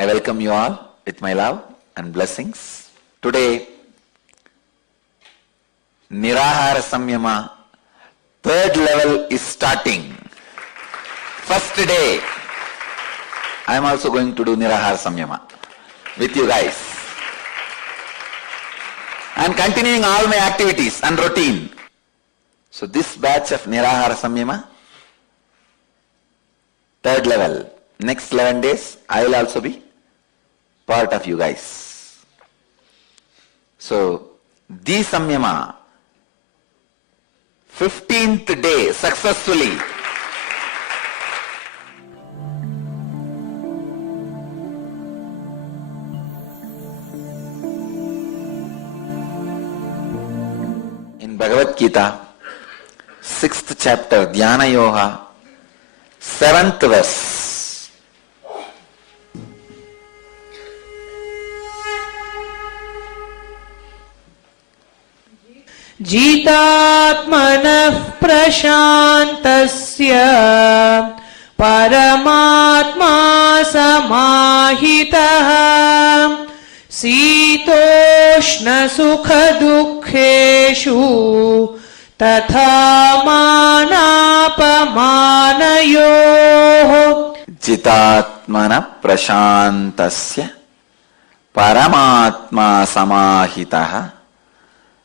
I welcome you all with my love and blessings. Today, Nirahara Samyama, third level is starting. First day, I am also going to do Nirahara Samyama with you guys. I am continuing all my activities and routine. So this batch of Nirahara Samyama, third level, next 11 days, I will also be part of you guys. So, the Samyama, 15th day successfully. In Bhagavad Gita, 6th chapter, Dhyana Yoga, 7th verse. Jitatmanah prashantasya paramatma samahitah sitoshna sukha dukkheshu tatha manapamanayoh. Jitatmana prashantasya paramatma samahitah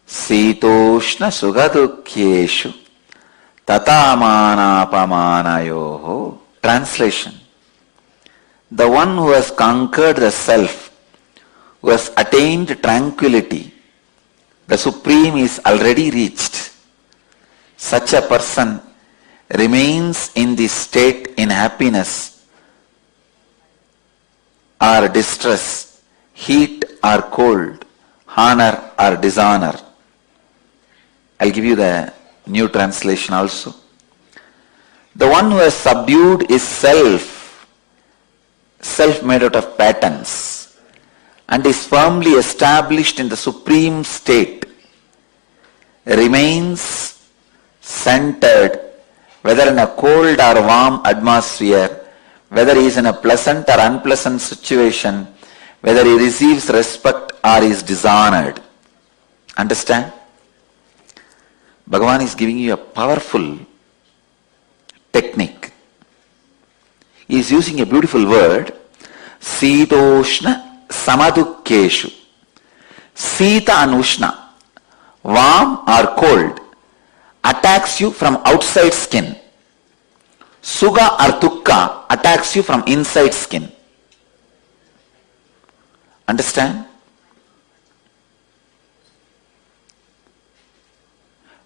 Sitoshna sugadukhyeshu tatamanaapamanayoho. Translation: the one who has conquered the self, who has attained tranquility, the supreme is already reached. Such a person remains in this state in happiness or distress, heat or cold, honor or dishonor. I'll give you the new translation also. The one who has subdued his self made out of patterns, and is firmly established in the supreme state, remains centered, whether in a cold or warm atmosphere, whether he is in a pleasant or unpleasant situation, whether he receives respect or is dishonored. Understand? Bhagavan is giving you a powerful technique. He is using a beautiful word, Sitoshna Samadukkeshu. Sita and Ushna, warm or cold, attacks you from outside skin. Sugha or Dukkha attacks you from inside skin. Understand?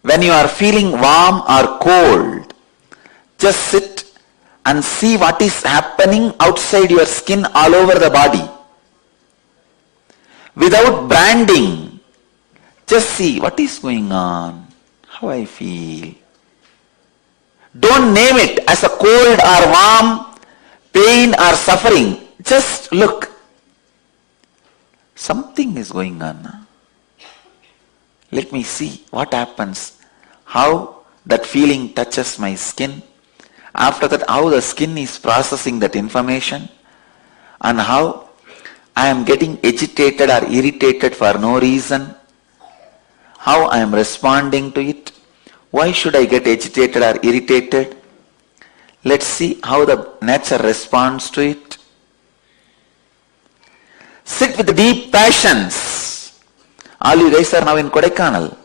When you are feeling warm or cold, just sit and see what is happening outside your skin all over the body. Without branding, just see what is going on, how I feel. Don't name it as a cold or warm, pain or suffering. Just look. Something is going on. Let me see what happens. How that feeling touches my skin. After that, how the skin is processing that information. And how I am getting agitated or irritated for no reason. How I am responding to it. Why should I get agitated or irritated? Let's see how the nature responds to it. Sit with deep passions. All you guys are now in Kodaikanal.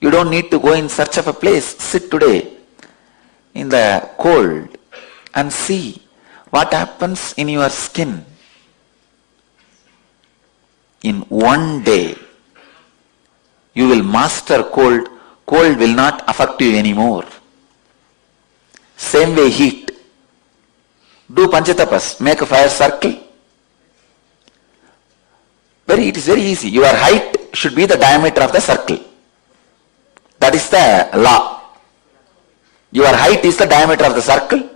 You don't need to go in search of a place. Sit today in the cold and see what happens in your skin. In one day, you will master cold. Cold will not affect you anymore. Same way heat. Do Panchatapas. Make a fire circle. It is very easy. Your height should be the diameter of the circle. That is the law. Your height is the diameter of the circle.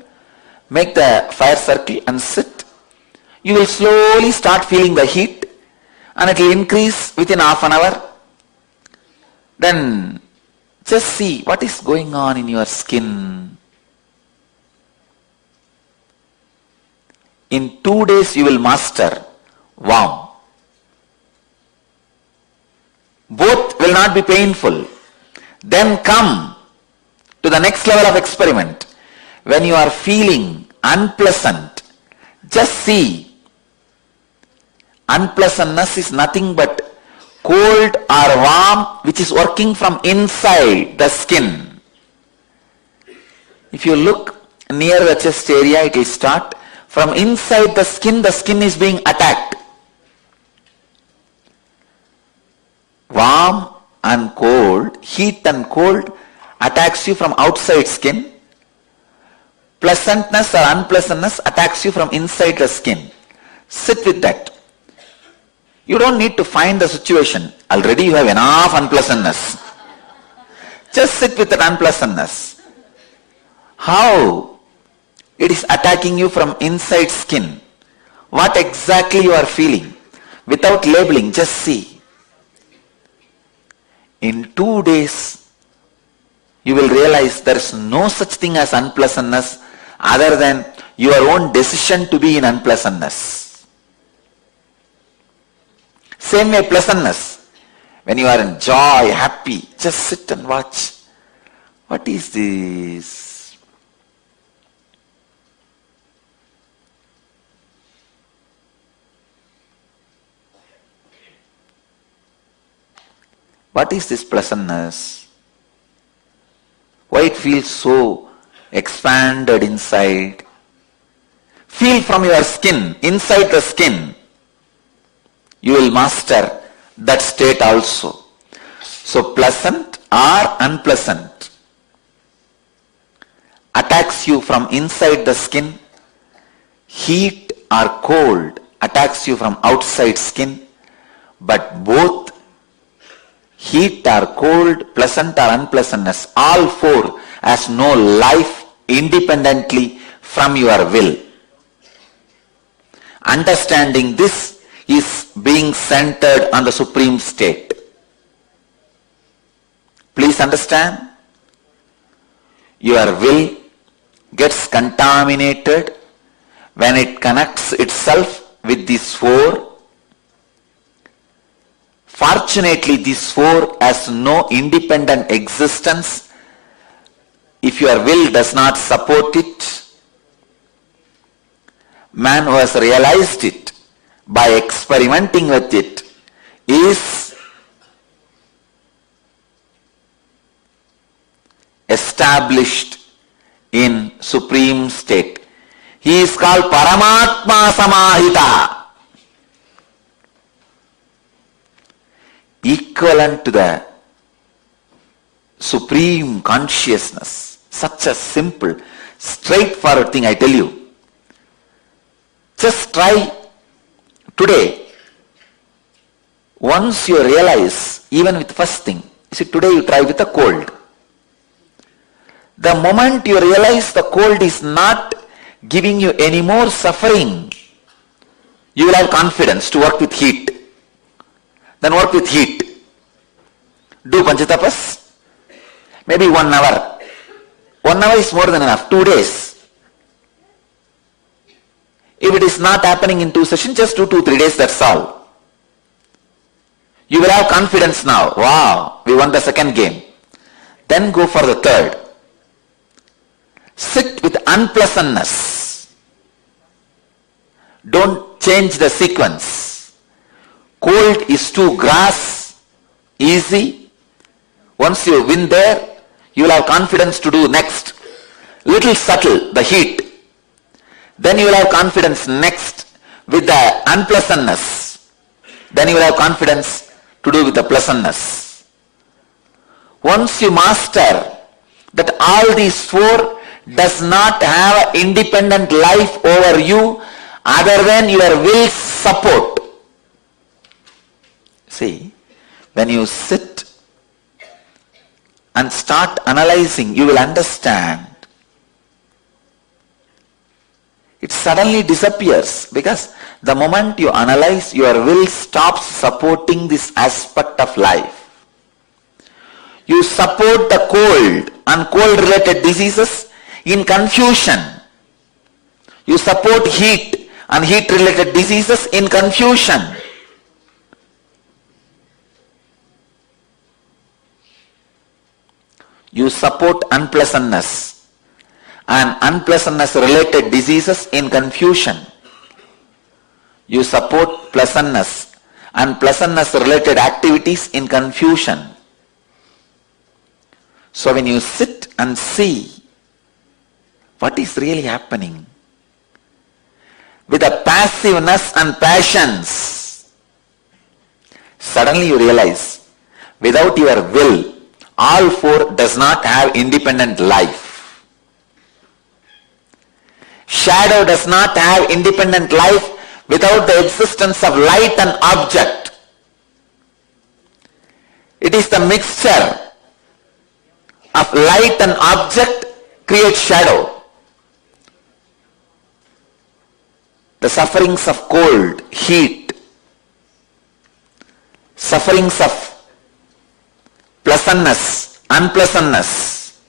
Make the fire circle and sit. You will slowly start feeling the heat and it will increase within half an hour. Then just see what is going on in your skin. In 2 days you will master warm. Both will not be painful. Then come to the next level of experiment. When you are feeling unpleasant, just see. Unpleasantness is nothing but cold or warm which is working from inside the skin. If you look near the chest area, it will start from inside the skin is being attacked. Warm and cold, heat and cold attacks you from outside skin. Pleasantness or unpleasantness attacks you from inside the skin. Sit with that. You don't need to find the situation. Already you have enough unpleasantness. Just sit with that unpleasantness. How it is attacking you from inside skin. What exactly you are feeling. Without labeling, just see. In 2 days, you will realize there is no such thing as unpleasantness other than your own decision to be in unpleasantness. Same way pleasantness. When you are in joy, happy, just sit and watch. What is this? What is this pleasantness? Why it feels so expanded inside? Feel from your skin, inside the skin. You will master that state also. So pleasant or unpleasant attacks you from inside the skin. Heat or cold attacks you from outside skin. But both heat or cold, pleasant or unpleasantness, all four has no life independently from your will. Understanding this is being centered on the supreme state. Please understand, your will gets contaminated when it connects itself with these four. Fortunately, these four has no independent existence. If your will does not support it, man who has realized it by experimenting with it is established in supreme state. He is called Paramatma Samahita. Equivalent to the supreme consciousness. Such a simple, straightforward thing I tell you. Just try today. Once you realize, even with first thing, you see today you try with a cold. The moment you realize the cold is not giving you any more suffering, you will have confidence to work with heat. Then work with heat. Do Panchatapas. Maybe 1 hour. 1 hour is more than enough. 2 days. If it is not happening in 2 sessions, just do 2-3 days, that's all. You will have confidence now. Wow, we won the second game. Then go for the third. Sit with unpleasantness. Don't change the sequence. Cold is to grass, easy. Once you win there, you will have confidence to do next. Little subtle, the heat. Then you will have confidence next with the unpleasantness. Then you will have confidence to do with the pleasantness. Once you master that all these four does not have an independent life over you other than your will's support. See, when you sit and start analyzing, you will understand. It suddenly disappears because the moment you analyze, your will stops supporting this aspect of life. You support the cold and cold-related diseases in confusion. You support heat and heat-related diseases in confusion. You support unpleasantness and unpleasantness-related diseases in confusion. You support pleasantness and pleasantness-related activities in confusion. So when you sit and see what is really happening, with a passiveness and passions, suddenly you realize, without your will, all four does not have independent life. Shadow does not have independent life without the existence of light and object. It is the mixture of light and object creates shadow. The sufferings of cold, heat, sufferings of pleasantness, unpleasantness,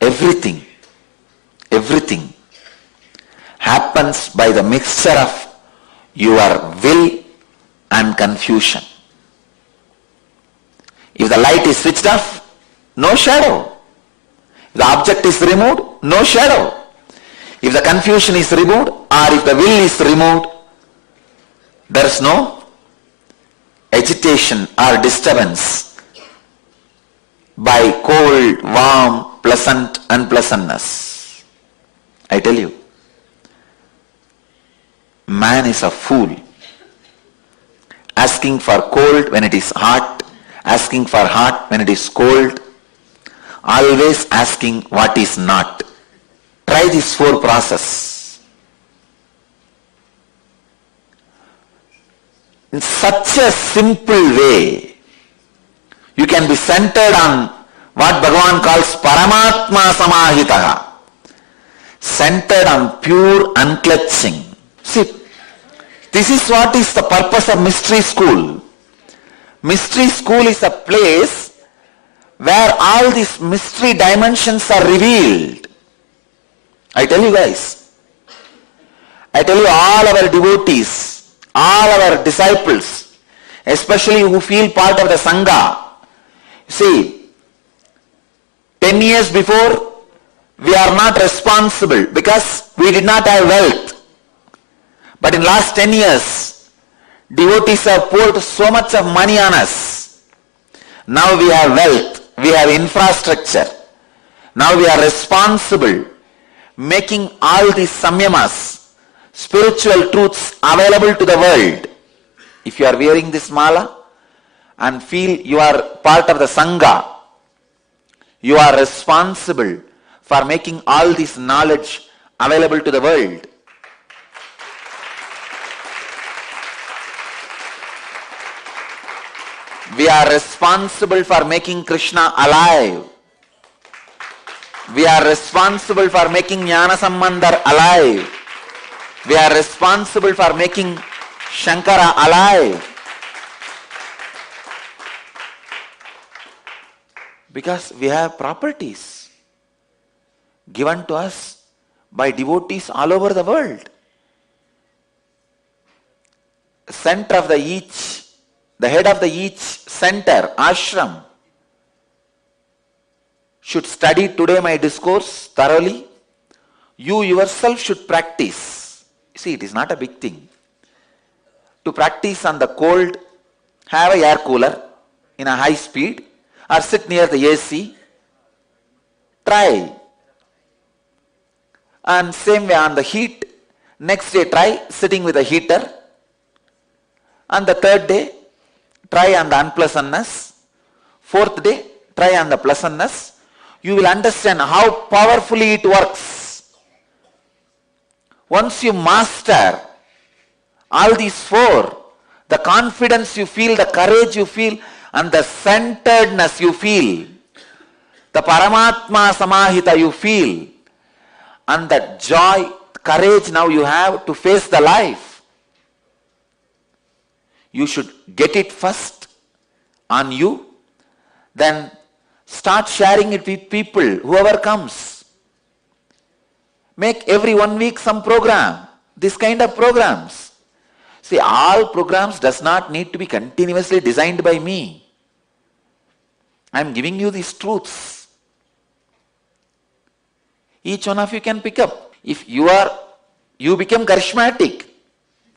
everything happens by the mixture of your will and confusion. If the light is switched off, no shadow. If the object is removed, no shadow. If the confusion is removed or if the will is removed, there is no agitation or disturbance by cold, warm, pleasant, unpleasantness. I tell you, man is a fool, asking for cold when it is hot, asking for hot when it is cold, always asking what is not. Try this four process. In such a simple way, you can be centered on what Bhagavan calls Paramatma Samahitaha. Centered on pure unclutching. See, this is what is the purpose of mystery school. Mystery school is a place where all these mystery dimensions are revealed. I tell you guys, I tell you all our devotees, all our disciples, especially who feel part of the Sangha. See, 10 years before, we are not responsible because we did not have wealth. But in last 10 years, devotees have poured so much of money on us. Now we have wealth, we have infrastructure. Now we are responsible, making all these samyamas, spiritual truths available to the world. If you are wearing this mala and feel you are part of the Sangha, you are responsible for making all this knowledge available to the world. We are responsible for making Krishna alive. We are responsible for making Jnana Sambandhar alive. We are responsible for making Shankara alive. Because we have properties given to us by devotees all over the world. Center of the head of each center, ashram, should study today my discourse thoroughly. You yourself should practice. See, it is not a big thing. To practice on the cold, have a air cooler in a high speed or sit near the AC. Try. And same way on the heat, next day try sitting with a heater. And the third day, try on the unpleasantness. Fourth day, try on the pleasantness. You will understand how powerfully it works. Once you master all these four, the confidence you feel, the courage you feel, and the centeredness you feel, the Paramatma Samahita you feel, and that joy, courage now you have to face the life. You should get it first on you, then start sharing it with people, whoever comes. Make every 1 week some program. This kind of programs. See, all programs does not need to be continuously designed by me. I am giving you these truths. Each one of you can pick up. If you become charismatic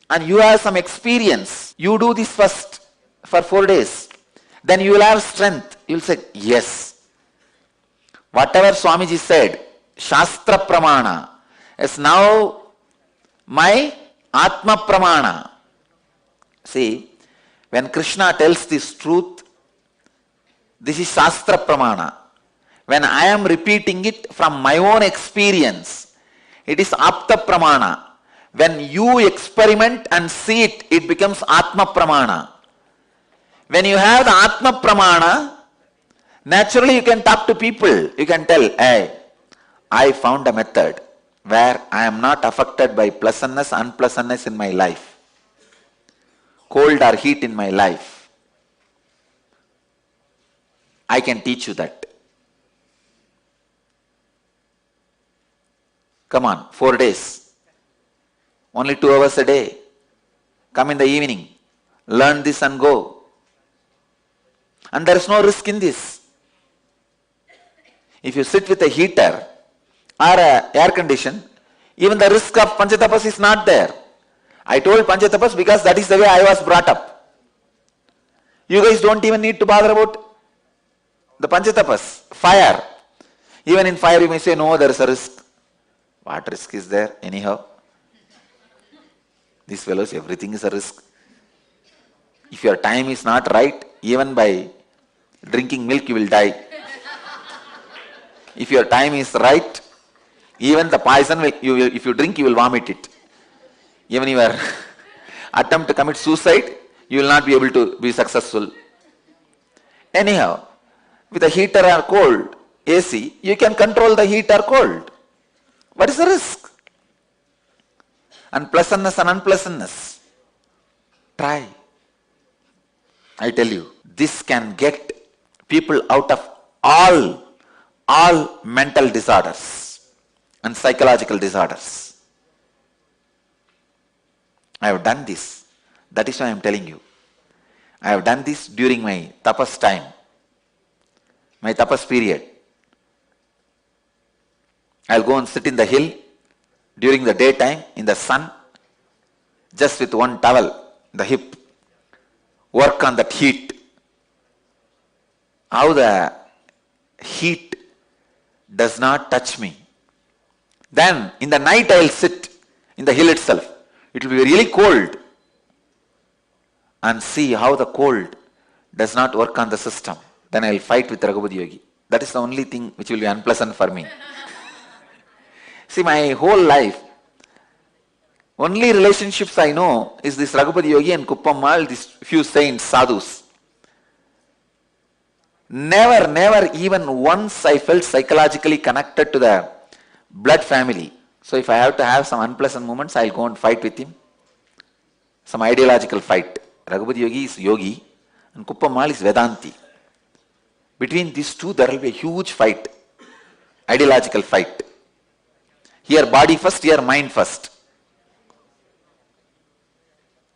and you have some experience, you do this first for 4 days. Then you will have strength. You will say, yes. Whatever Swamiji said, Shastra Pramana, is now my Atma Pramana. See, when Krishna tells this truth, this is Shastra Pramana. When I am repeating it from my own experience, it is Apta Pramana. When you experiment and see it, it becomes Atma Pramana. When you have the Atma Pramana, naturally you can talk to people. You can tell, hey, I found a method where I am not affected by pleasantness, unpleasantness in my life, cold or heat in my life. I can teach you that. Come on, 4 days. Only 2 hours a day. Come in the evening. Learn this and go. And there is no risk in this. If you sit with a heater or a air condition, even the risk of Panchatapas is not there. I told Panchatapas because that is the way I was brought up. You guys don't even need to bother about the Panchatapas. Fire. Even in fire you may say, no, there is a risk. What risk is there anyhow? These fellows, everything is a risk. If your time is not right, even by drinking milk you will die. If your time is right, even the poison, if you drink, you will vomit it. Even your attempt to commit suicide, you will not be able to be successful. Anyhow, with a heater or cold, AC, you can control the heat or cold. What is the risk? And pleasantness and unpleasantness. Try. I tell you, this can get people out of all mental disorders and psychological disorders. I have done this. That is why I am telling you. I have done this during my tapas time, my tapas period. I will go and sit in the hill during the daytime in the sun, just with one towel, the hip, work on that heat. How the heat does not touch me. Then in the night I will sit in the hill itself. It will be really cold. And see how the cold does not work on the system. Then I will fight with Raghupati Yogi. That is the only thing which will be unpleasant for me. See, my whole life, only relationships I know is this Raghupati Yogi and Kuppammal, these few saints, sadhus. Never even once I felt psychologically connected to the blood family. So if I have to have some unpleasant moments, I will go and fight with him. Some ideological fight. Raghupati Yogi is Yogi and Kuppammal is Vedanti. Between these two there will be a huge fight. Ideological fight. Here body first, here mind first.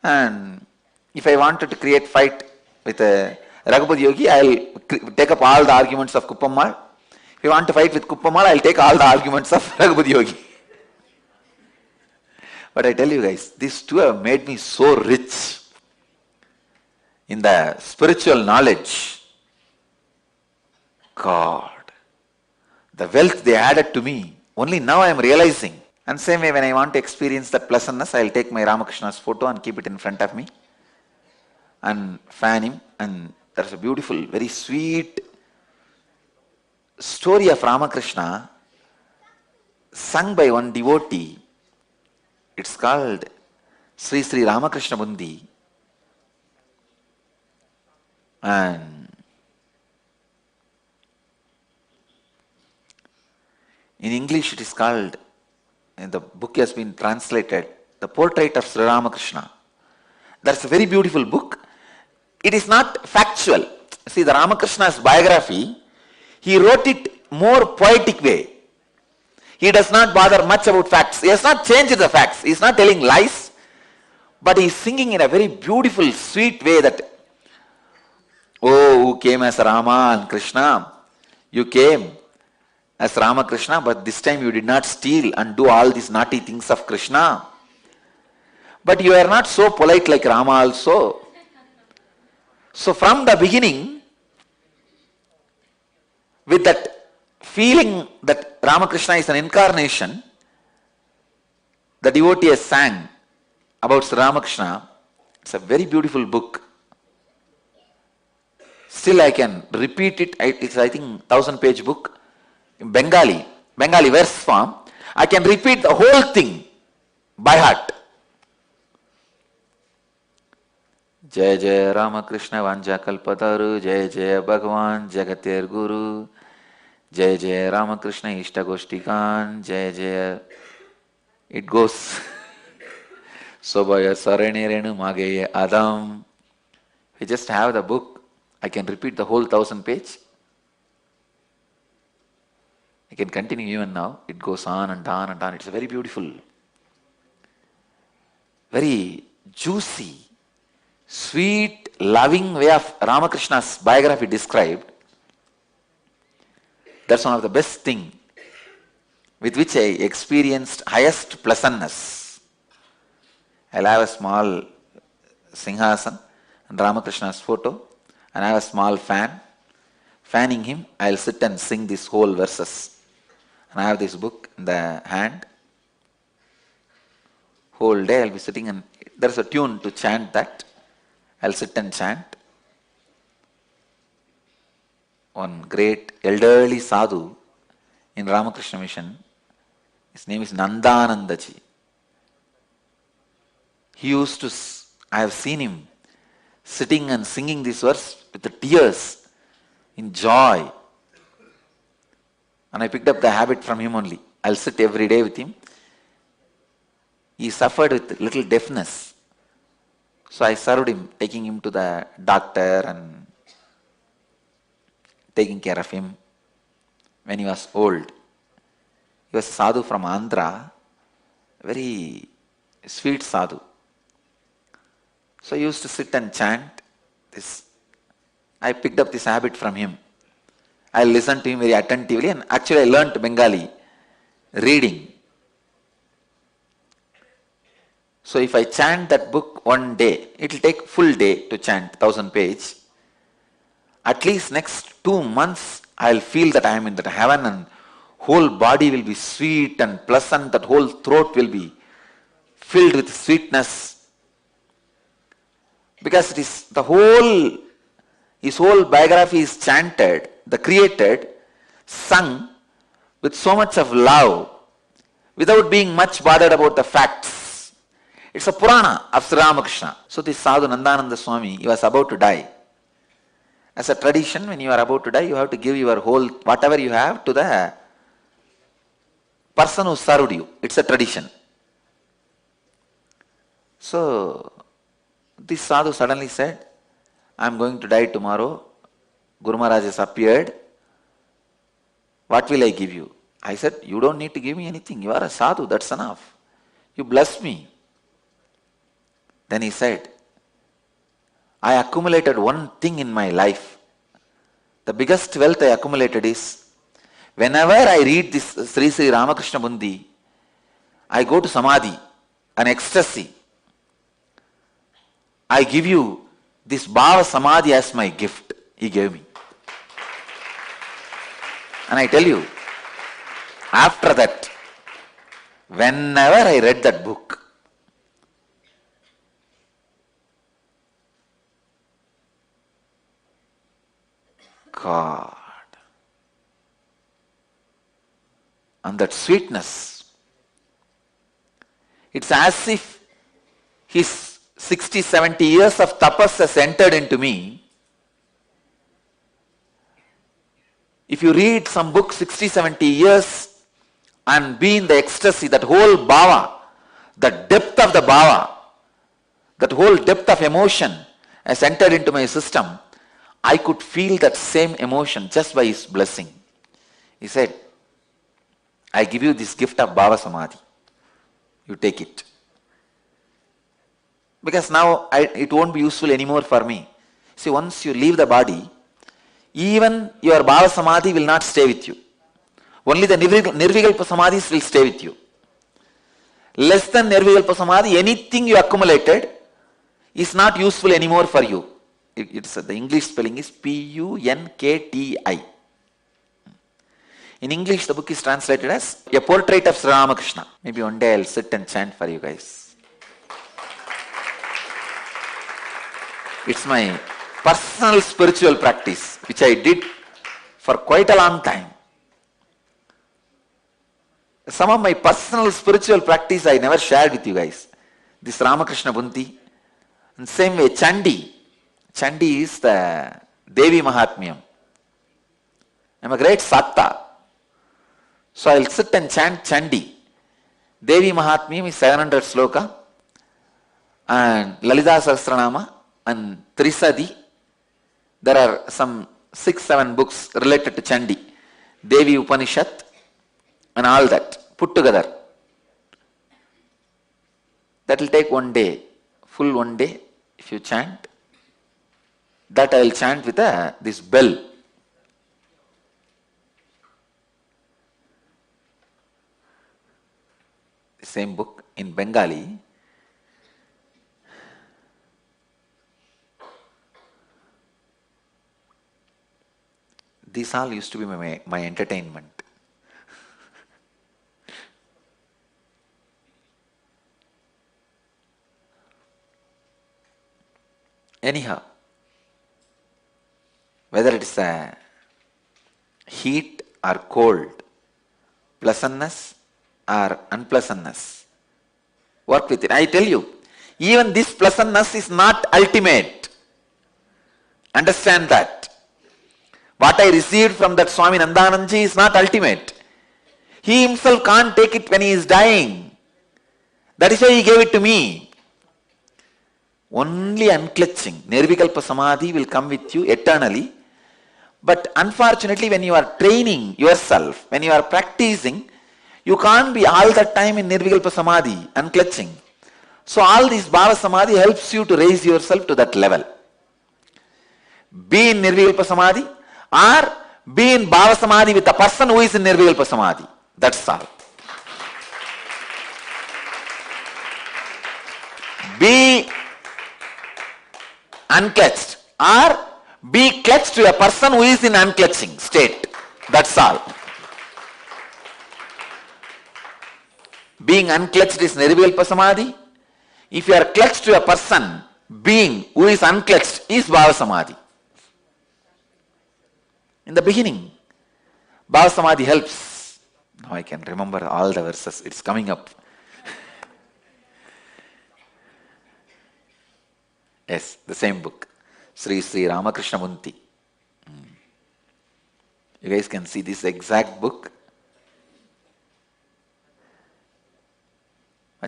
And if I wanted to create fight with Raghupati Yogi, I will take up all the arguments of Kuppammal. If you want to fight with Kuppammal, I will take all the arguments of Raghupati Yogi. But I tell you guys, these two have made me so rich in the spiritual knowledge. God, the wealth they added to me, only now I am realizing. And same way when I want to experience that pleasantness, I will take my Ramakrishna's photo and keep it in front of me and fan him. And there's a beautiful, very sweet story of Ramakrishna sung by one devotee. It's called Sri Sri Ramakrishna Bundi. And in English it is called, and the book has been translated, The Portrait of Sri Ramakrishna. That's a very beautiful book. It is not factual. See, the Ramakrishna's biography, he wrote it more poetic way. He does not bother much about facts. He has not changed the facts. He is not telling lies. But he is singing in a very beautiful, sweet way that, oh, who came as Rama and Krishna? You came as Rama Krishna, but this time you did not steal and do all these naughty things of Krishna. But you are not so polite like Rama also. So from the beginning, with that feeling that Ramakrishna is an incarnation, the devotee has sang about Sri Ramakrishna. It's a very beautiful book. Still I can repeat it. It's I think 1000-page book in Bengali verse form. I can repeat the whole thing by heart. Jai Jai Ramakrishna Vanja Kalpataru, Jai Jai Bhagavan Jagatir Guru, Jai Jai Ramakrishna Ishtagoshtikan, Jai Jai. It goes. Sobaya Sarane Renu Mageye Adam. We just have the book. I can repeat the whole 1000-page. I can continue even now. It goes on and on and on. It's a very beautiful, very juicy, sweet, loving way of Ramakrishna's biography described. That's one of the best thing with which I experienced highest pleasantness. I'll have a small Singhasan and Ramakrishna's photo, and I have a small fan. Fanning him, I'll sit and sing these whole verses. And I have this book in the hand. Whole day I'll be sitting and there's a tune to chant that. I'll sit and chant. One great elderly sadhu in Ramakrishna Mission, his name is Nandanandaji. He used to, I have seen him sitting and singing this verse with the tears in joy. And I picked up the habit from him only. I'll sit every day with him. He suffered with little deafness. So I served him, taking him to the doctor and taking care of him when he was old. He was a sadhu from Andhra, very sweet sadhu. So I used to sit and chant this. I picked up this habit from him. I listened to him very attentively, and actually I learnt Bengali reading. So if I chant that book one day, it will take full day to chant 1000-page. At least next 2 months I will feel that I am in that heaven, and whole body will be sweet and pleasant, that whole throat will be filled with sweetness. Because it is his whole biography is chanted, the created, sung with so much of love, without being much bothered about the facts. It's a Purana of Sri Ramakrishna. So this sadhu Nandananda Swami, he was about to die. As a tradition, when you are about to die, you have to give your whole, whatever you have, to the person who served you. It's a tradition. So this sadhu suddenly said, I am going to die tomorrow. Guru Maharaj has appeared. What will I give you? I said, you don't need to give me anything. You are a sadhu, that's enough. You bless me. Then he said, I accumulated one thing in my life. The biggest wealth I accumulated is, whenever I read this Sri Sri Ramakrishna Bundi, I go to Samadhi, an ecstasy. I give you this Bhava Samadhi as my gift. He gave me. And I tell you, after that, whenever I read that book, God, and that sweetness, it's as if his 60, 70 years of tapas has entered into me. If you read some book 60, 70 years and be in the ecstasy, that whole bhava, the depth of the bhava, that whole depth of emotion has entered into my system, I could feel that same emotion just by his blessing. He said, I give you this gift of Bhava Samadhi. You take it. Because now it won't be useful anymore for me. See, once you leave the body, even your Bhava Samadhi will not stay with you. Only the Nirvikalpa Samadhis will stay with you. Less than Nirvikalpa Samadhi, anything you accumulated is not useful anymore for you. The English spelling is P-U-N-K-T-I. In English, the book is translated as A Portrait of Sri Ramakrishna. Maybe one day I'll sit and chant for you guys. It's my personal spiritual practice, which I did for quite a long time. Some of my personal spiritual practice I never shared with you guys. This Ramakrishna Bunti. And same way, Chandi. Chandi is the Devi Mahatmyam. I'm a great Sakta. So I'll sit and chant Chandi. Devi Mahatmyam is 700 sloka. And Lalita Sahasranama and Trisadi. There are some 6-7 books related to Chandi. Devi Upanishad and all that put together. That will take one day, full one day if you chant. That I will chant with this bell. The same book in Bengali. These all used to be my entertainment. Anyhow, whether it is a heat or cold, pleasantness or unpleasantness, work with it. I tell you, even this pleasantness is not ultimate. Understand that. What I received from that Swami Nandanandji is not ultimate. He himself can't take it when he is dying. That is why he gave it to me. Only unclutching, Nirvikalpa Samadhi will come with you eternally. But unfortunately, when you are training yourself, when you are practicing, you can't be all the time in Nirvikalpa Samadhi, unclutching. So all this Bhava Samadhi helps you to raise yourself to that level. Be in Nirvikalpa Samadhi or be in Bhava Samadhi with a person who is in Nirvikalpa Samadhi. That's all. Be unclutched or be clutched to a person who is in unclutching state. That's all. Being unclutched is Nirvikalpa Samadhi. If you are clutched to a person, being who is unclutched is Bhava Samadhi. In the beginning, Bhava Samadhi helps. Now I can remember all the verses. It's coming up. Yes, the same book. Sri Ramakrishna Munti. You guys can see this exact book.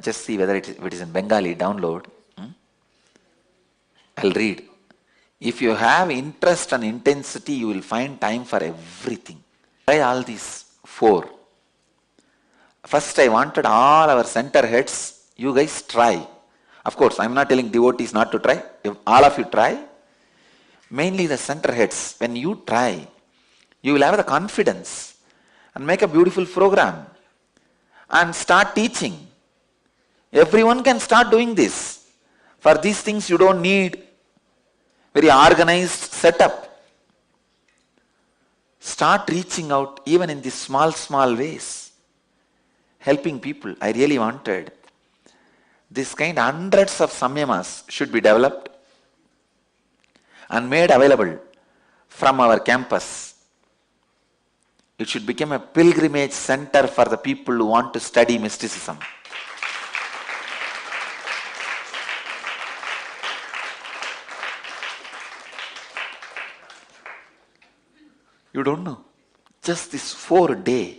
Just see whether if it is in Bengali, download. I'll read. If you have interest and intensity, you will find time for everything. Try all these 4. First, I wanted all our center heads, you guys try. Of course, I'm not telling devotees not to try. If all of you try, mainly the center heads, when you try, you will have the confidence and make a beautiful program and start teaching. Everyone can start doing this. For these things, you don't need very organized setup. Start reaching out even in these small ways. Helping people. I really wanted this kind, hundreds of samyamas should be developed and made available from our campus. It should become a pilgrimage center for the people who want to study mysticism. You don't know. Just this 4-day,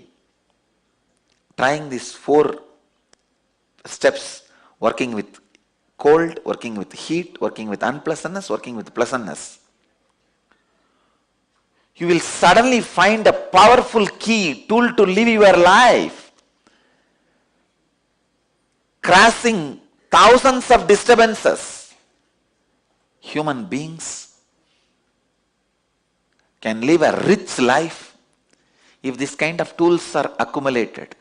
trying these 4 steps, working with cold, working with heat, working with unpleasantness, working with pleasantness. You will suddenly find a powerful key, tool to live your life. crashing thousands of disturbances. Human beings can live a rich life if this kind of tools are accumulated.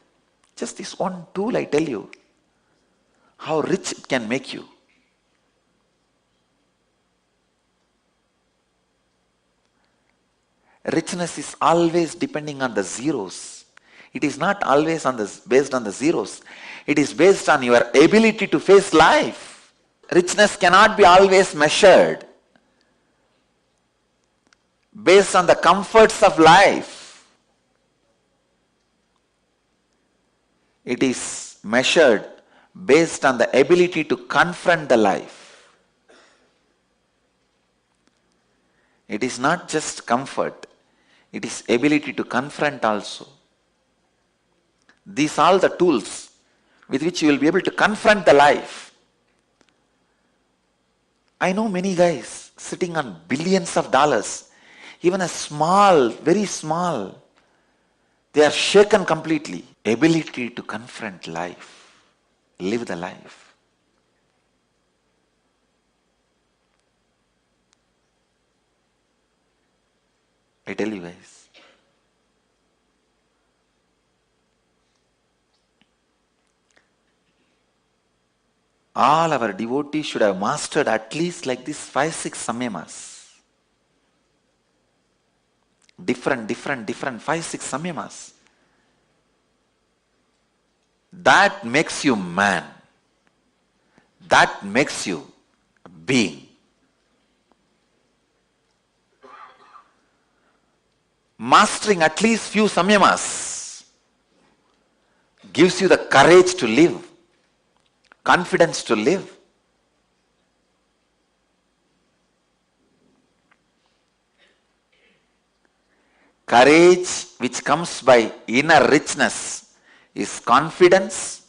Just this one tool, I tell you, how rich it can make you. Richness is always depending on the zeros. It is not always based on the zeros. It is based on your ability to face life. Richness cannot be always measured based on the comforts of life. It is measured based on the ability to confront the life. It is not just comfort, it is ability to confront also. These are all the tools with which you will be able to confront the life. I know many guys sitting on billions of dollars, even a small, very small, they are shaken completely. Ability to confront life, live the life. I tell you guys, all our devotees should have mastered at least like this 5-6 samyamas. Different 5-6 samyamas. That makes you man. That makes you a being. Mastering at least few samyamas gives you the courage to live, confidence to live. Courage which comes by inner richness is confidence.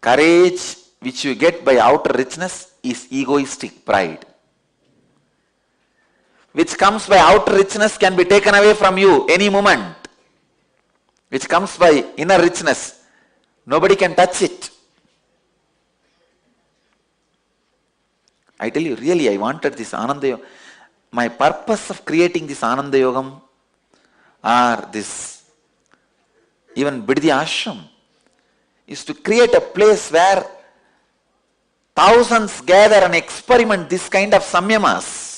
Courage which you get by outer richness is egoistic pride. Which comes by outer richness can be taken away from you any moment. Which comes by inner richness, nobody can touch it. I tell you, really, I wanted this Ananda Yoga. My purpose of creating this Ananda Yogam or this even Bidhi Ashram is to create a place where thousands gather and experiment this kind of samyamas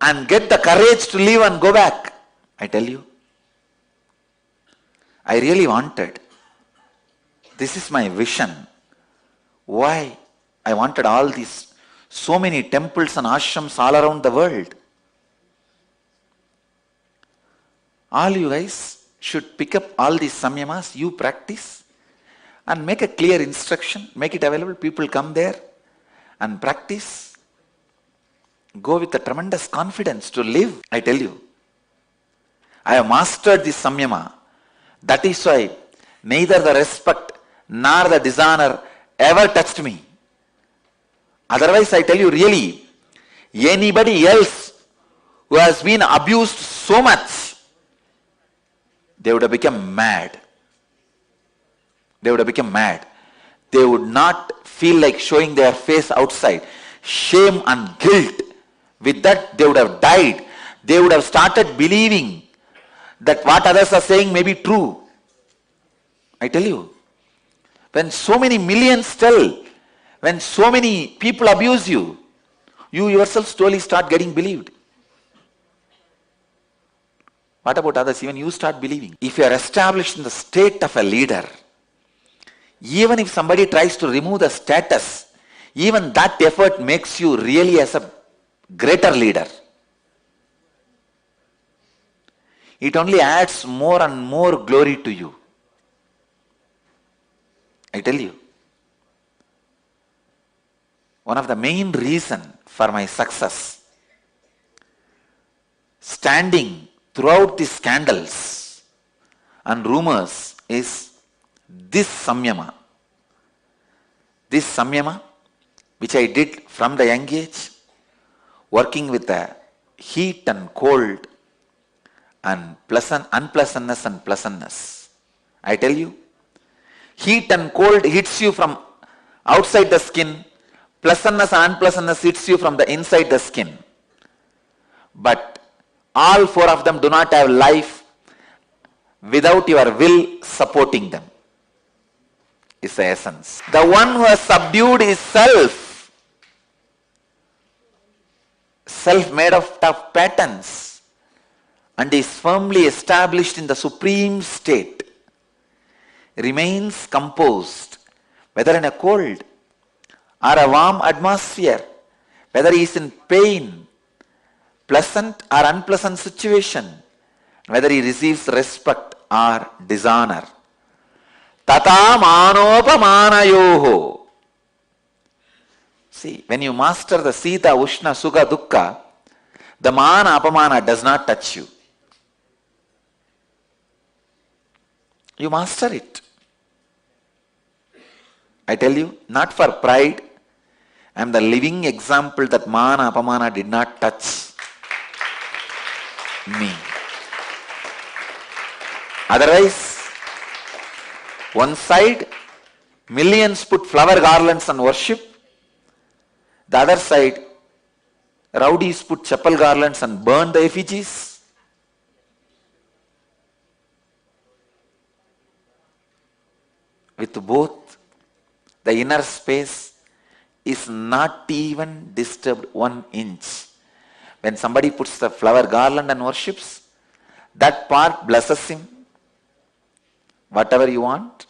and get the courage to live and go back. I tell you, I really wanted. This is my vision. Why I wanted all these, so many temples and ashrams all around the world. All you guys should pick up all these samyamas, you practice and make a clear instruction, make it available. People come there and practice. Go with a tremendous confidence to live. I tell you, I have mastered this samyama. That is why neither the respect nor the dishonor ever touched me. Otherwise, I tell you really, anybody else who has been abused so much, they would have become mad. They would have become mad. They would not feel like showing their face outside. Shame and guilt. With that, they would have died. They would have started believing that what others are saying may be true. I tell you, when so many millions tell, when so many people abuse you, you yourself slowly start getting believed. What about others? Even you start believing. If you are established in the state of a leader, even if somebody tries to remove the status, even that effort makes you really as a greater leader. It only adds more and more glory to you. I tell you, one of the main reasons for my success, standing throughout these scandals and rumors, is this samyama. This samyama, which I did from the young age, working with the heat and cold and unpleasantness and pleasantness. I tell you, Heat and cold hits you from outside the skin. Pleasantness and unpleasantness hits you from the inside the skin. But all four of them do not have life without your will supporting them. Is the essence. The one who has subdued his self, self made of tough patterns, and is firmly established in the supreme state, remains composed, whether in a cold or a warm atmosphere, whether he is in pain, pleasant or unpleasant situation, whether he receives respect or dishonor. Tata manopamanayoho. See, when you master the Sita, Ushna, Sukha, Dukkha, the Mana, Apamana does not touch you. You master it. I tell you, not for pride, I am the living example that Mana, Apamana did not touch me. Otherwise, one side, millions put flower garlands and worship. The other side, rowdies put chapel garlands and burn the effigies. With both, the inner space is not even disturbed 1 inch. When somebody puts the flower garland and worships, that part blesses him. Whatever you want,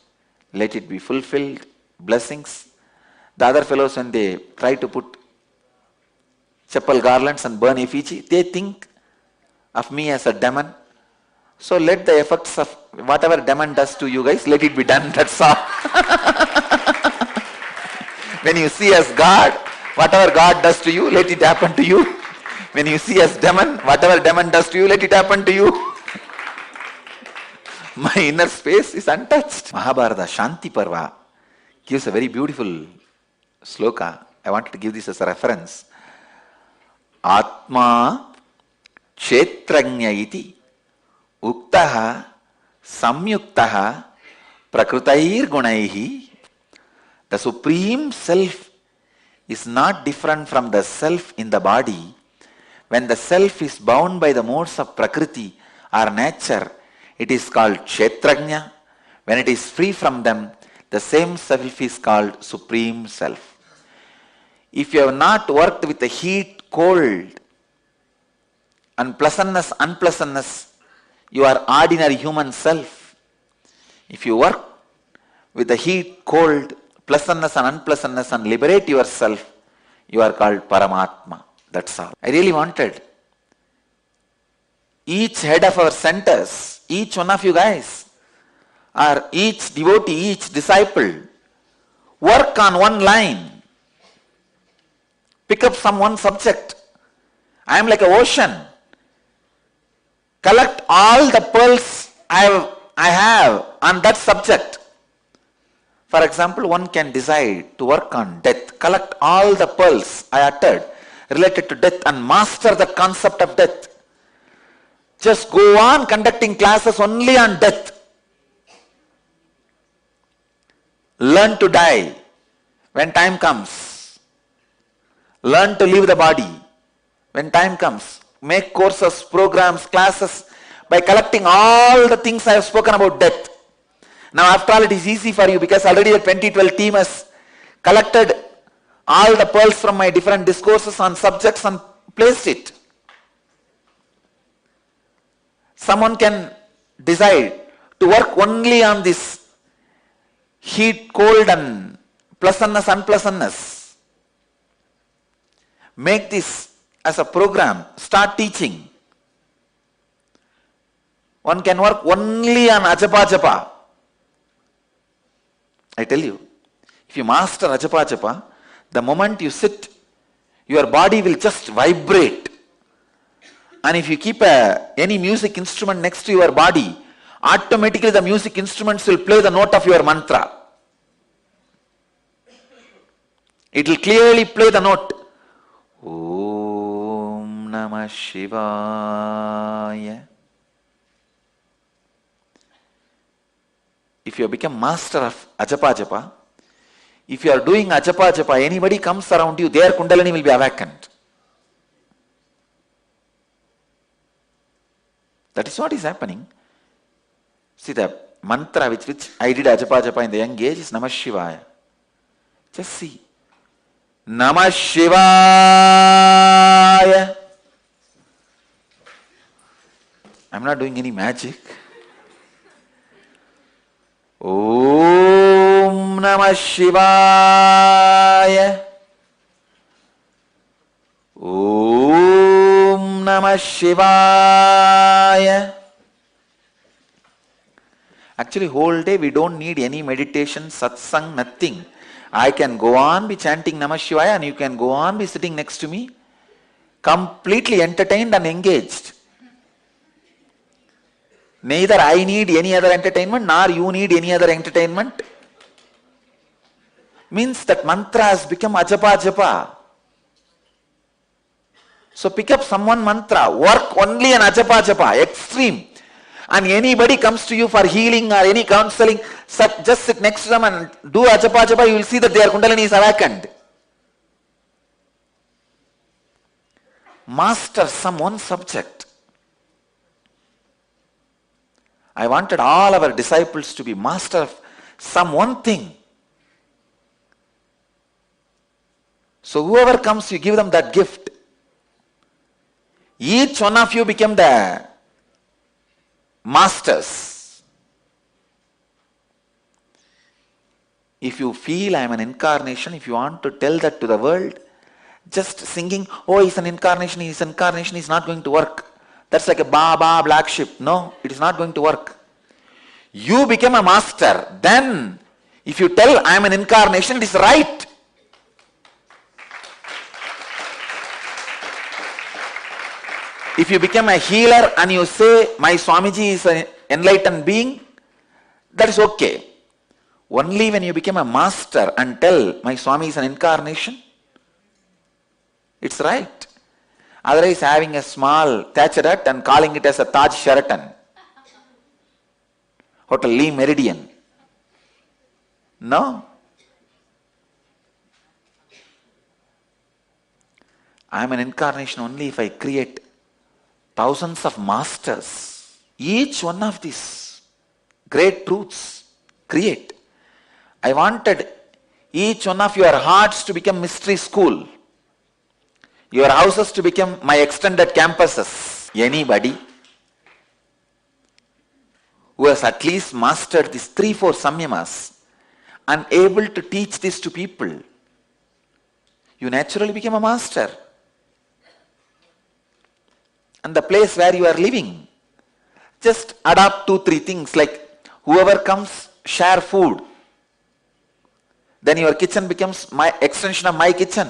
let it be fulfilled, blessings. The other fellows, when they try to put chapel garlands and burn effigy, they think of me as a demon. So let the effects of whatever demon does to you guys, let it be done, that's all. When you see as God, whatever God does to you, let it happen to you. When you see as demon, whatever demon does to you, let it happen to you. My inner space is untouched. Mahabharata Shanti Parva gives a very beautiful sloka. I wanted to give this as a reference. Atma kshetranya iti uktaha samyuktaha prakrutair gunaihi. The Supreme Self is not different from the Self in the body. When the Self is bound by the modes of Prakriti or nature, it is called Kshetrajna. When it is free from them, the same Self is called Supreme Self. If you have not worked with the heat, cold, and pleasantness, unpleasantness, you are ordinary human self. If you work with the heat, cold, pleasantness and unpleasantness and liberate yourself, you are called Paramatma. That's all. I really wanted each head of our centers, each one of you guys, or each devotee, each disciple, work on one line. Pick up some one subject. I am like an ocean. Collect all the pearls I have on that subject. For example, one can decide to work on death. Collect all the pearls I uttered related to death and master the concept of death. Just go on conducting classes only on death. Learn to die when time comes. Learn to leave the body when time comes. Make courses, programs, classes by collecting all the things I have spoken about death. Now after all, it is easy for you because already the 2012 team has collected all the pearls from my different discourses on subjects and placed it. Someone can decide to work only on this heat, cold and pleasantness, unpleasantness. Make this as a program. Start teaching. One can work only on Ajapa Japa. I tell you, if you master Ajapa Japa, the moment you sit, your body will just vibrate. And if you keep any music instrument next to your body, automatically the music instruments will play the note of your mantra. It will clearly play the note. Om Namah Shivaya. If if you become master of ajapa japa, if you are doing ajapa japa, anybody comes around you, their kundalini will be awakened. That is what is happening. See, the mantra with which I did ajapa japa in the young age is Namah Shivaya. Just see. Namah Shivaya. I'm not doing any magic. Om Namah Shivaya. Om Namah Shivaya. Actually, whole day we don't need any meditation, satsang, nothing. I can go on be chanting Namah Shivaya and you can go on be sitting next to me, completely entertained and engaged. Neither I need any other entertainment, nor you need any other entertainment. Means that mantra has become ajapa japa. So pick up someone mantra, work only on ajapa japa, extreme. And anybody comes to you for healing or any counseling, just sit next to them and do ajapa japa, you will see that their kundalini is awakened. Master some one subject. I wanted all our disciples to be master of some one thing. So whoever comes, you give them that gift. Each one of you became the masters. If you feel I am an incarnation, if you want to tell that to the world, just singing, oh, he's an incarnation, he's not going to work. That's like a Baba black sheep. No, it is not going to work. You become a master. Then, if you tell I am an incarnation, it is right. If you become a healer and you say, my Swamiji is an enlightened being, that is okay. Only when you become a master and tell, my Swami is an incarnation, it's right. Otherwise, having a small thatched hut and calling it as a Taj Sheraton, Hotel Lee Meridian. No. I am an incarnation only if I create thousands of masters. Each one of these great truths create. I wanted each one of your hearts to become mystery school. Your houses to become my extended campuses. Anybody who has at least mastered these 3-4 samyamas and able to teach this to people, you naturally become a master. And the place where you are living, just adopt 2-3 things like whoever comes, share food. Then your kitchen becomes my extension of my kitchen.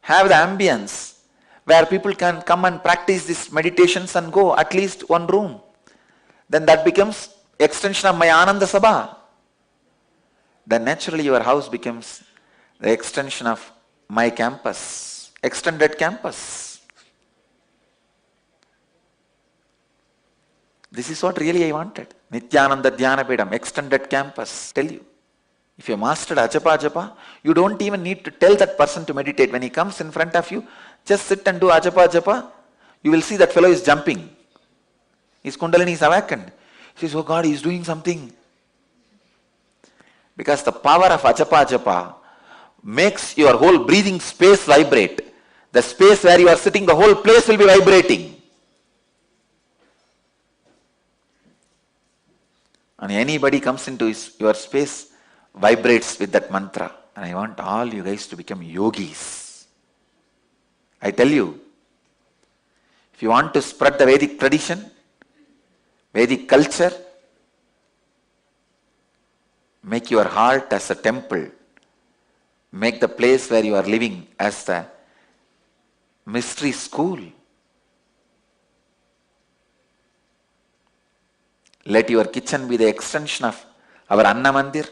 Have the ambience where people can come and practice these meditations and go at least one room. Then that becomes extension of my Ananda Sabha. Then naturally your house becomes the extension of my campus, extended campus. This is what really I wanted. Nithyananda Dhyanapedam, extended campus. Tell you, if you mastered ajapa japa, you don't even need to tell that person to meditate. When he comes in front of you, just sit and do ajapa japa. You will see that fellow is jumping. His kundalini is awakened. He says, oh God, he is doing something. Because the power of ajapa japa makes your whole breathing space vibrate. The space where you are sitting, the whole place will be vibrating. And anybody comes into your space, vibrates with that mantra. And I want all you guys to become yogis. I tell you, if you want to spread the Vedic tradition, Vedic culture, make your heart as a temple. Make the place where you are living as the mystery school. Let your kitchen be the extension of our Anna Mandir.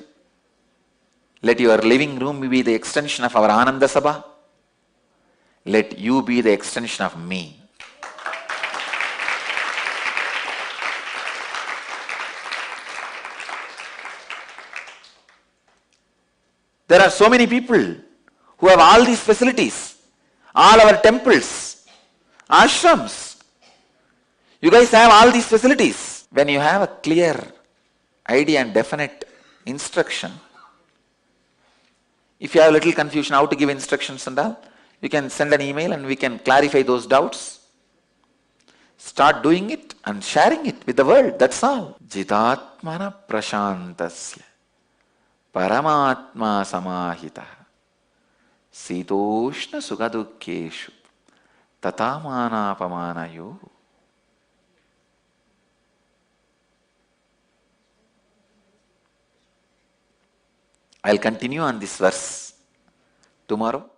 Let your living room be the extension of our Ananda Sabha. Let you be the extension of me. There are so many people who have all these facilities, all our temples, ashrams. You guys have all these facilities. When you have a clear idea and definite instruction, if you have a little confusion how to give instructions and all, you can send an email and we can clarify those doubts. Start doing it and sharing it with the world. That's all. Jitatmana prashantasya Paramatma samahita Sitoshna sugadukkeshu tatamana pamanayo. I'll continue on this verse tomorrow.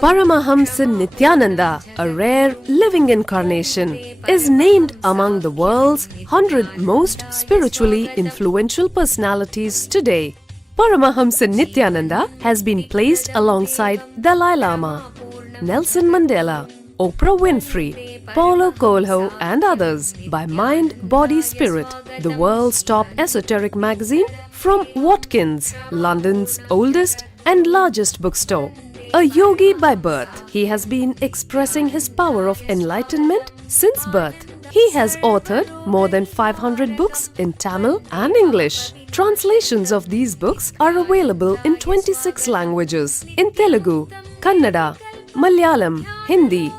Paramahamsa Nithyananda, a rare living incarnation, is named among the world's 100 most spiritually influential personalities today. Paramahamsa Nithyananda has been placed alongside Dalai Lama, Nelson Mandela, Oprah Winfrey, Paulo Coelho and others by Mind, Body, Spirit, the world's top esoteric magazine from Watkins, London's oldest and largest bookstore. A yogi by birth, he has been expressing his power of enlightenment since birth. He has authored more than 500 books in Tamil and English. Translations of these books are available in 26 languages in Telugu, Kannada, Malayalam, Hindi,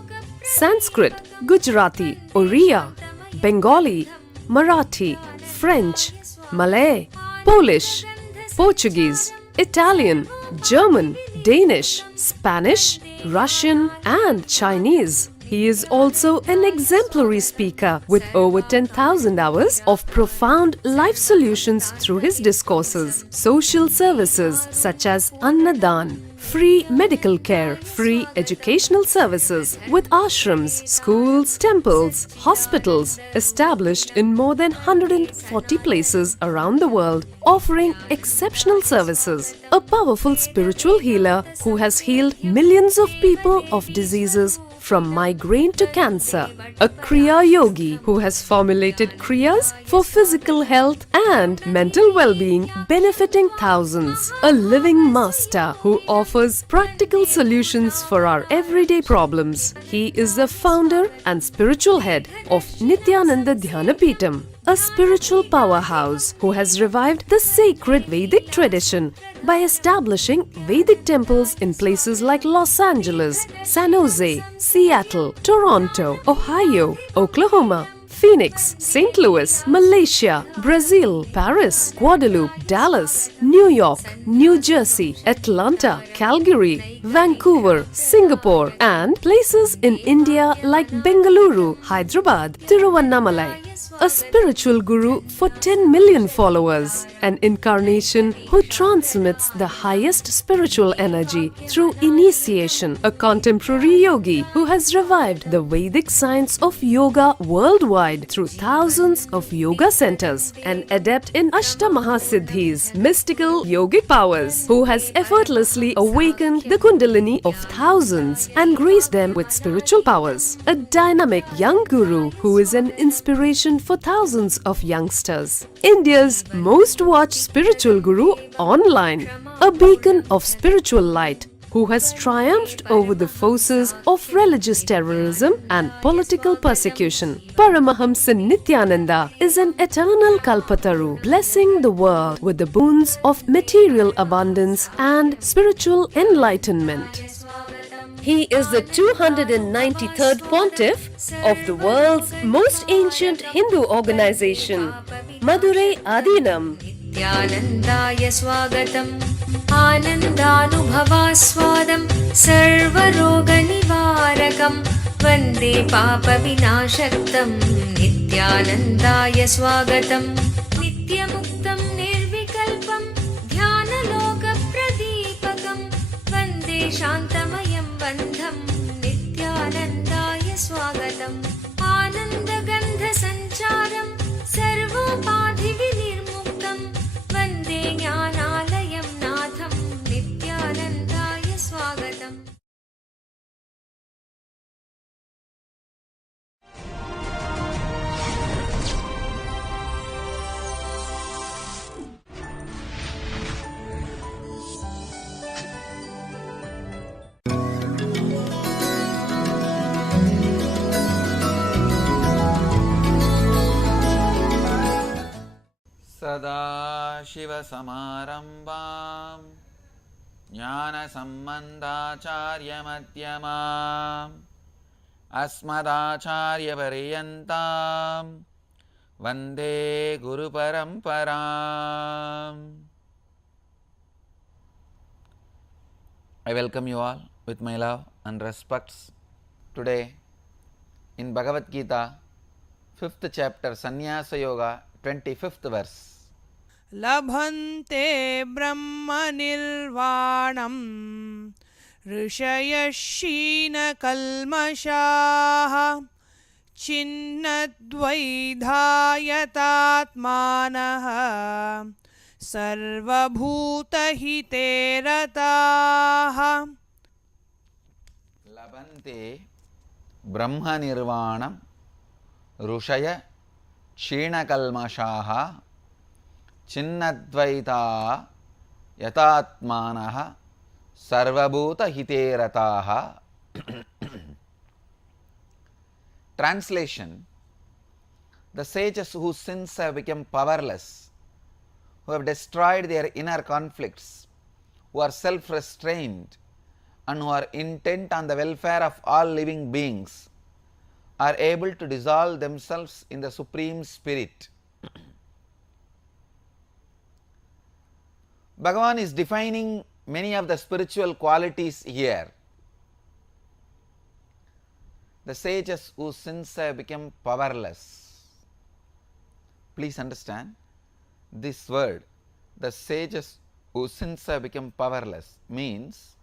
Sanskrit, Gujarati, Oriya, Bengali, Marathi, French, Malay, Polish, Portuguese, Italian, German, Danish, Spanish, Russian and Chinese. He is also an exemplary speaker with over 10,000 hours of profound life solutions through his discourses. Social services such as Annadan, free medical care, free educational services with ashrams, schools, temples, hospitals established in more than 140 places around the world, offering exceptional services. A powerful spiritual healer who has healed millions of people of diseases from migraine to cancer. A Kriya Yogi who has formulated Kriyas for physical health and mental well-being, benefiting thousands. A living master who offers practical solutions for our everyday problems. He is the founder and spiritual head of Nithyananda Dhyanapitham, a spiritual powerhouse who has revived the sacred Vedic tradition by establishing Vedic temples in places like Los Angeles, San Jose, Seattle, Toronto, Ohio, Oklahoma, Phoenix, St. Louis, Malaysia, Brazil, Paris, Guadeloupe, Dallas, New York, New Jersey, Atlanta, Calgary, Vancouver, Singapore, and places in India like Bengaluru, Hyderabad, Tiruvannamalai. A spiritual guru for 10 million followers, an incarnation who transmits the highest spiritual energy through initiation, a contemporary yogi who has revived the Vedic science of yoga worldwide through thousands of yoga centers, an adept in Ashtamahasiddhis, mystical yogic powers, who has effortlessly awakened the Kundalini of thousands and graced them with spiritual powers, a dynamic young guru who is an inspiration for thousands of youngsters, India's most watched spiritual guru online, a beacon of spiritual light who has triumphed over the forces of religious terrorism and political persecution. Paramahamsa Nithyananda is an eternal Kalpataru, blessing the world with the boons of material abundance and spiritual enlightenment. He is the 293rd Pontiff of the world's most ancient Hindu organization, Madurai Adinam. Nithyanandaya swagatam Anandanubhavaswadam Sarvaroga nivarakam Vande papa vinashaktam Nithyanandaya swagatam Nityamuktam nirvikalpam Dhyanaloka pradipakam Vande shantamayam bandham Nithyanandaya swagatam Anandagandha sancharam Sarvopadhi vinirmuktam Vande jnanalayam natham Nithyanandaya swagatam. सदाशिवसमारम्भां ज्ञानसम्बन्धाचार्यमध्यमाम् अस्मदाचार्यपर्यन्तां वन्दे गुरुपरम्पराम्. I welcome you all with my love and respects. Today in Bhagavad Gita, 5th chapter, Sannyasa Yoga, 25th verse. लभन्ते ब्रह्मनिर्वाणम् ऋषयः क्षीणकल्मषाः छिन्नद्वैधायतात्मानः सर्वभूतहिते रताः. लभन्ते ब्रह्मनिर्वाणं ऋषय क्षीणकल्मषाः छिन्नद्वैता यतात्मानः सर्वभूतहिते रताः. Translation: the sages whose sins have become powerless, who have destroyed their inner conflicts, who are self-restrained and who are intent on the welfare of all living beings, are able to dissolve themselves in the Supreme Spirit. Bhagavan is defining many of the spiritual qualities here. The sages whose sins have become powerless. Please understand this word. The sages whose sins have become powerless means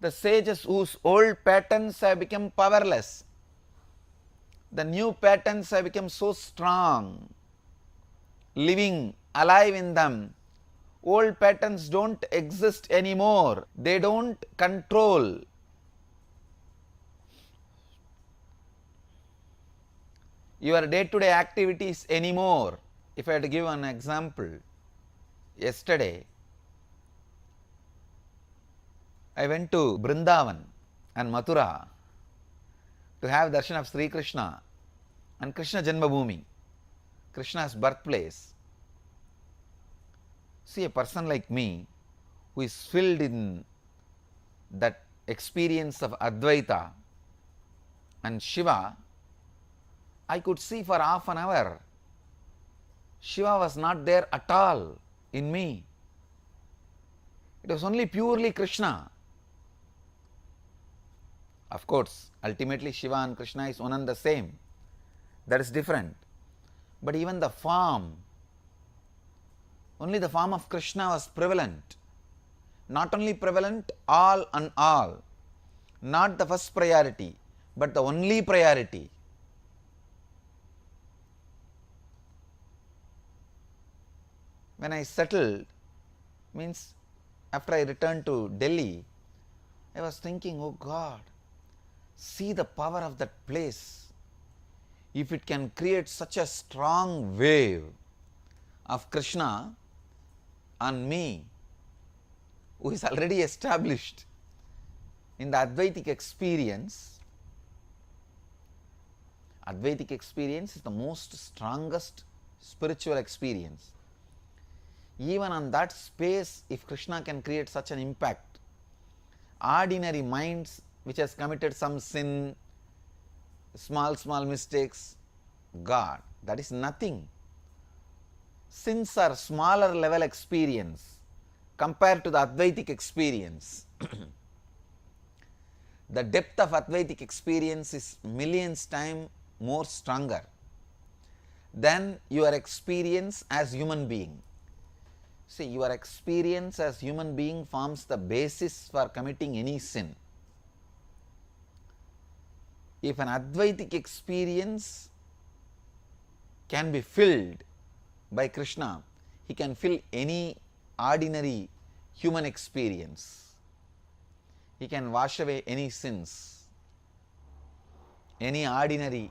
the sages whose old patterns have become powerless. The new patterns have become so strong, living alive in them. Old patterns don't exist anymore. They don't control. Your day-to-day activities anymore. If I had to give an example, yesterday I went to Brindavan and Mathura to have darshan of Sri Krishna and Krishna Janmabhoomi, Krishna's birthplace. See, a person like me who is filled in that experience of Advaita and Shiva, I could see for half an hour Shiva was not there at all in me. It was only purely Krishna. Of course, ultimately Shiva and Krishna is one and the same. That is different. But even the form, only the form of Krishna was prevalent. Not only prevalent, all and all. Not the first priority, but the only priority. When I settled, means after I returned to Delhi, I was thinking, oh God, see the power of that place. If it can create such a strong wave of Krishna on me, who is already established in the Advaitic experience. Advaitic experience is the most strongest spiritual experience. Even on that space, if Krishna can create such an impact, ordinary minds which has committed some sin, small mistakes, God, that is nothing. Sins are smaller level experience compared to the Advaitic experience. The depth of Advaitic experience is millions times more stronger than your experience as human being. See, your experience as human being forms the basis for committing any sin. If an Advaitic experience can be filled by Krishna, he can fill any ordinary human experience. He can wash away any sins, any ordinary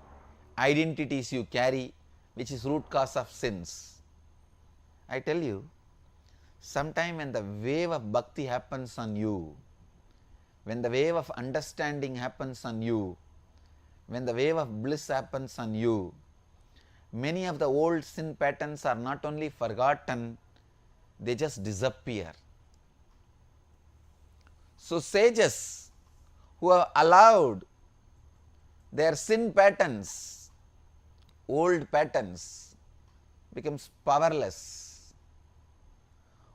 identities you carry, which is root cause of sins. I tell you, sometime when the wave of bhakti happens on you, when the wave of understanding happens on you, when the wave of bliss happens on you, many of the old sin patterns are not only forgotten, they just disappear. So sages who have allowed their sin patterns, old patterns, becomes powerless,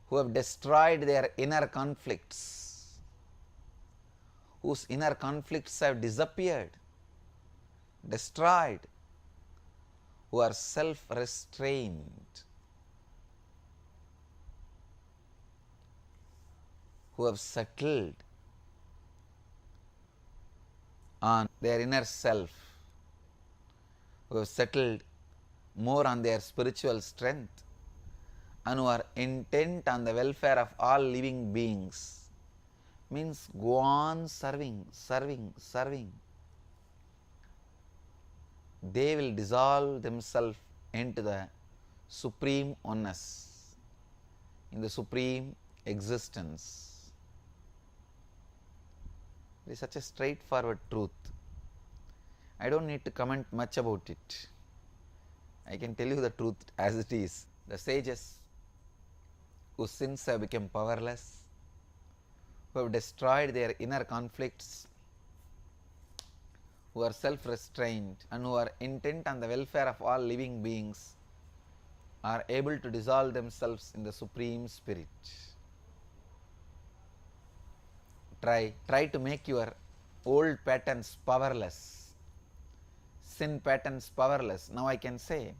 who have destroyed their inner conflicts, whose inner conflicts have disappeared, destroyed, who are self-restrained, who have settled on their inner self, who have settled more on their spiritual strength, and who are intent on the welfare of all living beings, means go on serving, serving, serving. They will dissolve themselves into the supreme oneness, in the supreme existence. It is such a straightforward truth. I don't need to comment much about it. I can tell you the truth as it is. The sages whose sins have become powerless, who have destroyed their inner conflicts, who are self-restrained and who are intent on the welfare of all living beings, are able to dissolve themselves in the Supreme Spirit. Try to make your old patterns powerless, sin patterns powerless. Now I can say,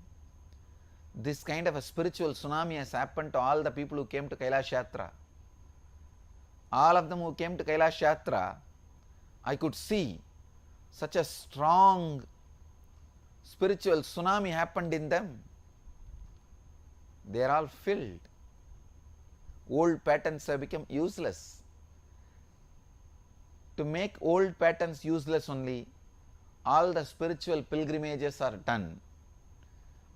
this kind of a spiritual tsunami has happened to all the people who came to Kailash Yatra. All of them who came to Kailash Yatra, I could see such a strong spiritual tsunami happened in them. They are all filled. Old patterns have become useless. To make old patterns useless only, all the spiritual pilgrimages are done.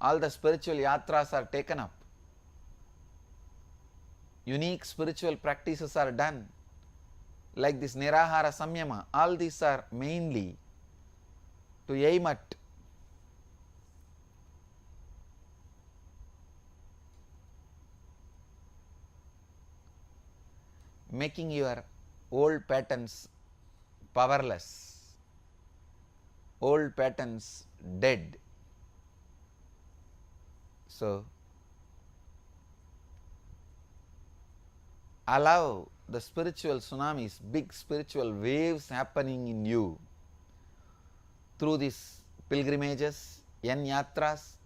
All the spiritual yatras are taken up. Unique spiritual practices are done, like this Nirahara Samyama. All these are mainly to aim at making your old patterns powerless, old patterns dead. So, allow the spiritual tsunamis, big spiritual waves happening in you through these pilgrimages, yatras,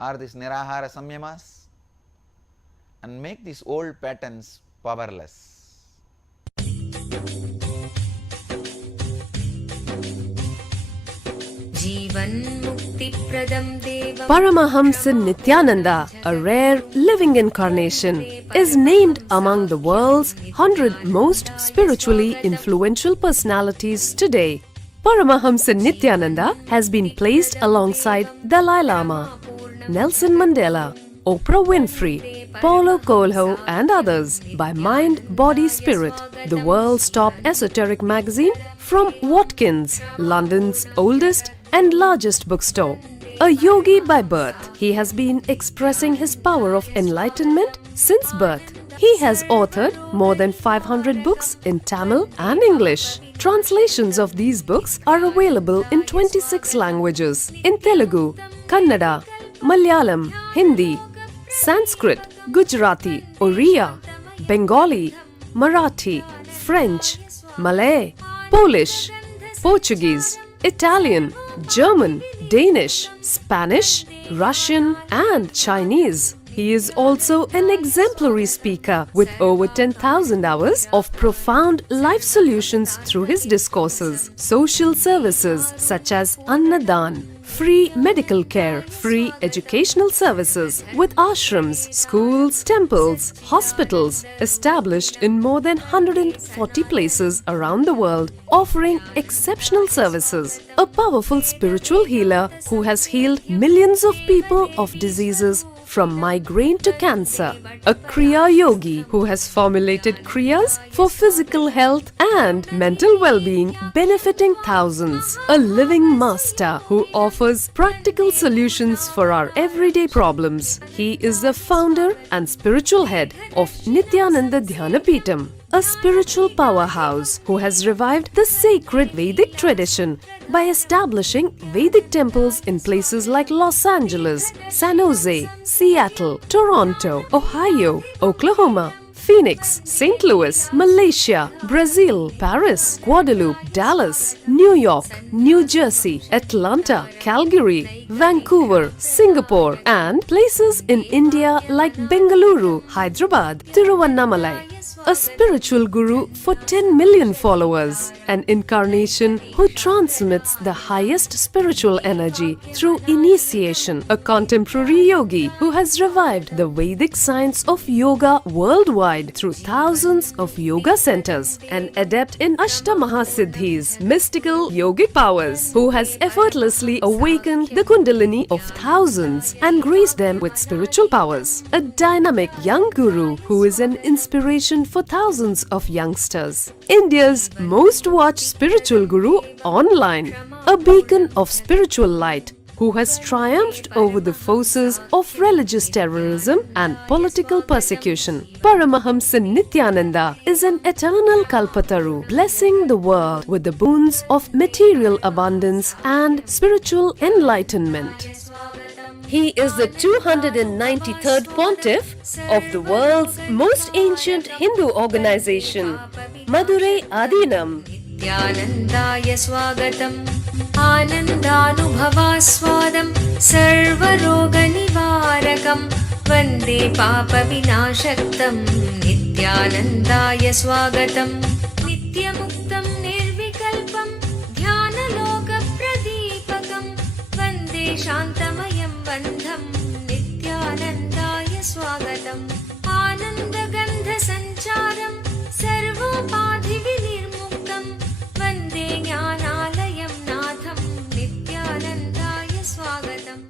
or these Nirahara Samyamas, and make these old patterns powerless. Paramahamsa Nithyananda, a rare living incarnation, is named among the world's 100 most spiritually influential personalities today. Paramahamsa Nithyananda has been placed alongside Dalai Lama, Nelson Mandela, Oprah Winfrey, Paulo Coelho and others by Mind, Body, Spirit, the world's top esoteric magazine from Watkins, London's oldest and largest bookstore. A yogi by birth, he has been expressing his power of enlightenment since birth. He has authored more than 500 books in Tamil and English. Translations of these books are available in 26 languages in Telugu, Kannada, Malayalam, Hindi, Sanskrit, Gujarati, Oriya, Bengali, Marathi, French, Malay, Polish, Portuguese, Italian, German, Danish, Spanish, Russian and Chinese. He is also an exemplary speaker with over 10,000 hours of profound life solutions through his discourses. Social services such as Annadan, free medical care, free educational services with ashrams, schools, temples, hospitals established in more than 140 places around the world, offering exceptional services. A powerful spiritual healer who has healed millions of people of diseases from migraine to cancer. A Kriya Yogi who has formulated Kriyas for physical health and mental well-being, benefiting thousands. A living master who offers practical solutions for our everyday problems. He is the founder and spiritual head of Nithyananda Dhyanapeetham, a spiritual powerhouse who has revived the sacred Vedic tradition by establishing Vedic temples in places like Los Angeles, San Jose, Seattle, Toronto, Ohio, Oklahoma, Phoenix, St. Louis, Malaysia, Brazil, Paris, Guadeloupe, Dallas, New York, New Jersey, Atlanta, Calgary, Vancouver, Singapore, and places in India like Bengaluru, Hyderabad, Tiruvannamalai. A spiritual guru for 10 million followers, an incarnation who transmits the highest spiritual energy through initiation, a contemporary yogi who has revived the Vedic science of yoga worldwide through thousands of yoga centers, an adept in Ashtamahasiddhis, mystical yogic powers, who has effortlessly awakened the Kundalini of thousands and graced them with spiritual powers, a dynamic young guru who is an inspiration for thousands of youngsters, India's most watched spiritual guru online, a beacon of spiritual light who has triumphed over the forces of religious terrorism and political persecution. Paramahamsa Nithyananda is an eternal Kalpataru, blessing the world with the boons of material abundance and spiritual enlightenment. He is the 293rd pontiff of the world's most ancient Hindu organization, Madurai Adinam. Nithyanandaya swagatam Anandanubhavaswadam Sarvaroganivarakam Vande Papa Vinashaktam Nithyanandaya swagatam Nityamuktam Nirvikalpam Dhyanaloka Pradipakam Vande Shantamayam Bandham Nithyanandaya swagatam Anandagandha Sancharam Sarvopadhi Vinirmuktam Vande Jnanalayam Natham Nithyanandaya swagatam.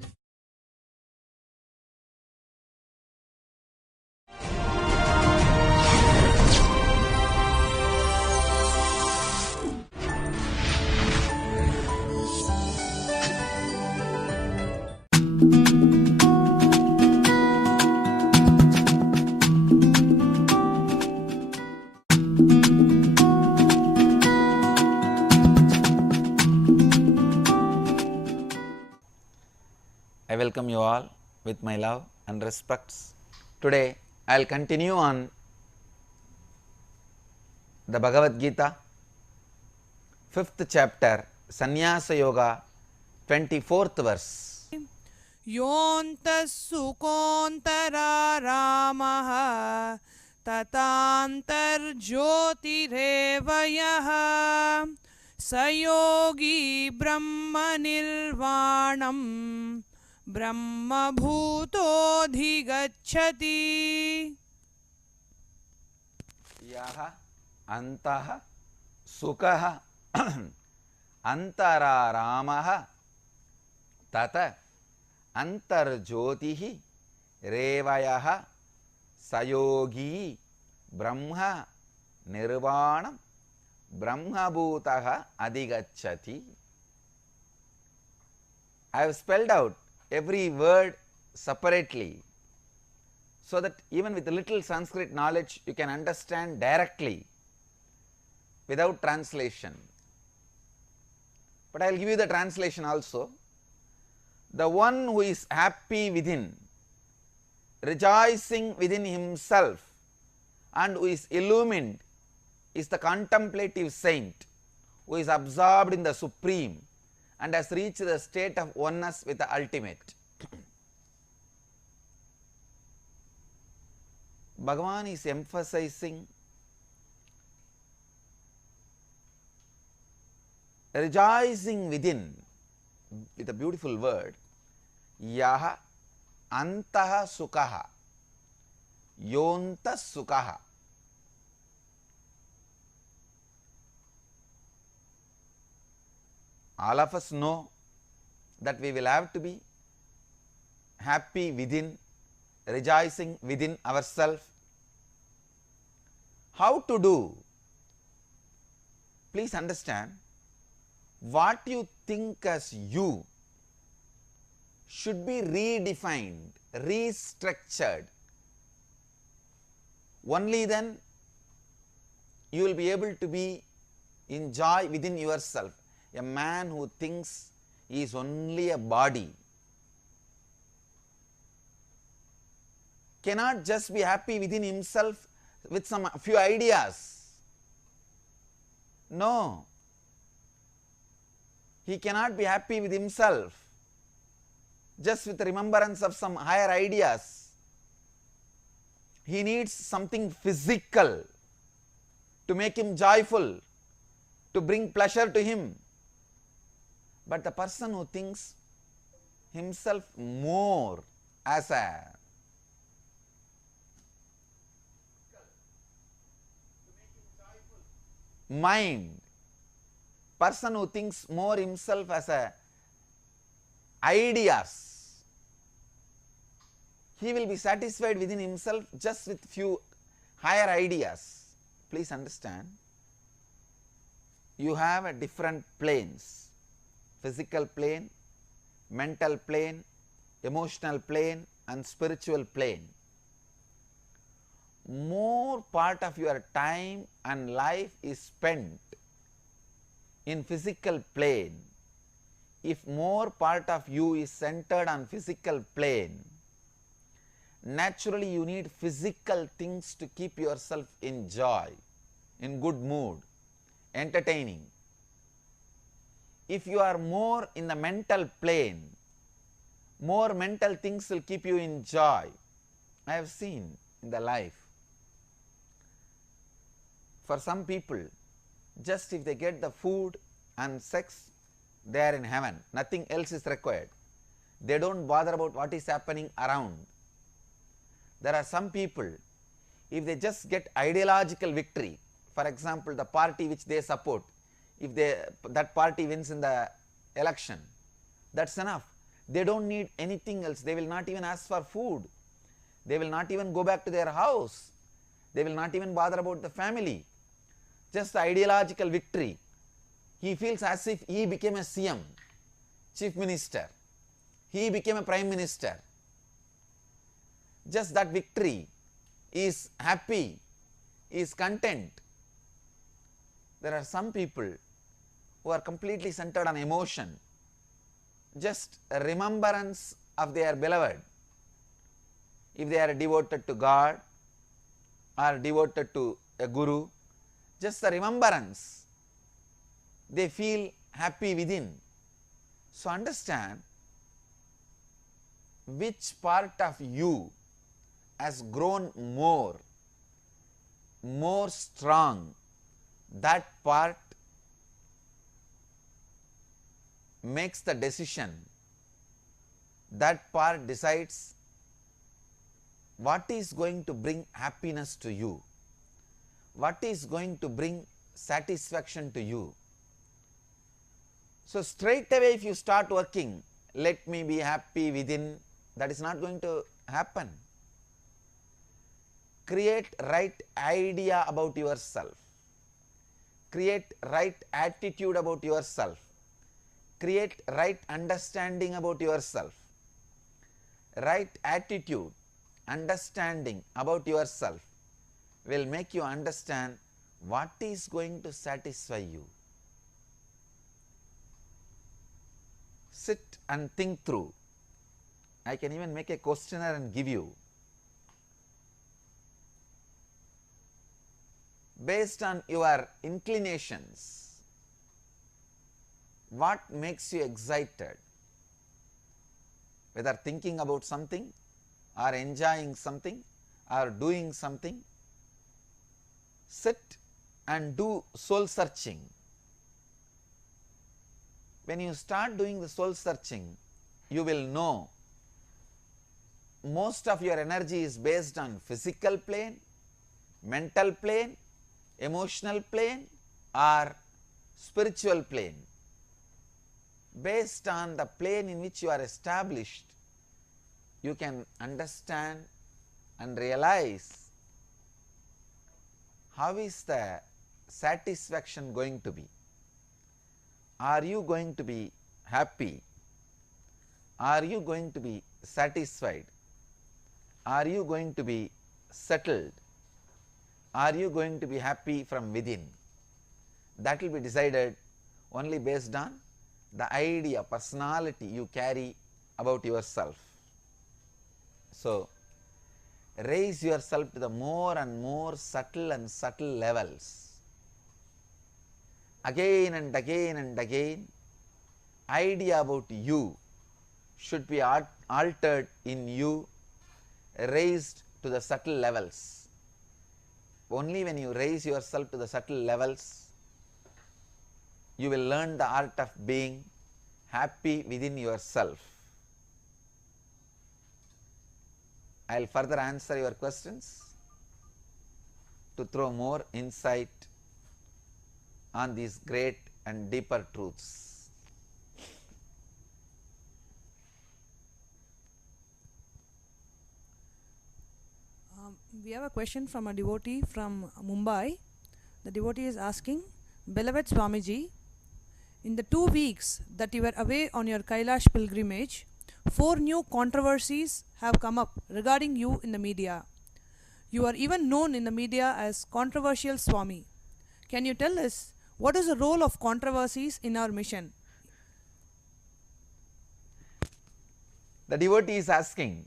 I welcome you all with my love and respects. Today I will continue on the Bhagavad Gita, 5th chapter, Sannyasa Yoga, 24th verse. योऽन्तः सुकोऽन्तरारामः ततान्तर्ज्योतिरेव यः स योगी ब्रह्मनिर्वाणम् ब्रह्मभूतोऽधिगच्छति. यः अन्तः सुखः अन्तरारामः तत अंतर्ज्योतिः रेवयः सयोगी ब्रह्म निर्वाणं ब्रह्मभूतः अधिगच्छति. I have spelled out every word separately so that even with a little Sanskrit knowledge you can understand directly without translation. But I will give you the translation also. The one who is happy within, rejoicing within himself, and who is illumined is the contemplative saint who is absorbed in the Supreme and has reached the state of oneness with the ultimate. Bhagavan is emphasizing rejoicing within with a beautiful word, yaha antaha sukaha, yonta sukaha. All of us know that we will have to be happy within rejoicing within ourselves. How to do? Please understand, what you think as you should be redefined, restructured. Only then you will be able to be in joy within yourself. A man who thinks he is only a body cannot just be happy within himself with some few ideas. No. He cannot be happy with himself just with remembrance of some higher ideas. He needs something physical to make him joyful, to bring pleasure to him. But the person who thinks himself more as a mind, person who thinks more himself as a ideas, he will be satisfied within himself just with few higher ideas. Please understand, you have a different planes: physical plane, mental plane, emotional plane and spiritual plane. More part of your time and life is spent in physical plane. If more part of you is centered on physical plane, naturally you need physical things to keep yourself in joy, in good mood, entertaining. If you are more in the mental plane, more mental things will keep you in joy. I have seen in the life, for some people, just if they get the food and sex, they are in heaven. Nothing else is required. They don't bother about what is happening around. There are some people, if they just get ideological victory, for example, the party which they support, if that party wins in the election, that's enough. They don't need anything else. They will not even ask for food. They will not even go back to their house. They will not even bother about the family. Just the ideological victory. He feels as if he became a CM, Chief Minister. He became a Prime Minister. Just that victory is happy, is content. There are some people who are completely centered on emotion. Just a remembrance of their beloved. If they are devoted to God or devoted to a guru, just the remembrance, they feel happy within. So understand which part of you has grown more strong. That part makes the decision. That part decides what is going to bring happiness to you, what is going to bring satisfaction to you. So straight away if you start working, let me be happy within, that is not going to happen. Create right idea about yourself. Create right attitude about yourself. Create right understanding about yourself. Right attitude, understanding about yourself will make you understand what is going to satisfy you. Sit and think through. I can even make a questionnaire and give you. Based on your inclinations, what makes you excited? Whether thinking about something or enjoying something or doing something, sit and do soul searching. When you start doing the soul searching, you will know most of your energy is based on physical plane, mental plane, emotional plane or spiritual plane. Based on the plane in which you are established, you can understand and realize how is the satisfaction going to be. Are you going to be happy? Are you going to be satisfied? Are you going to be settled? Are you going to be happy from within? That will be decided only based on the idea, personality you carry about yourself. So, raise yourself to the more and more subtle and subtle levels. Again and again and again, idea about you should be altered in you, raised to the subtle levels. Only when you raise yourself to the subtle levels, you will learn the art of being happy within yourself. I will further answer your questions to throw more insight on these great and deeper truths. We have a question from a devotee from Mumbai. The devotee is asking, Beloved Swamiji, in the 2 weeks that you were away on your Kailash pilgrimage, 4 new controversies have come up regarding you in the media. You are even known in the media as Controversial Swami. Can you tell us what is the role of controversies in our mission? The devotee is asking,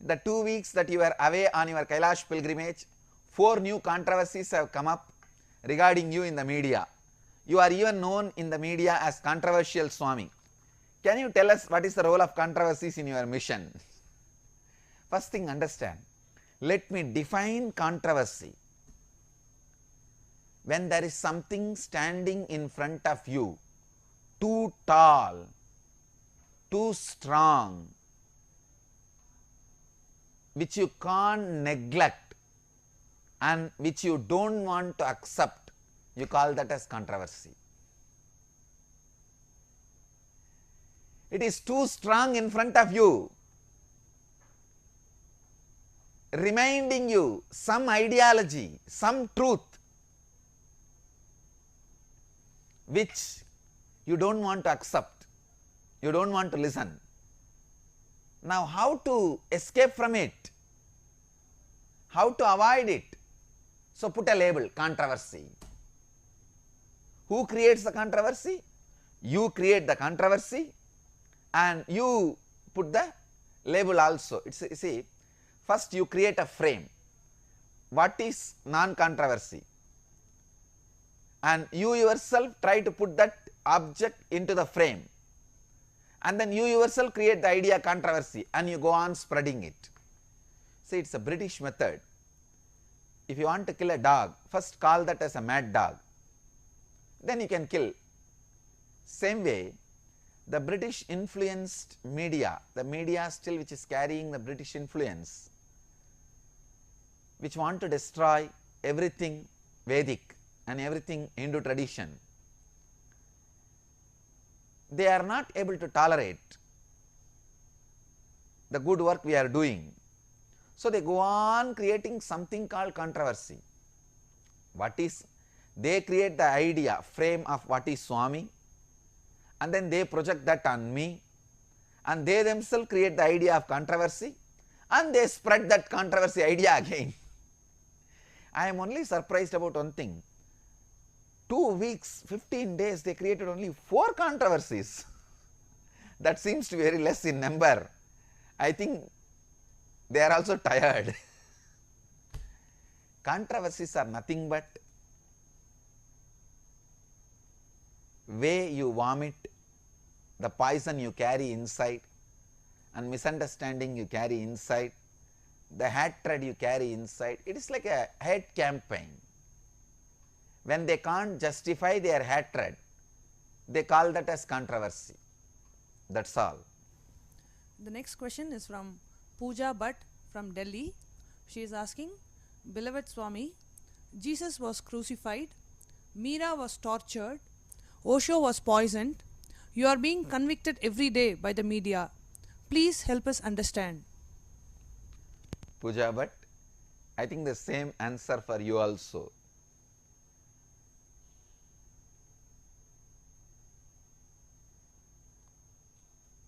the 2 weeks that you were away on your Kailash pilgrimage, 4 new controversies have come up regarding you in the media. You are even known in the media as Controversial Swami. Can you tell us what is the role of controversies in your mission? First thing, understand. Let me define controversy. When there is something standing in front of you, too tall, too strong, which you can't neglect and which you don't want to accept, you call that as controversy. It is too strong in front of you, reminding you some ideology, some truth which you don't want to accept, you don't want to listen. Now, how to escape from it? How to avoid it? So, put a label, controversy. Who creates the controversy? You create the controversy and you put the label also. See, first you create a frame. What is non-controversy? And you yourself try to put that object into the frame. And then you yourself create the idea controversy and you go on spreading it. See, it is a British method. If you want to kill a dog, first call that as a mad dog. Then you can kill. Same way, the British influenced media, the media still which is carrying the British influence, which want to destroy everything Vedic and everything Hindu tradition, they are not able to tolerate the good work we are doing. So, they go on creating something called controversy. What is? They create the idea, frame of what is Swami, and then they project that on me, and they themselves create the idea of controversy and they spread that controversy idea again. I am only surprised about one thing. 2 weeks, 15 days, they created only 4 controversies. That seems to be very less in number. I think they are also tired. Controversies are nothing but way you vomit, the poison you carry inside, and misunderstanding you carry inside, the hatred you carry inside. It is like a hate campaign. When they can't justify their hatred, they call that as controversy. That's all. The next question is from Pooja Bhatt from Delhi. She is asking, Beloved Swami, Jesus was crucified, Meera was tortured, Osho was poisoned. You are being convicted every day by the media. Please help us understand. Puja, but I think the same answer for you also.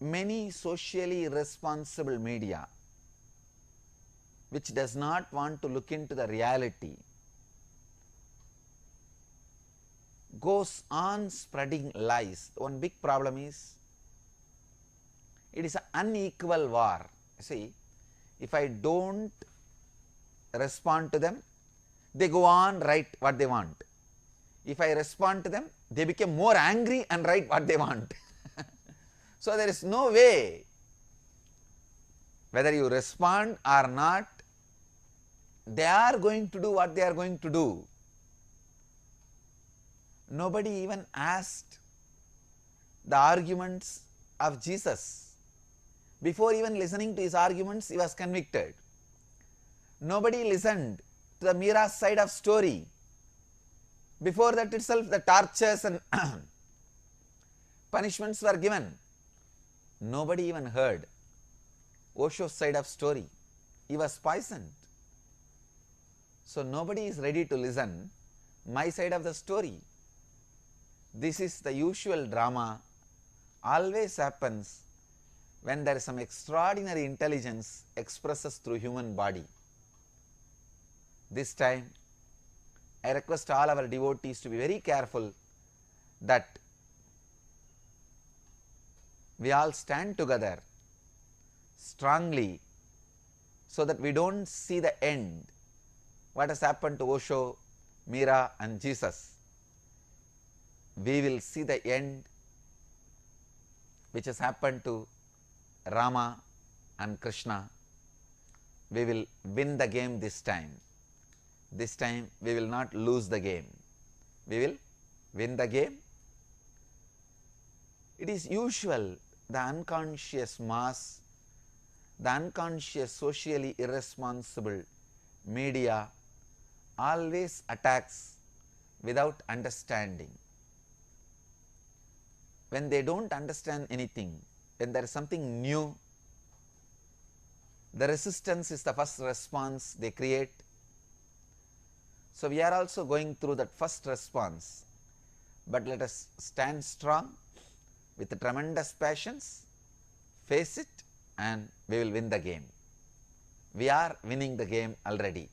Many socially responsible media which does not want to look into the reality goes on spreading lies. One big problem is it is an unequal war. See, if I don't respond to them, they go on write what they want. If I respond to them, they become more angry and write what they want. So there is no way, whether you respond or not, they are going to do what they are going to do. Nobody even asked the arguments of Jesus. Before even listening to his arguments, he was convicted. Nobody listened to the Mira's side of story. Before that itself, the tortures and punishments were given. Nobody even heard Osho's side of story. He was poisoned. So nobody is ready to listen my side of the story. This is the usual drama, always happens when there is some extraordinary intelligence expresses through human body. This time, I request all our devotees to be very careful that we all stand together strongly so that we don't see the end. What has happened to Osho, Mira and Jesus? We will see the end which has happened to Rama and Krishna. We will win the game this time. This time we will not lose the game. We will win the game. It is usual, the unconscious mass, the unconscious socially irresponsible media always attacks without understanding. When they don't understand anything, when there is something new, the resistance is the first response they create. So we are also going through that first response, but let us stand strong with the tremendous passions, face it, and we will win the game. We are winning the game already.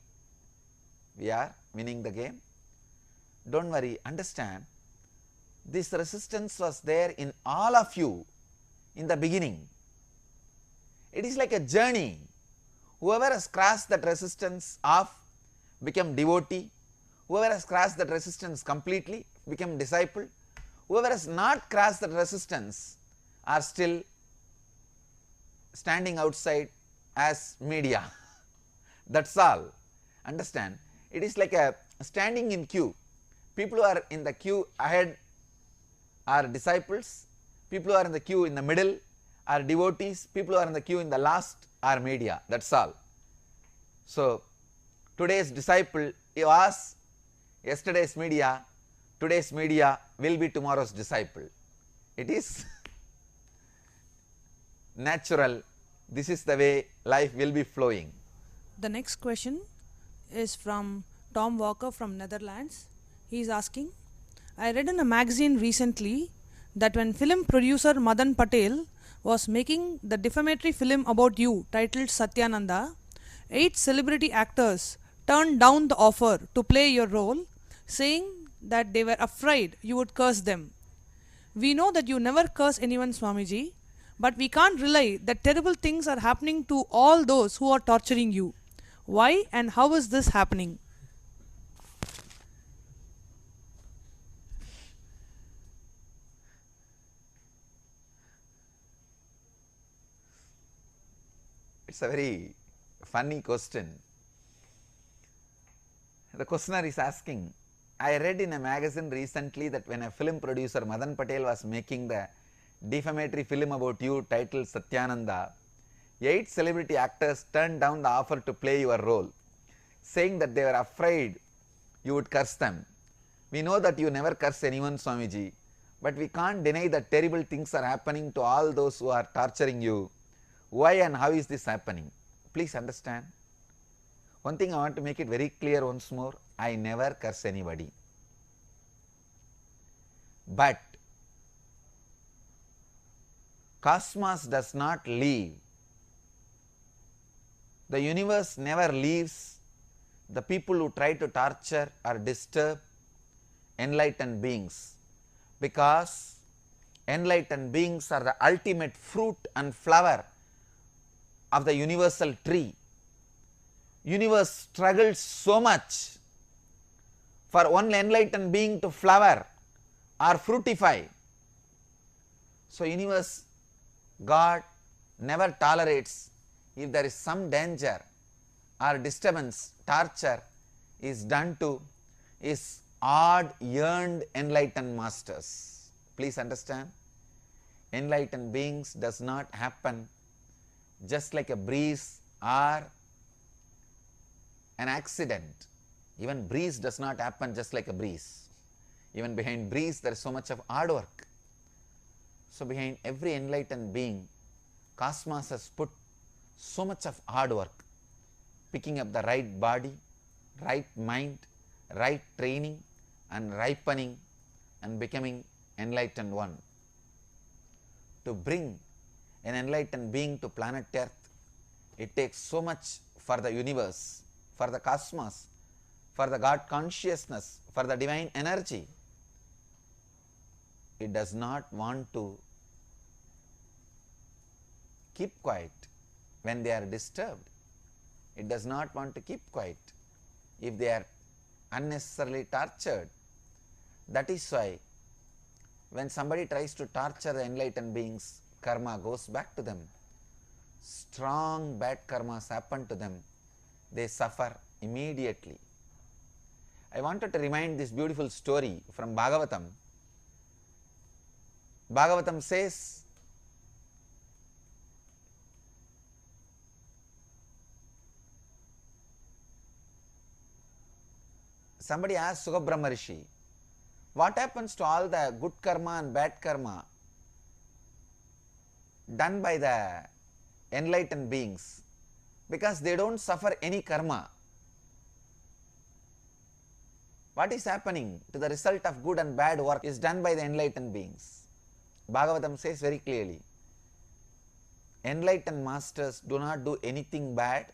We are winning the game. Don't worry, understand, this resistance was there in all of you in the beginning. It is like a journey. Whoever has crossed that resistance off, become devotee. Whoever has crossed that resistance completely, become disciple. Whoever has not crossed that resistance are still standing outside as media. That's all. Understand? It is like a standing in queue. People who are in the queue ahead are disciples. People who are in the queue in the middle are devotees. People who are in the queue in the last are media. That's all. So today's disciple was yesterday's media. Today's media will be tomorrow's disciple. It is natural. This is the way life will be flowing. The next question is from Tom Walker from Netherlands. He is asking, I read in a magazine recently that when film producer Madan Patel was making the defamatory film about you titled Satyananda, 8 celebrity actors turned down the offer to play your role, saying that they were afraid you would curse them. We know that you never curse anyone, Swamiji, but we can't rely that terrible things are happening to all those who are torturing you. Why and how is this happening? It's a very funny question. The questioner is asking, I read in a magazine recently that when a film producer Madan Patel was making the defamatory film about you titled Satyananda, 8 celebrity actors turned down the offer to play your role, saying that they were afraid you would curse them. We know that you never curse anyone, Swamiji, but we can't deny that terrible things are happening to all those who are torturing you. Why and how is this happening? Please understand, One thing I want to make it very clear once more, I never curse anybody. But cosmos does not leave. The universe never leaves the people who try to torture or disturb enlightened beings, because enlightened beings are the ultimate fruit and flower of the universal tree. Universe struggles so much for one enlightened being to flower or fructify. So universe, God never tolerates if there is some danger or disturbance, torture is done to his odd yearned enlightened masters. Please understand, enlightened beings does not happen just like a breeze or an accident. Even breeze does not happen just like a breeze. Even behind breeze there is so much of hard work. So behind every enlightened being, cosmos has put so much of hard work, picking up the right body, right mind, right training and ripening and becoming enlightened one. To bring an enlightened being to planet Earth, it takes so much for the universe, for the cosmos, for the God consciousness, for the divine energy. It does not want to keep quiet when they are disturbed. It does not want to keep quiet if they are unnecessarily tortured. That is why when somebody tries to torture the enlightened beings, karma goes back to them. Strong bad karmas happen to them. They suffer immediately. I wanted to remind this beautiful story from Bhagavatam. Bhagavatam says, somebody asked Sugabrahma Rishi, what happens to all the good karma and bad karma done by the enlightened beings, because they don't suffer any karma? What is happening to the result of good and bad work is done by the enlightened beings. Bhagavatam says very clearly, enlightened masters do not do anything bad,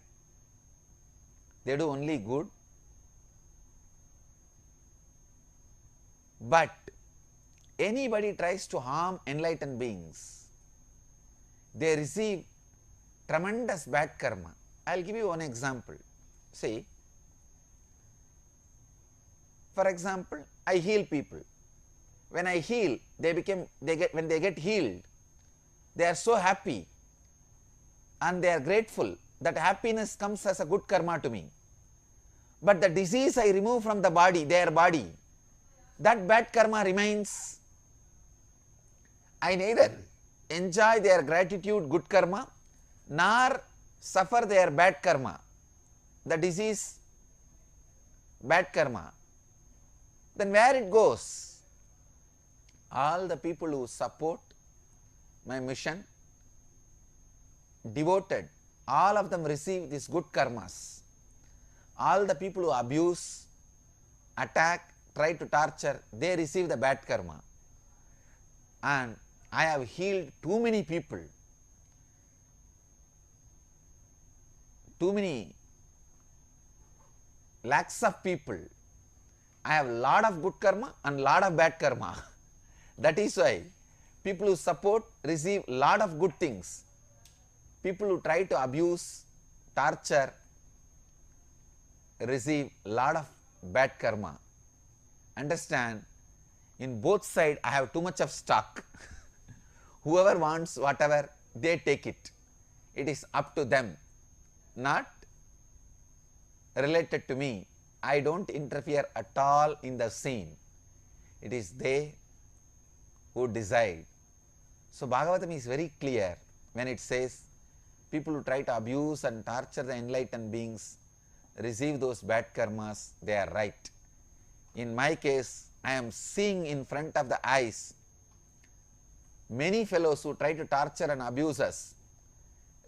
they do only good. But anybody tries to harm enlightened beings, they receive tremendous bad karma. I will give you one example. See, for example, I heal people. When I heal, when they get healed, they are so happy and they are grateful. That happiness comes as a good karma to me. But the disease I remove from the body, their body, that bad karma remains. I neither enjoy their gratitude, good karma, nor suffer their bad karma, the disease, bad karma. Then where it goes? All the people who support my mission, devoted, all of them receive these good karmas. All the people who abuse, attack, try to torture, they receive the bad karma. And I have healed too many people, too many lakhs of people. I have lot of good karma and lot of bad karma. That is why people who support receive lot of good things. People who try to abuse, torture, receive lot of bad karma. Understand, in both sides I have too much of stock. Whoever wants whatever, they take it. It is up to them, not related to me. I don't interfere at all in the scene. It is they who decide. So Bhagavatam is very clear when it says people who try to abuse and torture the enlightened beings receive those bad karmas, they are right. In my case, I am seeing in front of the eyes many fellows who try to torture and abuse us,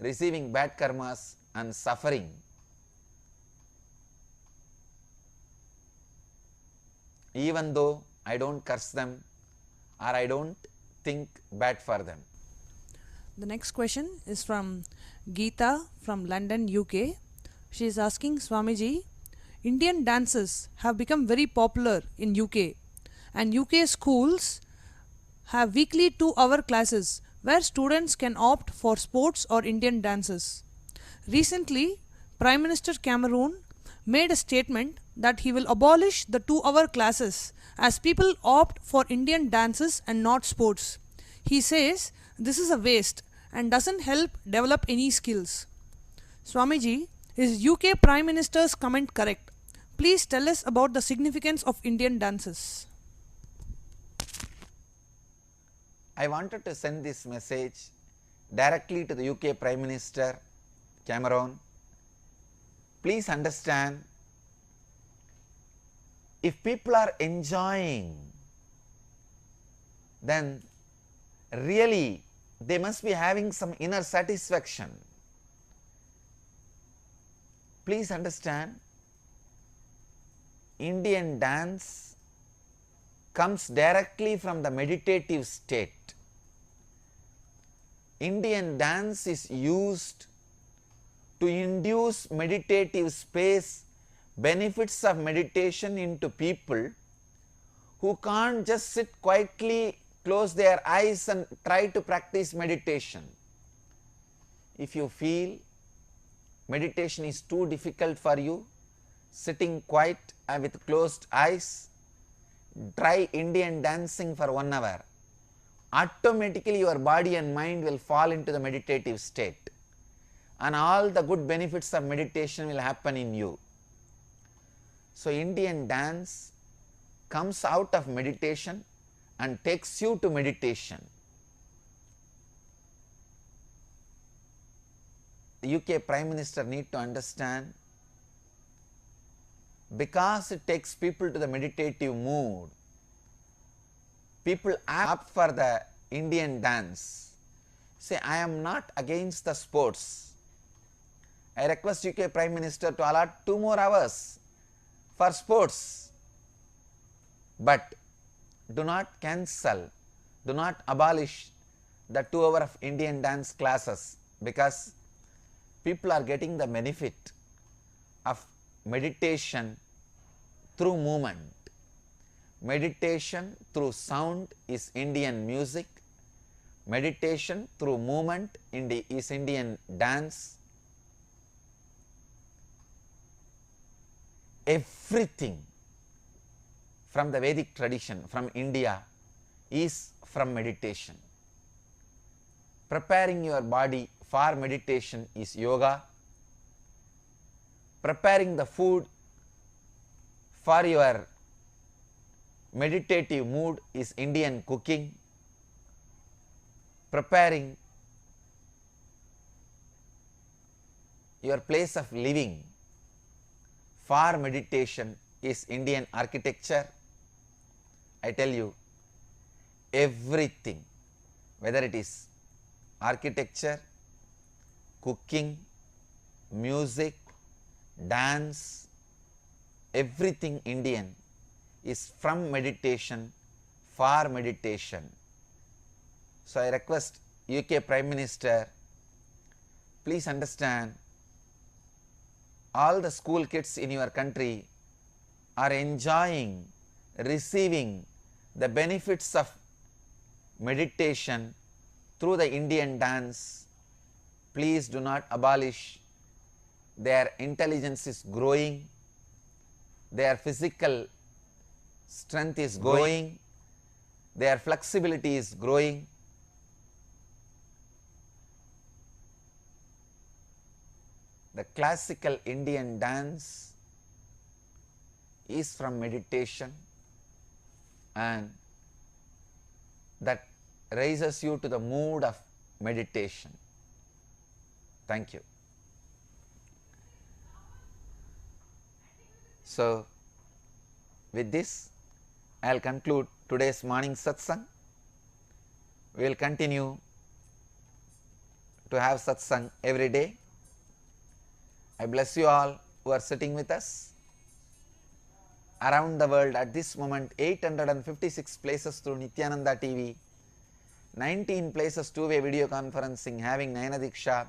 receiving bad karmas and suffering. even though I don't curse them or I don't think bad for them. The next question is from Gita from London, UK. She is asking Swamiji, Indian dances have become very popular in UK, and UK schools have weekly 2-hour classes where students can opt for sports or Indian dances. Recently, Prime Minister Cameroon made a statement that he will abolish the 2-hour classes as people opt for Indian dances and not sports. He says this is a waste and doesn't help develop any skills. Swamiji, is UK Prime Minister's comment correct? Please tell us about the significance of Indian dances. I wanted to send this message directly to the UK Prime Minister Cameron. Please understand, if people are enjoying, then really they must be having some inner satisfaction. Please understand, Indian dance comes directly from the meditative state. Indian dance is used to induce meditative space, benefits of meditation into people who can't just sit quietly, close their eyes and try to practice meditation. If you feel meditation is too difficult for you, sitting quiet and with closed eyes, try Indian dancing for 1 hour. Automatically your body and mind will fall into the meditative state, and all the good benefits of meditation will happen in you. So Indian dance comes out of meditation and takes you to meditation. The UK Prime Minister need to understand, because it takes people to the meditative mood, people opt for the Indian dance. Say, I am not against the sports. I request UK Prime Minister to allot 2 more hours for sports. But do not cancel, do not abolish the 2 hours of Indian dance classes, because people are getting the benefit of meditation through movement. Meditation through sound is Indian music. Meditation through movement is Indian dance. Everything from the Vedic tradition, from India, is from meditation. Preparing your body for meditation is yoga. Preparing the food for your meditative mood is Indian cooking. Preparing your place of living for meditation is Indian architecture. I tell you, everything, whether it is architecture, cooking, music, dance, everything Indian is from meditation for meditation. So I request UK Prime Minister, please understand, all the school kids in your country are enjoying, receiving the benefits of meditation through the Indian dance. Please do not abolish. Their intelligence is growing, their physical strength is growing, their flexibility is growing. The classical Indian dance is from meditation, and that raises you to the mood of meditation. Thank you. So, with this, I will conclude today's morning satsang. We will continue to have satsang every day. I bless you all who are sitting with us. around the world at this moment, 856 places through Nithyananda TV, 19 places two-way video conferencing having Nayana Diksha,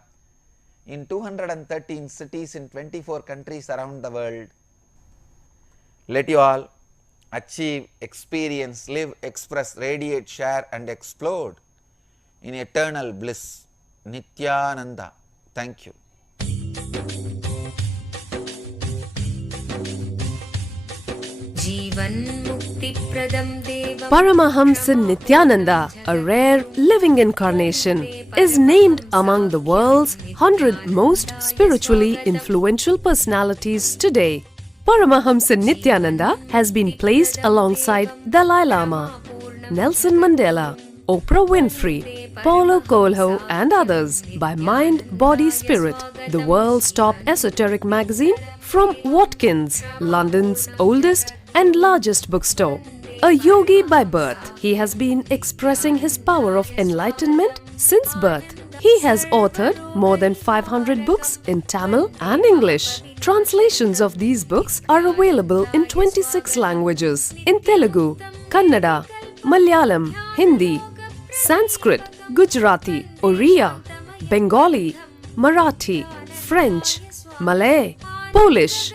in 213 cities in 24 countries around the world. Let you all achieve, experience, live, express, radiate, share and explode in eternal bliss. Nithyananda. Thank you. Paramahamsa Nithyananda, a rare living incarnation, is named among the world's 100 most spiritually influential personalities today. Paramahamsa Nithyananda has been placed alongside Dalai Lama, Nelson Mandela, Oprah Winfrey, Paulo Coelho and others by Mind, Body, Spirit, the world's top esoteric magazine from Watkins, London's oldest and largest bookstore. A yogi by birth, he has been expressing his power of enlightenment since birth. He has authored more than 500 books in Tamil and English. Translations of these books are available in 26 languages in Telugu, Kannada, Malayalam, Hindi, Sanskrit, Gujarati, Oriya, Bengali, Marathi, French, Malay, Polish,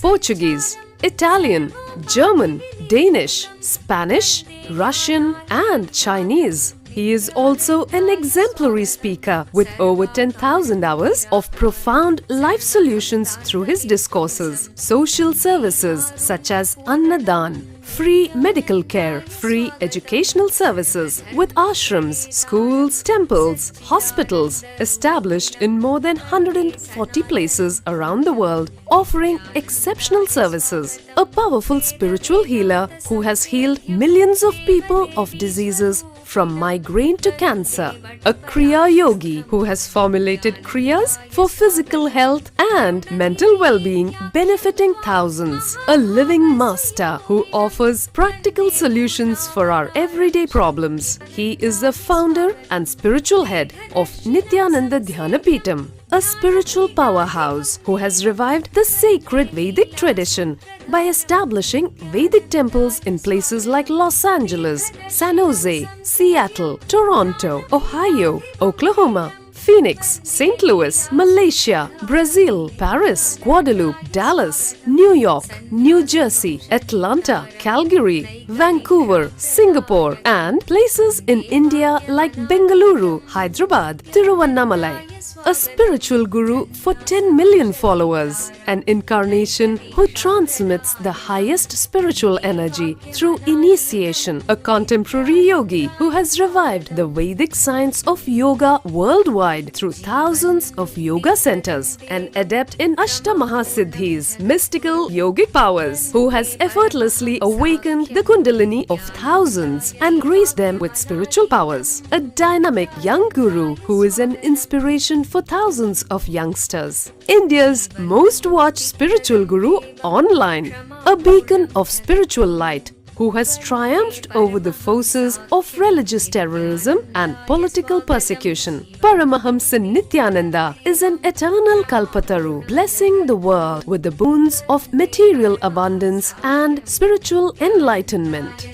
Portuguese, Italian, German, Danish, Spanish, Russian and Chinese. He is also an exemplary speaker with over 10,000 hours of profound life solutions through his discourses. Social services such as Annadan, free medical care, free educational services with ashrams, schools, temples, hospitals established in more than 140 places around the world, offering exceptional services. A powerful spiritual healer who has healed millions of people of diseases from migraine to cancer. A Kriya Yogi who has formulated Kriyas for physical health and mental well-being, benefiting thousands. A living master who offers practical solutions for our everyday problems. He is the founder and spiritual head of Nithyananda Dhyanapeetham, a spiritual powerhouse who has revived the sacred Vedic tradition by establishing Vedic temples in places like Los Angeles, San Jose, Seattle, Toronto, Ohio, Oklahoma, Phoenix, St. Louis, Malaysia, Brazil, Paris, Guadeloupe, Dallas, New York, New Jersey, Atlanta, Calgary, Vancouver, Singapore, and places in India like Bengaluru, Hyderabad, Tiruvannamalai. A spiritual guru for 10 million followers, an incarnation who transmits the highest spiritual energy through initiation, a contemporary yogi who has revived the Vedic science of yoga worldwide through thousands of yoga centers, an adept in Ashtamahasiddhis, mystical yogic powers, who has effortlessly awakened the Kundalini of thousands and graced them with spiritual powers, a dynamic young guru who is an inspiration for thousands of youngsters, India's most watched spiritual guru online, a beacon of spiritual light who has triumphed over the forces of religious terrorism and political persecution. Paramahamsa Nithyananda is an eternal Kalpataru, blessing the world with the boons of material abundance and spiritual enlightenment.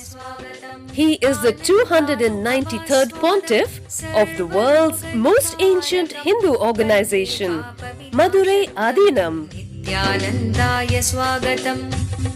He is the 293rd pontiff of the world's most ancient Hindu organization, Madurai Adinam. Nithyanandaya swagatam,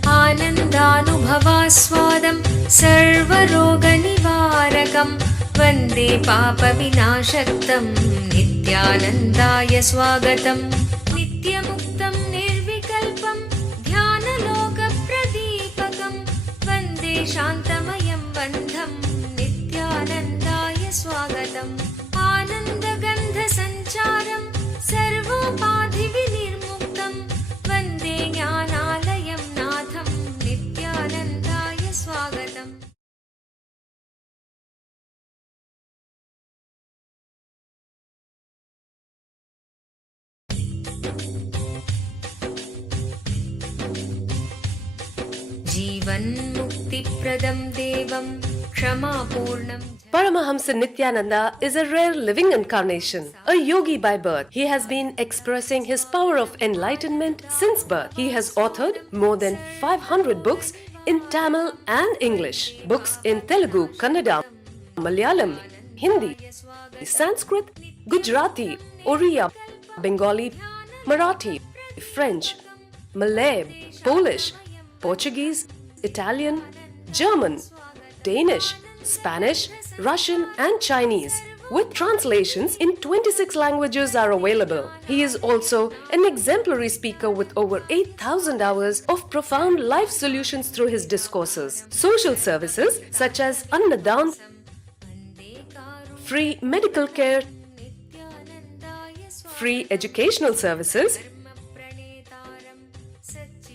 anandanubhavaswadam, sarvaroga nivarakam, vande papa vinashaktam. Nithyanandaya swagatam, nityamuktam nirvikalpam, dhyanaloka pradipakam, vande shantamayam bandham. Nithyanandaya swagatam, anandagandha sancharam, sarvopadhi vinirmuktam, vande jnanalayam natham. Nithyanandaya swagatam. जीवन मुक्तिप्रदं देवं क्षमापूर्णं Paramahamsa Nithyananda is a rare living incarnation, a yogi by birth. He has been expressing his power of enlightenment since birth. He has authored more than 500 books in Tamil and English, books in Telugu, Kannada, Malayalam, Hindi, Sanskrit, Gujarati, Oriya, Bengali, Marathi, French, Malay, Polish, Portuguese, Italian, German, Danish, Spanish, Russian and Chinese, with translations in 26 languages are available. He is also an exemplary speaker with over 8,000 hours of profound life solutions through his discourses. Social services such as Annadan, free medical care, free educational services,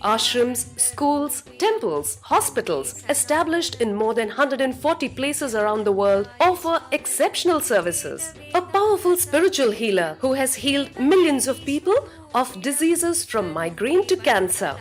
ashrams, schools, temples, hospitals, established in more than 140 places around the world, offer exceptional services. A powerful spiritual healer who has healed millions of people of diseases from migraine to cancer.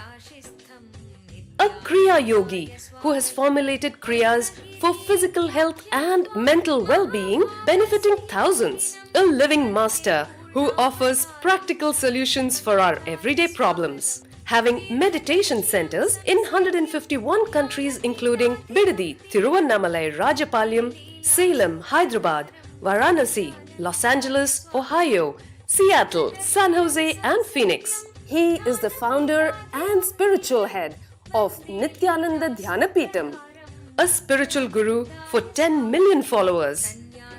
A Kriya Yogi who has formulated Kriyas for physical health and mental well-being, benefiting thousands. A living master who offers practical solutions for our everyday problems. Having meditation centers in 151 countries including Bidadi, Thiruvannamalai, Rajapalyam, Salem, Hyderabad, Varanasi, Los Angeles, Ohio, Seattle, San Jose and Phoenix. He is the founder and spiritual head of Nithyananda Dhyanapitham, a spiritual guru for 10 million followers,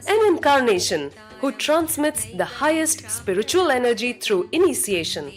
an incarnation who transmits the highest spiritual energy through initiation.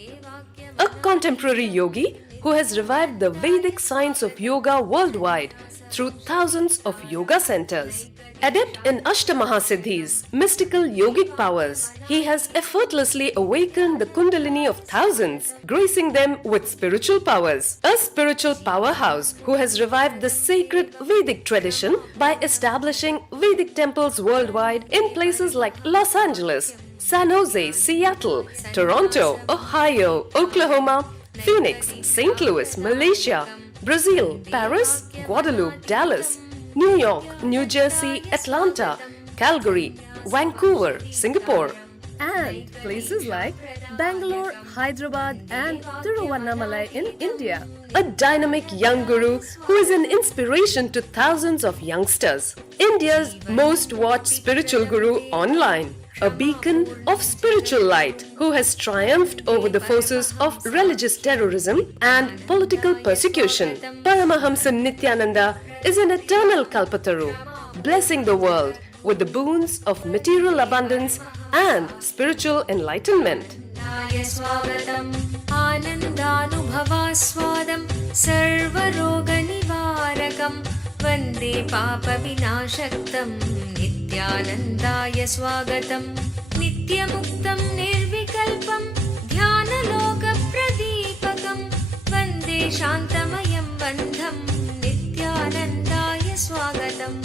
A contemporary yogi who has revived the Vedic science of yoga worldwide through thousands of yoga centers. Adept in Ashtamahasiddhis, mystical yogic powers, he has effortlessly awakened the Kundalini of thousands, gracing them with spiritual powers. A spiritual powerhouse who has revived the sacred Vedic tradition by establishing Vedic temples worldwide in places like Los Angeles, San Jose, Seattle, Toronto, Ohio, Oklahoma, Phoenix, St. Louis, Malaysia, Brazil, Paris, Guadeloupe, Dallas, New York, New Jersey, Atlanta, Calgary, Vancouver, Singapore, and places like Bangalore, Hyderabad, and Thiruvannamalai in India. A dynamic young guru who is an inspiration to thousands of youngsters. India's most watched spiritual guru online. A beacon of spiritual light who has triumphed over the forces of religious terrorism and political persecution. Paramahamsa Nithyananda is an eternal Kalpataru, blessing the world with the boons of material abundance and spiritual enlightenment. आनन्दानुभवास्वादं सर्वरोगनिवारकं वन्दे पापविनाशक्तं नित्यानन्दाय स्वागतं नित्यमुक्तं निर्विकल्पं ध्यानलोकप्रदीपकं वन्दे शान्तमयं बन्धं नित्यानन्दाय स्वागतम्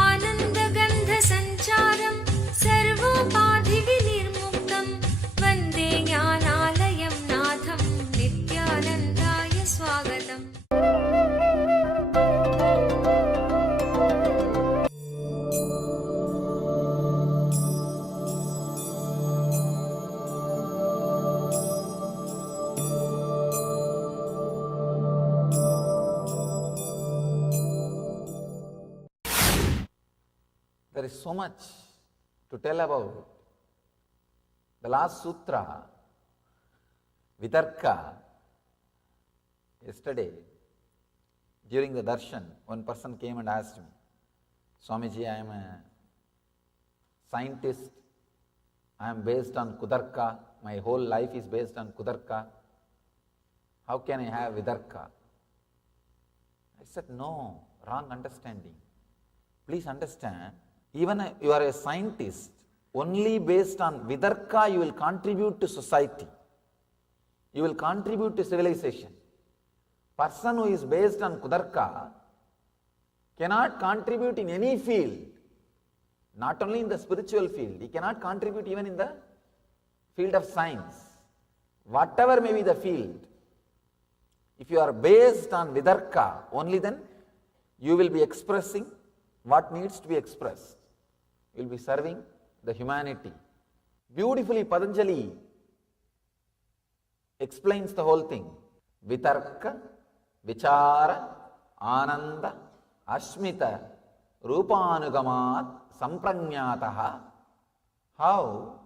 आनन्दगन्धसञ्चारं सर्वोपाधिविनिर्मुक्तं वन्दे ज्ञानालयं नाथं नित्यानन्दाय स्वागतम्. There is so much to tell about. The last sutra, Vitarka, yesterday, during the darshan, one person came and asked me, Swamiji, I am a scientist, I am based on Kudarka, my whole life is based on Kudarka, how can I have Vidarka? I said, no, wrong understanding. Please understand, even you are a scientist, only based on Vidarka you will contribute to society. You will contribute to civilization. Person who is based on Kudarka cannot contribute in any field, not only in the spiritual field, he cannot contribute even in the field of science. Whatever may be the field, if you are based on Vidarka, only then you will be expressing what needs to be expressed. you will be serving the humanity. Beautifully Patanjali explains the whole thing. Vitarka, Vichara, Ananda, Ashmita, Rupanugamat, Sampranyataha. How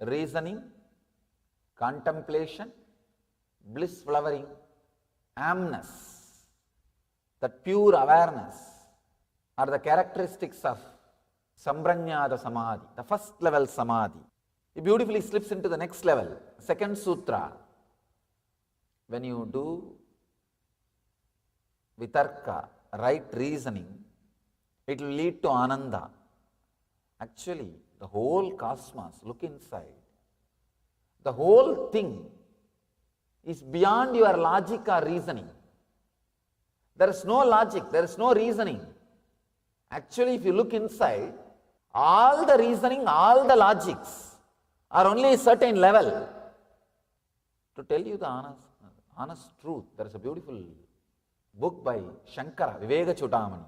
reasoning, contemplation, bliss flowering, amness, that pure awareness are the characteristics of Sampranyata Samadhi, the first level Samadhi. He beautifully slips into the next level, second sutra. When you do vitarka, right reasoning, it will lead to ananda. Actually, the whole cosmos, look inside. The whole thing is beyond your logic or reasoning. There is no logic, there is no reasoning. Actually, if you look inside, all the reasoning, all the logics are only a certain level. To tell you the honest truth, there is a beautiful book by Shankara, Viveka Chudamani.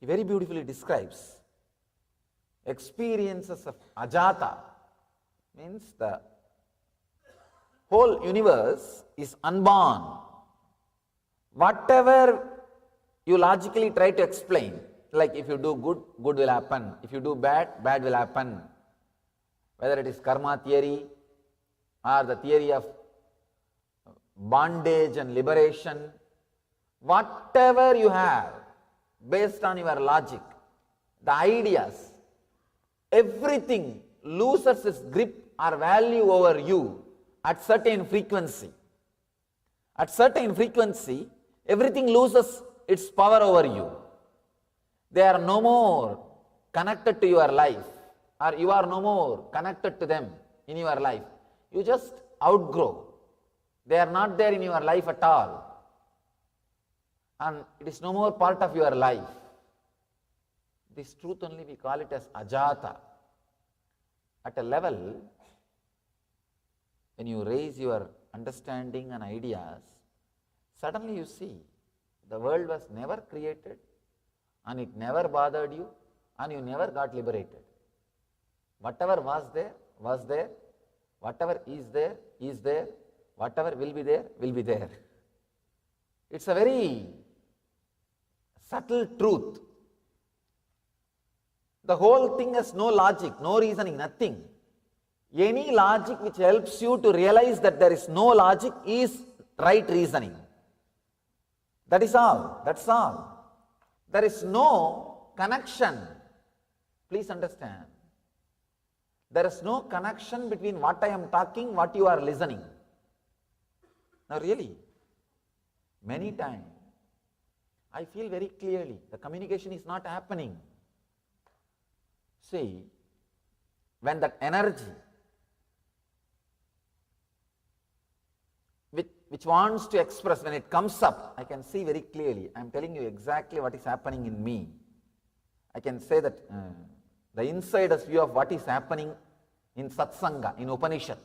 He very beautifully describes experiences of Ajata, means the whole universe is unborn. Whatever you logically try to explain, like if you do good, good will happen. If you do bad, bad will happen. Whether it is karma theory or the theory of bondage and liberation, whatever you have based on your logic, the ideas, everything loses its grip or value over you at certain frequency. At certain frequency, everything loses its power over you. They are no more connected to your life, or you are no more connected to them in your life. You just outgrow. They are not there in your life at all. And it is no more part of your life. This truth only we call it as ajata. At a level, when you raise your understanding and ideas, suddenly you see the world was never created and it never bothered you and you never got liberated. Whatever was there, was there. Whatever is there, is there. Whatever will be there, will be there. It's a very subtle truth. The whole thing has no logic, no reasoning, nothing. Any logic which helps you to realize that there is no logic is right reasoning. That is all. That's all. There is no connection. Please understand. There is no connection between what I am talking, what you are listening. Now really, many times, I feel very clearly the communication is not happening. See, when that energy which wants to express, when it comes up, I can see very clearly. I am telling you exactly what is happening in me. I can say that the insider's view of what is happening in Satsanga, in Upanishad.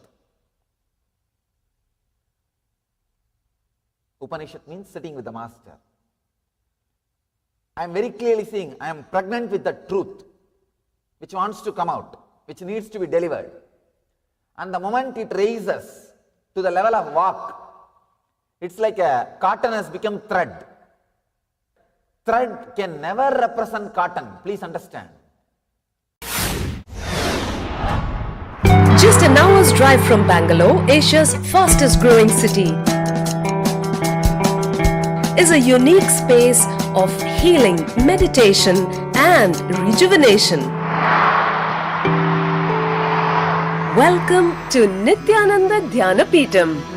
Upanishad means sitting with the master. I am very clearly seeing I am pregnant with the truth which wants to come out, which needs to be delivered. And the moment it raises to the level of walk, it's like a cotton has become thread. Thread can never represent cotton, please understand. Just an hour's drive from Bangalore, Asia's fastest growing city, is a unique space of healing, meditation and rejuvenation. Welcome to Nithyananda Dhyanapitham.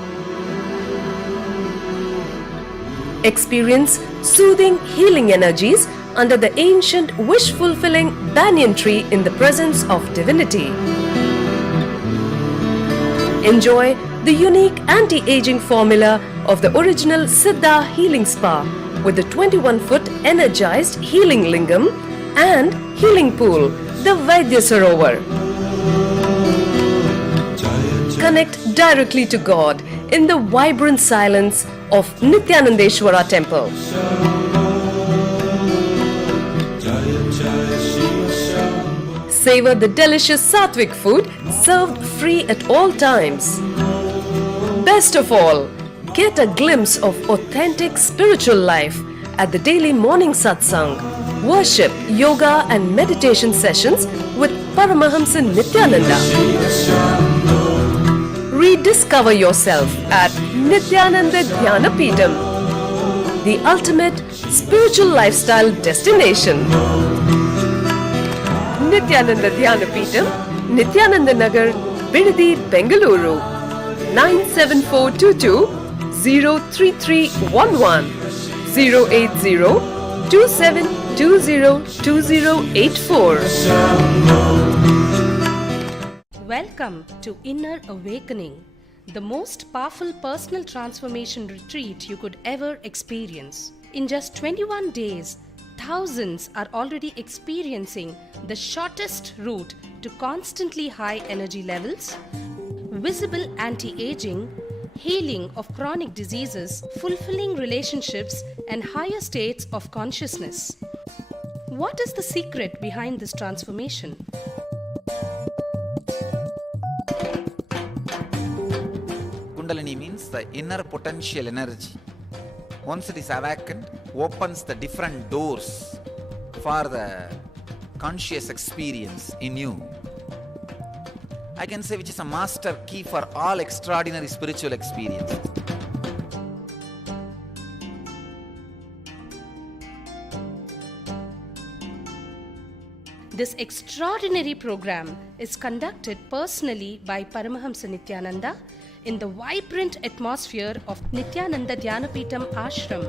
Experience soothing healing energies under the ancient wish-fulfilling banyan tree in the presence of divinity. Enjoy the unique anti-aging formula of the original Siddha Healing Spa with the 21-foot energized healing lingam and healing pool, the Vaidya Sarovar. Connect directly to God in the vibrant silence of Nithyanandeshwara temple. Savor the delicious sattvic food served free at all times. Best of all, get a glimpse of authentic spiritual life at the daily morning satsang, worship, yoga and meditation sessions with Paramahamsa Nithyananda. Rediscover yourself at Nithyananda Dhyanapitham, the ultimate spiritual lifestyle destination. Nithyananda Dhyanapitham, Nithyananda Nagar, Bidadi, Bengaluru, 97422 03311 080 27202084. Welcome to Inner Awakening, the most powerful personal transformation retreat you could ever experience. In just 21 days, thousands are already experiencing the shortest route to constantly high energy levels, visible anti-aging, healing of chronic diseases, fulfilling relationships, and higher states of consciousness. What is the secret behind this transformation? Kundalini means the inner potential energy. Once it is awakened, opens the different doors for the conscious experience in you. I can say which is a master key for all extraordinary spiritual experiences. This extraordinary program is conducted personally by Paramahamsa Nithyananda in the vibrant atmosphere of Nithyananda Dhyanapitham Ashram.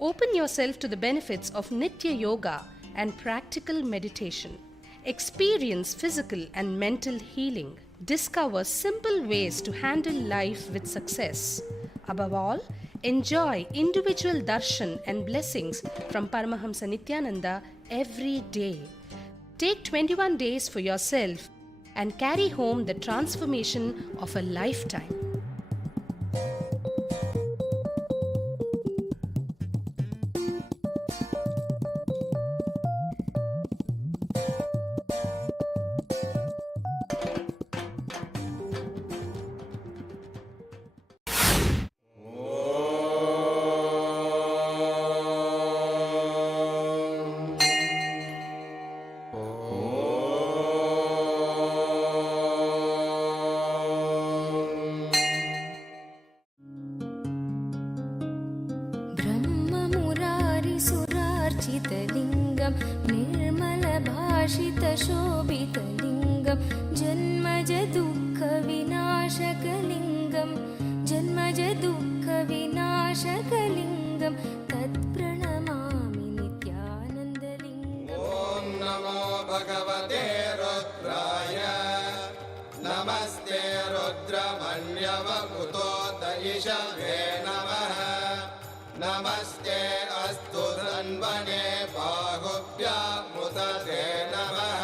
Open yourself to the benefits of Nitya Yoga and practical meditation. Experience physical and mental healing. Discover simple ways to handle life with success. Above all, enjoy individual darshan and blessings from Paramahamsa Nithyananda every day. Take 21 days for yourself and carry home the transformation of a lifetime. ब्रह्ममुरारिसुरार्चितलिङ्गं निर्मलभाषितशोभितलिङ्गं जन्मजदुःखविनाशकलिङ्गं जन्मजदुःखविनाशकलिङ्गं तत्प्रणमामि नित्यानन्दलिङ्गम्। ॐ नमो भगवते रुद्राय नमस्ते रुद्रमन्यवकुतो दयिषवे नमः नमस्ते अस्तु धन्वने बाहुभ्यामुदते नमः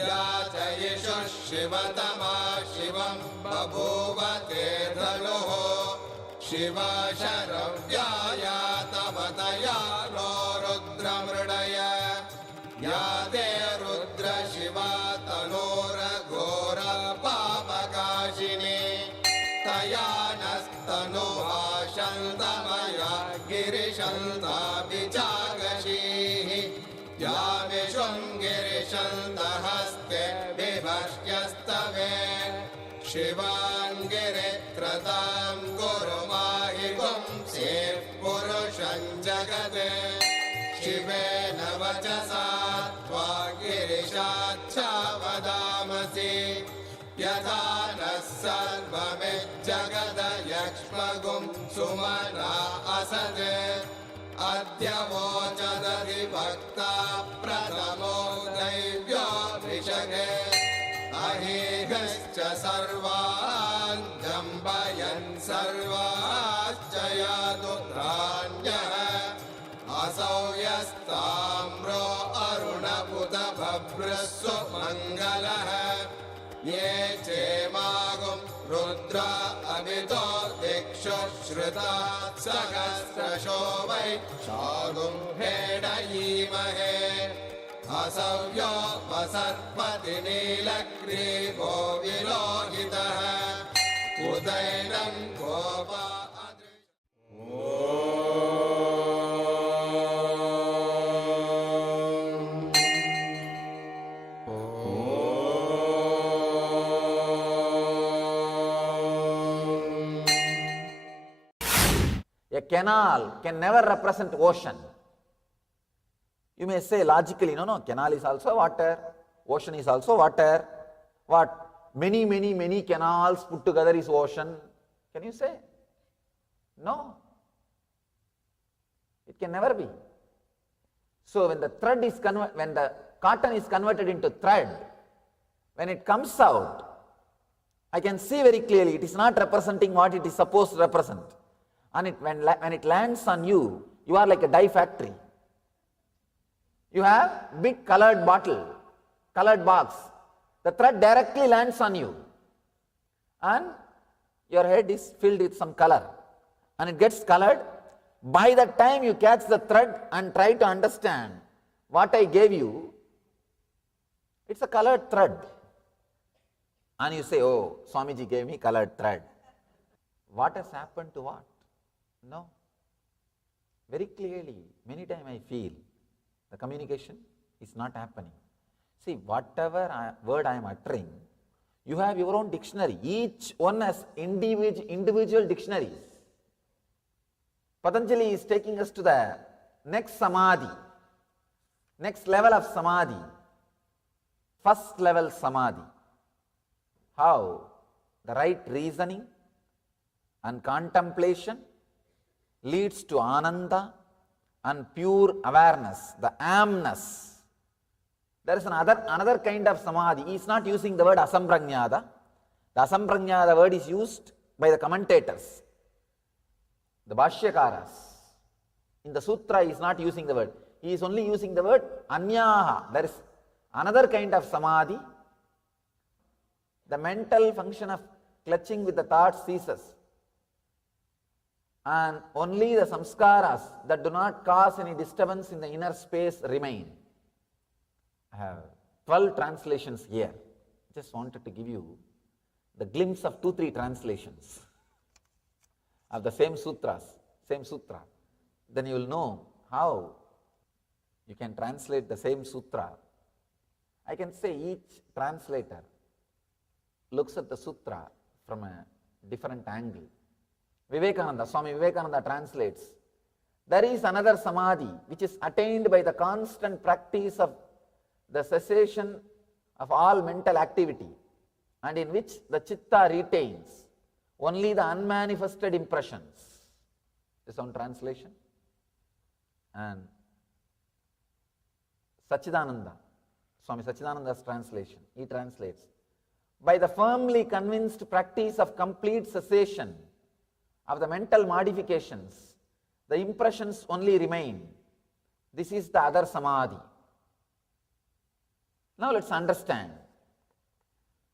या च यशः शिवतमा शिवं बभूव ते धनुः शिवा शरव्याया तमतया नो रुद्रमृडय या ते रुद्र शिवा तनोरघोरा पापकाशिनी तया नस्तनुभाषन्तमया गिरिशन्ताभिजागशीः या विशृङ्गिरिशन्तहस्ते विभष्ट्यस्तवे शिवाङ्गिरित्रतां गुरुमाहिगुं सेः पुरुषं जगत् शिवेन वचसा त्वा गिरिशाच्छा वदामसि यथा नः सर्वमिज्जगदयक्ष्मगुं सुमना असत् अद्य वोचदधिभक्ता प्रथमो दैव्योऽभिषगे अहेहश्च सर्वान् जम्बयन् सर्वाश्च यादुत्राण्यः असौ यस्ताम्रो अरुणपुत भव भृस्सु मङ्गलः ये चेमागुं रुद्रा अमितो दिक्षु श्रुता सहस्रशो वै शागुं भेडयीमहे असव्यो वसर्पति नीलग्रीवो विलोहितः उदैनं Gopa A canal can never represent ocean. You may say logically, no, canal is also water, ocean is also water. What? Many canals put together is ocean. Can you say? No. It can never be. So when the cotton is converted into thread, when it comes out, I can see very clearly it is not representing what it is supposed to represent. And when it lands on you, you are like a dye factory. You have big colored bottle, colored box. The thread directly lands on you. And your head is filled with some color. And it gets colored. By the time you catch the thread and try to understand what I gave you, it's a colored thread. And you say, oh, Swamiji gave me colored thread. What has happened to what? No. Very clearly, many times I feel the communication is not happening. See, whatever word I am uttering, you have your own dictionary. Each one has individual dictionaries. Patanjali is taking us to the next samadhi, next level of samadhi, first level samadhi. How the right reasoning and contemplation leads to ananda and pure awareness, the amness. There is another kind of samadhi. He is not using the word asamprajnata. The asamprajnata word is used by the commentators, the bhashyakaras. In the sutra, he is not using the word. He is only using the word anyaha. There is another kind of samadhi. The mental function of clutching with the thoughts ceases. And only the samskaras that do not cause any disturbance in the inner space remain. I have 12 translations here. Just wanted to give you the glimpse of 2-3 translations of the same sutra. Then you will know how you can translate the same sutra. I can say each translator looks at the sutra from a different angle. Swami Vivekananda translates, there is another samadhi which is attained by the constant practice of the cessation of all mental activity, and in which the chitta retains only the unmanifested impressions. This is one translation. And Sachidananda, Swami Sachidananda's translation, he translates, by the firmly convinced practice of complete cessation of the mental modifications, the impressions only remain. This is the other samadhi. Now let's understand.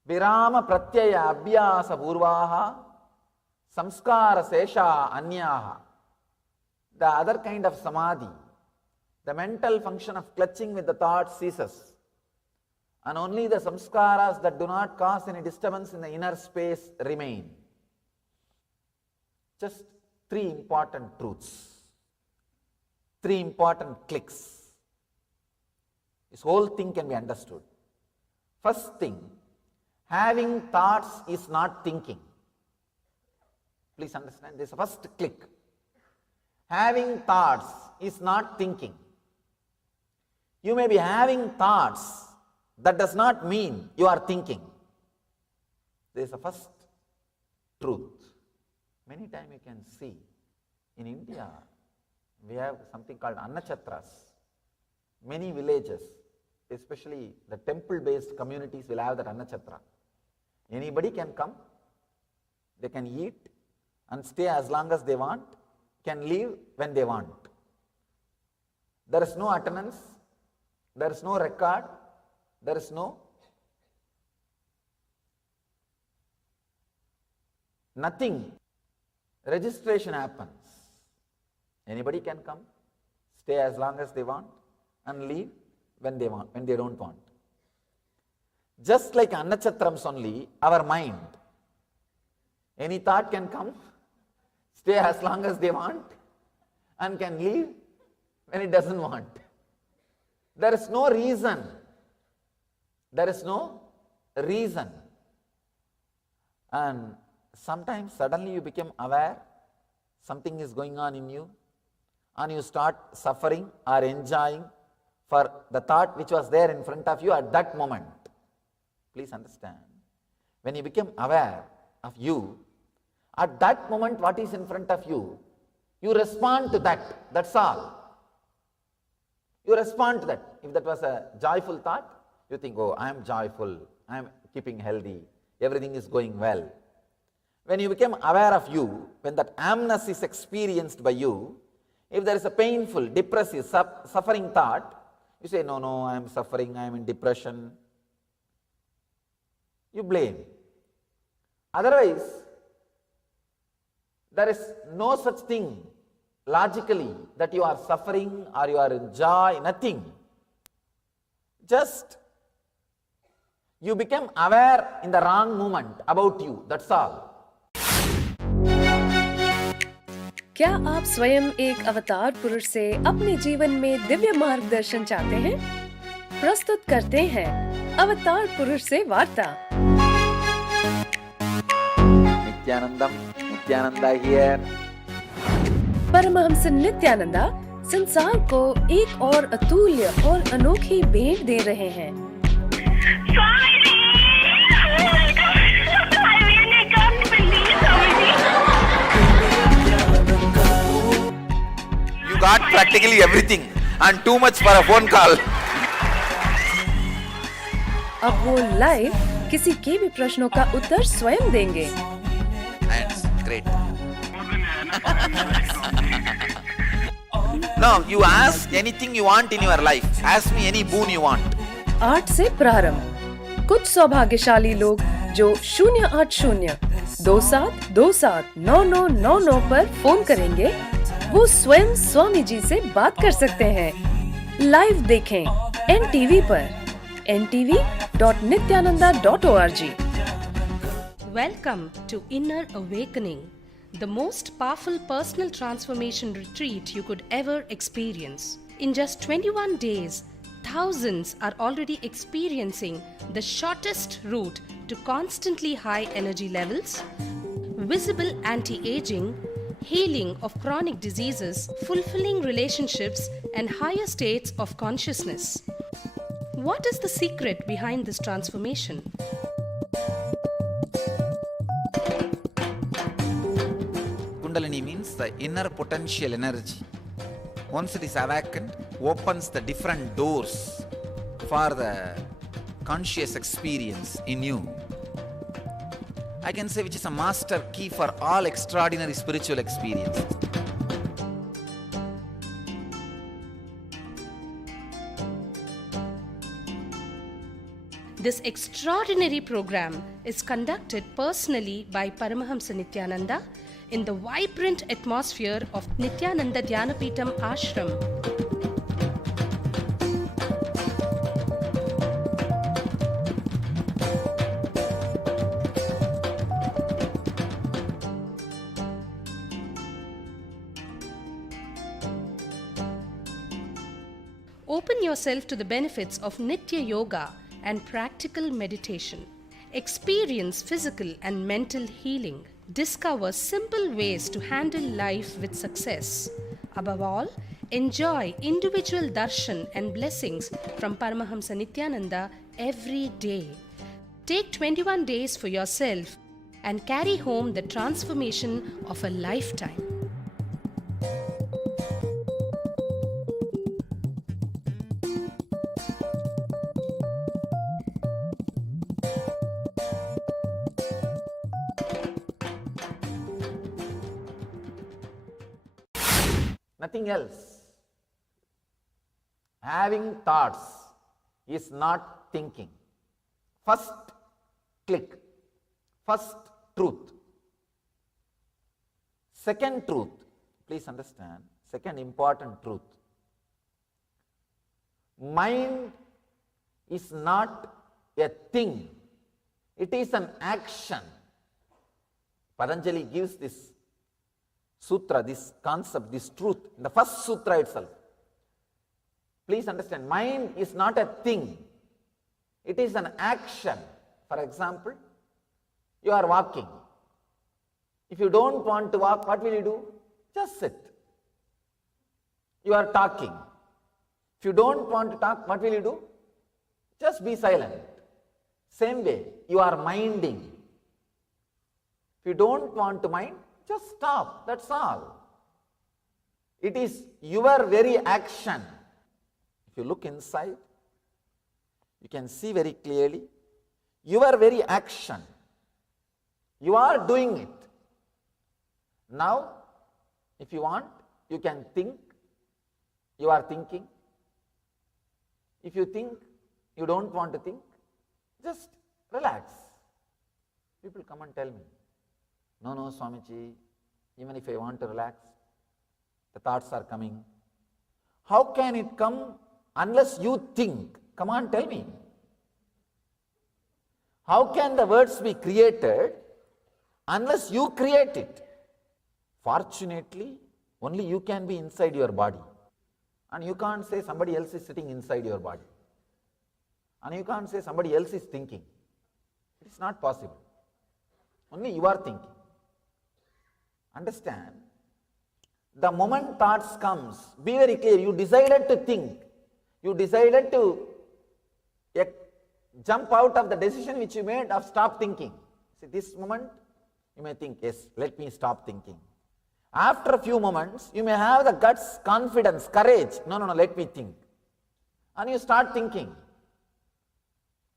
Virama pratyaya abhyasa purvaha samskara sesha anyaha. The other kind of samadhi, the mental function of clutching with the thoughts ceases, and only the samskaras that do not cause any disturbance in the inner space remain. Just 3 important truths, 3 important clicks. This whole thing can be understood. First thing, having thoughts is not thinking. Please understand this first click. Having thoughts is not thinking. You may be having thoughts, that does not mean you are thinking. This is the first truth. Many times you can see in India, we have something called annachatras. Many villages, especially the temple-based communities, will have that annachatra. Anybody can come, they can eat and stay as long as they want, can leave when they want. There is no attendance, there is no record, there is no nothing. Registration happens. Anybody can come, stay as long as they want, and leave when they want, when they don't want. Just like Annachatrams only, our mind. Any thought can come, stay as long as they want, and can leave when it doesn't want. There is no reason. There is no reason. And sometimes suddenly you become aware something is going on in you, and you start suffering or enjoying for the thought which was there in front of you at that moment. Please understand. When you become aware of you, at that moment what is in front of you, you respond to that. That's all. You respond to that. If that was a joyful thought, you think, oh, I am joyful, I am keeping healthy, everything is going well. When you become aware of you, when that amness is experienced by you, if there is a painful, depressive, suffering thought, you say, no, I am suffering, I am in depression. You blame. Otherwise, there is no such thing logically that you are suffering or you are in joy, nothing. Just you become aware in the wrong moment about you, that's all. क्या आप स्वयं एक अवतार पुरुष से अपने जीवन में दिव्य मार्गदर्शन चाहते हैं? प्रस्तुत करते हैं अवतार पुरुष से वार्ता। Nithyananda here. परमहंस नित्यानंदा संसार को एक और अतुल्य और अनोखी भेंट दे रहे हैं। You got practically everything and too much for a phone call. अब वो लाइव किसी के भी प्रश्नों का उत्तर स्वयं देंगे। That's great. Now you ask anything you want in your life. Ask me any boon you want. 8 से प्रारंभ। कुछ सौभाग्यशाली लोग जो 08027279999 पर फोन करेंगे, वो स्वयं स्वामी जी से बात कर सकते हैं। लाइव देखें NTV पर ntv.nithyananda.org। Welcome to Inner Awakening, the most powerful personal transformation retreat you could ever experience. In just 21 days, thousands are already experiencing the shortest route to constantly high energy levels, visible anti-aging, healing of chronic diseases, fulfilling relationships, and higher states of consciousness. What is the secret behind this transformation? Kundalini means the inner potential energy. Once it is awakened, opens the different doors for the conscious experience in you. I can say which is a master key for all extraordinary spiritual experiences. This extraordinary program is conducted personally by Paramahamsa Nithyananda in the vibrant atmosphere of Nithyananda Dhyanapitham Ashram. Open yourself to the benefits of Nitya Yoga and practical meditation. Experience physical and mental healing. Discover simple ways to handle life with success. Above all, enjoy individual darshan and blessings from Paramahamsa Nithyananda every day. Take 21 days for yourself and carry home the transformation of a lifetime. Nothing else. Having thoughts is not thinking. First click, first truth. Second truth, please understand, second important truth. Mind is not a thing, it is an action. Patanjali gives this sutra, this concept, this truth in the first sutra itself. Please understand, mind is not a thing, it is an action. For example, you are walking. If you don't want to walk, what will you do? Just sit. You are talking. If you don't want to talk, what will you do? Just be silent. Same way, you are minding. If you don't want to mind, just stop. That's all. It is your very action. If you look inside, you can see very clearly your very action. You are doing it. Now, if you want, you can think. You are thinking. If you think, you don't want to think, just relax. People come and tell me, no, Swamiji, even if I want to relax, the thoughts are coming. How can it come unless you think? Come on, tell me. How can the words be created unless you create it? Fortunately, only you can be inside your body. And you can't say somebody else is sitting inside your body. And you can't say somebody else is thinking. It's not possible. Only you are thinking. Understand? The moment thoughts comes, be very clear, you decided to think. You decided to jump out of the decision which you made of stop thinking. See, this moment, you may think, yes, let me stop thinking. After a few moments, you may have the guts, confidence, courage. No, let me think. And you start thinking.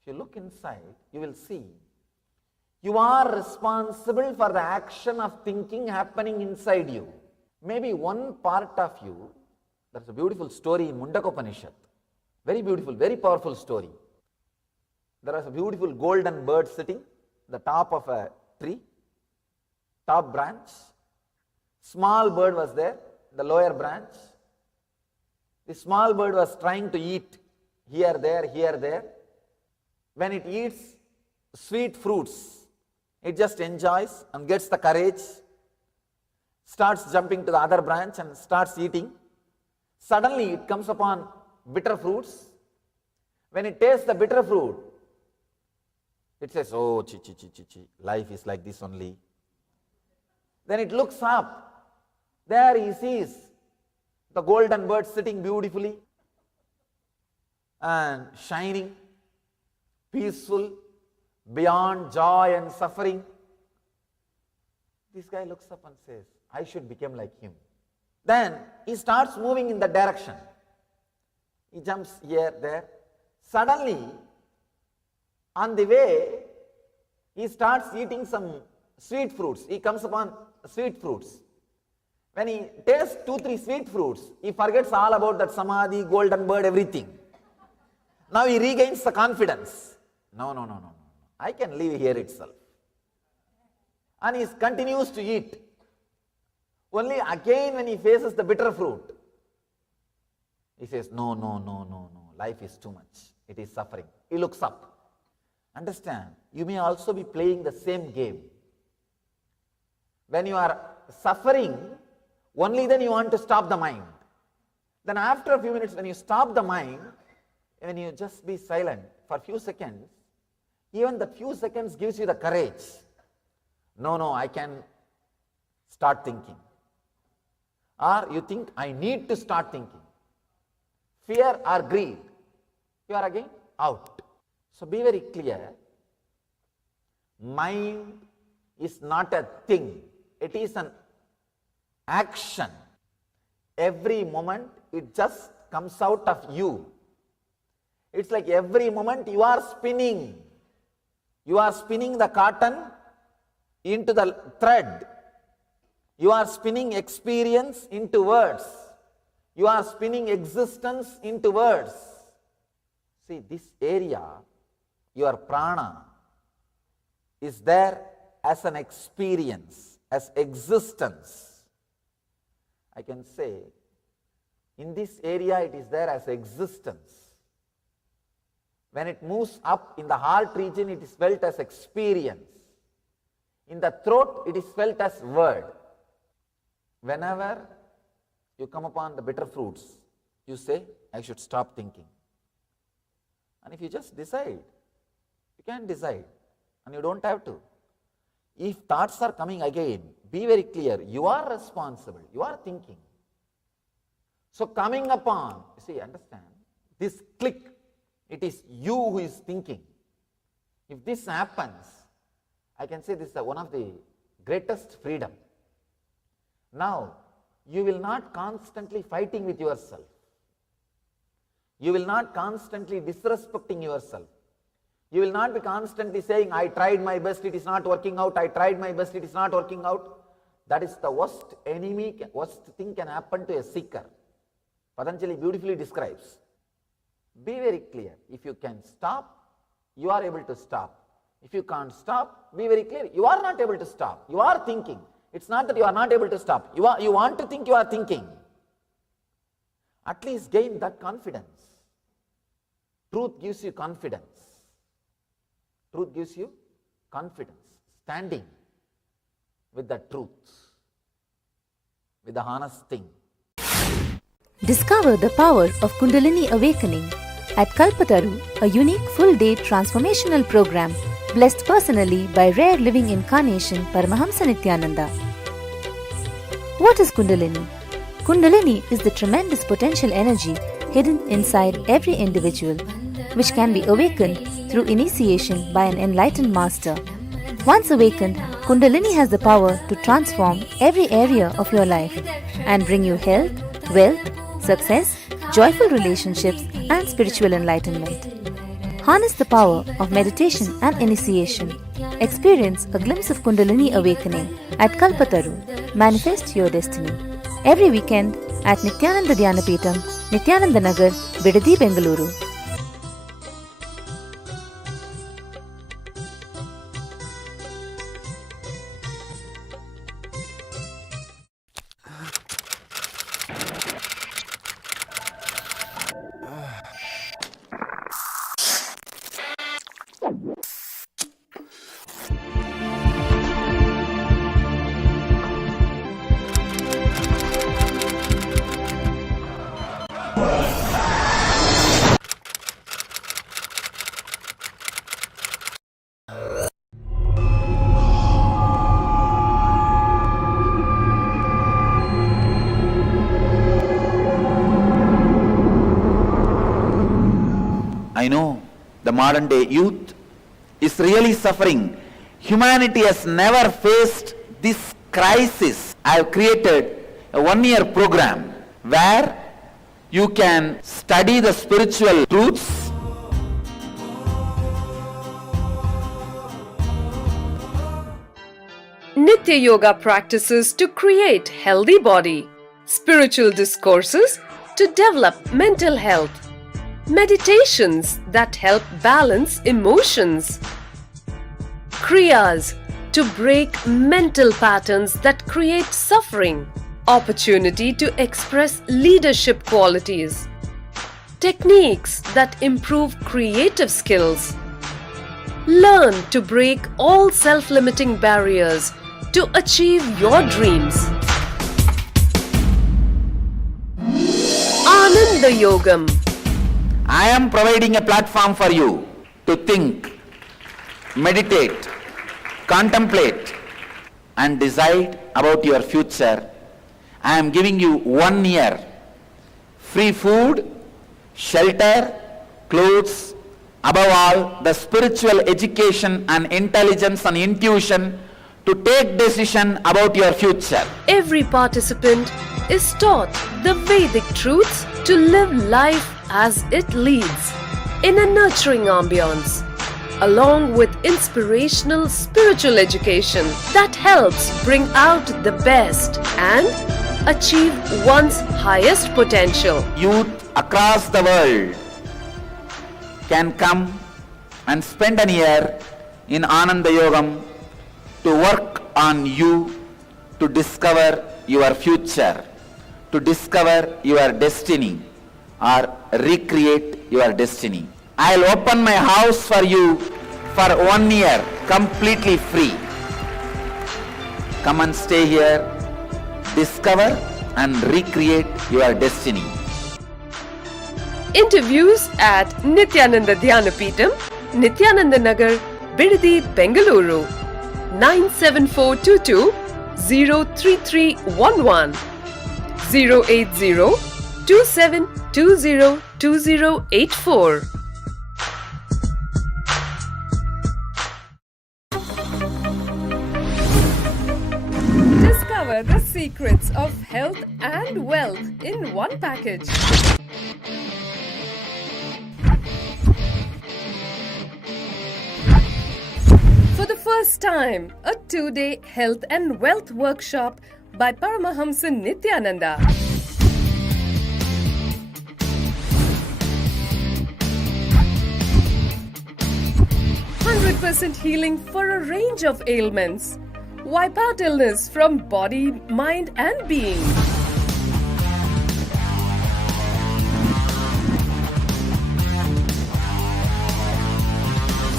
If you look inside, you will see you are responsible for the action of thinking happening inside you. Maybe one part of you, there's a beautiful story in Mundakopanishad. Very beautiful, very powerful story. There was a beautiful golden bird sitting at the top of a tree, top branch. Small bird was there, the lower branch. The small bird was trying to eat here, there. When it eats sweet fruits, it just enjoys and gets the courage, starts jumping to the other branch and starts eating. Suddenly it comes upon bitter fruits. When it tastes the bitter fruit, it says, oh, chi, life is like this only. Then it looks up. There he sees the golden bird sitting beautifully and shining, peaceful, beyond joy and suffering. This guy looks up and says, I should become like him. Then he starts moving in that direction. He jumps here, there. Suddenly, on the way, he starts eating some sweet fruits. He comes upon sweet fruits. When he tastes 2-3 sweet fruits, he forgets all about that samadhi, golden bird, everything. Now he regains the confidence. No. I can live here itself. And he continues to eat. Only again when he faces the bitter fruit, he says, no. Life is too much. It is suffering. He looks up. Understand, you may also be playing the same game. When you are suffering, only then you want to stop the mind. Then after a few minutes, when you stop the mind, when you just be silent for a few seconds, even that few seconds gives you the courage. No, I can start thinking. Or you think, I need to start thinking. Fear or greed, you are again out. So be very clear. Mind is not a thing. It is an action. Every moment it just comes out of you. It's like every moment you are spinning. You are spinning the cotton into the thread. You are spinning experience into words. You are spinning existence into words. See, this area, your prana, is there as an experience, as existence. I can say, in this area it is there as existence. When it moves up in the heart region, it is felt as experience. In the throat, it is felt as word. Whenever you come upon the bitter fruits, you say, I should stop thinking. And if you just decide, you can decide, and you don't have to. If thoughts are coming again, be very clear, you are responsible, you are thinking. So coming upon, see, understand, this click, it is you who is thinking. If this happens, I can say this is one of the greatest freedom. Now, you will not constantly fighting with yourself. You will not constantly disrespecting yourself. You will not be constantly saying, I tried my best, it is not working out, I tried my best, it is not working out. That is the worst enemy, worst thing can happen to a seeker. Patanjali beautifully describes. Be very clear. If you can stop, you are able to stop. If you can't stop, be very clear. You are not able to stop. You are thinking. It's not that you are not able to stop. You want to think, you are thinking. At least gain that confidence. Truth gives you confidence. Truth gives you confidence. Standing with the truth, with the honest thing. Discover the power of Kundalini Awakening at Kalpataru, a unique full-day transformational program blessed personally by rare living incarnation Paramahamsa Nithyananda. What is Kundalini? Kundalini is the tremendous potential energy hidden inside every individual, which can be awakened through initiation by an enlightened master. Once awakened, Kundalini has the power to transform every area of your life and bring you health, wealth, success, joyful relationships, and spiritual enlightenment. Harness the power of meditation and initiation. Experience a glimpse of Kundalini awakening at Kalpataru. Manifest your destiny. Every weekend at Nithyananda Dhyanapitham, Nithyananda Nagar, Bidadi, Bengaluru. I know the modern day youth is really suffering. Humanity has never faced this crisis. I have created a one-year program where you can study the spiritual truths, Nitya Yoga practices to create healthy body, spiritual discourses to develop mental health, meditations that help balance emotions, kriyas to break mental patterns that create suffering, opportunity to express leadership qualities, techniques that improve creative skills. Learn to break all self-limiting barriers to achieve your dreams. Ananda Yogam. I am providing a platform for you to think, meditate, contemplate, and decide about your future. I am giving you 1 year free food, shelter, clothes, above all the spiritual education and intelligence and intuition to take decision about your future. Every participant is taught the Vedic truths to live life as it leads in a nurturing ambience, along with inspirational spiritual education that helps bring out the best and achieve one's highest potential. Youth across the world can come and spend an year in Ananda Yogam to work on you, to discover your future, to discover your destiny or recreate your destiny. I'll open my house for you for 1 year, completely free. Come and stay here, discover and recreate your destiny. Interviews at Nithyananda Dhyanapitham, Nithyananda Nagar, Bidadi, Bengaluru, 97422 03311 080 2720 2084. Discover the secrets of health and wealth in one package. For the first time, a 2-day health and wealth workshop by Paramahamsa Nithyananda. % healing for a range of ailments. Wipe out illness from body, mind and being.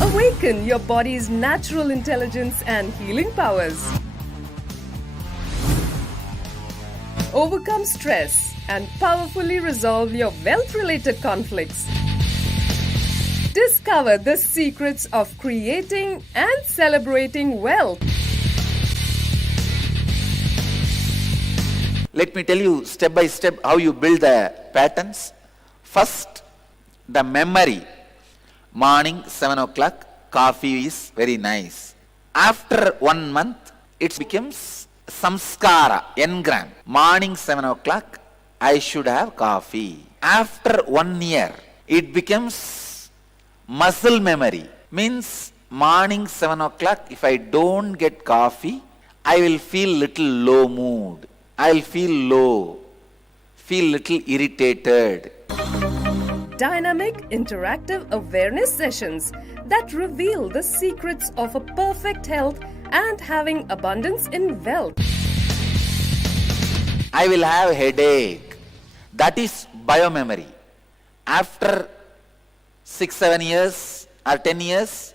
Awaken your body's natural intelligence and healing powers. Overcome stress and powerfully resolve your wealth-related conflicts. Discover the secrets of creating and celebrating wealth. Let me tell you step by step how you build the patterns. First, the memory. Morning 7 o'clock, coffee is very nice. After 1 month, it becomes samskara, engram. Morning 7 o'clock, I should have coffee. After 1 year, it becomes muscle memory. Means morning 7 o'clock, if I don't get coffee, I will feel little low mood. I will feel low, feel little irritated. Dynamic interactive awareness sessions that reveal the secrets of a perfect health and having abundance in wealth. I will have headache. That is biomemory. After 6-7 years or 10 years,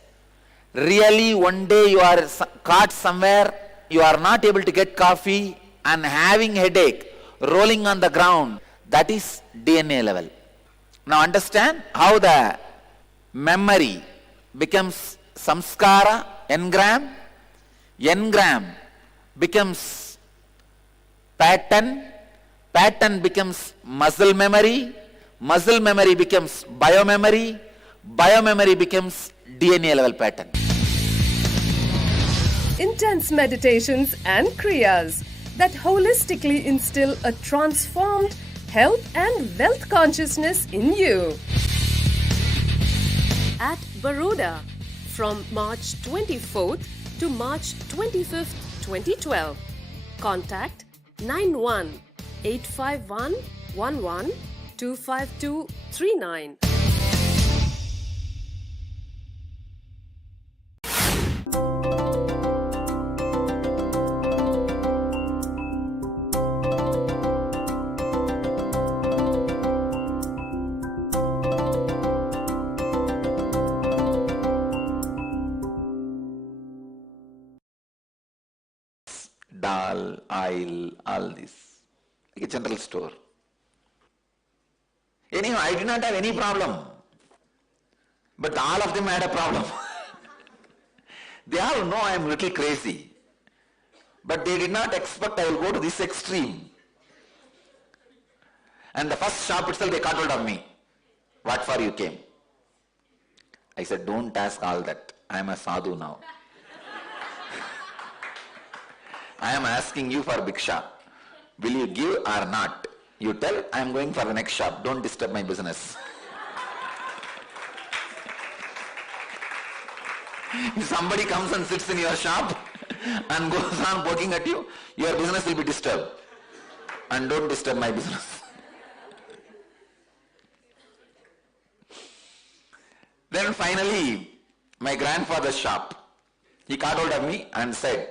really one day you are caught somewhere, you are not able to get coffee and having headache, rolling on the ground. That is DNA level. Now understand how the memory becomes samskara, engram. Engram becomes pattern. Pattern becomes muscle memory. Muscle memory becomes biomemory. Biomemory becomes DNA level pattern. Intense meditations and kriyas that holistically instill a transformed health and wealth consciousness in you. At Baroda from March 24th to March 25th, 2012. Contact 91 851 11 252 39. Dal, oil, all this. Like a general store. Anyhow, I did not have any problem. But all of them had a problem. They all know I am a little crazy. But they did not expect I will go to this extreme. And the first shop itself they caught hold of me. What for you came? I said, don't ask all that. I am a sadhu now. I am asking you for bhiksha. Will you give or not? You tell, I am going for the next shop. Don't disturb my business. If somebody comes and sits in your shop and goes on poking at you, your business will be disturbed. And don't disturb my business. Then finally, my grandfather's shop, he caught hold of me and said,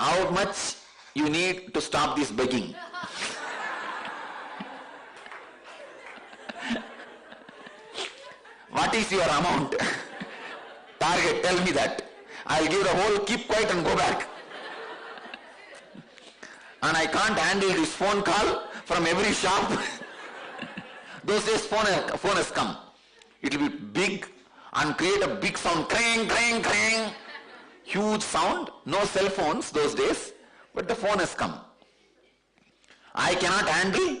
how much you need to stop this begging? What is your amount? Target, tell me that. I'll give the whole, keep quiet and go back. And I can't handle this phone call from every shop. Those days phone has come. It will be big and create a big sound. Crang, crang, crang. Huge sound. No cell phones those days. But the phone has come. I cannot handle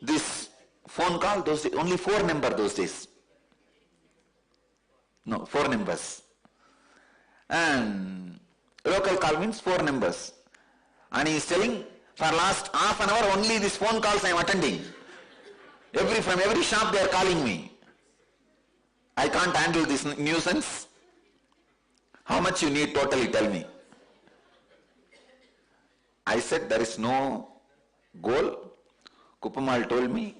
this phone call those days. Only 4 numbers those days. No, 4 numbers. And local call means 4 numbers. And he is telling, for last half an hour only these phone calls I am attending. From every shop they are calling me. I can't handle this nuisance. How much you need totally, tell me. I said there is no goal. Kuppamal told me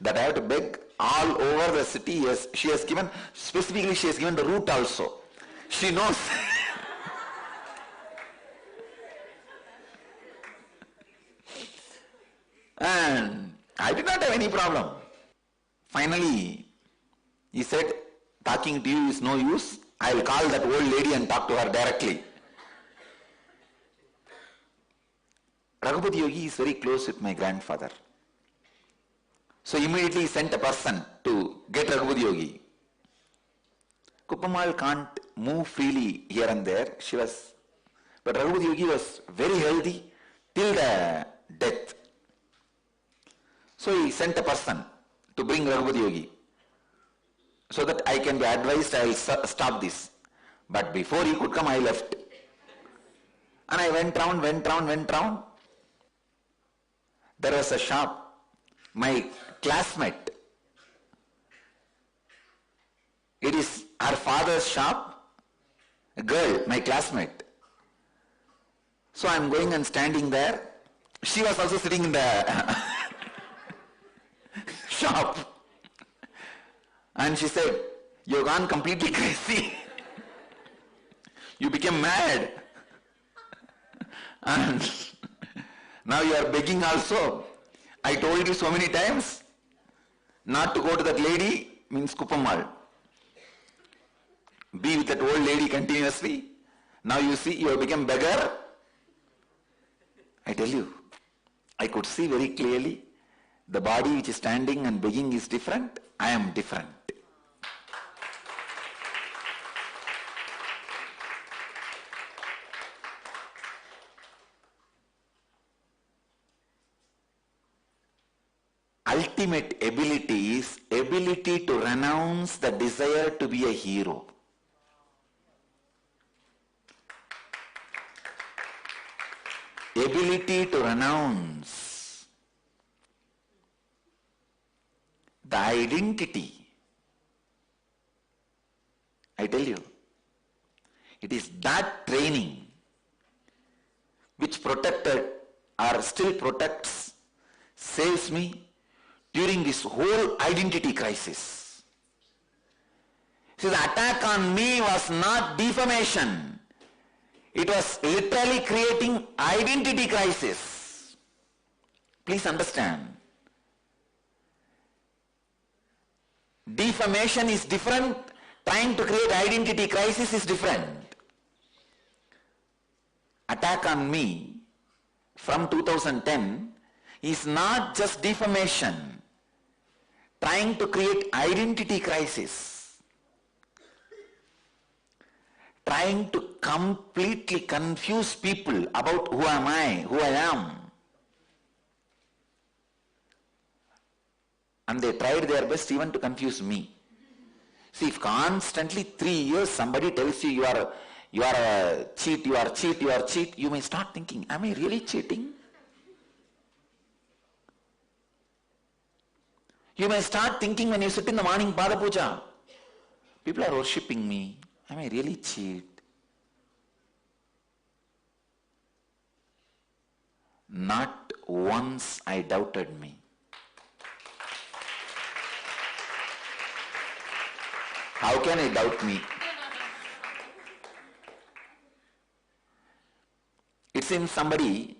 that I have to beg all over the city. Yes, she has given the route also. She knows. And I did not have any problem. Finally, he said, talking to you is no use. I will call that old lady and talk to her directly. Raghupati Yogi is very close with my grandfather. So immediately he sent a person to get Raghupati Yogi. Kuppamal can't move freely here and there. But Raghupati Yogi was very healthy till the death. So he sent a person to bring Raghupati Yogi so that I can be advised, I will stop this. But before he could come, I left. And I went round. There was a shop. My classmate, it is her father's shop, a girl, my classmate. So I am going and standing there. She was also sitting in the shop. And she said, you have gone completely crazy. You became mad. And now you are begging also. I told you so many times not to go to that lady, means Kuppamal. Be with that old lady continuously. Now you see you have become beggar. I tell you, I could see very clearly the body which is standing and begging is different. I am different. Ultimate ability is ability to renounce the desire to be a hero. Ability to renounce the identity. I tell you, it is that training which protected or still protects, saves me during this whole identity crisis. See, the attack on me was not defamation. It was literally creating identity crisis. Please understand. Defamation is different. Trying to create identity crisis is different. Attack on me from 2010 is not just defamation. Trying to create identity crisis. Trying to completely confuse people about who am I, who I am. And they tried their best even to confuse me. See, if constantly 3 years somebody tells you you are a cheat, you are cheat, you may start thinking, am I really cheating? You may start thinking when you sit in the morning Pada Puja, people are worshipping me. Am I really cheat? Not once I doubted me. How can he doubt me? It seems somebody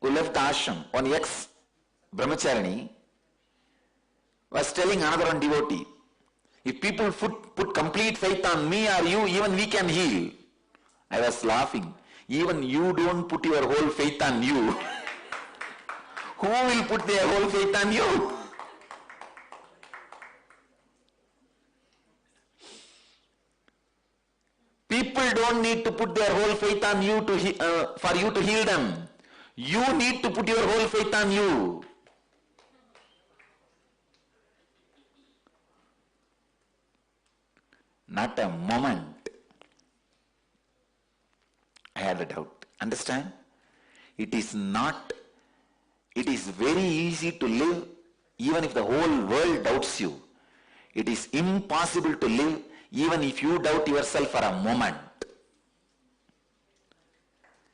who left the ashram, one ex-brahmacharini, was telling another one devotee, if people put complete faith on me or you, even we can heal. I was laughing. Even you don't put your whole faith on you. Who will put their whole faith on you? People don't need to put their whole faith on you for you to heal them. You need to put your whole faith on you. Not a moment I had a doubt. Understand? It is very easy to live even if the whole world doubts you. It is impossible to live even if you doubt yourself for a moment.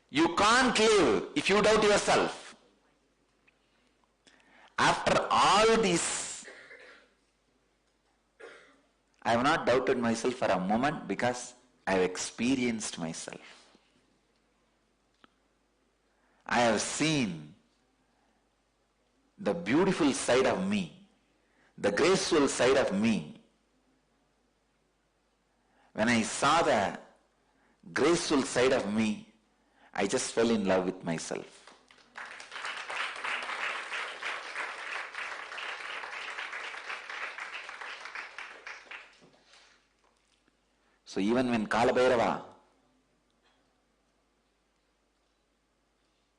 You can't live if you doubt yourself. After all this, I have not doubted myself for a moment because I have experienced myself. I have seen the beautiful side of me, the graceful side of me. When I saw the graceful side of me, I just fell in love with myself. So even when Kalabhairava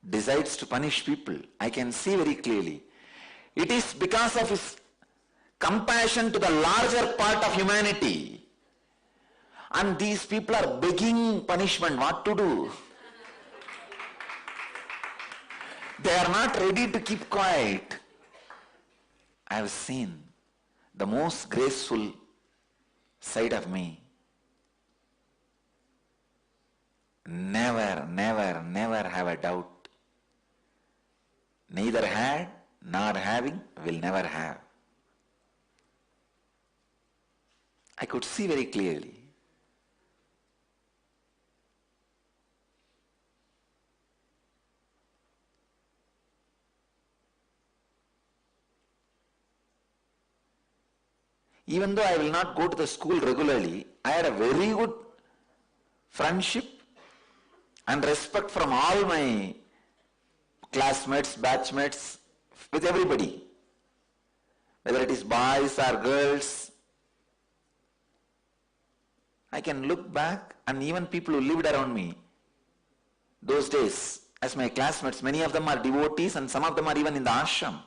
decides to punish people, I can see very clearly, it is because of his compassion to the larger part of humanity. And these people are begging punishment. What to do? They are not ready to keep quiet. I have seen the most graceful side of me. Never, never, never have a doubt. Neither had nor having, will never have. I could see very clearly. Even though I will not go to the school regularly, I had a very good friendship and respect from all my classmates, batchmates, with everybody. Whether it is boys or girls, I can look back, and even people who lived around me those days as my classmates, many of them are devotees and some of them are even in the ashram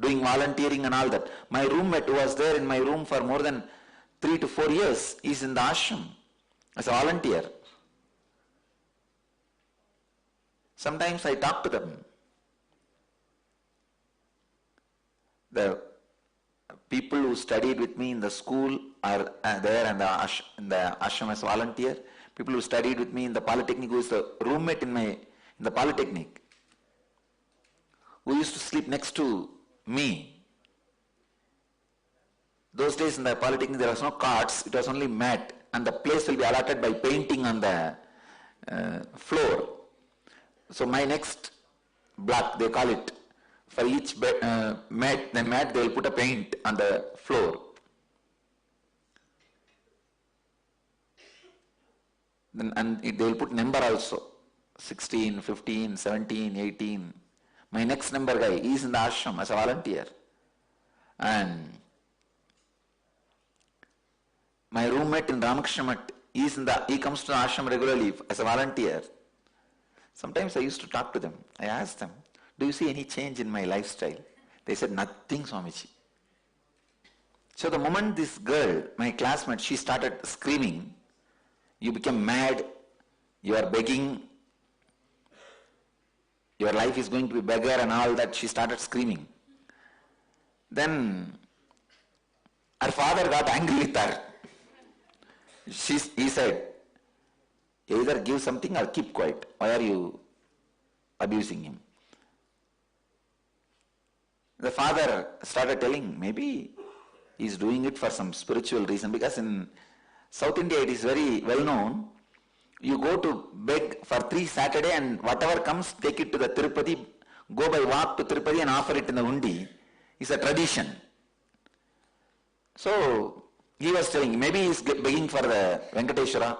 doing volunteering and all that. My roommate who was there in my room for more than 3 to 4 years is in the ashram as a volunteer. Sometimes I talk to them. The people who studied with me in the school are there and in the ashram as volunteer. People who studied with me in the polytechnic, who is the roommate in the polytechnic, who used to sleep next to me. Those days in the polytechnic there was no cots, it was only mat, and the place will be allotted by painting on the floor. So my next block, they call it, for each mat they will put a paint on the floor. And they will put number also, 16, 15, 17, 18. My next number guy, he is in the ashram as a volunteer. And my roommate in Ramakrishna Math, he comes to the ashram regularly as a volunteer. Sometimes I used to talk to them. I asked them, do you see any change in my lifestyle? They said, nothing, Swamiji. So the moment this girl, my classmate, she started screaming, you became mad, you are begging, your life is going to be beggar and all that, she started screaming. Then her father got angry with her. He said, either give something or keep quiet. Why are you abusing him? The father started telling, maybe he's doing it for some spiritual reason, because in South India it is very well known. You go to beg for 3 Saturday and whatever comes, take it to the Tirupati, go by walk to Tirupati and offer it in the undi. It's a tradition. So he was telling, maybe he's begging for the Venkateshwara.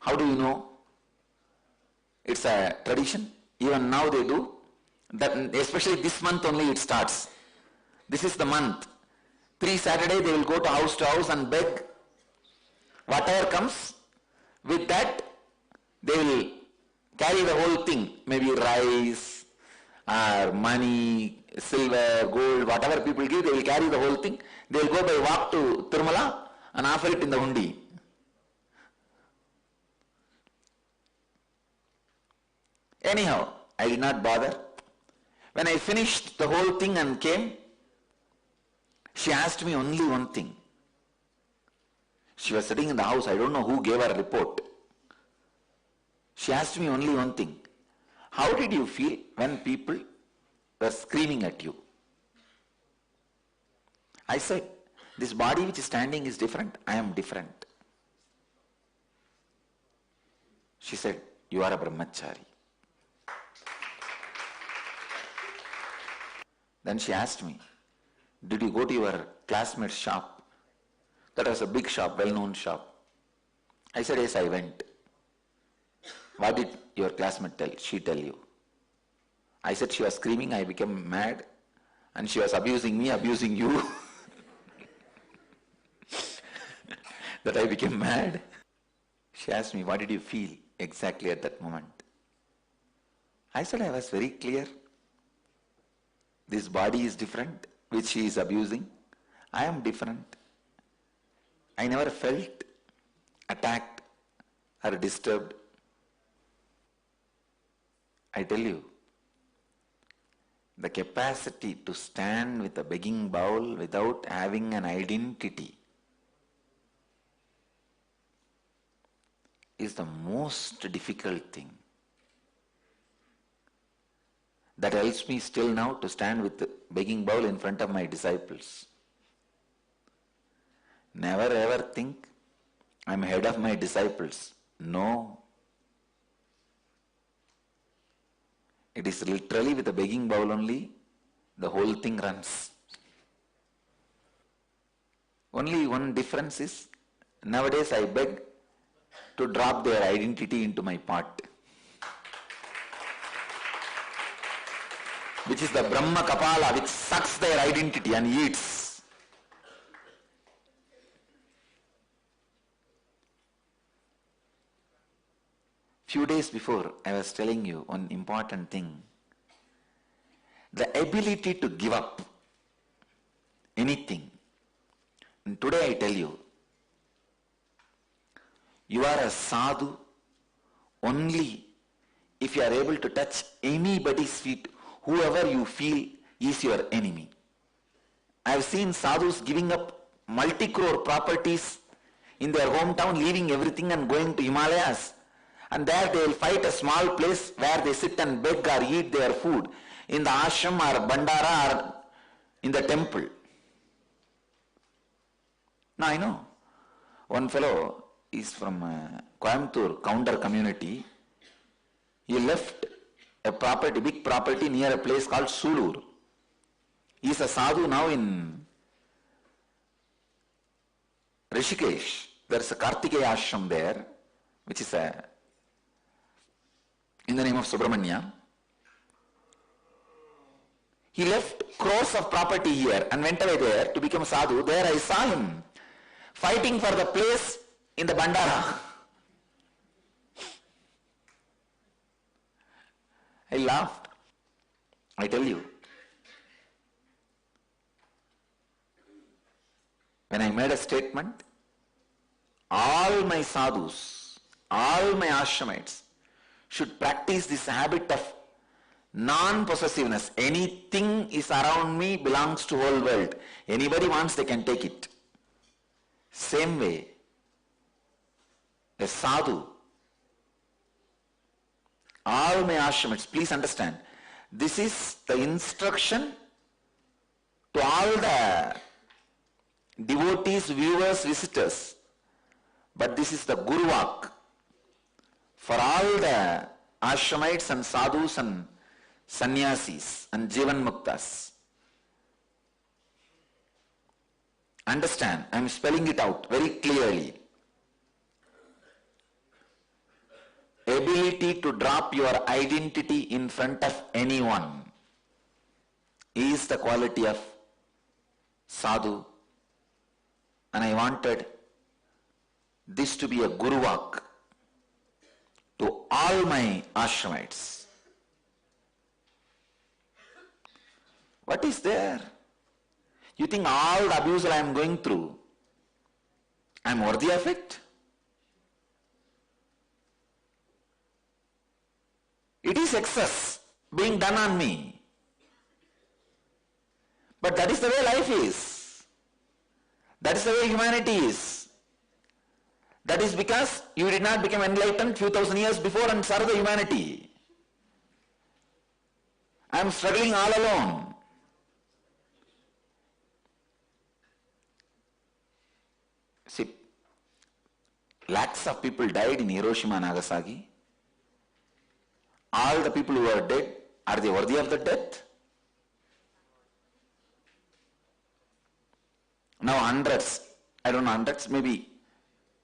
How do you know? It's a tradition. Even now they do. That, especially this month only it starts. This is the month. 3 Saturday they will go to house and beg. Whatever comes, with that they will carry the whole thing. Maybe rice or money, silver, gold, whatever people give, they will carry the whole thing. They will go by walk to Tirumala and offer it in the hundi. Anyhow, I did not bother. When I finished the whole thing and came, she asked me only one thing. She was sitting in the house, I don't know who gave her a report. She asked me only one thing. How did you feel when people were screaming at you? I said, this body which is standing is different, I am different. She said, you are a brahmachari. Then she asked me, did you go to your classmate's shop? That was a big shop, well-known shop. I said, yes, I went. What did your classmate she tell you? I said she was screaming, I became mad, and she was abusing me, abusing you. That I became mad. She asked me, what did you feel exactly at that moment? I said, I was very clear. This body is different, which she is abusing. I am different. I never felt attacked or disturbed. I tell you, the capacity to stand with a begging bowl without having an identity is the most difficult thing. That helps me still now to stand with the begging bowl in front of my disciples. Never ever think I'm head of my disciples. No. It is literally with a begging bowl only, the whole thing runs. Only one difference is, nowadays I beg to drop their identity into my pot, which is the Brahma Kapala, which sucks their identity and eats. Few days before, I was telling you one important thing. The ability to give up anything. And today I tell you, you are a sadhu only if you are able to touch anybody's feet, whoever you feel is your enemy. I have seen sadhus giving up multi-crore properties in their hometown, leaving everything and going to Himalayas. And there they will fight a small place where they sit and beg or eat their food in the ashram or bandara or in the temple. Now I know one fellow is from Coimbatore Counter community. He left a property, big property near a place called Sulur. He is a sadhu now in Rishikesh. There is a Kartikeya ashram there, which is in the name of Subramanya. He left crores of property here and went away there to become a sadhu. There I saw him fighting for the place in the bandara. I laughed. I tell you, when I made a statement, all my sadhus, all my ashramites should practice this habit of non-possessiveness. Anything is around me belongs to whole world. Anybody wants, they can take it. Same way, a sadhu, all my ashramites, please understand, this is the instruction to all the devotees, viewers, visitors. But this is the Guruvak for all the ashramites and sadhus and sannyasis and jivan muktas. Understand, I am spelling it out very clearly. Ability to drop your identity in front of anyone is the quality of sadhu, and I wanted this to be a Guruvak to all my ashramites. What is there? You think all the abuse I am going through, I am worthy of it? It is excess being done on me. But that is the way life is. That is the way humanity is. That is because you did not become enlightened few thousand years before and serve the humanity. I am struggling all alone. See, lakhs of people died in Hiroshima and Nagasaki. All the people who are dead, are they worthy of the death? Now hundreds, I don't know, hundreds, maybe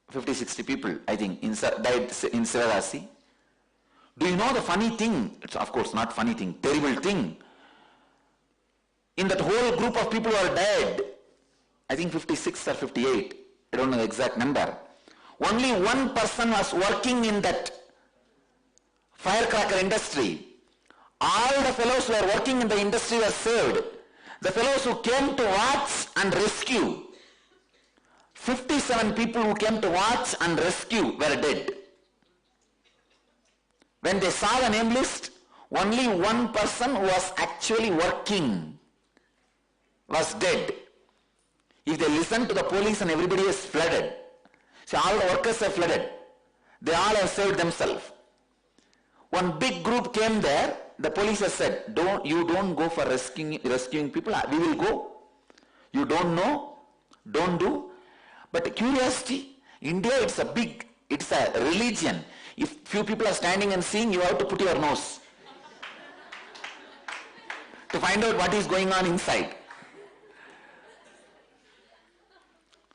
50, 60 people, I think, died in Sivarasi. Do you know the funny thing? It's of course not funny thing, terrible thing. In that whole group of people who are dead, I think 56 or 58, I don't know the exact number. Only one person was working in that firecracker industry. All the fellows who were working in the industry were saved. The fellows who came to watch and rescue, 57 people who came to watch and rescue were dead. When they saw the name list, only one person who was actually working was dead. If they listened to the police and everybody is flooded, see, all the workers are flooded. They all have saved themselves. One big group came there. The police has said, you don't go for rescuing people. We will go. You don't know, don't do. But curiosity, India, it's a religion. If few people are standing and seeing, you have to put your nose to find out what is going on inside.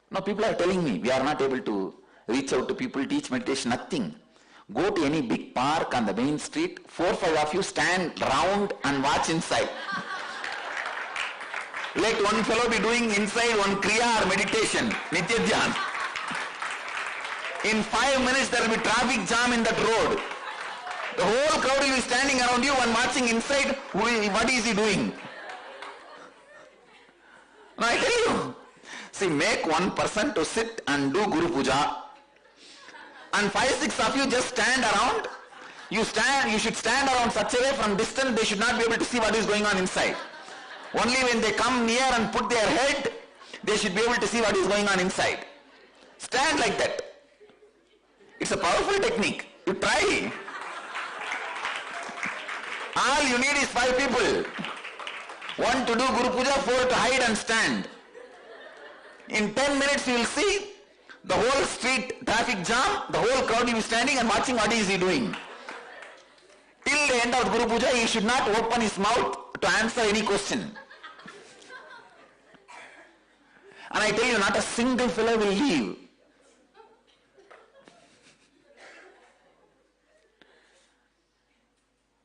Now people are telling me, we are not able to reach out to people, teach meditation, nothing. Go to any big park on the main street, 4 or 5 of you stand round and watch inside. Let one fellow be doing inside one kriya or meditation, Nithyananda. In 5 minutes there will be traffic jam in that road. The whole crowd will be standing around you and watching inside, what is he doing? Now I tell you, see, make one person to sit and do Guru Puja, and 5, 6 of you just stand around. You should stand around such a way from distance they should not be able to see what is going on inside. Only when they come near and put their head, they should be able to see what is going on inside. Stand like that. It's a powerful technique. You try. All you need is 5 people. 1 to do Guru Puja, 4 to hide and stand. In 10 minutes you will see the whole street traffic jam, the whole crowd will be standing and watching what is he doing. Till the end of Guru Puja, he should not open his mouth to answer any question. And I tell you, not a single fellow will leave.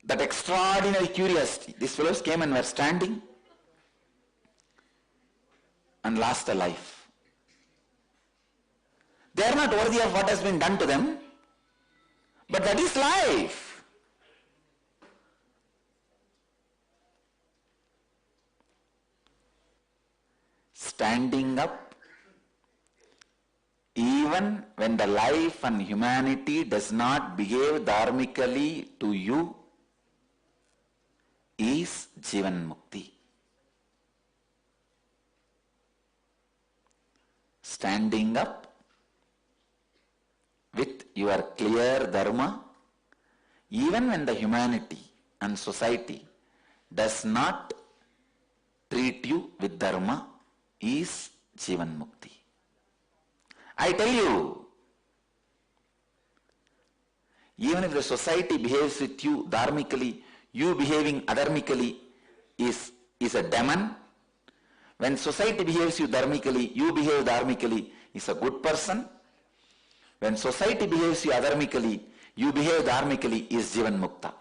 That extraordinary curiosity. These fellows came and were standing and lost a life. They are not worthy of what has been done to them, but that is life. Standing up even when the life and humanity does not behave dharmically to you is Jivan Mukti. Standing up with your clear dharma, even when the humanity and society does not treat you with dharma, is Jivan Mukti. I tell you, Even if the society behaves with you dharmically, you behaving adharmically is a demon. When society behaves you dharmically, you behave dharmically, is a good person. When society behaves you adharmically, you behave dharmically, is Jivan Mukta.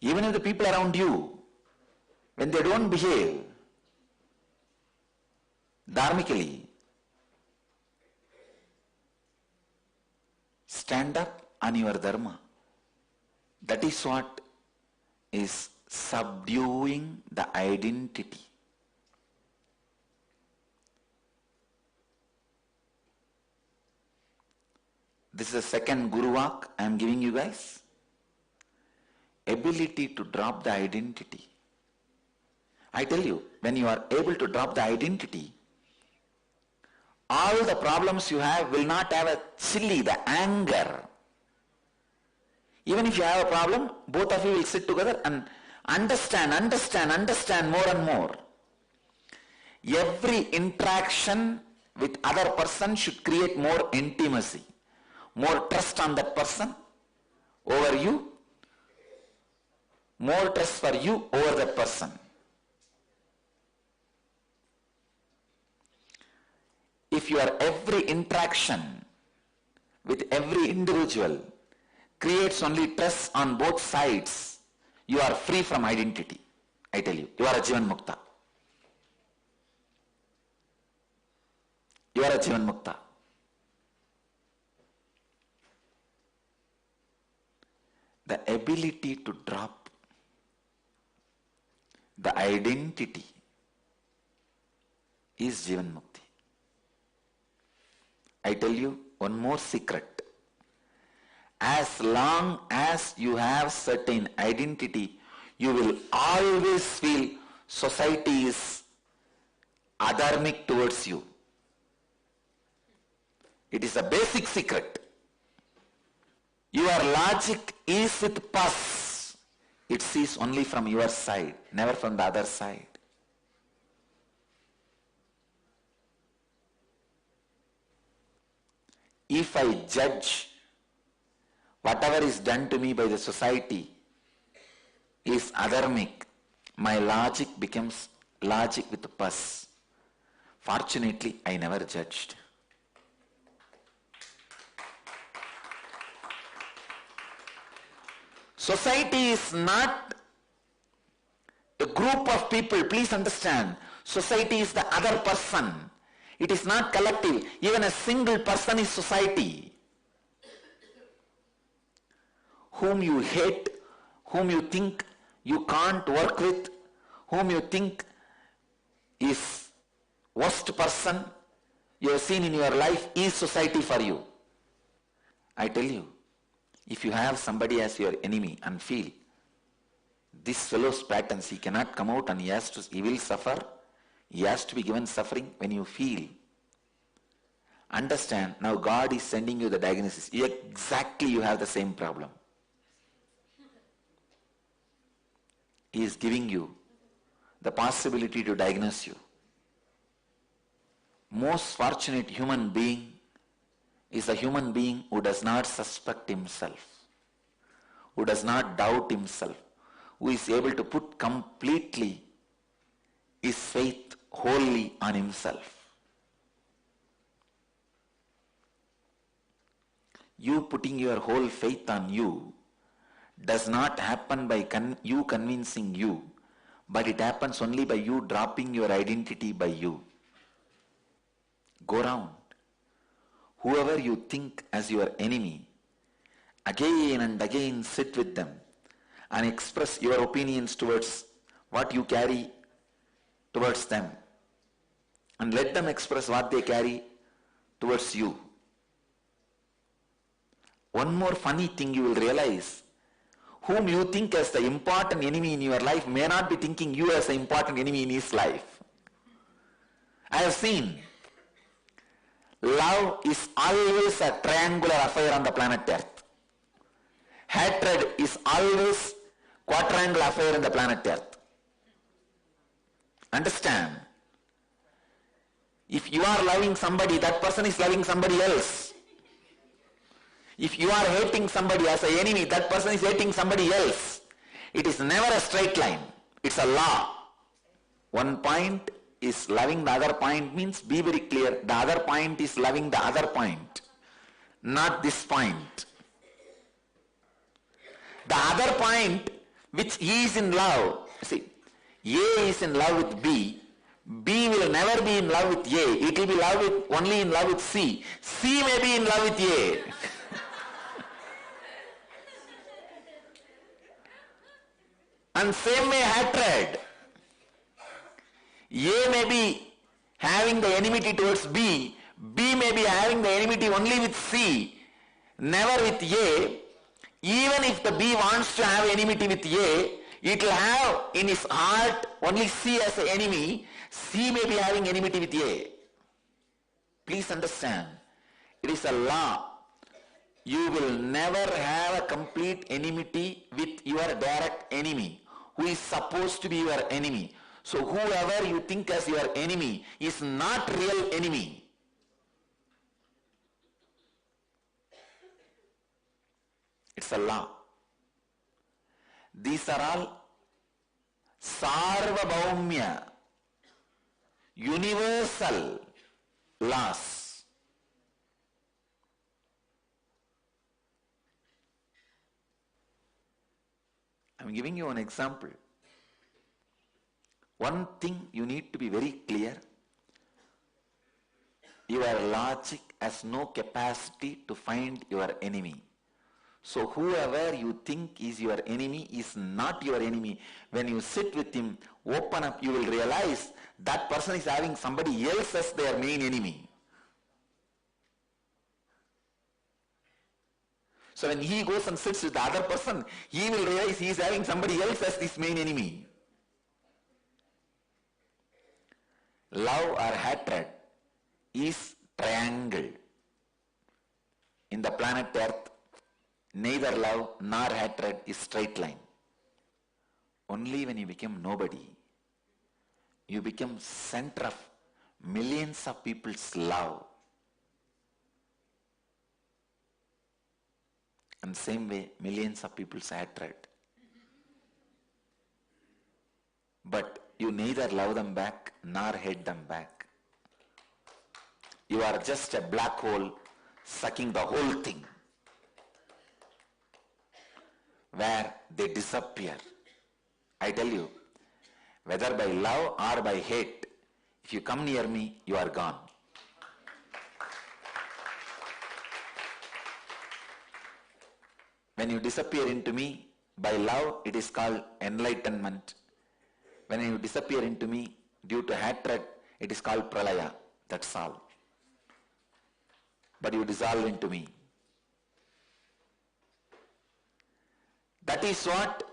Even if the people around you, when they don't behave dharmically, stand up on your dharma. That is what is subduing the identity. This is the second Guru Vak I am giving you guys. Ability to drop the identity. I tell you, when you are able to drop the identity, all the problems you have will not have a chilli, the anger. Even if you have a problem, both of you will sit together and understand more and more. Every interaction with other person should create more intimacy, more trust on that person over you, more trust for you over that person. If your every interaction with every individual creates only trust on both sides, you are free from identity. I tell you, you are a Jivan Mukta. You are a Jivan Mukta. The ability to drop the identity is Jivan Mukti. I tell you one more secret. As long as you have certain identity, you will always feel society is adharmic towards you. It is a basic secret. Your logic is with pus. It sees only from your side, never from the other side. If I judge whatever is done to me by the society is adharmic, my logic becomes logic with pus. Fortunately, I never judged. Society is not a group of people. Please understand, society is the other person. It is not collective. Even a single person is society. Whom you hate, whom you think you can't work with, whom you think is worst person you have seen in your life is society for you. I tell you, if you have somebody as your enemy and feel this fellow's patterns, he cannot come out and he will suffer, he has to be given suffering, when you feel, understand, now God is sending you the diagnosis. Exactly you have the same problem. He is giving you the possibility to diagnose you. Most fortunate human being is a human being who does not suspect himself, who does not doubt himself, who is able to put completely his faith wholly on himself. You putting your whole faith on you does not happen by you convincing you, but it happens only by you dropping your identity by you. Go round. Whoever you think as your enemy, again and again sit with them and express your opinions towards what you carry towards them, and let them express what they carry towards you. One more funny thing you will realize, whom you think as the important enemy in your life may not be thinking you as the important enemy in his life. I have seen love is always a triangular affair on the planet Earth. Hatred is always quadrangular affair on the planet Earth. Understand? If you are loving somebody, that person is loving somebody else. If you are hating somebody as an enemy, that person is hating somebody else. It is never a straight line. It's a law. One point is loving the other point means be very clear. The other point is loving the other point, not this point. The other point which he is in love, see, A is in love with B. B will never be in love with A. It will be only in love with C. C may be in love with A. And same way hatred. A may be having the enmity towards B. B may be having the enmity only with C, never with A. Even if the B wants to have enmity with A, it will have in his heart only C as an enemy. C may be having enmity with A. Please understand, it is a law. You will never have a complete enmity with your direct enemy, who is supposed to be your enemy. So whoever you think as your enemy is not real enemy. It's a law. These are all sarvabhaumya, universal laws. I'm giving you an example. One thing you need to be very clear. Your logic has no capacity to find your enemy. So whoever you think is your enemy is not your enemy. When you sit with him, open up, you will realize that person is having somebody else as their main enemy. So when he goes and sits with the other person, he will realize he is having somebody else as his main enemy. Love or hatred is triangle. In the planet Earth, neither love nor hatred is straight line. Only when you become nobody, you become center of millions of people's love. And same way, millions of people's hatred. But you neither love them back nor hate them back. You are just a black hole sucking the whole thing, where they disappear. I tell you, whether by love or by hate, if you come near me, you are gone. When you disappear into me, by love, it is called enlightenment. When you disappear into me due to hatred, it is called pralaya. That's all. But you dissolve into me. That is what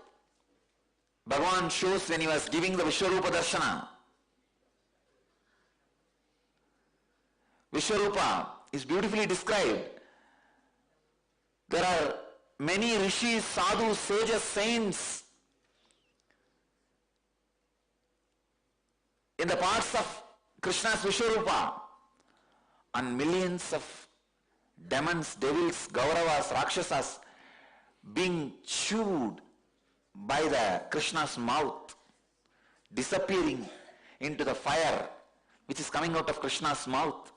Bhagavan shows when he was giving the Vishwarupa Darshana. Vishwarupa is beautifully described. There are many rishis, sadhus, sages, saints in the parts of Krishna's Vishwarupa, and millions of demons, devils, Gauravas, Rakshasas being chewed by the Krishna's mouth, disappearing into the fire which is coming out of Krishna's mouth.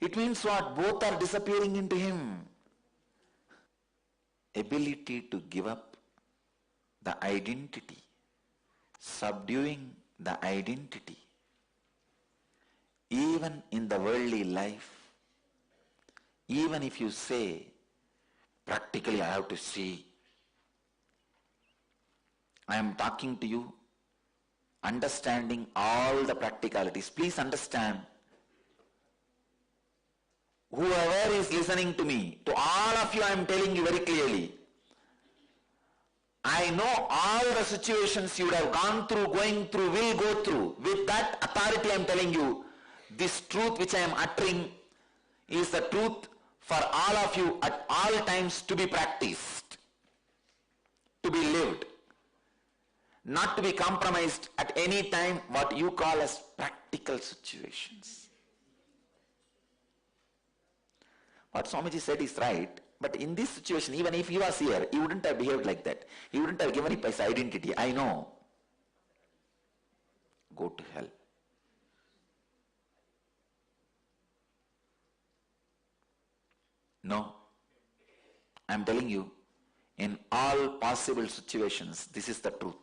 It means what? Both are disappearing into him. Ability to give up the identity, subduing the identity. Even in the worldly life, even if you say, practically I have to see, I am talking to you, understanding all the practicalities. Please understand, whoever is listening to me, to all of you I am telling you very clearly, I know all the situations you would have gone through, going through, will go through. With that authority I am telling you, this truth which I am uttering is the truth for all of you at all times to be practiced, to be lived. not to be compromised at any time, what you call as practical situations. What Swamiji said is right, but in this situation, even if he was here, he wouldn't have behaved like that. He wouldn't have given up his identity. I know. Go to hell. No. I am telling you, in all possible situations, this is the truth.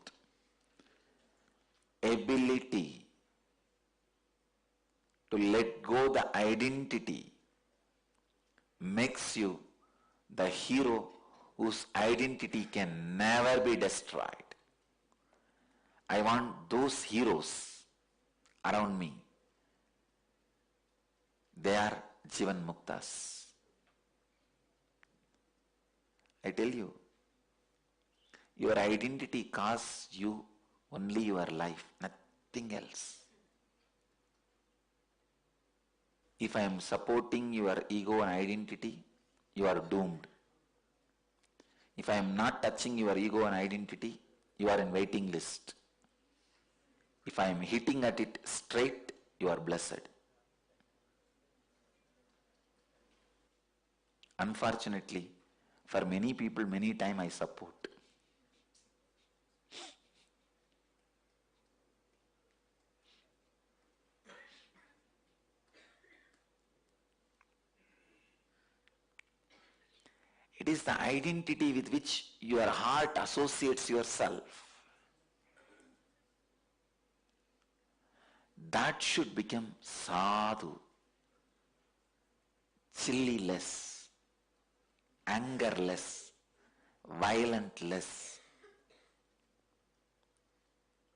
Ability to let go the identity makes you the hero whose identity can never be destroyed. I want those heroes around me. They are Jivan Muktas. I tell you, your identity costs you only your life, nothing else. If I am supporting your ego and identity, you are doomed. If I am not touching your ego and identity, you are in waiting list. If I am hitting at it straight, you are blessed. Unfortunately, for many people, many times I support. It is the identity with which your heart associates yourself. That should become sadhu, chilliless, angerless, violentless.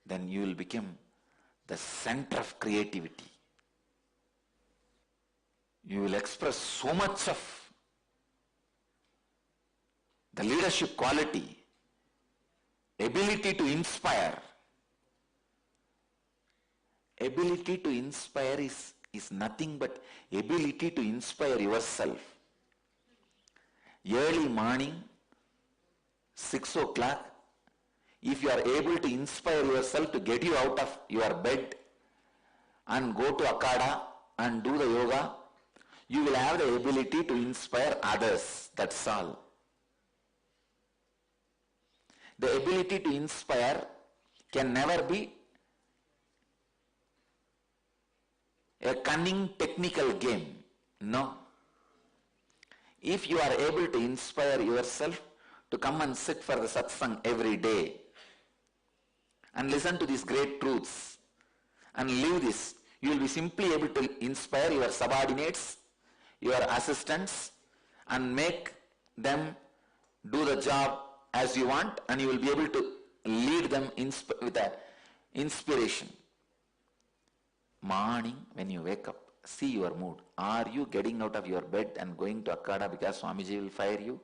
Then you will become the center of creativity. You will express so much of the leadership quality, ability to inspire. Ability to inspire is nothing but ability to inspire yourself. Early morning, 6 o'clock, if you are able to inspire yourself to get you out of your bed and go to Akada and do the yoga, you will have the ability to inspire others. That's all. The ability to inspire can never be a cunning technical game. No. If you are able to inspire yourself to come and sit for the satsang every day and listen to these great truths and live this, you will be simply able to inspire your subordinates, your assistants, and make them do the job as you want, and you will be able to lead them with an inspiration. Morning when you wake up, see your mood. Are you getting out of your bed and going to Akada because Swamiji will fire you?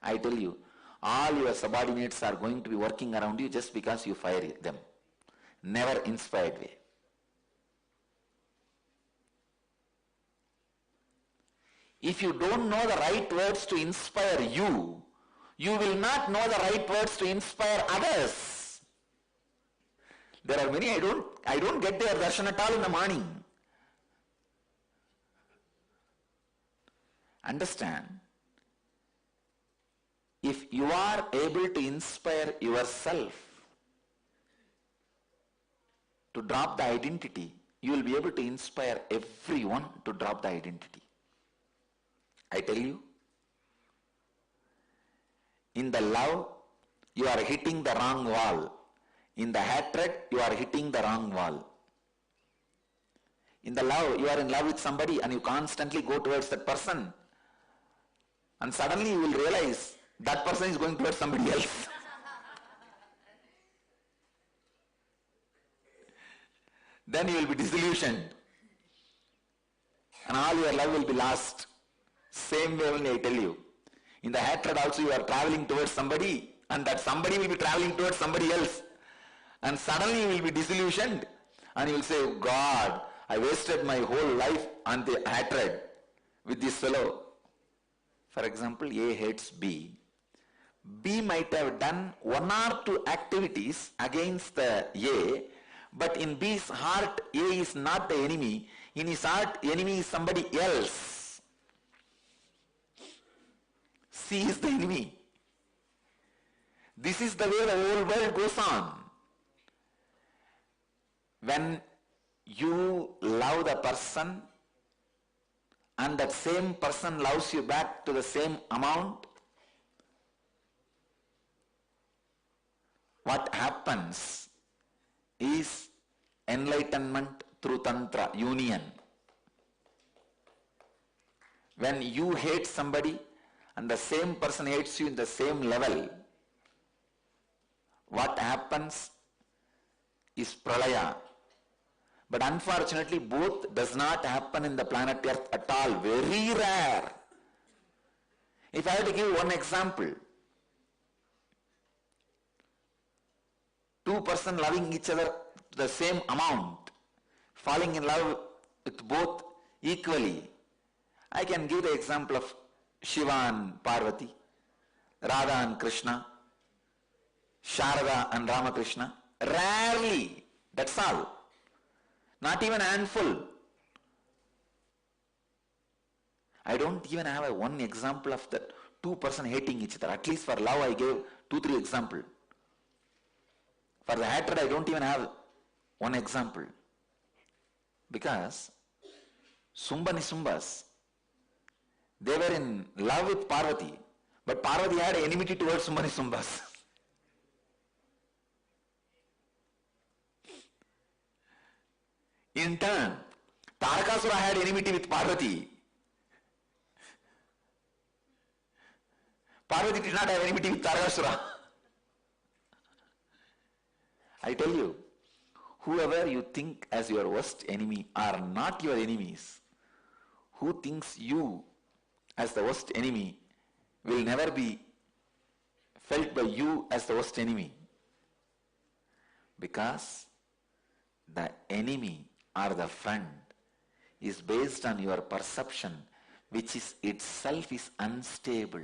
I tell you, all your subordinates are going to be working around you just because you fire them. Never inspired way. If you don't know the right words to inspire you, you will not know the right words to inspire others. There are many, I don't get their darshan at all in the morning. Understand? If you are able to inspire yourself to drop the identity, you will be able to inspire everyone to drop the identity. I tell you, in the love, you are hitting the wrong wall. In the hatred, you are hitting the wrong wall. In the love, you are in love with somebody and you constantly go towards that person. And suddenly you will realize that person is going towards somebody else. Then you will be disillusioned. And all your love will be lost. Same way only I tell you. In the hatred also you are traveling towards somebody and that somebody will be traveling towards somebody else. And suddenly you will be disillusioned and you will say, oh God, I wasted my whole life on the hatred with this fellow. For example, A hates B. B might have done one or two activities against the A, but in B's heart, A is not the enemy. In his heart, enemy is somebody else. C is the enemy. This is the way the whole world goes on. When you love the person and that same person loves you back to the same amount, what happens is enlightenment through tantra, union. When you hate somebody and the same person hates you in the same level, what happens is pralaya. But unfortunately, both does not happen in the planet Earth at all. Very rare. If I have to give one example, two persons loving each other the same amount, falling in love with both equally. I can give the example of Shiva and Parvati, Radha and Krishna, Sharada and Ramakrishna. Rarely, that's all. Not even a handful. I don't even have one example of that two person hating each other. At least for love I gave 2-3 examples. For the hatred I don't even have one example. Because Sumba Nisumbas, they were in love with Parvati, but Parvati had enmity towards Sumba Nisumbas. In turn, Tarakasura had enmity with Parvati. Parvati did not have enmity with Tarakasura. I tell you, whoever you think as your worst enemy are not your enemies. Who thinks you as the worst enemy will never be felt by you as the worst enemy. Because the enemy or the friend is based on your perception, which is itself is unstable.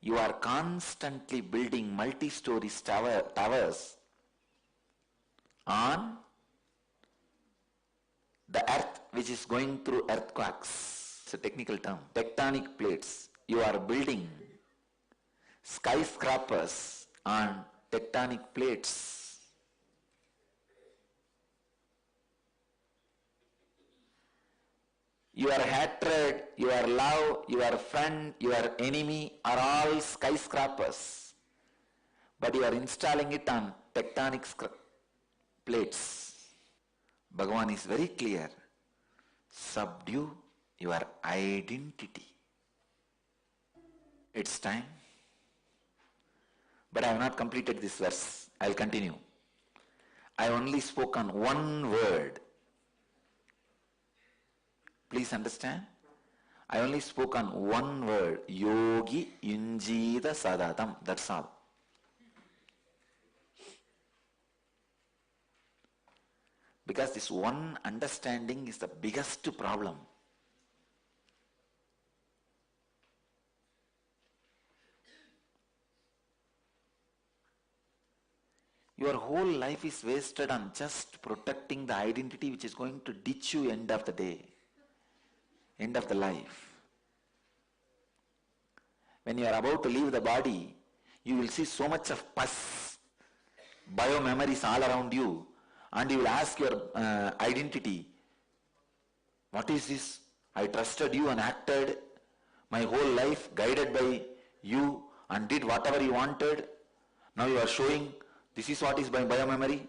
You are constantly building multi-story towers on the earth, which is going through earthquakes. It's a technical term. Tectonic plates. You are building skyscrapers on tectonic plates. Your hatred, your love, your friend, your enemy are all skyscrapers. But you are installing it on tectonic plates. Bhagavan is very clear. Subdue your identity. It's time. But I have not completed this verse. I will continue. I only spoke on one word. Please understand. I only spoke on one word. Yogi Yunjita Sadatam. That's all. Because this one understanding is the biggest problem. Your whole life is wasted on just protecting the identity which is going to ditch you end of the day. End of the life. When you are about to leave the body, you will see so much of pus, bio-memories all around you, and you will ask your identity, what is this? I trusted you and acted my whole life guided by you and did whatever you wanted. Now you are showing this is what is my bio-memory.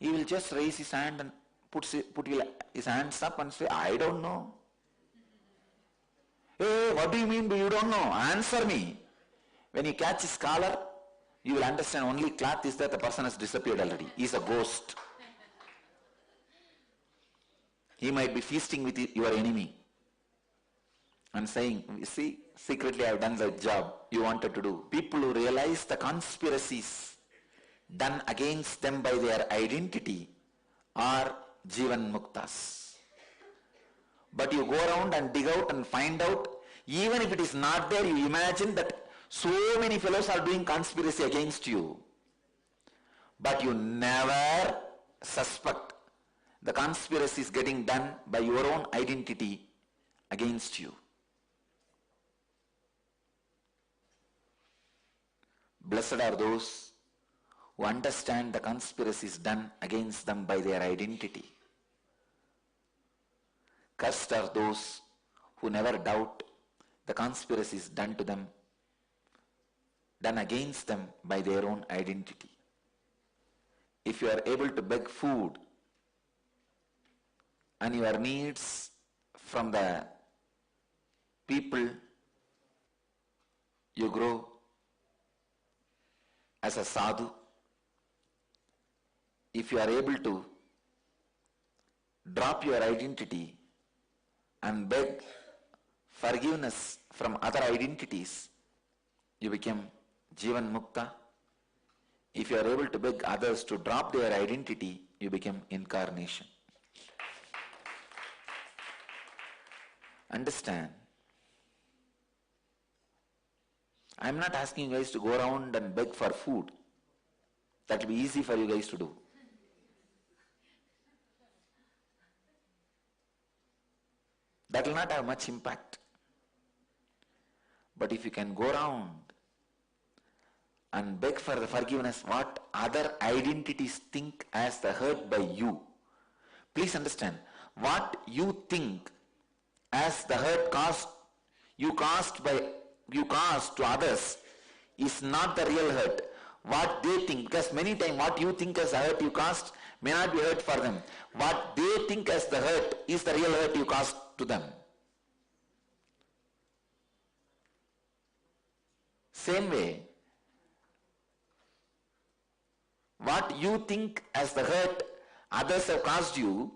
He will just raise his hand and put his hands up and say, I don't know. Hey, what do you mean you don't know? Answer me. When you catch his collar, you will understand only cloth is that the person has disappeared already. He is a ghost. He might be feasting with your enemy and saying, see, secretly I have done the job you wanted to do. People who realize the conspiracies done against them by their identity are Jivan Muktas. But you go around and dig out and find out, even if it is not there, you imagine that So many fellows are doing conspiracy against you, but you never suspect the conspiracy is getting done by your own identity against you. Blessed are those who understand the conspiracy is done against them by their identity. Cursed are those who never doubt the conspiracy is done to them, done against them by their own identity. If you are able to beg food and your needs from the people, you grow as a sadhu. If you are able to drop your identity and beg forgiveness from other identities, you become Jivan Mukta. If you are able to beg others to drop their identity, you become incarnation. Understand? I am not asking you guys to go around and beg for food. That will be easy for you guys to do. That will not have much impact. But if you can go around and beg for the forgiveness what other identities think as the hurt by you. Please understand, what you think as the hurt you caused to others is not the real hurt. What they think, because many times what you think as the hurt you caused may not be hurt for them. What they think as the hurt is the real hurt you caused to them. Same way, what you think as the hurt others have caused you,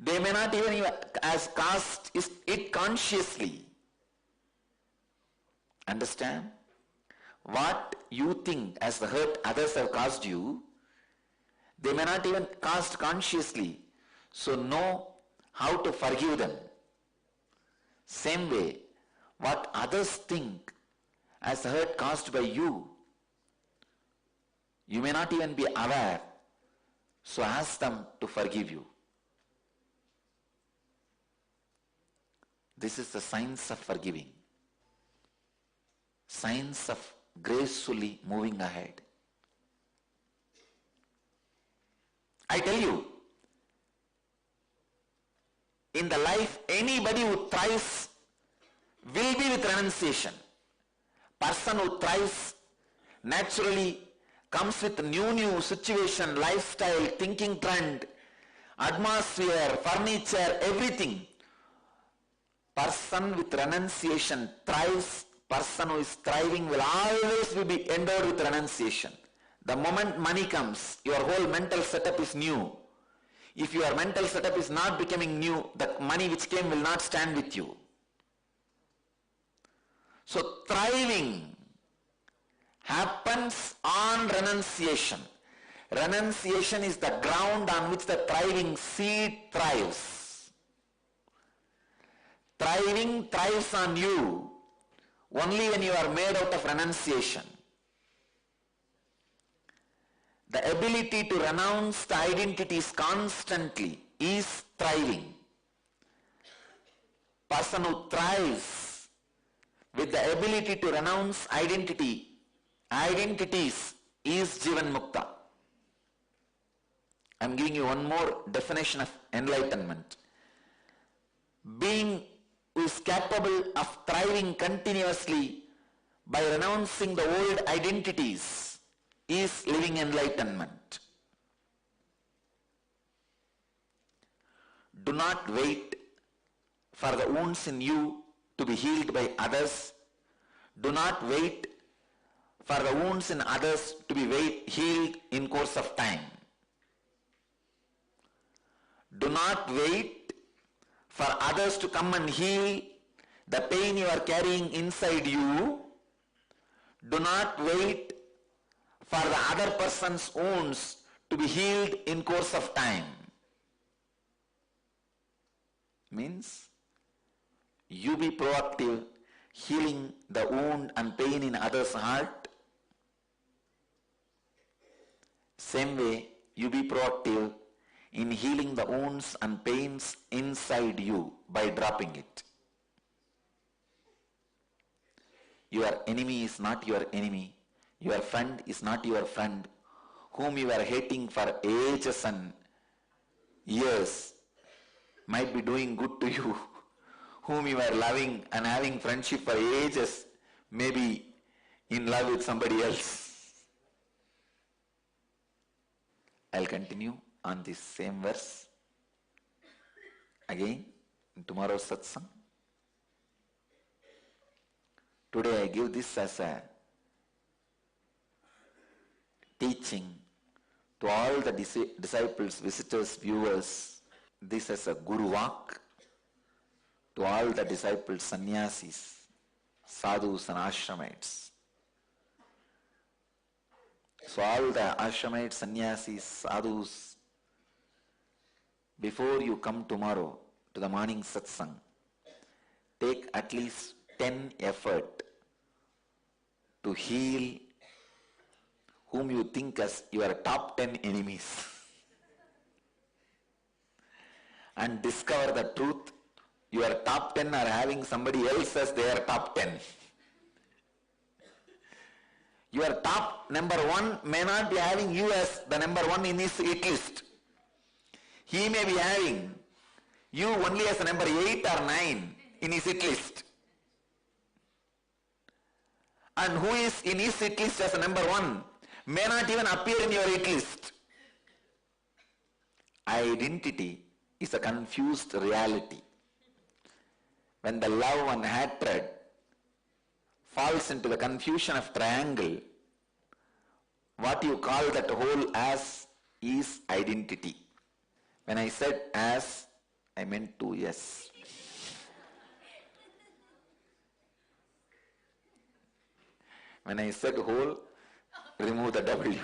they may not even as caused it consciously. Understand? What you think as the hurt others have caused you, they may not even caused consciously. So know how to forgive them. Same way, what others think as the hurt caused by you, you may not even be aware. So ask them to forgive you. This is the science of forgiving. Science of gracefully moving ahead. I tell you, in the life, anybody who thrives will be with renunciation. Person who thrives naturally comes with new situation, lifestyle, thinking trend, atmosphere, furniture, everything. Person with renunciation thrives. Person who is thriving will always be endowed with renunciation. The moment money comes, your whole mental setup is new. If your mental setup is not becoming new, the money which came will not stand with you. So thriving happens on renunciation. Renunciation is the ground on which the thriving seed thrives. Thriving thrives on you only when you are made out of renunciation. The ability to renounce the identities constantly is thriving. Person who thrives with the ability to renounce identities is Jivan Mukta. I am giving you one more definition of enlightenment. Being who is capable of thriving continuously by renouncing the old identities is living enlightenment. Do not wait for the wounds in you to be healed by others. Do not wait for the wounds in others to be healed in course of time. Do not wait for others to come and heal the pain you are carrying inside you. Do not wait for the other person's wounds to be healed in course of time. Means, you be proactive, healing the wound and pain in others' heart. Same way, you be proactive in healing the wounds and pains inside you by dropping it. Your enemy is not your enemy. Your friend is not your friend, whom you are hating for ages and years might be doing good to you, whom you are loving and having friendship for ages, maybe in love with somebody else. I'll continue on this same verse again in tomorrow's satsang. Today I give this as a teaching to all the disciples, visitors, viewers. This as a Guru Vak to all the disciples, sannyasis, sadhus and ashramites. So all the ashramites, sannyasis, sadhus, before you come tomorrow to the morning satsang, take at least 10 effort to heal whom you think as your top 10 enemies and discover the truth. Your top 10 are having somebody else as their top 10. Your top number 1 may not be having you as the number 1 in his hit list. He may be having you only as a number 8 or 9 in his hit list. And who is in his hit list as a number 1 may not even appear in your hit list. Identity is a confused reality. When the love and hatred falls into the confusion of triangle, what you call that whole as is identity. When I said as, I meant 2 S. When I said whole, remove the W.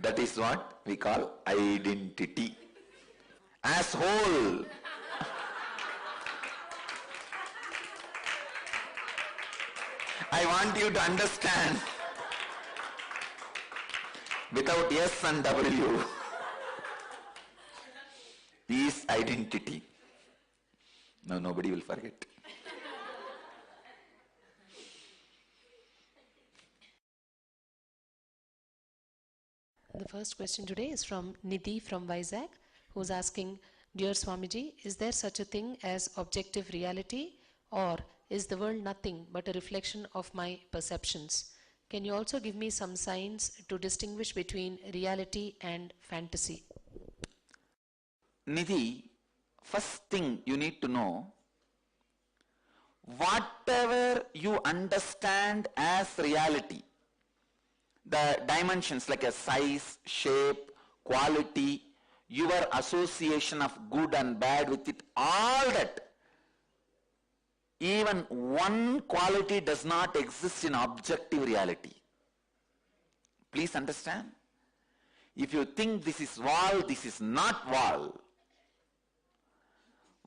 That is what we call identity. As whole. I want you to understand, without S and W, is identity. No, nobody will forget. The first question today is from Nidhi from Vizag, who's asking, Dear Swamiji, is there such a thing as objective reality, or is the world nothing but a reflection of my perceptions? Can you also give me some signs to distinguish between reality and fantasy? Nidhi, first thing you need to know, whatever you understand as reality, the dimensions like a size, shape, quality, your association of good and bad with it, all that, even one quality does not exist in objective reality. Please understand. If you think this is wall, this is not wall.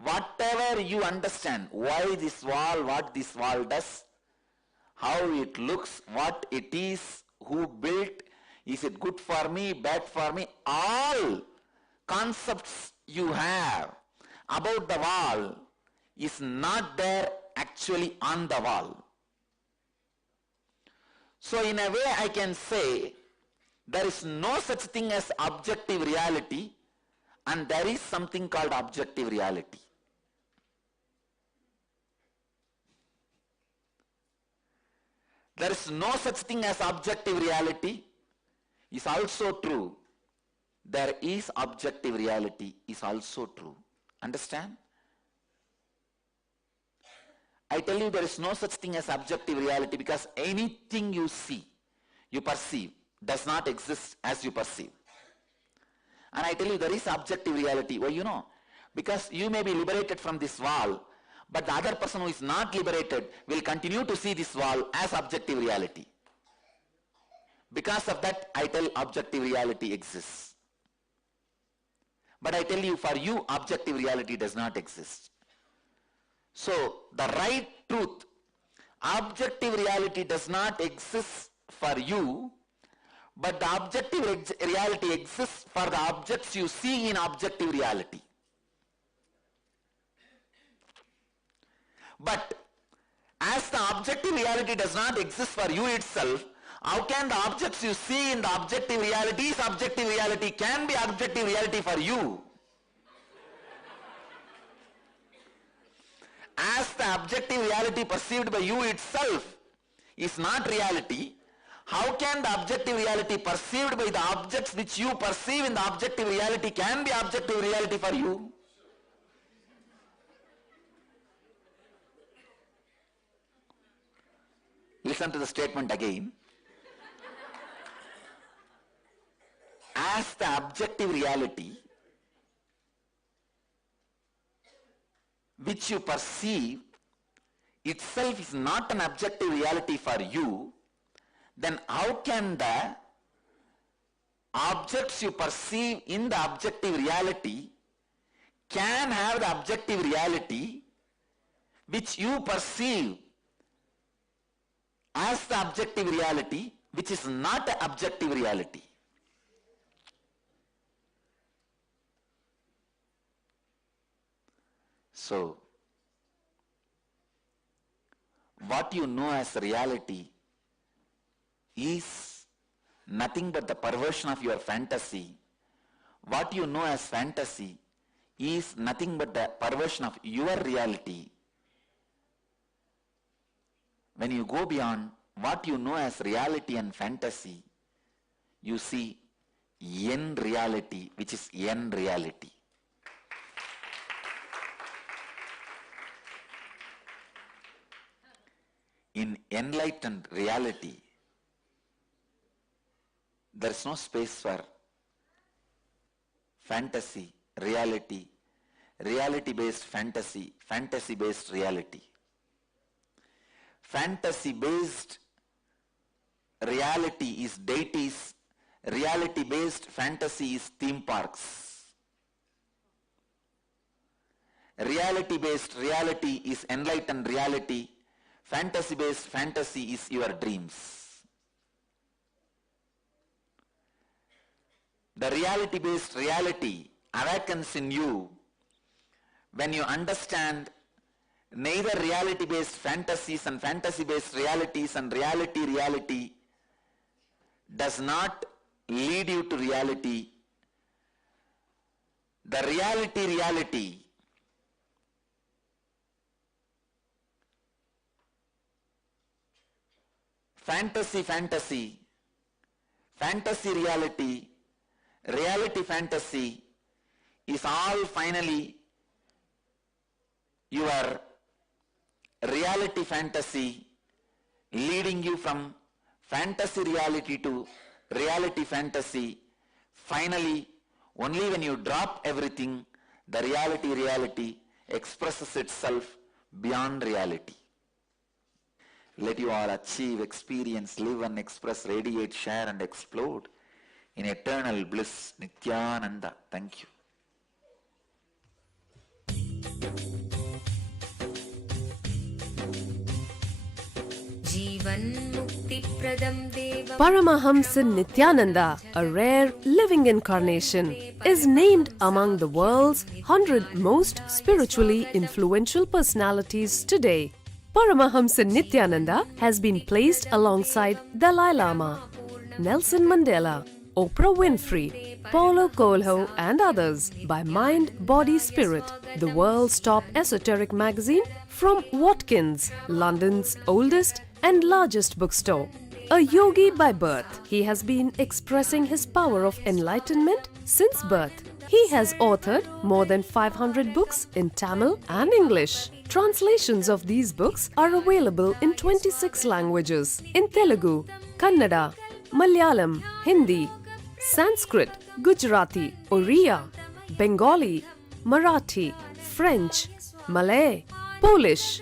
Whatever you understand, why this wall, what this wall does, how it looks, what it is, who built, is it good for me, bad for me, all concepts you have about the wall is not there actually on the wall. So in a way I can say there is no such thing as objective reality and there is something called objective reality. There is no such thing as objective reality is also true. There is objective reality is also true. Understand? I tell you there is no such thing as objective reality because anything you see, you perceive, does not exist as you perceive. And I tell you there is objective reality. Why you know? Because you may be liberated from this wall, but the other person who is not liberated will continue to see this wall as objective reality. Because of that, I tell objective reality exists. But I tell you, for you, objective reality does not exist. So, the right truth, objective reality does not exist for you, but the objective reality exists for the objects you see in objective reality. But as the objective reality does not exist for you itself, how can the objects you see in the objective reality can be objective reality for you? As the objective reality perceived by you itself is not reality, how can the objective reality perceived by the objects which you perceive in the objective reality can be objective reality for you? Listen to the statement again. As the objective reality which you perceive itself is not an objective reality for you, then how can the objects you perceive in the objective reality can have the objective reality which you perceive as the objective reality, which is not an objective reality? So, what you know as reality is nothing but the perversion of your fantasy. What you know as fantasy is nothing but the perversion of your reality. When you go beyond what you know as reality and fantasy, you see N reality, which is N reality. In enlightened reality, there is no space for fantasy, reality, reality-based fantasy, fantasy-based reality. Fantasy-based reality is deities, reality-based fantasy is theme parks. Reality-based reality is enlightened reality, fantasy-based fantasy is your dreams. The reality-based reality awakens in you when you understand neither reality-based fantasies and fantasy-based realities and reality does not lead you to reality. The reality fantasy reality, reality fantasy is all finally your reality fantasy leading you from fantasy reality to reality fantasy. Finally, only when you drop everything, the reality expresses itself beyond reality. Let you all achieve, experience, live and express, radiate, share and explode in eternal bliss. Nithyananda. Thank you. Paramahamsa Nithyananda, a rare living incarnation, is named among the world's 100 most spiritually influential personalities today. Paramahamsa Nithyananda has been placed alongside Dalai Lama, Nelson Mandela, Oprah Winfrey, Paulo Coelho and others by Mind, Body, Spirit, the world's top esoteric magazine from Watkins, London's oldest and largest bookstore. A yogi by birth, he has been expressing his power of enlightenment since birth. He has authored more than 500 books in Tamil and English. Translations of these books are available in 26 languages in Telugu, Kannada, Malayalam, Hindi, Sanskrit, Gujarati, Oriya, Bengali, Marathi, French, Malay, Polish,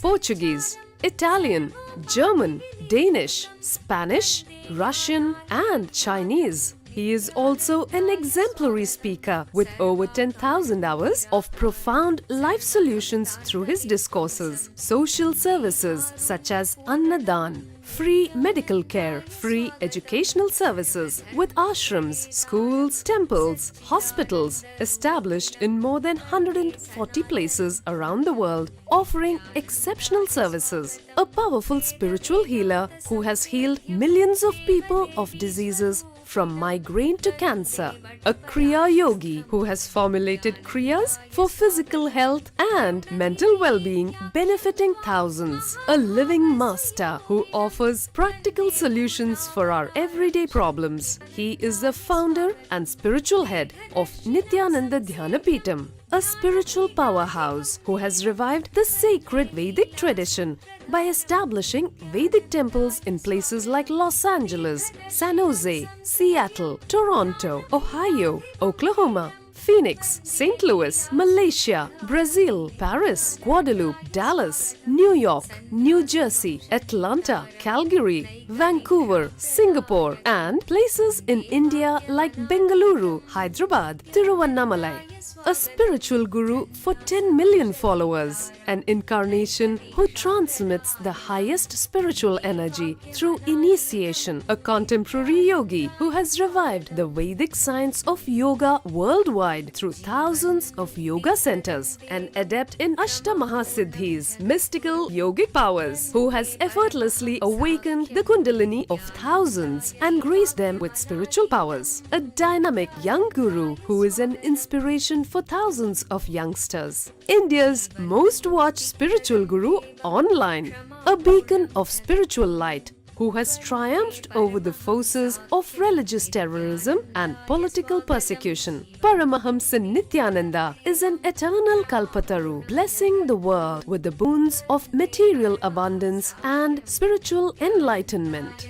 Portuguese, Italian, German, Danish, Spanish, Russian and Chinese. He is also an exemplary speaker with over 10,000 hours of profound life solutions through his discourses. Social services such as Annadan, free medical care, free educational services with ashrams, schools, temples, hospitals established in more than 140 places around the world, offering exceptional services. A powerful spiritual healer who has healed millions of people of diseases from migraine to cancer. A Kriya Yogi who has formulated Kriyas for physical health and mental well-being, benefiting thousands. A living master who offers practical solutions for our everyday problems. He is the founder and spiritual head of Nithyananda Dhyanapitham, a spiritual powerhouse who has revived the sacred Vedic tradition by establishing Vedic temples in places like Los Angeles, San Jose, Seattle, Toronto, Ohio, Oklahoma, Phoenix, St. Louis, Malaysia, Brazil, Paris, Guadeloupe, Dallas, New York, New Jersey, Atlanta, Calgary, Vancouver, Singapore, and places in India like Bengaluru, Hyderabad, Tiruvannamalai. A spiritual guru for 10 million followers, an incarnation who transmits the highest spiritual energy through initiation, a contemporary yogi who has revived the Vedic science of yoga worldwide through thousands of yoga centers, an adept in Ashtamahasiddhis, mystical yogic powers, who has effortlessly awakened the Kundalini of thousands and graced them with spiritual powers, a dynamic young guru who is an inspiration for thousands of youngsters, India's most watched spiritual guru online, a beacon of spiritual light who has triumphed over the forces of religious terrorism and political persecution. Paramahamsa Nithyananda is an eternal Kalpataru, blessing the world with the boons of material abundance and spiritual enlightenment.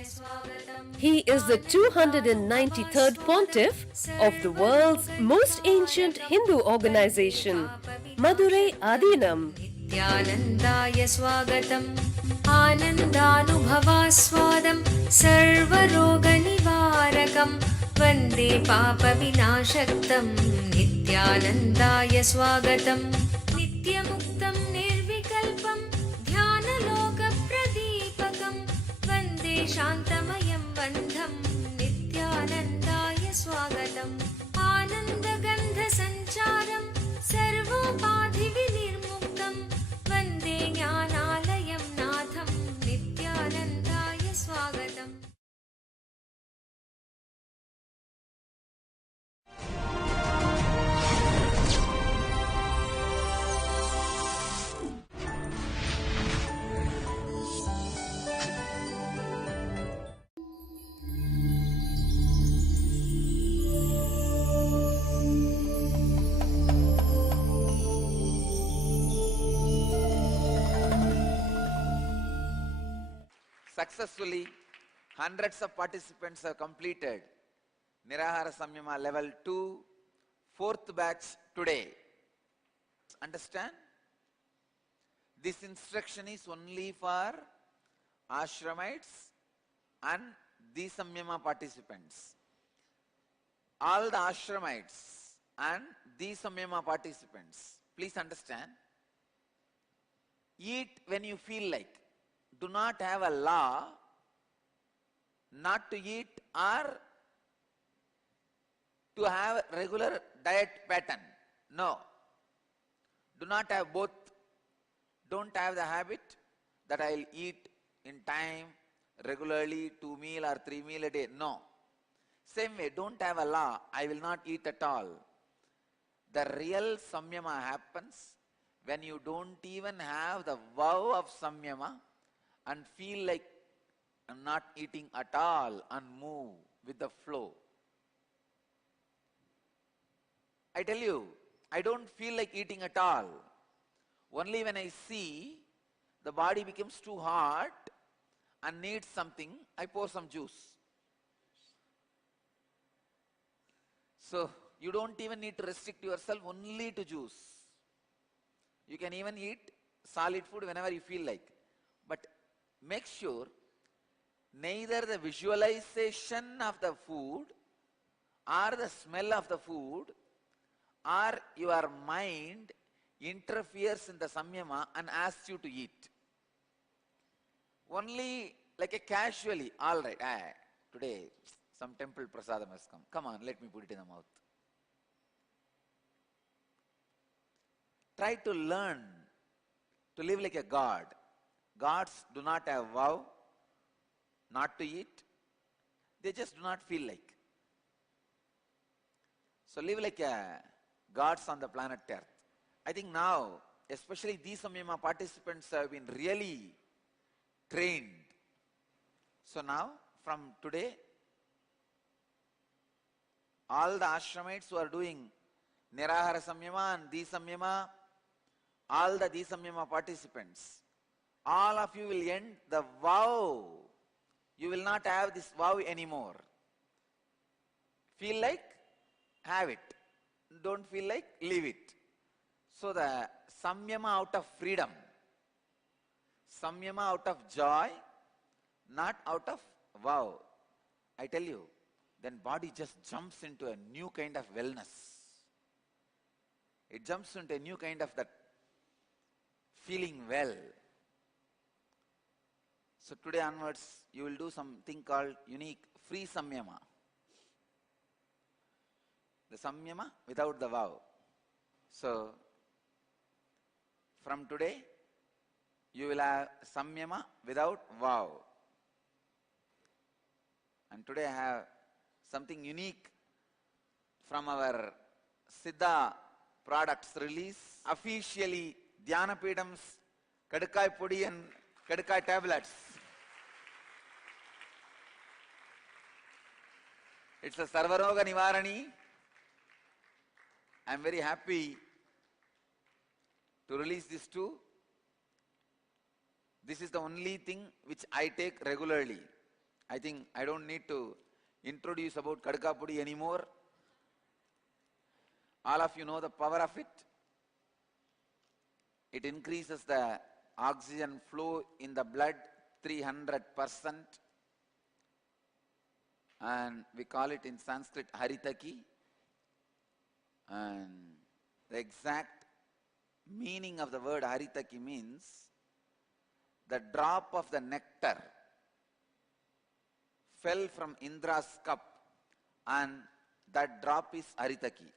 He is the 293rd pontiff of the world's most ancient Hindu organization, Madurai Adinam. Nithyanandaya swagatam Anandanubhavaswadam Sarvaroganivarakam Vande Papa Vinashaktam Nithyanandaya swagatam Nityamuktam Nirvikalpam Dhyanaloka Pradipakam Vande Shantamayam Bandham Nithyanandaya swagatam Anandagandha Sancharam Sarvopadhi Vinirmuktam Vande Jnanalayam Natham Nithyanandaya swagatam. Successfully, hundreds of participants have completed Nirahara Samyama level 2, 4th batch today. Understand? This instruction is only for ashramites and the Samyama participants. All the ashramites and the Samyama participants, please understand, eat when you feel like. Do not have a law not to eat or to have regular diet pattern. No. Do not have both. Don't have the habit that I will eat in time, regularly, 2 meals or 3 meals a day. No. Same way, don't have a law, I will not eat at all. The real samyama happens when you don't even have the vow of samyama and feel like not eating at all and move with the flow. I tell you, I don't feel like eating at all. Only when I see the body becomes too hot and needs something, I pour some juice. So you don't even need to restrict yourself only to juice. You can even eat solid food whenever you feel like. But make sure neither the visualization of the food or the smell of the food, or your mind interferes in the samyama and asks you to eat. Only like a casually, all right, today some temple prasadam has come. Come on, let me put it in the mouth. Try to learn to live like a god. Gods do not have vow not to eat. They just do not feel like. So live like a gods on the planet Earth. I think now, especially these Samyama participants have been really trained. So now, from today, all the ashramites who are doing Nirahara Samyama and Disamyama, all the Disamyama participants, all of you will end the vow. You will not have this vow anymore. Feel like? Have it. Don't feel like? Leave it. So the Samyama out of freedom, Samyama out of joy, not out of vow. I tell you, then body just jumps into a new kind of wellness. It jumps into a new kind of that feeling well. So today onwards, you will do something called unique free Samyama. The Samyama without the vow. So, from today, you will have Samyama without vow. And today I have something unique from our Siddha products release. Officially, Dhyanapidam's Kadakai Pudi and Kadakai tablets. It's a Sarvaroga Nivarani. I am very happy to release this too. This is the only thing which I take regularly. I think I don't need to introduce about Kadaka Pudi anymore. All of you know the power of it. It increases the oxygen flow in the blood 300%. And we call it in Sanskrit Haritaki. And the exact meaning of the word Haritaki means the drop of the nectar fell from Indra's cup, and that drop is Haritaki.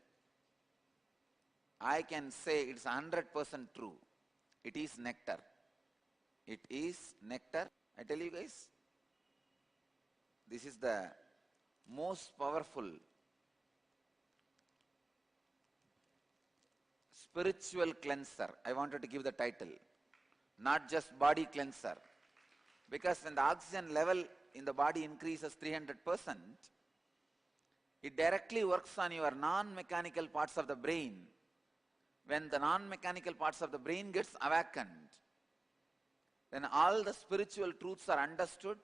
I can say it's 100% true. It is nectar. It is nectar. I tell you guys, this is the most powerful spiritual cleanser. I wanted to give the title, not just body cleanser. Because when the oxygen level in the body increases 300%, it directly works on your non-mechanical parts of the brain. When the non-mechanical parts of the brain gets awakened, then all the spiritual truths are understood.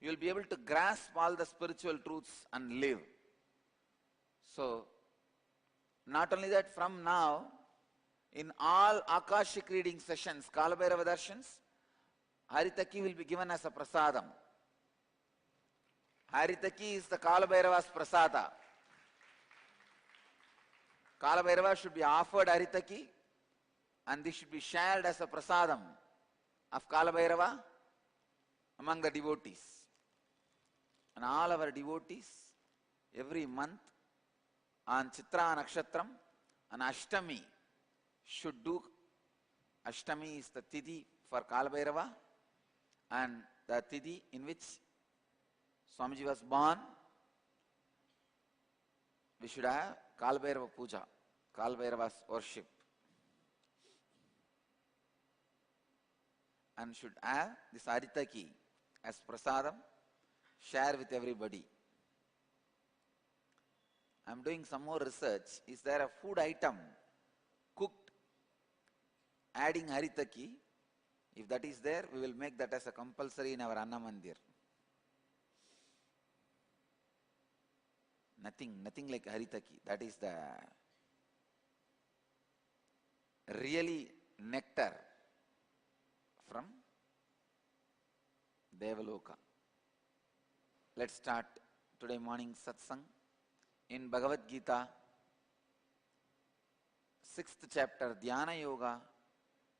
You will be able to grasp all the spiritual truths and live. So, not only that, from now, in all Akashic reading sessions, Kalabhairava Darshans, Haritaki will be given as a prasadam. Haritaki is the Kalabhairava's prasada. Kalabhairava should be offered Haritaki, and this should be shared as a prasadam of Kalabhairava among the devotees. And all our devotees, every month, on Chitra Nakshatram, on Ashtami, should do. Ashtami is the Tithi for Kalabhairava, and the Tithi in which Swamiji was born. We should have Kalabhairava Puja, Kalabhairava's worship, and should have this Haritaki as prasadam, share with everybody. I am doing some more research. Is there a food item cooked adding Haritaki? If that is there, we will make that as a compulsory in our Anna Mandir. Nothing like Haritaki. That is the really nectar from Devaloka. Let's start today morning satsang in Bhagavad Gita, 6th chapter, Dhyana Yoga,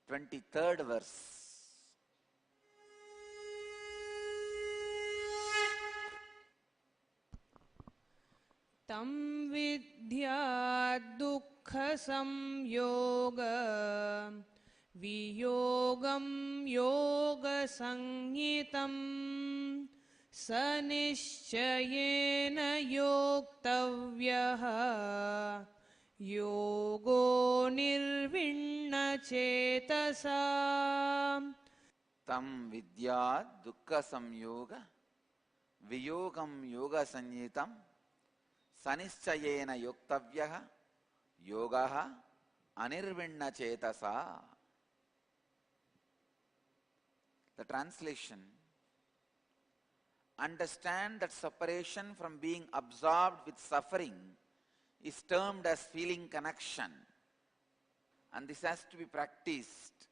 23rd verse. तं विद्या दुःखसंयोग वियोगं योगसंज्ञितं स निश्चयेन योक्तव्यः योगो निर्विण्णचेतसा Tam vidya dukkha samyoga viyogam yoga sanyitam sanischayena yoktavyaha yogaha anirvinna chetasa. The translation: understand that separation from being absorbed with suffering is termed as feeling connection, and this has to be practiced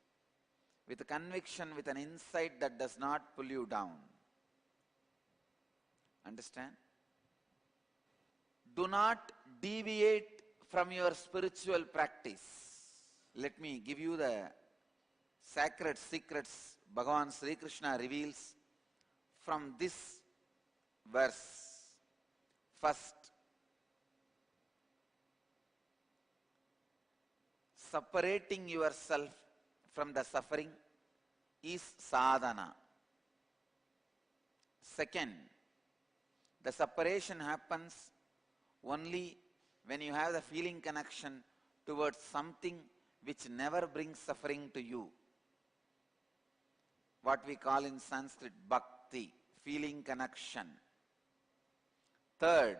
with a conviction, with an insight that does not pull you down. Understand? Do not deviate from your spiritual practice. Let me give you the sacred secrets Bhagavan Sri Krishna reveals from this verse. First, separating yourself from the suffering is sadhana. Second, the separation happens only when you have the feeling connection towards something which never brings suffering to you. What we call in Sanskrit bhakti, feeling connection. Third,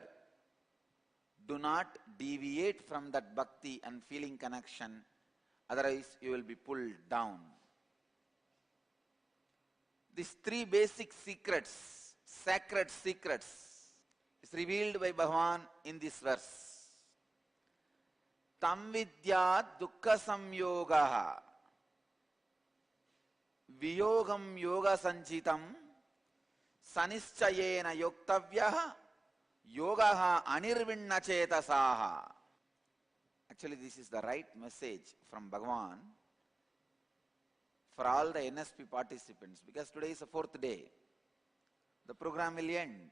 do not deviate from that bhakti and feeling connection, otherwise you will be pulled down. These three basic secrets, sacred secrets, is revealed by Bhagavan in this verse. Tam vidya dukkha samyogaha viyogam yoga sanchitam sanischayena yoktavyaha yogaha anirvinna chetasaha. Actually, this is the right message from Bhagavan for all the NSP participants, because today is the 4th day. The program will end.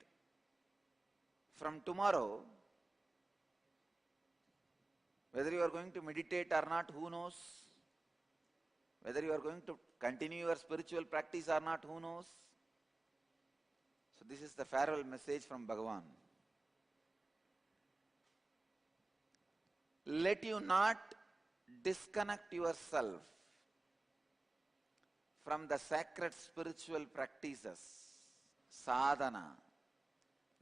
From tomorrow, whether you are going to meditate or not, who knows? Whether you are going to continue your spiritual practice or not, who knows? So this is the farewell message from Bhagavan. Let you not disconnect yourself from the sacred spiritual practices, sadhana.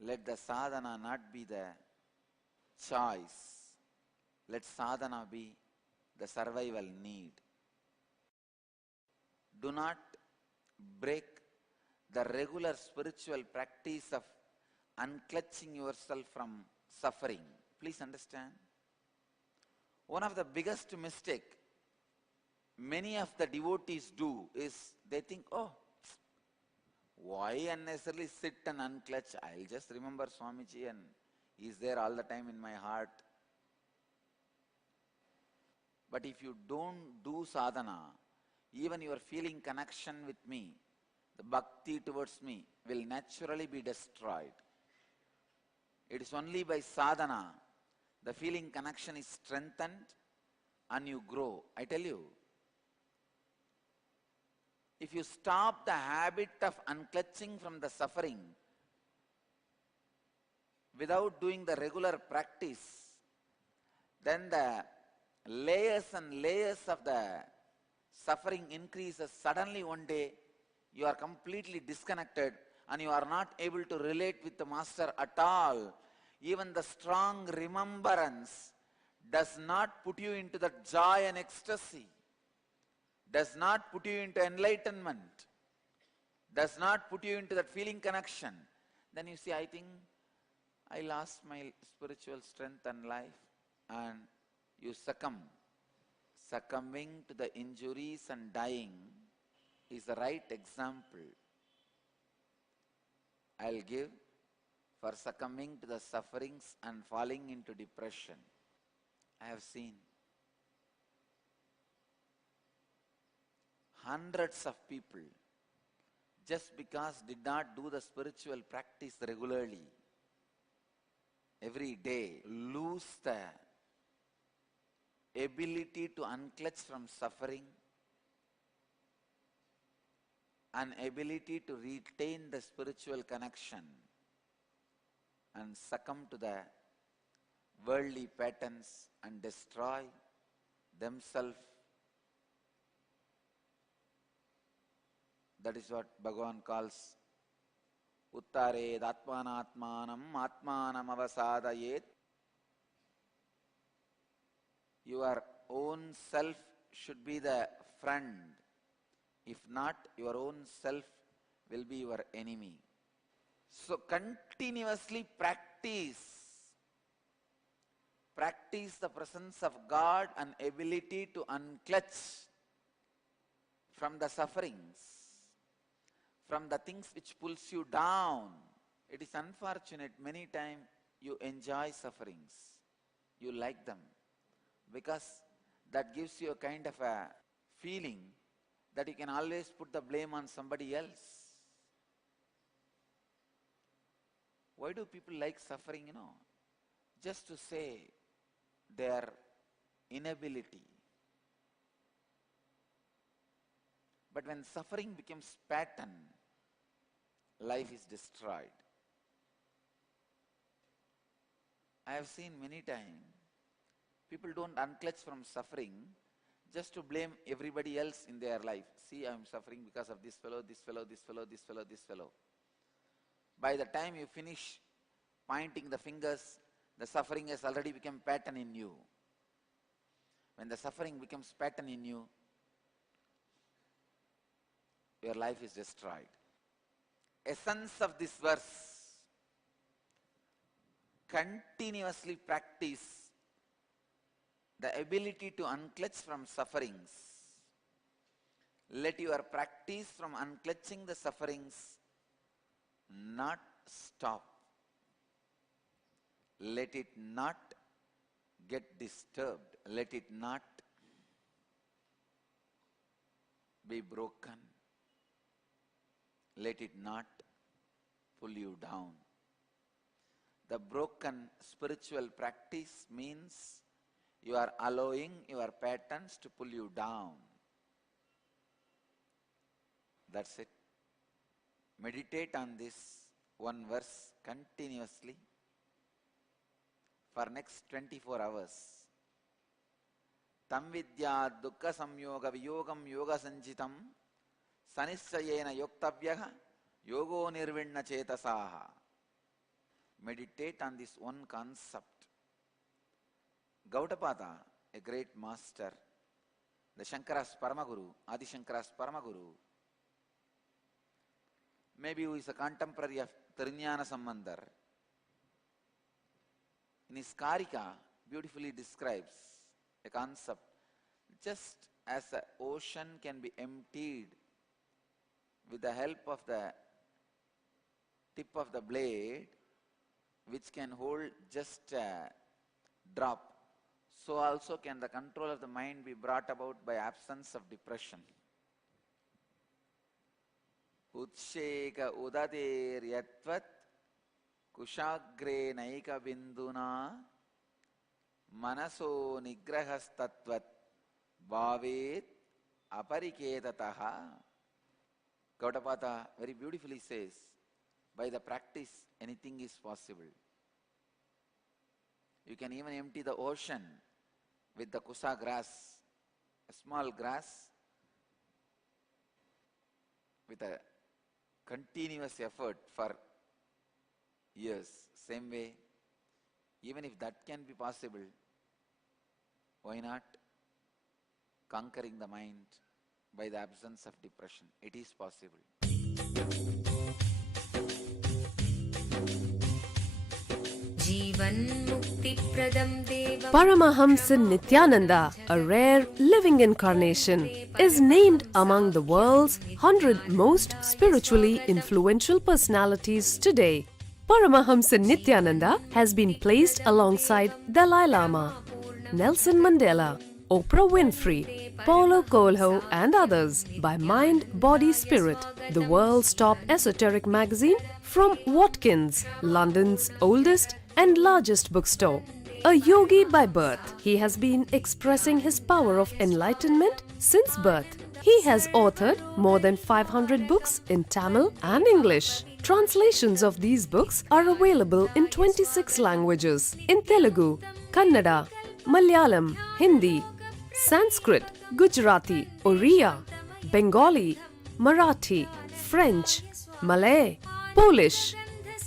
Let the sadhana not be the choice. Let sadhana be the survival need. Do not break the regular spiritual practice of unclutching yourself from suffering. Please understand. One of the biggest mistake many of the devotees do is they think, oh, why unnecessarily sit and unclutch? I'll just remember Swamiji and he's there all the time in my heart. But if you don't do sadhana, even your feeling connection with me, the bhakti towards me will naturally be destroyed. It is only by sadhana the feeling connection is strengthened and you grow. I tell you, if you stop the habit of unclutching from the suffering without doing the regular practice, then the layers and layers of the suffering increases. Suddenly one day you are completely disconnected and you are not able to relate with the master at all. Even the strong remembrance does not put you into that joy and ecstasy, does not put you into enlightenment, does not put you into that feeling connection. Then you see, I think I lost my spiritual strength and life, and you succumb. Succumbing to the injuries and dying is the right example I'll give for succumbing to the sufferings and falling into depression. I have seen hundreds of people, just because did not do the spiritual practice regularly, every day, lose the ability to unclutch from suffering and ability to retain the spiritual connection and succumb to the worldly patterns and destroy themselves. That is what Bhagavan calls Uttared Atmanatmanam Atmanam Avasadayet. Your own self should be the friend. If not, your own self will be your enemy. So continuously practice the presence of God and ability to unclutch from the sufferings, from the things which pulls you down. It is unfortunate, many times you enjoy sufferings, you like them, because that gives you a kind of a feeling that you can always put the blame on somebody else. Why do people like suffering, Just to say their inability. But when suffering becomes pattern, life is destroyed. I have seen many times, people don't unclutch from suffering just to blame everybody else in their life. See, I am suffering because of this fellow, this fellow, this fellow, this fellow, this fellow. By the time you finish pointing the fingers, the suffering has already become pattern in you. When the suffering becomes pattern in you, your life is destroyed. Essence of this verse: continuously practice the ability to unclutch from sufferings. Let your practice from unclutching the sufferings not stop. Let it not get disturbed. Let it not be broken. Let it not pull you down. The broken spiritual practice means you are allowing your patterns to pull you down. That's it. Meditate on this one verse continuously for next 24 hours. Tam vidya dukkha samyoga viyogam yoga sanjitam sanisayena yoktavyaha yogo nirvinna chetasaha. Meditate on this one concept. Gaudapada, a great master, the Shankara's Paramaguru, Adi Shankara's Paramaguru, maybe who is a contemporary of Tirunjana Sambandar, in his Karika beautifully describes a concept. Just as the ocean can be emptied with the help of the tip of the blade, which can hold just a drop, so also can the control of the mind be brought about by absence of depression. Utsheka udader yatvat kushagre naika binduna manaso nigrahastatvat bhavet apariketataha. Gaudapada very beautifully says, by the practice anything is possible. You can even empty the ocean with the kusa grass, a small grass, with a continuous effort for years. Same way, even if that can be possible, why not conquering the mind by the absence of depression? It is possible. Paramahamsa Nithyananda, a rare living incarnation, is named among the world's 100 most spiritually influential personalities today. Paramahamsa Nithyananda has been placed alongside Dalai Lama, Nelson Mandela, Oprah Winfrey, Paulo Coelho and others by Mind, Body, Spirit, the world's top esoteric magazine from Watkins, London's oldest and largest bookstore. A yogi by birth, he has been expressing his power of enlightenment since birth. He has authored more than 500 books in Tamil and English. Translations of these books are available in 26 languages in Telugu, Kannada, Malayalam, Hindi, Sanskrit, Gujarati, Oriya, Bengali, Marathi, French, Malay, Polish,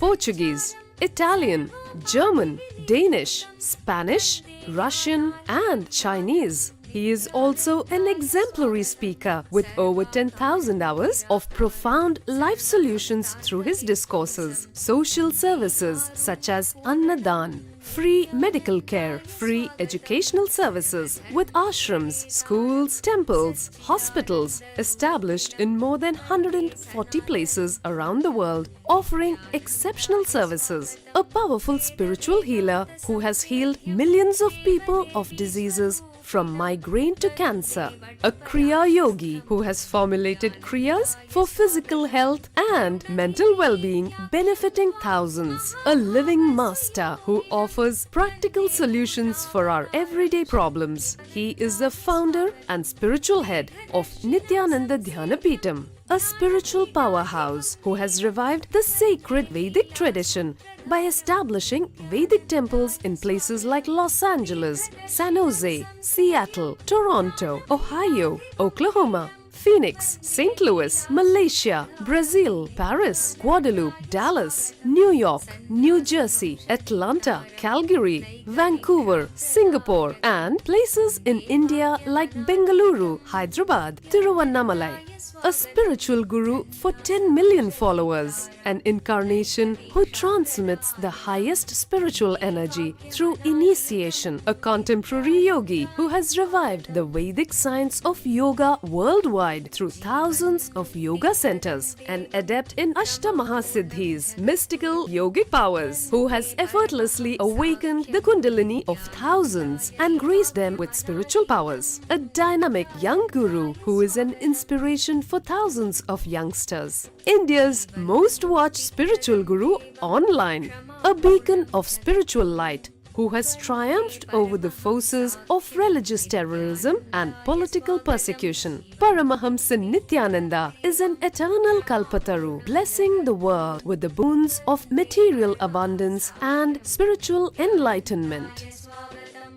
Portuguese, Italian, German, Danish, Spanish, Russian and Chinese. He is also an exemplary speaker with over 10,000 hours of profound life solutions through his discourses. Social services such as Annadan, free medical care, free educational services with ashrams, schools, temples, hospitals established in more than 140 places around the world, offering exceptional services. A powerful spiritual healer who has healed millions of people of diseases from migraine to cancer. A Kriya Yogi who has formulated Kriyas for physical health and mental well-being, benefiting thousands. A living master who offers practical solutions for our everyday problems. He is the founder and spiritual head of Nithyananda Dhyanapeetham, a spiritual powerhouse who has revived the sacred Vedic tradition by establishing Vedic temples in places like Los Angeles, San Jose, Seattle, Toronto, Ohio, Oklahoma, Phoenix, St. Louis, Malaysia, Brazil, Paris, Guadeloupe, Dallas, New York, New Jersey, Atlanta, Calgary, Vancouver, Singapore, and places in India like Bengaluru, Hyderabad, Tiruvannamalai. A spiritual guru for 10 million followers, an incarnation who transmits the highest spiritual energy through initiation, a contemporary yogi who has revived the Vedic science of yoga worldwide through thousands of yoga centers, an adept in Ashtamahasiddhis, mystical yogic powers, who has effortlessly awakened the Kundalini of thousands and graced them with spiritual powers, a dynamic young guru who is an inspiration for thousands of youngsters. India's most watched spiritual guru online, a beacon of spiritual light who has triumphed over the forces of religious terrorism and political persecution. Paramahamsa Nithyananda is an eternal Kalpataru, blessing the world with the boons of material abundance and spiritual enlightenment.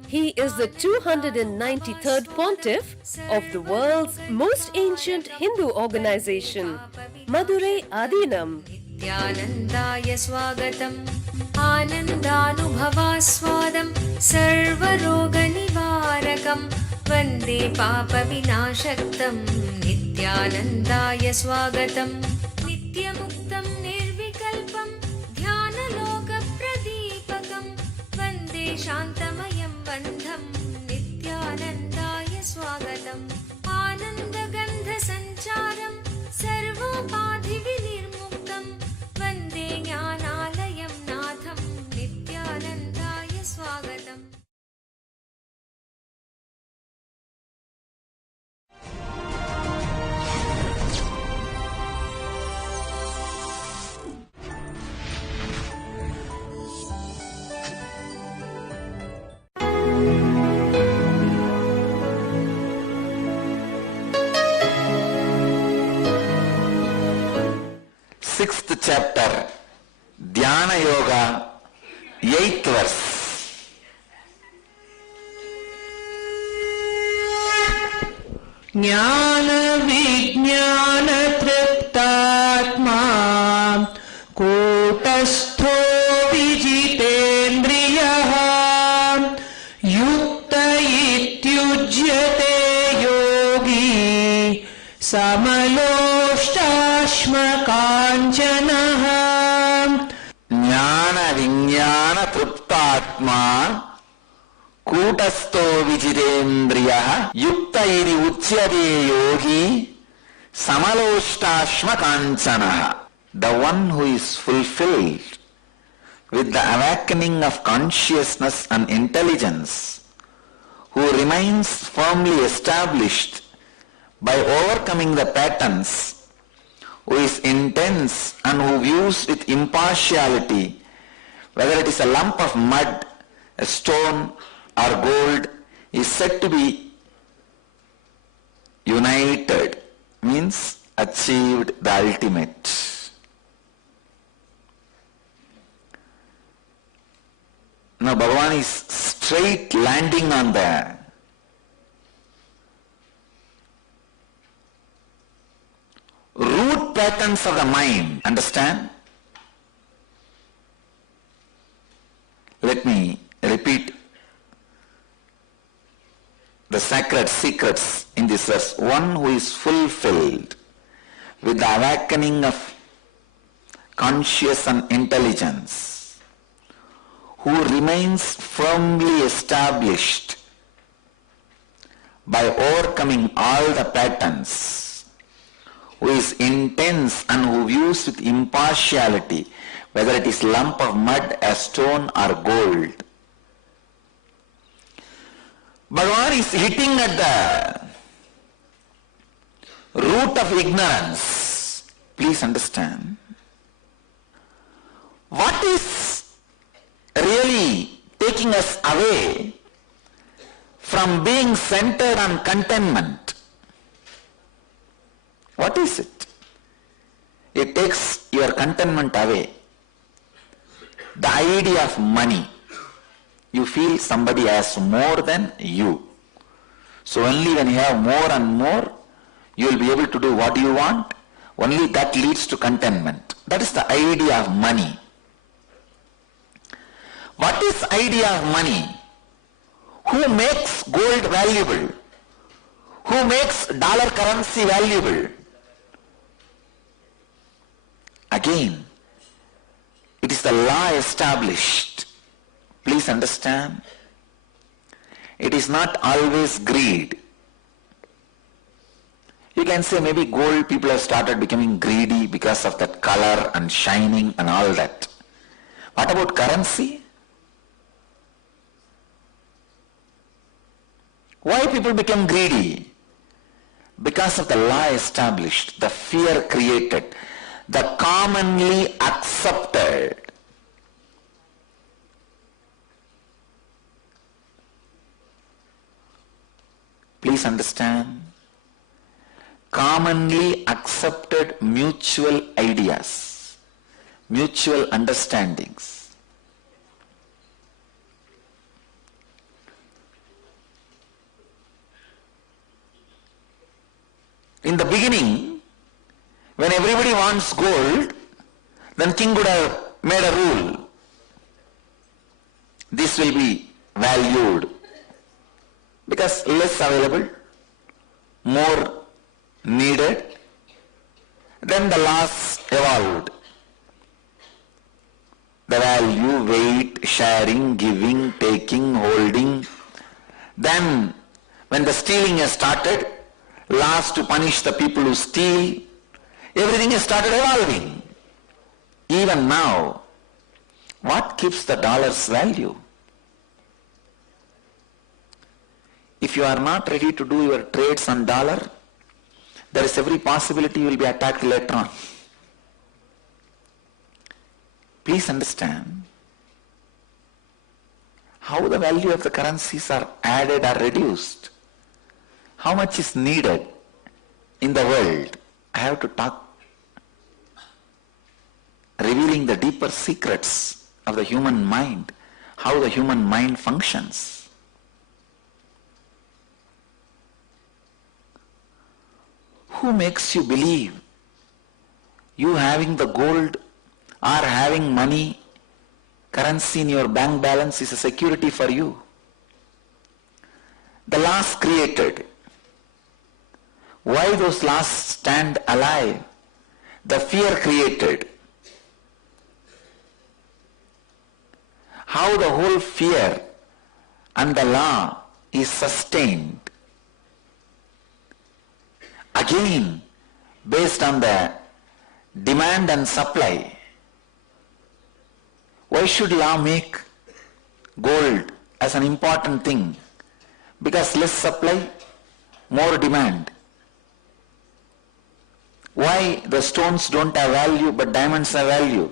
He is the 293rd pontiff of the world's most ancient Hindu organization, Madurai Adinam. Nithyanandaya swagatam Anandanubhavaswadam Sarvaroga nivarakam Vande papa vinashaktam Nithyanandaya swagatam Nityamuktam nirvikalpam Dhyanaloka pradipakam Vande shantamayam bandham Nithyanandaya swagatam Anandagandha sancharam Sarvopadhi vinirmuktam Vande jnanalayam natham Nithyanandaya swagatam. Sixth chapter, Dhyana Yoga, 8th verse. Jnana vijnana triptatma kutastho vijitendriyaha yukta ityujyate yogi samaloštashma kanchanaha. Jnana Vijnana Triptatma Kutasto Vijitendriyaha Yukta iri Uchyate Yogi Samaloštashma Kanchanaha. The one who is fulfilled with the awakening of consciousness and intelligence, who remains firmly established by overcoming the patterns, who is intense and who views with impartiality whether it is a lump of mud, a stone or gold, is said to be united, means achieved the ultimate. Now Bhagavan is straight landing on the root patterns of the mind. Understand? Let me repeat the sacred secrets in this verse. One who is fulfilled with the awakening of conscious and intelligence, who remains firmly established by overcoming all the patterns, who is intense and who views with impartiality whether it is lump of mud, a stone or gold. Bhagavan is hitting at the root of ignorance. Please understand. What is really taking us away from being centered on contentment? What is it? It takes your contentment away. The idea of money. You feel somebody has more than you. So only when you have more and more, you will be able to do what you want. Only that leads to contentment. That is the idea of money. What is idea of money? Who makes gold valuable? Who makes dollar currency valuable? Again, it is the law established. Please understand. It is not always greed. You can say maybe gold people have started becoming greedy because of that color and shining and all that. What about currency? Why people become greedy? Because of the law established, the fear created, the commonly accepted. Please understand. Commonly accepted mutual ideas, mutual understandings. In the beginning, when everybody wants gold, then king would have made a rule. This will be valued because less available, more needed. Then the laws evolved. The value, weight, sharing, giving, taking, holding. Then when the stealing has started, laws to punish the people who steal, everything has started evolving. Even now, what keeps the dollar's value? If you are not ready to do your trades on dollar, there is every possibility you will be attacked later on. Please understand how the value of the currencies are added or reduced. How much is needed in the world? I have to talk, revealing the deeper secrets of the human mind, how the human mind functions. Who makes you believe you having the gold or having money, currency in your bank balance is a security for you? The laws created. Why those laws stand alive? The fear created. How the whole fear and the law is sustained. Again, based on the demand and supply. Why should law make gold as an important thing? Because less supply, more demand. Why the stones don't have value but diamonds have value?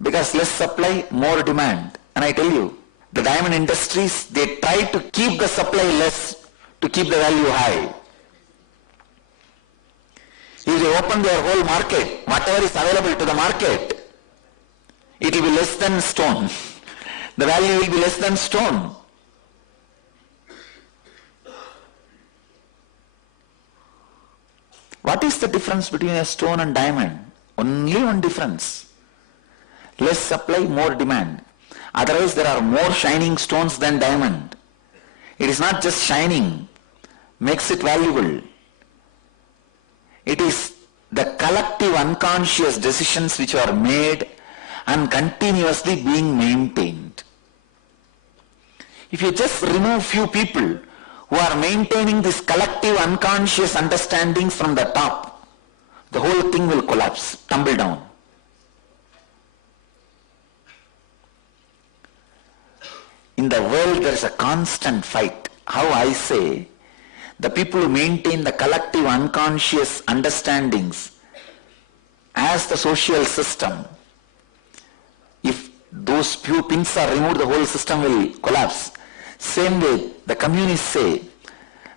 Because less supply, more demand. And I tell you, the diamond industries, they try to keep the supply less to keep the value high. If they open their whole market, whatever is available to the market, it will be less than stone. The value will be less than stone. What is the difference between a stone and diamond? Only one difference. Less supply, more demand. Otherwise there are more shining stones than diamond. It is not just shining, makes it valuable. It is the collective unconscious decisions which are made and continuously being maintained. If you just remove few people who are maintaining this collective unconscious understandings from the top, the whole thing will collapse, tumble down. In the world there is a constant fight. How I say, the people who maintain the collective unconscious understandings as the social system, if those few pins are removed, the whole system will collapse. Same way, the communists say,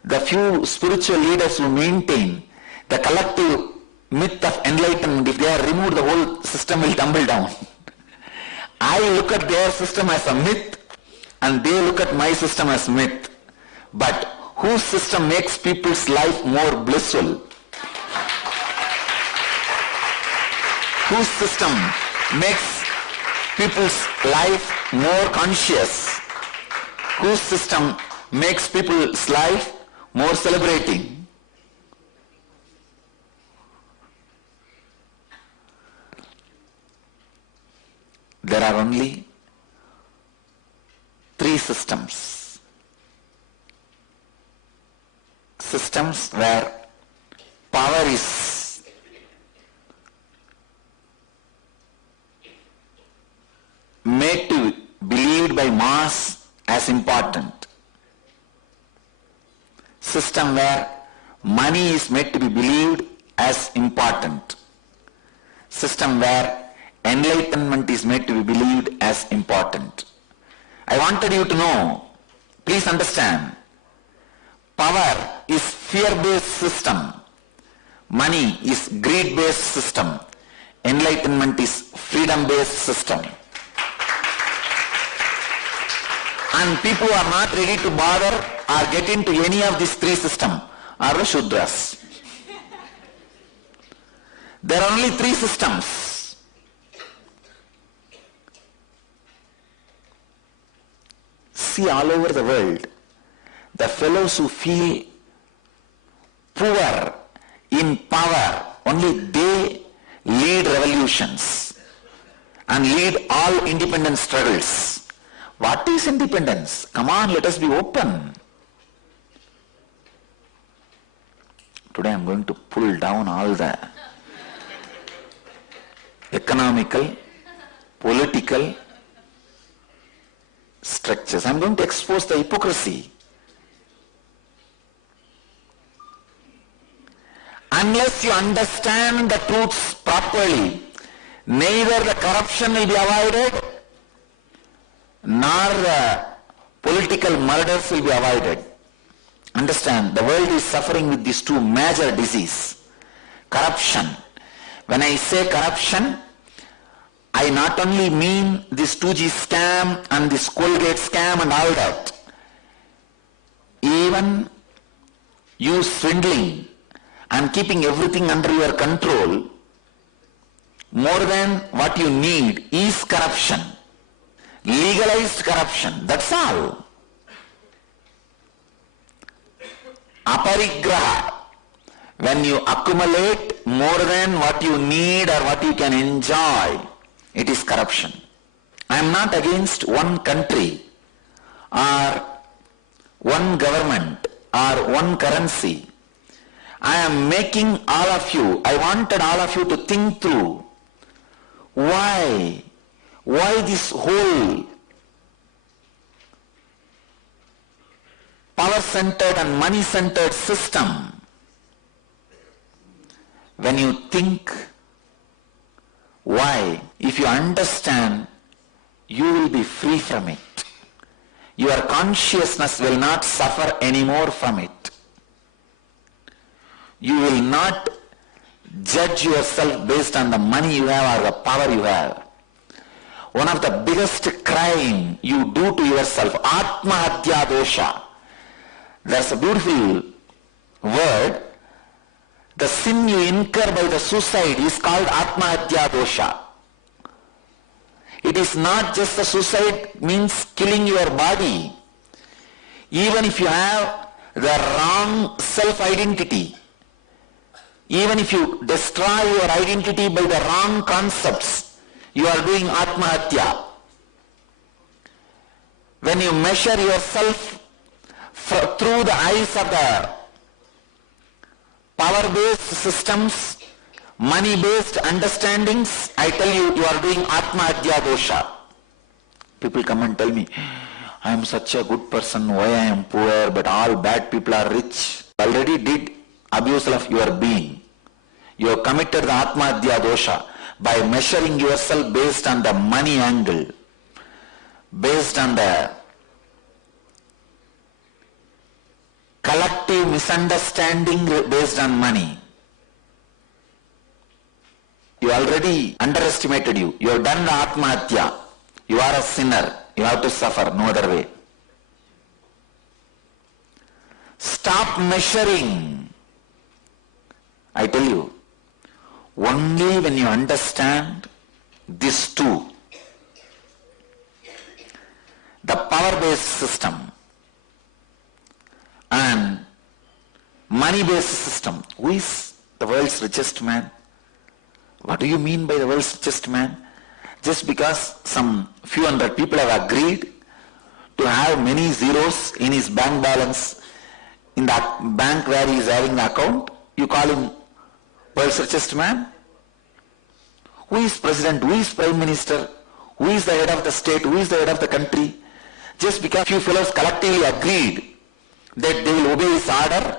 the few spiritual leaders who maintain the collective myth of enlightenment, if they are removed, the whole system will tumble down. I look at their system as a myth, and they look at my system as myth. But whose system makes people's life more blissful? Whose system makes people's life more conscious? Whose system makes people's life more celebrating? There are only 3 systems. Systems where power is made to be believed by mass as important. System where money is made to be believed as important. System where enlightenment is made to be believed as important. I wanted you to know, please understand, power is fear-based system, money is greed-based system, enlightenment is freedom-based system. And people who are not ready to bother or get into any of these 3 systems are the Shudras. There are only 3 systems. See all over the world, the fellows who feel poor in power, only they lead revolutions and lead all independent struggles. What is independence? Come on, let us be open. Today I am going to pull down all the economical, political structures. I am going to expose the hypocrisy. Unless you understand the truths properly, neither the corruption will be avoided, nor the political murders will be avoided. Understand, the world is suffering with these 2 major diseases. Corruption. When I say corruption, I not only mean this 2G scam and this Colgate scam and all that. Even you swindling and keeping everything under your control more than what you need is corruption. Legalized corruption, that's all. Aparigraha, when you accumulate more than what you need or what you can enjoy, it is corruption. I am not against one country or one government or one currency. I am making all of you, I wanted all of you to think through Why? Why this whole power-centered and money-centered system? When you think why, if you understand, you will be free from it. Your consciousness will not suffer anymore from it. You will not judge yourself based on the money you have or the power you have. One of the biggest crime you do to yourself, Atmahatya dosha. There's a beautiful word. The sin you incur by the suicide is called Atmahatya dosha. It is not just the suicide means killing your body. Even if you have the wrong self-identity, even if you destroy your identity by the wrong concepts, you are doing Atmahatya. When you measure yourself through the eyes of the power-based systems, money-based understandings, I tell you, you are doing Atmahatya dosha. People come and tell me, I am such a good person, why I am poor, but all bad people are rich. Already did abuse of your being. You have committed the Atmahatya dosha by measuring yourself based on the money angle, based on the collective misunderstanding based on money. You already underestimated you. You have done the Atmahatya. You are a sinner. You have to suffer, no other way. Stop measuring. I tell you, only when you understand this too, the power-based system and money-based system. Who is the world's richest man? What do you mean by the world's richest man? Just because some few hundred people have agreed to have many zeros in his bank balance in that bank where he is having the account, you call him world's richest man? Who is president? Who is prime minister? Who is the head of the state? Who is the head of the country? Just because few fellows collectively agreed that they will obey his order,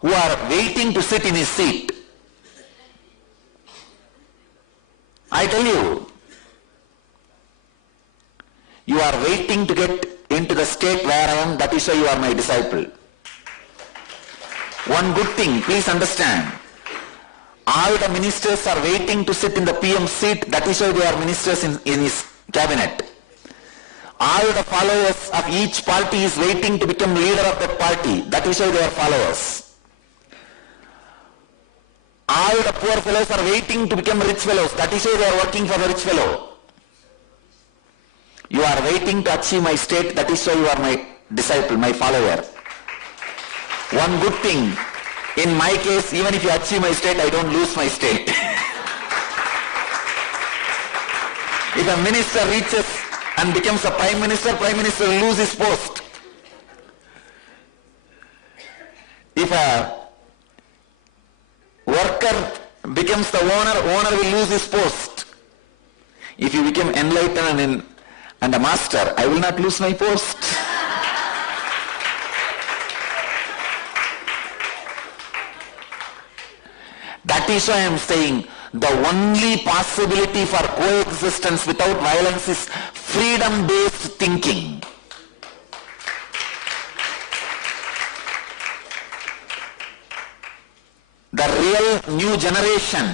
who are waiting to sit in his seat. I tell you, you are waiting to get into the state where I am, that is why you are my disciple. One good thing, please understand, all the ministers are waiting to sit in the PM seat, that is why they are ministers in his cabinet. All the followers of each party is waiting to become leader of that party, that is why they are followers. All the poor fellows are waiting to become rich fellows, that is why they are working for the rich fellow. You are waiting to achieve my state, that is why you are my disciple, my follower. One good thing, in my case, even if you achieve my state, I don't lose my state. If a minister reaches and becomes a prime minister will lose his post. If a worker becomes the owner will lose his post. If you become enlightened and a master, I will not lose my post. That is why I am saying the only possibility for coexistence without violence is freedom-based thinking. The real new generation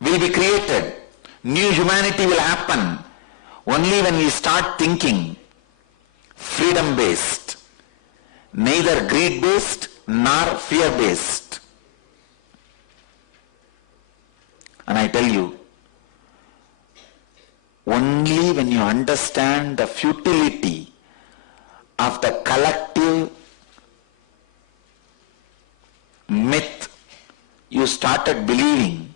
will be created. New humanity will happen only when we start thinking freedom-based, neither greed-based nor fear-based. And I tell you, only when you understand the futility of the collective myth you started believing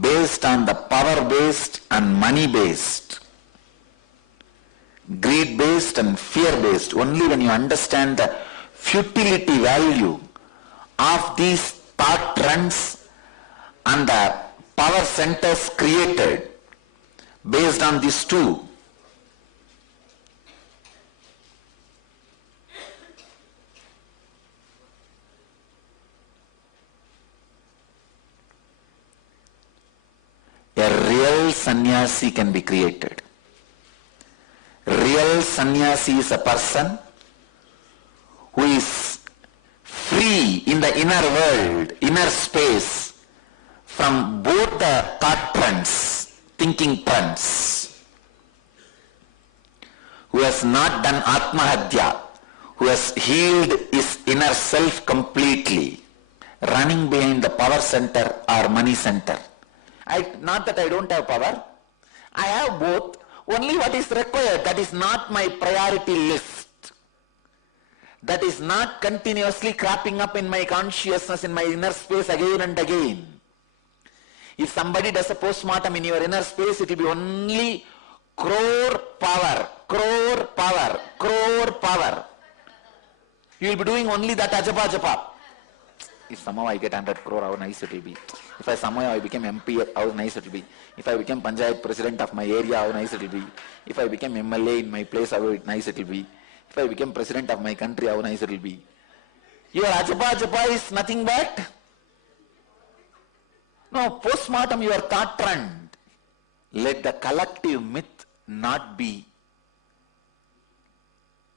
based on the power-based and money-based, greed-based and fear-based, only when you understand the futility value of these thought trends and the power centers created based on these two. A real sannyasi can be created. Real sannyasi is a person who is free in the inner world, inner space, from both the thought trends, thinking trends, who has not done Atmahadya, who has healed his inner self completely, running behind the power center or money center. Not that I don't have power, I have both. Only what is required, that is not my priority list. That is not continuously cropping up in my consciousness, in my inner space again and again. If somebody does a postmortem in your inner space, it will be only crore power, crore power, crore power. You will be doing only that ajapa japa. If somehow I get 100 crore, how nice it will be. If somehow I became MP, how nice it will be. If I became Panchayat president of my area, how nice it will be. If I became MLA in my place, how nice it will be. If I became president of my country, how nice it will be. Your ajapa is nothing but, no, postmortem your thought trend. Let the collective myth not be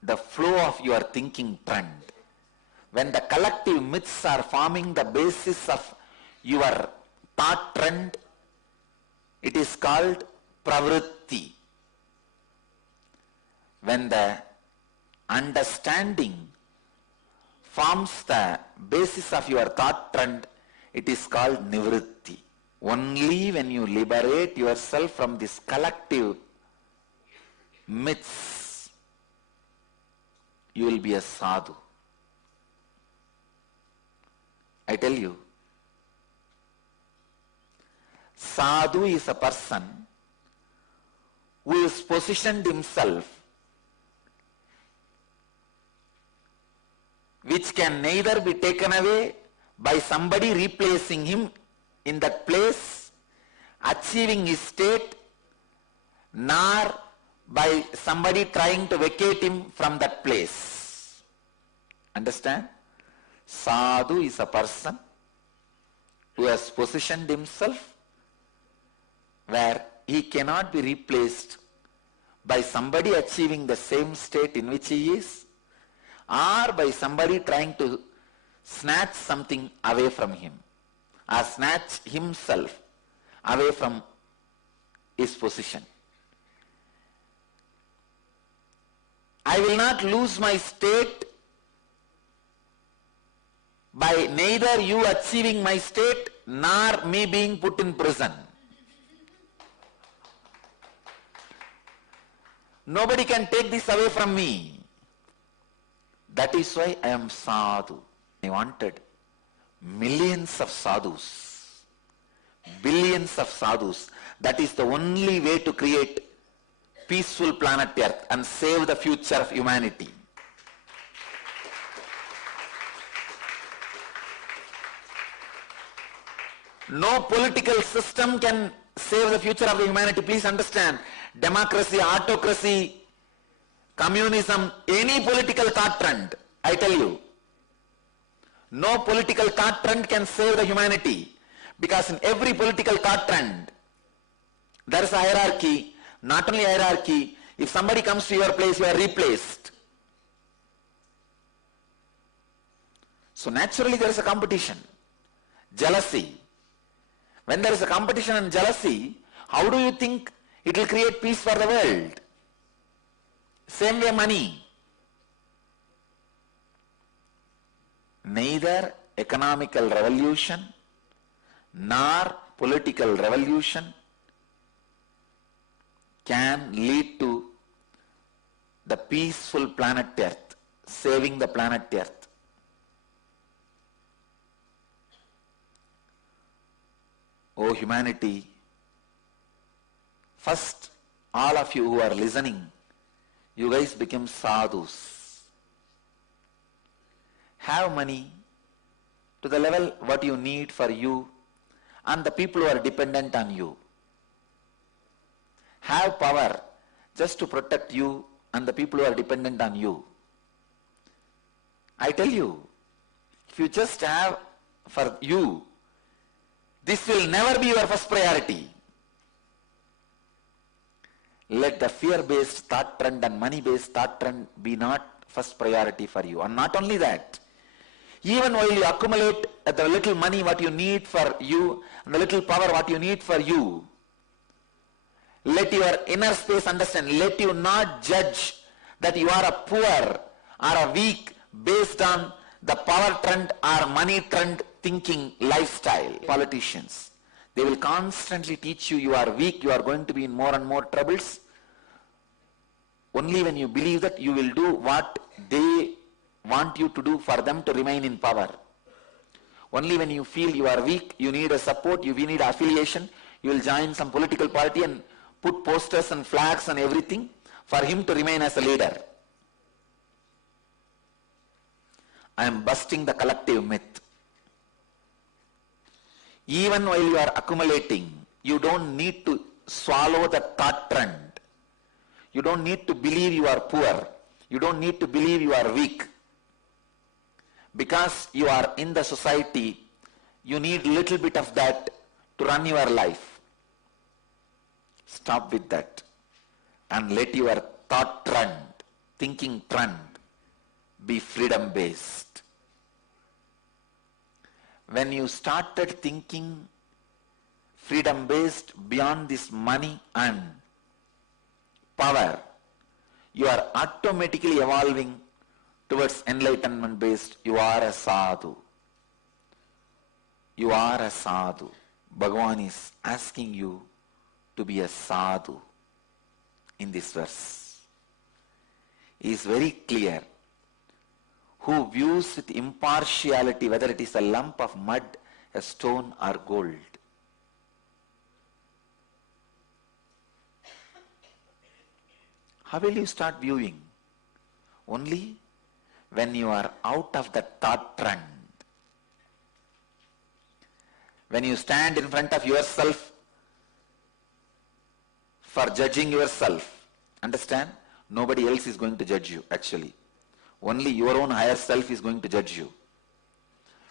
the flow of your thinking trend. When the collective myths are forming the basis of your thought trend, it is called pravritti. When the understanding forms the basis of your thought trend, it is called nivritti. Only when you liberate yourself from this collective myths, you will be a sadhu. I tell you, sadhu is a person who has positioned himself, which can neither be taken away by somebody replacing him in that place, achieving his state, nor by somebody trying to vacate him from that place. Understand? Sadhu is a person who has positioned himself where he cannot be replaced by somebody achieving the same state in which he is, or by somebody trying to snatch something away from him, or snatch himself away from his position. I will not lose my state by neither you achieving my state nor me being put in prison. Nobody can take this away from me. That is why I am sadhu. I wanted millions of sadhus, billions of sadhus. That is the only way to create peaceful planet Earth and save the future of humanity. No political system can save the future of the humanity. Please understand. Democracy, autocracy, communism, any political thought trend, I tell you, no political thought trend can save the humanity, because in every political thought trend, there is a hierarchy. Not only hierarchy, if somebody comes to your place, you are replaced. So naturally there is a competition, jealousy. When there is a competition and jealousy, how do you think it will create peace for the world? Same way money. Neither economical revolution nor political revolution can lead to the peaceful planet Earth, saving the planet Earth. Oh humanity, first all of you who are listening, you guys become sadhus. Have money to the level what you need for you and the people who are dependent on you. Have power just to protect you and the people who are dependent on you. I tell you, if you just have for you, this will never be your first priority. Let the fear-based thought trend and money-based thought trend be not first priority for you. And not only that, even while you accumulate the little money what you need for you and the little power what you need for you, let your inner space understand, let you not judge that you are a poor or a weak based on the power trend or money trend thinking lifestyle. Politicians, they will constantly teach you are weak, you are going to be in more and more troubles. Only when you believe that you will do what they want you to do for them to remain in power. Only when you feel you are weak, you need a support, you need affiliation, you will join some political party and put posters and flags and everything for him to remain as a leader. I am busting the collective myth. Even while you are accumulating, you don't need to swallow the thought trend. You don't need to believe you are poor. You don't need to believe you are weak. Because you are in the society, you need little bit of that to run your life. Stop with that and let your thought trend, thinking trend be freedom based. When you started thinking freedom based beyond this money and power, you are automatically evolving towards enlightenment based. You are a sadhu. You are a sadhu. Bhagavan is asking you to be a sadhu in this verse. He is very clear. Who views with impartiality whether it is a lump of mud, a stone or gold. How will you start viewing? Only when you are out of the thought trend. When you stand in front of yourself for judging yourself, understand? Nobody else is going to judge you actually. Only your own higher self is going to judge you.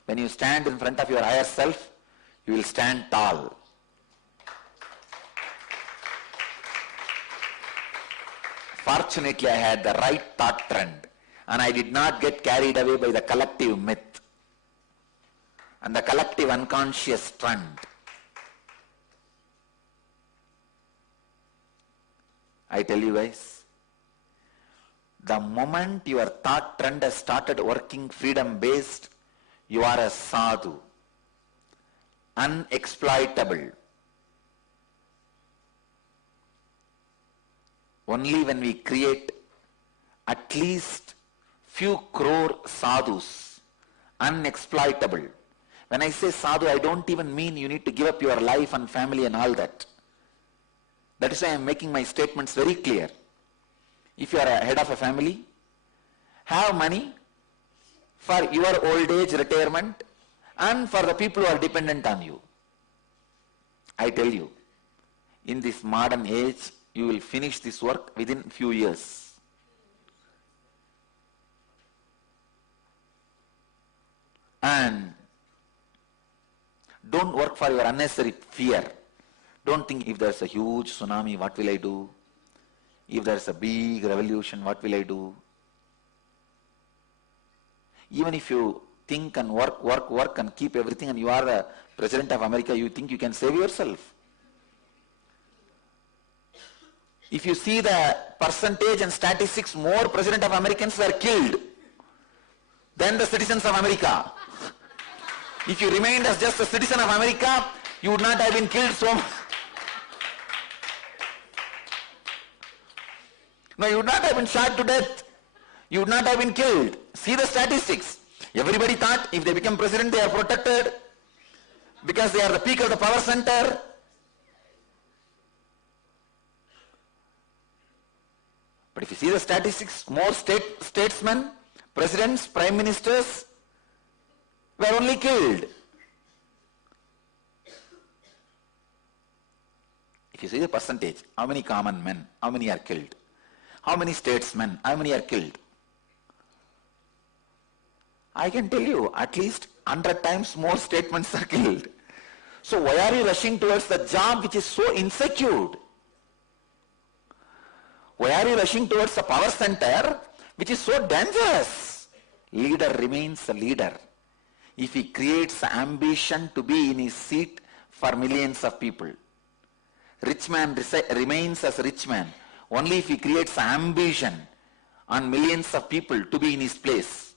When you stand in front of your higher self, you will stand tall. Fortunately, I had the right thought trend and I did not get carried away by the collective myth and the collective unconscious trend. I tell you guys, the moment your thought trend has started working freedom based, you are a sadhu, unexploitable. Only when we create at least few crore sadhus, unexploitable. When I say sadhu, I don't even mean you need to give up your life and family and all that. That is why I am making my statements very clear. If you are a head of a family, have money for your old age retirement and for the people who are dependent on you. I tell you, in this modern age, you will finish this work within few years. And don't work for your unnecessary fear. Don't think if there's a huge tsunami, what will I do? If there's a big revolution, what will I do? Even if you think and work and keep everything and you are the President of America, you think you can save yourself. If you see the percentage and statistics, more President of Americans were killed than the citizens of America. If you remained as just a citizen of America, you would not have been killed so much. No, you would not have been shot to death. You would not have been killed. See the statistics. Everybody thought if they become president, they are protected because they are the peak of the power center. But if you see the statistics, more statesmen, presidents, prime ministers were only killed. If you see the percentage, how many common men, how many are killed? How many statesmen, how many are killed? I can tell you, at least 100 times more statements are killed. So why are you rushing towards the job which is so insecure? Why are you rushing towards the power center which is so dangerous? Leader remains a leader if he creates ambition to be in his seat for millions of people. Rich man remains as rich man only if he creates ambition on millions of people to be in his place.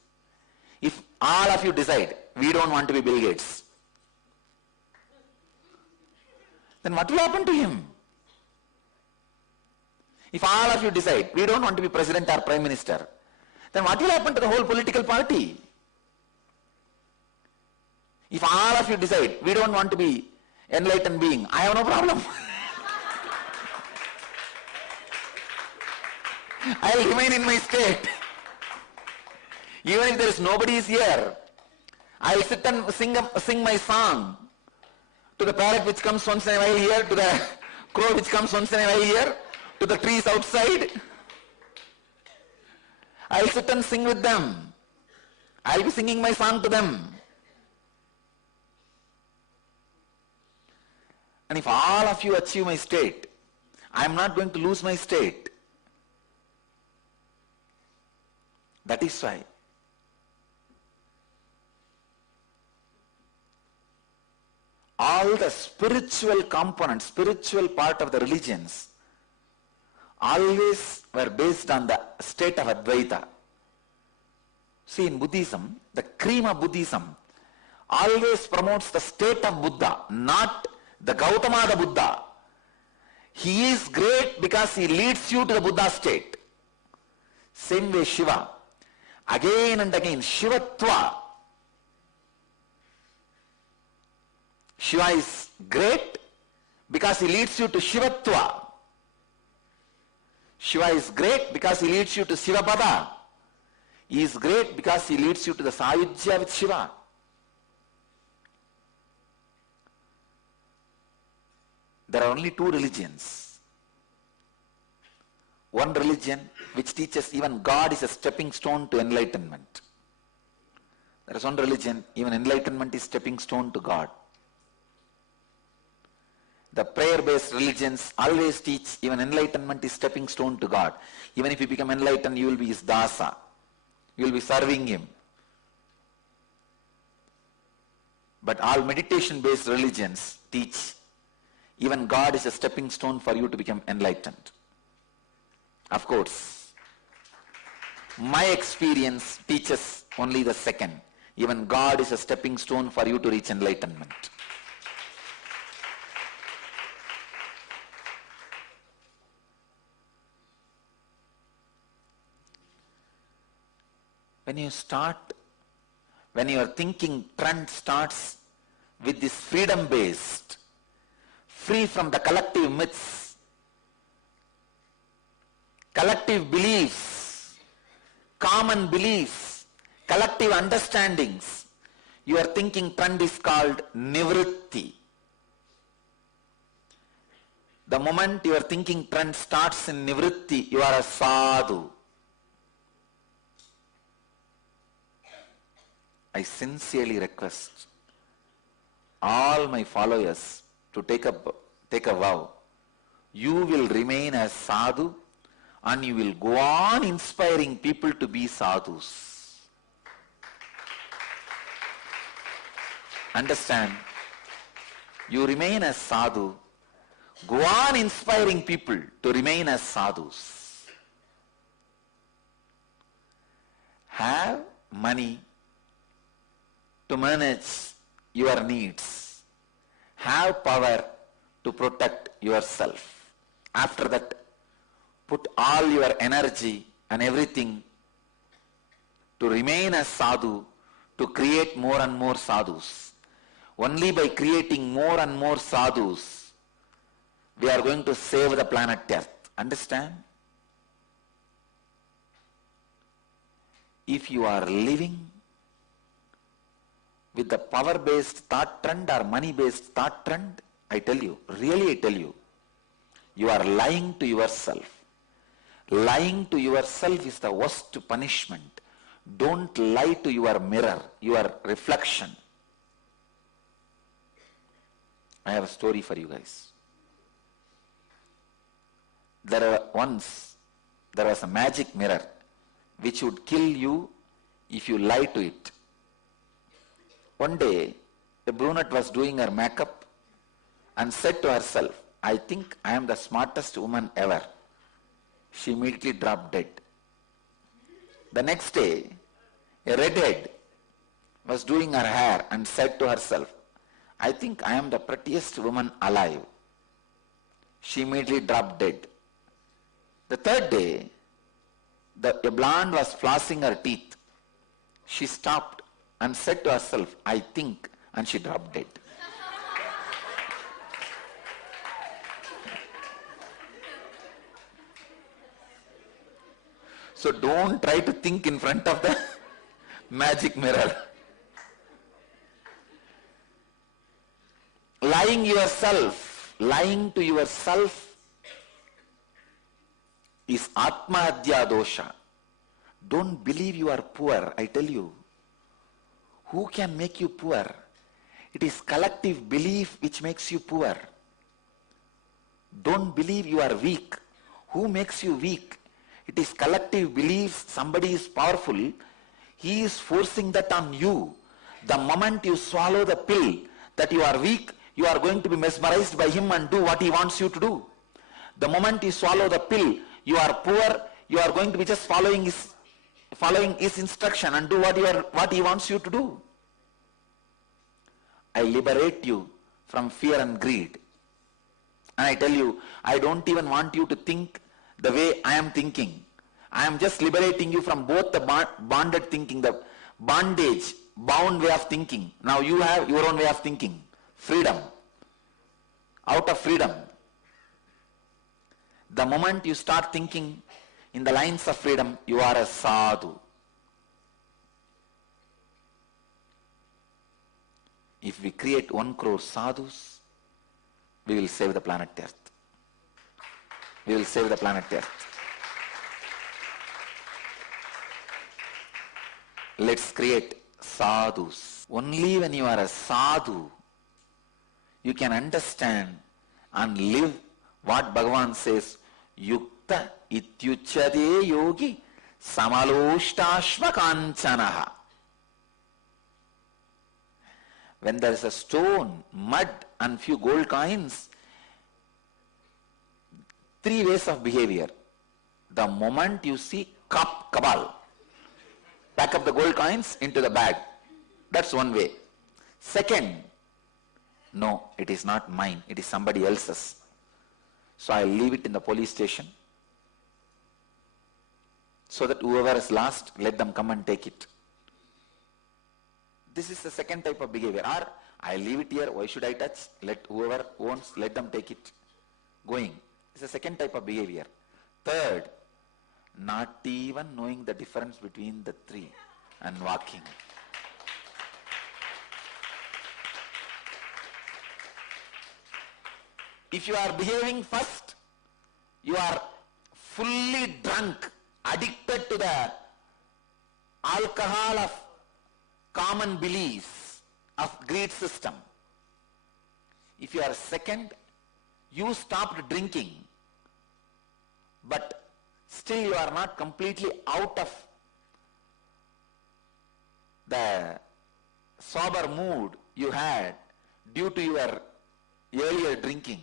If all of you decide, we don't want to be Bill Gates, then what will happen to him? If all of you decide, we don't want to be president or prime minister, then what will happen to the whole political party? If all of you decide, we don't want to be enlightened being, I have no problem. I will remain in my state. Even if there is nobody is here, I will sit and sing my song to the parrot which comes once in a while here, to the crow which comes once in a while here, to the trees outside. I will sit and sing with them. I will be singing my song to them. And if all of you achieve my state, I am not going to lose my state. That is why all the spiritual components, spiritual part of the religions always were based on the state of Advaita. See, in Buddhism, the cream of Buddhism always promotes the state of Buddha, not the Gautama the Buddha. He is great because he leads you to the Buddha state. Same way Shiva. Again and again, Shivatva. Shiva is great because he leads you to Shivatva. Shiva is great because he leads you to Sivapada. He is great because he leads you to the Sayujya with Shiva. There are only two religions. One religion which teaches even God is a stepping stone to enlightenment. There is one religion, even enlightenment is stepping stone to God. The prayer-based religions always teach even enlightenment is stepping stone to God. Even if you become enlightened, you will be his dasa. You will be serving him. But all meditation-based religions teach even God is a stepping stone for you to become enlightened. Of course, my experience teaches only the second. Even God is a stepping stone for you to reach enlightenment. When your thinking trend starts with this freedom-based, free from the collective myths, collective beliefs, common beliefs, collective understandings, your thinking trend is called nivritti. The moment your thinking trend starts in nivritti, you are a sadhu. I sincerely request all my followers to take a vow. You will remain as sadhu and you will go on inspiring people to be sadhus. Understand? You remain as sadhu, go on inspiring people to remain as sadhus. Have money to manage your needs. Have power to protect yourself. After that, put all your energy and everything to remain as sadhu, to create more and more sadhus. Only by creating more and more sadhus, we are going to save the planet Earth. Understand? If you are living with the power-based thought trend or money-based thought trend, I tell you, really I tell you, You are lying to yourself. Lying to yourself is the worst punishment. Don't lie to your mirror, your reflection. I have a story for you guys. There was a magic mirror which would kill you if you lie to it. One day, a brunette was doing her makeup and said to herself, I think I am the smartest woman ever. She immediately dropped dead. The next day, a redhead was doing her hair and said to herself, I think I am the prettiest woman alive. She immediately dropped dead. The third day, a blonde was flossing her teeth. She stopped and said to herself, I think, and she dropped dead. So don't try to think in front of the magic mirror. Lying to yourself is Atma-adya dosha. Don't believe you are poor, I tell you. Who can make you poor? It is collective belief which makes you poor. Don't believe you are weak. Who makes you weak? It is collective belief. Somebody is powerful. He is forcing that on you. The moment you swallow the pill that you are weak, you are going to be mesmerized by him and do what he wants you to do. The moment you swallow the pill, you are poor, you are going to be just following his instruction and do what he wants you to do. I liberate you from fear and greed. And I tell you, I don't even want you to think the way I am thinking. I am just liberating you from both the bonded thinking, the bondage, bound way of thinking. Now you have your own way of thinking. Freedom. Out of freedom. The moment you start thinking in the lines of freedom, you are a sadhu. If we create 1 crore sadhus, we will save the planet Earth. We will save the planet Earth. Let's create sadhus. Only when you are a sadhu, you can understand and live what Bhagavan says, Yukta ityuchade yogi samaloshtaashva kanchanaha. When there is a stone, mud and few gold coins, 3 ways of behavior. The moment you see cabal, pack up the gold coins into the bag. That's one way. Second, no, it is not mine, it is somebody else's. So I'll leave it in the police station so that whoever is lost, let them come and take it. This is the second type of behavior. Or I leave it here, why should I touch? Let whoever owns, let them take it. Going. This is the second type of behavior. Third, not even knowing the difference between the 3 and walking. If you are behaving first, you are fully drunk, addicted to the alcohol of common beliefs of greed system. If you are second, you stopped drinking, but still you are not completely out of the sober mood you had due to your earlier drinking.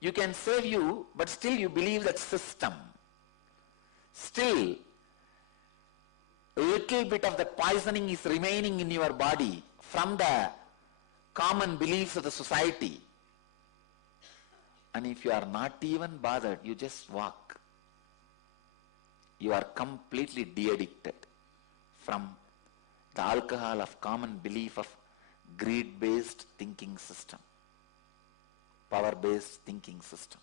You can save you, but still you believe that system. Still, a little bit of the poisoning is remaining in your body from the common beliefs of the society. And if you are not even bothered, you just walk. You are completely de-addicted from the alcohol of common belief of greed-based thinking system, power-based thinking system.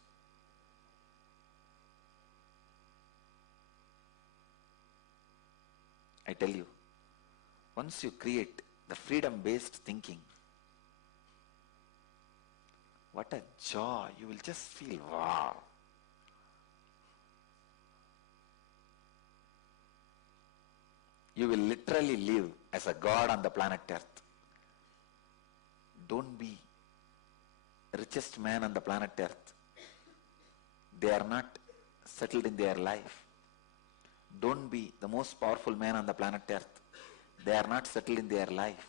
I tell you, once you create the freedom-based thinking, What a joy. You will just feel, wow. You will literally live as a god on the planet Earth. Don't be richest man on the planet Earth. They are not settled in their life. Don't be the most powerful man on the planet Earth. They are not settled in their life.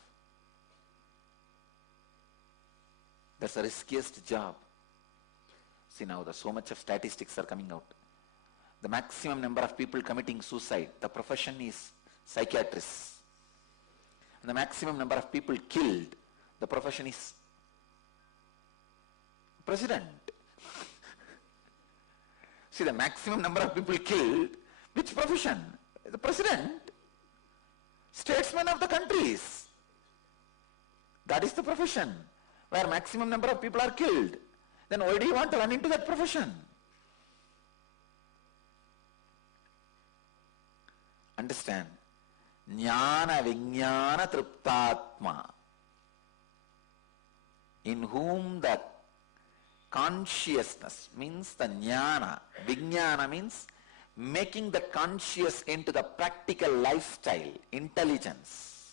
That's the riskiest job. See now, so much of statistics are coming out. The maximum number of people committing suicide, the profession is psychiatrists. And the maximum number of people killed, the profession is president. See, the maximum number of people killed, which profession? The president, statesman of the countries. That is the profession where maximum number of people are killed. Then why do you want to run into that profession? Understand? Jnana Vijnana Triptatma, in whom the consciousness means the jnana, Vijnana means making the conscious into the practical lifestyle, intelligence.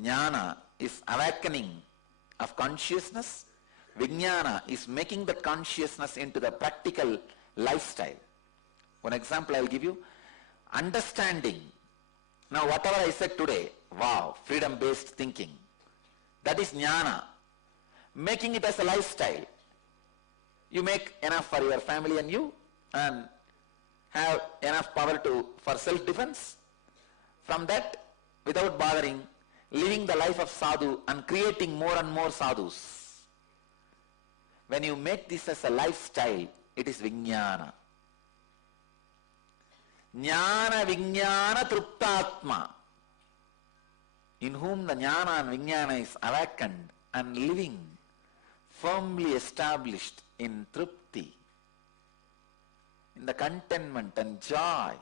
Jnana is awakening of consciousness. Vijnana is making the consciousness into the practical lifestyle. One example I will give you. Understanding. Now whatever I said today, wow, freedom-based thinking. That is jnana. Making it as a lifestyle. You make enough for your family and you, and have enough power for self-defense. From that, without bothering, living the life of sadhu and creating more and more sadhus. When you make this as a lifestyle, it is vijnana. Jnana Vijnana Triptatma, in whom the jnana and vijnana is awakened and living firmly established in tripti, in the contentment and joy.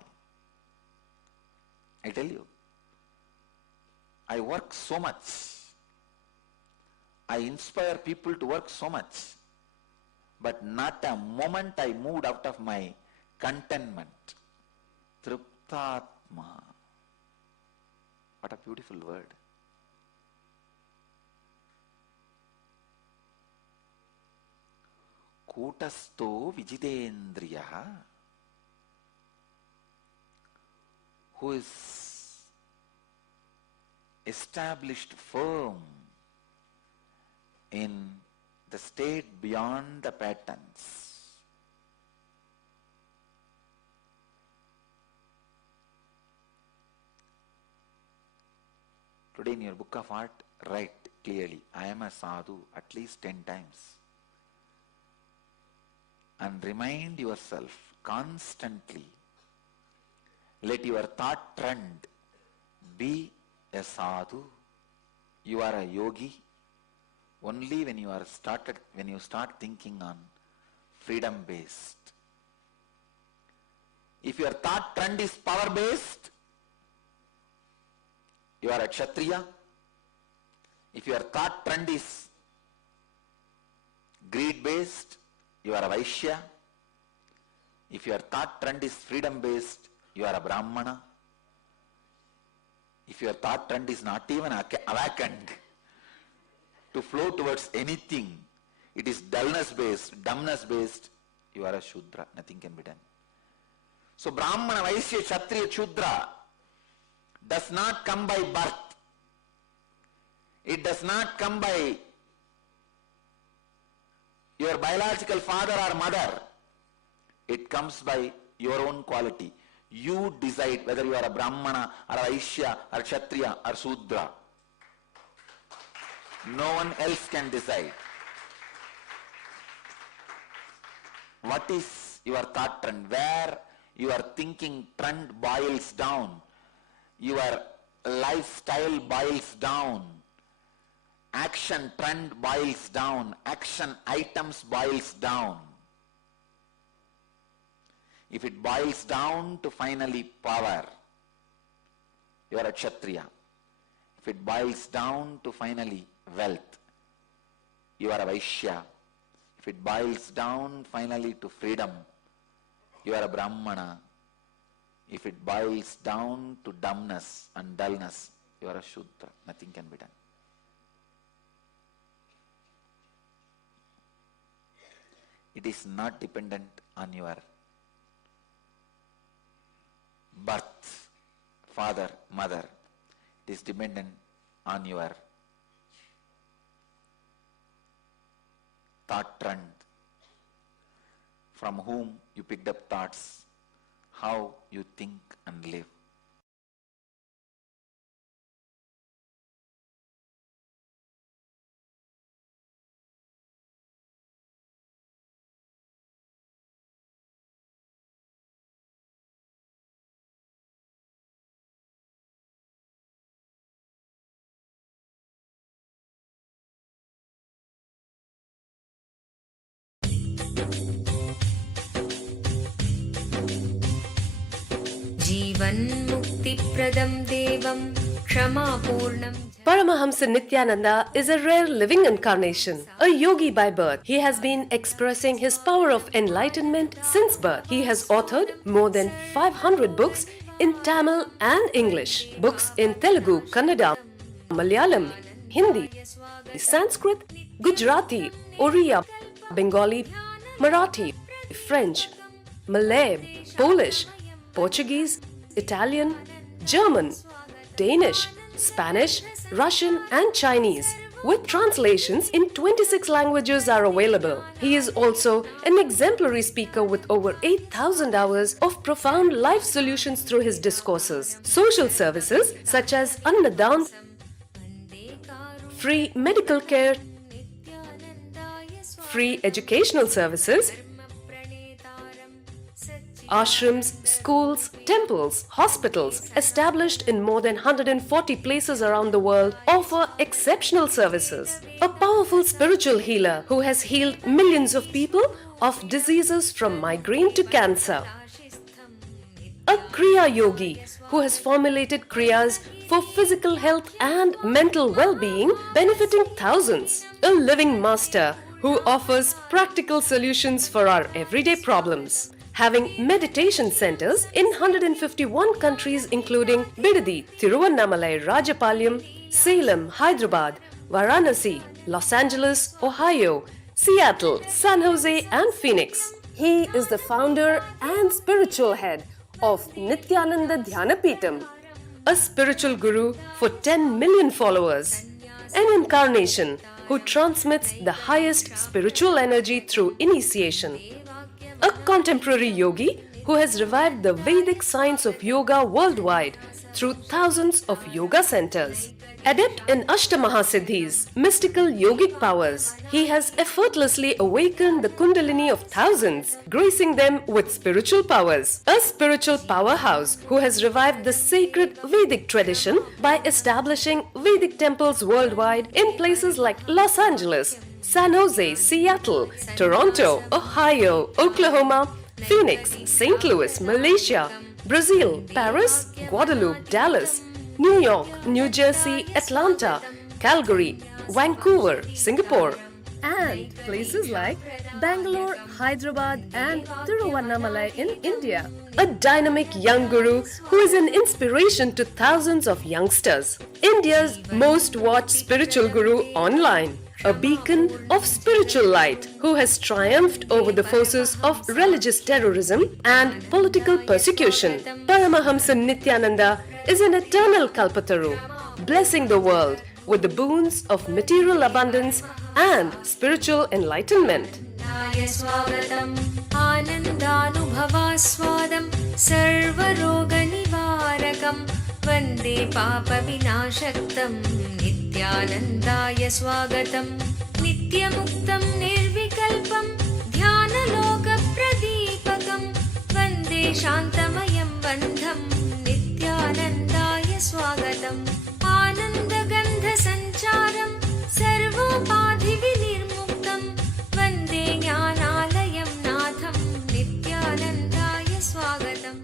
I tell you, I work so much. I inspire people to work so much. But not a moment I moved out of my contentment. Triptatma. What a beautiful word. Kutasto Vijitendriyaha, who is established firm in the state beyond the patterns. Today in your book of art, write clearly, I am a sadhu at least 10 times. And remind yourself constantly, let your thought trend be a sadhu. You are a yogi only when you start thinking on freedom based. If your thought trend is power based, you are a Kshatriya. If your thought trend is greed based, you are a Vaishya. If your thought trend is freedom based, you are a Brahmana. If your thought trend is not even awakened to flow towards anything, it is dullness based, you are a Shudra. Nothing can be done. So Brahmana, Vaishya, Kshatriya, Shudra does not come by birth. It does not come by your biological father or mother. It comes by your own quality. You decide whether you are a Brahmana or a Vaishya or Kshatriya or Shudra. No one else can decide. What is your thought trend? Where your thinking trend boils down, your lifestyle boils down, action trend boils down, action items boils down. If it boils down to finally power, you are a Kshatriya. If it boils down to finally wealth, you are a Vaishya. If it boils down finally to freedom, you are a Brahmana. If it boils down to dumbness and dullness, you are a Shudra. Nothing can be done. It is not dependent on your birth, father, mother. It is dependent on your thought trend, from whom you picked up thoughts, how you think and live. जीवन्मुक्तिप्रदं देवं क्षमापूर्णं Paramahamsa Nithyananda is a rare living incarnation, a yogi by birth. He has been expressing his power of enlightenment since birth. He has authored more than 500 books in Tamil and English, books in Telugu, Kannada, Malayalam, Hindi, Sanskrit, Gujarati, Oriya, Bengali, Marathi, French, Malay, Polish, Portuguese, Italian, German, Danish, Spanish, Russian and Chinese, with translations in 26 languages are available. He is also an exemplary speaker with over 8,000 hours of profound life solutions through his discourses. Social services such as Annadan, free medical care, free educational services, ashrams, schools, temples, hospitals established in more than 140 places around the world offer exceptional services. A powerful spiritual healer who has healed millions of people of diseases from migraine to cancer. A Kriya Yogi who has formulated Kriyas for physical health and mental well-being, benefiting thousands. A living master who offers practical solutions for our everyday problems. Having meditation centers in 151 countries including Bidadi, Tiruvannamalai, Rajapalyam, Salem, Hyderabad, Varanasi, Los Angeles, Ohio, Seattle, San Jose and Phoenix. He is the founder and spiritual head of Nithyananda Dhyanapitham, a spiritual guru for 10 million followers, an incarnation who transmits the highest spiritual energy through initiation. A contemporary yogi who has revived the Vedic science of yoga worldwide through thousands of yoga centers. Adept in Ashtamahasiddhis, mystical yogic powers, he has effortlessly awakened the Kundalini of thousands, gracing them with spiritual powers. A spiritual powerhouse who has revived the sacred Vedic tradition by establishing Vedic temples worldwide in places like Los Angeles, San Jose, Seattle, Toronto, Ohio, Oklahoma, Phoenix, St. Louis, Malaysia, Brazil, Paris, Guadeloupe, Dallas, New York, New Jersey, Atlanta, Calgary, Vancouver, Singapore, and places like Bangalore, Hyderabad, and Tiruvannamalai in India. A dynamic young guru who is an inspiration to thousands of youngsters. India's most watched spiritual guru online. A beacon of spiritual light who has triumphed over the forces of religious terrorism and political persecution. Paramahamsa Nithyananda is an eternal Kalpataru, blessing the world with the boons of material abundance and spiritual enlightenment. आनन्दानुभवास्वादं सर्वरोगनिवारकं वन्दे पापविनाशक्तं नित्यानन्दाय स्वागतं नित्यमुक्तं निर्विकल्पं ध्यानलोकप्रदीपकं वन्दे शान्तमयं बन्धं नित्यानन्दाय स्वागतम् आनन्दगन्धसञ्चारं सर्वोपाधिविनिर्मुक्तं वन्दे ज्ञानालयं नाथं नित्यानन्दाय स्वागतम्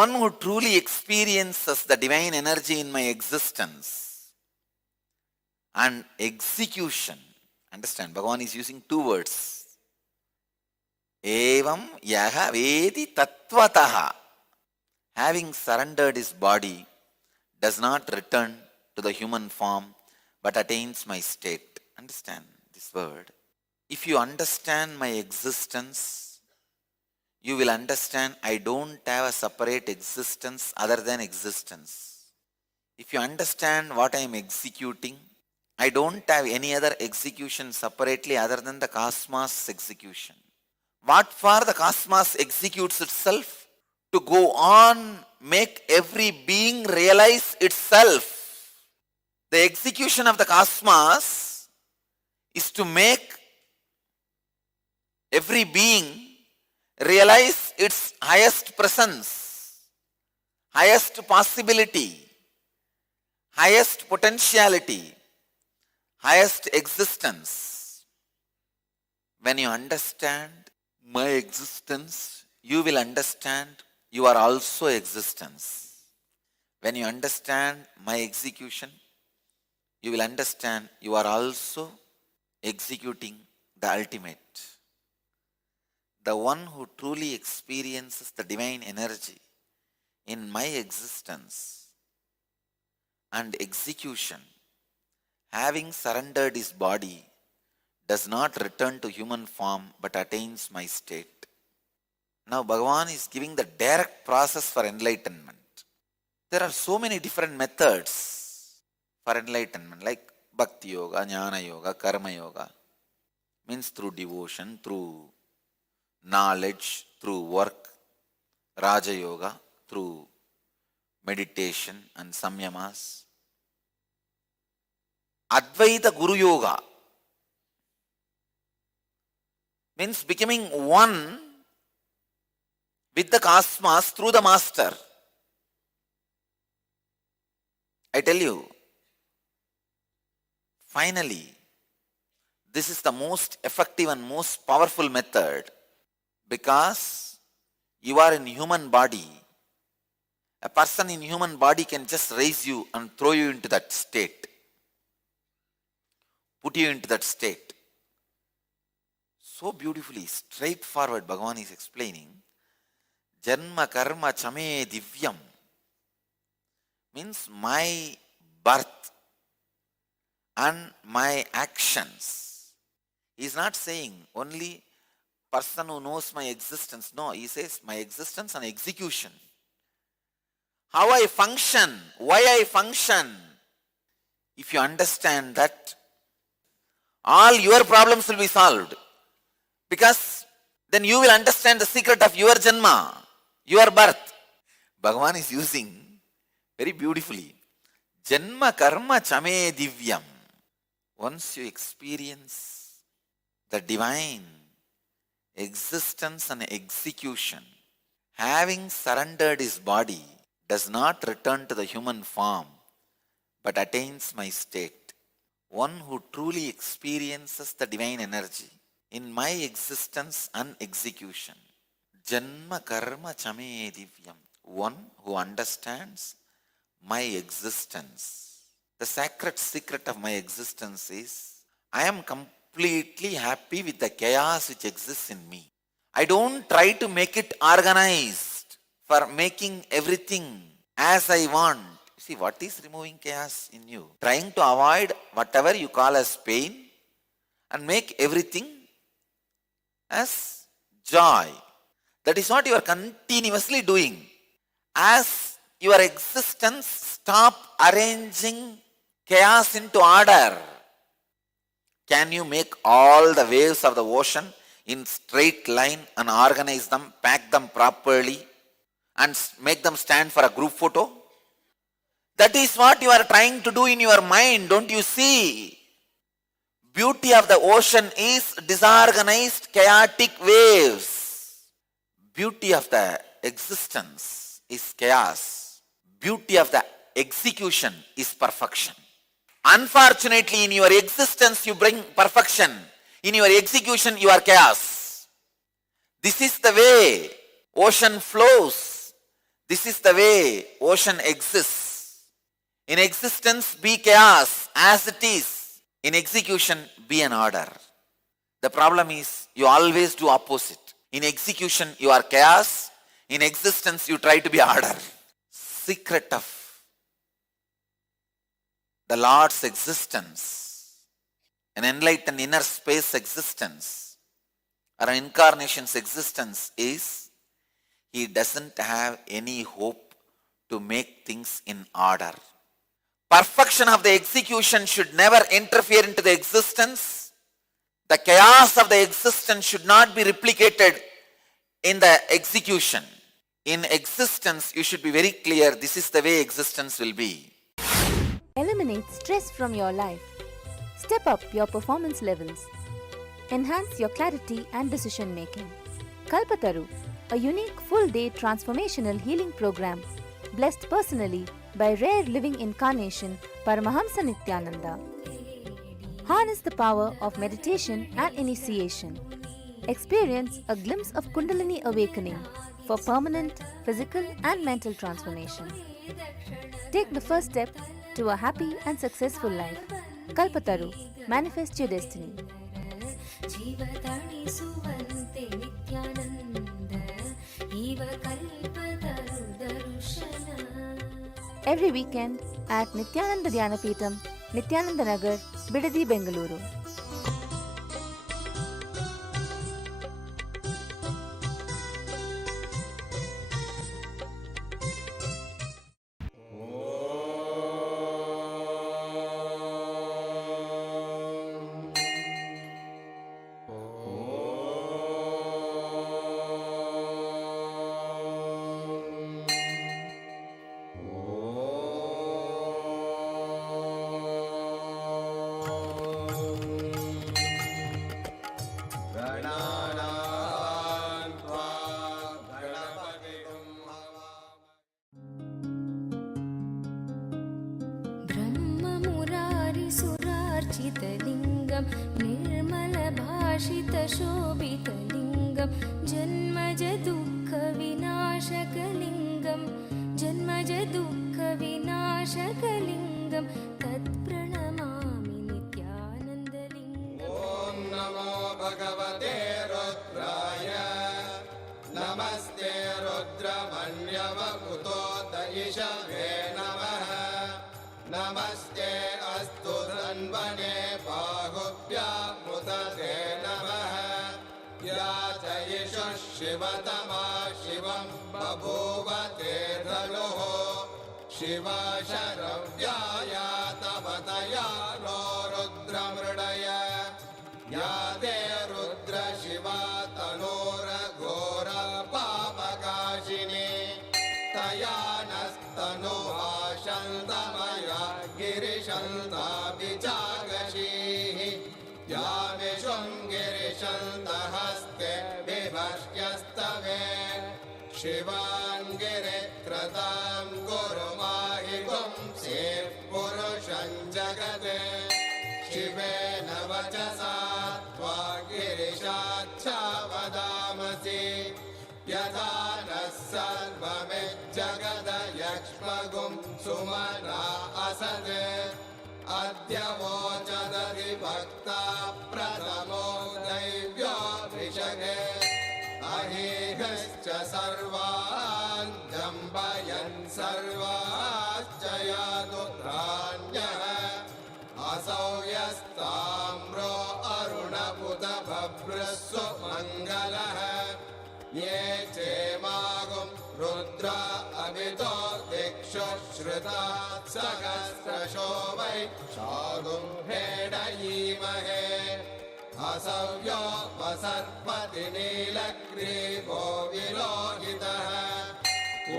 one who truly experiences the divine energy in my existence and execution. Understand, Bhagavan is using two words. Evam yaha vedi tattvataha. Having surrendered his body, does not return to the human form, but attains my state. Understand this word. If you understand my existence, you will understand I don't have a separate existence other than existence. If you understand what I am executing, I don't have any other execution separately other than the cosmos execution. What for the cosmos executes itself? To go on, make every being realize itself. The execution of the cosmos is to make every being realize its highest presence, highest possibility, highest potentiality, highest existence. When you understand my existence, you will understand you are also existence. When you understand my execution, you will understand you are also executing the ultimate. The one who truly experiences the divine energy in my existence and execution, having surrendered his body, does not return to human form but attains my state. Now Bhagavan is giving the direct process for enlightenment. There are so many different methods for enlightenment, like Bhakti Yoga, Jnana Yoga, Karma Yoga. Means through devotion, through knowledge, through work. Raja Yoga, through meditation and samyamas. Advaita Guru Yoga means becoming one with the cosmos through the master. I tell you, finally, this is the most effective and most powerful method because you are in human body. A person in human body can just raise you and throw you into that state. Put you into that state. So beautifully, straightforward, Bhagavan is explaining. Janma karma chame divyam means my birth and my actions. He is not saying only person who knows my existence. No, he says my existence and execution. How I function, why I function. If you understand that, all your problems will be solved. Because then you will understand the secret of your janma, your birth. Bhagavan is using very beautifully. Janma karma chame divyam. Once you experience the divine existence and execution, having surrendered his body, does not return to the human form, but attains my state. One who truly experiences the divine energy in my existence and execution. Janma karma chame divyam. One who understands my existence. The sacred secret of my existence is, I am completely happy with the chaos which exists in me. I don't try to make it organized for making everything as I want. See, what is removing chaos in you? Trying to avoid whatever you call as pain and make everything as joy. That is what you are continuously doing. As your existence stop arranging chaos into order, can you make all the waves of the ocean in straight line and organize them, pack them properly and make them stand for a group photo? That is what you are trying to do in your mind, don't you see? Beauty of the ocean is disorganized, chaotic waves. Beauty of the existence is chaos. Beauty of the execution is perfection. Unfortunately, in your existence you bring perfection. In your execution you are chaos. This is the way ocean flows. This is the way ocean exists. In existence, be chaos as it is. In execution, be an order. The problem is you always do opposite. In execution, you are chaos. In existence, you try to be order. Secret of the Lord's existence, an enlightened inner space existence, or an incarnation's existence is he doesn't have any hope to make things in order. Perfection of the execution should never interfere into the existence. The chaos of the existence should not be replicated in the execution. In existence, you should be very clear, this is the way existence will be. Eliminate stress from your life. Step up your performance levels. Enhance your clarity and decision making. Kalpataru, a unique full-day transformational healing program, blessed personally by rare living incarnation Paramahamsa Nithyananda. Harness the power of meditation and initiation. Experience a glimpse of Kundalini awakening for permanent physical and mental transformation. Take the first step to a happy and successful life. Kalpataru, manifest your destiny. Every weekend at Nithyananda Dhyanapeetham, Nithyananda Nagar, Bidadi, Bengaluru. ब्रह्ममुरारिसुरार्चितलिङ्गं निर्मलभाषितशोभितलिङ्गं जन्मजदुःखविनाशकलिङ्गं जन्मजदुःखविनाशकलिङ्गं तत्प्रणमामि नित्यानन्दलिङ्गम्। ॐ नमो भगवते रुद्राय नमस्ते रुद्रमन्यवकुतो दयिषवे नमः नमस्ते अस्तु धन्वने बाहुभ्यामुदते नमः या च यशः शिवतमा शिवं बभूव ते धनुः शिवा शरव्याया तवतया नो रुद्रमृडय या ते रुद्र शिवा तनोरघोर पापकाशिनी तया नस्तनुभाषन्तमया गिरिशन्ताभिजागशीः या विशृङ्गिरिशन्तहस्ते विभष्ट्यस्तवे शिवाङ्गिरित्रतां कुरु माहि पुंसीः पुरुषं जगते शिवेन वचसा त्वा गिरिशाच्छा वदामसि यथा नः सर्वमिज्जगदयक्ष्मगुं सुमना असत् अद्य वोचदधिभक्ता प्रथमो दैव्योऽभिषगे अहेहश्च सर्वान् जम्बयन् सर्वाश्च यादुत्राण्यः असौ यस्ताम्रो अरुणपुत भभ्रस्व मङ्गलः ये चेमागुं रुद्रा अभितो दिक्षु श्रुता सहस्रशो वै शागुं हेडयीमहे असव्यो वसर्पति नीलग्रीवो विलोहितः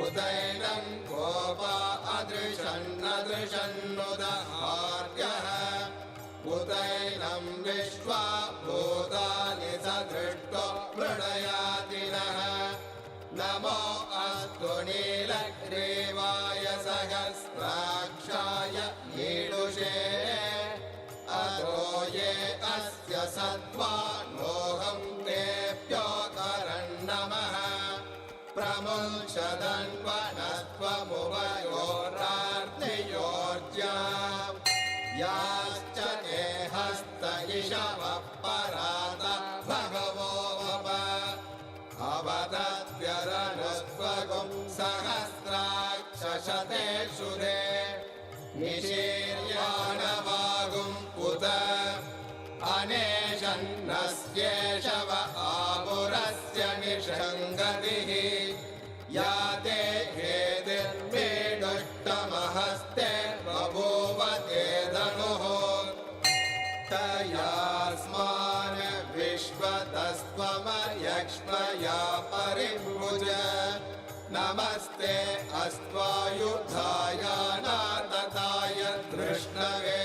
उदैनं गोपा अदृशन्नदृशन्नुदहार्यः उदैनं विश्वा भूतानि सदृष्टो मृडयाति नः नमो अस्तु नीलग्रीवाय सहस्राक्षाय ईडुषे अतो ये अस्य सत्त्वानोऽहं तेभ्यो करन्नमः प्रमुञ्चदन्वना परात भगवो वप अवदत्यरनुस्त्वगुं सहस्राक्षशते शुदे निशीर्याणवागुं उत अनेशन्नस्येषव आपुरस्य निषङ्गतिः या ते हेतिर्मेडुष्टमहस्ते बभूव ते धनुः तयास्मान् विश्वतस्त्वमयक्ष्मया परिभुज नमस्ते अस्त्वायुधाय नातताय धृष्णवे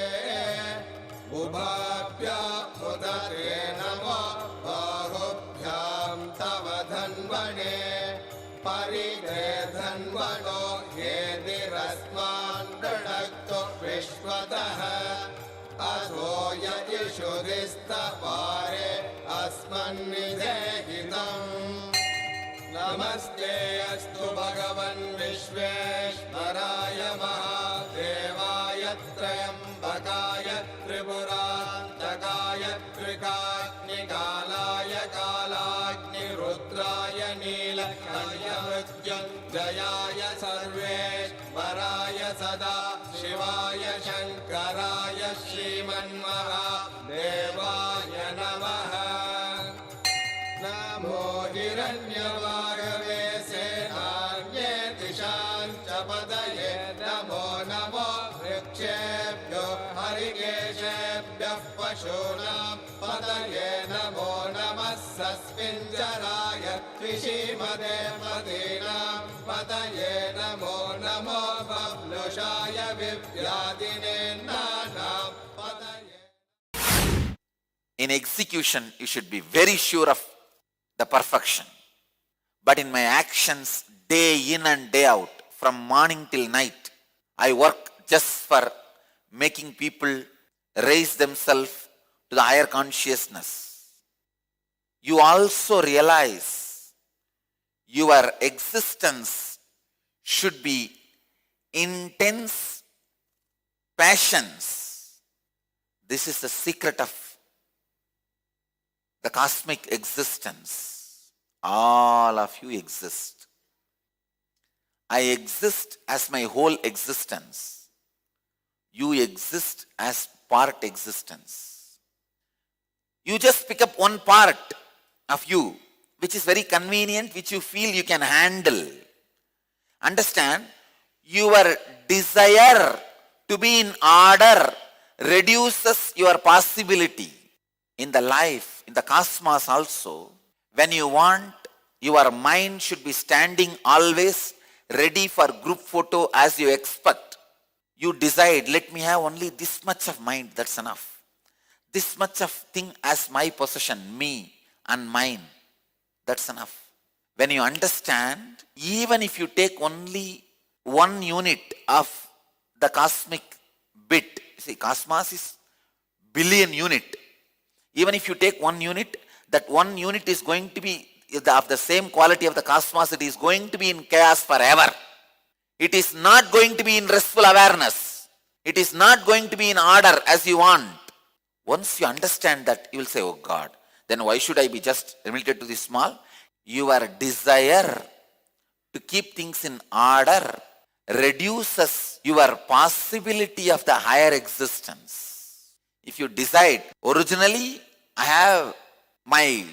उभाभ्यामुदते नमो बाहुभ्यां तव धन्वने परिते धन्वनो हेतिरस्मान् दृढक्तु विश्वतः अथो यदिषुरिस्तपारे अस्मन्निधेहितम् नमस्ते अस्तु भगवन् विश्वेश्वराय महादेवाय त्र्यम्बकाय त्रिपुरान्तकाय त्रिकाग्निकालाय कालाग्निरुद्राय नीलकण्ठमृत्युञ्जयाय सर्वेश्वराय सदा शिवाय शङ्कराय श्रीमन्महादेवाय नमः नमो हिरण्यवागवे सेनान्ये दिशां च पतये नमो नमो वृक्षेभ्यो हरिकेशेभ्यः पशूनां पतये नमो नमः सस्मिञ्जराय त्रिशीमदे पदीनां पतये नमो नमो बभ्लुषाय विव्याधिने नानां पतये. In execution, you should be very sure of the perfection. But in my actions, day in and day out, from morning till night, I work just for making people raise themselves to the higher consciousness. You also realize your existence should be intense passions. This is the secret of the cosmic existence. All of you exist. I exist as my whole existence. You exist as part existence. You just pick up one part of you, which is very convenient, which you feel you can handle. Understand, your desire to be in order reduces your possibility. In the life, in the cosmos also, when you want, your mind should be standing always ready for group photo as you expect. You decide, let me have only this much of mind, that's enough. This much of thing as my possession, me and mine, that's enough. When you understand, even if you take only 1 unit of the cosmic bit, see, cosmos is billion unit. Even if you take 1 unit, that 1 unit is going to be of the same quality of the cosmos. It is going to be in chaos forever. It is not going to be in restful awareness. It is not going to be in order as you want. Once you understand that, you will say, oh God, then why should I be just limited to this small? Your desire to keep things in order reduces your possibility of the higher existence. If you decide, originally I have my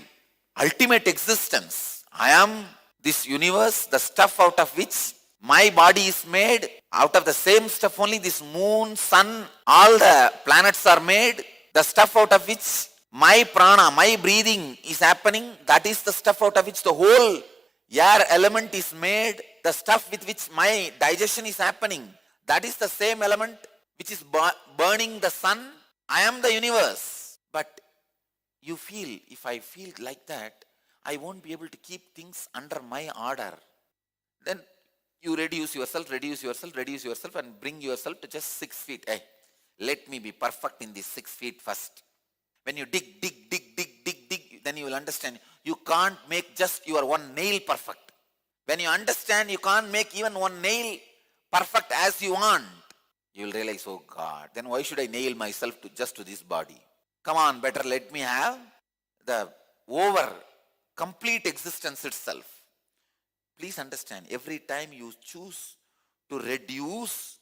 ultimate existence. I am this universe, the stuff out of which my body is made. Out of the same stuff only this moon, sun, all the planets are made. The stuff out of which my prana, my breathing is happening. That is the stuff out of which the whole air element is made. The stuff with which my digestion is happening. That is the same element which is burning the sun. I am the universe. But you feel, if I feel like that, I won't be able to keep things under my order. Then you reduce yourself and bring yourself to just 6 feet. Hey, let me be perfect in these 6 feet first. When you dig, then you will understand you can't make just your one nail perfect. When you understand you can't make even one nail perfect as you want, you will realize, oh God, then why should I nail myself to just to this body? Come on, better let me have the over complete existence itself. Please understand, every time you choose to reduce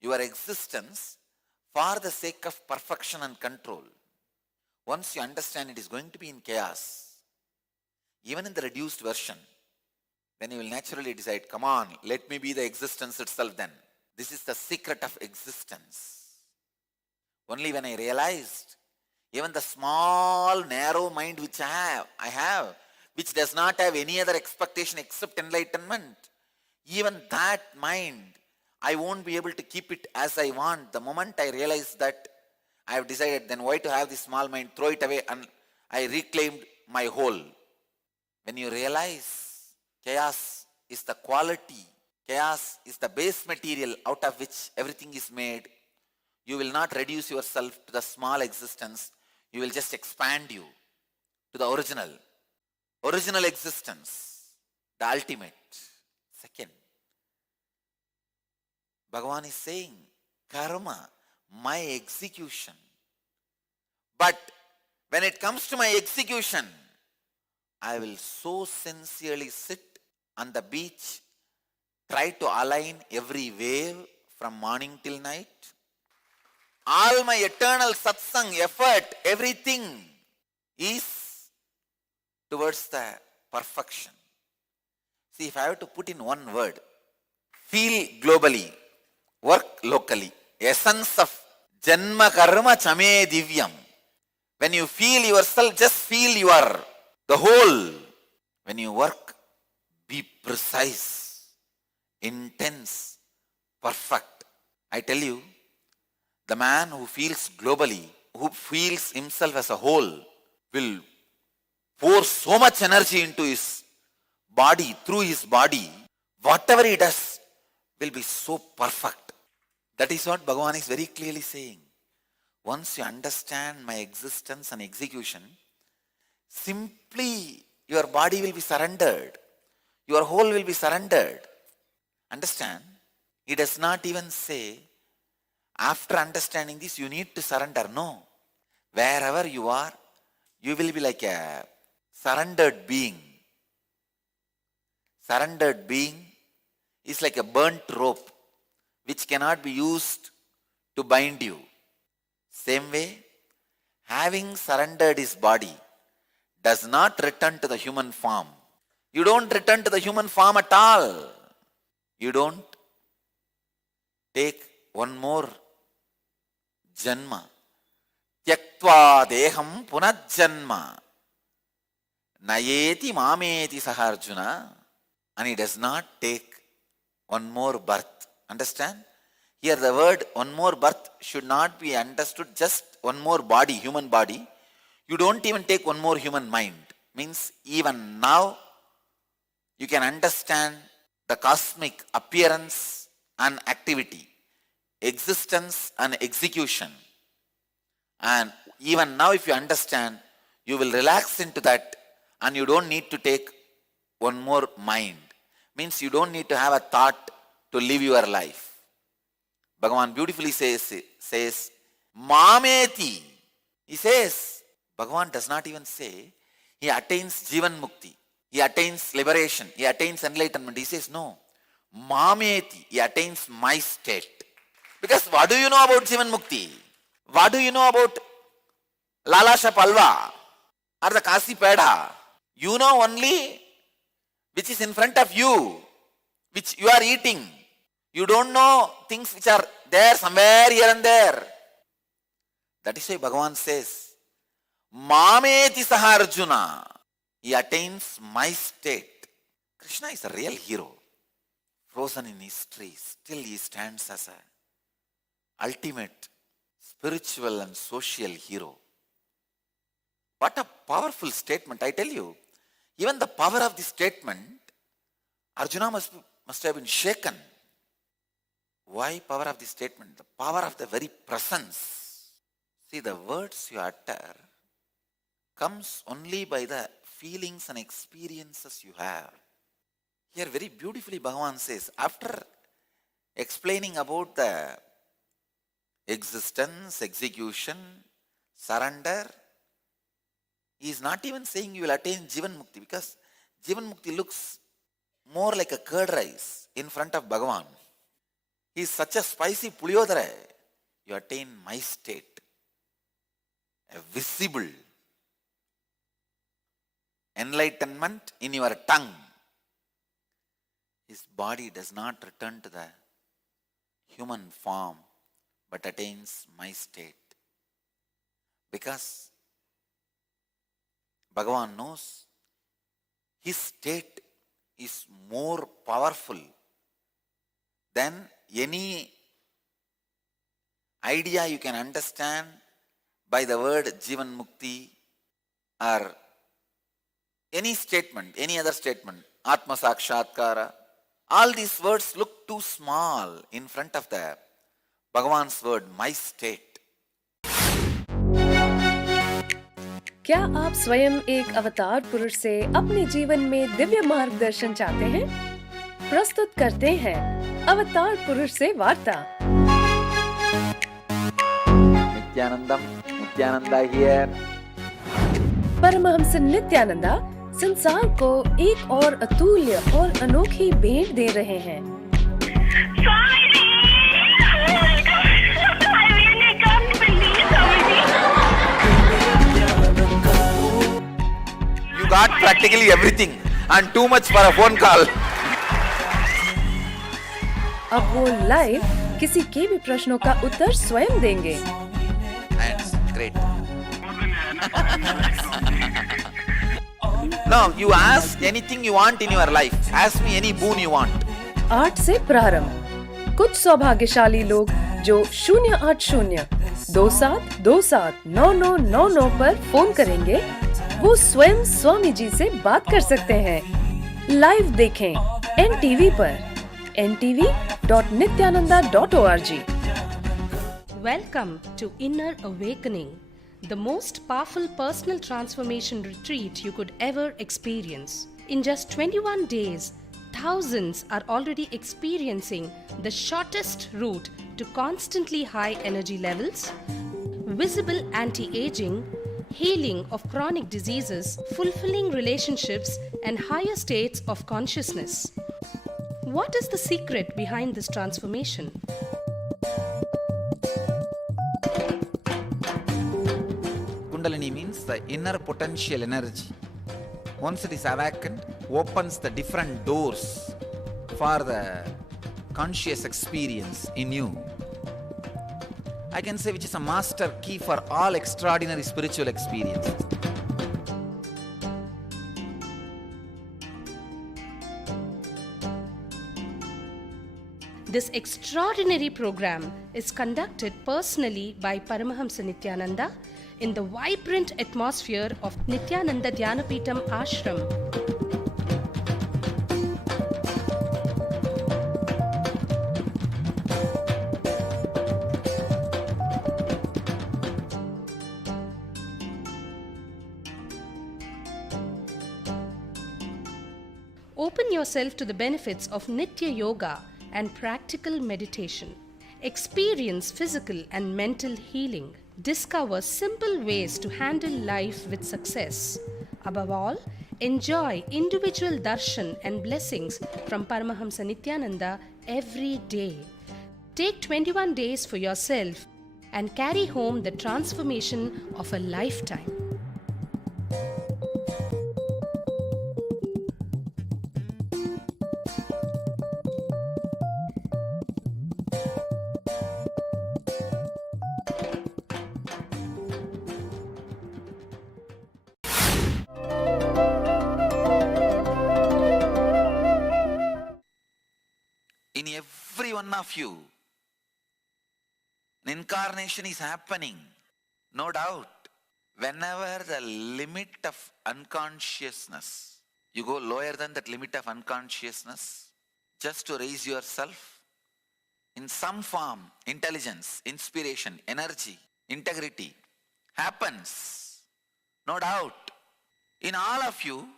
your existence for the sake of perfection and control, once you understand it is going to be in chaos, even in the reduced version, then you will naturally decide, come on, let me be the existence itself then. This is the secret of existence. Only when I realized, even the small, narrow mind which I have, which does not have any other expectation except enlightenment, even that mind, I won't be able to keep it as I want. The moment I realize that, I have decided, then why to have this small mind, throw it away, and I reclaimed my whole. When you realize chaos is the quality, chaos is the base material out of which everything is made, you will not reduce yourself to the small existence, you will just expand you to the original existence, the ultimate. Second, Bhagavan is saying, karma, my execution. But when it comes to my execution, I will so sincerely sit on the beach, try to align every wave from morning till night. All my eternal satsang, effort, everything is towards the perfection. See, if I have to put in one word, feel globally, work locally. Essence of Janma Karma Chame Divyam. When you feel yourself, just feel you are the whole. When you work, be precise, intense, perfect. I tell you, the man who feels globally, who feels himself as a whole, will pour so much energy into his body, through his body. Whatever he does will be so perfect. That is what Bhagavan is very clearly saying. Once you understand my existence and execution, simply your body will be surrendered. Your whole will be surrendered. Understand? He does not even say, after understanding this, you need to surrender. No. Wherever you are, you will be like a surrendered being. Surrendered being is like a burnt rope which cannot be used to bind you. Same way, having surrendered his body does not return to the human form. You don't return to the human form at all. You don't take one more janma. Tyaktva deham punajjanma. Nayeti mameti saharjuna. And he does not take one more birth. Understand? Here the word one more birth should not be understood just one more body, human body. You don't even take one more human mind. Means even now you can understand the cosmic appearance and activity, existence and execution. And even now if you understand, you will relax into that and you don't need to take one more mind. Means you don't need to have a thought to live your life. Bhagavan beautifully says, Mameti. He says, Bhagavan does not even say, he attains Jivan Mukti. He attains liberation. He attains enlightenment. He says, no. Mameti. He attains my state. Because what do you know about Jivan Mukti? What do you know about Lalasha Palva or the Kasi Peda? You know only which is in front of you, which you are eating. You don't know things which are there somewhere here and there. That is why Bhagavan says, Mameti Saharjuna. He attains my state. Krishna is a real hero. Frozen in history, still he stands as a ultimate spiritual and social hero. What a powerful statement, I tell you. Even the power of this statement, Arjuna must have been shaken. Why power of this statement? The power of the very presence. See, the words you utter comes only by the feelings and experiences you have. Here very beautifully Bhagavan says, after explaining about the existence, execution, surrender. He is not even saying you will attain Jivan Mukti, because Jivan Mukti looks more like a curd rice in front of Bhagavan. He is such a spicy puliyodara. You attain my state, a visible enlightenment in your tongue. His body does not return to the human form, but attains my state. Because Bhagavan knows his state is more powerful than any idea you can understand by the word Jivan Mukti or any statement, any other statement, Atma Sakshatkara. All these words look too small in front of the Bhagavan's word, my state. क्या आप स्वयं एक अवतार पुरुष से अपने जीवन में दिव्य मार्गदर्शन चाहते हैं? प्रस्तुत करते हैं अवतार पुरुष से वार्ता। Nithyananda here. परमहंस नित्यानंदा संसार को एक और अतुल्य और अनोखी भेंट दे रहे हैं। You got practically everything and too much for a phone call. अब वो लाइव किसी के भी प्रश्नों का उत्तर स्वयं देंगे। That's great. No, you ask anything you want in your life. Ask me any boon you want. 8 से प्रारंभ। कुछ सौभाग्यशाली लोग जो 080 2727 9999 पर फोन करेंगे, वो स्वयं स्वामी जी से बात कर सकते हैं। लाइव देखें NTV पर ntv.nithyananda.org। Welcome to Inner Awakening, the most powerful personal transformation retreat you could ever experience. In just 21 days, thousands are already experiencing the shortest route to constantly high energy levels, visible anti-aging, healing of chronic diseases, fulfilling relationships, and higher states of consciousness. What is the secret behind this transformation? Kundalini means the inner potential energy. Once it is awakened, opens the different doors for the conscious experience in you. I can say which is a master key for all extraordinary spiritual experiences. This extraordinary program is conducted personally by Paramahamsa Nithyananda in the vibrant atmosphere of Nithyananda Dhyanapitham Ashram. Open yourself to the benefits of Nitya Yoga and practical meditation. Experience physical and mental healing. Discover simple ways to handle life with success. Above all, enjoy individual darshan and blessings from Paramahamsa Nithyananda every day. Take 21 days for yourself and carry home the transformation of a lifetime. In every one of you, an incarnation is happening, no doubt. Whenever the limit of unconsciousness, you go lower than that limit of unconsciousness, just to raise yourself in some form, intelligence, inspiration, energy, integrity, happens, no doubt. In all of you,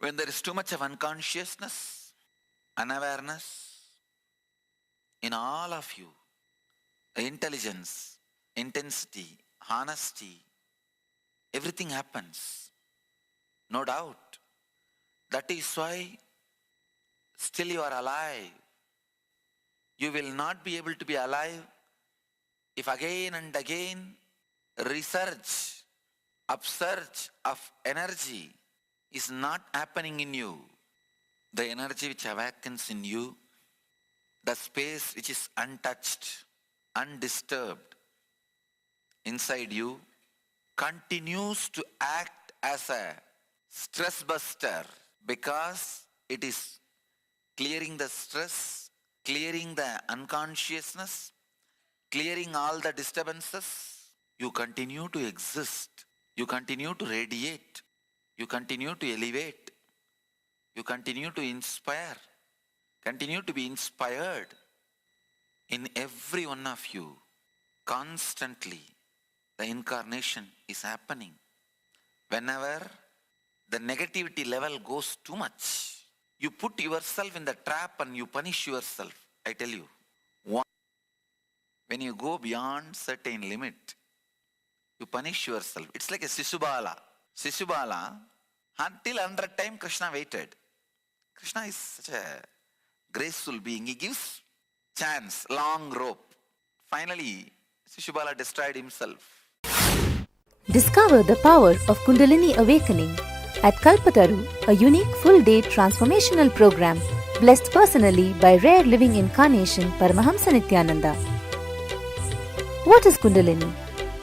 when there is too much of unconsciousness, unawareness, in all of you, intelligence, intensity, honesty, everything happens. No doubt. That is why still you are alive. You will not be able to be alive if again and again research, upsurge of energy is not happening in you. The energy which awakens in you, the space which is untouched, undisturbed inside you, continues to act as a stress buster because it is clearing the stress, clearing the unconsciousness, clearing all the disturbances. You continue to exist. You continue to radiate. You continue to elevate. You continue to inspire. Continue to be inspired in every one of you. Constantly, the incarnation is happening. Whenever the negativity level goes too much, you put yourself in the trap and you punish yourself. I tell you, when you go beyond certain limit, you punish yourself. It's like a Sisubala. Sisubala, until 100 times Krishna waited. Krishna is such a graceful being. He gives chance, long rope. Finally, Sisubala destroyed himself. Discover the power of Kundalini Awakening at Kalpataru, a unique full-day transformational program blessed personally by rare living incarnation Paramahamsa Nithyananda. What is Kundalini?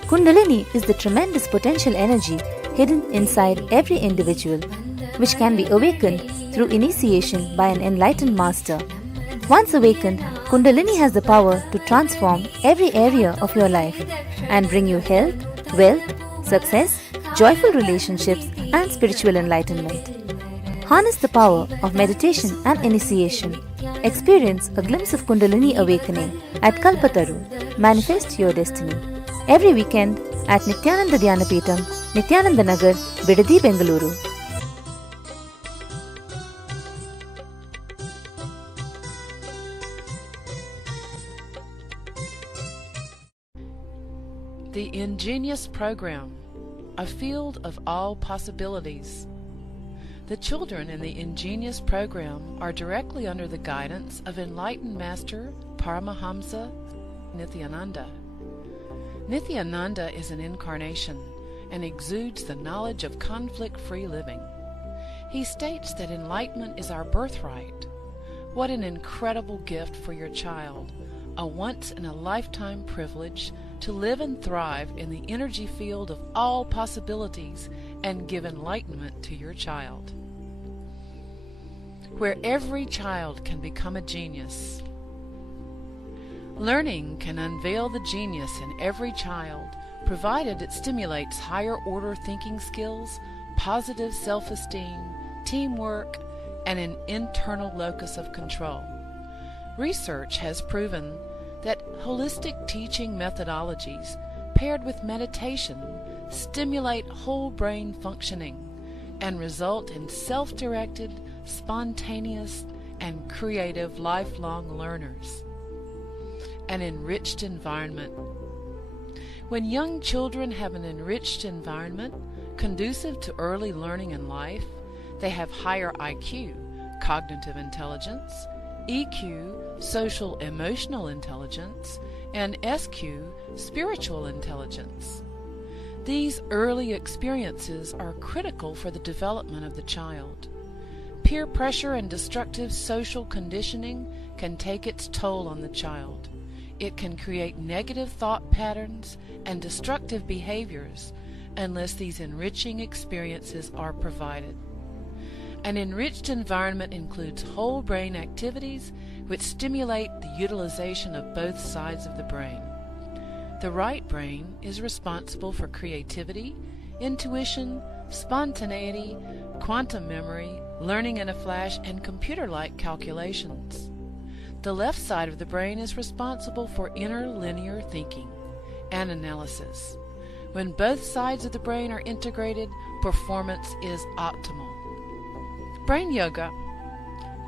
Kundalini is the tremendous potential energy hidden inside every individual, which can be awakened through initiation by an enlightened master. Once awakened, Kundalini has the power to transform every area of your life and bring you health, wealth, success, joyful relationships, and spiritual enlightenment. Harness the power of meditation and initiation. Experience a glimpse of Kundalini awakening at Kalpataru. Manifest your destiny. Every weekend at Nithyananda Dhyanapitham, Nithyananda Nagar, Bidadi, Bengaluru. The Ingenious Program, a field of all possibilities. The children in the Ingenious Program are directly under the guidance of enlightened Master Paramahamsa Nithyananda. Nithyananda is an incarnation and exudes the knowledge of conflict-free living. He states that enlightenment is our birthright. What an incredible gift for your child, a once-in-a-lifetime privilege to live and thrive in the energy field of all possibilities and give enlightenment to your child. Where every child can become a genius. Learning can unveil the genius in every child, provided it stimulates higher-order thinking skills, positive self-esteem, teamwork, and an internal locus of control. Research has proven that holistic teaching methodologies paired with meditation stimulate whole brain functioning and result in self-directed, spontaneous, and creative lifelong learners. An enriched environment. When young children have an enriched environment conducive to early learning in life, they have higher IQ, cognitive intelligence, EQ, social emotional intelligence, and SQ, spiritual intelligence. These early experiences are critical for the development of the child. Peer pressure and destructive social conditioning can take its toll on the child. It can create negative thought patterns and destructive behaviors unless these enriching experiences are provided. An enriched environment includes whole brain activities which stimulate the utilization of both sides of the brain. The right brain is responsible for creativity, intuition, spontaneity, quantum memory, learning in a flash, and computer-like calculations. The left side of the brain is responsible for inner linear thinking and analysis. When both sides of the brain are integrated, performance is optimal. Brain yoga.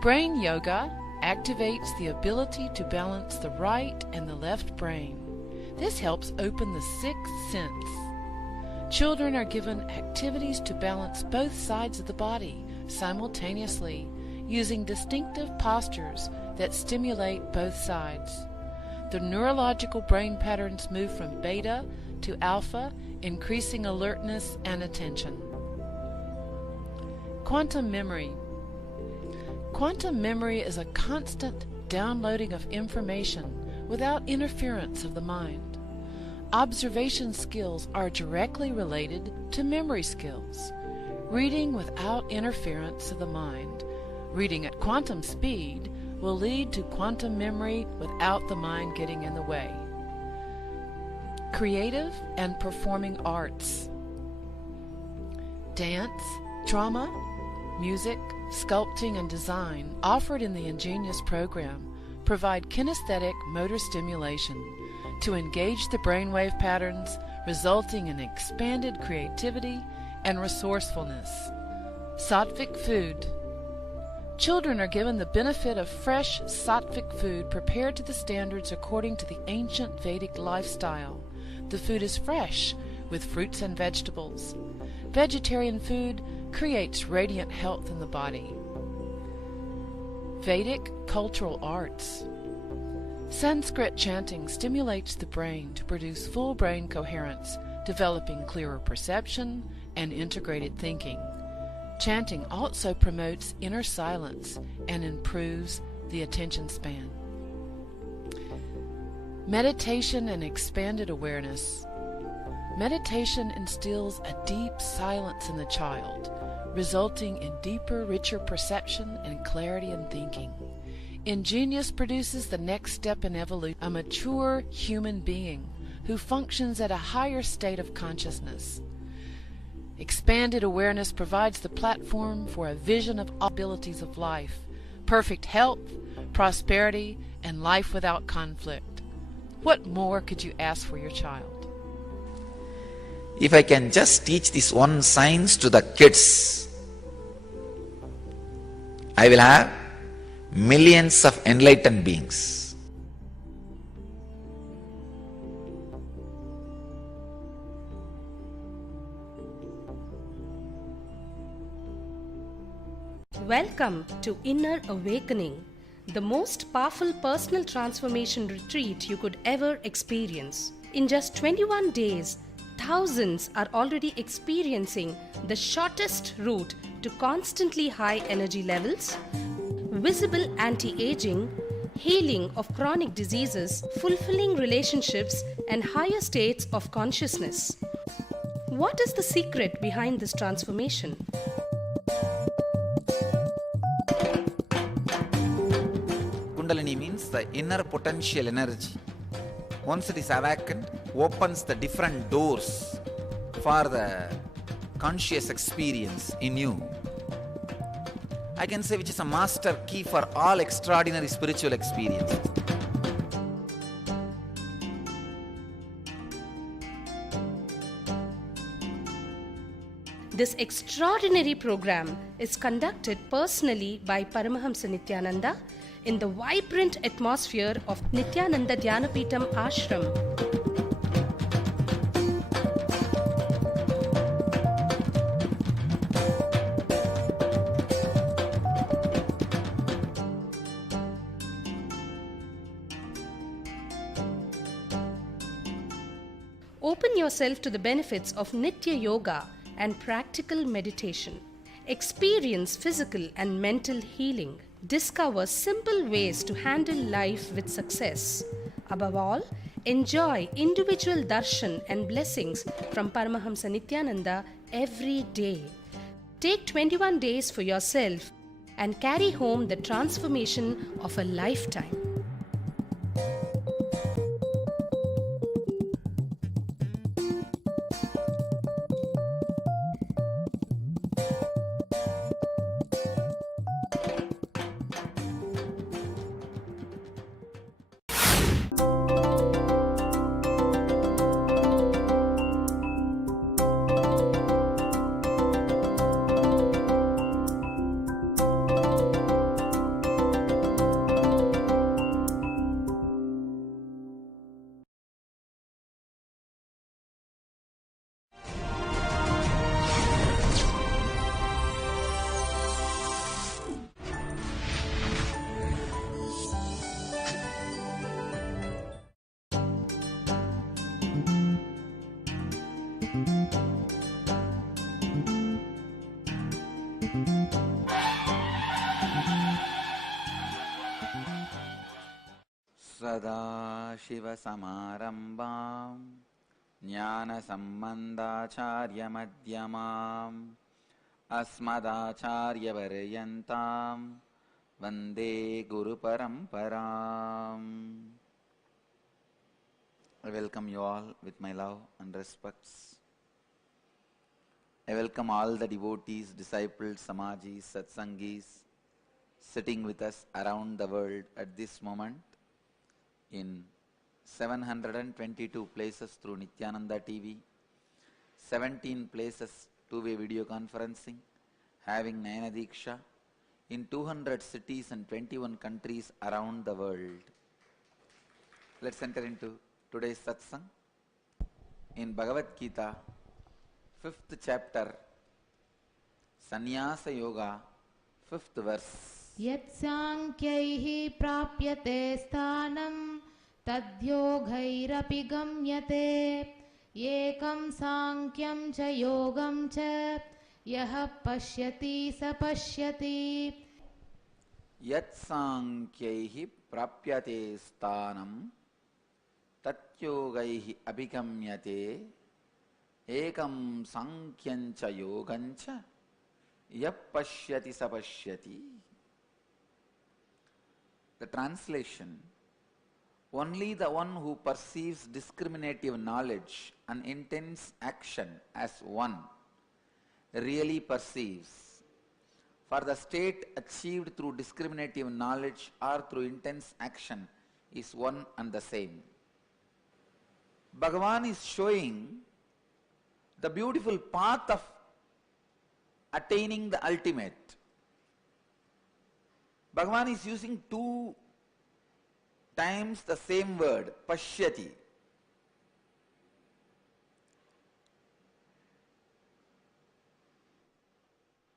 Brain yoga activates the ability to balance the right and the left brain. This helps open the sixth sense. Children are given activities to balance both sides of the body simultaneously, using distinctive postures that stimulate both sides. The neurological brain patterns move from beta to alpha, increasing alertness and attention. Quantum memory. Quantum memory is a constant downloading of information without interference of the mind. Observation skills are directly related to memory skills. Reading without interference of the mind, reading at quantum speed, will lead to quantum memory without the mind getting in the way. Creative and performing arts. Dance, drama, music, sculpting, and design offered in the Ingenious program provide kinesthetic motor stimulation to engage the brainwave patterns, resulting in expanded creativity and resourcefulness. Sattvic food. Children are given the benefit of fresh sattvic food prepared to the standards according to the ancient Vedic lifestyle. The food is fresh, with fruits and vegetables. Vegetarian food creates radiant health in the body. Vedic cultural arts. Sanskrit chanting stimulates the brain to produce full brain coherence, developing clearer perception and integrated thinking. Chanting also promotes inner silence and improves the attention span. Meditation and expanded awareness. Meditation instills a deep silence in the child, resulting in deeper, richer perception and clarity in thinking. Ingenious produces the next step in evolution, a mature human being who functions at a higher state of consciousness. Expanded awareness provides the platform for a vision of abilities of life, perfect health, prosperity, and life without conflict. What more could you ask for your child? If I can just teach this one science to the kids, I will have millions of enlightened beings. Welcome to Inner Awakening, the most powerful personal transformation retreat you could ever experience. In just 21 days, thousands are already experiencing the shortest route to constantly high energy levels, visible anti-aging, healing of chronic diseases, fulfilling relationships, and higher states of consciousness. What is the secret behind this transformation? Kundalini means the inner potential energy. Once it is awakened, opens the different doors for the conscious experience in you. I can say which is a master key for all extraordinary spiritual experiences. This extraordinary program is conducted personally by Paramahamsa Nithyananda in the vibrant atmosphere of Nithyananda Dhyanapitham Ashram. Open yourself to the benefits of Nitya Yoga and practical meditation. Experience physical and mental healing. Discover simple ways to handle life with success. Above all, enjoy individual darshan and blessings from Paramahamsa Nithyananda every day. Take 21 days for yourself and carry home the transformation of a lifetime. सदाशिवसमारम्भां ज्ञानसम्बन्धाचार्यमध्यमाम् अस्मदाचार्यपर्यन्तां वन्दे गुरुपरम्पराम्. I welcome you all with my love and respects. I welcome all the devotees, disciples, samajis, satsangis sitting with us around the world at this moment in 722 places through Nithyananda TV, 17 places two-way video conferencing, having Nayana Diksha in 200 cities and 21 countries around the world. Let's enter into today's satsang. In Bhagavad Gita, 5th chapter, Sannyasa Yoga, 5th verse. यत्साङ्ख्यैः प्राप्यते स्थानं तद्योगैरपि गम्यते एकं साङ्ख्यं च योगं च यः पश्यति स पश्यति. यत्साङ्ख्यैः प्राप्यते स्थानं तत्योगैः अभिगम्यते एकं साङ्ख्यं च योगं च यः पश्यति स पश्यति. The translation: only the one who perceives discriminative knowledge and intense action as one really perceives. For the state achieved through discriminative knowledge or through intense action is one and the same. Bhagavan is showing the beautiful path of attaining the ultimate. Bhagavan is using 2 times the same word, pashyati.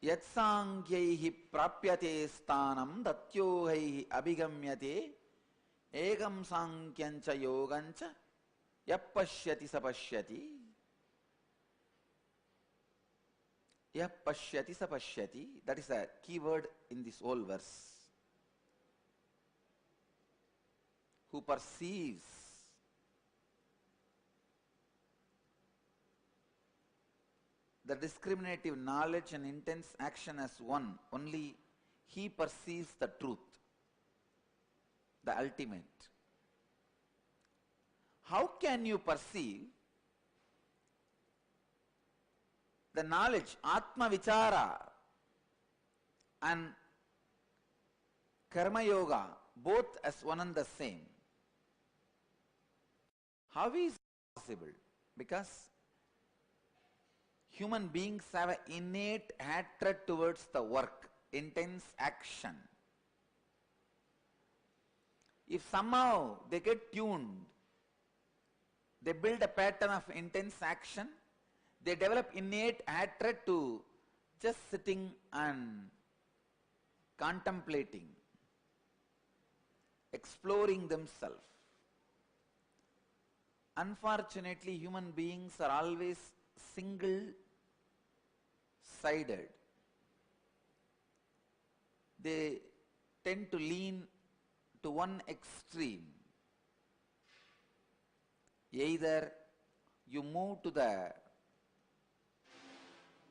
Yatsankhyaih prapyate sthanam tatyogaih abhigamyate ekam sankhyancha yogancha yapashyati sapashyati. Yapashyati sapashyati, that is the key word in this whole verse. Who perceives the discriminative knowledge and intense action as one, only he perceives the truth, the ultimate. How can you perceive the knowledge, Atma Vichara and Karma Yoga, both as one and the same? How is it possible? Because human beings have an innate hatred towards the work, intense action. If somehow they get tuned, they build a pattern of intense action, they develop innate hatred to just sitting and contemplating, exploring themselves. Unfortunately, human beings are always single-sided. They tend to lean to one extreme. Either you move to the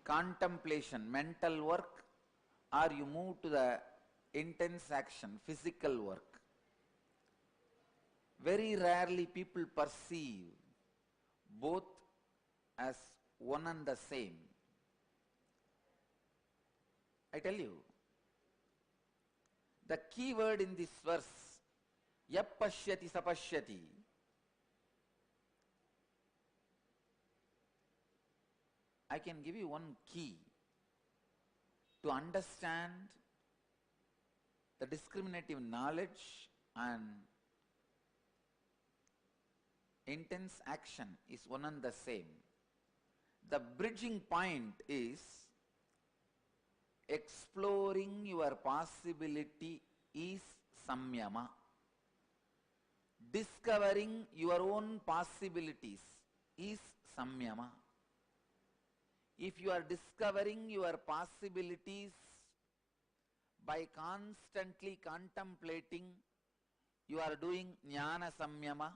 contemplation, mental work, or you move to the intense action, physical work. Very rarely people perceive both as one and the same. I tell you, the key word in this verse, yapashyati sapashyati, I can give you one key to understand the discriminative knowledge and intense action is one and the same. The bridging point is exploring your possibility is samyama. Discovering your own possibilities is samyama. If you are discovering your possibilities by constantly contemplating, you are doing jnana samyama.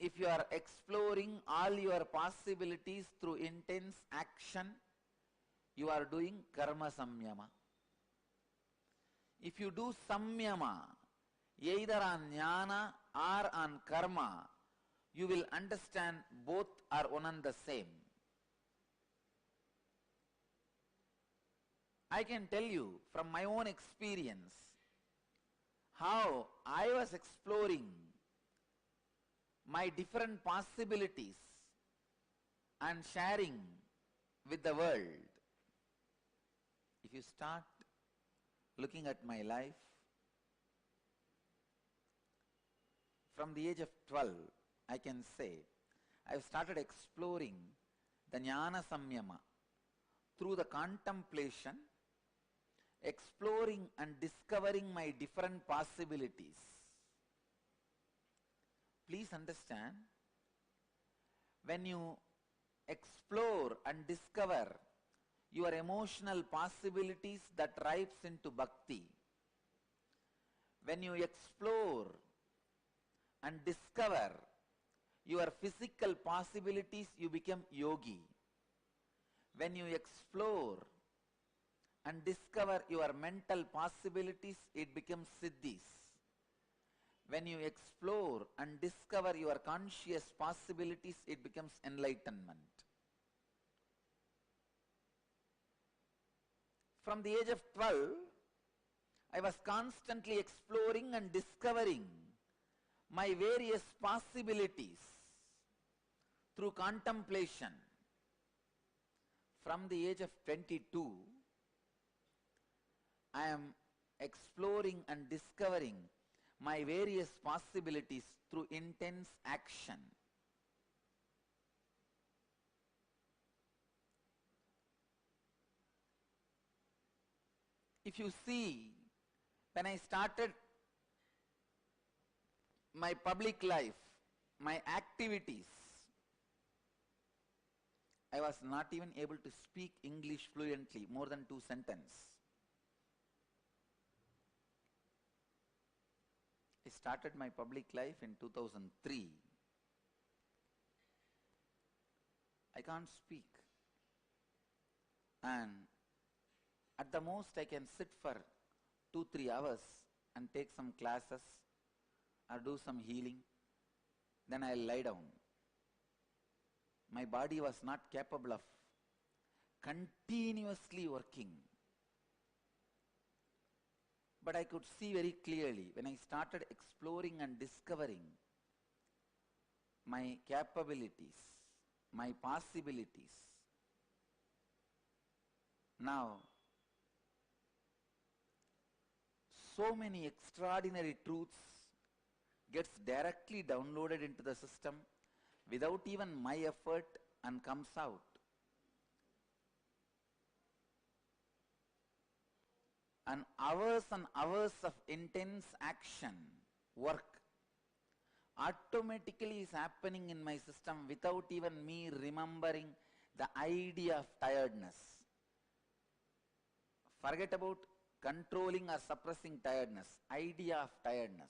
If you are exploring all your possibilities through intense action, you are doing karma samyama. If you do samyama, either on jnana or on karma, you will understand both are one and the same. I can tell you from my own experience how I was exploring my different possibilities and sharing with the world. If you start looking at my life, from the age of 12, I can say, I've started exploring the jnana samyama through the contemplation, exploring and discovering my different possibilities. Please understand, when you explore and discover your emotional possibilities, that ripes into bhakti. When you explore and discover your physical possibilities, you become yogi. When you explore and discover your mental possibilities, it becomes siddhis. When you explore and discover your conscious possibilities, it becomes enlightenment. From the age of 12, I was constantly exploring and discovering my various possibilities through contemplation. From the age of 22, I am exploring and discovering my various possibilities through intense action. If you see, when I started my public life, my activities, I was not even able to speak English fluently, more than 2 sentences. I started my public life in 2003. I can't speak. And at the most I can sit for 2-3 hours and take some classes or do some healing. Then I'll lie down. My body was not capable of continuously working. But I could see very clearly when I started exploring and discovering my capabilities, my possibilities. Now, so many extraordinary truths gets directly downloaded into the system without even my effort and comes out. And hours of intense action, work, automatically is happening in my system without even me remembering the idea of tiredness. Forget about controlling or suppressing tiredness, idea of tiredness.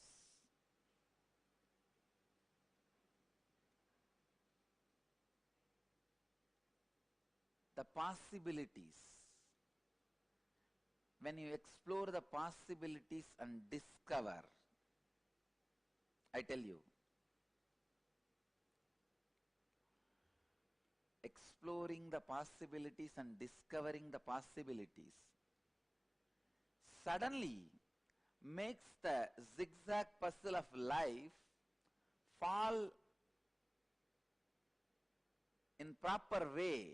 The possibilities. When you explore the possibilities and discover, I tell you, exploring the possibilities and discovering the possibilities suddenly makes the zigzag puzzle of life fall in proper way.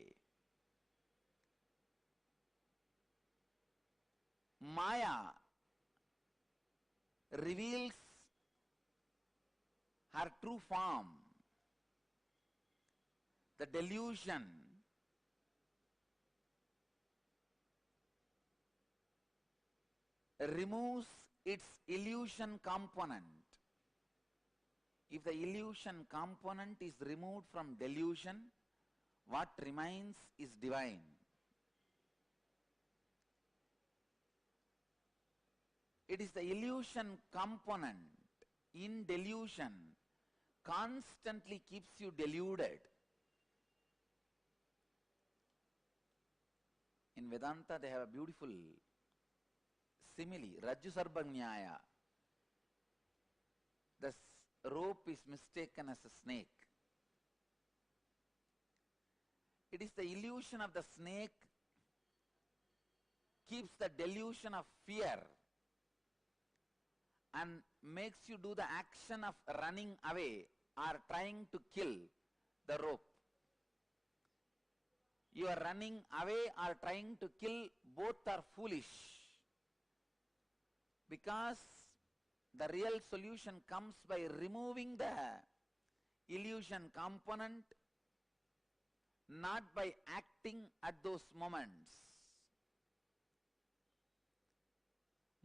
Maya reveals her true form. The delusion removes its illusion component. If the illusion component is removed from delusion, what remains is divine. It is the illusion component in delusion constantly keeps you deluded. In Vedanta they have a beautiful simile, Rajju Sarba Nyaya. The rope is mistaken as a snake. It is the illusion of the snake keeps the delusion of fear and makes you do the action of running away or trying to kill the rope. You are running away or trying to kill, both are foolish, because the real solution comes by removing the illusion component, not by acting at those moments.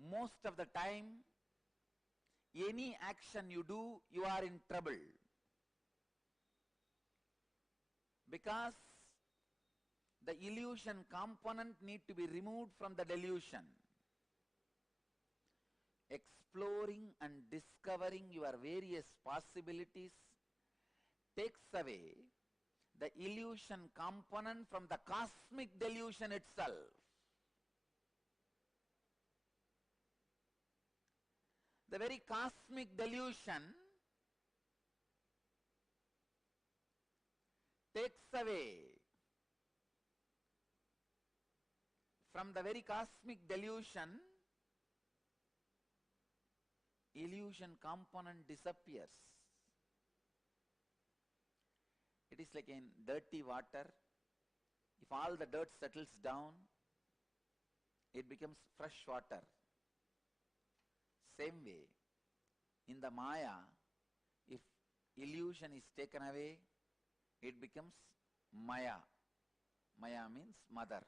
Most of the time, any action you do, you are in trouble, because the illusion component need to be removed from the delusion. Exploring and discovering your various possibilities takes away the illusion component from the cosmic delusion itself. The very cosmic delusion takes away from the very cosmic delusion, illusion component disappears. It is like in dirty water. If all the dirt settles down, it becomes fresh water. Same way, in the Maya, if illusion is taken away, it becomes Maya. Maya means mother.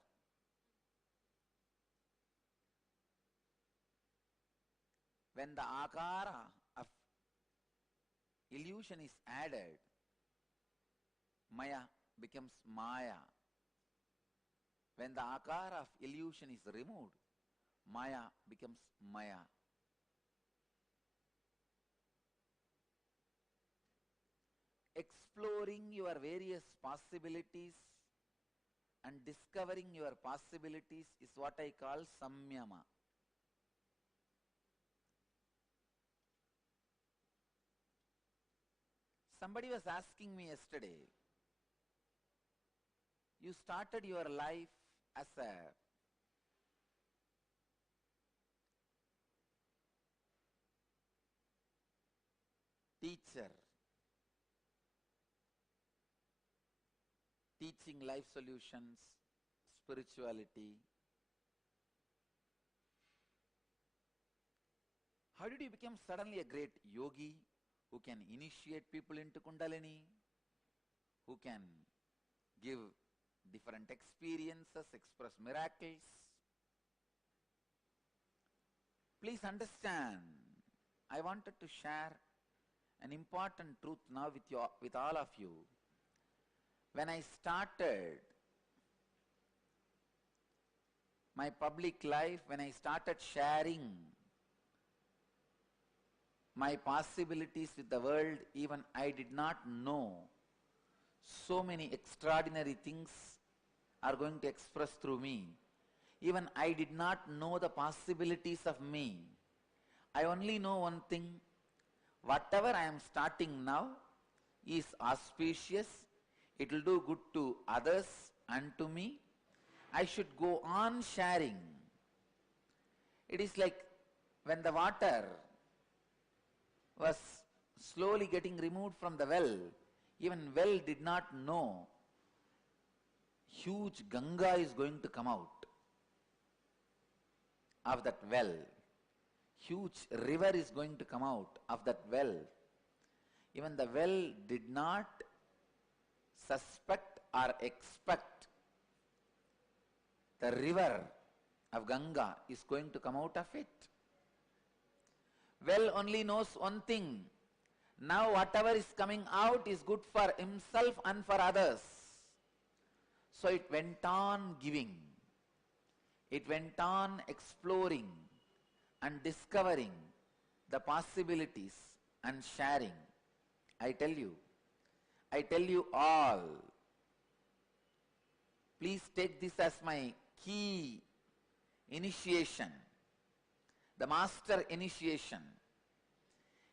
When the akara of illusion is added, Maya becomes Maya. When the akara of illusion is removed, Maya becomes Maya. Exploring your various possibilities and discovering your possibilities is what I call samyama. Somebody was asking me yesterday, you started your life as a teacher, teaching life solutions, spirituality. How did you become suddenly a great yogi who can initiate people into Kundalini, who can give different experiences, express miracles? Please understand, I wanted to share an important truth now with all of you. When I started my public life, when I started sharing my possibilities with the world, even I did not know so many extraordinary things are going to express through me. Even I did not know the possibilities of me. I only know one thing, whatever I am starting now is auspicious, it will do good to others and to me. I should go on sharing. It is like when the water was slowly getting removed from the well, even well did not know huge Ganga is going to come out of that well. Huge river is going to come out of that well. Even the well did not suspect or expect the river of Ganga is going to come out of it. Well only knows one thing, now whatever is coming out is good for himself and for others. So it went on giving. It went on exploring and discovering the possibilities and sharing. I tell you all, please take this as my key initiation, the master initiation.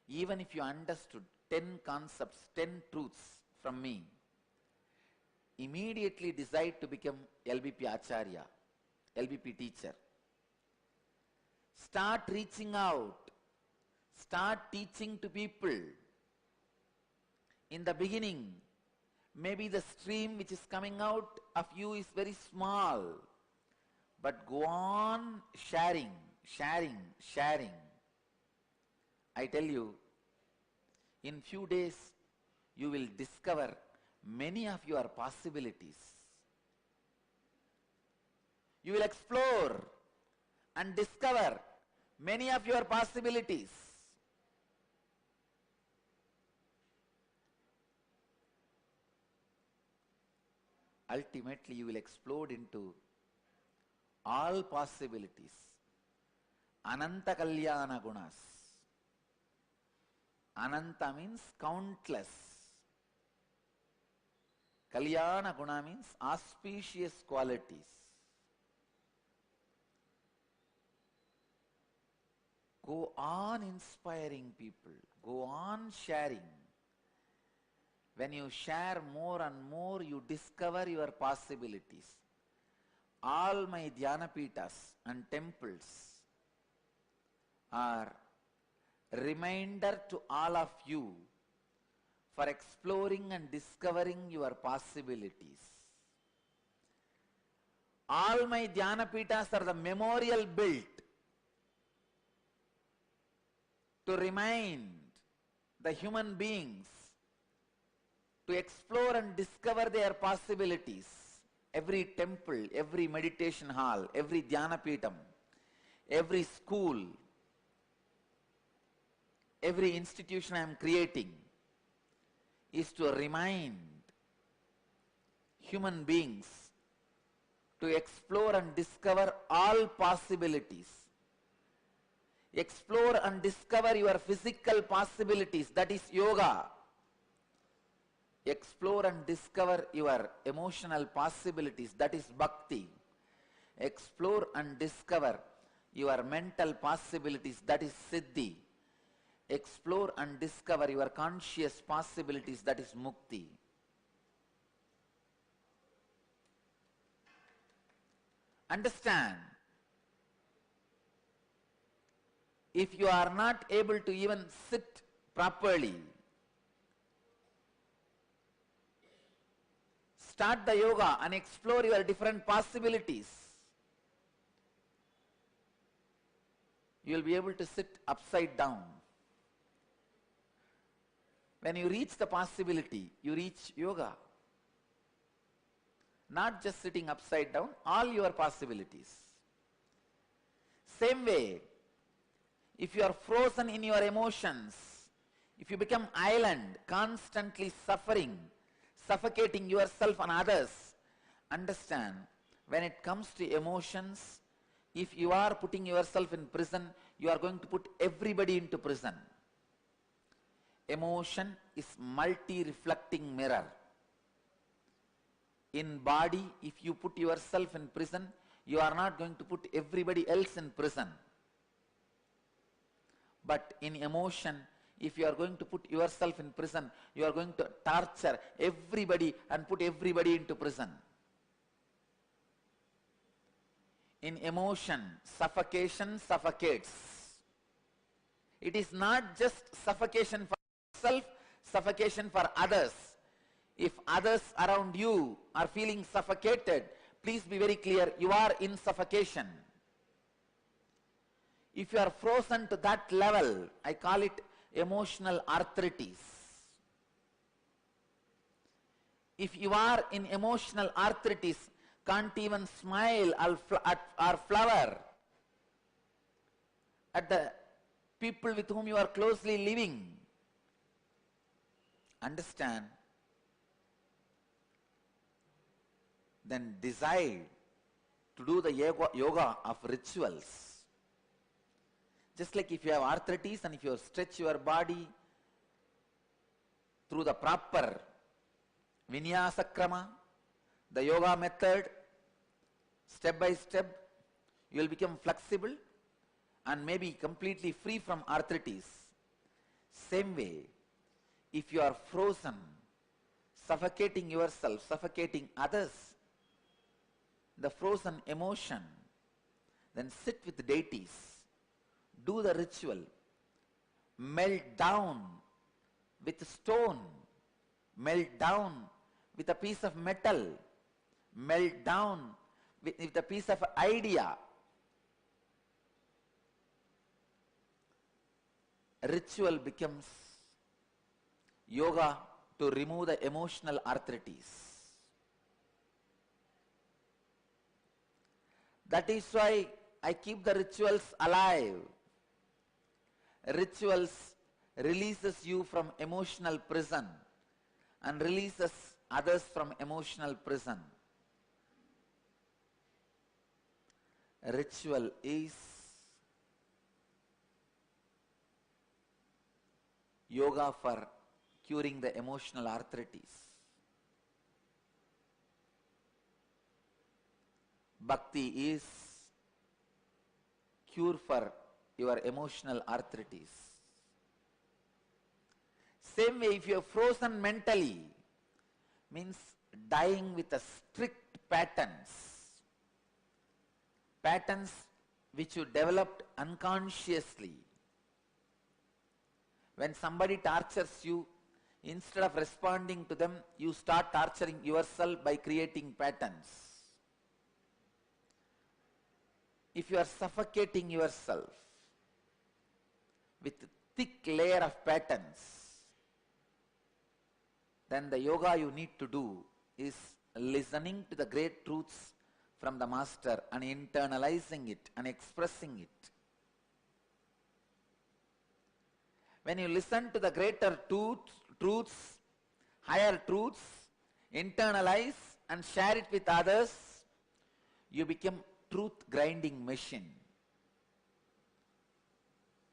Even if you understood 10 concepts, 10 truths from me, immediately decide to become LBP Acharya, LBP teacher. Start reaching out. Start teaching to people. In the beginning, maybe the stream which is coming out of you is very small. But go on sharing. I tell you, in few days, you will discover many of your possibilities. You will explore and discover many of your possibilities. Ultimately, you will explode into all possibilities. Ananta Kalyana Gunas. Ananta means countless. Kalyana Guna means auspicious qualities. Go on inspiring people. Go on sharing. When you share more and more, you discover your possibilities. All my Dhyanapitas and temples are reminder to all of you for exploring and discovering your possibilities. All my Dhyanapitas are the memorial built to remind the human beings to explore and discover their possibilities. Every temple, every meditation hall, every Dhyanapitam, every school, every institution I am creating is to remind human beings to explore and discover all possibilities. Explore and discover your physical possibilities, that is yoga. Explore and discover your emotional possibilities, that is bhakti. Explore and discover your mental possibilities, that is siddhi. Explore and discover your conscious possibilities, that is mukti. Understand, if you are not able to even sit properly, start the yoga and explore your different possibilities. You will be able to sit upside down. When you reach the possibility, you reach yoga. Not just sitting upside down, all your possibilities. Same way, if you are frozen in your emotions, if you become island, constantly suffering, suffocating yourself and others, understand, when it comes to emotions, if you are putting yourself in prison, you are going to put everybody into prison. Emotion is multi-reflecting mirror. In body, if you put yourself in prison, you are not going to put everybody else in prison. But in emotion, if you are going to put yourself in prison, you are going to torture everybody and put everybody into prison. In emotion, suffocation suffocates. It is not just suffocation for yourself, suffocation for others. If others around you are feeling suffocated, please be very clear, you are in suffocation. If you are frozen to that level, I call it emotional arthritis. If you are in emotional arthritis, can't even smile or flower at the people with whom you are closely living, understand, then decide to do the yoga of rituals. Just like if you have arthritis and if you stretch your body through the proper vinyasa krama, the yoga method, step by step, you will become flexible and maybe completely free from arthritis. Same way, if you are frozen, suffocating yourself, suffocating others, the frozen emotion, then sit with the deities, do the ritual, melt down with stone, melt down with a piece of metal, melt down with a piece of idea. Ritual becomes yoga to remove the emotional arthritis. That is why I keep the rituals alive. Rituals releases you from emotional prison and releases others from emotional prison. Ritual is yoga for curing the emotional arthritis. Bhakti is cure for your emotional arthritis. Same way, if you are frozen mentally, means dying with a strict patterns which you developed unconsciously. When somebody tortures you, instead of responding to them, you start torturing yourself by creating patterns. If you are suffocating yourself with a thick layer of patterns, then the yoga you need to do is listening to the great truths from the master and internalizing it and expressing it. When you listen to the greater truths, higher truths, internalize and share it with others, you become truth grinding machine.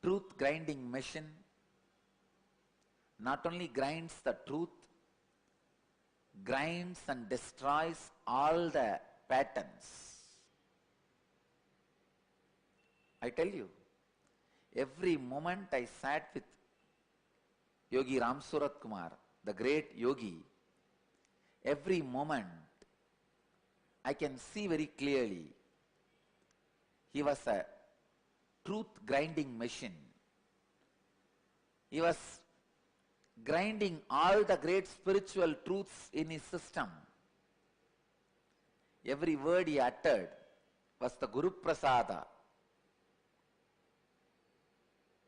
Truth grinding machine not only grinds the truth, grinds and destroys all the patterns. I tell you, every moment I sat with Yogi Ram Surat Kumar, the great yogi, every moment I can see very clearly he was a truth grinding machine. He was grinding all the great spiritual truths in his system. Every word he uttered was the Guru Prasada,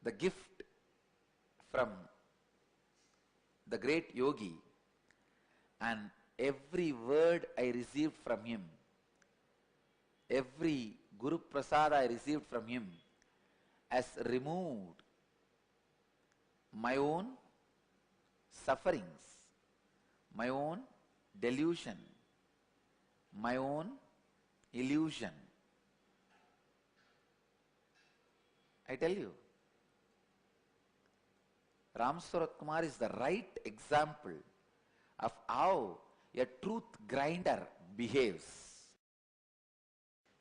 the gift from the great yogi, and every word I received from him, every Guru Prasada I received from him has removed my own sufferings, my own delusion, my own illusion. I tell you, Ram Surat Kumar is the right example of how a truth grinder behaves.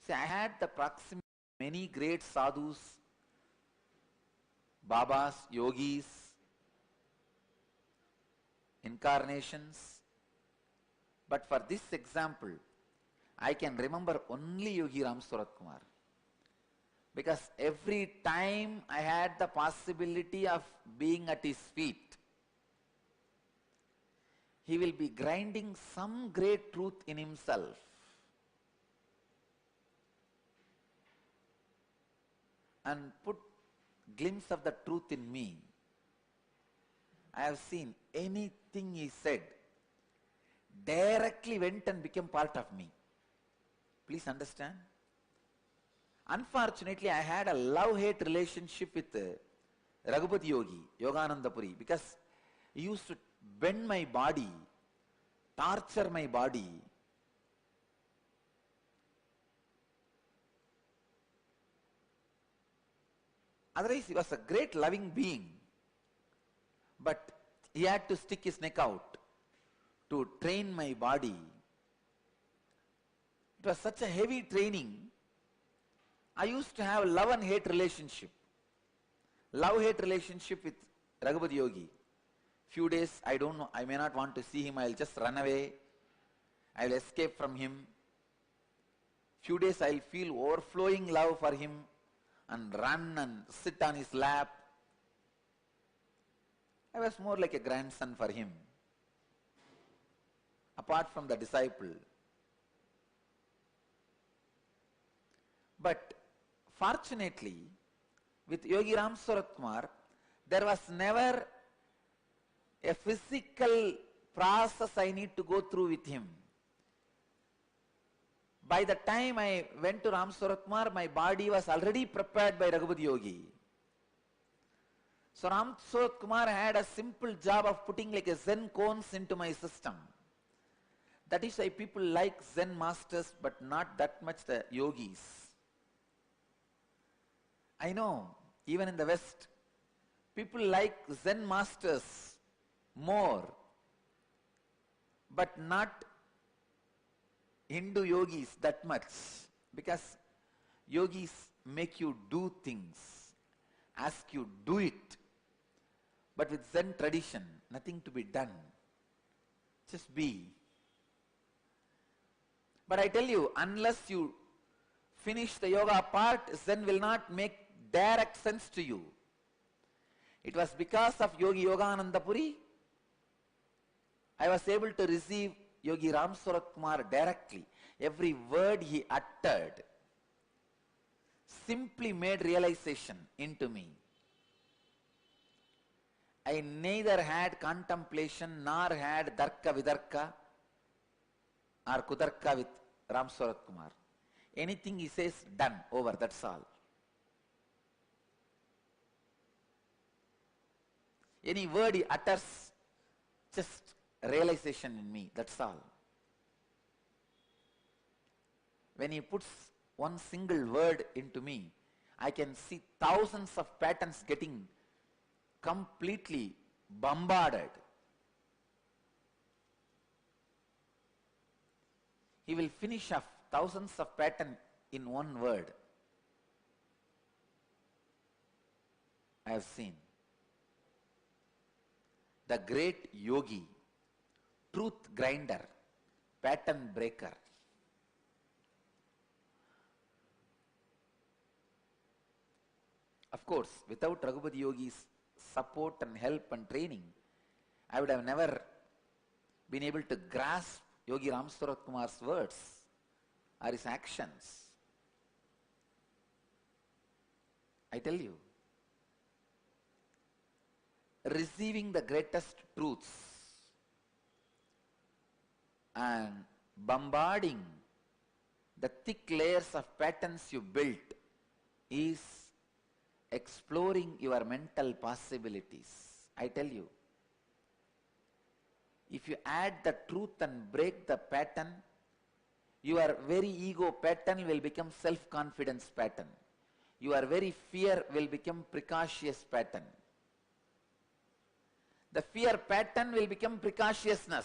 See, I had the proximity of many great sadhus, babas, yogis, incarnations, but for this example, I can remember only Yogi Ram Surat Kumar. Because every time I had the possibility of being at his feet, he will be grinding some great truth in himself. And put glimpse of the truth in me. I have seen anything he said directly went and became part of me. Please understand. Unfortunately, I had a love-hate relationship with Raghupati Yogi, Yogananda Puri, because he used to bend my body, torture my body, Otherwise, he was a great loving being. But he had to stick his neck out to train my body. It was such a heavy training. I used to have love and hate relationship. Love-hate relationship with Raghupati Yogi. Few days, I don't know, I may not want to see him, I'll just run away. I'll escape from him. Few days I'll feel overflowing love for him and run and sit on his lap. I was more like a grandson for him, apart from the disciple. But fortunately, with Yogi Ram Surat Kumar, there was never a physical process I need to go through with him. By the time I went to Ram Surat Kumar, my body was already prepared by Raghupati Yogi. So Ram Surat Kumar had a simple job of putting like a Zen cones into my system. That is why people like Zen masters, but not that much the yogis. I know, even in the West, people like Zen masters more, but not Hindu yogis that much, because yogis make you do things, ask you do it. But with Zen tradition, nothing to be done. Just be. But I tell you, unless you finish the yoga part, Zen will not make direct sense to you. It was because of Yogi Yogananda Puri, I was able to receive Yogi Ram Surat Kumar directly. Every word he uttered simply made realization into me. I neither had contemplation nor had Darka Vidarka or Kudarka with Ram Surat Kumar. Anything he says, done, over, that's all. Any word he utters, just realization in me, that's all. When he puts one single word into me, I can see thousands of patterns getting completely bombarded. He will finish off thousands of patterns in one word. I have seen. The great yogi, truth grinder, pattern breaker. Of course, without Raghupati Yogi's support and help and training, I would have never been able to grasp Yogi Ram Surat Kumar's words or his actions. I tell you, receiving the greatest truths and bombarding the thick layers of patterns you built is exploring your mental possibilities. I tell you, if you add the truth and break the pattern, your very ego pattern will become self-confidence pattern. Your very fear will become precautious pattern. The fear pattern will become precautiousness.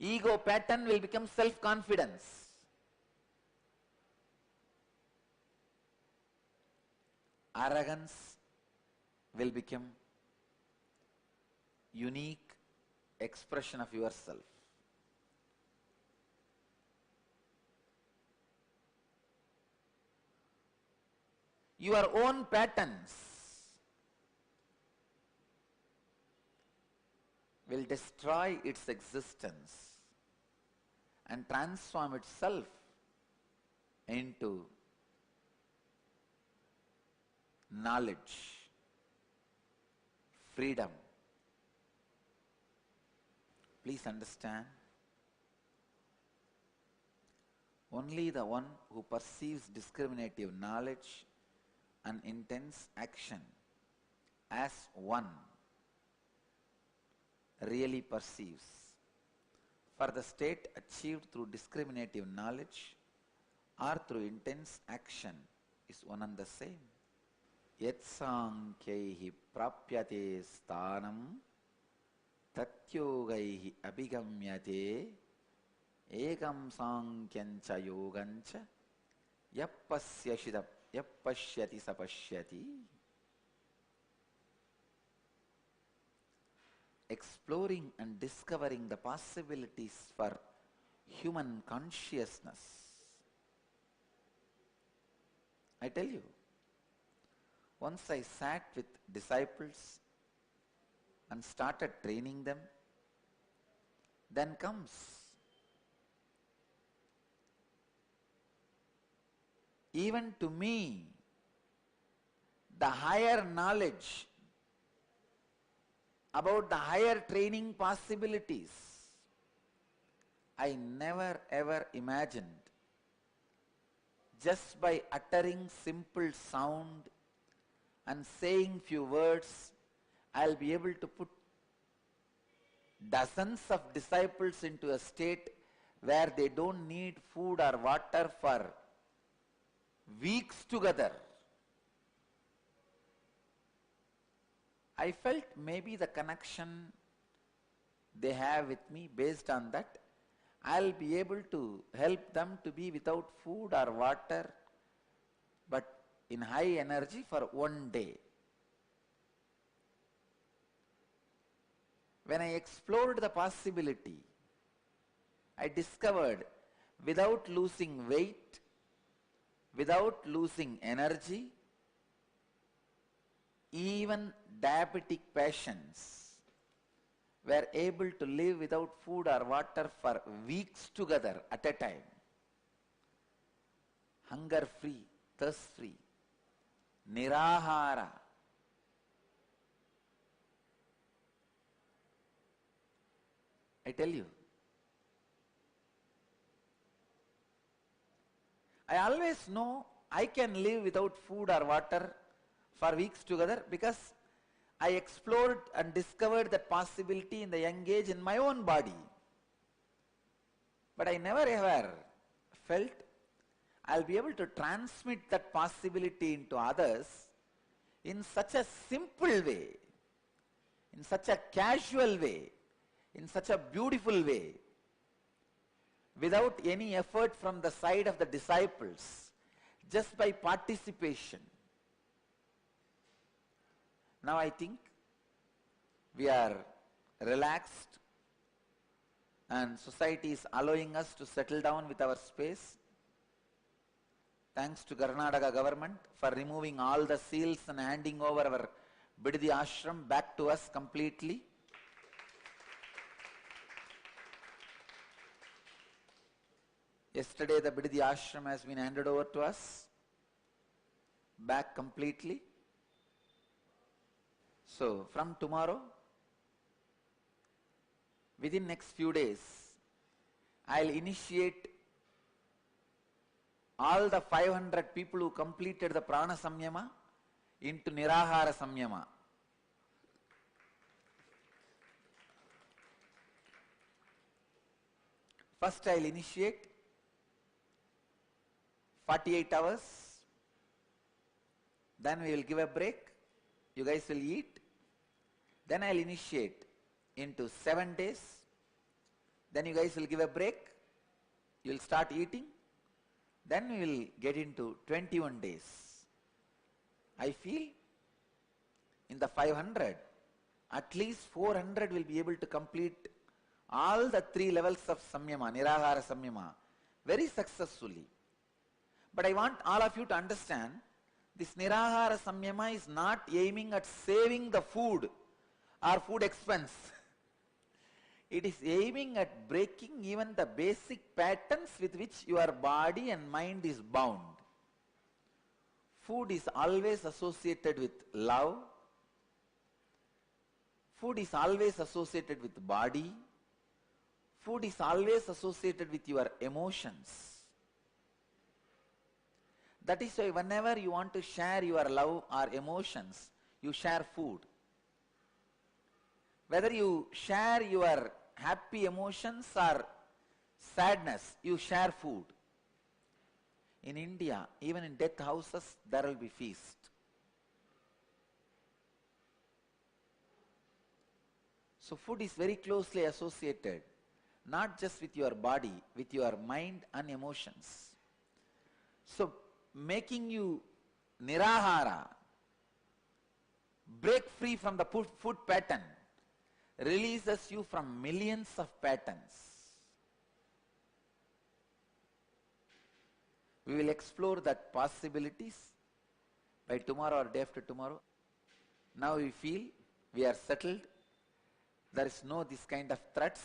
Ego pattern will become self-confidence. Arrogance will become unique expression of yourself. Your own patterns will destroy its existence and transform itself into knowledge, freedom. Please understand, only the one who perceives discriminative knowledge and intense action as one really perceives. For the state achieved through discriminative knowledge or through intense action is one and the same. Yatsankhyaih prapyate sthanam tatyogaih abhigamyate ekam sankyancha yogancha yappashyati sapashyati. Exploring and discovering the possibilities for human consciousness. I tell you, once I sat with disciples and started training them, then comes even to me the higher knowledge about the higher training possibilities I never ever imagined. Just by uttering simple sound and saying few words, I'll be able to put dozens of disciples into a state where they don't need food or water for weeks together. I felt maybe the connection they have with me, based on that, I'll be able to help them to be without food or water, but in high energy for one day. When I explored the possibility, I discovered without losing weight, without losing energy, even diabetic patients were able to live without food or water for weeks together at a time. Hunger free, thirst free, nirahara. I tell you, I always know I can live without food or water for weeks together because I explored and discovered that possibility in the young age in my own body. But I never ever felt I'll be able to transmit that possibility into others in such a simple way, in such a casual way, in such a beautiful way, without any effort from the side of the disciples, just by participation. Now I think we are relaxed and society is allowing us to settle down with our space. Thanks to Karnataka government for removing all the seals and handing over our Bidadi ashram back to us completely. Yesterday the Bidadi ashram has been handed over to us back completely. So from tomorrow, within next few days, I'll initiate all the 500 people who completed the Prana Samyama into Nirahara Samyama. First I'll initiate 48 hours, then we will give a break, you guys will eat, then I'll initiate into 7 days, then you guys will give a break, you will start eating, then we will get into 21 days. I feel in the 500, at least 400 will be able to complete all the 3 levels of Samyama, Nirahara Samyama, very successfully. But I want all of you to understand, this Nirahara Samyama is not aiming at saving the food or food expense. It is aiming at breaking even the basic patterns with which your body and mind is bound. Food is always associated with love. Food is always associated with body. Food is always associated with your emotions. That is why whenever you want to share your love or emotions, you share food. Whether you share your happy emotions or sadness, you share food. In India, even in death houses, there will be feast. So food is very closely associated, not just with your body, with your mind and emotions. So making you nirahara, break free from the food pattern, releases you from millions of patterns. We will explore that possibilities by tomorrow or day after tomorrow. Now we feel we are settled. There is no this kind of threats.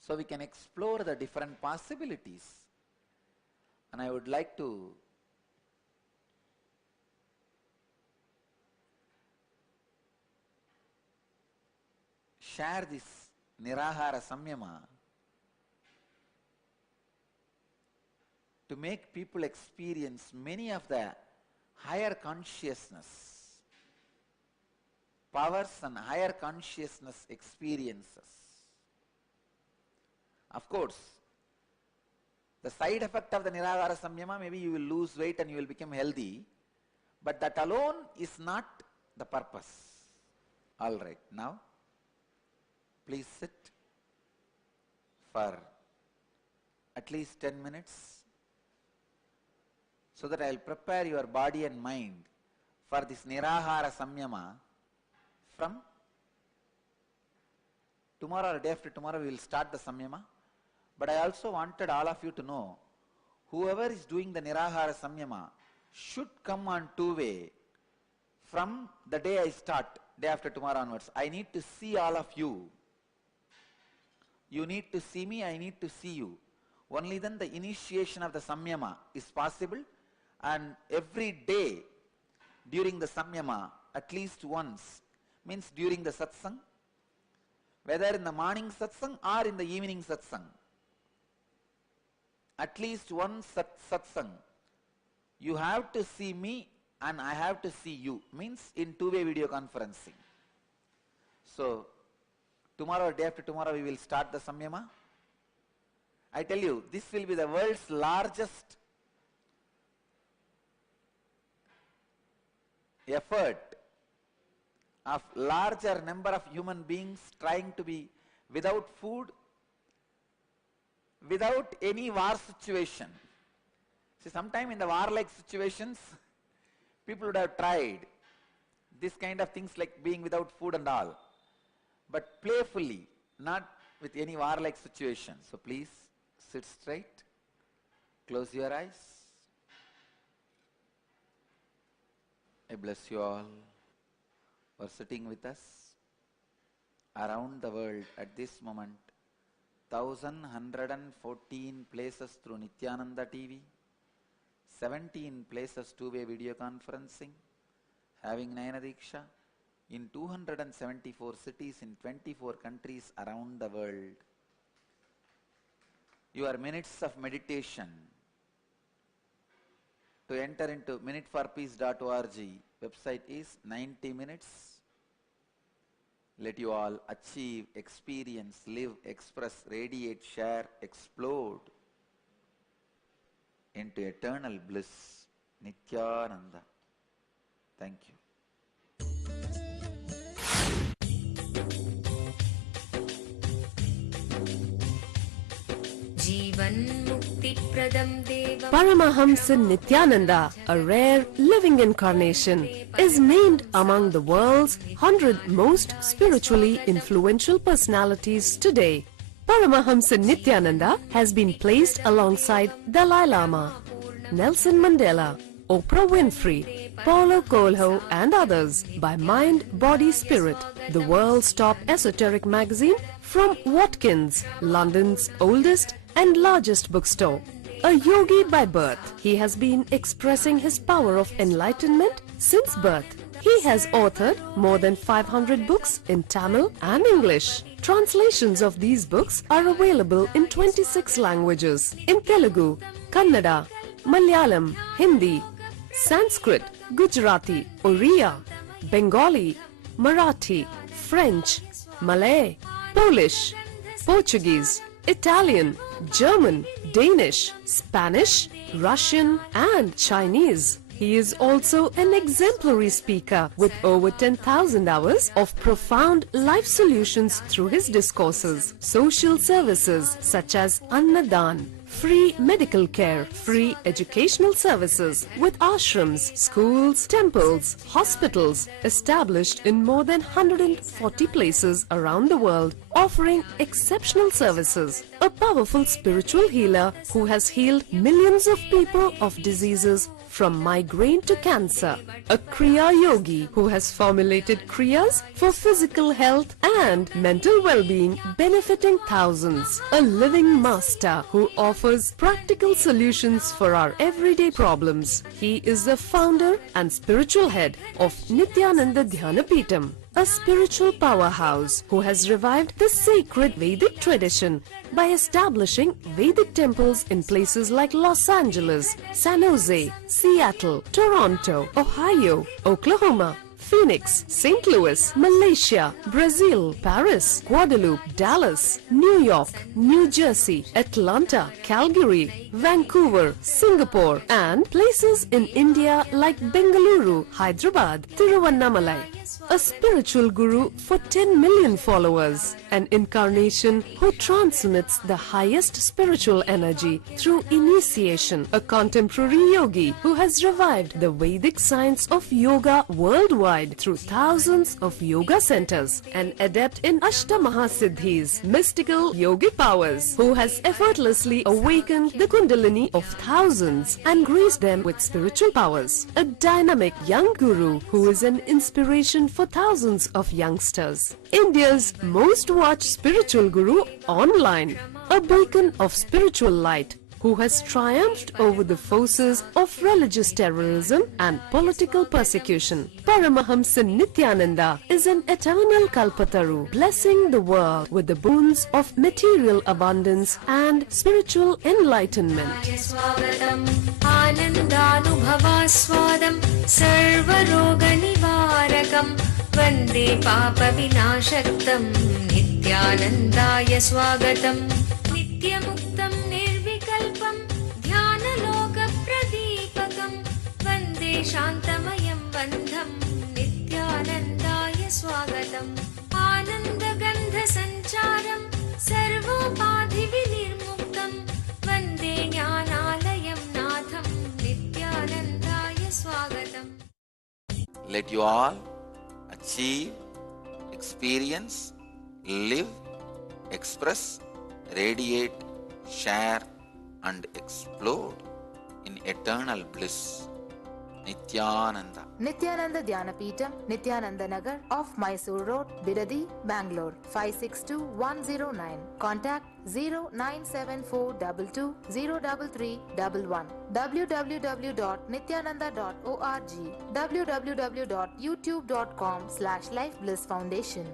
So we can explore the different possibilities. And I would like to share this Nirahara Samyama to make people experience many of the higher consciousness, powers and higher consciousness experiences. Of course, the side effect of the Nirahara Samyama, maybe you will lose weight and you will become healthy, but that alone is not the purpose. Alright, now please sit for at least 10 minutes so that I will prepare your body and mind for this Nirahara Samyama. From tomorrow or day after tomorrow we will start the Samyama. But I also wanted all of you to know, whoever is doing the Nirahara Samyama should come on two-way from the day I start, day after tomorrow onwards. I need to see all of you. You need to see me, I need to see you. Only then the initiation of the Samyama is possible, and every day during the Samyama, at least once, means during the satsang, whether in the morning satsang or in the evening satsang, at least one satsang, you have to see me and I have to see you, means in two-way video conferencing. So, tomorrow or day after tomorrow we will start the Samyama. I tell you, this will be the world's largest effort of larger number of human beings trying to be without food, without any war situation. See, sometime in the war-like situations, people would have tried this kind of things like being without food and all, but playfully, not with any war-like situation. So please sit straight, close your eyes. I bless you all for sitting with us. Around the world at this moment, 1,114 places through Nithyananda TV, 17 places two-way video conferencing, having Nayana Diksha, in 274 cities in 24 countries around the world. Your minutes of meditation. To enter into minuteforpeace.org website is 90 minutes. Let you all achieve, experience, live, express, radiate, share, explode into eternal bliss. Nithyananda. Thank you. Paramahamsa Nithyananda, a rare living incarnation, is named among the world's 100 most spiritually influential personalities today. Paramahamsa Nithyananda has been placed alongside Dalai Lama, Nelson Mandela, Oprah Winfrey, Paulo Coelho and others by Mind, Body, Spirit, the world's top esoteric magazine from Watkins, London's oldest and largest bookstore. A yogi by birth, he has been expressing his power of enlightenment since birth. He has authored more than 500 books in Tamil and English. Translations of these books are available in 26 languages in Telugu, Kannada, Malayalam, Hindi, Sanskrit, Gujarati, Oriya, Bengali, Marathi, French, Malay, Polish, Portuguese, Italian, German, Danish, Spanish, Russian and Chinese. He is also an exemplary speaker with over 10,000 hours of profound life solutions through his discourses. Social services such as Annadan, free medical care, free educational services with ashrams, schools, temples, hospitals established in more than 140 places around the world, offering exceptional services. A powerful spiritual healer who has healed millions of people of diseases from migraine to cancer. A Kriya Yogi who has formulated Kriyas for physical health and mental well-being, benefiting thousands. A living master who offers practical solutions for our everyday problems. He is the founder and spiritual head of Nithyananda Dhyanapeetham, a spiritual powerhouse who has revived the sacred Vedic tradition by establishing Vedic temples in places like Los Angeles, San Jose, Seattle, Toronto, Ohio, Oklahoma, Phoenix, St. Louis, Malaysia, Brazil, Paris, Guadeloupe, Dallas, New York, New Jersey, Atlanta, Calgary, Vancouver, Singapore, and places in India like Bengaluru, Hyderabad, Tiruvannamalai. A spiritual guru for 10 million followers, an incarnation who transmits the highest spiritual energy through initiation, a contemporary yogi who has revived the Vedic science of yoga worldwide through thousands of yoga centers, an adept in Ashtamahasiddhis, mystical yogic powers, who has effortlessly awakened the Kundalini of thousands and graced them with spiritual powers, a dynamic young guru who is an inspiration for thousands of youngsters. India's most watched spiritual guru online, a beacon of spiritual light who has triumphed over the forces of religious terrorism and political persecution. Paramahamsa Nithyananda is an eternal Kalpataru, blessing the world with the boons of material abundance and spiritual enlightenment. आनन्दानुभवास्वादं सर्वरोगनिवारकं वन्दे पापविनाशक्तं नित्यानन्दाय स्वागतं नित्यमुक्तं निर्विकल्पं ध्यानलोकप्रदीपकं वन्दे शान्तमयं बन्धं नित्यानन्दाय स्वागतम् आनन्दगन्धसञ्चारं सर्वोपाधिविनिर्मुक्तं वन्दे ज्ञानालयं नाथं नित्यानन्दाय स्वागतम्. Let you all achieve, experience, live, express, radiate, share and explode in eternal bliss. Nithyananda. Nithyananda Dhyanapeetham, Nithyananda Nagar off Mysore Road, Bidadi, Bangalore 562109. Contact 09742203311. www.nithyananda.org. www.youtube.com/lifeblissfoundation.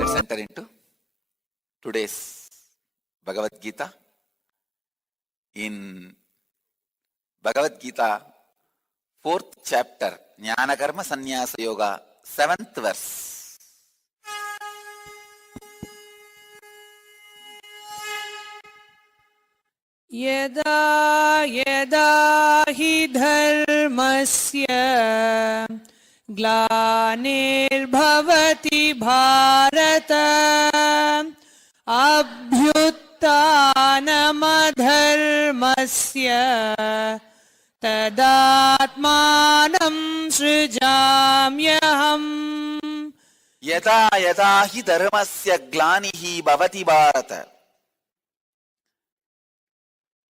Let's enter into today's Bhagavad Gita. In Bhagavad Gita, 4th chapter, Jnana Karma Sannyasa Yoga, 7th verse. यदा यदा हि धर्मस्य ग्लानिर्भवति Bharat अभ्युत्थानमधर्मस्य तदात्मानं सृजाम्यहम्. Yada yada hi dharmasya glanihi bhavati bharata.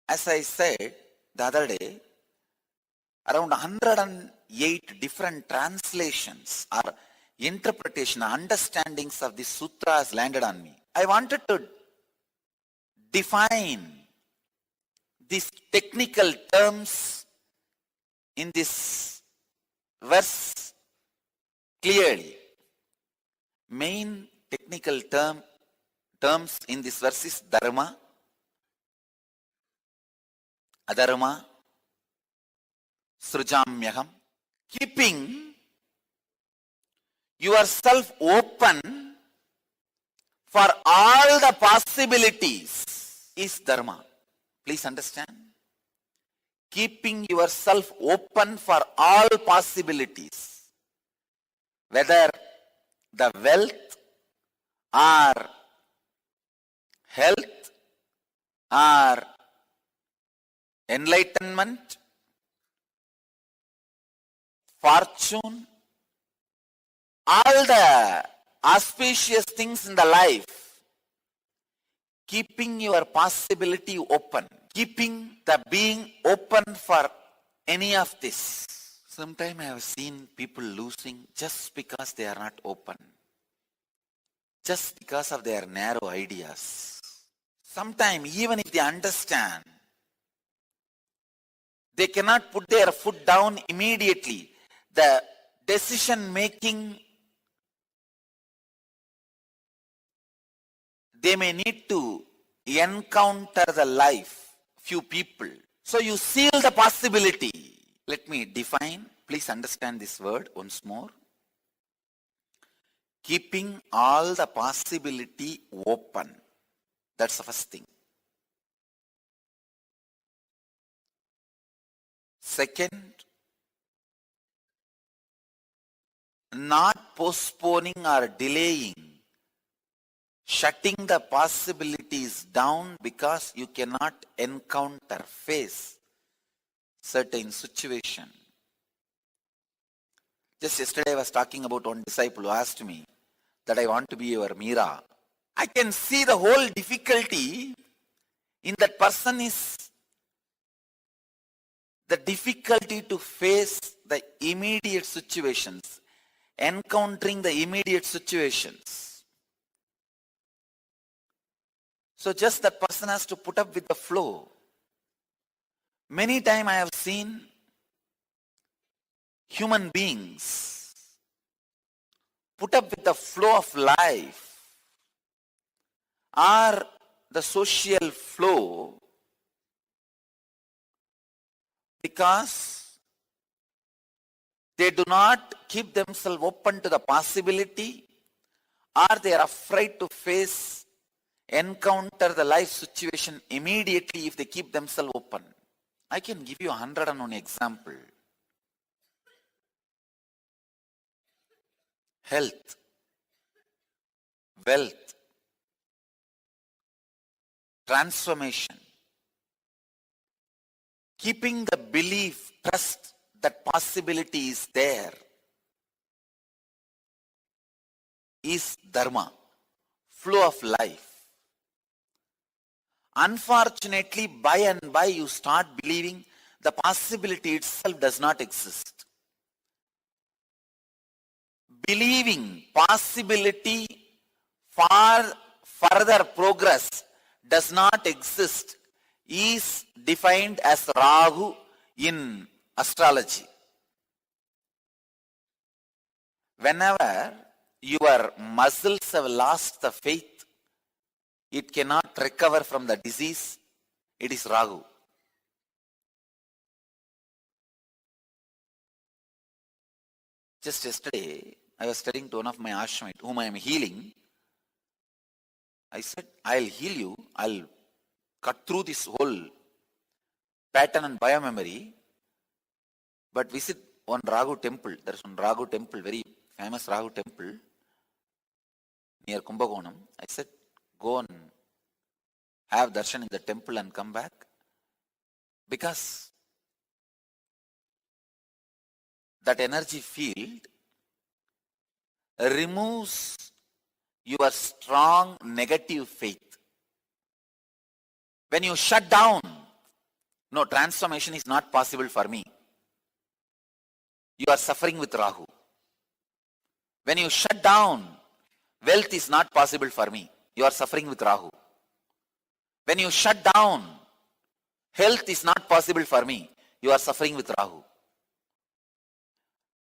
As I said the other day, around 108 different translations or interpretation, understandings of the sutras landed on me. I wanted to define these technical terms in this verse clearly. Main technical terms in this verse is dharma, adharma, srujamyaham. Keeping yourself open for all the possibilities is dharma. Please understand. Keeping yourself open for all possibilities, whether the wealth or health or enlightenment, fortune, all the auspicious things in the life, keeping your possibility open, keeping the being open for any of this. Sometimes I have seen people losing just because they are not open, just because of their narrow ideas. Sometimes even if they understand, they cannot put their foot down immediately. The decision making, they may need to encounter the life, few people. So you seal the possibility. Let me define, please understand this word once more. Keeping all the possibility open. That's the first thing. Second, not postponing or delaying, shutting the possibilities down because you cannot encounter, face certain situation. Just yesterday I was talking about one disciple who asked me that I want to be your Meera. I can see the whole difficulty in that person is the difficulty to face the immediate situations, encountering the immediate situations. So just that person has to put up with the flow. Many times I have seen human beings put up with the flow of life or the social flow because they do not keep themselves open to the possibility, or they are afraid to face, encounter the life situation immediately if they keep themselves open. I can give you 101 example. Health, wealth, transformation. Keeping the belief, trust that possibility is there is dharma, flow of life. Unfortunately, by and by you start believing the possibility itself does not exist. Believing possibility for further progress does not exist is defined as Rahu in astrology. Whenever your muscles have lost the faith, it cannot recover from the disease, it is Rahu. Just yesterday, I was telling to one of my ashramite whom I am healing, I said, I'll heal you, I'll cut through this whole pattern and biomemory, but visit one Ragu temple. There is one Ragu temple, very famous Ragu temple near Kumbhakonam. I said, go and have darshan in the temple and come back. Because that energy field removes your strong negative faith. When you shut down, no, transformation is not possible for me, you are suffering with Rahu. When you shut down, wealth is not possible for me, you are suffering with Rahu. When you shut down, health is not possible for me, you are suffering with Rahu.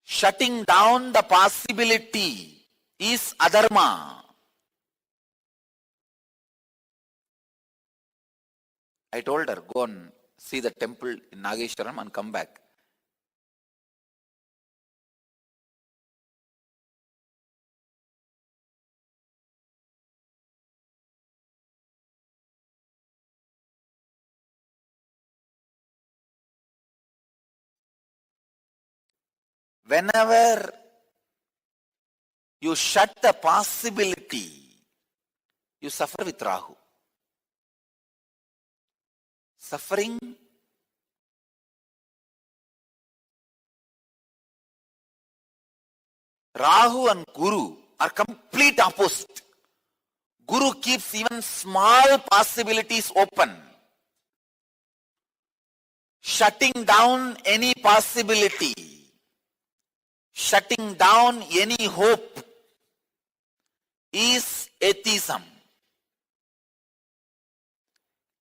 Shutting down the possibility is adharma. I told her, go and see the temple in Nageshwaram and come back. Whenever you shut the possibility, you suffer with Rahu. Suffering Rahu and Guru are complete opposite. Guru keeps even small possibilities open. Shutting down any possibility, shutting down any hope is atheism.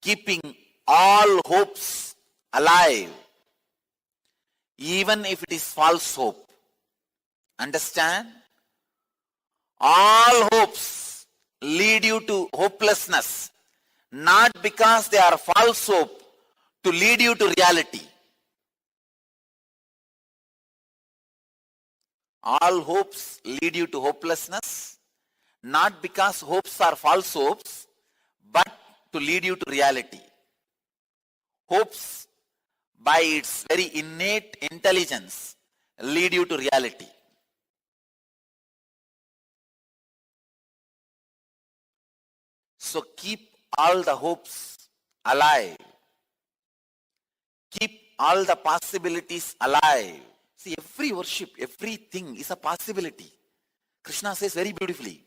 Keeping all hopes alive, even if it is false hope. Understand? All hopes lead you to hopelessness, not because they are false hope, to lead you to reality. All hopes lead you to hopelessness, not because hopes are false hopes, but to lead you to reality. Hopes, by its very innate intelligence, lead you to reality. So keep all the hopes alive. Keep all the possibilities alive. See, every worship, everything is a possibility. Krishna says very beautifully.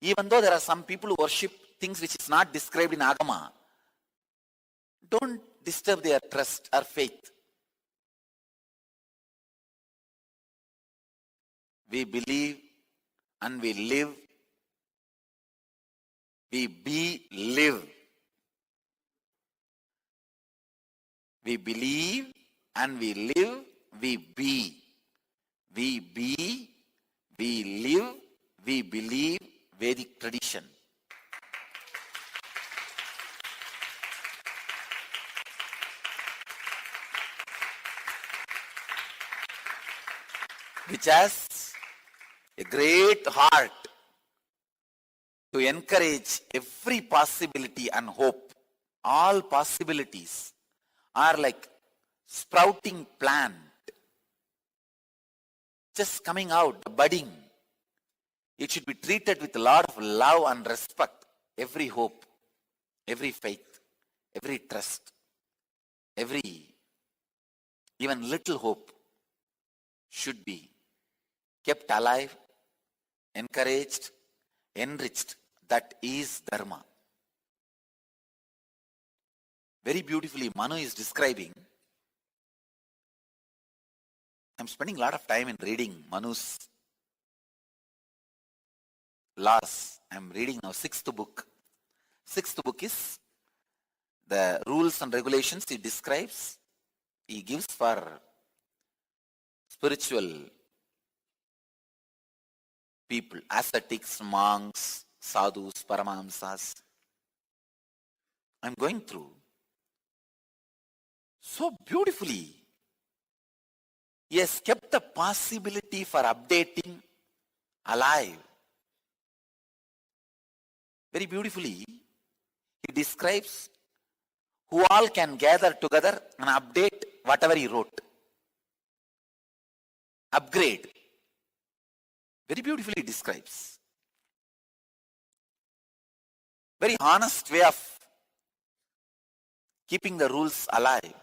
Even though there are some people who worship things which is not described in Agama, don't disturb their trust or faith. We believe and we live. We be, live. We believe and we live, we be. We be, we live, we believe. Vedic tradition. Which has a great heart to encourage every possibility and hope. All possibilities are like sprouting plant, just coming out, budding. It should be treated with a lot of love and respect. Every hope, every faith, every trust, every even little hope should be kept alive, encouraged, enriched. That is dharma. Very beautifully, Manu is describing. I'm spending a lot of time in reading Manu's laws. I'm reading now 6th book. 6th book is the rules and regulations he describes. He gives for spiritual people, ascetics, monks, sadhus, paramahamsas. I'm going through so beautifully. He has kept the possibility for updating alive. Very beautifully, he describes who all can gather together and update whatever he wrote. Upgrade. Very beautifully describes. Very honest way of keeping the rules alive.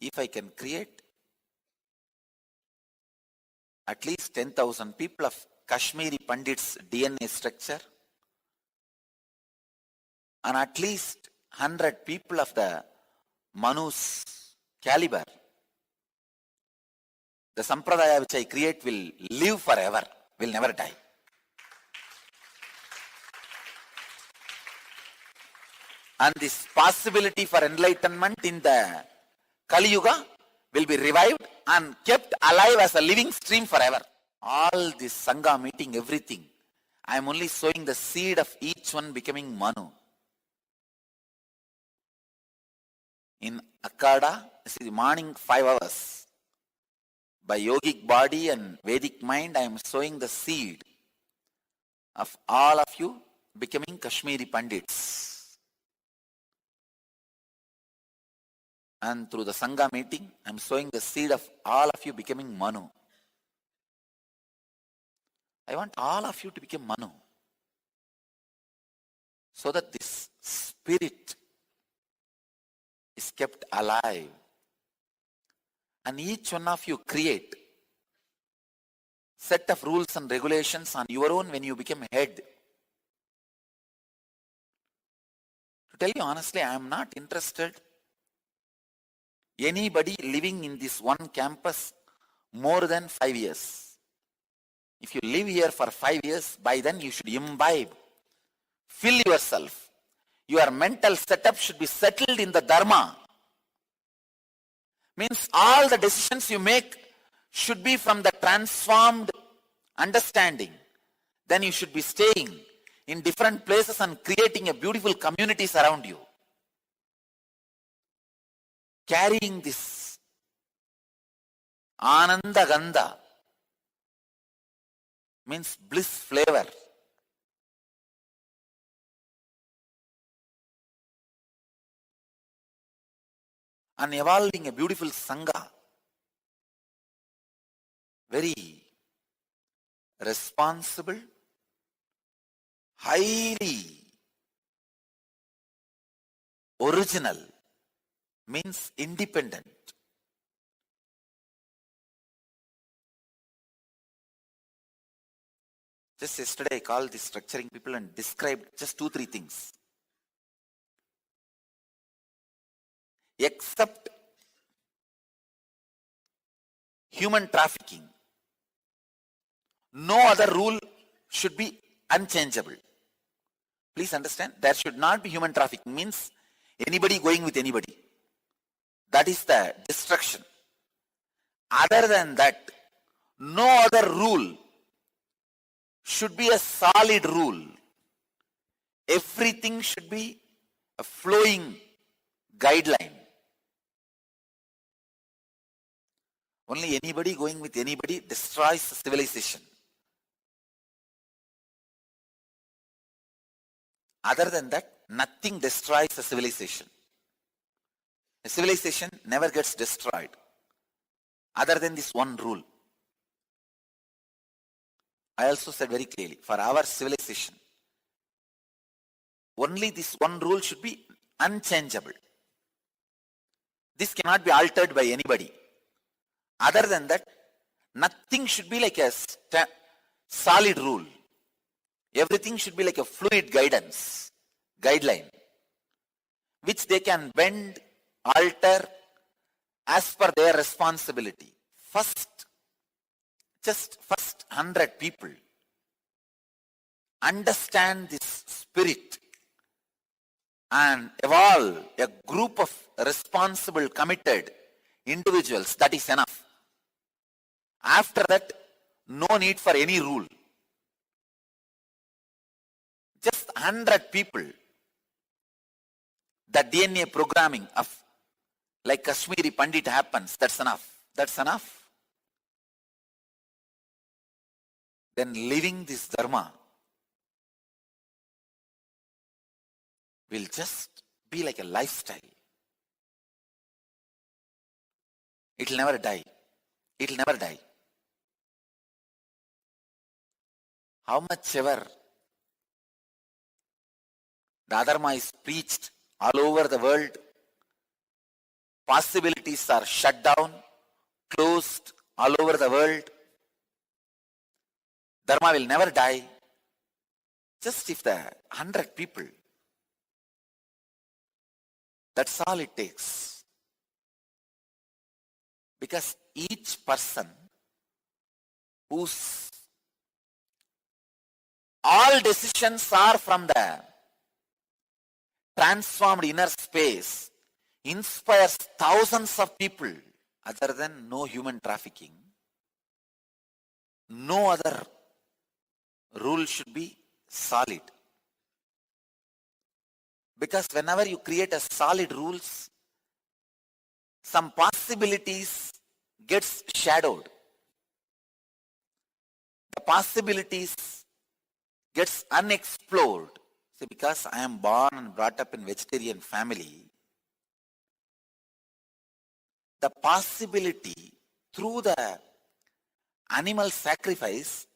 If I can create at least 10,000 people of Kashmiri Pandits' DNA structure and at least 100 people of the Manu's caliber, the Sampradaya which I create will live forever, will never die. And this possibility for enlightenment in the Kali Yuga will be revived and kept alive as a living stream forever. All this Sangha meeting, everything, I am only sowing the seed of each one becoming Manu. In Akada, see, morning 5 hours. By yogic body and Vedic mind, I am sowing the seed of all of you becoming Kashmiri Pandits. And through the Sangha meeting, I am sowing the seed of all of you becoming Manu. I want all of you to become Manu. So that this spirit is kept alive. And each one of you create set of rules and regulations on your own when you become head. To tell you honestly, I am not interested anybody living in this one campus more than 5 years. If you live here for 5 years, by then you should imbibe, fill yourself. Your mental setup should be settled in the Dharma. Means all the decisions you make should be from the transformed understanding. Then you should be staying in different places and creating a beautiful communities around you. Carrying this Ananda Gandha means bliss flavor. And evolving a beautiful Sangha. Very responsible, highly original, means independent. Just yesterday I called the structuring people and described just 2-3 things. Except human trafficking, no other rule should be unchangeable. Please understand, there should not be human trafficking, means anybody going with anybody. That is the destruction. Other than that, no other rule should be a solid rule. Everything should be a flowing guideline. Only anybody going with anybody destroys civilization. Other than that, nothing destroys a civilization. A civilization never gets destroyed. Other than this one rule. I also said very clearly, for our civilization, only this one rule should be unchangeable. This cannot be altered by anybody. Other than that, nothing should be like a solid rule. Everything should be like a fluid guideline, which they can bend, alter as per their responsibility. First 100 people understand this spirit and evolve a group of responsible, committed individuals. That is enough. After that, no need for any rule. Just 100 people. The DNA programming of like Kashmiri Pandit happens. That's enough. That's enough. Then living this Dharma will just be like a lifestyle. It will never die. It will never die. How much ever the Adharma is preached all over the world, possibilities are shut down, closed all over the world, Dharma will never die. Just if the 100 people, that's all it takes. Because each person whose all decisions are from the transformed inner space inspires thousands of people. Other than no human trafficking, no other rule should be solid. Because whenever you create a solid rules, some possibilities gets shadowed. The possibilities gets unexplored. See, because I am born and brought up in vegetarian family, the possibility through the animal sacrifice,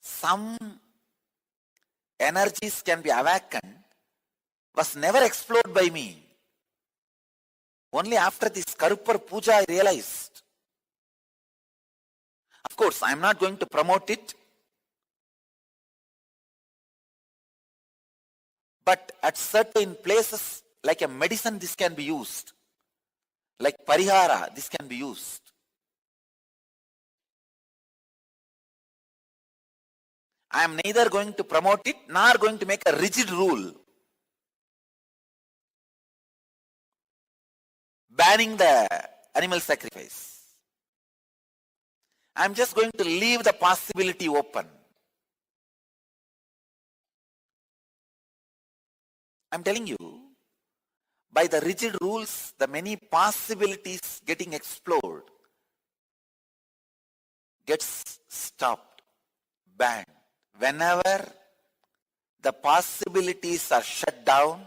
some energies can be awakened, was never explored by me. Only after this Karupar Puja I realized. Of course, I am not going to promote it, but at certain places, like a medicine, this can be used. Like Parihara, this can be used. I am neither going to promote it, nor going to make a rigid rule banning the animal sacrifice. I am just going to leave the possibility open. I am telling you, by the rigid rules, the many possibilities getting explored gets stopped, banned. Whenever the possibilities are shut down,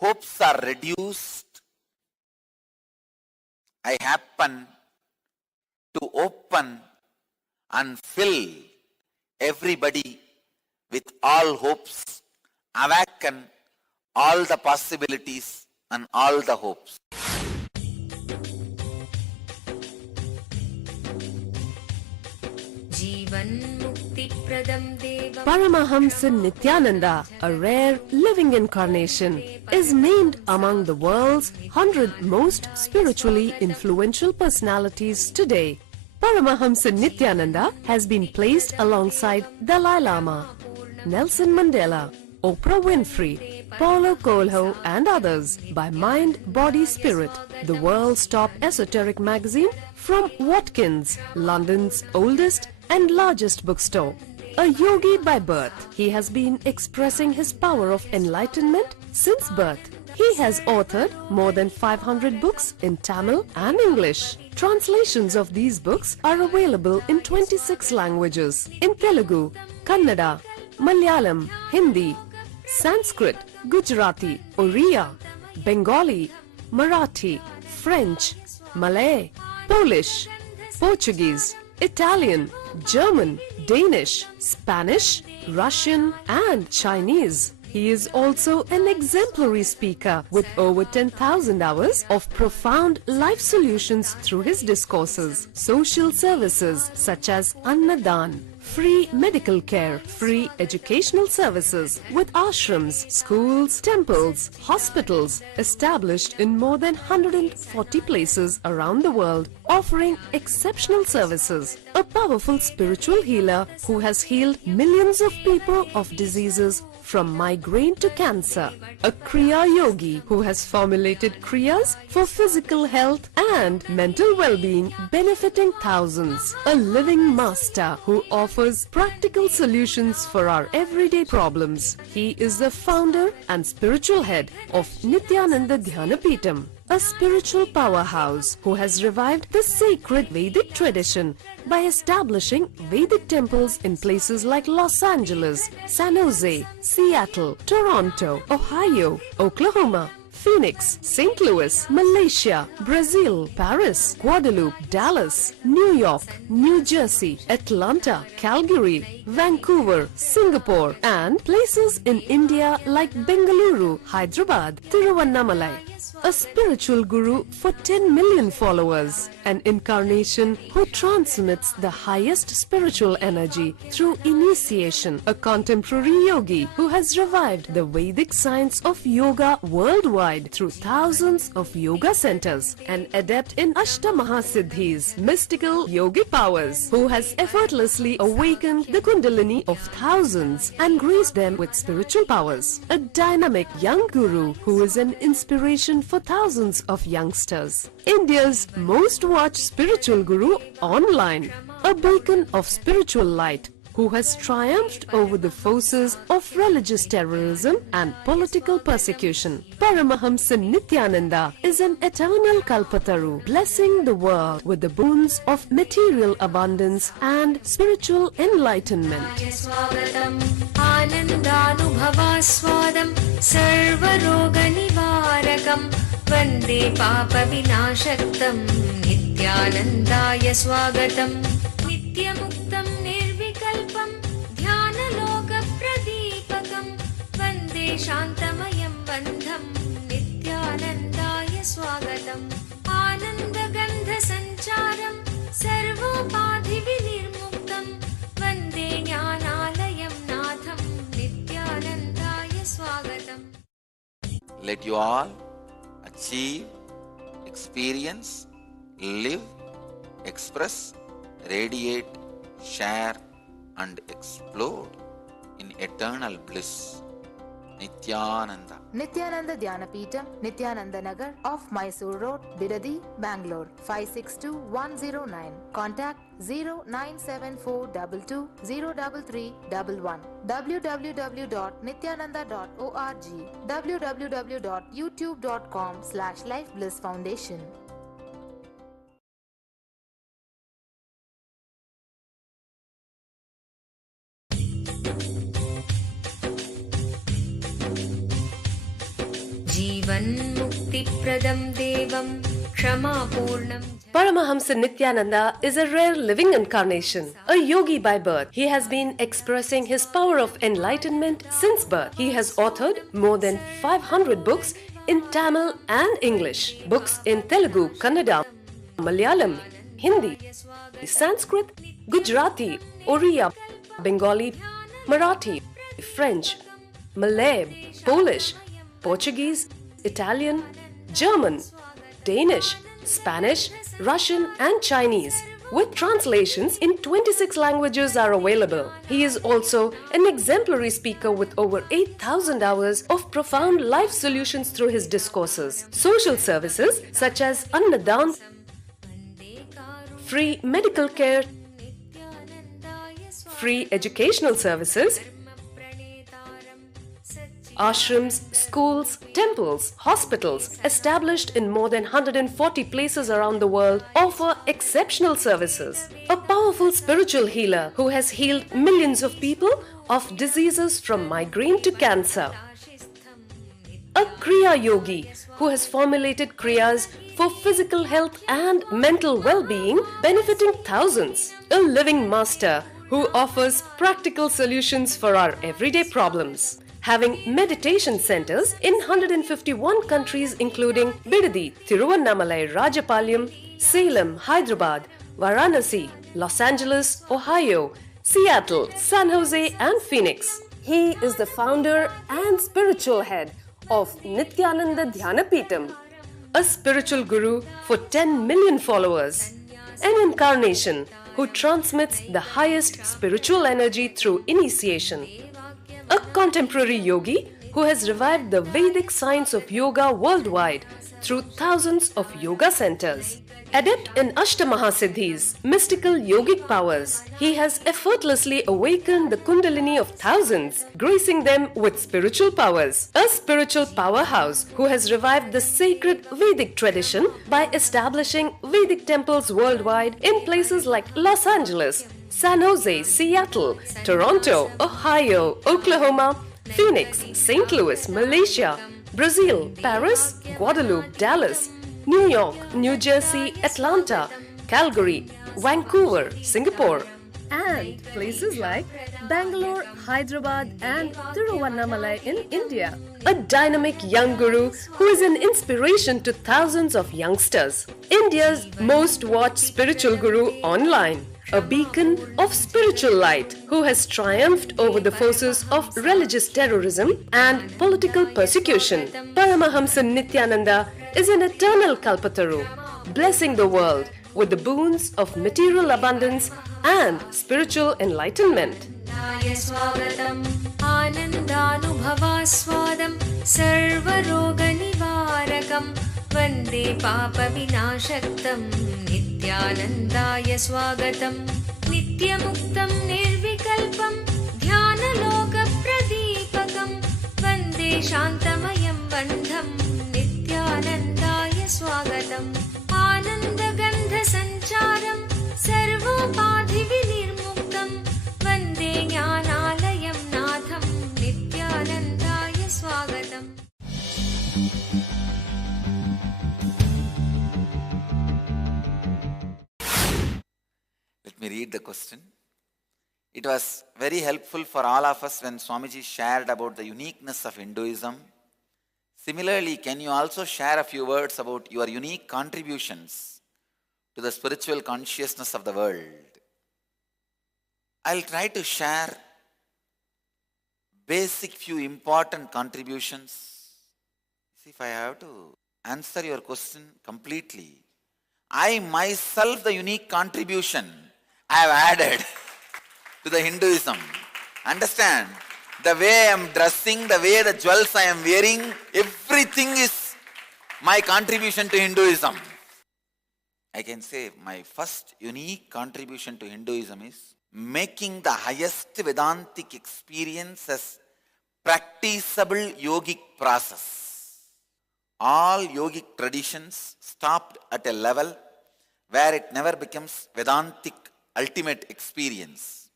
hopes are reduced, I happen to open and fill everybody with all hopes, awaken all the possibilities and all the hopes. Paramahamsa Nithyananda, a rare living incarnation, is named among the world's 100 most spiritually influential personalities today. Paramahamsa Nithyananda has been placed alongside Dalai Lama, Nelson Mandela, Oprah Winfrey, Paulo Coelho and others by Mind, Body, Spirit, the world's top esoteric magazine from Watkins, London's oldest and largest bookstore. A yogi by birth, he has been expressing his power of enlightenment since birth. He has authored more than 500 books in Tamil and English. Translations of these books are available in 26 languages in Telugu, Kannada, Malayalam, Hindi, Sanskrit, Gujarati, Oriya, Bengali, Marathi, French, Malay, Polish, Portuguese, Italian, German, Danish, Spanish, Russian and Chinese. He is also an exemplary speaker with over 10,000 hours of profound life solutions through his discourses. Social services such as Annadan, free medical care, free educational services with ashrams, schools, temples, hospitals established in more than 140 places around the world, offering exceptional services. A powerful spiritual healer who has healed millions of people of diseases from migraine to cancer. A Kriya Yogi who has formulated Kriyas for physical health and mental well-being, benefiting thousands. A living master who offers practical solutions for our everyday problems. He is the founder and spiritual head of Nithyananda Dhyanapeetham, a spiritual powerhouse who has revived the sacred Vedic tradition by establishing Vedic temples in places like Los Angeles, San Jose, Seattle, Toronto, Ohio, Oklahoma, Phoenix, St. Louis, Malaysia, Brazil, Paris, Guadeloupe, Dallas, New York, New Jersey, Atlanta, Calgary, Vancouver, Singapore, and places in India like Bengaluru, Hyderabad, Tiruvannamalai. a spiritual guru for 10 million followers, an incarnation who transmits the highest spiritual energy through initiation, a contemporary yogi who has revived the Vedic science of yoga worldwide through thousands of yoga centers, an adept in Ashtamahasiddhis, mystical yogic powers, who has effortlessly awakened the Kundalini of thousands and graced them with spiritual powers, a dynamic young guru who is an inspiration for thousands of youngsters, India's most watched spiritual guru online, a beacon of spiritual light who has triumphed over the forces of religious terrorism and political persecution. Paramahamsa Nithyananda is an eternal Kalpataru, blessing the world with the boons of material abundance and spiritual enlightenment. स्वागतम् आनन्दानुभवास्वादं सर्वरोगनिवारकं वन्दे पापविनाशक्तं नित्यानन्दाय स्वागतम् नित्यमुक्तं निर्विकल्पं ध्यानलोकप्रदीपकं वन्दे शान्तमयं बन्धं नित्यानन्दाय स्वागतम् आनन्दगन्धसञ्चारं सर्वोपाधिविनिर्मुक्तं वन्दे ज्ञानालयं नाथं नित्यानन्दाय स्वागतम्. Let you all achieve, experience, live, express, radiate, share and explode in eternal bliss. Nithyananda. Nithyananda Dhyanapitham, Nithyananda Nagar off Mysore Road, Bidadi, Bangalore 562109. Contact 09742203311. www.nithyananda.org. www.youtube.com/lifeblissfoundation. जीवन्मुक्तिप्रदं देवं क्षमापूर्णं. Paramahamsa Nithyananda is a rare living incarnation, a yogi by birth. He has been expressing his power of enlightenment since birth. He has authored more than 500 books in Tamil and English, books in Telugu, Kannada, Malayalam, Hindi, Sanskrit, Gujarati, Oriya, Bengali, Marathi, French, Malay, Polish, Portuguese, Italian, German, Danish, Spanish, Russian and Chinese, with translations in 26 languages are available. He is also an exemplary speaker with over 8,000 hours of profound life solutions through his discourses. Social services such as Annadan, free medical care, free educational services, ashrams, schools, temples, hospitals established in more than 140 places around the world offer exceptional services. A powerful spiritual healer who has healed millions of people of diseases from migraine to cancer. A Kriya Yogi who has formulated Kriyas for physical health and mental well-being, benefiting thousands. A living master who offers practical solutions for our everyday problems. Having meditation centers in 151 countries including Bidadi, Tiruvannamalai, Rajapalyam, Salem, Hyderabad, Varanasi, Los Angeles, Ohio, Seattle, San Jose and Phoenix. He is the founder and spiritual head of Nithyananda Dhyanapitham, a spiritual guru for 10 million followers, an incarnation who transmits the highest spiritual energy through initiation, a contemporary yogi who has revived the Vedic science of yoga worldwide through thousands of yoga centers. Adept in Ashtamahasiddhis, mystical yogic powers, he has effortlessly awakened the Kundalini of thousands, gracing them with spiritual powers. A spiritual powerhouse who has revived the sacred Vedic tradition by establishing Vedic temples worldwide in places like Los Angeles, San Jose, Seattle, Toronto, Ohio, Oklahoma, Phoenix, St. Louis, Malaysia, Brazil, Paris, Guadeloupe, Dallas, New York, New Jersey, Atlanta, Calgary, Vancouver, Singapore, and places like Bangalore, Hyderabad, and Tiruvannamalai in India. A dynamic young guru who is an inspiration to thousands of youngsters. India's most watched spiritual guru online. A beacon of spiritual light who has triumphed over the forces of religious terrorism and political persecution. Paramahamsa Nithyananda is an eternal Kalpataru, blessing the world with the boons of material abundance and spiritual enlightenment. स्वागतम् आनन्दानुभवास्वादं सर्वरोगनिवारकं वन्दे पापविनाशक्तं नित्यानन्दाय स्वागतं नित्यमुक्तं निर्विकल्पं ध्यानलोकप्रदीपकं वन्दे शान्तमयं बन्धं नित्यानन्दाय स्वागतम् आनन्दगन्धसञ्चारं सर्वोपाधिविनिर्मुक्तं वन्दे ज्ञानालयं नाथं नित्यानन्दाय स्वागतम्. Let me read the question. It was very helpful for all of us when Swamiji shared about the uniqueness of Hinduism. Similarly, can you also share a few words about your unique contributions to the spiritual consciousness of the world? I'll try to share basic few important contributions. See, if I have to answer your question completely, I myself, the unique contribution I have added to the Hinduism. Understand? The way I am dressing, the way the jewels I am wearing, everything is my contribution to Hinduism. I can say my first unique contribution to Hinduism is making the highest Vedantic experience as practicable yogic process. All yogic traditions stopped at a level where it never becomes Vedantic ultimate experience.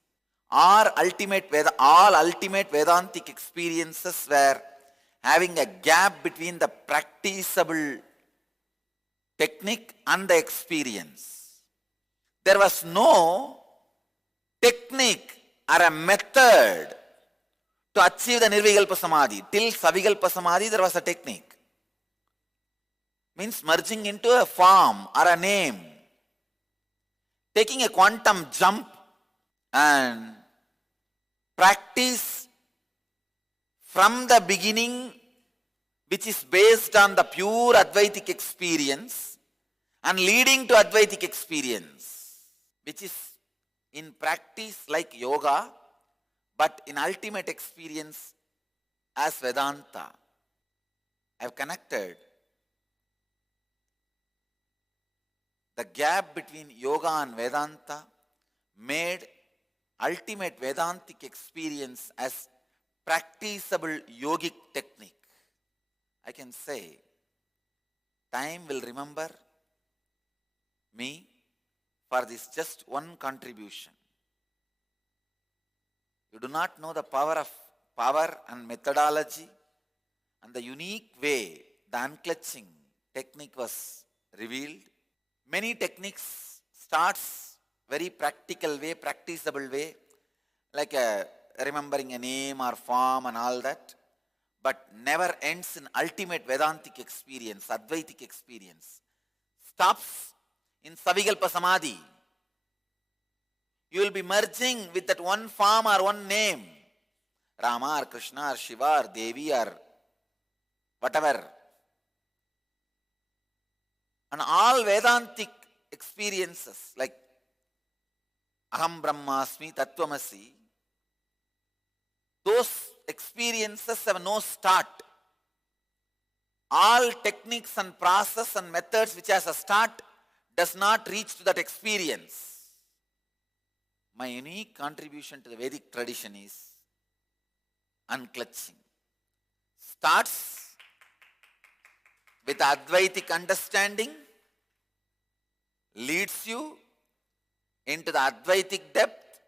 All ultimate Vedantic experiences were having a gap between the practicable technique and the experience. There was no technique or a method to achieve the Nirvikalpa Samadhi. Till Savikalpa Samadhi there was a technique. Means merging into a form or a name. Taking a quantum jump and practice from the beginning, which is based on the pure Advaitic experience and leading to Advaitic experience, which is in practice like yoga, but in ultimate experience as Vedanta. I have connected the gap between yoga and Vedanta, made ultimate Vedantic experience as practicable yogic technique. I can say, time will remember me for this just one contribution. You do not know the power and methodology and the unique way the unclutching technique was revealed. Many techniques starts very practical way, practicable way, like remembering a name or form and all that, but never ends in ultimate Vedantic experience, Advaitic experience. Stops in Savikalpa Samadhi. You will be merging with that one form or one name, Rama or Krishna or Shiva or Devi or whatever. And all Vedantic experiences like Aham Brahmasmi, Tattvamasi, those experiences have no start. All techniques and process and methods which has a start does not reach to that experience. My unique contribution to the Vedic tradition is unclutching. Starts with Advaitic understanding, leads you into the Advaitic depth,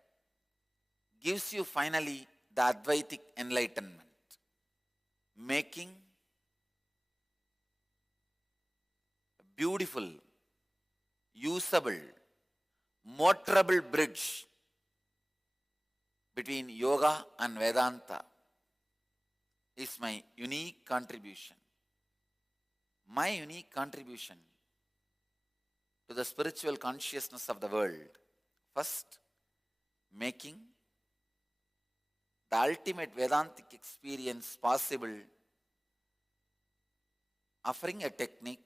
gives you finally the Advaitic enlightenment, making a beautiful, usable, motorable bridge between yoga and Vedanta is my unique contribution. My unique contribution to the spiritual consciousness of the world. First, making the ultimate Vedantic experience possible, offering a technique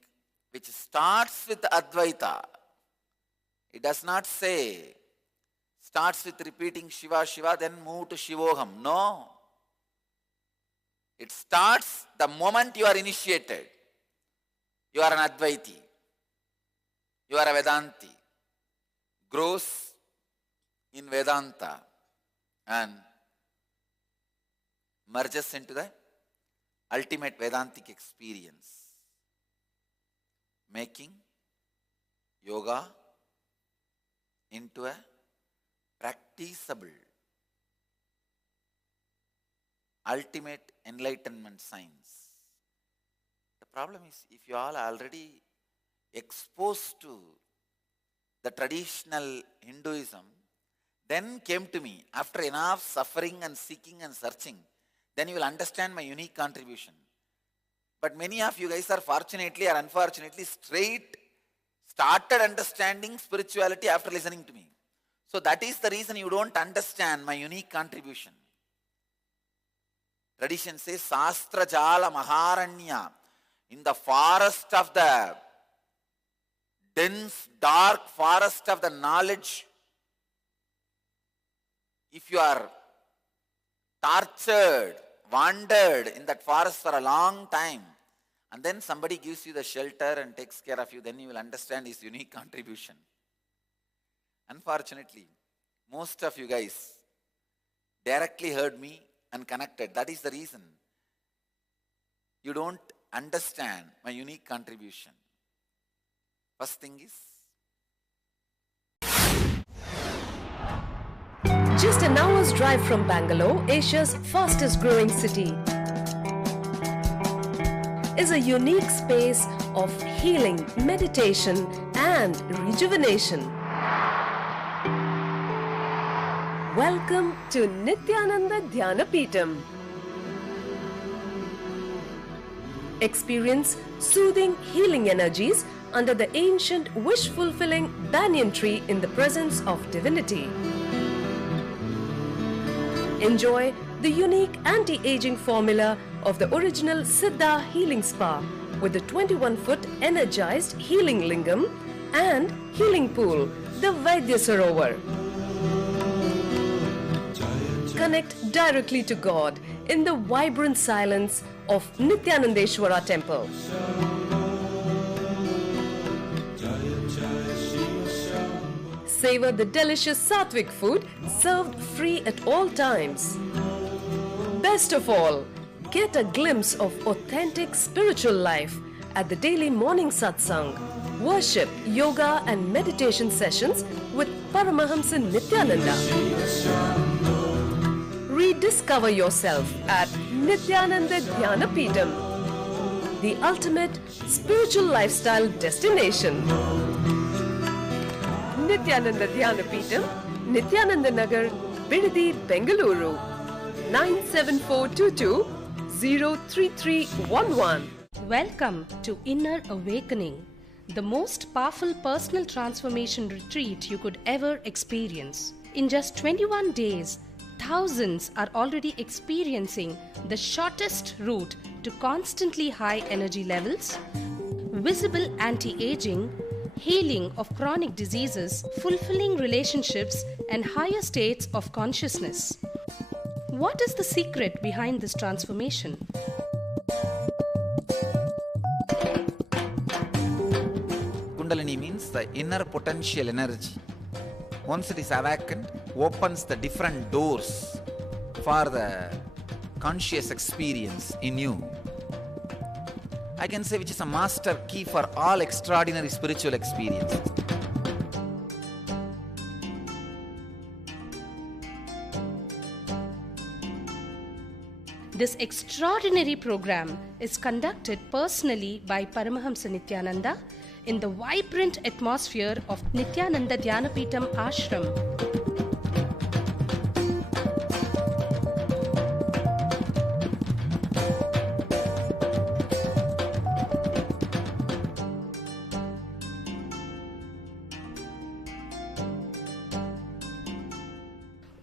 which starts with Advaita. It does not say, starts with repeating Shiva, Shiva, then move to Shivoham. No. It starts the moment you are initiated. You are an Advaiti. You are a Vedanti. Grows in Vedanta and merges into the ultimate Vedantic experience. Making yoga into a practicable ultimate enlightenment science. The problem is, if you all are already exposed to the traditional Hinduism, then came to me after enough suffering and seeking and searching, then you will understand my unique contribution. But many of you guys are fortunately or unfortunately started understanding spirituality after listening to me. So that is the reason you don't understand my unique contribution. Tradition says, Sastra Jala Maharanya, in the forest of the dense, dark forest of the knowledge, if you are tortured, wandered in that forest for a long time, and then somebody gives you the shelter and takes care of you, then you will understand his unique contribution. Unfortunately, most of you guys directly heard me and connected. That is the reason you don't understand my unique contribution. First thing is, just an hour's drive from Bangalore, Asia's fastest growing city, is a unique space of healing, meditation and rejuvenation. Welcome to Nithyananda Dhyanapitham. Experience soothing healing energies under the ancient wish-fulfilling banyan tree in the presence of divinity. Enjoy the unique anti-aging formula of the original Siddha Healing Spa with the 21-foot energized healing lingam and healing pool, the Vaidya Sarovar. Connect directly to God in the vibrant silence of Nithyanandeshwara temple. Savor the delicious Sattvic food served free at all times. Best of all, get a glimpse of authentic spiritual life at the daily morning satsang, worship, yoga and meditation sessions with Paramahamsa Nithyananda. Rediscover yourself at Nithyananda Dhyanapitham, the ultimate spiritual lifestyle destination. Nithyananda Dhyanapitham, Nithyananda Nagar, Bidadi, Bengaluru, 97422-03311. Welcome to Inner Awakening, the most powerful personal transformation retreat you could ever experience. In just 21 days, thousands are already experiencing the shortest route to constantly high energy levels, visible anti-aging, healing of chronic diseases, fulfilling relationships, and higher states of consciousness. What is the secret behind this transformation? Kundalini means the inner potential energy. Once it is awakened, opens the different doors for the conscious experience in you. I can say which is a master key for all extraordinary spiritual experiences. This extraordinary program is conducted personally by Paramahamsa Nithyananda in the vibrant atmosphere of Nithyananda Dhyanapitham Ashram.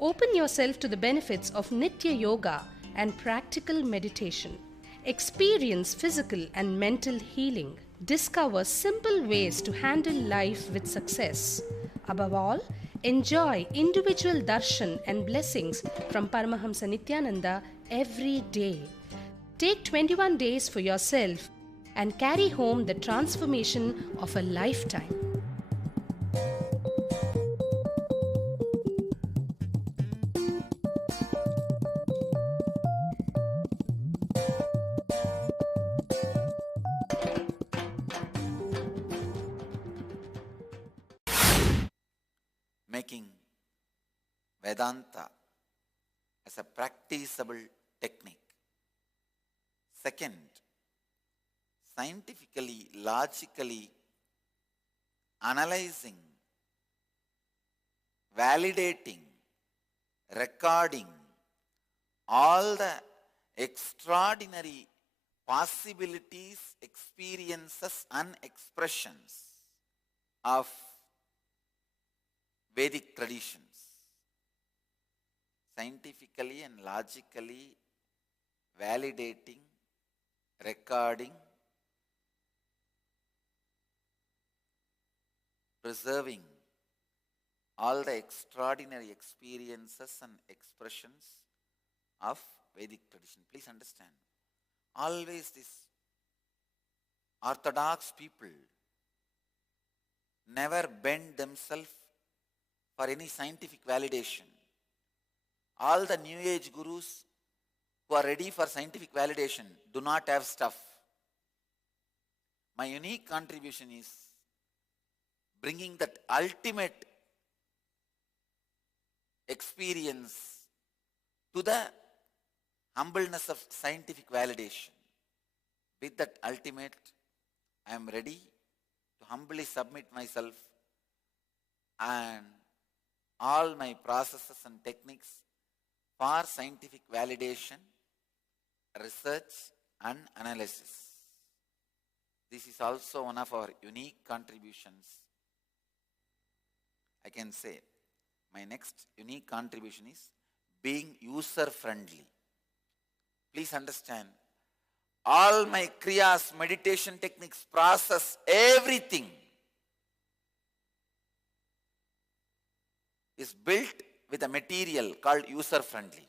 Open yourself to the benefits of Nitya Yoga and practical meditation. Experience physical and mental healing. Discover simple ways to handle life with success. Above all, enjoy individual darshan and blessings from Paramahamsa Nithyananda every day. Take 21 days for yourself and carry home the transformation of a lifetime. Making Vedanta as a practicable technique. Second, scientifically, logically analyzing, validating, recording all the extraordinary possibilities, experiences and expressions of Vedic traditions. Scientifically and logically validating, recording, preserving all the extraordinary experiences and expressions of Vedic tradition. Please understand, always this orthodox people never bend themselves for any scientific validation. All the New Age gurus who are ready for scientific validation do not have stuff. My unique contribution is bringing that ultimate experience to the humbleness of scientific validation. With that ultimate, I am ready to humbly submit myself and all my processes and techniques for scientific validation, research and analysis. This is also one of our unique contributions. I can say my next unique contribution is being user-friendly. Please understand, all my kriyas, meditation techniques, process, everything is built with a material called user-friendly.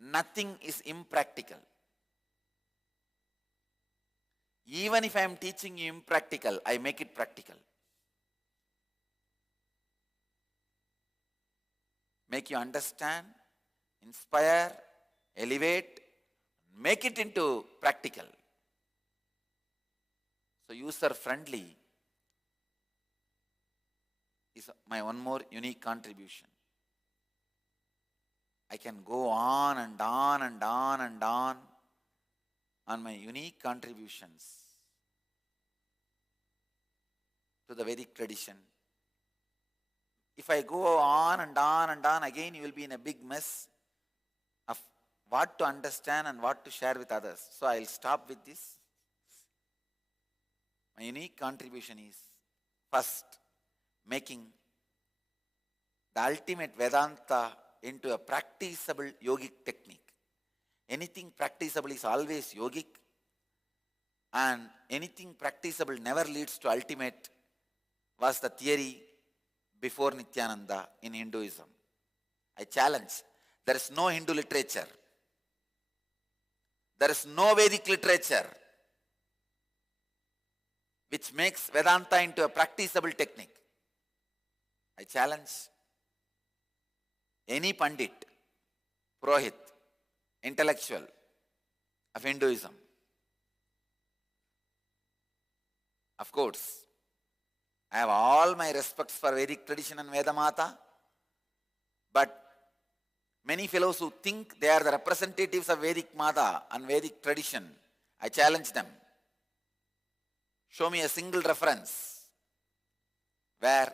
Nothing is impractical. Even if I am teaching you impractical, I make it practical. Make you understand, inspire, elevate, make it into practical. So user-friendly is my one more unique contribution. I can go on and on and on and on my unique contributions to the Vedic tradition. If I go on and on and on, again you will be in a big mess of what to understand and what to share with others. So I will stop with this. My unique contribution is first, making the ultimate Vedanta into a practicable yogic technique. Anything practicable is always yogic, and anything practicable never leads to ultimate was the theory before Nithyananda in Hinduism. I challenge, there is no Hindu literature, there is no Vedic literature which makes Vedanta into a practicable technique. I challenge any Pandit, Purohit, intellectual of Hinduism. Of course, I have all my respects for Vedic tradition and Vedamata, but many fellows who think they are the representatives of Vedic Mata and Vedic tradition, I challenge them. Show me a single reference where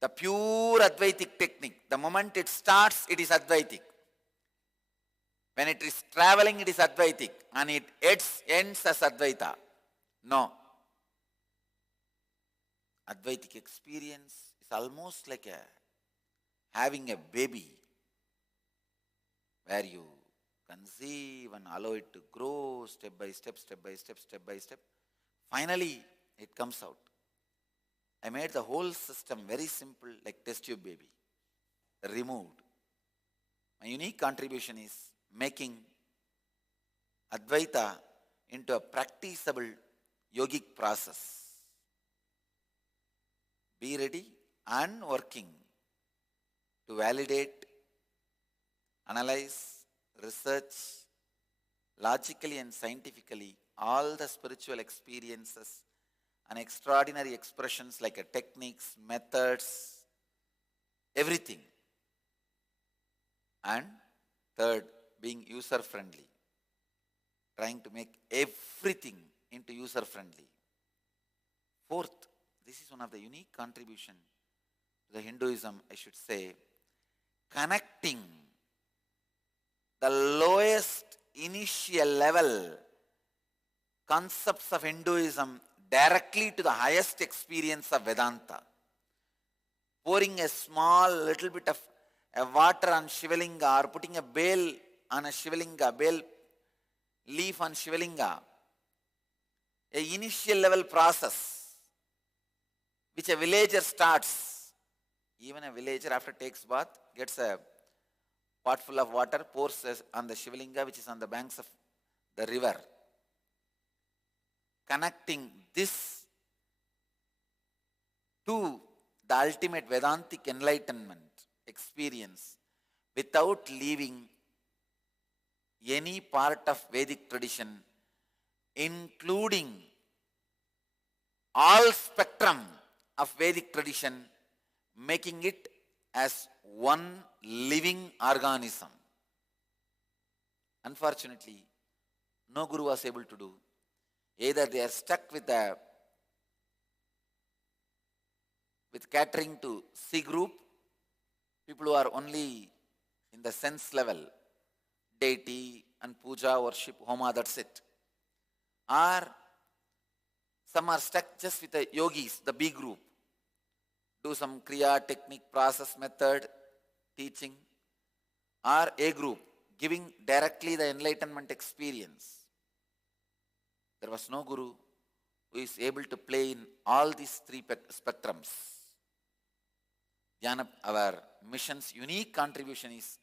the pure Advaitic technique, the moment it starts, it is Advaitic. When it is traveling, it is Advaitic, and it ends as Advaita. No. Advaitic experience is almost like a having a baby where you conceive and allow it to grow step by step, step by step, step by step. Finally, it comes out. I made the whole system very simple, like test tube baby. Removed. My unique contribution is making Advaita into a practicable yogic process. Be ready and working to validate, analyze, research, logically and scientifically all the spiritual experiences and extraordinary expressions like techniques, methods, everything. And third, being user-friendly. Trying to make everything into user-friendly. Fourth, this is one of the unique contribution to the Hinduism, I should say, connecting the lowest initial level concepts of Hinduism directly to the highest experience of Vedanta. Pouring a small little bit of water on Shivalinga or putting a bale on a Shivalinga, bale leaf on Shivalinga, a initial level process which a villager starts. Even a villager after takes bath gets a pot full of water, pours on the Shivalinga which is on the banks of the river. Connecting this to the ultimate Vedantic enlightenment experience without leaving any part of Vedic tradition, including all spectrum of Vedic tradition, making it as one living organism. Unfortunately, no guru was able to do. Either they are stuck with catering to C group, people who are only in the sense level, deity and puja, worship, homa, that's it. Or some are stuck just with the yogis, the B group. Do some kriya, technique, process, method, teaching. Or A group, giving directly the enlightenment experience. There was no guru who is able to play in all these three spectrums. Dhyana, our mission's unique contribution is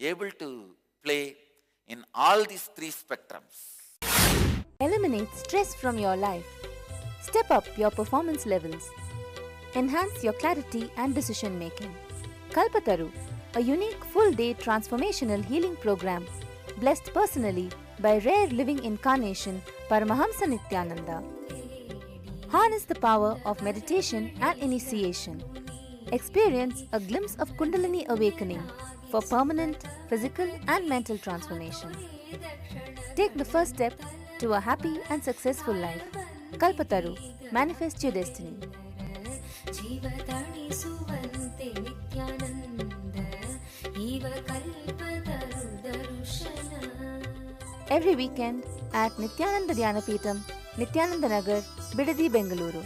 able to play in all these three spectrums. Eliminate stress from your life. Step up your performance levels. Enhance your clarity and decision making. Kalpataru, a unique full-day transformational healing program blessed personally by rare living incarnation Paramahamsa Nithyananda. Harness the power of meditation and initiation. Experience a glimpse of Kundalini awakening for permanent physical and mental transformation. Take the first step to a happy and successful life. Kalpataru, manifest your destiny. Every weekend at Nithyananda Dhyanapeetham, Nithyananda Nagar, Bidadi, Bengaluru.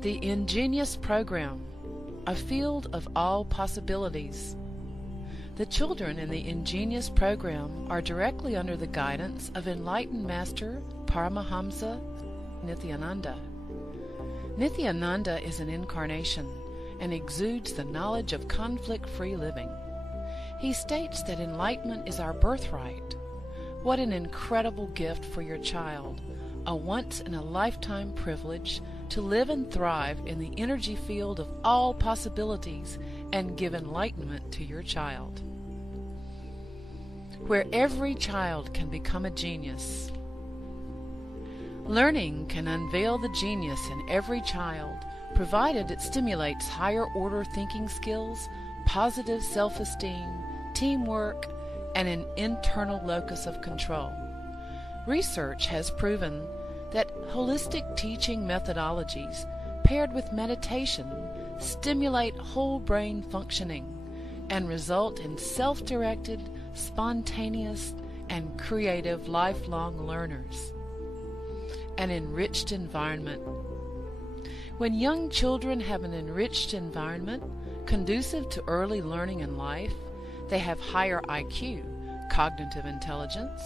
The Ingenious Program, a field of all possibilities. The children in the Ingenious Program are directly under the guidance of enlightened Master Paramahamsa Nithyananda. Nithyananda is an incarnation and exudes the knowledge of conflict-free living. He states that enlightenment is our birthright. What an incredible gift for your child, a once-in-a-lifetime privilege to live and thrive in the energy field of all possibilities and give enlightenment to your child. Where every child can become a genius. Learning can unveil the genius in every child, provided it stimulates higher order thinking skills, positive self-esteem, teamwork, and an internal locus of control. Research has proven that holistic teaching methodologies paired with meditation stimulate whole brain functioning and result in self-directed, spontaneous, and creative lifelong learners. An enriched environment. When young children have an enriched environment conducive to early learning in life, they have higher IQ, cognitive intelligence,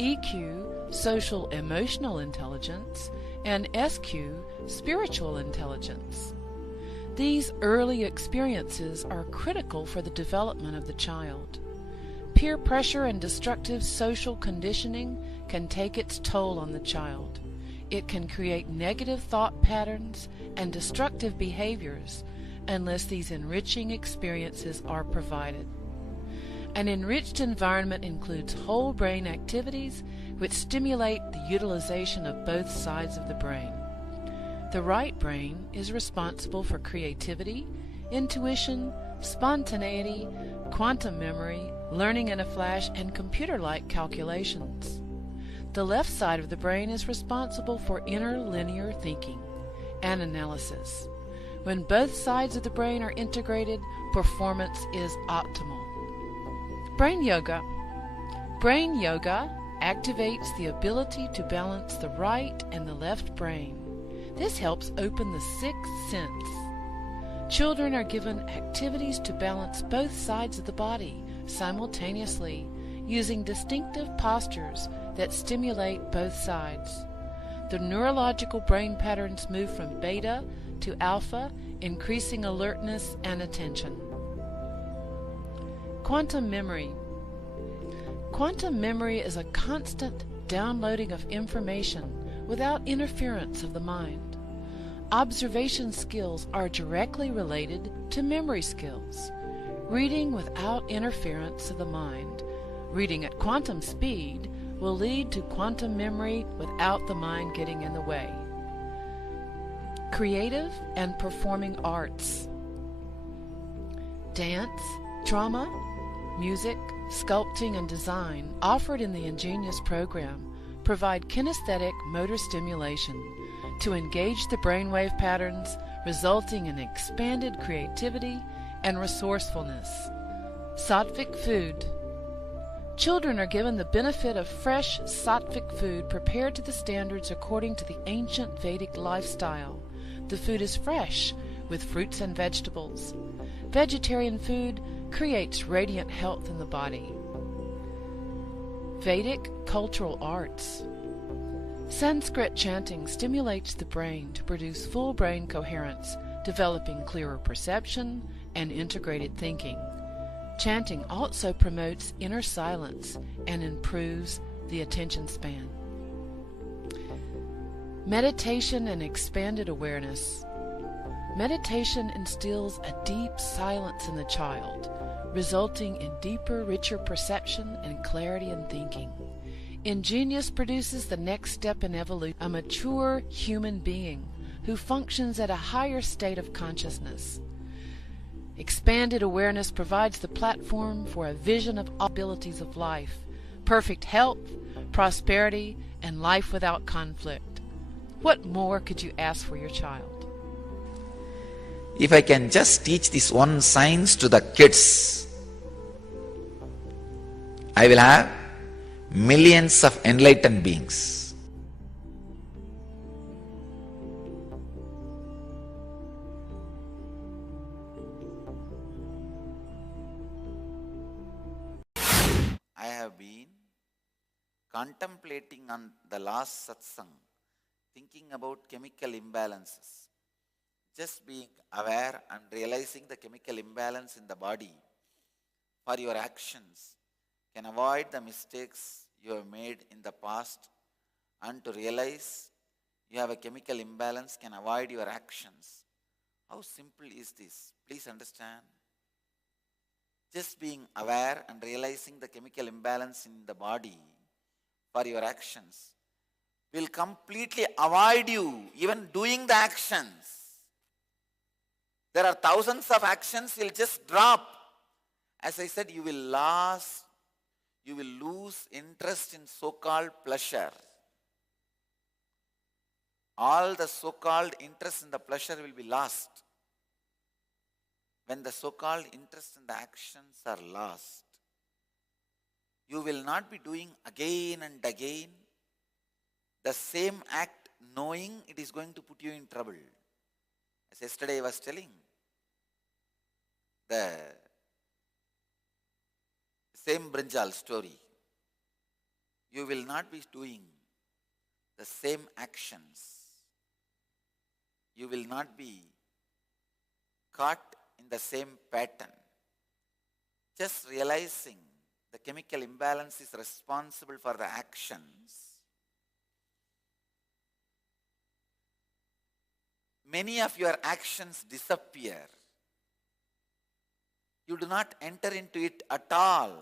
EQ, social emotional intelligence, and SQ, spiritual intelligence. These early experiences are critical for the development of the child. Peer pressure and destructive social conditioning can take its toll on the child. It can create negative thought patterns and destructive behaviors unless these enriching experiences are provided. An enriched environment includes whole brain activities which stimulate the utilization of both sides of the brain. The right brain is responsible for creativity, intuition, spontaneity, quantum memory, learning in a flash, and computer-like calculations. The left side of the brain is responsible for inner linear thinking and analysis. When both sides of the brain are integrated, performance is optimal. Brain yoga. Brain yoga activates the ability to balance the right and the left brain. This helps open the sixth sense. Children are given activities to balance both sides of the body simultaneously, using distinctive postures that stimulate both sides. The neurological brain patterns move from beta to alpha, increasing alertness and attention. Quantum memory. Quantum memory is a constant downloading of information without interference of the mind. Observation skills are directly related to memory skills. Reading without interference of the mind, reading at quantum speed, will lead to quantum memory without the mind getting in the way. Creative and performing arts. Dance, drama, music, sculpting, and design offered in the Ingenious program provide kinesthetic motor stimulation to engage the brainwave patterns, resulting in expanded creativity and resourcefulness. Sattvic food. Children are given the benefit of fresh sattvic food prepared to the standards according to the ancient Vedic lifestyle. The food is fresh, with fruits and vegetables. Vegetarian food creates radiant health in the body. Vedic cultural arts. Sanskrit chanting stimulates the brain to produce full brain coherence, developing clearer perception and integrated thinking. Chanting also promotes inner silence and improves the attention span. Meditation and expanded awareness. Meditation instills a deep silence in the child, resulting in deeper, richer perception and clarity in thinking. Ingenious produces the next step in evolution, a mature human being who functions at a higher state of consciousness. Expanded awareness provides the platform for a vision of all abilities of life, perfect health, prosperity, and life without conflict. What more could you ask for your child? If I can just teach this one science to the kids, I will have millions of enlightened beings. I have been contemplating on the last satsang, thinking about chemical imbalances. Just being aware and realizing the chemical imbalance in the body for your actions can avoid the mistakes you have made in the past, and to realize you have a chemical imbalance can avoid your actions. How simple is this? Please understand. Just being aware and realizing the chemical imbalance in the body for your actions will completely avoid you even doing the actions. There are thousands of actions you'll just drop. As I said, you will lose interest in so-called pleasure. All the so-called interest in the pleasure will be lost when the so-called interest in the actions are lost. You will not be doing again and again the same act knowing it is going to put you in trouble. As yesterday I was telling, the same brinjal story. You will not be doing the same actions. You will not be caught in the same pattern. Just realizing the chemical imbalance is responsible for the actions. Many of your actions disappear. You do not enter into it at all.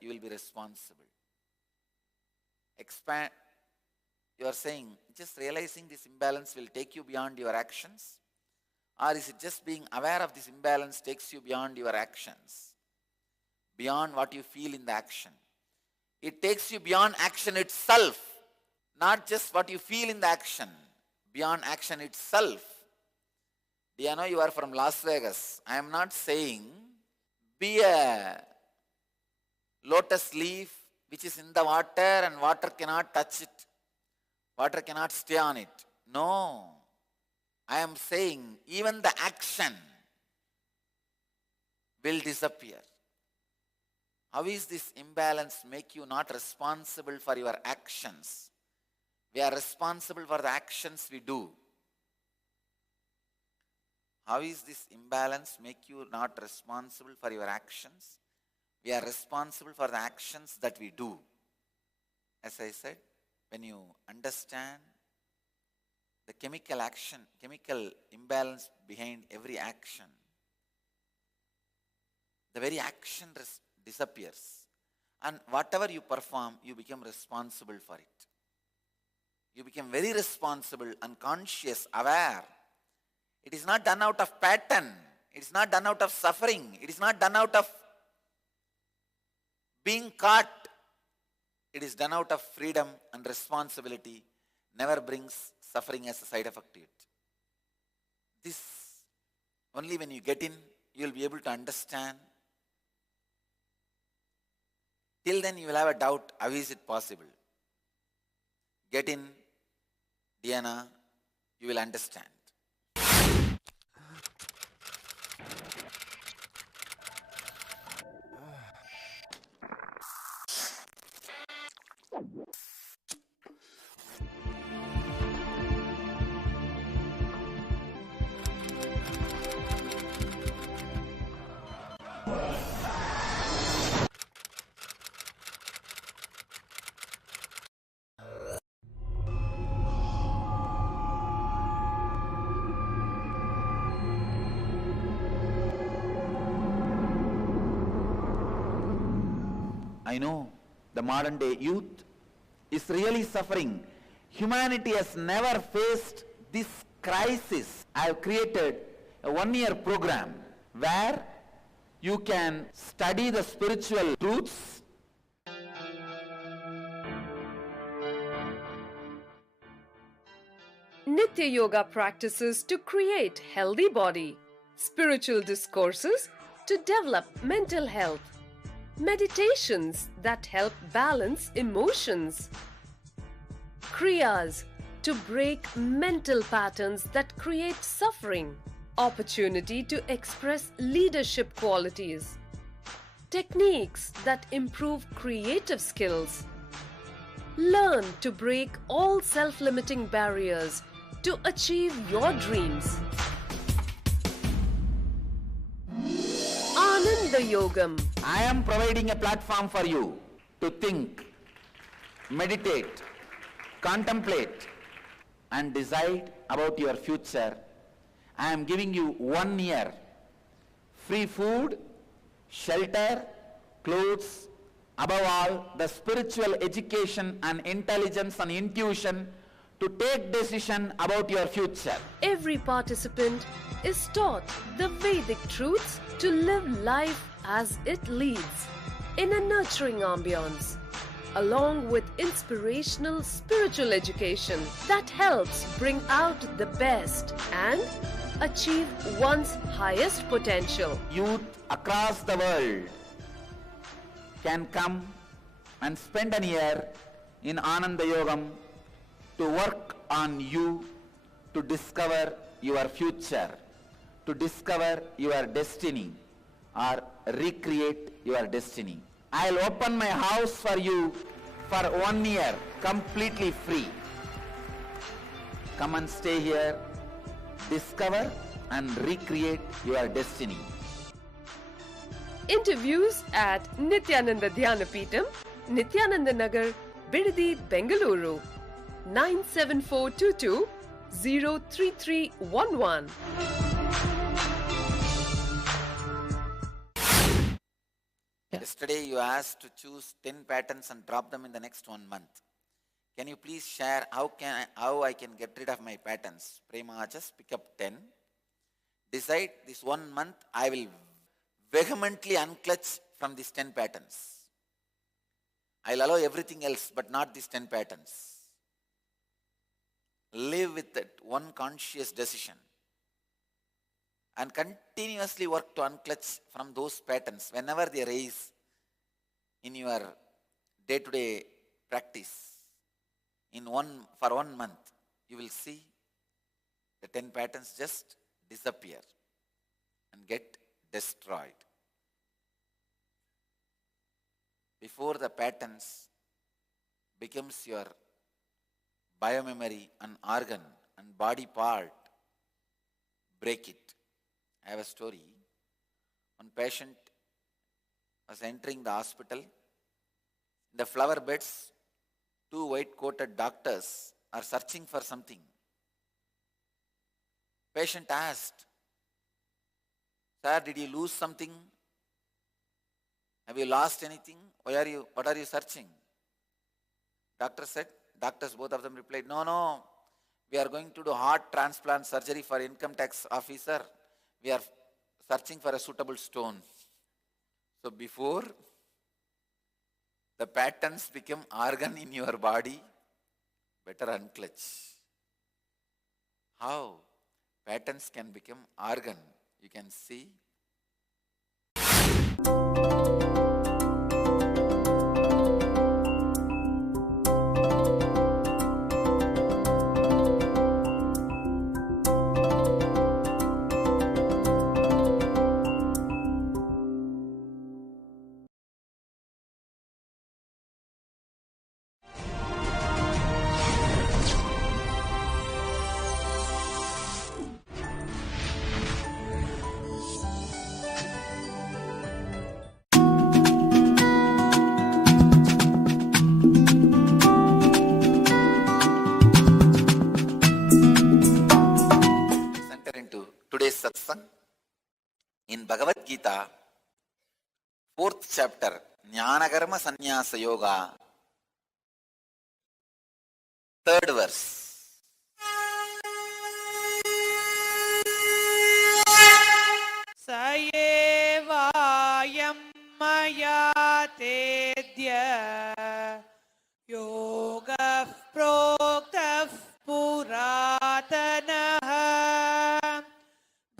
You will be responsible. Expand. You are saying, just realizing this imbalance will take you beyond your actions? Or is it just being aware of this imbalance takes you beyond your actions? Beyond what you feel in the action. It takes you beyond action itself. Not just what you feel in the action. Beyond action itself. Do you know you are from Las Vegas? I am not saying be a lotus leaf which is in the water and water cannot touch it. Water cannot stay on it. No. I am saying even the action will disappear. How is this imbalance make you not responsible for your actions? We are responsible for the actions we do. How is this imbalance make you not responsible for your actions? We are responsible for the actions that we do. As I said, when you understand the chemical imbalance behind every action, the very action disappears. And whatever you perform, you become responsible for it. You become very responsible and conscious, aware. It is not done out of pattern. It is not done out of suffering. It is not done out of being caught. It is done out of freedom and responsibility. Never brings suffering as a side effect to it. This, only when you get in, you will be able to understand. Till then you will have a doubt, how is it possible? Get in, Diana, you will understand. I know the modern day youth is really suffering. Humanity has never faced this crisis. I have created a 1-year program where you can study the spiritual truths. Nitya Yoga practices to create healthy body, spiritual discourses to develop mental health, meditations that help balance emotions, kriyas to break mental patterns that create suffering, opportunity to express leadership qualities, techniques that improve creative skills. Learn to break all self-limiting barriers to achieve your dreams. Ananda Yogam. I am providing a platform for you to think, meditate, contemplate and decide about your future. I am giving you 1 year free food, shelter, clothes, above all the spiritual education and intelligence and intuition to take decision about your future. Every participant is taught the Vedic truths to live life as it leads in a nurturing ambience, along with inspirational spiritual education that helps bring out the best and achieve one's highest potential. Youth across the world can come and spend an year in Ananda Yogam to work on you, to discover your future, to discover your destiny or recreate your destiny. I'll open my house for you for 1 year, completely free. Come and stay here, discover and recreate your destiny. Interviews at Nithyananda Dhyanapitham, Nithyananda Nagar, Bidadi, Bengaluru, 97422 03311. Yesterday you asked to choose 10 patterns and drop them in the next 1 month. Can you please share how I can get rid of my patterns? Prema, just pick up 10. Decide this 1 month I will vehemently unclutch from these 10 patterns. I'll allow everything else but not these 10 patterns. Live with that one conscious decision and continuously work to unclutch from those patterns whenever they arise in your day-to-day practice. For 1 month, you will see the 10 patterns just disappear and get destroyed. Before the patterns becomes your biomemory and organ and body part, break it. I have a story. One patient was entering the hospital. In the flower beds, 2 white-coated doctors are searching for something. Patient asked, "Sir, did you lose something? Have you lost anything? What are you searching?" Doctors, both of them replied, No, we are going to do heart transplant surgery for income tax officer. We are searching for a suitable stone. So before the patterns become organ in your body, better unclutch. How patterns can become organ? You can see. Today's satsang in Bhagavad Gita, 4th chapter, Jnanakarma Sannyasa Yoga, 3rd verse. Sayevayam maya tedya yoga proktah puratanaha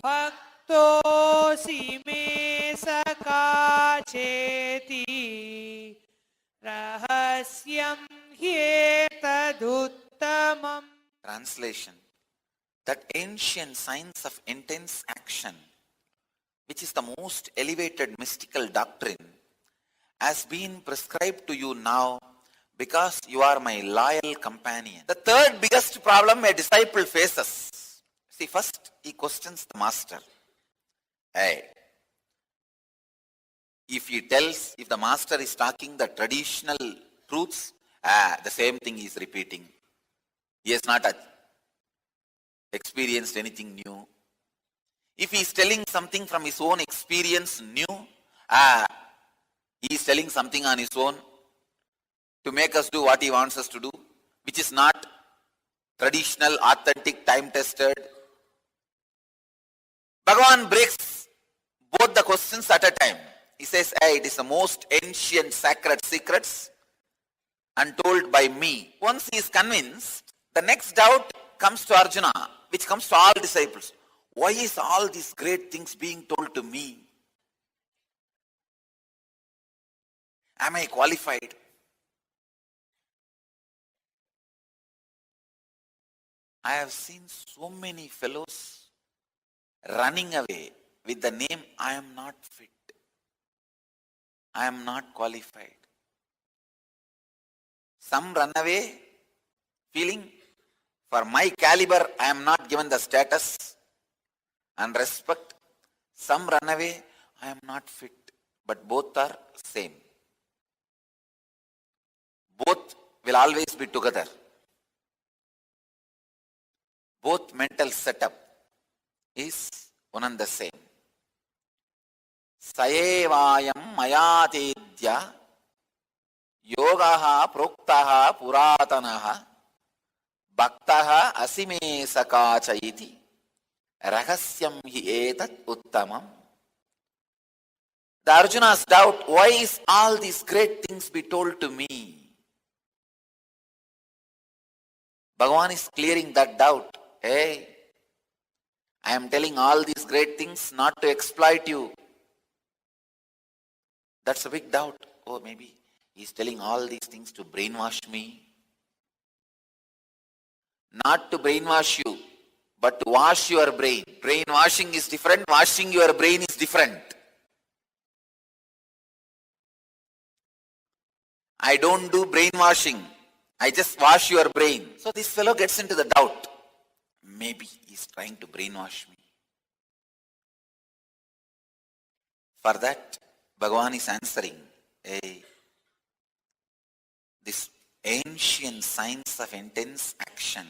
bhaktosi me sakacheti rahasyam hyetaduttamam. Translation: that ancient science of intense action, which is the most elevated mystical doctrine, has been prescribed to you now because you are my loyal companion. The third biggest problem a disciple faces. See, first he questions the master. Hey, if the master is talking the traditional truths, the same thing he is repeating. He has not experienced anything new. If he is telling something from his own experience new, he is telling something on his own to make us do what he wants us to do, which is not traditional, authentic, time-tested. Bhagavan breaks both the questions at a time. He says, hey, it is the most ancient sacred secrets untold by me. Once he is convinced, the next doubt comes to Arjuna, which comes to all disciples. Why is all these great things being told to me? Am I qualified? I have seen so many fellows running away with the name, I am not fit, I am not qualified. Some run away feeling, for my caliber I am not given the status and respect. Some run away, I am not fit, but both are same. Both will always be together. Both mental setup is one and the same. Sayevayam mayatedya yogaha proktaha puratanaha bhaktaha asime sakacha iti rahasyam hi etat uttamam. The Arjuna's doubt, why is all these great things be told to me? Bhagavan is clearing that doubt. Hey, I am telling all these great things not to exploit you. That's a big doubt. Oh, maybe he is telling all these things to brainwash me. Not to brainwash you, but to wash your brain. Brainwashing is different, washing your brain is different. I don't do brainwashing. I just wash your brain. So this fellow gets into the doubt. Maybe he's trying to brainwash me. For that, Bhagavan is answering, hey, this ancient science of intense action,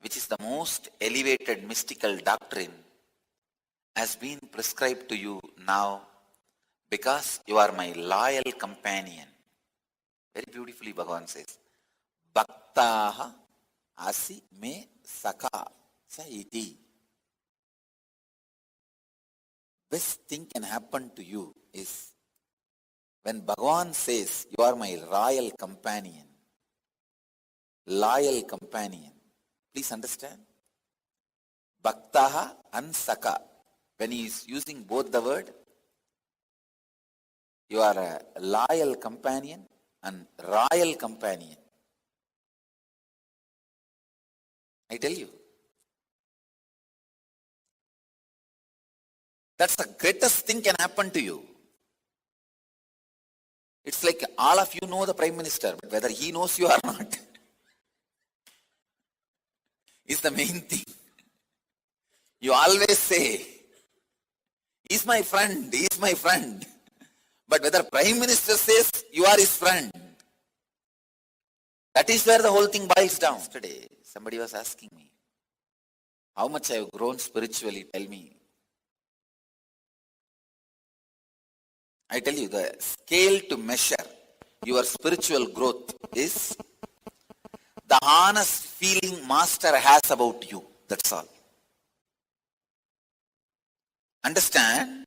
which is the most elevated mystical doctrine, has been prescribed to you now because you are my loyal companion. Very beautifully Bhagavan says, Bhaktaha asi me saka cha iti. Best thing can happen to you is when Bhagavan says, you are my royal companion. Loyal companion. Please understand. Bhaktaha and saka. When he is using both the word, you are a loyal companion and royal companion. I tell you. That's the greatest thing can happen to you. It's like all of you know the Prime Minister, but whether he knows you or not is the main thing. You always say, he's my friend, he's my friend. But whether Prime Minister says you are his friend, that is where the whole thing boils down. Yesterday, somebody was asking me, how much I have grown spiritually, tell me. I tell you, the scale to measure your spiritual growth is the honest feeling Master has about you. That's all. Understand?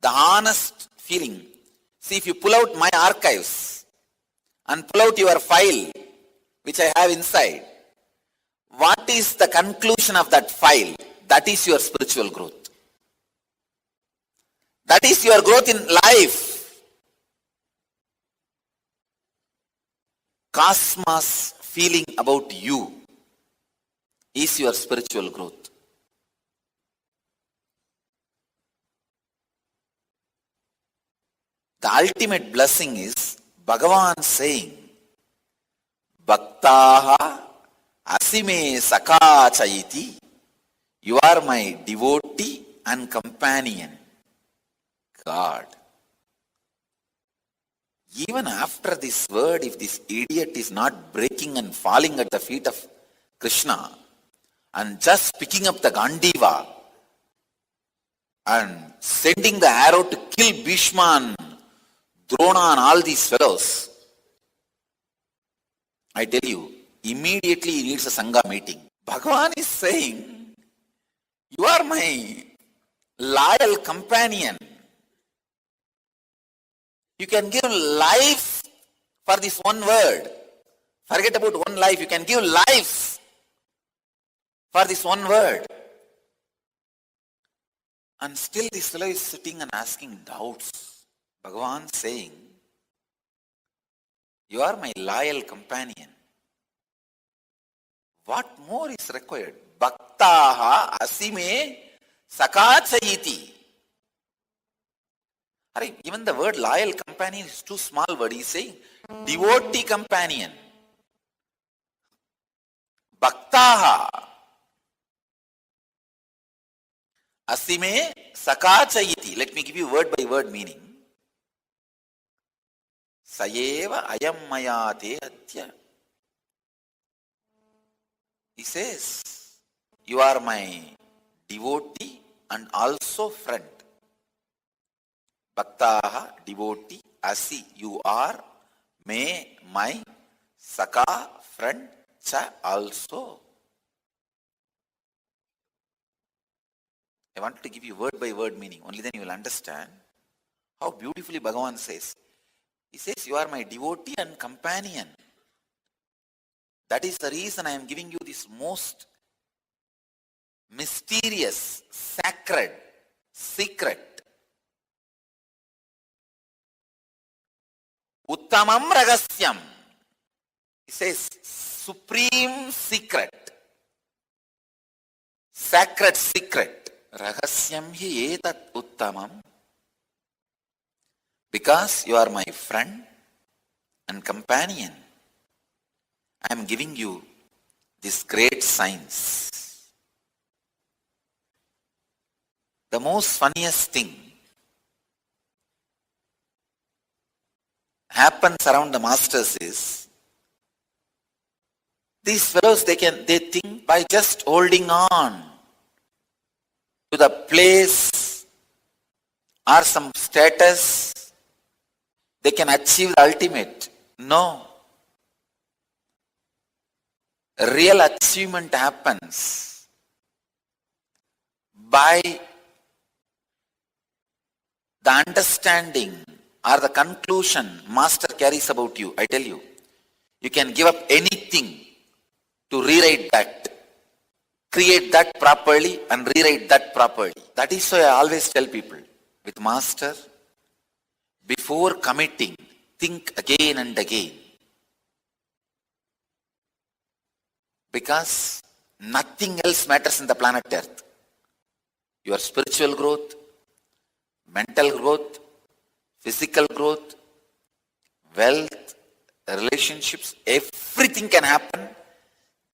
The honest feeling. See, if you pull out my archives and pull out your file, which I have inside, what is the conclusion of that file? That is your spiritual growth. That is your growth in life. Cosmos feeling about you is your spiritual growth. The ultimate blessing is Bhagavan saying, Bhaktaha asime saka chayiti. You are my devotee and companion. God. Even after this word, if this idiot is not breaking and falling at the feet of Krishna and just picking up the Gandiva and sending the arrow to kill Bhishma and Drona and all these fellows, I tell you, immediately he needs a Sangha meeting. Bhagavan is saying, you are my loyal companion. You can give life for this one word. Forget about one life. You can give life for this one word. And still this fellow is sitting and asking doubts. Bhagavan saying, you are my loyal companion. What more is required? Bhaktaha asime sakachayiti. Even the word loyal companion is too small word. He is saying devotee companion. Bhaktaha asime sakachayiti. Let me give you word by word meaning. Sayeva ayam mayate adya. He says, you are my devotee and also friend. Bhaktaha, devotee, asi, you are, me, my, saka, friend, cha, also. I want to give you word by word meaning. Only then you will understand how beautifully Bhagavan says. He says, you are my devotee and companion. That is the reason I am giving you this most mysterious, sacred, secret. Uttamam Ragasyam. He says, supreme secret. Sacred secret. Ragasyam hi etat uttamam. Because you are my friend and companion, I am giving you this great science. The most funniest thing happens around the masters is, these fellows, they think by just holding on to the place or some status, they can achieve the ultimate. No. Real achievement happens by the understanding or the conclusion master carries about you. I tell you, you can give up anything to rewrite that, create that properly and rewrite that properly. That is why I always tell people, with master, before committing, think again and again. Because nothing else matters in the planet Earth. Your spiritual growth, mental growth, physical growth, wealth, relationships, everything can happen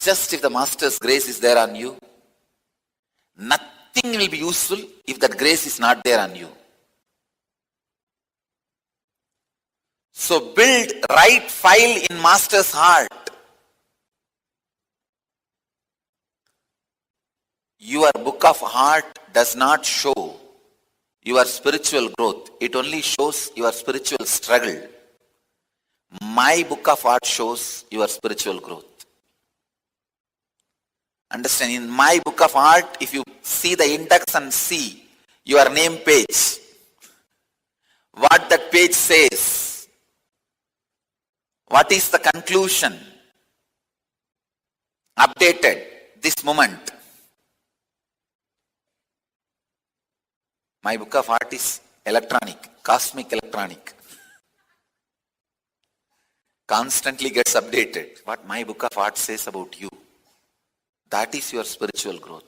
just if the master's grace is there on you. Nothing will be useful if that grace is not there on you. So build right file in master's heart. Your book of heart does not show your spiritual growth. It only shows your spiritual struggle. My book of heart shows your spiritual growth. Understand, in my book of heart, if you see the index and see your name page, what that page says, what is the conclusion, updated this moment. My book of art is electronic, cosmic electronic. Constantly gets updated. What my book of art says about you, that is your spiritual growth.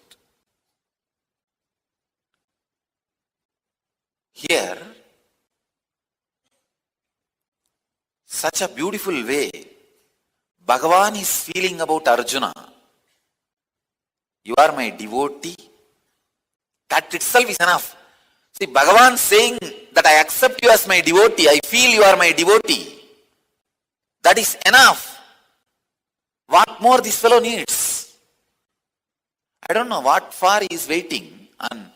Here, such a beautiful way, Bhagavan is feeling about Arjuna. You are my devotee. That itself is enough. See, Bhagavan saying that I accept you as my devotee, I feel you are my devotee. That is enough. What more this fellow needs? I don't know what far he is waiting and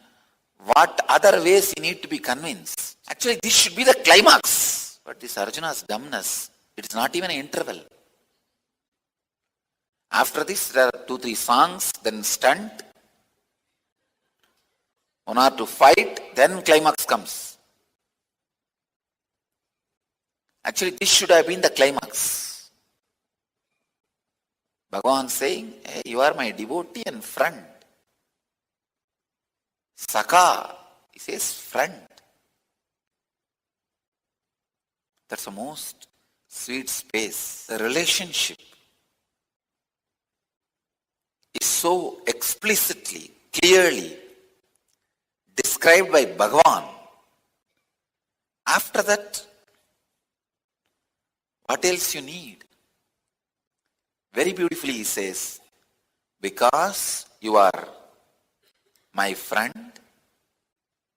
what other ways he need to be convinced. Actually, this should be the climax. But this Arjuna's dumbness, it is not even an interval. After this, there are 2-3 songs, then stunt, 1 or 2 fight, then climax comes. Actually, this should have been the climax. Bhagavan saying, hey, you are my devotee and friend. Saka, he says friend. That's the most sweet space. The relationship. so explicitly, clearly described by Bhagavan, after that, what else you need? Very beautifully he says, because you are my friend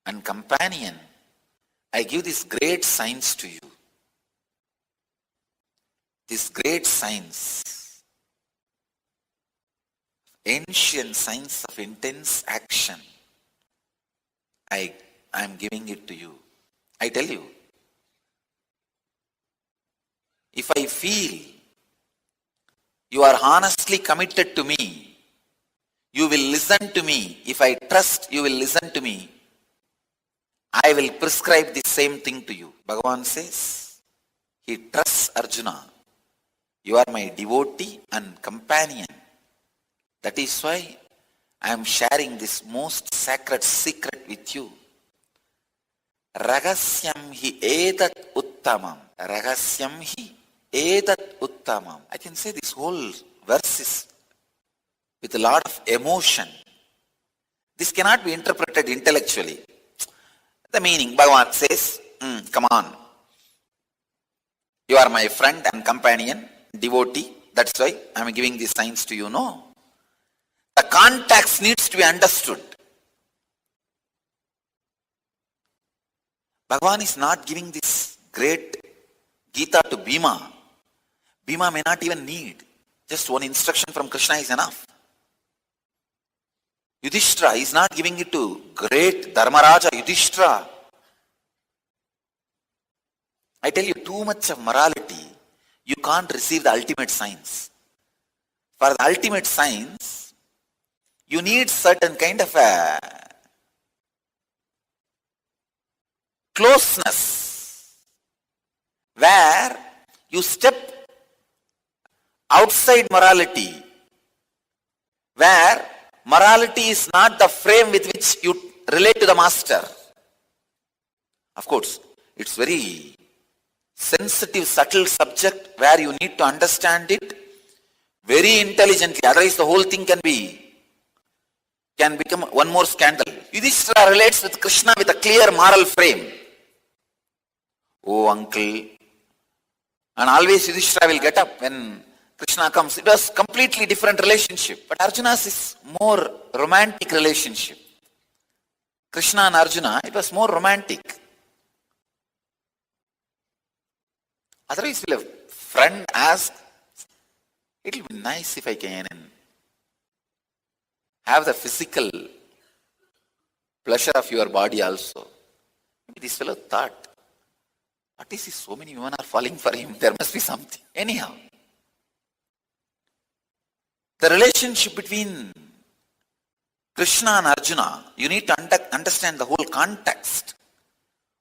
and companion, I give these great signs to you. These great signs, ancient signs of intense action, I am giving it to you. I tell you, if I feel you are honestly committed to me, you will listen to me. If I trust you will listen to me, I will prescribe the same thing to you. Bhagavan says, he trusts Arjuna. You are my devotee and companion. That is why I am sharing this most sacred secret with you. Ragasyam hi etat uttamam. Ragasyam hi etat uttamam. I can say this whole verse is with a lot of emotion. This cannot be interpreted intellectually. The meaning, Bhagavan says, come on. You are my friend and companion, devotee. That's why I am giving these signs to you. No. The context needs to be understood. Bhagavan is not giving this great Gita to Bhima. Bhima may not even need. Just one instruction from Krishna is enough. Yudhishthira is not giving it to great Dharmaraja Yudhishthira. I tell you, too much of morality, you can't receive the ultimate science. For the ultimate science, you need certain kind of a closeness where you step outside morality, where morality is not the frame with which you relate to the master. Of course, it's very sensitive, subtle subject where you need to understand it very intelligently. Otherwise, the whole thing can become one more scandal. Yudhishthira relates with Krishna with a clear moral frame. Oh, uncle. And always Yudhishthira will get up when Krishna comes. It was completely different relationship. But Arjuna's is more romantic relationship. Krishna and Arjuna, it was more romantic. Otherwise, will a friend ask, it will be nice if I can have the physical pleasure of your body also. Maybe this fellow thought, what is this? So many women are falling for him. There must be something. Anyhow, the relationship between Krishna and Arjuna, you need to understand the whole context.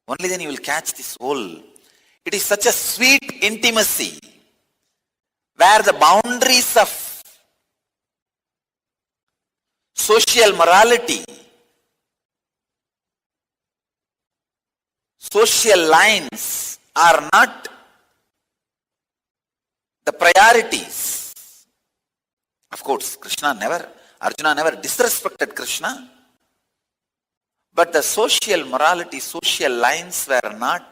Only then you will catch this whole. It is such a sweet intimacy where the boundaries of social morality, social lines are not the priorities. Of course, Arjuna never disrespected Krishna, but the social morality, social lines were not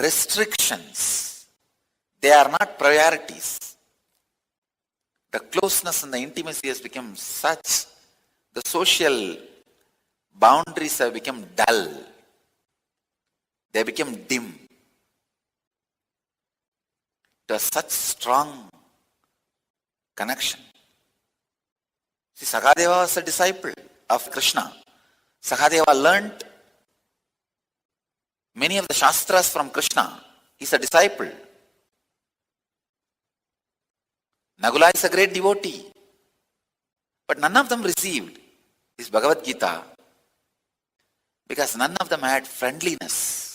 restrictions. They are not priorities. The closeness and the intimacy has become such, the social boundaries have become dull. They become dim. There's such strong connection. See, Sakadeva was a disciple of Krishna. Sakadeva learned many of the Shastras from Krishna. He's a disciple. Nagula is a great devotee. But none of them received this Bhagavad Gita because none of them had friendliness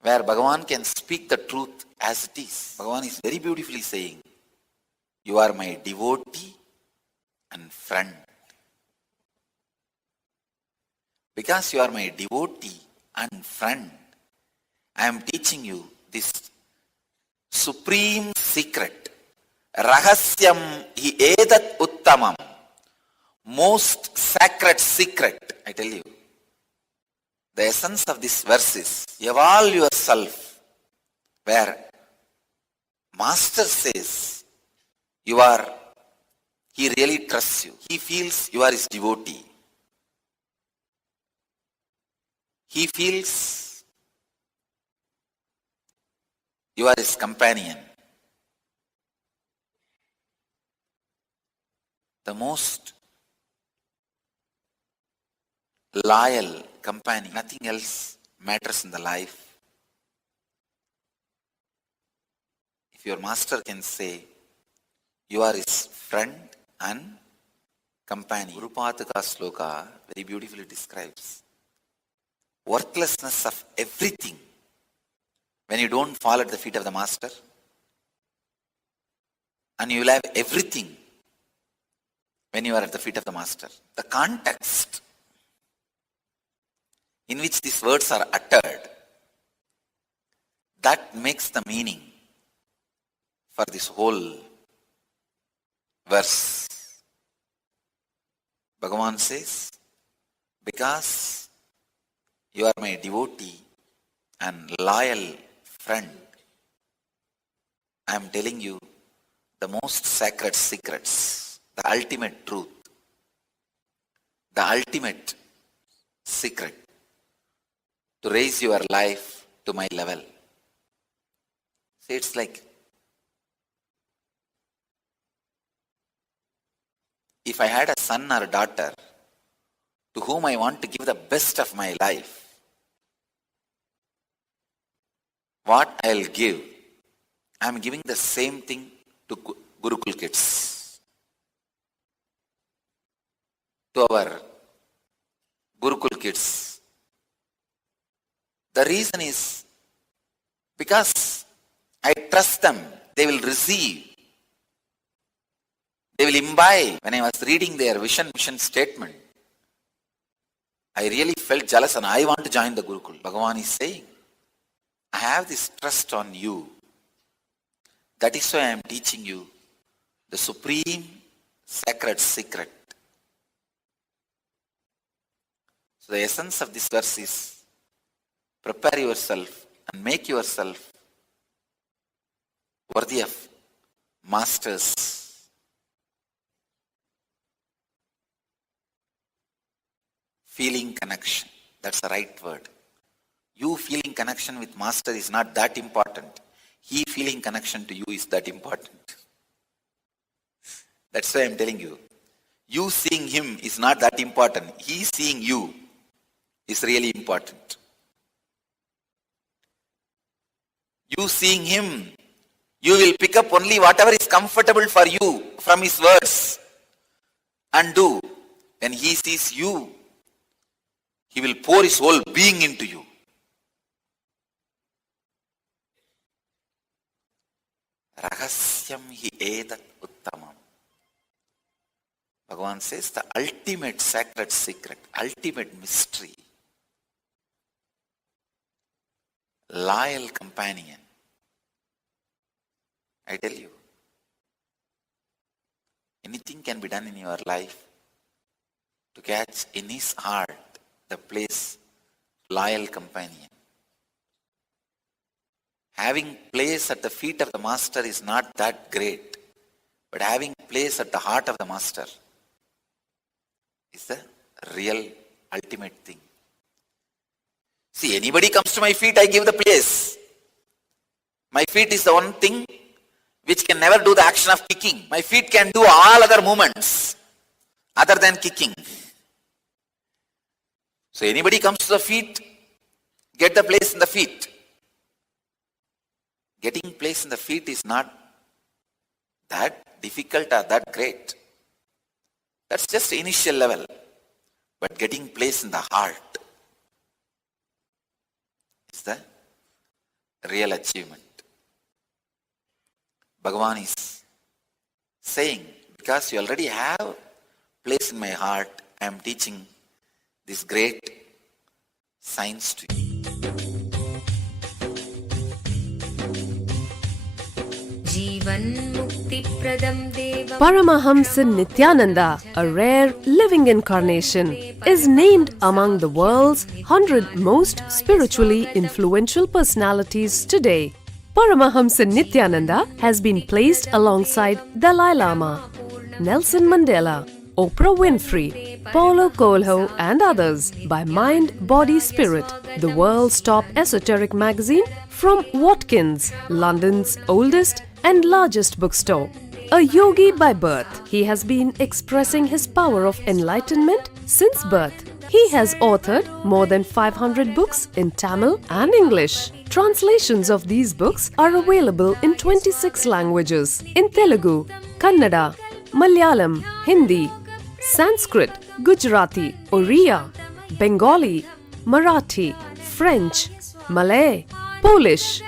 where Bhagavan can speak the truth as it is. Bhagavan is very beautifully saying, you are my devotee and friend. Because you are my devotee and friend, I am teaching you this supreme secret, Rahasyam hi edat uttamam. Most sacred secret, I tell you. The essence of this verse is, evolve yourself, where Master says, he really trusts you. He feels you are his devotee. He feels you are his companion. The most loyal companion. Nothing else matters in the life. If your master can say, you are his friend and companion. Gurupataka sloka very beautifully describes worthlessness of everything when you don't fall at the feet of the master, and you will have everything when you are at the feet of the master. The context in which these words are uttered, that makes the meaning for this whole verse. Bhagavan says, because you are my devotee and loyal friend, I am telling you the most sacred secrets, the ultimate truth, the ultimate secret to raise your life to my level. See, it's like if I had a son or a daughter to whom I want to give the best of my life, what I'll give, I'm giving the same thing to Gurukul kids. To our Gurukul kids. The reason is because I trust them. They will receive. They will imbibe. When I was reading their vision statement, I really felt jealous and I want to join the Gurukul. Bhagavan is saying, I have this trust on you. That is why I am teaching you the supreme sacred secret. So the essence of this verse is, prepare yourself and make yourself worthy of Master's feeling connection. That's the right word. You feeling connection with Master is not that important. He feeling connection to you is that important. That's why I'm telling you. You seeing him is not that important. He seeing you is really important. You seeing him, you will pick up only whatever is comfortable for you from his words and do. When he sees you, he will pour his whole being into you. Rahasyam hi edat uttamam. Bhagavan says the ultimate sacred secret, ultimate mystery, loyal companion. I tell you, anything can be done in your life to catch in his heart the place loyal companion. Having place at the feet of the Master is not that great, but having place at the heart of the Master is the real ultimate thing. See, anybody comes to my feet, I give the place. My feet is the one thing which can never do the action of kicking. My feet can do all other movements other than kicking. So anybody comes to the feet, get the place in the feet. Getting place in the feet is not that difficult or that great. That's just the initial level. But getting place in the heart is the real achievement. Bhagavan is saying, because you already have place in my heart, I am teaching this great science to you. जीवन्मुक्तिप्रदं देवम् Paramahamsa Nithyananda, a rare living incarnation, is named among the world's 100 most spiritually influential personalities today. Paramahamsa Nithyananda has been placed alongside Dalai Lama, Nelson Mandela, Oprah Winfrey, Paulo Coelho and others by Mind, Body, Spirit, the world's top esoteric magazine from Watkins, London's oldest and largest bookstore. A yogi by birth, he has been expressing his power of enlightenment since birth. He has authored more than 500 books in Tamil and English. Translations of these books are available in 26 languages in Telugu, Kannada, Malayalam, Hindi, Sanskrit, Gujarati, Oriya, Bengali, Marathi, French, Malay, Polish,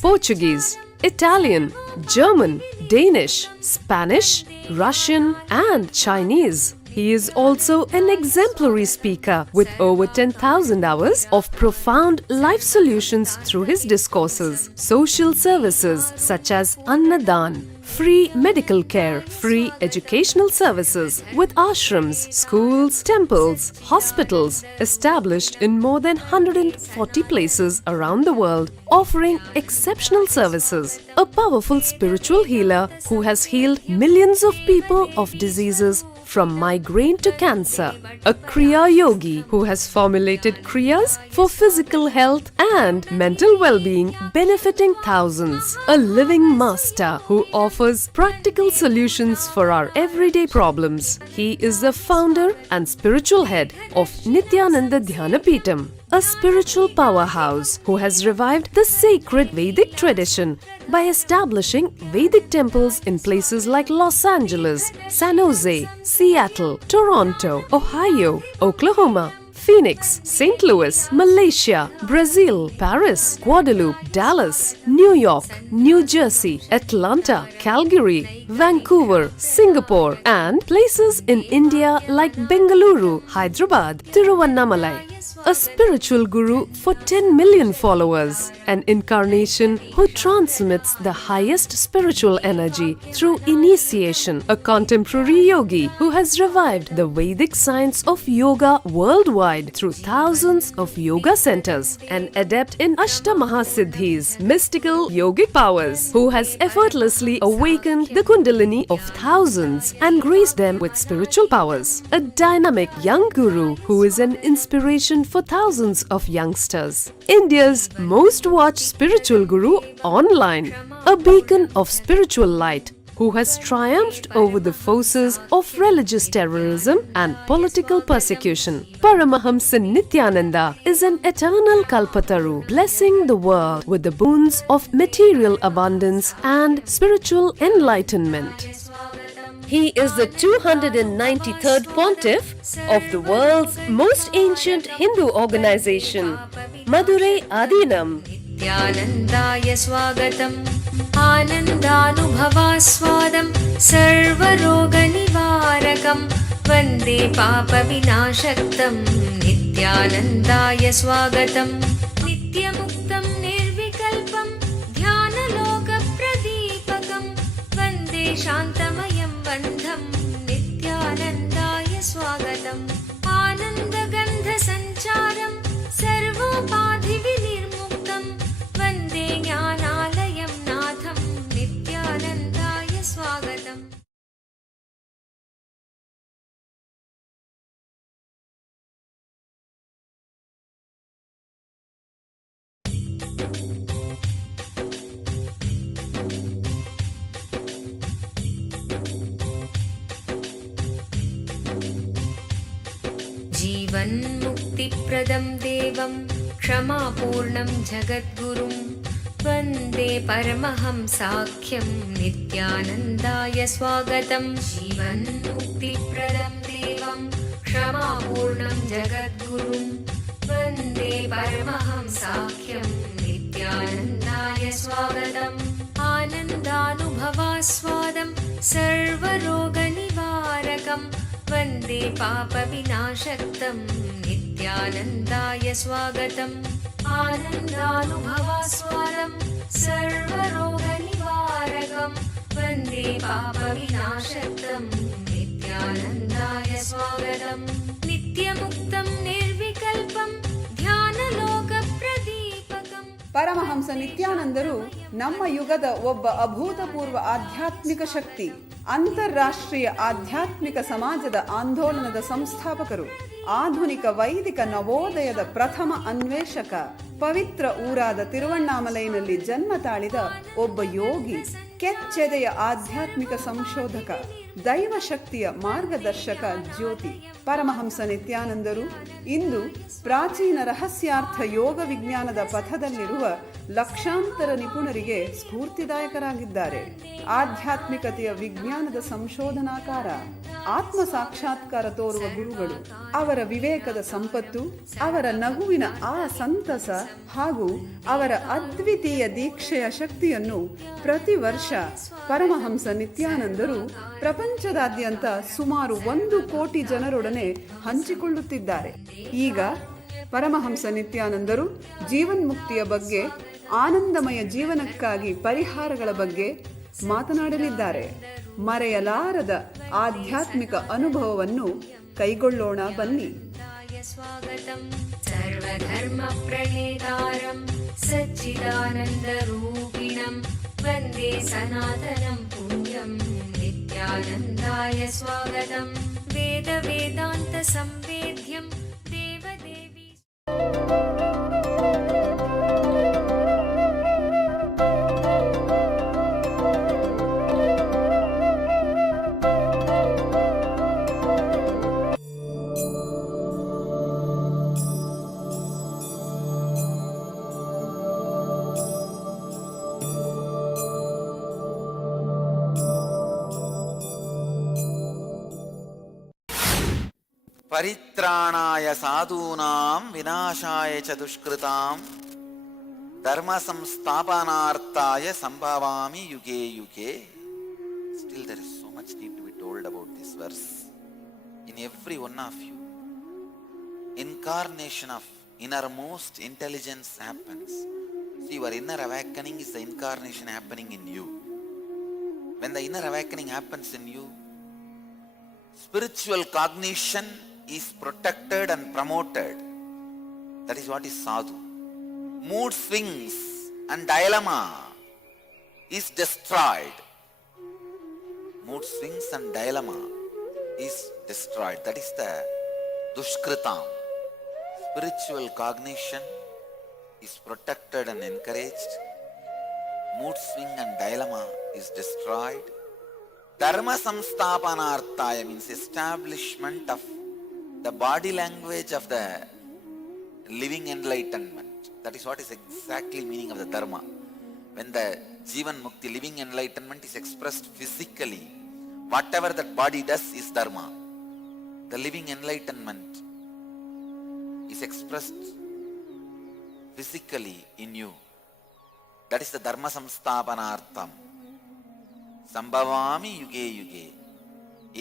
Portuguese, Italian, German, Danish, Spanish, Russian and Chinese. He is also an exemplary speaker with over 10,000 hours of profound life solutions through his discourses. Social services such as Annadan, free medical care, free educational services with ashrams, schools, temples, hospitals established in more than 140 places around the world, offering exceptional services. A powerful spiritual healer who has healed millions of people of diseases from migraine to cancer. A Kriya Yogi who has formulated Kriyas for physical health and mental well-being, benefiting thousands. A living master who offers practical solutions for our everyday problems. He is the founder and spiritual head of Nithyananda Dhyanapeetham, a spiritual powerhouse who has revived the sacred Vedic tradition by establishing Vedic temples in places like Los Angeles, San Jose, Seattle, Toronto, Ohio, Oklahoma, Phoenix, St. Louis, Malaysia, Brazil, Paris, Guadeloupe, Dallas, New York, New Jersey, Atlanta, Calgary, Vancouver, Singapore, and places in India like Bengaluru, Hyderabad, Tiruvannamalai. A spiritual guru for 10 million followers, an incarnation who transmits the highest spiritual energy through initiation, a contemporary yogi who has revived the Vedic science of yoga worldwide through thousands of yoga centers, an adept in Ashtamahasiddhis, mystical yogic powers, who has effortlessly awakened the Kundalini of thousands and graced them with spiritual powers, a dynamic young guru who is an inspiration for thousands of youngsters. India's most watched spiritual guru online, a beacon of spiritual light who has triumphed over the forces of religious terrorism and political persecution. Paramahamsa Nithyananda is an eternal Kalpataru, blessing the world with the boons of material abundance and spiritual enlightenment. He is the 293rd pontiff of the world's most ancient Hindu organization, Madurai Adinam. Nithyanandaya swagatam Anandanubhavaswadam Sarvaroganivarakam Vande Papa Vinashaktam Nithyanandaya swagatam Nityamuktam Nirvikalpam Dhyanaloka Pradipakam Vande Shantamayam Bandham Nithyanandaya swagatam Anandagandha Sancharam Sarvopadhi Vinirmuktam Vande Jnanalayam Natham Nithyanandaya swagatam. जीवन्मुक्तिप्रदं देवं क्षमापूर्णं जगद्गुरुं वन्दे परमहंसाख्यं नित्यानन्दाय स्वागतं जीवन्मुक्तिप्रदं देवं क्षमापूर्णं जगद्गुरुं वन्दे परमहंसाख्यं नित्यानन्दाय स्वागतम् आनन्दानुभवास्वादं सर्वरोगनिवारकं वन्दे पापविनाशक्तं नित्यानन्दाय स्वागतम् आनन्दानुभवास्वादं सर्वरोगनिवारकं वन्दे पापविनाशकं नित्यानन्दाय स्वागतं नित्यमुक्तं निर्विकल्पं ध्यानलोकप्रदीपकम्. ಪರಮಹಂಸ ನಿತ್ಯಾನಂದರು ನಮ್ಮ ಯುಗದ ಒಬ್ಬ ಅಭೂತಪೂರ್ವ ಆಧ್ಯಾತ್ಮಿಕ ಶಕ್ತಿ, ಅಂತಾರಾಷ್ಟ್ರೀಯ ಆಧ್ಯಾತ್ಮಿಕ ಸಮಾಜದ ಆಂದೋಲನದ ಸಂಸ್ಥಾಪಕರು, ಆಧುನಿಕ ವೈದಿಕ ನವೋದಯದ ಪ್ರಥಮ ಅನ್ವೇಷಕ, ಪವಿತ್ರ ಊರಾದ ತಿರುವಣ್ಣಾಮಲೈನಲ್ಲಿ ಜನ್ಮ ತಾಳಿದ ಒಬ್ಬ ಯೋಗಿ, ಕೆಚ್ಚೆದೆಯ ಆಧ್ಯಾತ್ಮಿಕ ಸಂಶೋಧಕ, ದೈವ ಶಕ್ತಿಯ ಮಾರ್ಗದರ್ಶಕ ಜ್ಯೋತಿ. ಪರಮಹಂಸ ನಿತ್ಯಾನಂದರು ಇಂದು ಪ್ರಾಚೀನ ರಹಸ್ಯಾರ್ಥ ಯೋಗ ವಿಜ್ಞಾನದ ಪಥದಲ್ಲಿರುವ ಲಕ್ಷಾಂತರ ನಿಪುಣರಿಗೆ ಸ್ಫೂರ್ತಿದಾಯಕರಾಗಿದ್ದಾರೆ. ಆಧ್ಯಾತ್ಮಿಕತೆಯ ವಿಜ್ಞಾನದ ಸಂಶೋಧನಾಕಾರ, ಆತ್ಮ ಸಾಕ್ಷಾತ್ಕಾರ ತೋರುವ ಗುರುಗಳು. ಅವರ ವಿವೇಕದ ಸಂಪತ್ತು, ಅವರ ನಗುವಿನ ಆ ಸಂತಸ ಹಾಗೂ ಅವರ ಅದ್ವಿತೀಯ ದೀಕ್ಷೆಯ ಶಕ್ತಿಯನ್ನು ಪ್ರತಿ ವರ್ಷ ಪರಮಹಂಸ ನಿತ್ಯಾನಂದರು ಪ್ರಪಂಚದಾದ್ಯಂತ ಸುಮಾರು 1 ಕೋಟಿ ಜನರೊಡನೆ ಹಂಚಿಕೊಳ್ಳುತ್ತಿದ್ದಾರೆ. ಈಗ ಪರಮಹಂಸ ನಿತ್ಯಾನಂದರು ಜೀವನ್ಮುಕ್ತಿಯ ಬಗ್ಗೆ, ಆನಂದಮಯ ಜೀವನಕ್ಕಾಗಿ ಪರಿಹಾರಗಳ ಬಗ್ಗೆ ಮಾತನಾಡಲಿದ್ದಾರೆ. ಮರೆಯಲಾರದ ಆಧ್ಯಾತ್ಮಿಕ ಅನುಭವವನ್ನು ಕೈಗೊಳ್ಳೋಣ ಬನ್ನಿ. ಸರ್ವಧರ್ಮ ಪ್ರಣೇತಾರಂ ಸಚ್ಚಿದಾನಂದರೂಪಿಣಂ ವಂದೇ ಸನಾತನಂ ಪುಣ್ಯಂ ನಿತ್ಯಾನಂದಾಯ ಸ್ವಾಗತಂ ವೇದ ವೇದಾಂತ ಸಂವೇದ್ಯಂ ದೇವದೇವಿ. ಪರಿತ್ರಾಣಾಯ ಸಾಧೂನಾಂ ವಿನಾಶಾಯ ಚ ದುಷ್ಕೃತಾಂ ಧರ್ಮ ಸಂಸ್ಥಾಪನಾರ್ಥಾಯ ಸಂಭವಾಮಿ ಯುಗೆ ಯುಗೆ. Still there is so much need to be told about this verse. In every one of you, incarnation of innermost intelligence happens. See, your inner awakening is the incarnation happening in you. When the inner awakening happens in you, spiritual cognition is protected and promoted. That is what is sadhu. Mood swings and dilemma is destroyed. Mood swings and dilemma is destroyed. That is the dushkritam. Spiritual cognition is protected and encouraged. Mood swing and dilemma is destroyed. Dharma samsthapanarthaya means establishment of the body language of the living enlightenment. That is what is exactly meaning of the dharma. When the Jivan Mukti, living enlightenment, is expressed physically, whatever that body does is dharma. The living enlightenment is expressed physically in you. That is the dharma samsthapanartham. Sambhavami yuge yuge.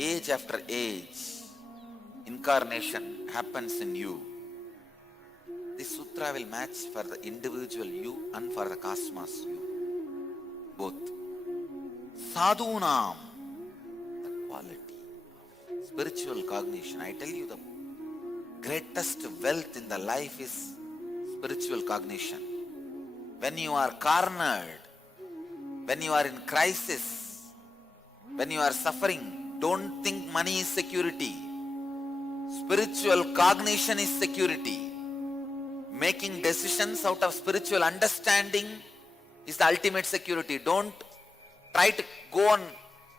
Age after age, incarnation happens in you. This sutra will match for the individual you and for the cosmos you. Both. Sadhunam, the quality of spiritual cognition. I tell you, the greatest wealth in the life is spiritual cognition. When you are cornered, when you are in crisis, when you are suffering, don't think money is security. Spiritual cognition is security. Making decisions out of spiritual understanding is the ultimate security. Don't try to go and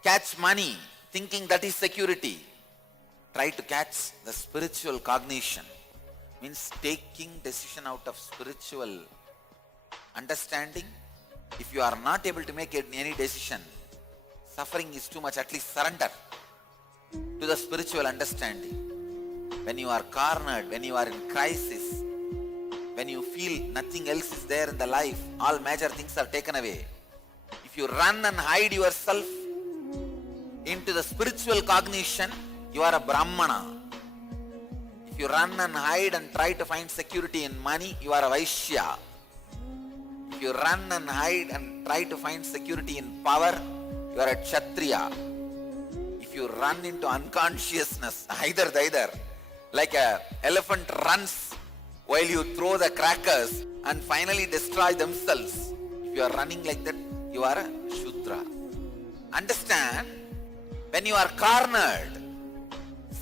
catch money thinking that is security. Try to catch the spiritual cognition. Means taking decision out of spiritual understanding. If you are not able to make any decision, suffering is too much, at least surrender to the spiritual understanding. When you are cornered, when you are in crisis, when you feel nothing else is there in the life, all major things are taken away. If you run and hide yourself into the spiritual cognition, you are a Brahmana. If you run and hide and try to find security in money, you are a Vaishya. If you run and hide and try to find security in power, You are a Kshatriya. If you run into unconsciousness, either, like a elephant runs while you throw the crackers and finally destroy themselves. If you are running like that, you are a Shudra. Understand, when you are cornered,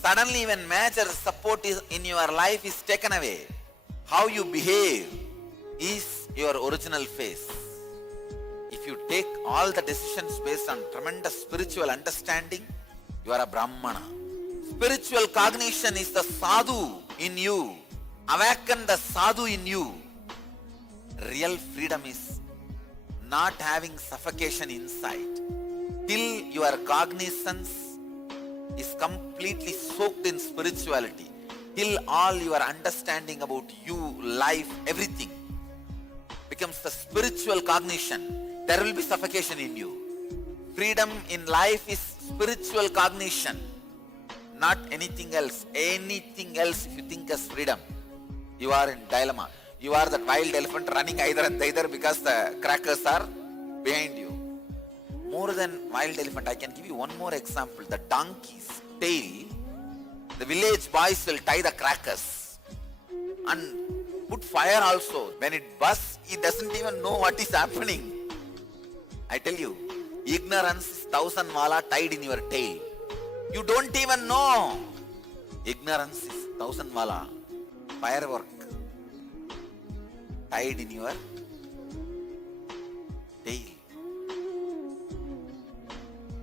suddenly when major support is in your life is taken away, how you behave is your original face. If you take all the decisions based on tremendous spiritual understanding, you are a Brahmana. Spiritual cognition is the sadhu in you. Awaken the sadhu in you. Real freedom is not having suffocation inside. Till your cognizance is completely soaked in spirituality, till all your understanding about you, life, everything becomes the spiritual cognition, there will be suffocation in you. Freedom in life is spiritual cognition, not anything else. Anything else, if you think as freedom, you are in dilemma. You are that wild elephant running either and either because the crackers are behind you. More than wild elephant, I can give you one more example. The donkey's tail, the village boys will tie the crackers and put fire also. When it bursts, it doesn't even know what is happening. I tell you, ignorance is 1,000 mala tied in your tail. You don't even know. Ignorance is 1,000 mala firework tied in your tail.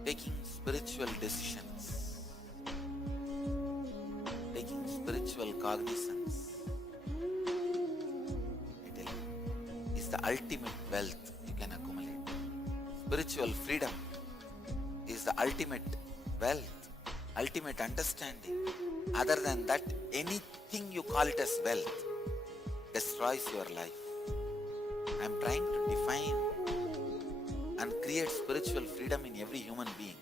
Taking spiritual decisions, taking spiritual cognizance, I tell you, is the ultimate wealth you can accumulate. Spiritual freedom is the ultimate wealth, ultimate understanding. Other than that, anything you call it as wealth destroys your life. I am trying to define and create spiritual freedom in every human being.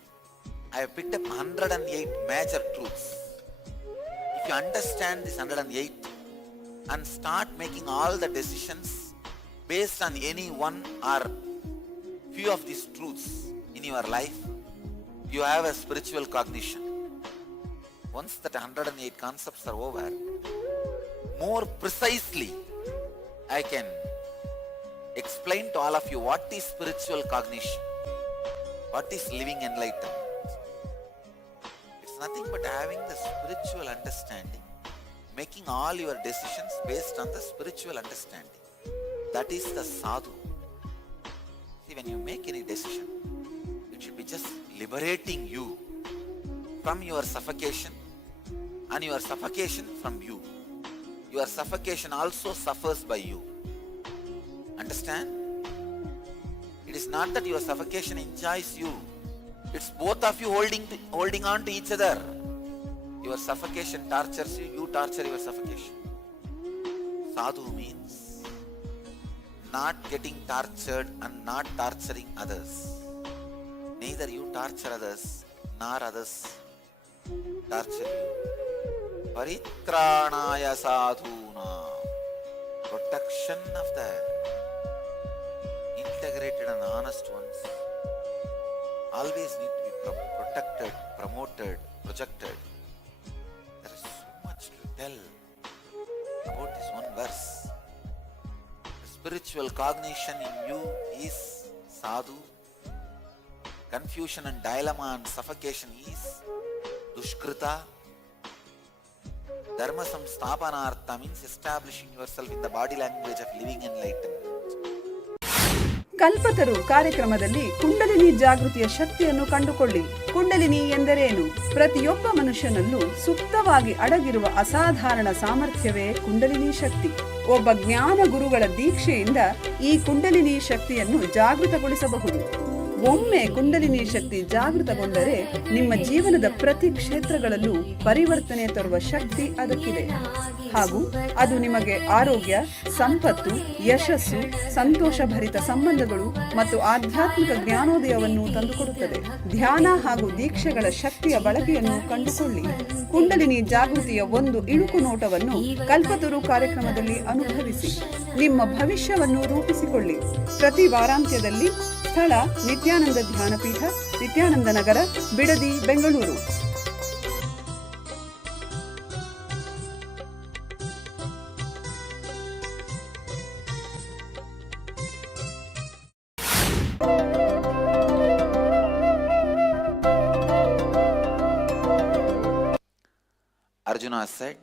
I have picked up 108 major truths. If you understand this 108 and start making all the decisions based on any one or few of these truths in your life, you have a spiritual cognition. Once that 108 concepts are over, more precisely I can explain to all of you what is spiritual cognition, what is living enlightenment. It's nothing but having the spiritual understanding, making all your decisions based on the spiritual understanding. That is the sadhu. See, when you make any decision, it should be just liberating you from your suffocation and your suffocation from you. Your suffocation also suffers by you. Understand? It is not that your suffocation enjoys you. It's both of you holding on to each other. Your suffocation tortures you, you torture your suffocation. Sadhu means not getting tortured and not torturing others. Neither you torture others, nor others torture you. Paritranaya sadhuna. Protection of the integrated and honest ones always need to be protected, promoted, projected. There is so much to tell about this one verse. The spiritual cognition in you is sadhu. Confusion and dilemma and suffocation is dushkrita. Dharma samsthapanartha means establishing yourself in the body language of living enlightenment. ಕಲ್ಪತರು ಕಾರ್ಯಕ್ರಮದಲ್ಲಿ ಕುಂಡಲಿನಿ ಜಾಗೃತಿಯ ಶಕ್ತಿಯನ್ನು ಕಂಡುಕೊಳ್ಳಿ. ಕುಂಡಲಿನಿ ಎಂದರೇನು? ಪ್ರತಿಯೊಬ್ಬ ಮನುಷ್ಯನಲ್ಲೂ ಸುಪ್ತವಾಗಿ ಅಡಗಿರುವ ಅಸಾಧಾರಣ ಸಾಮರ್ಥ್ಯವೇ ಕುಂಡಲಿನಿ ಶಕ್ತಿ. ಒಬ್ಬ ಜ್ಞಾನ ಗುರುಗಳ ದೀಕ್ಷೆಯಿಂದ ಈ ಕುಂಡಲಿನಿ ಶಕ್ತಿಯನ್ನು ಜಾಗೃತಗೊಳಿಸಬಹುದು. ಒಮ್ಮೆ ಕುಂಡಲಿನಿ ಶಕ್ತಿ ಜಾಗೃತಗೊಂಡರೆ ನಿಮ್ಮ ಜೀವನದ ಪ್ರತಿ ಕ್ಷೇತ್ರಗಳಲ್ಲೂ ಪರಿವರ್ತನೆ ತರುವ ಶಕ್ತಿ ಅದಕ್ಕಿದೆ. ಹಾಗೂ ಅದು ನಿಮಗೆ ಆರೋಗ್ಯ, ಸಂಪತ್ತು, ಯಶಸ್ಸು, ಸಂತೋಷಭರಿತ ಸಂಬಂಧಗಳು ಮತ್ತು ಆಧ್ಯಾತ್ಮಿಕ ಜ್ಞಾನೋದಯವನ್ನು ತಂದುಕೊಡುತ್ತದೆ. ಧ್ಯಾನ ಹಾಗೂ ದೀಕ್ಷೆಗಳ ಶಕ್ತಿಯ ಬಳಕೆಯನ್ನು ಕಂಡುಕೊಳ್ಳಿ. ಕುಂಡಲಿನಿ ಜಾಗೃತಿಯ ಒಂದು ಇಣುಕು ನೋಟವನ್ನು ಕಲ್ಪತರು ಕಾರ್ಯಕ್ರಮದಲ್ಲಿ ಅನುಭವಿಸಿ. ನಿಮ್ಮ ಭವಿಷ್ಯವನ್ನು ರೂಪಿಸಿಕೊಳ್ಳಿ. ಪ್ರತಿ ವಾರಾಂತ್ಯದಲ್ಲಿ ಸ್ಥಳ ನಿತ್ಯಾನಂದ ಧ್ಯಾನಪೀಠ, ನಿತ್ಯಾನಂದ ನಗರ, Bidadi, Bengaluru. Arjuna said,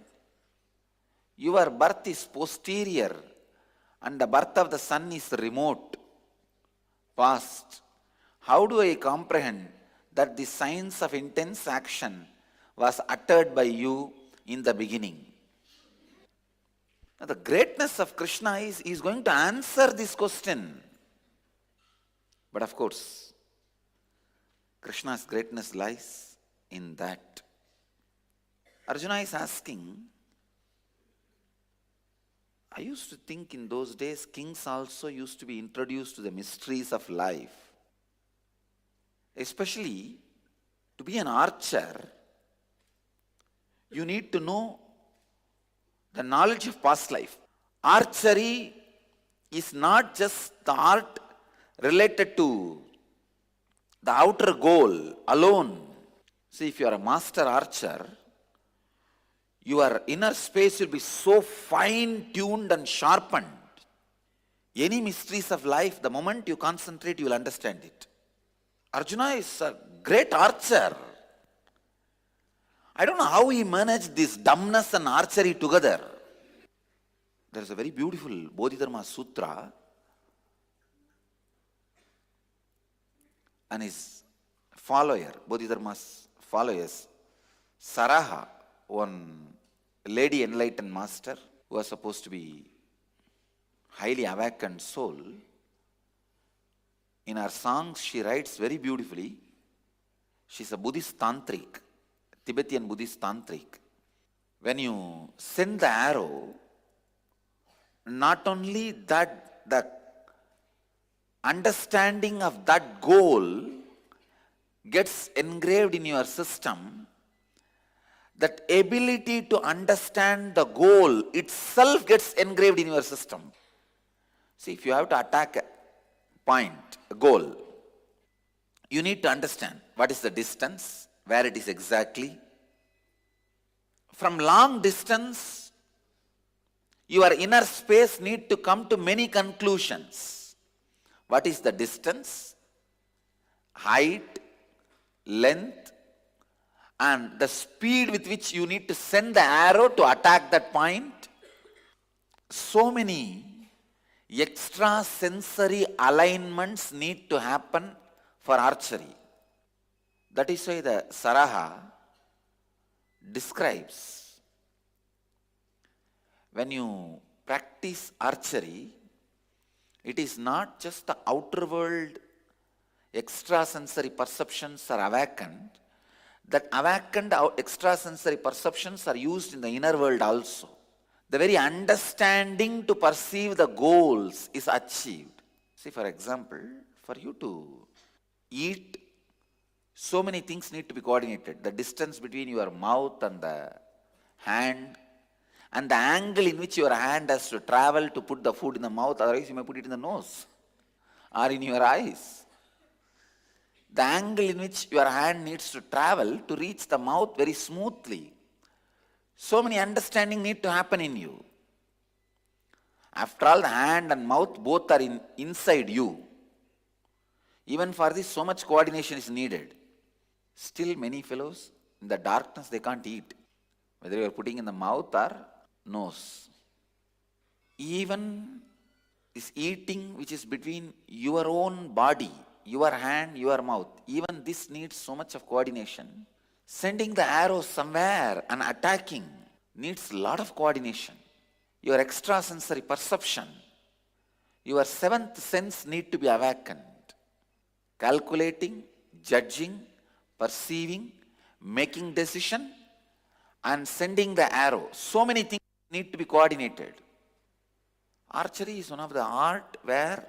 your birth is posterior and the birth of the sun is remote, past. How do I comprehend that the science of intense action was uttered by you in the beginning? Now, the greatness of Krishna is he is going to answer this question. But of course, Krishna's greatness lies in that. Arjuna is asking, I used to think in those days kings also used to be introduced to the mysteries of life. Especially to be an archer, you need to know the knowledge of past life. Archery is not just the art related to the outer goal alone. See, if you are a master archer, your inner space will be so fine-tuned and sharpened. Any mysteries of life, the moment you concentrate, you will understand it. Arjuna is a great archer. I don't know how he managed this dumbness and archery together. There is a very beautiful Bodhidharma Sutra, and his follower, Bodhidharma's followers, Saraha, one lady enlightened master who was supposed to be highly awakened soul, in her songs she writes very beautifully. She's a Buddhist tantric, Tibetan Buddhist tantric. When you send the arrow, not only that the understanding of that goal gets engraved in your system, that ability to understand the goal itself gets engraved in your system. See, if you have to attack a point, a goal, you need to understand what is the distance, where it is exactly. From long distance, your inner space need to come to many conclusions. What is the distance, height, length, and the speed with which you need to send the arrow to attack that point? So many extrasensory alignments need to happen for archery. That is why the Saraha describes, when you practice archery, it is not just the outer world extrasensory perceptions are awakened. That awakened extrasensory perceptions are used in the inner world also. The very understanding to perceive the goals is achieved. See, for example, for you to eat, so many things need to be coordinated. The distance between your mouth and the hand, and the angle in which your hand has to travel to put the food in the mouth, otherwise you may put it in the nose or in your eyes. The angle in which your hand needs to travel to reach the mouth very smoothly. So many understanding need to happen in you. After all, the hand and mouth both are inside you. Even for this, so much coordination is needed. Still, many fellows, in the darkness, they can't eat, whether you are putting in the mouth or nose. Even this eating which is between your own body, your hand, your mouth, even this needs so much of coordination. Sending the arrow somewhere and attacking needs a lot of coordination. Your extrasensory perception, your seventh sense need to be awakened. Calculating, judging, perceiving, making decision, and sending the arrow. So many things need to be coordinated. Archery is one of the art where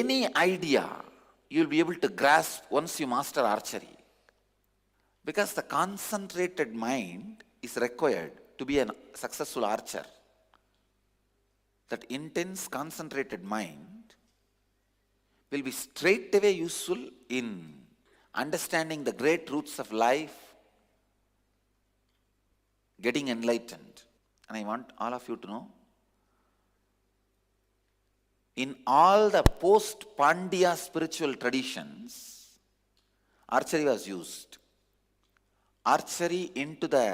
any idea you will be able to grasp once you master archery. Because the concentrated mind is required to be a successful archer. That intense concentrated mind, will be straightaway useful in understanding the great truths of life, getting enlightened. And I want all of you to know, in all the post-Pandya spiritual traditions, archery was used. Archery into the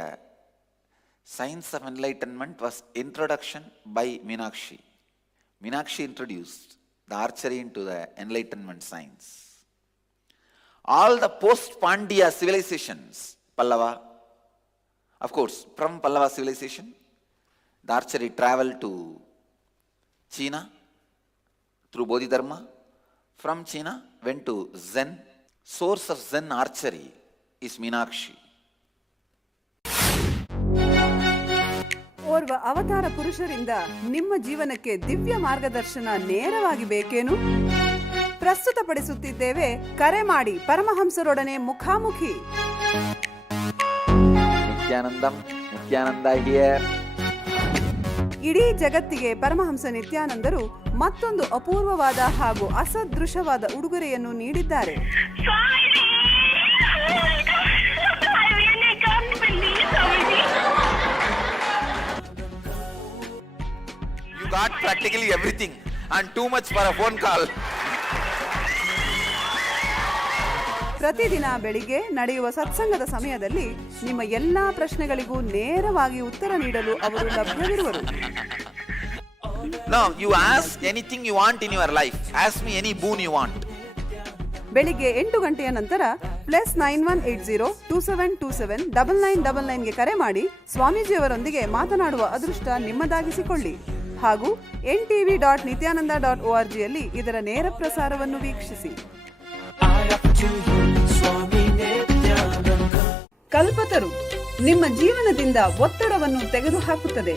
science of enlightenment was introduction by Meenakshi. Meenakshi introduced the archery into the enlightenment science. All the post-Pandya civilizations, Pallava, of course, from Pallava civilization, the archery traveled to China through Bodhidharma. From China, went to Zen. Source of Zen archery is Meenakshi. ಓರ್ವ ಅವತಾರ ಪುರುಷರಿಂದ ನಿಮ್ಮ ಜೀವನಕ್ಕೆ ದಿವ್ಯ ಮಾರ್ಗದರ್ಶನ ನೇರವಾಗಿ ಬೇಕೇನು? ಪ್ರಸ್ತುತಪಡಿಸುತ್ತಿದ್ದೇವೆ, ಕರೆ ಮಾಡಿ ಪರಮಹಂಸರೊಡನೆ ಮುಖಾಮುಖಿ. ನಿತ್ಯಾನಂದ ಹಿಯರ್. ಇಡೀ ಜಗತ್ತಿಗೆ ಪರಮಹಂಸ ನಿತ್ಯಾನಂದರು ಮತ್ತೊಂದು ಅಪೂರ್ವವಾದ ಹಾಗೂ ಅಸದೃಶವಾದ ಉಡುಗೊರೆಯನ್ನು ನೀಡಿದ್ದಾರೆ. You got practically everything and too much for a phone call. ಪ್ರತಿದಿನ ಬೆಳಿಗ್ಗೆ ನಡೆಯುವ ಸತ್ಸಂಗದ ಸಮಯದಲ್ಲಿ ನಿಮ್ಮ ಎಲ್ಲಾ ಪ್ರಶ್ನೆಗಳಿಗೂ ನೇರವಾಗಿ ಉತ್ತರ ನೀಡಲು ಅವರು ಲಭ್ಯವಿರುವರು. No, you ask anything you want in your life. Ask me any boon you want. ಬೆಳಿಗ್ಗೆ 8 ಗಂಟೆಯ ನಂತರ +918027279999ಗೆ ಕರೆ ಮಾಡಿ ಸ್ವಾಮೀಜಿಯವರೊಂದಿಗೆ ಮಾತನಾಡುವ ಅದೃಷ್ಟ ನಿಮ್ಮದಾಗಿಸಿಕೊಳ್ಳಿ. ಹಾಗೂ ntv.nithyananda.orgಯಲ್ಲಿ ಇದರ ನೇರ ಪ್ರಸಾರವನ್ನು ವೀಕ್ಷಿಸಿ. ಕಲ್ಪತರು ನಿಮ್ಮ ಜೀವನದಿಂದ ಒತ್ತಡವನ್ನು ತೆಗೆದುಹಾಕುತ್ತದೆ.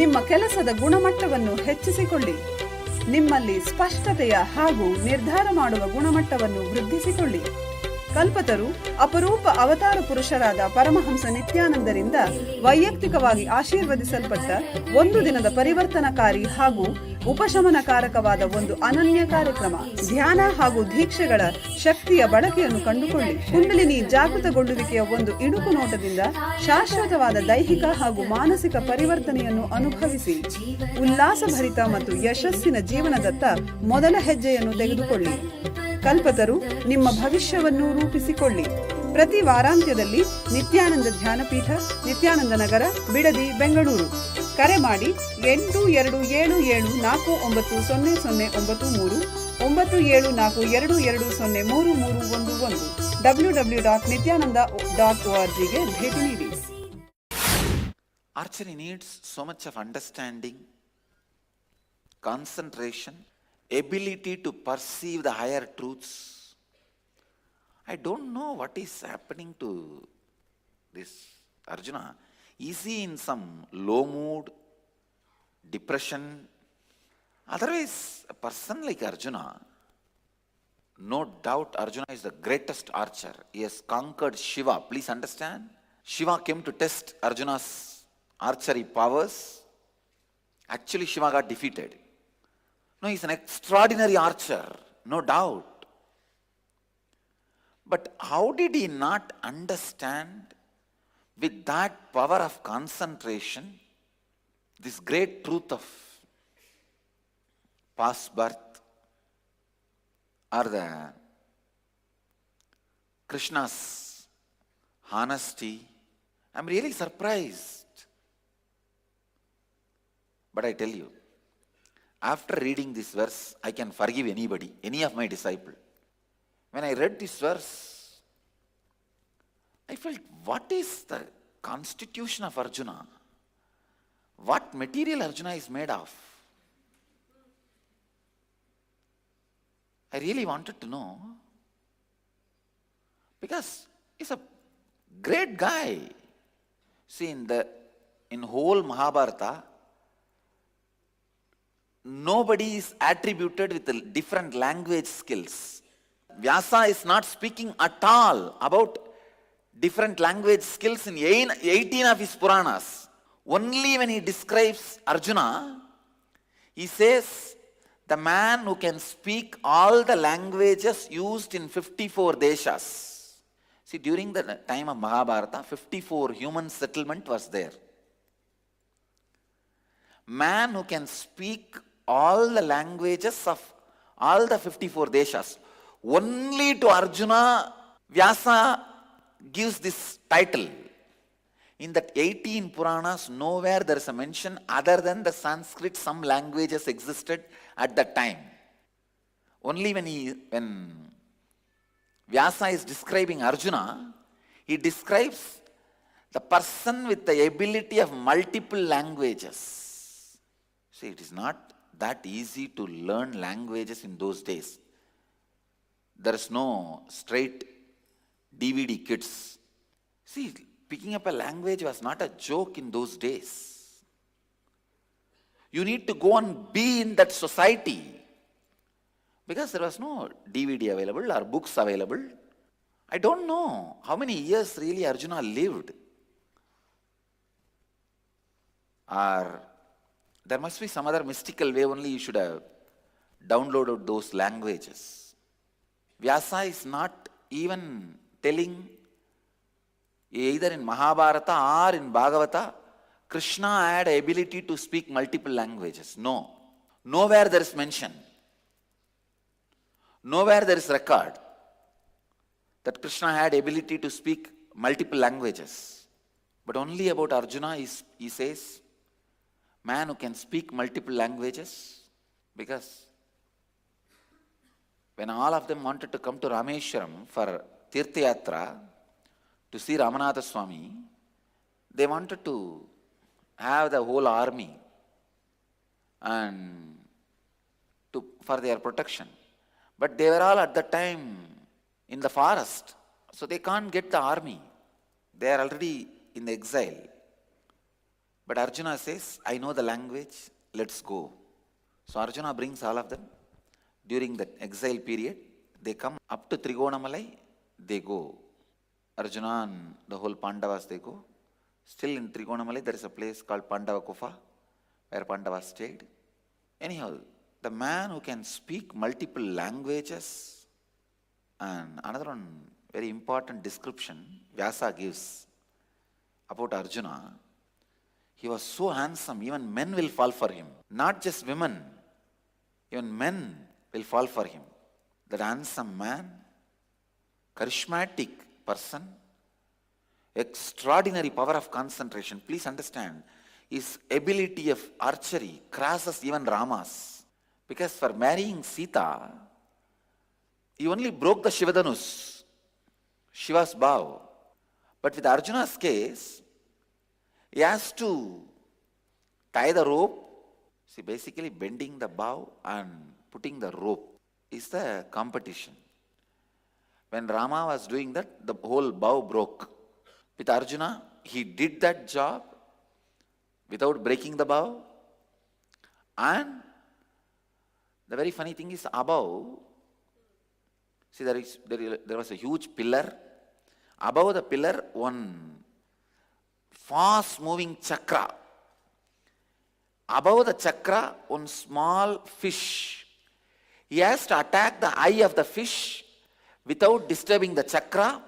ನಿಮ್ಮ ಕೆಲಸದ ಗುಣಮಟ್ಟವನ್ನು ಹೆಚ್ಚಿಸಿಕೊಳ್ಳಿ. ನಿಮ್ಮಲ್ಲಿ ಸ್ಪಷ್ಟತೆಯ ಹಾಗೂ ನಿರ್ಧಾರ ಮಾಡುವ ಗುಣಮಟ್ಟವನ್ನು ವೃದ್ಧಿಸಿಕೊಳ್ಳಿ. ಕಲ್ಪತರು ಅಪರೂಪ ಅವತಾರ ಪುರುಷರಾದ ಪರಮಹಂಸ ನಿತ್ಯಾನಂದರಿಂದ ವೈಯಕ್ತಿಕವಾಗಿ ಆಶೀರ್ವದಿಸಲ್ಪಟ್ಟ ಒಂದು ದಿನದ ಪರಿವರ್ತನಕಾರಿ ಹಾಗೂ ಉಪಶಮನಕಾರಕವಾದ ಒಂದು ಅನನ್ಯ ಕಾರ್ಯಕ್ರಮ. ಧ್ಯಾನ ಹಾಗೂ ದೀಕ್ಷೆಗಳ ಶಕ್ತಿಯ ಬಳಕೆಯನ್ನು ಕಂಡುಕೊಳ್ಳಿ. ಕುಂಡಲಿನಿ ಜಾಗೃತಗೊಳ್ಳುವಿಕೆಯ ಒಂದು ಇಣುಕು ನೋಟದಿಂದ ಶಾಶ್ವತವಾದ ದೈಹಿಕ ಹಾಗೂ ಮಾನಸಿಕ ಪರಿವರ್ತನೆಯನ್ನು ಅನುಭವಿಸಿ ಉಲ್ಲಾಸಭರಿತ ಮತ್ತು ಯಶಸ್ಸಿನ ಜೀವನದತ್ತ ಮೊದಲ ಹೆಜ್ಜೆಯನ್ನು ತೆಗೆದುಕೊಳ್ಳಿ. ಕಲ್ಪತರು ನಿಮ್ಮ ಭವಿಷ್ಯವನ್ನು ರೂಪಿಸಿಕೊಳ್ಳಿ. ಪ್ರತಿ ವಾರಾಂತ್ಯದಲ್ಲಿ ನಿತ್ಯಾನಂದ ಧ್ಯಾನಪೀಠ, ನಿತ್ಯಾನಂದ ನಗರ, ಬಿಡದಿ, ಬೆಂಗಳೂರು. ಕರೆ ಮಾಡಿ 8277490093 974222033311 www.nithyananda.orgಗೆ ಭೇಟಿ ನೀಡಿ. Archery needs so much of understanding, concentration, ability to perceive the higher truths. I don't know what is happening to this Arjuna. Is he in some low mood, depression? Otherwise, a person like Arjuna, no doubt Arjuna is the greatest archer. He has conquered Shiva. Please understand. Shiva came to test Arjuna's archery powers. Actually, Shiva got defeated. No, he's an extraordinary archer, no doubt. But how did he not understand with that power of concentration this great truth of past birth or the Krishna's honesty? I'm really surprised. But I tell you, after reading this verse, I can forgive anybody, any of my disciple. When I read this verse, I felt, what is the constitution of Arjuna? What material Arjuna is made of? I really wanted to know, because he's a great guy. See, in whole Mahabharata, nobody is attributed with different language skills. Vyasa is not speaking at all about different language skills in 18 of his Puranas. Only when he describes Arjuna, he says The man who can speak all the languages used in 54 deshas. See, during the time of Mahabharata, 54 human settlement was there. Man who can speak all the languages of all the 54 deshas. Only to Arjuna, Vyasa gives this title. In that 18 Puranas, nowhere there is a mention other than the Sanskrit, some languages existed at that time. Only when Vyasa is describing Arjuna, he describes the person with the ability of multiple languages. See, it is not that easy to learn languages in those days. There is no straight DVD kits. See, picking up a language was not a joke in those days. You need to go and be in that society. Because there was no DVD available or books available. I don't know how many years really Arjuna lived. Or there must be some other mystical way only you should have downloaded those languages. Vyasa is not even telling, either in Mahabharata or in Bhagavata, Krishna had ability to speak multiple languages. No. Nowhere there is mention. Nowhere there is record that Krishna had ability to speak multiple languages. But only about Arjuna he says, man who can speak multiple languages. Because when all of them wanted to come to Rameshwaram for Tirtha Yatra to see Ramanatha Swami, they wanted to have the whole army and for their protection. But they were all at that time in the forest, so they can't get the army. They are already in the exile. But Arjuna says, I know the language, let's go. So Arjuna brings all of them. During that exile period, they come up to Trigonamalai, they go. Arjuna and the whole Pandavas, they go. Still in Trigonamalai, there is a place called Pandava Kufa, where Pandavas stayed. Anyhow, the man who can speak multiple languages, and another one very important description Vyasa gives about Arjuna. He was so handsome, even men will fall for him. Not just women, even men will fall for him. That handsome man, charismatic person, extraordinary power of concentration. Please understand, his ability of archery crosses even Rama's. Because for marrying Sita, he only broke the Shivadhanus, Shiva's bow. But with Arjuna's case, he has to tie the rope. See, basically bending the bow and putting the rope is the competition. When Rama was doing that, the whole bow broke. With Arjuna, he did that job without breaking the bow. And the very funny thing is, above, see, there was a huge pillar. Above the pillar, one fast moving chakra. Above the chakra, one small fish. He has to attack the eye of the fish without disturbing the chakra,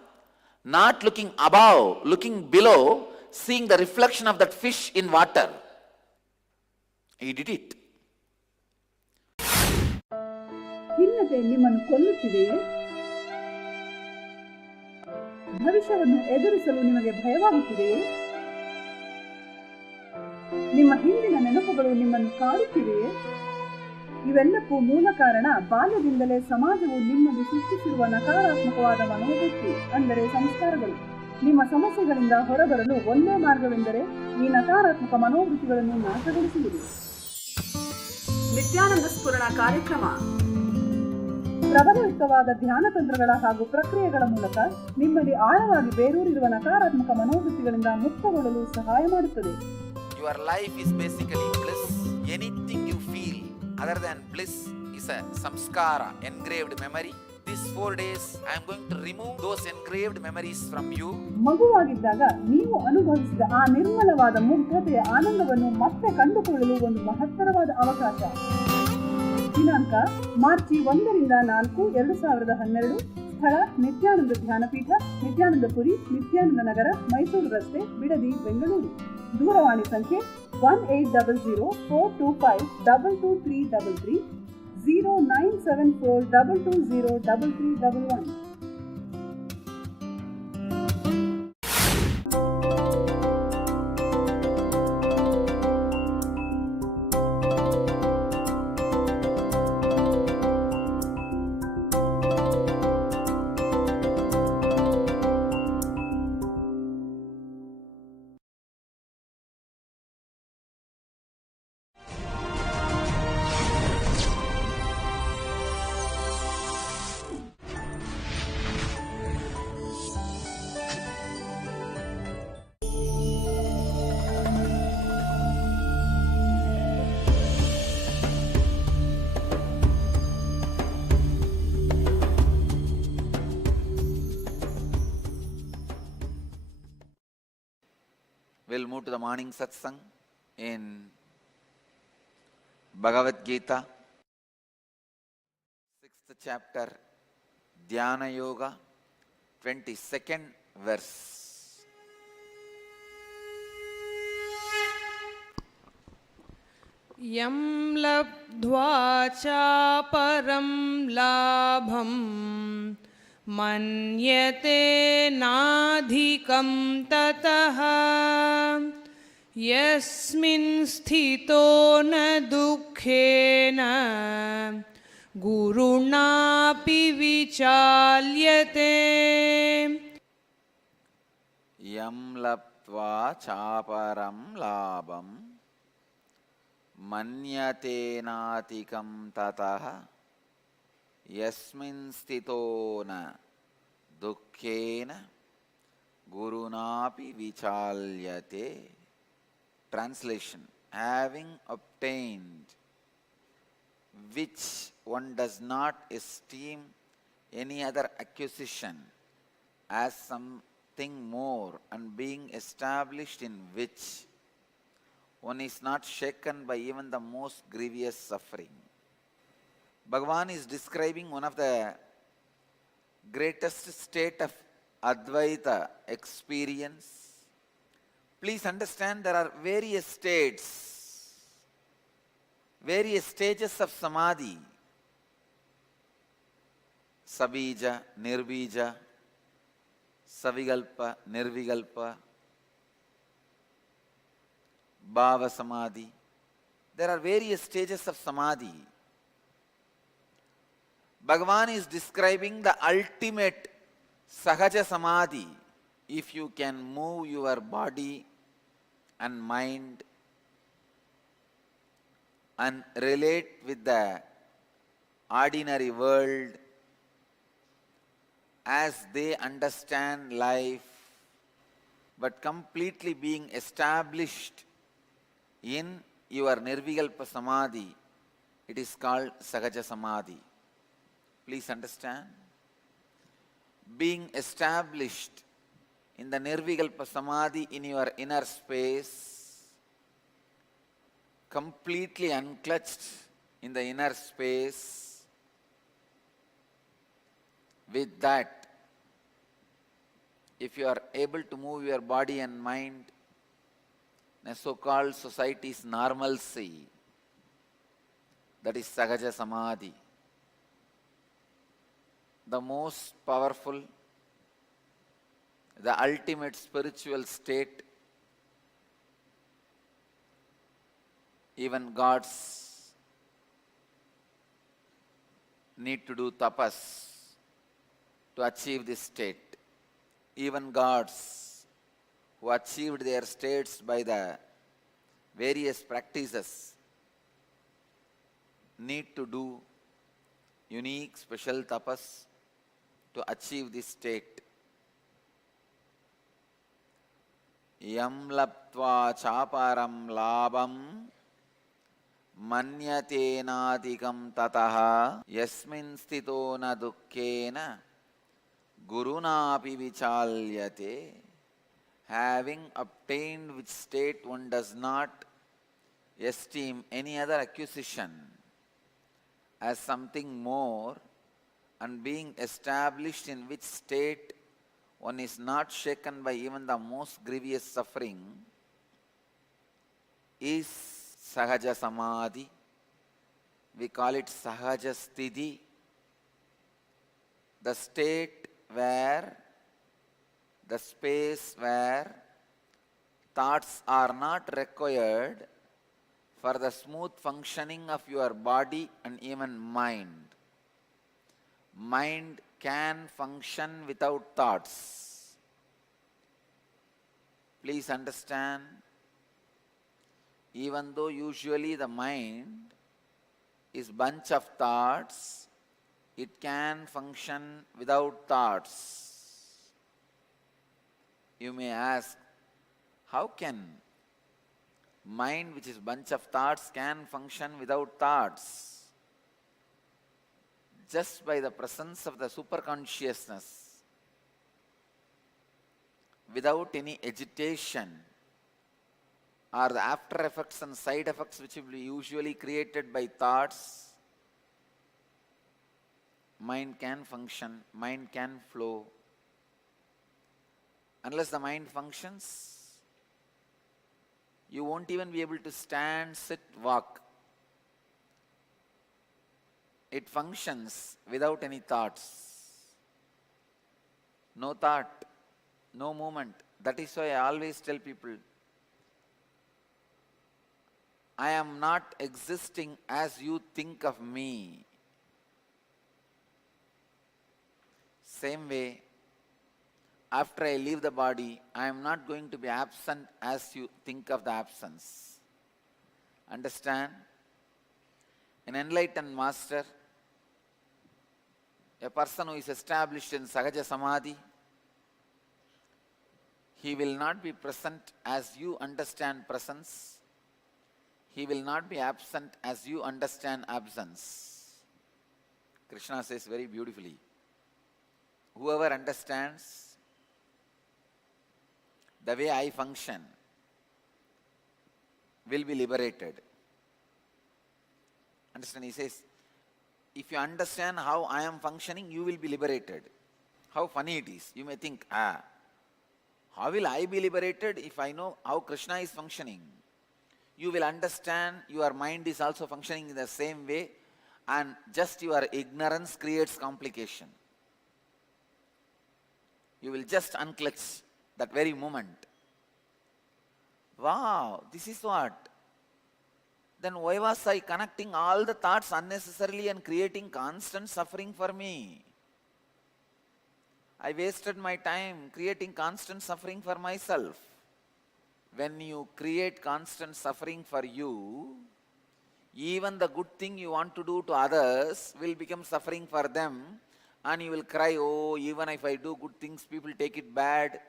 not looking above, looking below, seeing the reflection of that fish in water. He did it. ಖಿನ್ನತೆ ನಿಮ್ಮನ್ನು ಕೊಲ್ಲುತ್ತಿದೆಯೇ? ಭವಿಷ್ಯವನ್ನು ಎದುರಿಸಲು ನಿಮಗೆ ಭಯವಾಗುತ್ತಿದೆಯೇ? ನಿಮ್ಮ ಹಿಂದಿನ ನೆನಪುಗಳು ನಿಮ್ಮನ್ನು ಕಾಡುತ್ತಿವೆಯೇ? ಇವೆಲ್ಲಕ್ಕೂ ಮೂಲ ಕಾರಣ ಬಾಲ್ಯದಿಂದಲೇ ಸಮಾಜವು ನಿಮ್ಮಲ್ಲಿ ಸೃಷ್ಟಿಸಿರುವ ನಕಾರಾತ್ಮಕವಾದ ಮನೋವೃತ್ತಿ, ಅಂದರೆ ಸಂಸ್ಕಾರಗಳು. ನಿಮ್ಮ ಸಮಸ್ಯೆಗಳಿಂದ ಹೊರಬರಲು ಒಂದೇ ಮಾರ್ಗವೆಂದರೆ ಈ ನಕಾರಾತ್ಮಕ ಮನೋವೃತ್ತಿಗಳನ್ನು ನಾಶಗೊಳಿಸುವುದು. ನಿತ್ಯಾನಂದ ಸ್ಫುರಣ ಕಾರ್ಯಕ್ರಮ ಪ್ರಬಲಯುಕ್ತವಾದ ಧ್ಯಾನ ತಂತ್ರಗಳ ಹಾಗೂ ಪ್ರಕ್ರಿಯೆಗಳ ಮೂಲಕ ನಿಮ್ಮಲ್ಲಿ ಆಳವಾಗಿ ಬೇರೂರಿರುವ ನಕಾರಾತ್ಮಕ ಮನೋವೃತ್ತಿಗಳಿಂದ ಮುಕ್ತಗೊಳ್ಳಲು ಸಹಾಯ ಮಾಡುತ್ತದೆ. Your life is basically bliss. Anything you feel other than bliss is a samskara, engraved memory. These 4 days I am going to remove those engraved memories from you. ಮಗುವಾಗಿದ್ದಾಗ ನೀವು ಅನುಭವಿಸಿದ ಆ ನಿರ್ಮಲವಾದ ಮುಗ್ಧತೆಯ ಆನಂದವನ್ನು ಮತ್ತೆ ಕಂಡುಕೊಳ್ಳಲು ಒಂದು ಮಹತ್ತರವಾದ ಅವಕಾಶ. ದಿನಾಂಕ ಮಾರ್ಚ್ 1ರಿಂದ 4, 2012. ಸ್ಥಳ ನಿತ್ಯಾನಂದ ಧ್ಯಾನಪೀಠ, ನಿತ್ಯಾನಂದಪುರಿ, ನಿತ್ಯಾನಂದ ನಗರ, ಮೈಸೂರು ರಸ್ತೆ, ಬಿಡದಿ, ಬೆಂಗಳೂರು. ದೂರವಾಣಿ ಸಂಖ್ಯೆ 1800-425-22333, 0974-220-3311. We'll move to the morning satsang in Bhagavad Gita, 6th chapter, Dhyana Yoga, 22nd verse. यं लब्ध्वा चापरं लाभं मन्यते नाधिकं ततः यस्मिन् स्थितो न दुःखेन गुरुणापि विचाल्यते. Yam laptva chaparam labam manyatenatikam tataha yasmin stitona dukkhena gurunapi vichalyate. Translation: having obtained which one does not esteem any other acquisition as something more, and being established in which one is not shaken by even the most grievous suffering. Bhagavan is describing one of the greatest state of Advaita experience. Please understand, there are various states, various stages of Samadhi. Sabija, Nirbija, Savigalpa, Nirvigalpa, Bhava Samadhi. There are various stages of Samadhi. Bhagavan is describing the ultimate Sahaja Samadhi. If you can move your body and mind and relate with the ordinary world as they understand life, but completely being established in your Nirvikalpa Samadhi, it is called Sahaja Samadhi. Please understand. Being established in the Nirvikalpa Samadhi in your inner space, completely unclutched in the inner space, with that, if you are able to move your body and mind in a so-called society's normalcy, that is Sahaja Samadhi. The most powerful, the ultimate spiritual state. Even gods need to do tapas to achieve this state. Even gods who achieved their states by the various practices need to do unique special tapas to achieve this state. Yam laptva chaparam labam manyatenadikam tataha yasmin stito na dukkhena gurunapi vichalyate. Having obtained which state one does not esteem any other acquisition as something more and being established, in which state one is not shaken by even the most grievous suffering, is Sahaja Samadhi. We call it Sahaja Sthiti, the state where, the space where thoughts are not required for the smooth functioning of your body and even mind. Mind can function without thoughts. Please understand, even though usually the mind is bunch of thoughts, it can function without thoughts. You may ask, how can mind, which is bunch of thoughts, can function without thoughts? Just by the presence of the superconsciousness, without any agitation or the after effects and side effects which will be usually created by thoughts, mind can function, mind can flow. Unless the mind functions, you won't even be able to stand, sit, walk. It functions without any thoughts. No thought, no movement. That is why I always tell people, I am not existing as you think of me. Same way, after I leave the body, I am not going to be absent as you think of the absence. Understand? An enlightened master, a person who is established in Sahaja Samadhi, he will not be present as you understand presence. He will not be absent as you understand absence. Krishna says very beautifully, whoever understands the way I function will be liberated. Understand? He says, if you understand how I am functioning, you will be liberated. How funny it is. You may think, how will I be liberated if I know how Krishna is functioning? You will understand your mind is also functioning in the same way, and just your ignorance creates complication. You will just unclutch that very moment. Wow, this is what? Then why was I connecting all the thoughts unnecessarily and creating constant suffering for me? I wasted my time creating constant suffering for myself. When you create constant suffering for you, even the good thing you want to do to others will become suffering for them, and you will cry, oh, even if I do good things, people take it bad.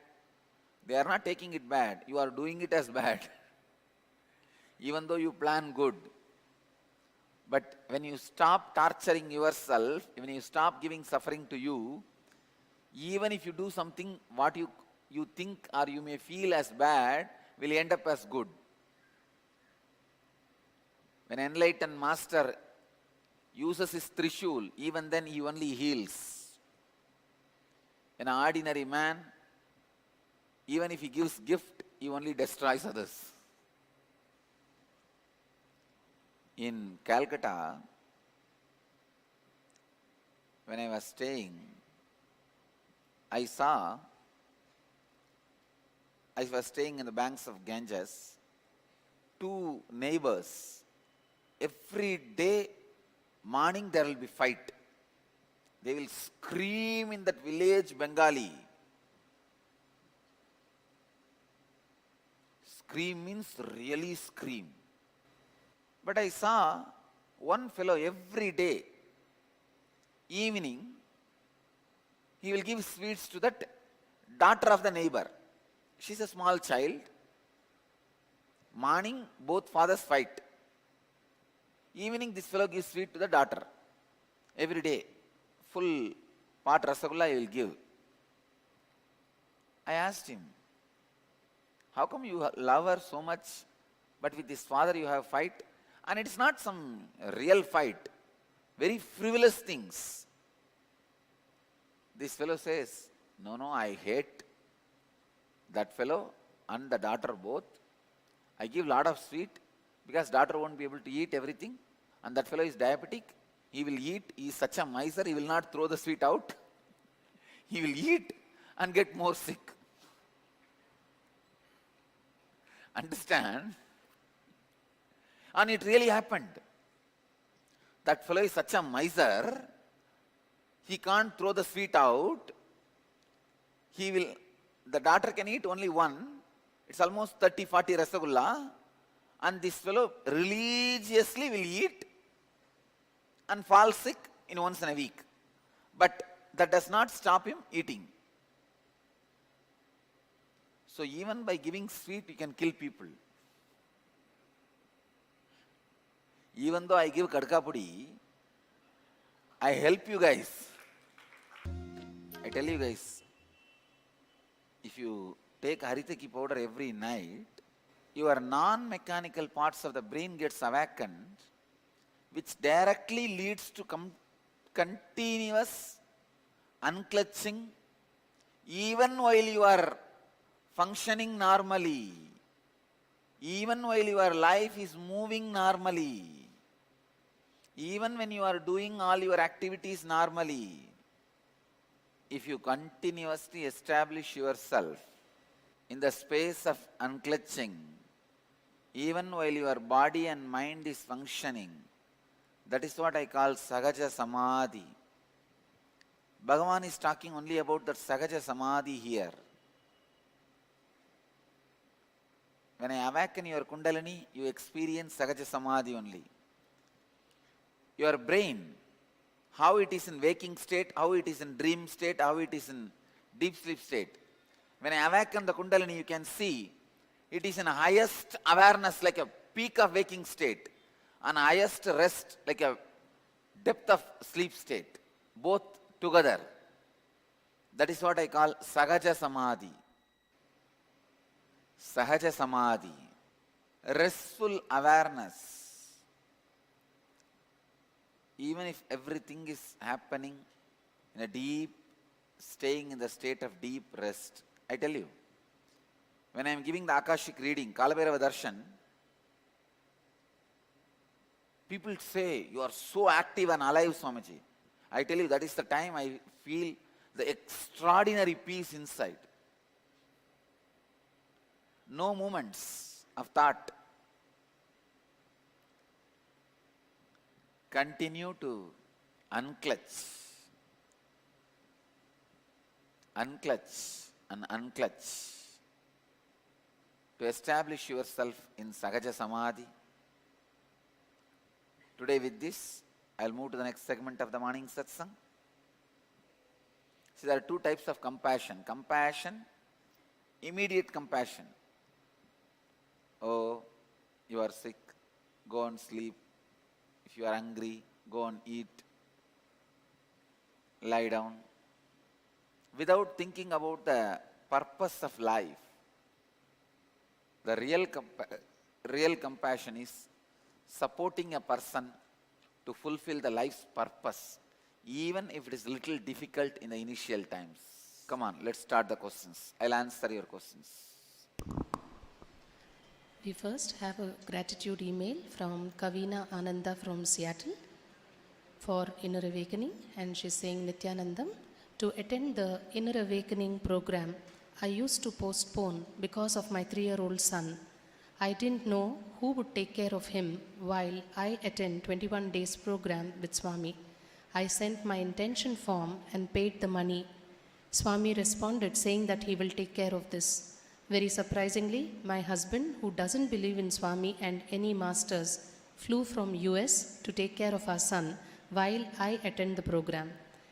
They are not taking it bad. You are doing it as bad. Even though you plan good. But when you stop torturing yourself, when you stop giving suffering to you, even if you do something what you think or you may feel as bad, will end up as good. When an enlightened master uses his trishul, even then he only heals. An ordinary man, even if he gives gift, he only destroys others. In Calcutta, when I was staying, I was staying in the banks of Ganges, two neighbors, every day morning there will be fight. They will scream in that village Bengali. Scream means really scream. But I saw one fellow every day, evening, he will give sweets to that daughter of the neighbor. She's a small child. Morning, both fathers fight. Evening, this fellow gives sweet to the daughter. Every day, full pot rasagulla he will give. I asked him, how come you love her so much, but with this father you have fight? And it's not some real fight. very frivolous things. This fellow says, no, I hate that fellow and the daughter both. I give lot of sweet because daughter won't be able to eat everything, and that fellow is diabetic. He will eat. He is such a miser. He will not throw the sweet out. He will eat and get more sick. Understand? And it really happened. That fellow is such a miser. He can't throw the sweet out. The daughter can eat only one. It's almost 30-40 rasagulla. And this fellow religiously will eat and fall sick in once in a week. But that does not stop him eating. So even by giving sweet, you can kill people. Even though I give kadkapudi, I help you guys. I tell you guys, if you take haritaki powder every night, your non-mechanical parts of the brain gets awakened, which directly leads to continuous unclutching, even while you are functioning normally, even while your life is moving normally, even when you are doing all your activities normally. If you continuously establish yourself in the space of unclutching, even while your body and mind is functioning, that is what I call Sahaja Samadhi. Bhagavan is talking only about that Sahaja Samadhi here. When I awaken your Kundalini, you experience Sahaja Samadhi only. Your brain, how it is in waking state, how it is in dream state, how it is in deep sleep state. When I awaken the Kundalini, you can see it is in a highest awareness, like a peak of waking state, and highest rest, like a depth of sleep state, both together. That is what I call Sahaja Samadhi. Sahaja Samadhi, restful awareness. Even if everything is happening in a deep, staying in the state of deep rest. I tell you, when I am giving the Akashic reading, Kalabhairava Darshan, people say, you are so active and alive, Swamiji. I tell you, that is the time I feel the extraordinary peace inside. No moments of thought. Continue to unclutch and unclutch to establish yourself in Sahaja Samadhi. Today with this, I'll move to the next segment of the morning satsang. See, there are two types of compassion. Compassion, immediate compassion. Oh, you are sick, go and sleep. If you are hungry, go and eat. Lie down. Without thinking about the purpose of life. The real compassion is supporting a person to fulfill the life's purpose, even if it is little difficult in the initial times. Come on, let's start the questions. I'll answer your questions. We first have a gratitude email from Kavina Ananda from Seattle for Inner Awakening, and she's saying, Nithyanandam, to attend the Inner Awakening program, I used to postpone because of my 3-year-old son. I didn't know who would take care of him while I attend 21 days program with Swami. I sent my intention form and paid the money. Swami responded saying that he will take care of this. Very surprisingly, my husband, who doesn't believe in Swami and any masters, flew from US to take care of our son while I attend the program.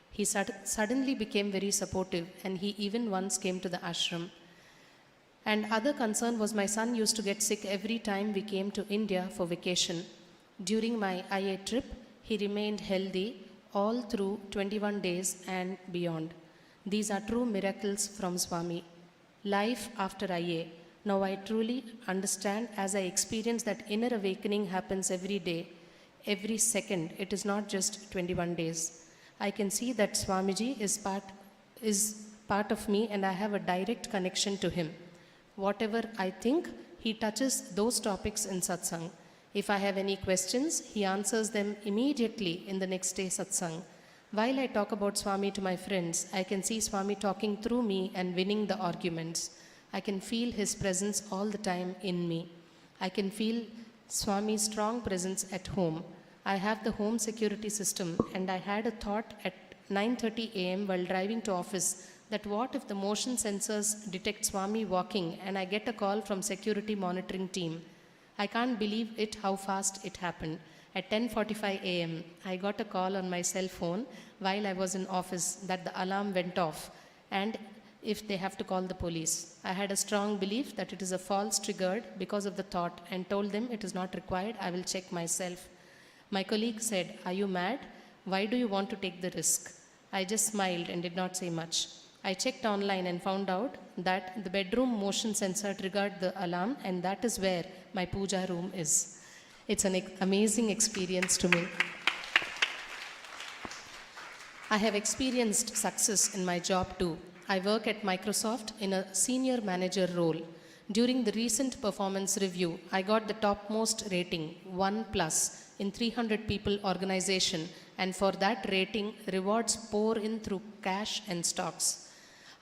He suddenly became very supportive, and he even once came to the ashram. And other concern was my son used to get sick every time we came to India for vacation. During my IA trip, he remained healthy all through 21 days and beyond. These are true miracles from Swami. Life after IA. Now I truly understand as I experience that inner awakening happens every day. every second. It is not just 21 days. I can see that Swamiji is part of me and I have a direct connection to him. Whatever I think, he touches those topics in satsang. If I have any questions, he answers them immediately in the next day satsang. While I talk about Swami to my friends, I can see Swami talking through me and winning the arguments. I can feel his presence all the time in me. I can feel Swami's strong presence at home. I have the home security system, and I had a thought at 9:30 a.m. while driving to office that what if the motion sensors detect Swami walking and I get a call from security monitoring team. I can't believe it how fast it happened. At 10:45 a.m., I got a call on my cell phone while I was in office that the alarm went off and if they have to call the police. I had a strong belief that it is a false triggered because of the thought and told them it is not required, I will check myself. My colleague said, "Are you mad? Why do you want to take the risk?" I just smiled and did not say much. I checked online and found out that the bedroom motion sensor triggered the alarm and that is where my puja room is. It's an amazing experience to me. I have experienced success in my job too. I work at Microsoft in a senior manager role. During the recent performance review, I got the topmost rating, 1+, in 300 people organization, and for that rating, rewards pour in through cash and stocks.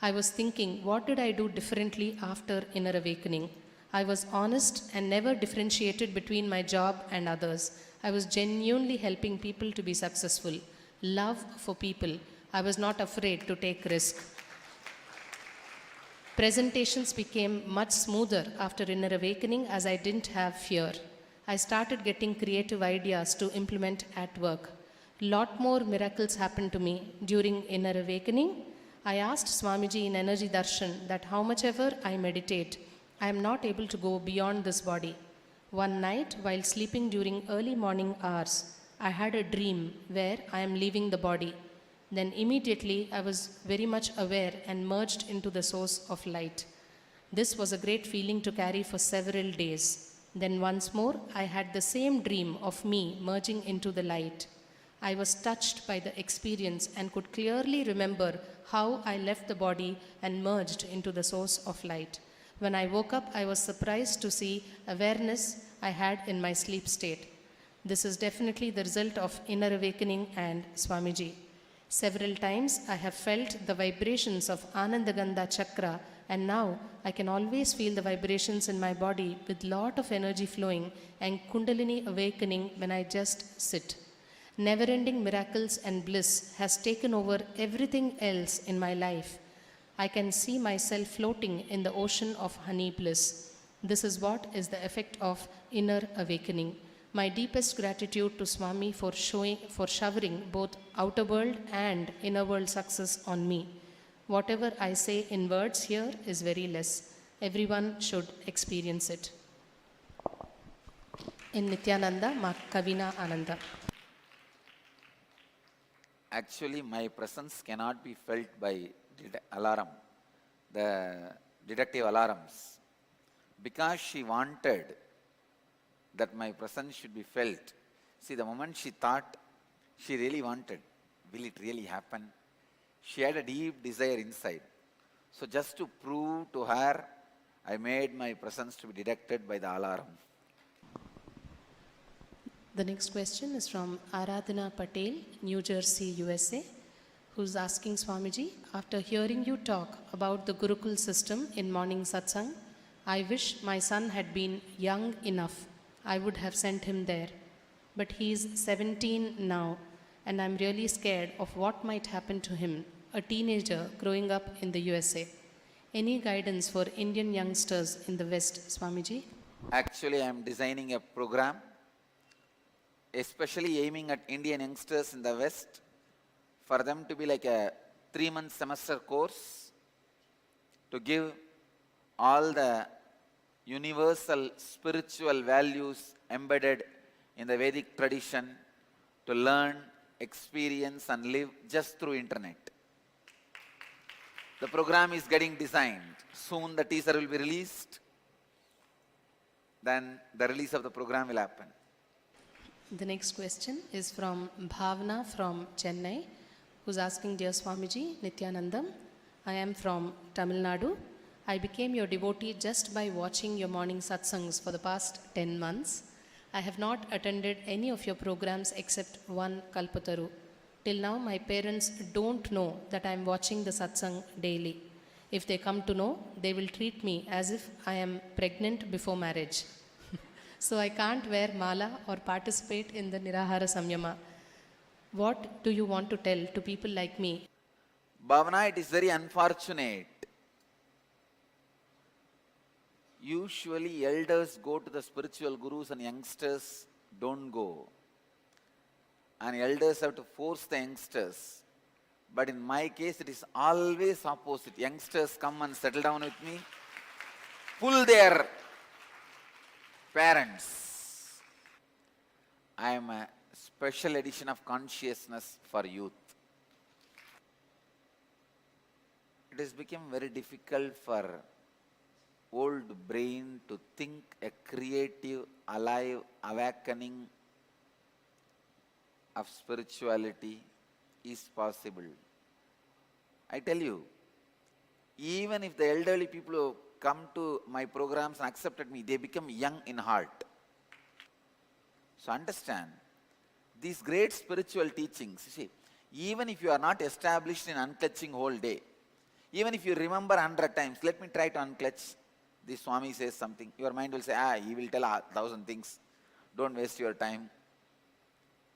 I was thinking, what did I do differently after inner awakening? I was honest and never differentiated between my job and others. I was genuinely helping people to be successful. Love for people. I was not afraid to take risk. Presentations became much smoother after inner awakening as I didn't have fear. I started getting creative ideas to implement at work. Lot more miracles happened to me during inner awakening. I asked Swamiji in Energy Darshan that how much ever I meditate, I am not able to go beyond this body. One night, while sleeping during early morning hours, I had a dream where I am leaving the body. Then immediately I was very much aware and merged into the source of light. This was a great feeling to carry for several days. Then once more, I had the same dream of me merging into the light. I was touched by the experience and could clearly remember how I left the body and merged into the source of light. When I woke up, I was surprised to see awareness I had in my sleep state. This is definitely the result of inner awakening and Swamiji. Several times I have felt the vibrations of Anandagandha chakra, and now I can always feel the vibrations in my body with lot of energy flowing and Kundalini awakening when I just sit. Never-ending miracles and bliss has taken over everything else in my life. I can see myself floating in the ocean of honey bliss. This is what is the effect of inner awakening. My deepest gratitude to Swami for showering both outer world and inner world success on me. Whatever I say in words here is very less. Everyone should experience it. In Nithyananda, Ma Kavina Ananda. Actually, my presence cannot be felt by alarm, the detective alarms, because she wanted that my presence should be felt. See, the moment she thought, she really wanted, will it really happen? She had a deep desire inside. So just to prove to her, I made my presence to be detected by the alarm. The next question is from Aradhana Patel, New Jersey, USA, who's asking Swamiji, after hearing you talk about the Gurukul system in morning satsang, I wish my son had been young enough. I would have sent him there. But he is 17 now, and I'm really scared of what might happen to him, a teenager growing up in the USA. Any guidance for Indian youngsters in the West, Swamiji? Actually, I'm designing a program, especially aiming at Indian youngsters in the West, for them to be like a 3-month semester course to give all the universal spiritual values embedded in the Vedic tradition to learn, experience and live just through internet. The program is getting designed. Soon the teaser will be released. Then the release of the program will happen. The next question is from Bhavna from Chennai, who's asking, Dear Swamiji, Nithyanandam, I am from Tamil Nadu. I became your devotee just by watching your morning satsangs for the past 10 months. I have not attended any of your programs except one Kalpataru. Till now, my parents don't know that I am watching the satsang daily. If they come to know, they will treat me as if I am pregnant before marriage. So I can't wear mala or participate in the Nirahara Samyama. What do you want to tell to people like me? Bhavana, it is very unfortunate. Usually elders go to the spiritual gurus and youngsters don't go. And elders have to force the youngsters. But in my case, it is always opposite. Youngsters come and settle down with me, pull their parents. I am a special edition of consciousness for youth. It has become very difficult for old brain to think a creative, alive, awakening of spirituality is possible. I tell you, even if the elderly people who come to my programs and accepted me, they become young in heart. So understand, these great spiritual teachings, you see, even if you are not established in unclutching whole day, even if you remember 100 times, let me try to unclutch. The Swami says something, your mind will say, he will tell 1,000 things. Don't waste your time.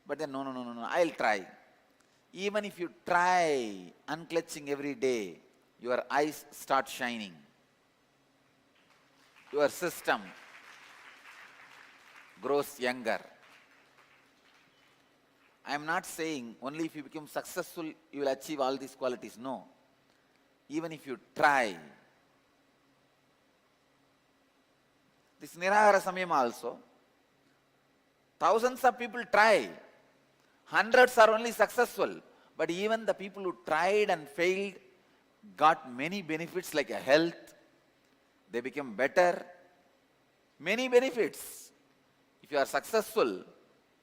But then, no, I'll try. Even if you try unclutching every day, your eyes start shining. Your system grows younger. I am not saying only if you become successful, you will achieve all these qualities. No. Even if you try. This Nirahara Samyama also, thousands of people try. Hundreds are only successful. But even the people who tried and failed got many benefits like a health. They became better. Many benefits. If you are successful,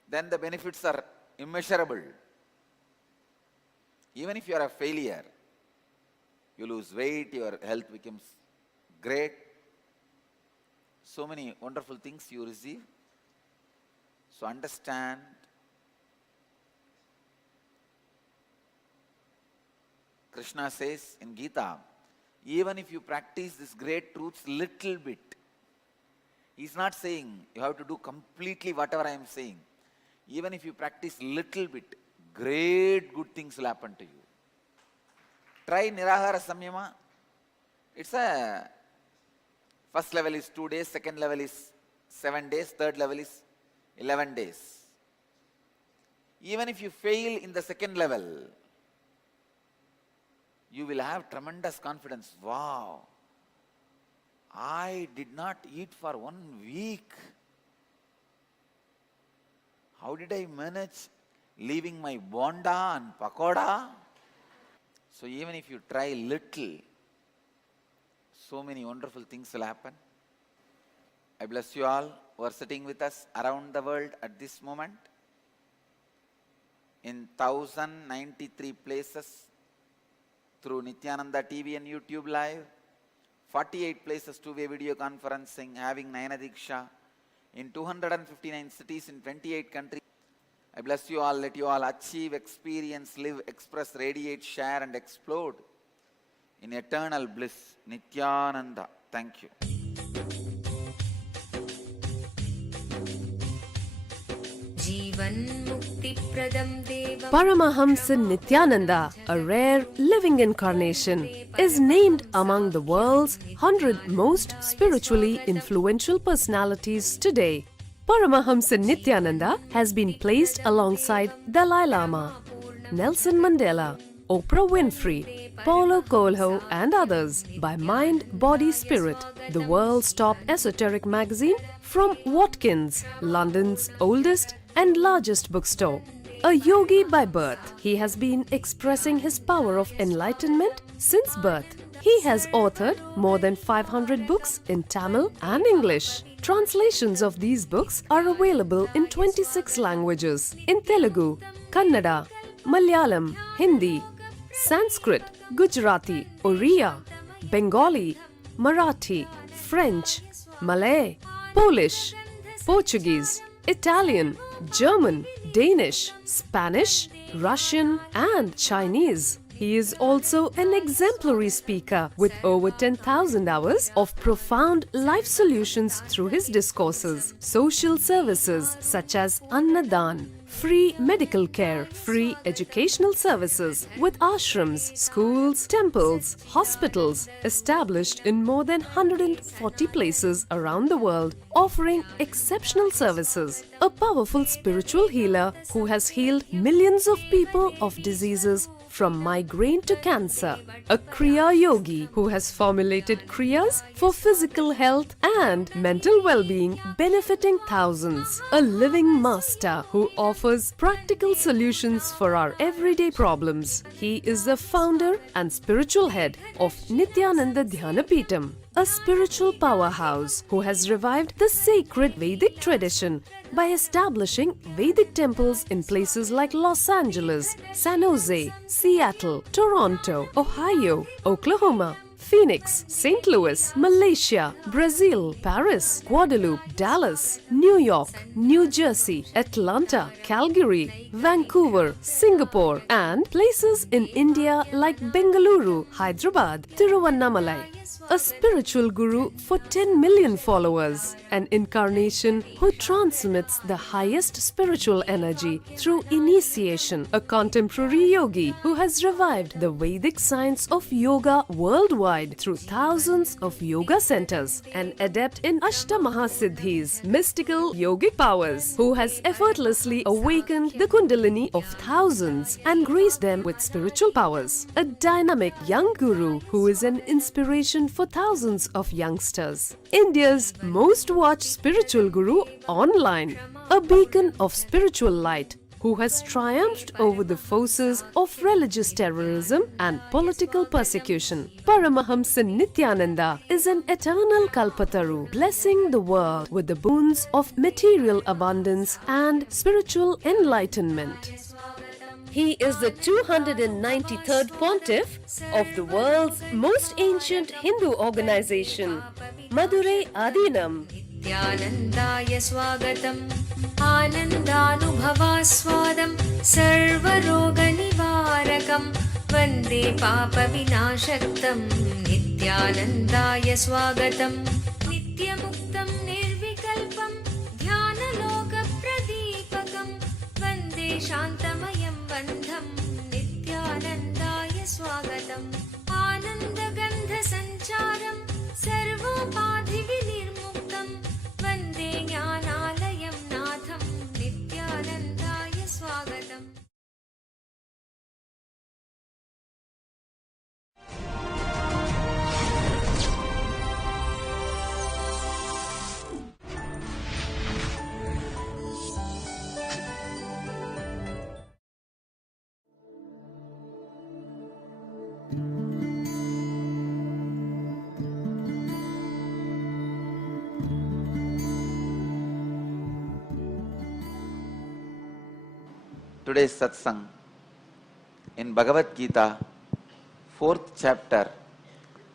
then the benefits are immeasurable. Even if you are a failure, you lose weight, your health becomes great. So many wonderful things you receive. So understand, Krishna says in Gita, even if you practice these great truths little bit, he's not saying you have to do completely whatever I am saying. Even if you practice little bit, great good things will happen to you. Try Nirahara Samyama. It's a first level is 2 days, second level is 7 days, third level is 11 days. Even if you fail in the second level, you will have tremendous confidence. Wow, I did not eat for 1 week. How did I manage leaving my bonda and pakoda? So even if you try little, so many wonderful things will happen. I bless you all who are sitting with us around the world at this moment in 1093 places through Nithyananda TV and YouTube Live, 48 places two-way video conferencing, having Nayana Diksha in 259 cities in 28 countries. I bless you all, let you all achieve, experience, live, express, radiate, share and explode in eternal bliss. Nithyananda. Thank you. Paramahamsa Nithyananda, a rare living incarnation, is named among the world's 100 most spiritually influential personalities today. Paramahamsa Nithyananda has been placed alongside Dalai Lama, Nelson Mandela, Oprah Winfrey, Paulo Coelho and others by Mind, Body, Spirit, the world's top esoteric magazine from Watkins, London's oldest and largest bookstore. A yogi by birth, he has been expressing his power of enlightenment since birth. He has authored more than 500 books in Tamil and English. Translations of these books are available in 26 languages in Telugu, Kannada, Malayalam, Hindi, Sanskrit, Gujarati, Oriya, Bengali, Marathi, French, Malay, Polish, Portuguese, Italian, German, Danish, Spanish, Russian, and Chinese. He is also an exemplary speaker with over 10,000 hours of profound life solutions through his discourses. Social services such as Annadan, free medical care, free educational services with ashrams, schools, temples, hospitals established in more than 140 places around the world, offering exceptional services. A powerful spiritual healer who has healed millions of people of diseases from migraine to cancer. A Kriya Yogi who has formulated Kriyas for physical health and mental well-being, benefiting thousands. A living master who offers practical solutions for our everyday problems. He is the founder and spiritual head of Nithyananda Dhyanapeetham, a spiritual powerhouse who has revived the sacred Vedic tradition by establishing Vedic temples in places like Los Angeles, San Jose, Seattle, Toronto, Ohio, Oklahoma, Phoenix, St. Louis, Malaysia, Brazil, Paris, Guadeloupe, Dallas, New York, New Jersey, Atlanta, Calgary, Vancouver, Singapore, and places in India like Bengaluru, Hyderabad, Tiruvannamalai. A spiritual guru for 10 million followers, an incarnation who transmits the highest spiritual energy through initiation, a contemporary yogi who has revived the Vedic science of yoga worldwide through thousands of yoga centers, an adept in Ashtamahasiddhis, mystical yogic powers, who has effortlessly awakened the Kundalini of thousands and graced them with spiritual powers, a dynamic young guru who is an inspiration for thousands of youngsters, India's most watched spiritual guru online, a beacon of spiritual light who has triumphed over the forces of religious terrorism and political persecution. Paramahamsa Nithyananda is an eternal Kalpataru, blessing the world with the boons of material abundance and spiritual enlightenment. He is the 293rd pontiff of the world's most ancient Hindu organization, Madurai Adinam. Nithyanandaya swagatam Anandanubhavaswadam Sarvaroganivarakam Vande Papa Vinashaktam Nithyanandaya swagatam Nityamuktam Nirvikalpam Dhyanaloka Pradipakam Vande Shantamayam Bandham Nithyanandaya swagatam Anandagandha Sancharam Sarvopadhi Vinirmuktam Vande Jnanalayam Natham Nithyanandaya swagatam. Today's satsang in Bhagavad Gita, 4th chapter,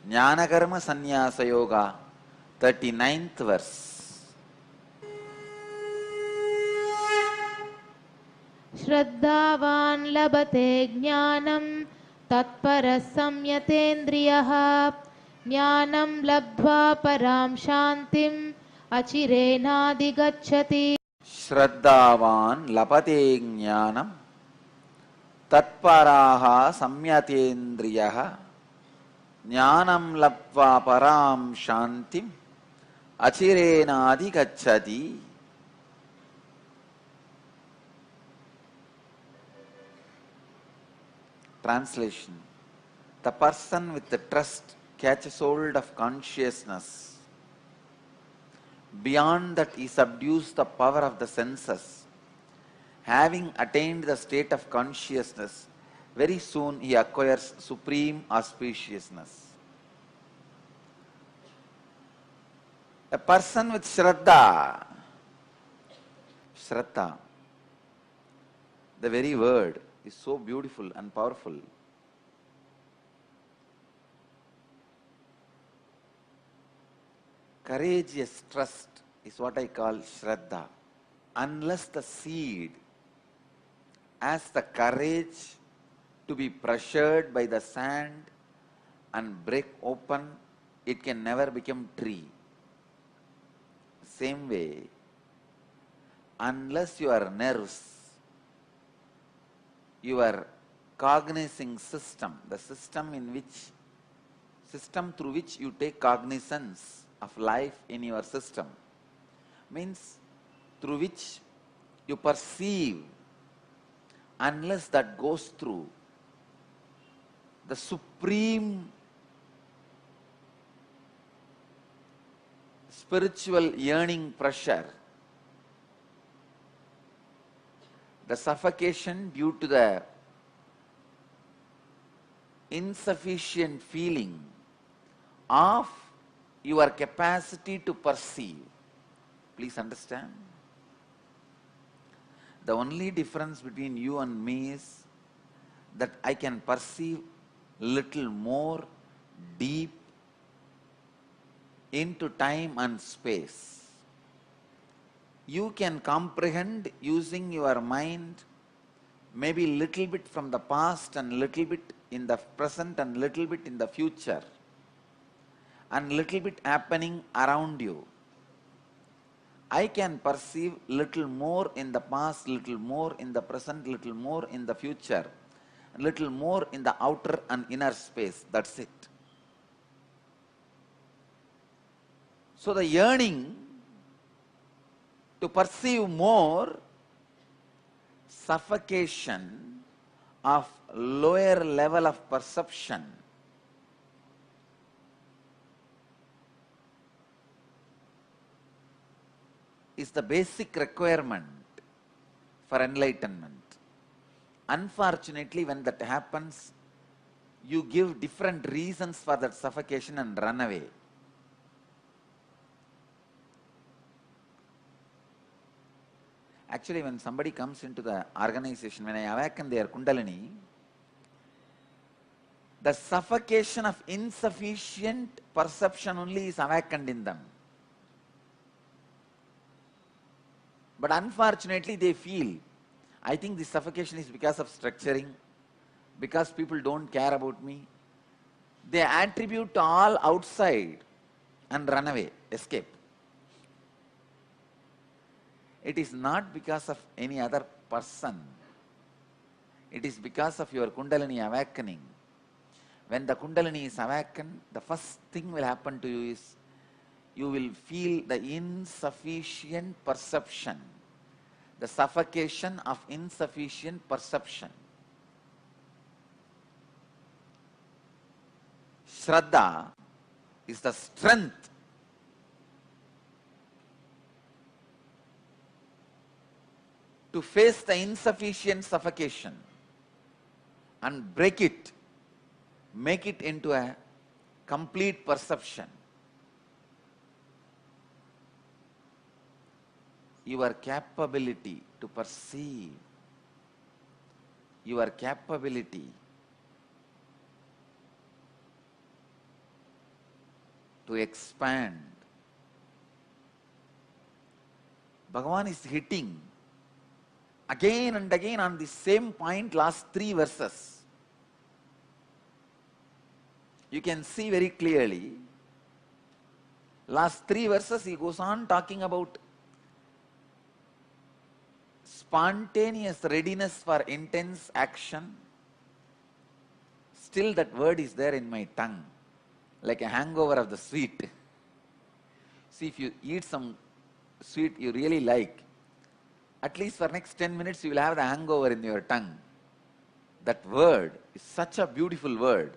Jnana Karma Sannyasa Yoga, 39th verse. Shraddhavan labate jnanam tatpara samyatendriyah jnanam labdhva param shantim achirenadi Shraddhavan lapate jnanam tatparaha samyatendriyaha jnanam lapva param shantim achirenadi gacchati. Translation: the person with the trust catches hold of consciousness. Beyond that, he subdues the power of the senses. Having attained the state of consciousness, very soon he acquires supreme auspiciousness. A person with Shraddha, Shraddha, the very word is so beautiful and powerful. Courageous trust is what I call Shraddha. Unless the seed has the courage to be pressured by the sand and break open, it can never become tree. Same way, unless your nerves, your cognizing system, the system through which you take cognizance of life in your system, means through which you perceive, unless that goes through the supreme spiritual yearning pressure, the suffocation due to the insufficient feeling of your capacity to perceive. Please understand. The only difference between you and me is that I can perceive little more deep into time and space. You can comprehend using your mind maybe little bit from the past and little bit in the present and little bit in the future and little bit happening around you. I can perceive little more in the past, little more in the present, little more in the future, little more in the outer and inner space. That's it. So the yearning to perceive more, suffocation of lower level of perception, is the basic requirement for enlightenment. Unfortunately, when that happens, you give different reasons for that suffocation and run away. Actually, when somebody comes into the organization, when I awaken their Kundalini, the suffocation of insufficient perception only is awakened in them. But unfortunately, they feel, I think this suffocation is because of structuring, because people don't care about me. They attribute to all outside and run away, escape. It is not because of any other person. It is because of your Kundalini awakening. When the Kundalini is awakened, the first thing will happen to you is you will feel the insufficient perception, the suffocation of insufficient perception. Shraddha is the strength to face the insufficient suffocation and break it, make it into a complete perception. Your capability to perceive, your capability to expand. Bhagavan is hitting again and again on the same point, last 3 verses. You can see very clearly, last 3 verses he goes on talking about spontaneous readiness for intense action. Still that word is there in my tongue, like a hangover of the sweet. See, if you eat some sweet you really like, at least for next 10 minutes you will have the hangover in your tongue. That word is such a beautiful word.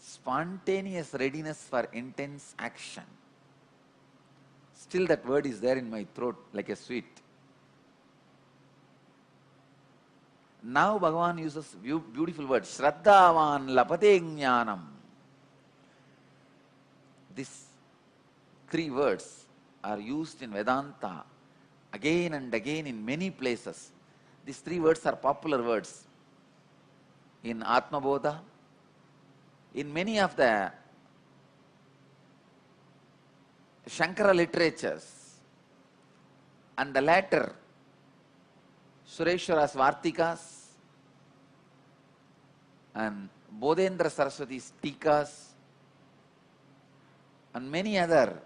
Spontaneous readiness for intense action. Still that word is there in my throat like a sweet. Now Bhagavan uses beautiful word, Shraddhavan lapate jnanam. These three words are used in Vedanta again and again in many places. These three words are popular words in Atma Bodha, in many of the Shankara literatures, and the latter Sureshwara's Vartikas and Bodhendra Saraswati's Tikas and many other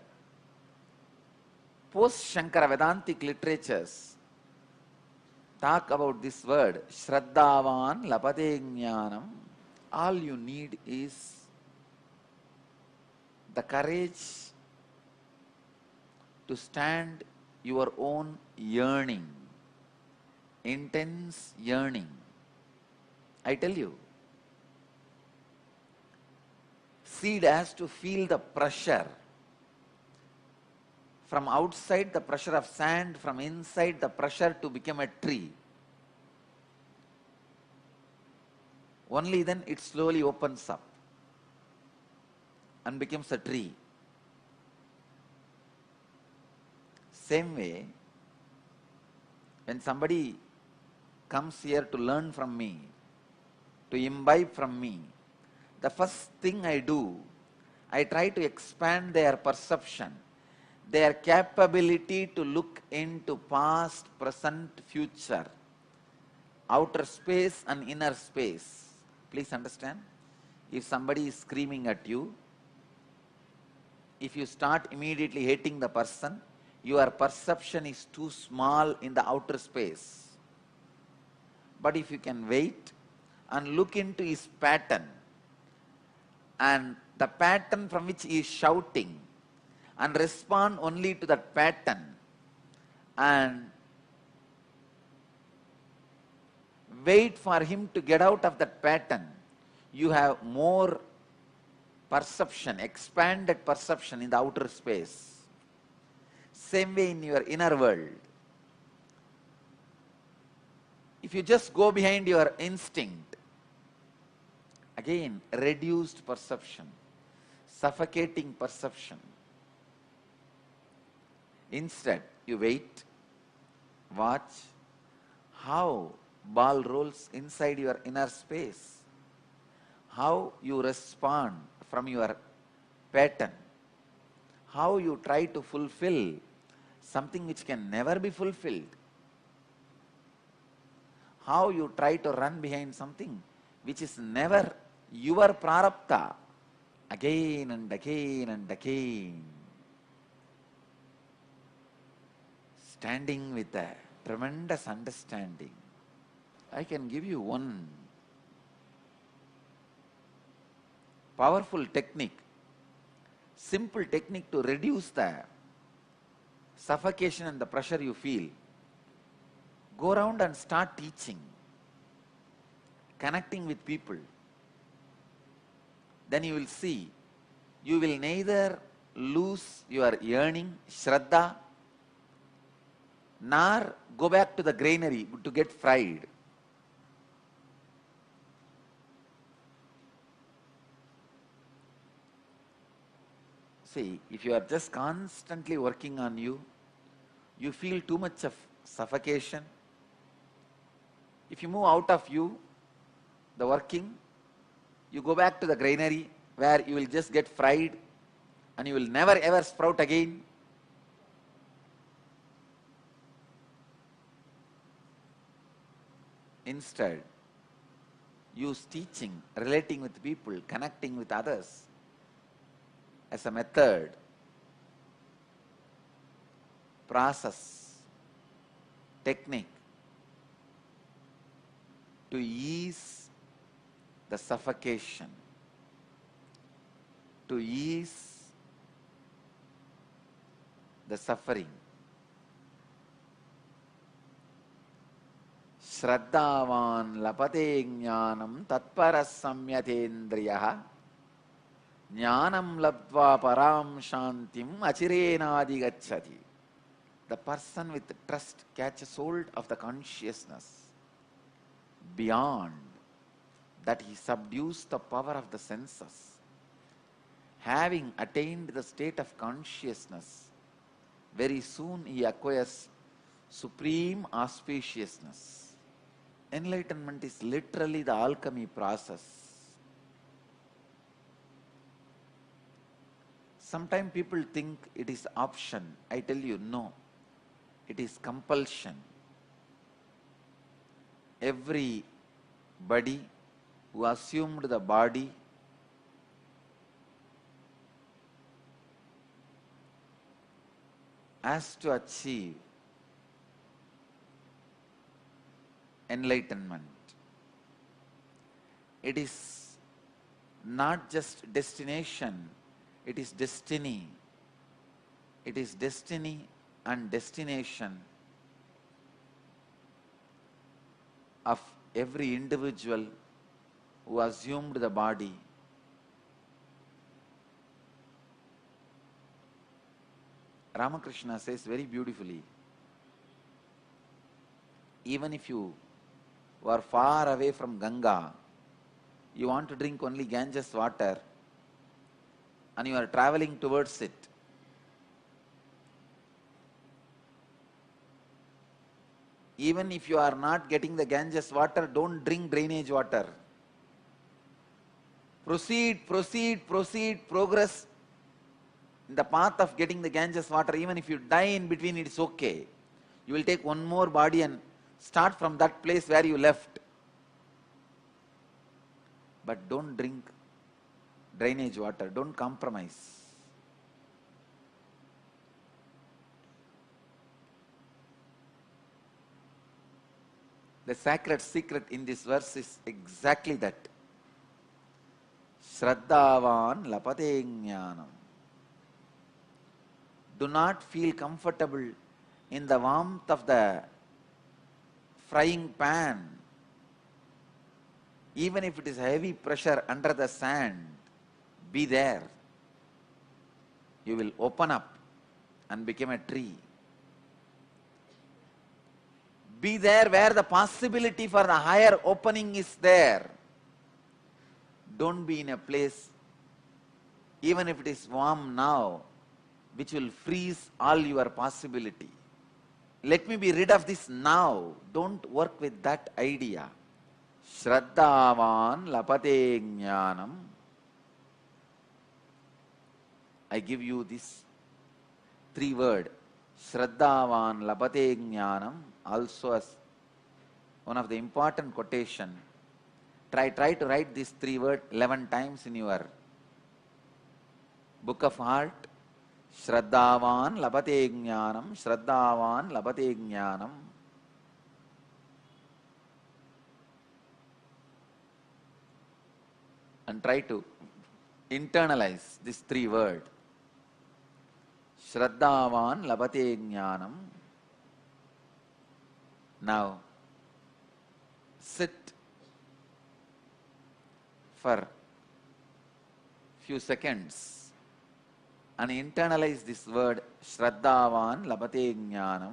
post-Shankara Vedantic literatures talk about this word, Shraddhavan Lapate Jnanam. All you need is the courage to stand your own yearning, intense yearning. I tell you, seed has to feel the pressure. From outside, the pressure of sand, from inside, the pressure to become a tree. Only then it slowly opens up and becomes a tree. Same way, when somebody comes here to learn from me, to imbibe from me, the first thing I do, I try to expand their perception, their capability to look into past, present, future, outer space and inner space. Please understand, if somebody is screaming at you, if you start immediately hating the person, your perception is too small in the outer space. But if you can wait and look into his pattern, and the pattern from which he is shouting, and respond only to that pattern, and wait for him to get out of that pattern, you have more perception, expanded perception in the outer space. Same way in your inner world. If you just go behind your instinct, again, reduced perception, suffocating perception. Instead, you wait, watch how ball rolls inside your inner space, how you respond from your pattern, how you try to fulfill something which can never be fulfilled, how you try to run behind something which is never your prarabdha, again and again and again. Standing with a tremendous understanding. I can give you one powerful technique, simple technique to reduce the suffocation and the pressure you feel. Go around and start teaching, connecting with people. Then you will see, you will neither lose your yearning, Shraddha, nor go back to the granary to get fried. See, if you are just constantly working on you, you feel too much of suffocation. If you move out of you, the working, you go back to the granary where you will just get fried and you will never ever sprout again. Instead, use teaching, relating with people, connecting with others as a method, process, technique to ease the suffocation, to ease the suffering. Shraddhavan lapate jnanam tatparas samyatendriyaha jnanam labdva param shantim achirenadi gacchati. The person with trust catches hold of the consciousness. Beyond that, he subdues the power of the senses, having attained the state of consciousness, very soon he acquires supreme auspiciousness. Enlightenment is literally the alchemy process. Sometimes people think it is option. I tell you, no. It is compulsion. Everybody who assumed the body has to achieve enlightenment. It is not just destination, it is destiny. It is destiny and destination of every individual who assumed the body. Ramakrishna says very beautifully, even if you are far away from Ganga, you want to drink only Ganges water, and you are traveling towards it, even if you are not getting the Ganges water, don't drink drainage water. Proceed, progress in the path of getting the Ganges water. Even if you die in between, it's okay. You will take one more body and start from that place where you left. But don't drink drainage water, don't compromise. The sacred secret in this verse is exactly that. Shraddhavan lapate jnanam. Do not feel comfortable in the warmth of the frying pan. Even if it is heavy pressure under the sand, be there. You will open up and become a tree. Be there where the possibility for the higher opening is there. Don't be in a place, even if it is warm now, which will freeze all your possibility. Let me be rid of this now. Don't work with that idea. Shraddhavan lapate jnanam. I give you this 3 word. Shraddhavan lapate jnanam, also as one of the important quotation. Try to write these 3 words 11 times in your book of heart. Shraddhavan lapate jnanam, Shraddhavan lapate jnanam. And try to internalize these 3 words. Shraddhavan lapate jnanam. Now, sit for few seconds and internalize this word Shraddhavan lapate jnanam.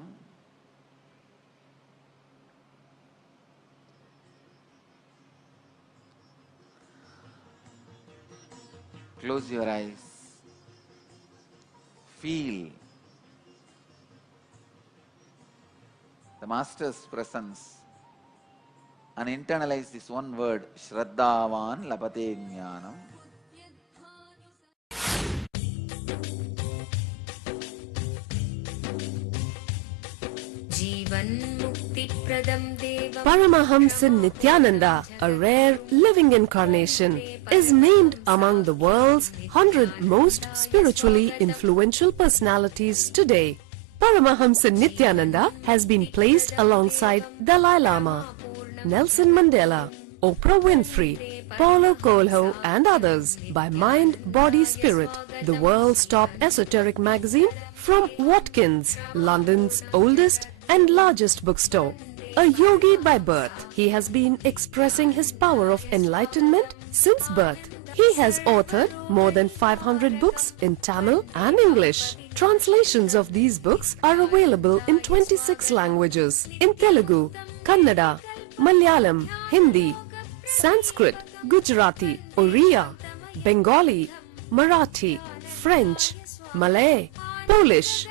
Close your eyes. Feel the Master's presence and internalize this one word, Shraddhavan lapate jnanam. Paramahamsa Nithyananda, a rare living incarnation, is named among the world's 100 most spiritually influential personalities today. Paramahamsa Nithyananda has been placed alongside Dalai Lama, Nelson Mandela, Oprah Winfrey, Paulo Coelho and others by Mind, Body, Spirit, the world's top esoteric magazine from Watkins, London's oldest and largest bookstore. A yogi by birth, he has been expressing his power of enlightenment since birth. He has authored more than 500 books in Tamil and English. Translations of these books are available in 26 languages in Telugu, Kannada, Malayalam, Hindi, Sanskrit, Gujarati, Oriya, Bengali, Marathi, French, Malay, Polish,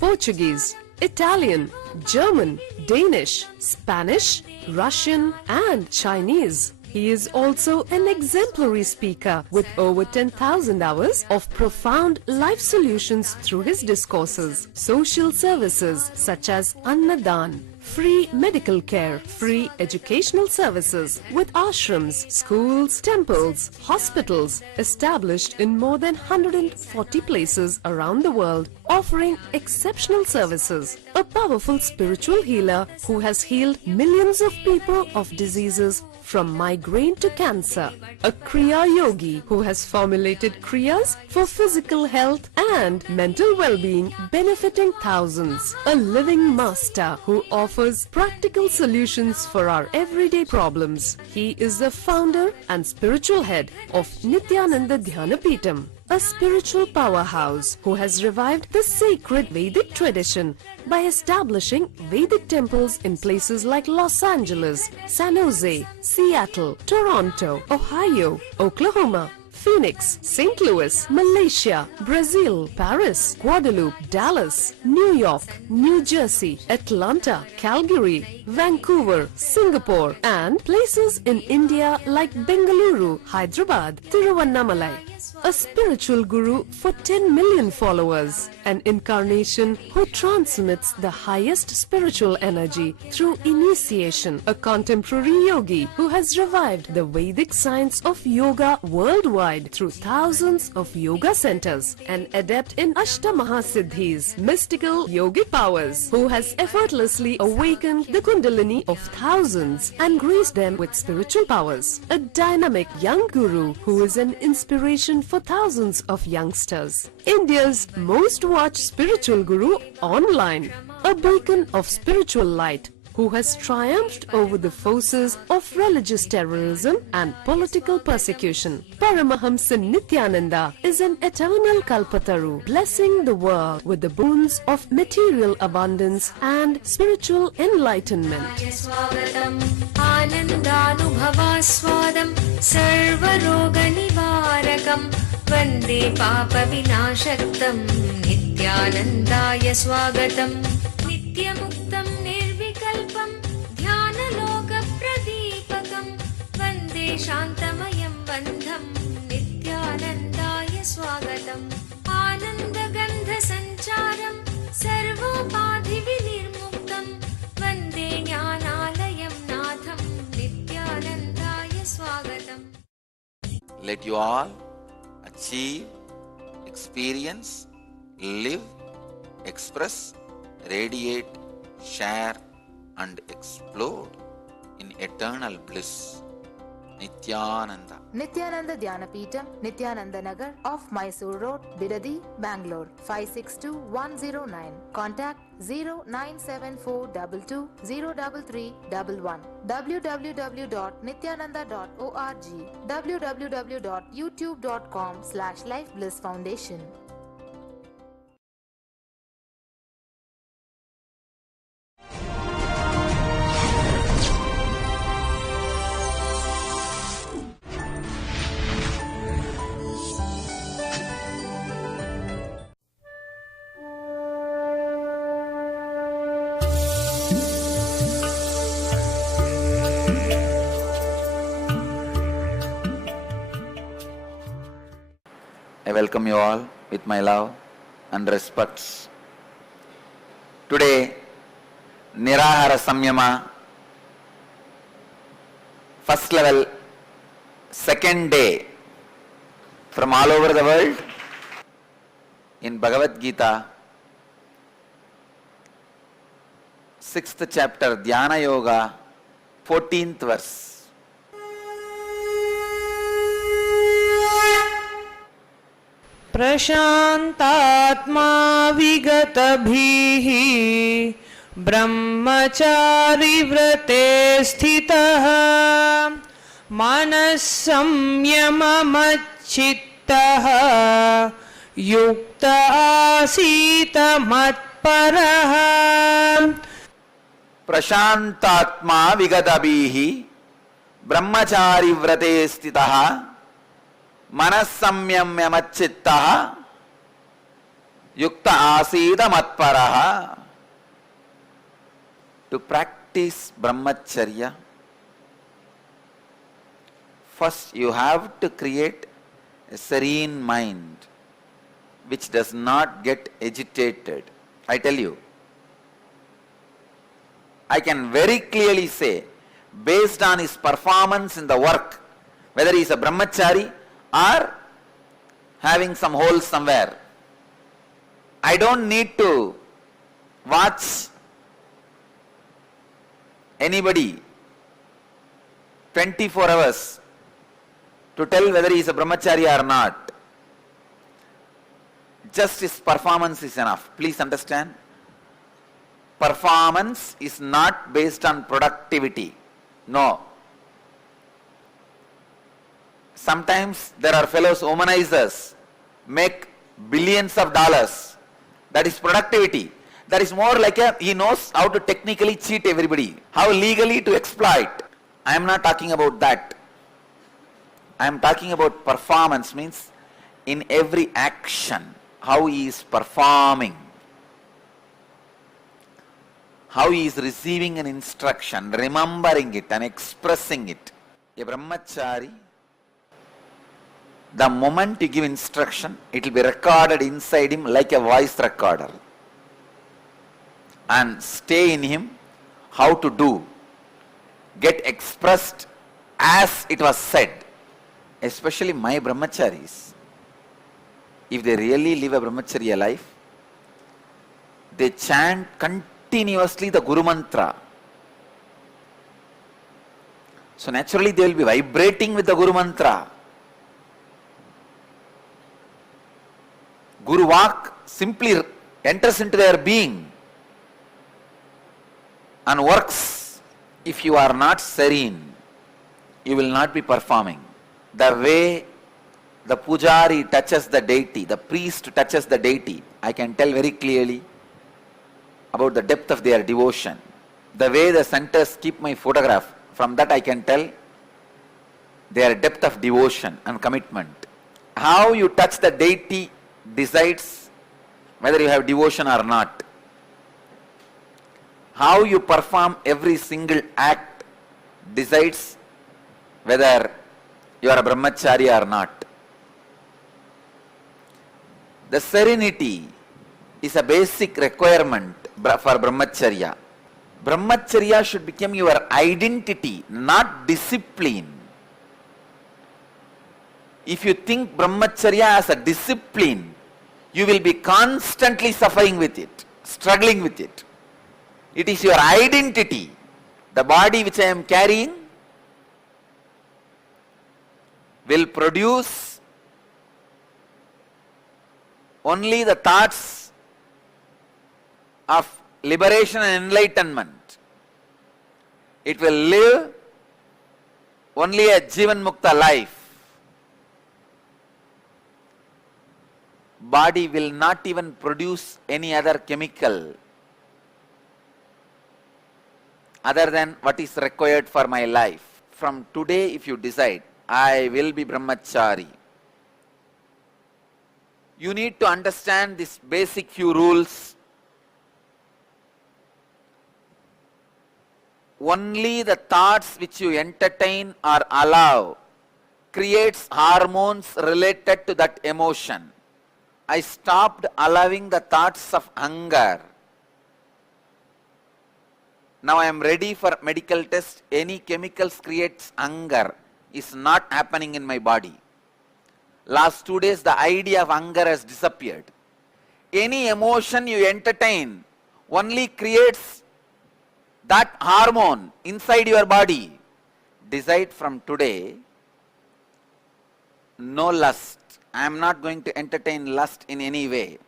Portuguese, Italian, German, Danish, Spanish, Russian, and Chinese. He is also an exemplary speaker with over 10,000 hours of profound life solutions through his discourses. Social services such as Annadan, free medical care, free educational services with ashrams, schools, temples, hospitals established in more than 140 places around the world, offering exceptional services. A powerful spiritual healer who has healed millions of people of diseases from migraine to cancer. A Kriya Yogi who has formulated Kriyas for physical health and mental well-being, benefiting thousands. A living master who offers practical solutions for our everyday problems. He is the founder and spiritual head of Nithyananda Dhyanapeetham, a spiritual powerhouse who has revived the sacred Vedic tradition by establishing Vedic temples in places like Los Angeles, San Jose, Seattle, Toronto, Ohio, Oklahoma, Phoenix, St. Louis, Malaysia, Brazil, Paris, Guadeloupe, Dallas, New York, New Jersey, Atlanta, Calgary, Vancouver, Singapore, and places in India like Bengaluru, Hyderabad, Tiruvannamalai. A spiritual guru for 10 million followers, an incarnation who transmits the highest spiritual energy through initiation, a contemporary yogi who has revived the Vedic science of yoga worldwide through thousands of yoga centers, an adept in Ashtamahasiddhis, mystical yogic powers, who has effortlessly awakened the Kundalini of thousands and graced them with spiritual powers, a dynamic young guru who is an inspiration for thousands of youngsters, India's most watched spiritual guru online, a beacon of spiritual light who has triumphed over the forces of religious terrorism and political persecution. Paramahamsa Nithyananda is an eternal Kalpataru, blessing the world with the boons of material abundance and spiritual enlightenment. वन्दे पापविनाशक्तं नित्यानन्दाय स्वागतं नित्यमुक्तं निर्विकल्पं ध्यानलोकप्रदीपकं वन्दे शान्तमयं बन्धं नित्यानन्दाय स्वागतम् आनन्दगन्धसञ्चारं सर्वोपाधिविनिर्मुक्तं वन्दे ज्ञानालयं नाथं नित्यानन्दाय स्वागतम्. Let you all achieve, experience, live, express, radiate, share and explode in eternal bliss. Nithyananda. Nithyananda Dhyanapeetham, Nithyananda Nagar off Mysore Road, Bidadi, Bangalore 562109. Contact 097422033311. www.nithyananda.org. www.youtube.com/lifeblissfoundation. I welcome you all with my love and respects. Today, Nirahara Samyama, first level, second day, from all over the world, in Bhagavad Gita, 6th chapter, Dhyana Yoga, 14th verse. प्रशान्तात्मा विगतभिः ब्रह्मचारिव्रते स्थितः मनः संयममच्चित्तः युक्त आसीत मत्परः. प्रशान्तात्मा विगतभिः ब्रह्मचारिव्रते स्थितः Manasamyamya macchittaha yukta asida matparaha. To practice brahmacharya, first you have to create a serene mind which does not get agitated. I tell you, I can very clearly say, based on his performance in the work, whether he is a brahmachari or having some holes somewhere, I don't need to watch anybody 24 hours to tell whether he is a brahmachari or not. Just his performance is enough. Please understand. Performance is not based on productivity. No. Sometimes there are fellows womanizers, make billions of dollars. That is productivity. That is more like he knows how to technically cheat everybody, how legally to exploit. I am not talking about that. I am talking about performance, means in every action, how he is performing, how he is receiving an instruction, remembering it and expressing it. A brahmachari, the moment you give instruction, it will be recorded inside him like a voice recorder and stay in him how to do, get expressed as it was said. Especially my brahmacharis, if they really live a brahmacharya life, they chant continuously the Guru Mantra. So naturally they will be vibrating with the Guru Mantra. Guru Vak simply enters into their being and works. If you are not serene, you will not be performing. The way the pujari touches the deity, the priest touches the deity, I can tell very clearly about the depth of their devotion. The way the centers keep my photograph, from that I can tell their depth of devotion and commitment. How you touch the deity decides whether you have devotion or not. How you perform every single act decides whether you are a brahmachari or not. The serenity is a basic requirement for brahmacharya. Brahmacharya should become your identity, not discipline. If you think brahmacharya as a discipline, you will be constantly suffering with it, struggling with it. It is your identity. The body which I am carrying will produce only the thoughts of liberation and enlightenment. It will live only a Jivan Mukta life. Body will not even produce any other chemical other than what is required for my life. From today, if you decide, I will be brahmachari, you need to understand this basic few rules. Only the thoughts which you entertain or allow creates hormones related to that emotion. I stopped allowing the thoughts of hunger. Now I am ready for medical test. Any chemicals creates hunger is not happening in my body. Last 2 days the idea of hunger has disappeared. Any emotion you entertain only creates that hormone inside your body. Decide from today, no lust. I am not going to entertain lust in any way.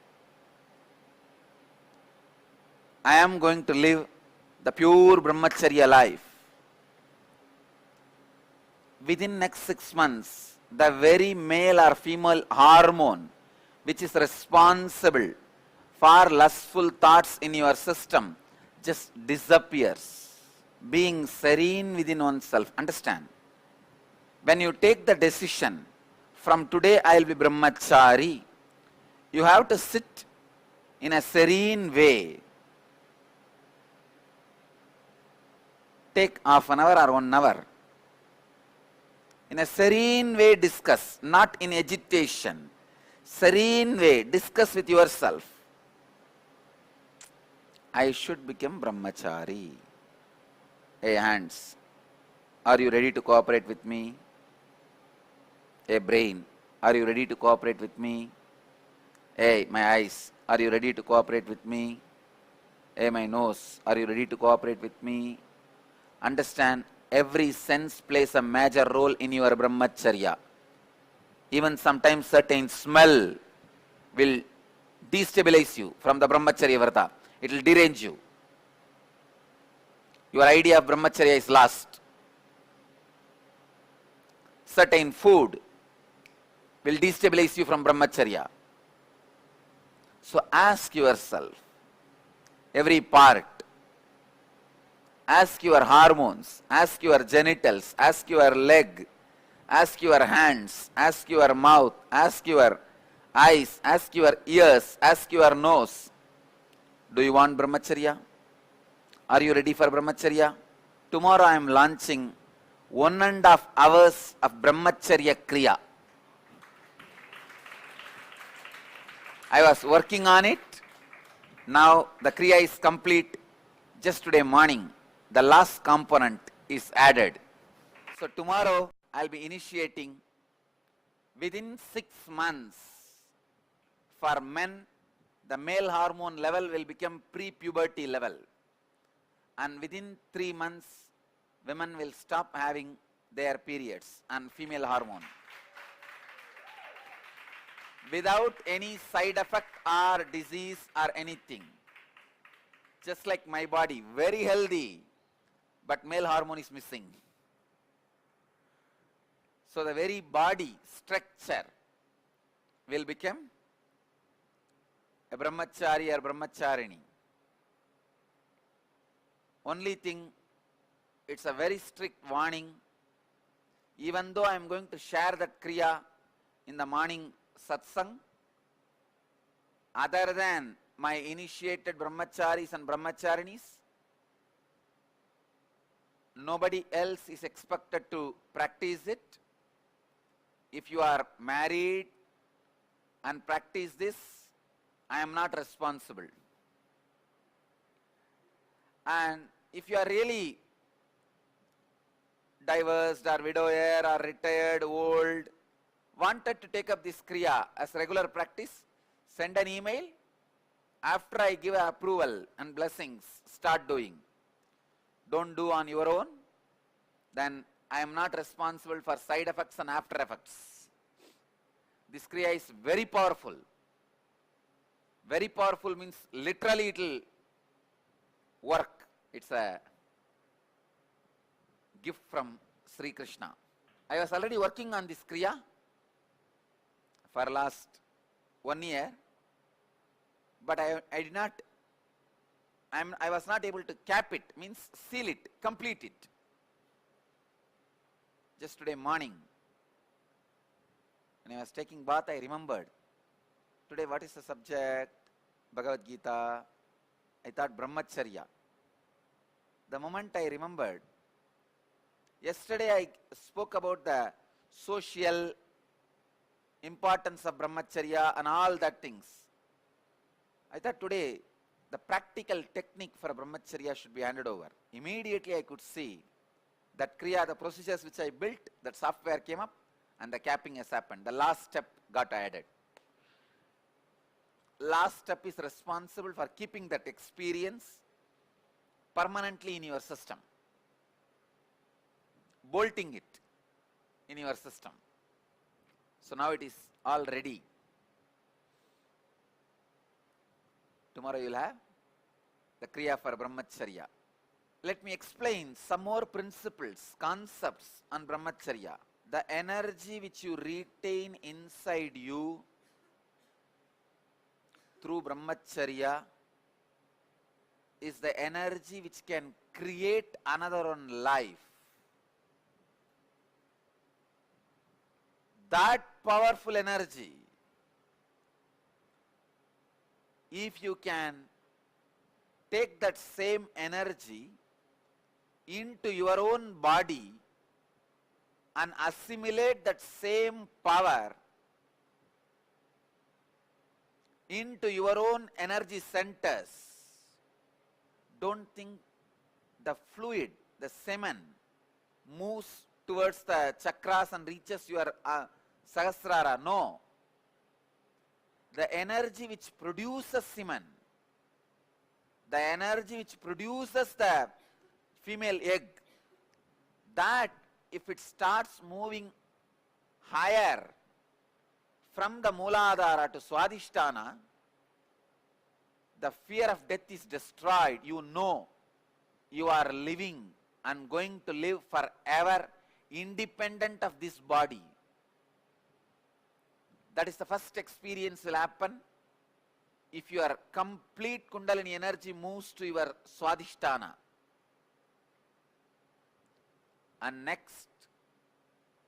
I am going to live the pure brahmacharya life. Within next 6 months, the very male or female hormone which is responsible for lustful thoughts in your system just disappears. Being serene within oneself. Understand? When you take the decision, from today I will be brahmachari, you have to sit in a serene way. Take half an hour or 1 hour. In a serene way discuss, not in agitation. Serene way, discuss with yourself. I should become brahmachari. Hey hands, are you ready to cooperate with me? Hey brain, are you ready to cooperate with me? Hey my eyes, are you ready to cooperate with me? Hey my nose, are you ready to cooperate with me? Understand, every sense plays a major role in your brahmacharya. Even sometimes certain smell will destabilize you from the brahmacharya vrata. It will derange you. Your idea of brahmacharya is lost. Certain food will destabilize you from brahmacharya. So ask yourself, every part, ask your hormones, ask your genitals, ask your leg, ask your hands, ask your mouth, ask your eyes, ask your ears, ask your nose. Do you want brahmacharya? Are you ready for brahmacharya? Tomorrow I am launching 1.5 hours of brahmacharya kriya. I was working on it. Now the kriya is complete. Just today morning, the last component is added. So tomorrow I'll be initiating within 6 months. For men, the male hormone level will become pre-puberty level. And within 3 months, women will stop having their periods and female hormone. Without any side effect or disease or anything. Just like my body, very healthy, but male hormone is missing. So the very body structure will become a brahmachari or brahmacharini. Only thing, it's a very strict warning. Even though I am going to share that kriya in the morning satsang, other than my initiated brahmacharis and brahmacharinis, nobody else is expected to practice it. If you are married and practice this, I am not responsible. And if you are really divorced or widower or retired, old, wanted to take up this kriya as regular practice, send an email. After I give approval and blessings, start doing. Don't do on your own. Then I am not responsible for side effects and after effects. This kriya is very powerful. Very powerful means literally it will work. It's a gift from Sri Krishna. I was already working on this kriya for last 1 year, but I was not able to cap it, means seal it, complete it. Just today morning, when I was taking bath, I remembered, today what is the subject? Bhagavad Gita. I thought brahmacharya. The moment I remembered, yesterday I spoke about the social importance of brahmacharya and all that things. I thought today the practical technique for brahmacharya should be handed over. Immediately I could see that kriya, the procedures which I built, that software came up and the capping has happened. The last step got added. Last step is responsible for keeping that experience permanently in your system. Bolting it in your system. So now it is all ready. Tomorrow you will have the kriya for brahmacharya. Let me explain some more principles, concepts on brahmacharya. The energy which you retain inside you through brahmacharya is the energy which can create another one life. That powerful energy, if you can take that same energy into your own body and assimilate that same power into your own energy centers, don't think the fluid, the semen, moves towards the chakras and reaches your Sahasrara. No. The energy which produces semen, the energy which produces the female egg, that if it starts moving higher from the Mooladhara to Swadhisthana, the fear of death is destroyed. You know you are living and going to live forever independent of this body. That is the first experience will happen if your complete Kundalini energy moves to your Swadhisthana. And next,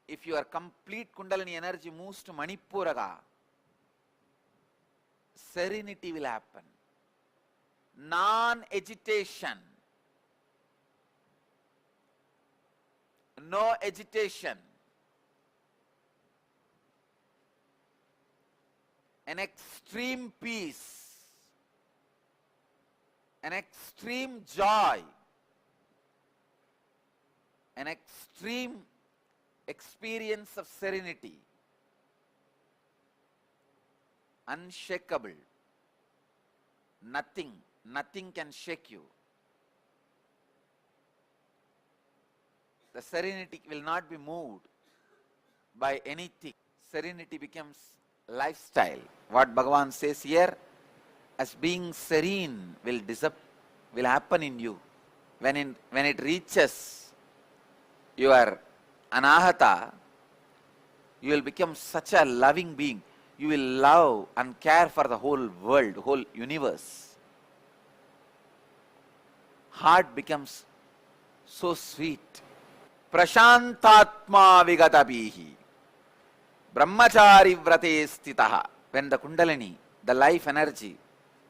if your complete Kundalini energy moves to Manipuraga, serenity will happen. Non-agitation. No agitation. An extreme peace. An extreme joy. An extreme experience of serenity. Unshakable. Nothing can shake you. The serenity will not be moved by anything. Serenity becomes lifestyle. What Bhagavan says here, as being serene will happen in you. When it reaches your anahata, you will become such a loving being. You will love and care for the whole world, whole universe. Heart becomes so sweet. Prashantatma vigatabihi. Brahmachari vrate stitaha. When the Kundalini, the life energy,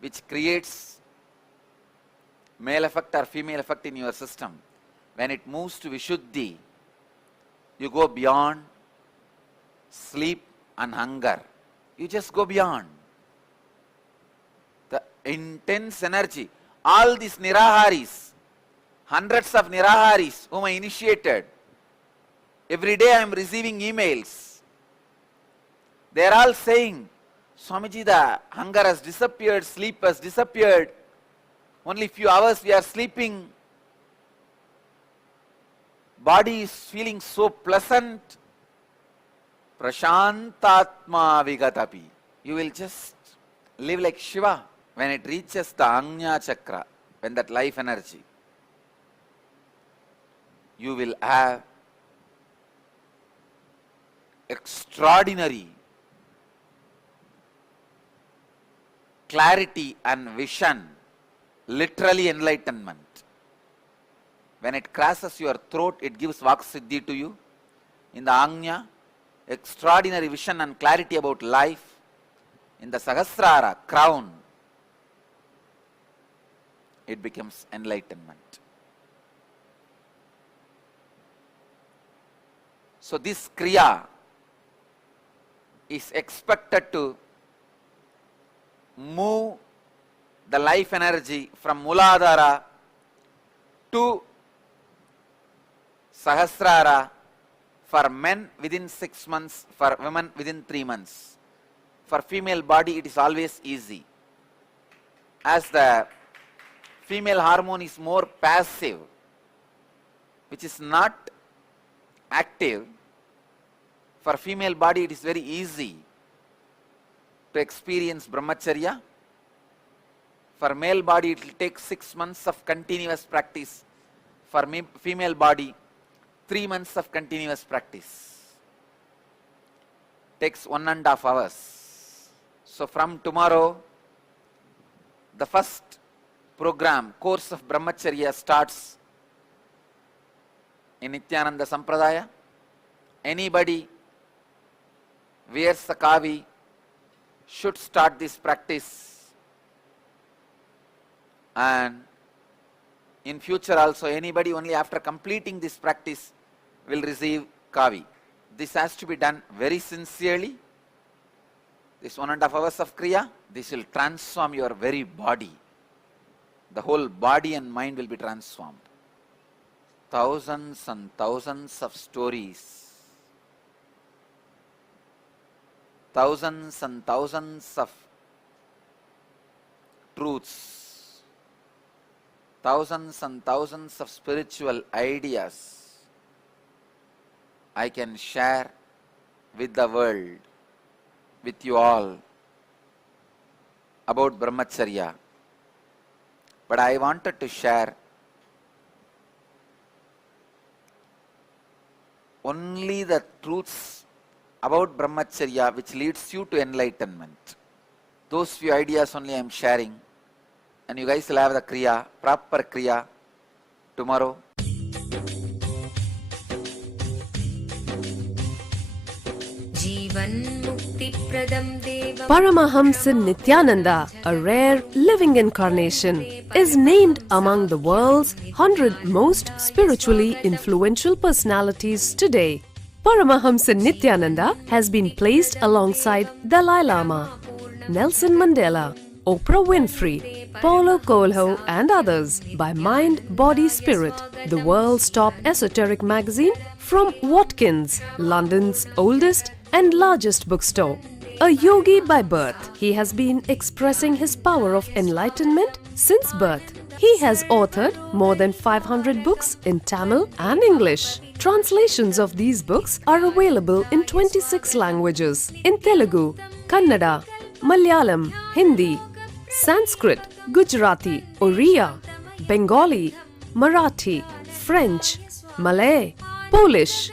which creates male effect or female effect in your system, when it moves to Vishuddhi, you go beyond sleep and hunger. You just go beyond. The intense energy. All these Niraharis, hundreds of Niraharis whom I initiated, every day I am receiving emails. They are all saying, Swamiji, the hunger has disappeared, sleep has disappeared. Only few hours we are sleeping. Body is feeling so pleasant. Prashantatma vigatapi. You will just live like Shiva when it reaches the Agnya Chakra, when that life energy. You will have extraordinary clarity and vision, literally enlightenment. When it crosses your throat, it gives Vaksiddhi to you. In the Agnya, extraordinary vision and clarity about life. In the Sahasrara, crown, it becomes enlightenment. So this Kriya is expected to move the life energy from Mooladhara to Sahasrara for men within 6 months, for women within 3 months. For female body it is always easy. As the female hormone is more passive, which is not active, for female body it is very easy to experience brahmacharya. For male body it will take 6 months of continuous practice. For female body 3 months of continuous practice. Takes 1.5 hours. So from tomorrow, the first program, course of brahmacharya starts in Nithyananda Sampradaya. Anybody wears the kavi should start this practice, and in future also anybody only after completing this practice will receive kavi. This has to be done very sincerely. This 1.5 hours of kriya, this will transform your very body. The whole body and mind will be transformed. Thousands and thousands of stories, thousands and thousands of truths, thousands and thousands of spiritual ideas I can share with the world, with you all, about brahmacharya. But I wanted to share only the truths about brahmacharya which leads you to enlightenment. Those few ideas only I am sharing, and you guys will have the kriya, proper kriya tomorrow. Paramahamsa Nithyananda, a rare living incarnation, is named among the world's 100 most spiritually influential personalities today. Paramahamsa Nithyananda has been placed alongside Dalai Lama, Nelson Mandela, Oprah Winfrey, Paulo Coelho and others by Mind, Body, Spirit, the world's top esoteric magazine from Watkins, London's oldest and largest bookstore. A yogi by birth, he has been expressing his power of enlightenment since birth. He has authored more than 500 books in Tamil and English. Translations of these books are available in 26 languages in Telugu, Kannada, Malayalam, Hindi, Sanskrit, Gujarati, Oriya, Bengali, Marathi, French, Malay, Polish,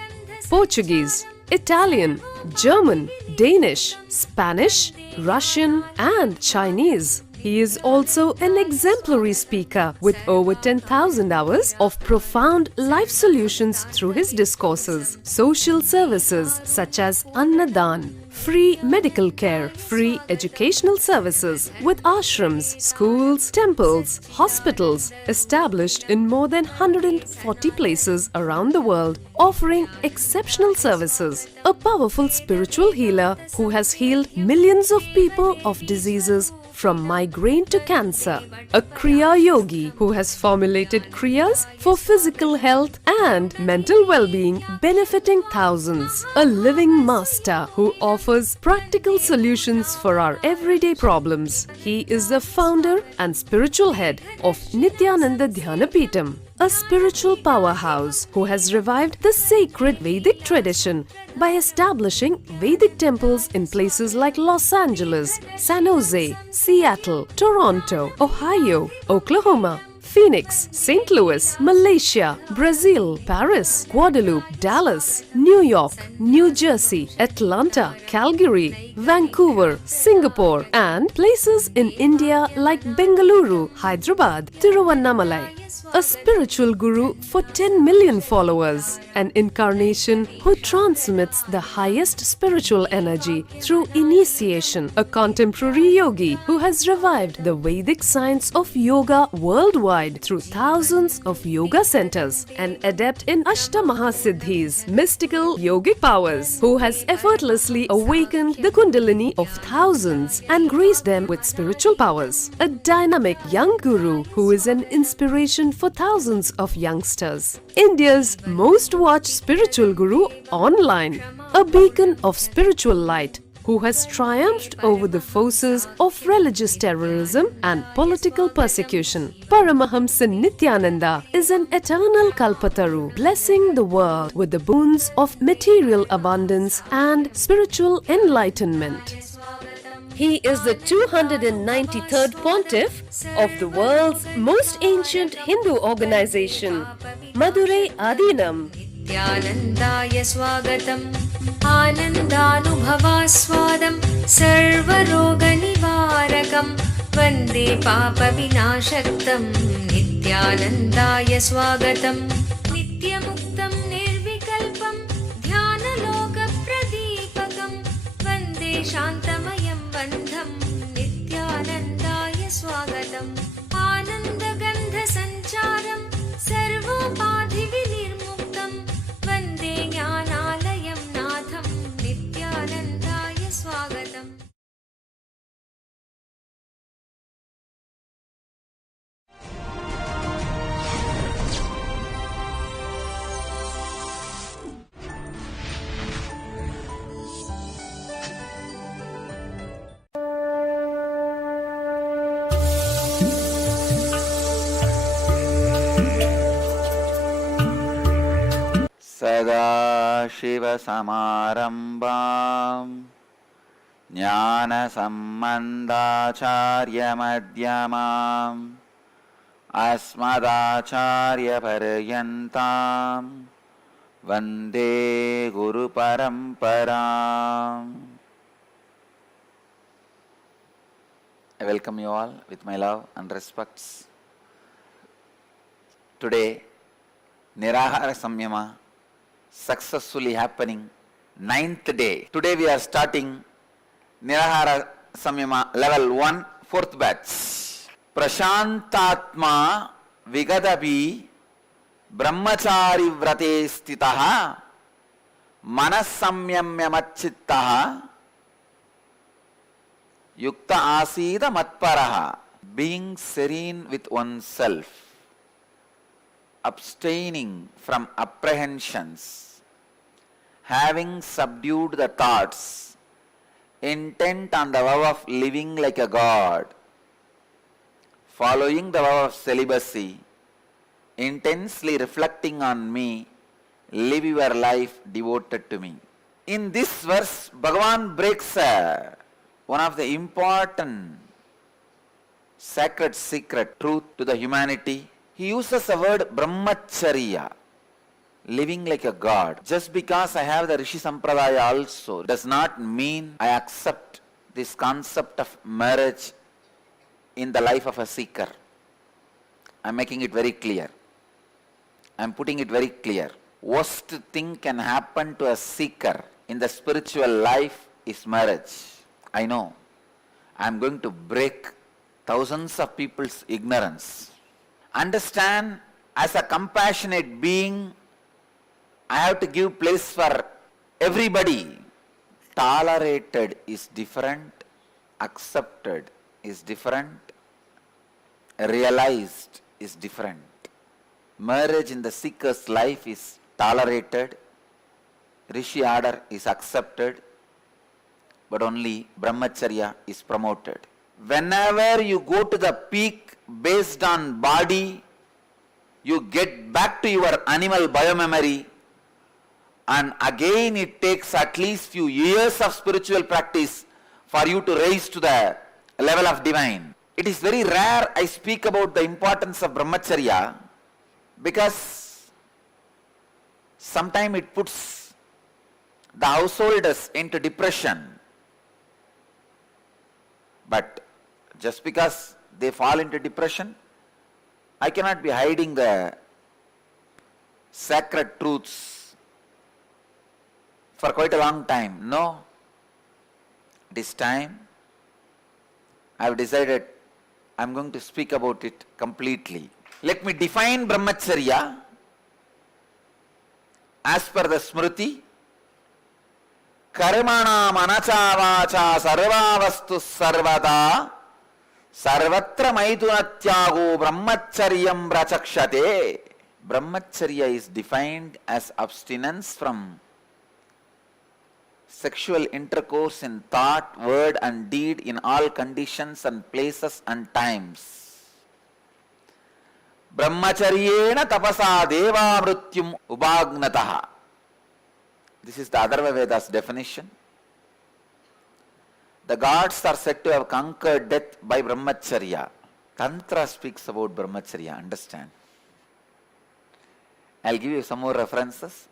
Portuguese, Italian, German, Danish, Spanish, Russian and Chinese. He is also an exemplary speaker with over 10,000 hours of profound life solutions through his discourses. Social services such as Annadan, free medical care, free educational services with ashrams, schools, temples, hospitals established in more than 140 places around the world, offering exceptional services. A powerful spiritual healer who has healed millions of people of diseases from migraine to cancer. A Kriya Yogi who has formulated Kriyas for physical health and mental well-being, benefiting thousands. A living master who offers practical solutions for our everyday problems. He is the founder and spiritual head of Nithyananda Dhyanapitham, a spiritual powerhouse who has revived the sacred Vedic tradition by establishing Vedic temples in places like Los Angeles, San Jose, Seattle, Toronto, Ohio, Oklahoma, Phoenix, St. Louis, Malaysia, Brazil, Paris, Guadeloupe, Dallas, New York, New Jersey, Atlanta, Calgary, Vancouver, Singapore, and places in India like Bengaluru, Hyderabad, Tiruvannamalai. A spiritual guru for 10 million followers, an incarnation who transmits the highest spiritual energy through initiation, a contemporary yogi who has revived the Vedic science of yoga worldwide through thousands of yoga centers, an adept in Ashtamahasiddhis, mystical yogic powers, who has effortlessly awakened the Kundalini of thousands and graced them with spiritual powers, a dynamic young guru who is an inspiration for thousands of youngsters, India's most watched spiritual guru online, a beacon of spiritual light who has triumphed over the forces of religious terrorism and political persecution. Paramahamsa Nithyananda is an eternal Kalpataru, blessing the world with the boons of material abundance and spiritual enlightenment. He is the 293rd pontiff of the world's most ancient Hindu organization, Madurai Adinam. Nithyanandaya swagatam Anandanubhavaswadam Sarvaroganivarakam Vande Papa Vinashaktam Nithyanandaya swagatam Nityamuktam Nirvikalpam Dhyanaloka Pradipakam सदाशिवसमारम्भां ज्ञानसम्बन्धाचार्यमध्यमाम् अस्मदाचार्यपर्यन्तां वन्दे गुरुपरम्पराम्. I welcome you all with my love and respects. Today, Nirahara Samyama successfully happening 9th day. Today we are starting Nirahara Samyama level 1 4th batch. Prashantatma Vigadabi Brahmachari Vrate Stitaha Manasamyamyamachittaha Yukta Asida Matparaha. Being serene with oneself, abstaining from apprehensions, having subdued the thoughts, intent on the vow of living like a god, following the vow of celibacy, intensely reflecting on me, live your life devoted to me. In this verse, Bhagavan breaks one of the important sacred secret truth to the humanity. He uses the word brahmacharya, living like a god. Just because I have the Rishi Sampradaya also does not mean I accept this concept of marriage in the life of a seeker. I am making it very clear. I am putting it very clear. Worst thing can happen to a seeker in the spiritual life is marriage. I know. I am going to break thousands of people's ignorance. Understand, as a compassionate being, I have to give place for everybody. Tolerated is different, accepted is different, realized is different. Marriage in the seeker's life is tolerated, Rishi order is accepted, but only brahmacharya is promoted. Whenever you go to the peak based on body, you get back to your animal biomemory, and again it takes at least few years of spiritual practice for you to raise to the level of divine. It is very rare I speak about the importance of brahmacharya, because sometimes it puts the householders into depression. But just because they fall into depression, I cannot be hiding the sacred truths for quite a long time. No. This time, I have decided I am going to speak about it completely. Let me define brahmacharya as per the Smriti. Karmana manacha vacha sarvavastu sarvada sarvatra maithunatyago brahmacharyam brachakshate. Brahmacharya is defined as abstinence from sexual intercourse in thought, word and deed in all conditions and places and times. Brahmacharyena tapasa deva mrityum ubagnataha. This is the Atharva Veda's definition. The gods are said to have conquered death by brahmacharya. Tantra speaks about brahmacharya, understand. I'll give you some more references.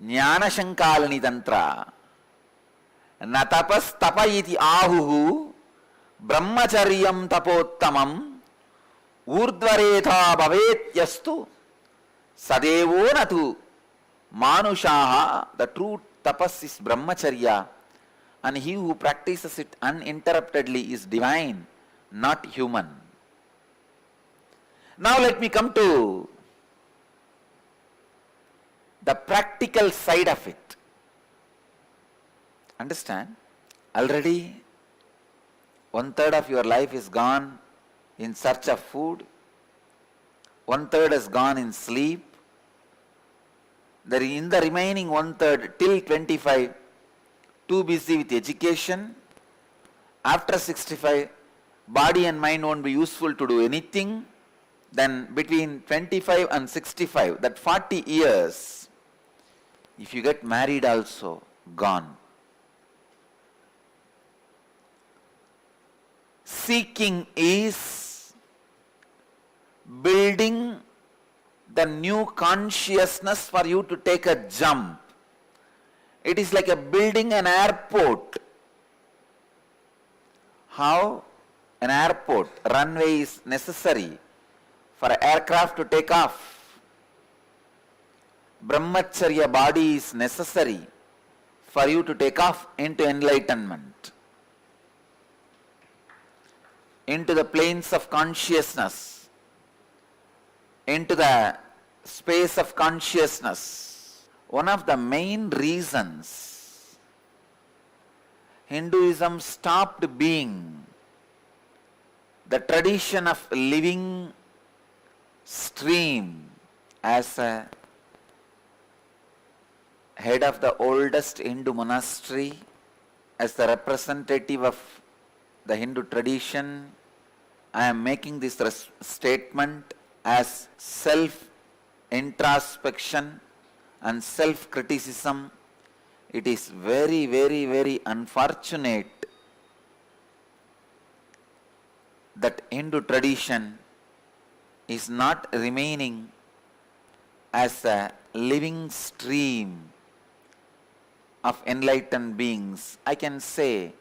Jnana Shankalani Tantra. Natapas tapa iti ahuhu brahmacharyam tapottamam urdvaretha bhavet yastu sadevo natu manushaha. The true tapas is brahmacharya, and he who practices it uninterruptedly is divine, not human. Now let me come to the practical side of it. Understand? Already 1/3 of your life is gone in search of food, 1/3 has gone in sleep. In the remaining 1/3 till 25, too busy with education. After 65, body and mind won't be useful to do anything. Then between 25 and 65, that 40 years, If you get married also, gone. Seeking is building the new consciousness for you to take a jump. It is like a building an airport. How? An airport, runway is necessary for an aircraft to take off. Brahmacharya body is necessary for you to take off into enlightenment, into the planes of consciousness, into the space of consciousness. One of the main reasons Hinduism stopped being the tradition of living stream as a head of the oldest Hindu monastery, as the representative of the Hindu tradition, I am making this statement as self-introspection and self-criticism. It is very, very, very unfortunate that Hindu tradition is not remaining as a living stream of enlightened beings. I can say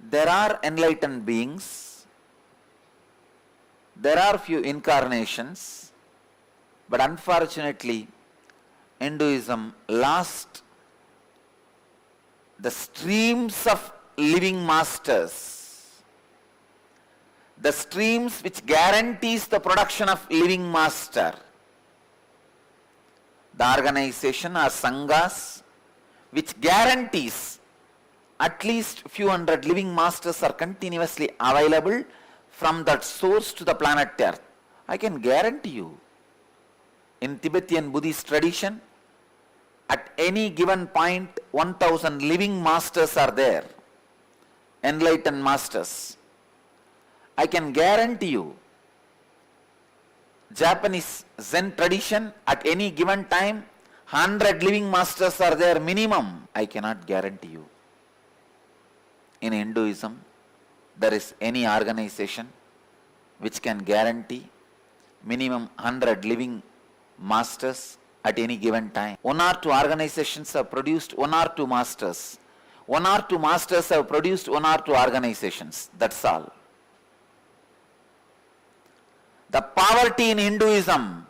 there are enlightened beings, there are few incarnations, but unfortunately Hinduism lost the streams of living masters, the streams which guarantees the production of living master. The organization or sanghas which guarantees at least few hundred living masters are continuously available from that source to the planet Earth. I can guarantee you, in Tibetan Buddhist tradition, at any given point 1000 living masters are there, enlightened masters. I can guarantee you, Japanese Zen tradition, at any given time 100 living masters are there minimum. I cannot guarantee you. In Hinduism, there is any organization which can guarantee minimum 100 living masters at any given time. One or two organizations have produced one or two masters. One or two masters have produced one or two organizations. That's all. The poverty in Hinduism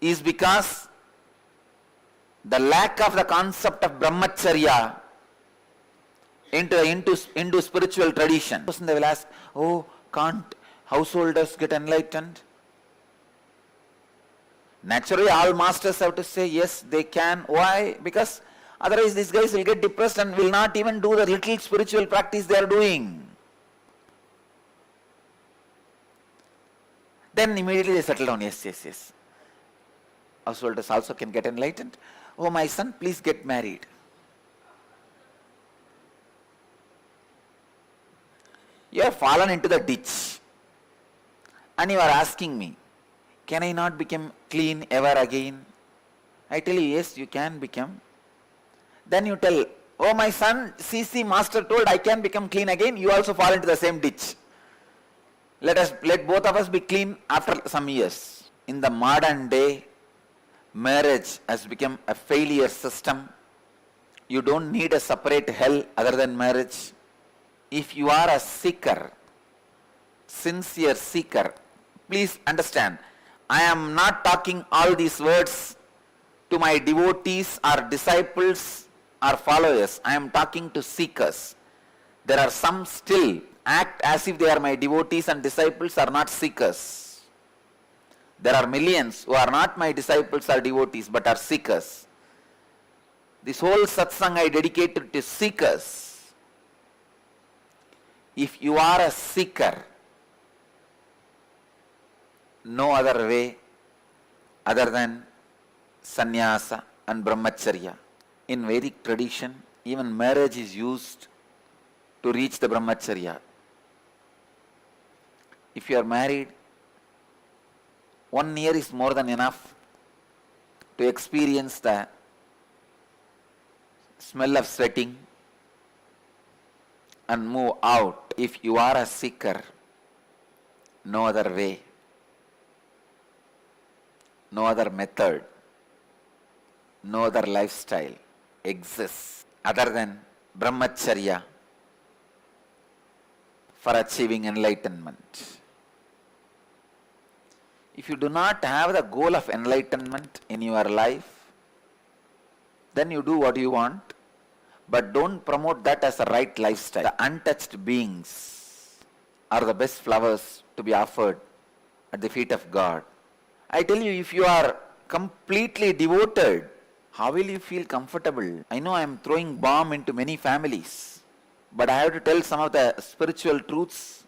is because the lack of the concept of brahmacharya into spiritual tradition. They will ask, oh, can't householders get enlightened? Naturally, all masters have to say, yes, they can. Why? Because otherwise these guys will get depressed and will not even do the little spiritual practice they are doing. Then immediately they settle down, yes. Householders also can get enlightened. Oh, my son, please get married. You have fallen into the ditch and you are asking me, can I not become clean ever again? I tell you, yes, you can become. Then you tell, oh, my son, CC master told I can become clean again. You also fall into the same ditch. Let both of us be clean after some years. In the modern day, marriage has become a failure system. You don't need a separate hell other than marriage. If you are a seeker, sincere seeker, please understand, I am not talking all these words to my devotees or disciples or followers. I am talking to seekers. There are some still act as if they are my devotees and disciples, are not seekers. There are millions who are not my disciples or devotees but are seekers. This whole satsang I dedicated to seekers. If you are a seeker, no other way other than sannyasa and brahmacharya. In Vedic tradition, even marriage is used to reach the brahmacharya. If you are married, 1 year is more than enough to experience the smell of sweating and move out. If you are a seeker, no other way, no other method, no other lifestyle exists other than brahmacharya for achieving enlightenment. If you do not have the goal of enlightenment in your life, then you do what you want, but don't promote that as a right lifestyle. The untouched beings are the best flowers to be offered at the feet of God. I tell you, if you are completely devoted, how will you feel comfortable? I know I am throwing bomb into many families, but I have to tell some of the spiritual truths.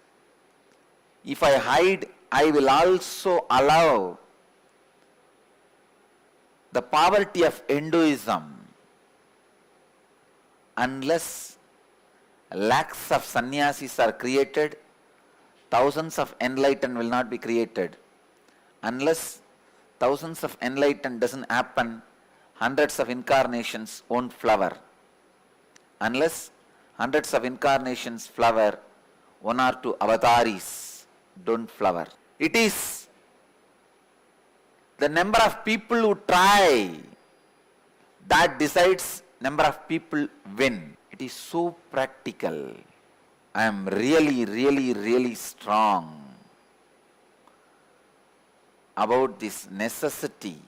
If I hide, I will also allow the poverty of Hinduism. Unless lakhs of sannyasis are created, thousands of enlightened will not be created. Unless thousands of enlightened doesn't happen, hundreds of incarnations won't flower. Unless hundreds of incarnations flower, one or two avataris don't flower. It is the number of people who try that decides number of people win. It is so practical. I am really strong about this necessity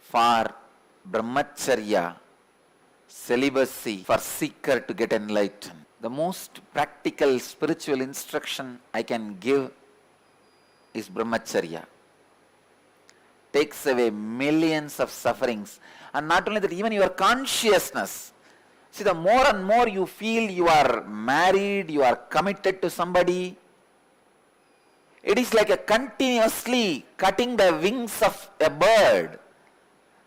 for brahmacharya, celibacy, for seeker to get enlightened. The most practical spiritual instruction I can give is brahmacharya. Takes away millions of sufferings. And not only that, even your consciousness. See, the more and more you feel you are married, you are committed to somebody, it is like a continuously cutting the wings of a bird.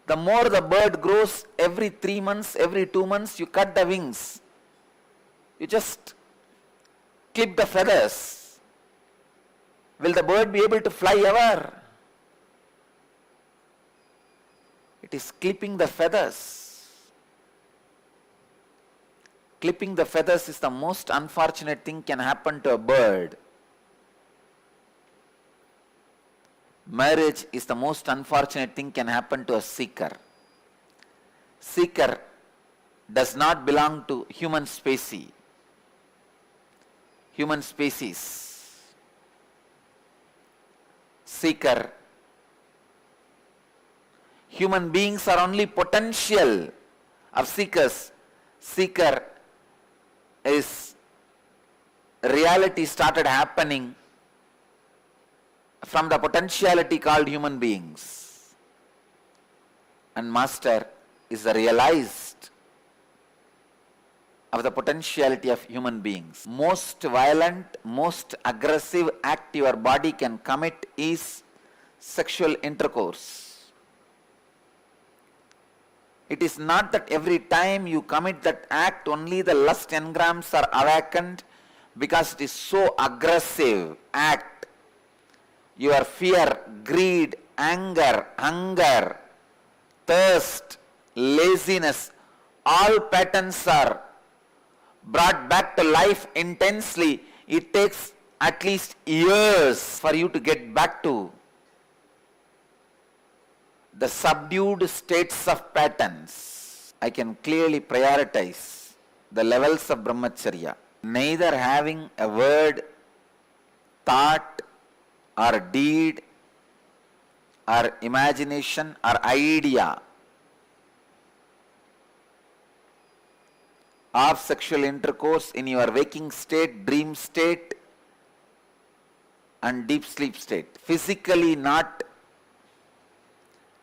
The more the bird grows, every 3 months, every 2 months, you cut the wings. You just clip the feathers. Will the bird be able to fly ever? It is clipping the feathers. Clipping the feathers is the most unfortunate thing can happen to a bird. Marriage is the most unfortunate thing can happen to a seeker. Seeker does not belong to human species. Human species. Seeker. Human beings are only potential of seekers. Seeker is reality started happening from the potentiality called human beings. And master is the realized of the potentiality of human beings. Most violent, most aggressive act your body can commit is sexual intercourse. It is not that every time you commit that act only the lust engrams are awakened, because it is so aggressive act. Your fear, greed, anger, hunger, thirst, laziness, all patterns are brought back to life intensely. It takes at least years for you to get back to the subdued states of patterns. I can clearly prioritize the levels of brahmacharya. Neither having a word, thought, or deed, or imagination, or idea of sexual intercourse in your waking state, dream state, and deep sleep state. Physically not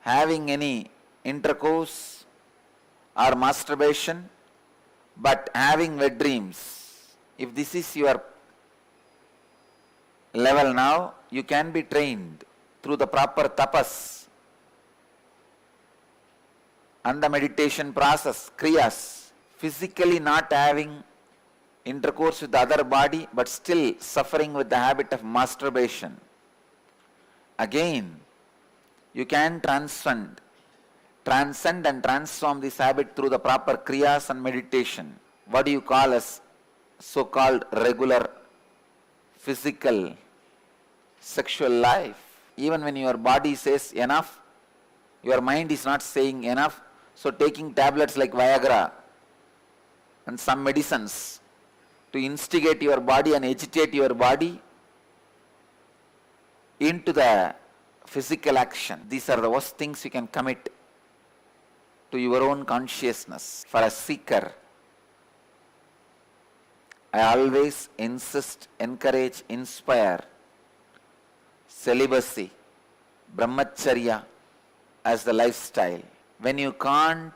having any intercourse or masturbation, but having wet dreams. If this is your level now, you can be trained through the proper tapas and the meditation process, kriyas. Physically not having intercourse with the other body, but still suffering with the habit of masturbation. Again, you can transcend transcend and transform this habit through the proper kriyas and meditation. What do you call as so-called regular physical sexual life? Even when your body says enough, your mind is not saying enough. So taking tablets like Viagra and some medicines to instigate your body and agitate your body into the physical action. These are the worst things you can commit to your own consciousness. For a seeker, I always insist, encourage, inspire celibacy, brahmacharya as the lifestyle. When you can't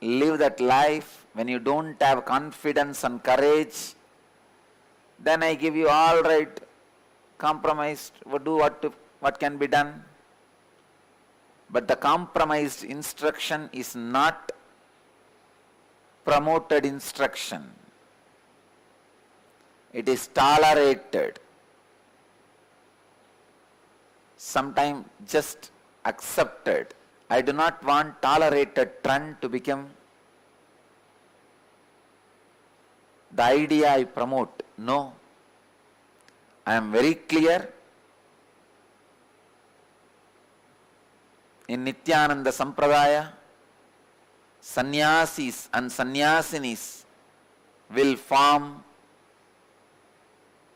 live that life, when you don't have confidence and courage, then I give you all right, compromised, do what can be done. But the compromised instruction is not promoted instruction. It is tolerated. Sometimes just accepted. I do not want tolerated trend to become the idea I promote. No. I am very clear. In Nithyananda Sampradaya, sannyasis and sannyasinis will form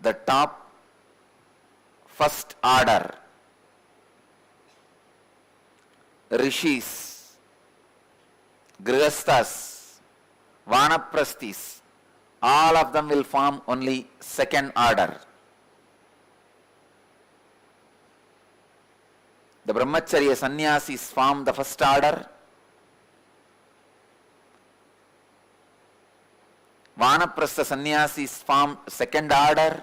the top first order. Rishis, Grihasthas, Vanaprasthis, all of them will form only second order. The Brahmacharya sannyasis form the first order. Vanaprastha sannyasis form second order.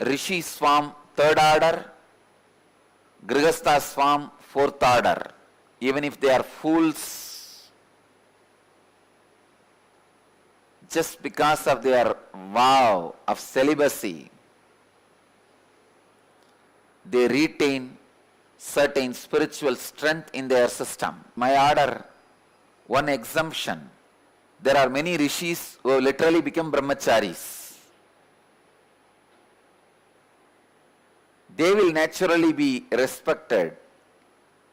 Rishis form third order. Grihasthas form fourth order. Even if they are fools, just because of their vow of celibacy, they retain certain spiritual strength in their system. My order, one exemption. There are many rishis who have literally become brahmacharis. They will naturally be respected,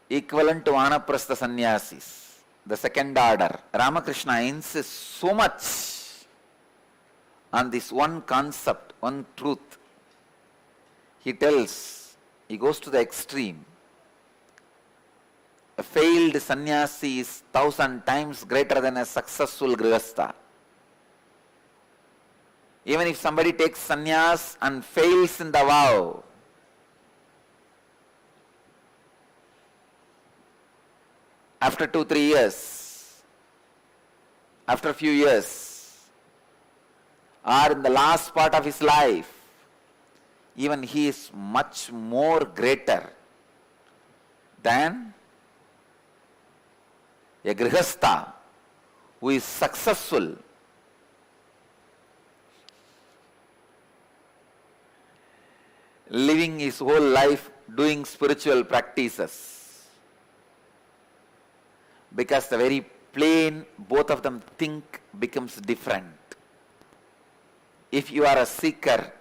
equivalent to Vanaprastha sannyasis, the second order. Ramakrishna insists so much on this one concept, one truth. He goes to the extreme. A failed sannyasi is 1,000 times greater than a successful grihastha. Even if somebody takes sannyas and fails in the vow, after 2-3 years, after a few years, or in the last part of his life, even he is much more greater than a grihastha who is successful. Living his whole life doing spiritual practices. Because the very plane both of them think becomes different. If you are a seeker,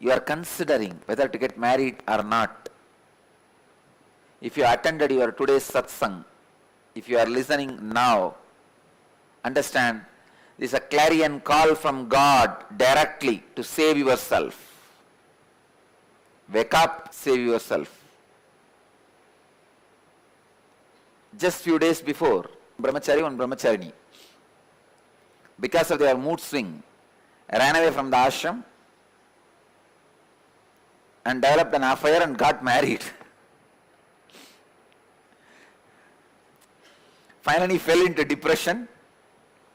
you are considering whether to get married or not. If you attended your today's satsang, if you are listening now, understand this is a clarion call from God directly to save yourself. Wake up, save yourself. Just few days before, brahmachari and brahmacharini, because of their mood swing, ran away from the ashram and developed an affair and got married. Finally fell into depression.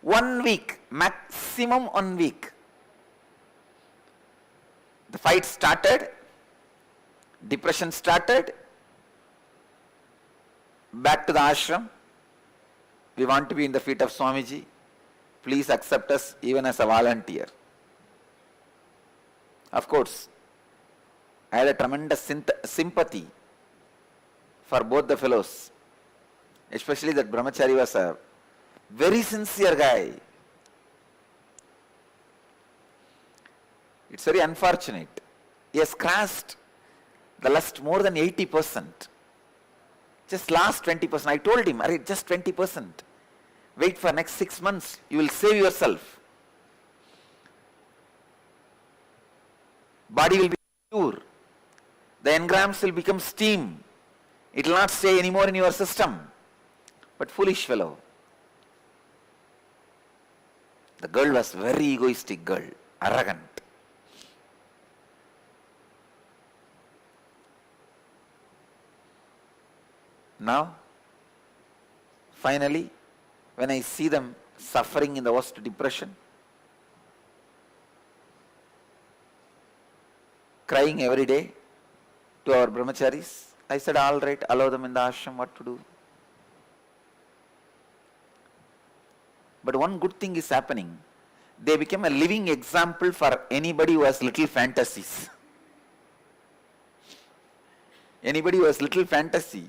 1 week, maximum 1 week. The fight started, depression started. Back to the ashram. We want to be in the feet of Swamiji. Please accept us even as a volunteer. Of course, I had a tremendous sympathy for both the fellows. Especially that brahmachari was a very sincere guy. It's very unfortunate. He has crashed the lust more than 80%. Just last 20%. I told him, just 20%. Wait for next 6 months. You will save yourself. Body will be pure. The engrams will become steam. It will not stay anymore in your system. But foolish fellow. The girl was very egoistic girl, arrogant. Now, finally, when I see them suffering in the worst depression, crying every day to our brahmacharis, I said, all right, allow them in the ashram, what to do? But one good thing is happening. They become a living example for anybody who has little fantasies. Anybody who has little fantasy,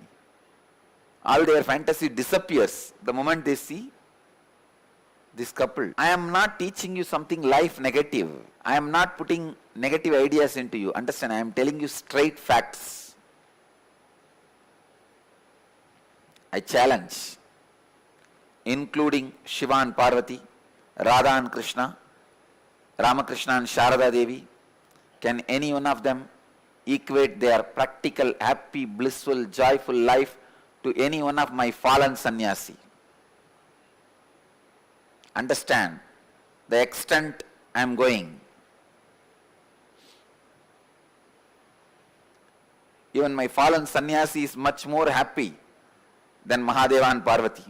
all their fantasy disappears the moment they see this couple. I am not teaching you something life negative. I am not putting negative ideas into you. Understand? I am telling you straight facts. I challenge, including Shiva and Parvati, Radha and Krishna, Ramakrishna and Sharada Devi, can any one of them equate their practical, happy, blissful, joyful life to any one of my fallen sannyasi? Understand the extent I am going. Even my fallen sannyasi is much more happy than Mahadeva and Parvati,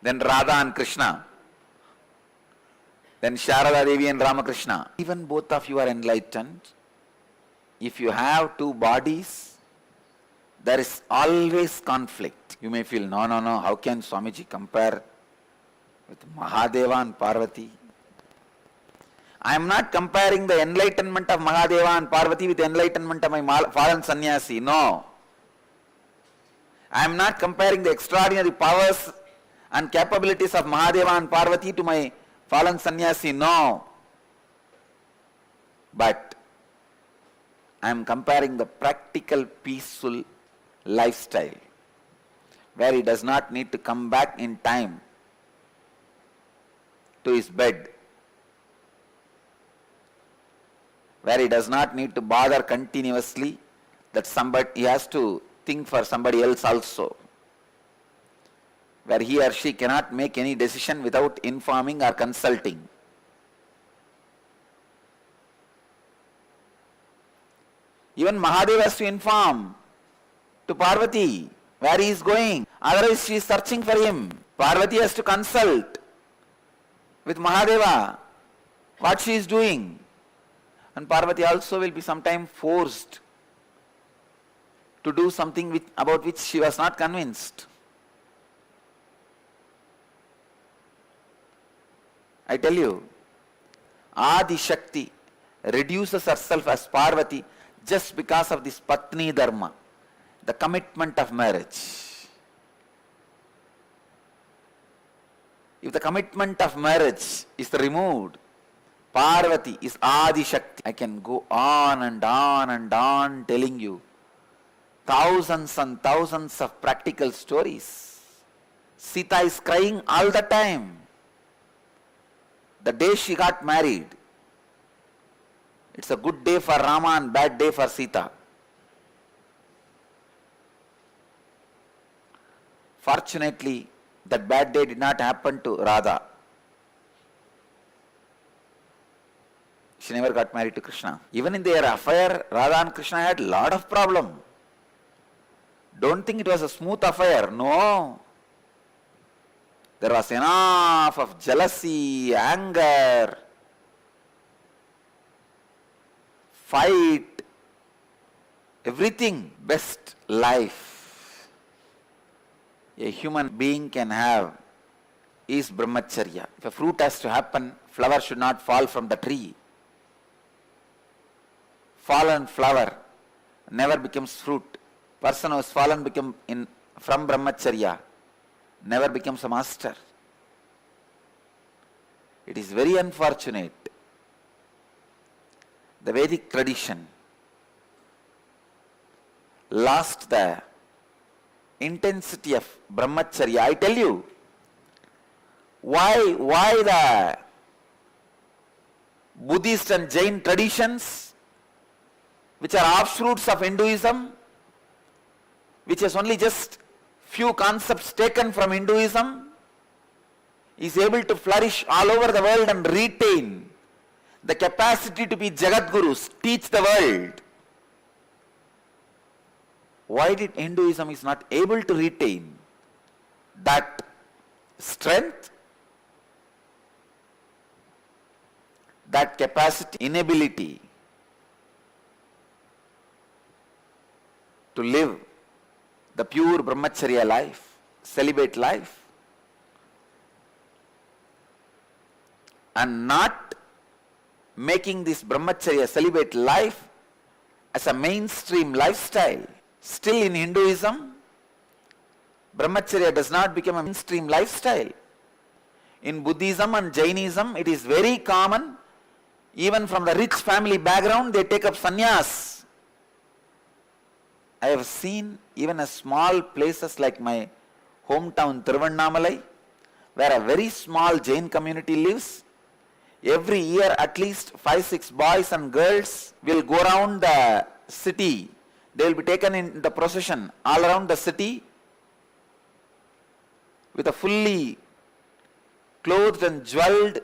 then Radha and Krishna, then Sharada Devi and Ramakrishna. Even both of you are enlightened. If you have two bodies, there is always conflict. You may feel, no, how can Swamiji compare with Mahadeva and Parvati? I am not comparing the enlightenment of Mahadeva and Parvati with the enlightenment of my fallen sannyasi. No. I am not comparing the extraordinary powers and capabilities of Mahadeva and Parvati to my fallen sannyasi. No. But I am comparing the practical, peaceful lifestyle where he does not need to come back in time to his bed, where he does not need to bother continuously that he has to think for somebody else also, where he or she cannot make any decision without informing or consulting. Even Mahadeva has to inform to Parvati where he is going, otherwise she is searching for him. Parvati has to consult with Mahadeva what she is doing, and Parvati also will be sometime forced to do something about which she was not convinced. I tell you, Adi Shakti reduces herself as Parvati just because of this Patni Dharma, the commitment of marriage. If the commitment of marriage is removed, Parvati is Adi Shakti. I can go on and on and on telling you thousands and thousands of practical stories. Sita is crying all the time. The day she got married, it's a good day for Rama and bad day for Sita. Fortunately, that bad day did not happen to Radha. She never got married to Krishna. Even in their affair, Radha and Krishna had a lot of problem. Don't think it was a smooth affair. No. There was enough of jealousy, anger, fight, everything. Best life a human being can have is brahmacharya. If a fruit has to happen, flower should not fall from the tree. Fallen flower never becomes fruit. Person who has fallen from brahmacharya never becomes a master. It is very unfortunate. The Vedic tradition lost the intensity of brahmacharya. I tell you, why the Buddhist and Jain traditions, which are offshoots of Hinduism, which has only just few concepts taken from Hinduism, is able to flourish all over the world and retain the capacity to be Jagat Gurus, teach the world. Why did Hinduism is not able to retain that strength, that capacity, inability to live the pure brahmacharya life, celibate life, and not making this brahmacharya celibate life as a mainstream lifestyle? Still in Hinduism, brahmacharya does not become a mainstream lifestyle. In Buddhism and Jainism, it is very common, even from the rich family background, they take up sannyas. I have seen even a small places like my hometown Tiruvannamalai, where a very small Jain community lives. Every year at least 5-6 boys and girls will go around the city. They will be taken in the procession all around the city with a fully clothed and jeweled.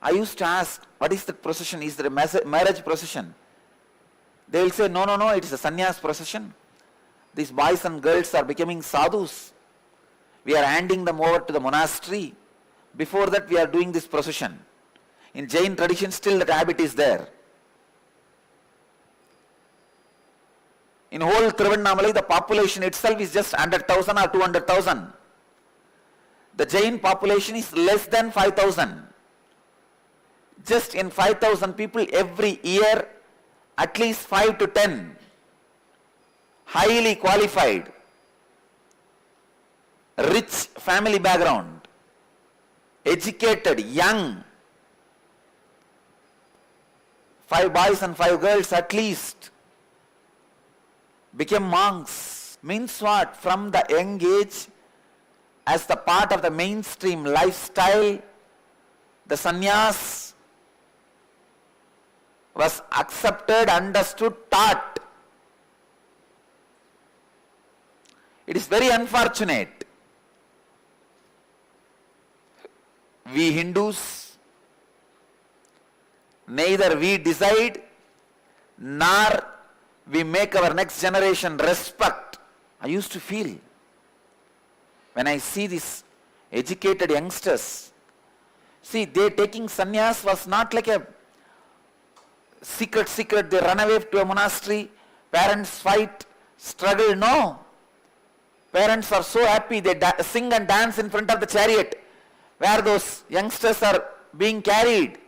I used to ask, what is the procession? Is there a marriage procession? They will say, no, it is a sannyas procession. These boys and girls are becoming sadhus. We are handing them over to the monastery. Before that we are doing this procession. In Jain tradition still that habit is there. In whole Tiruvannamalai, the population itself is just 100,000 or 200,000. The Jain population is less than 5,000. Just in 5,000 people every year, at least 5 to 10 highly qualified, rich family background, educated, young, 5 boys and 5 girls at least, became monks. Means what? From the young age, as the part of the mainstream lifestyle, the sannyas was accepted, understood, taught. It is very unfortunate. We Hindus, neither we decide nor we make our next generation respect. I used to feel when I see these educated youngsters, see, they taking sannyas was not like a secret, they run away to a monastery, parents fight, struggle, no. Parents are so happy, they sing and dance in front of the chariot where those youngsters are being carried.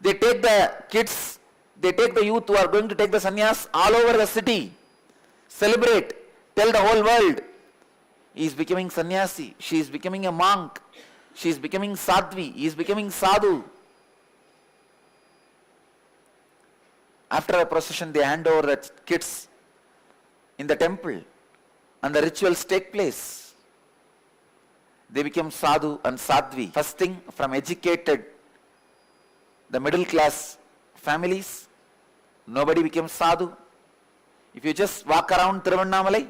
They take the kids, they take the youth who are going to take the sannyas all over the city, celebrate, tell the whole world, he is becoming sannyasi, she is becoming a monk, she is becoming sadhvi, he is becoming sadhu. After a procession, they hand over the kids in the temple and the rituals take place. They become sadhu and sadhvi. First thing, from educated, the middle class families, nobody becomes sadhu. If you just walk around Tiruvannamalai,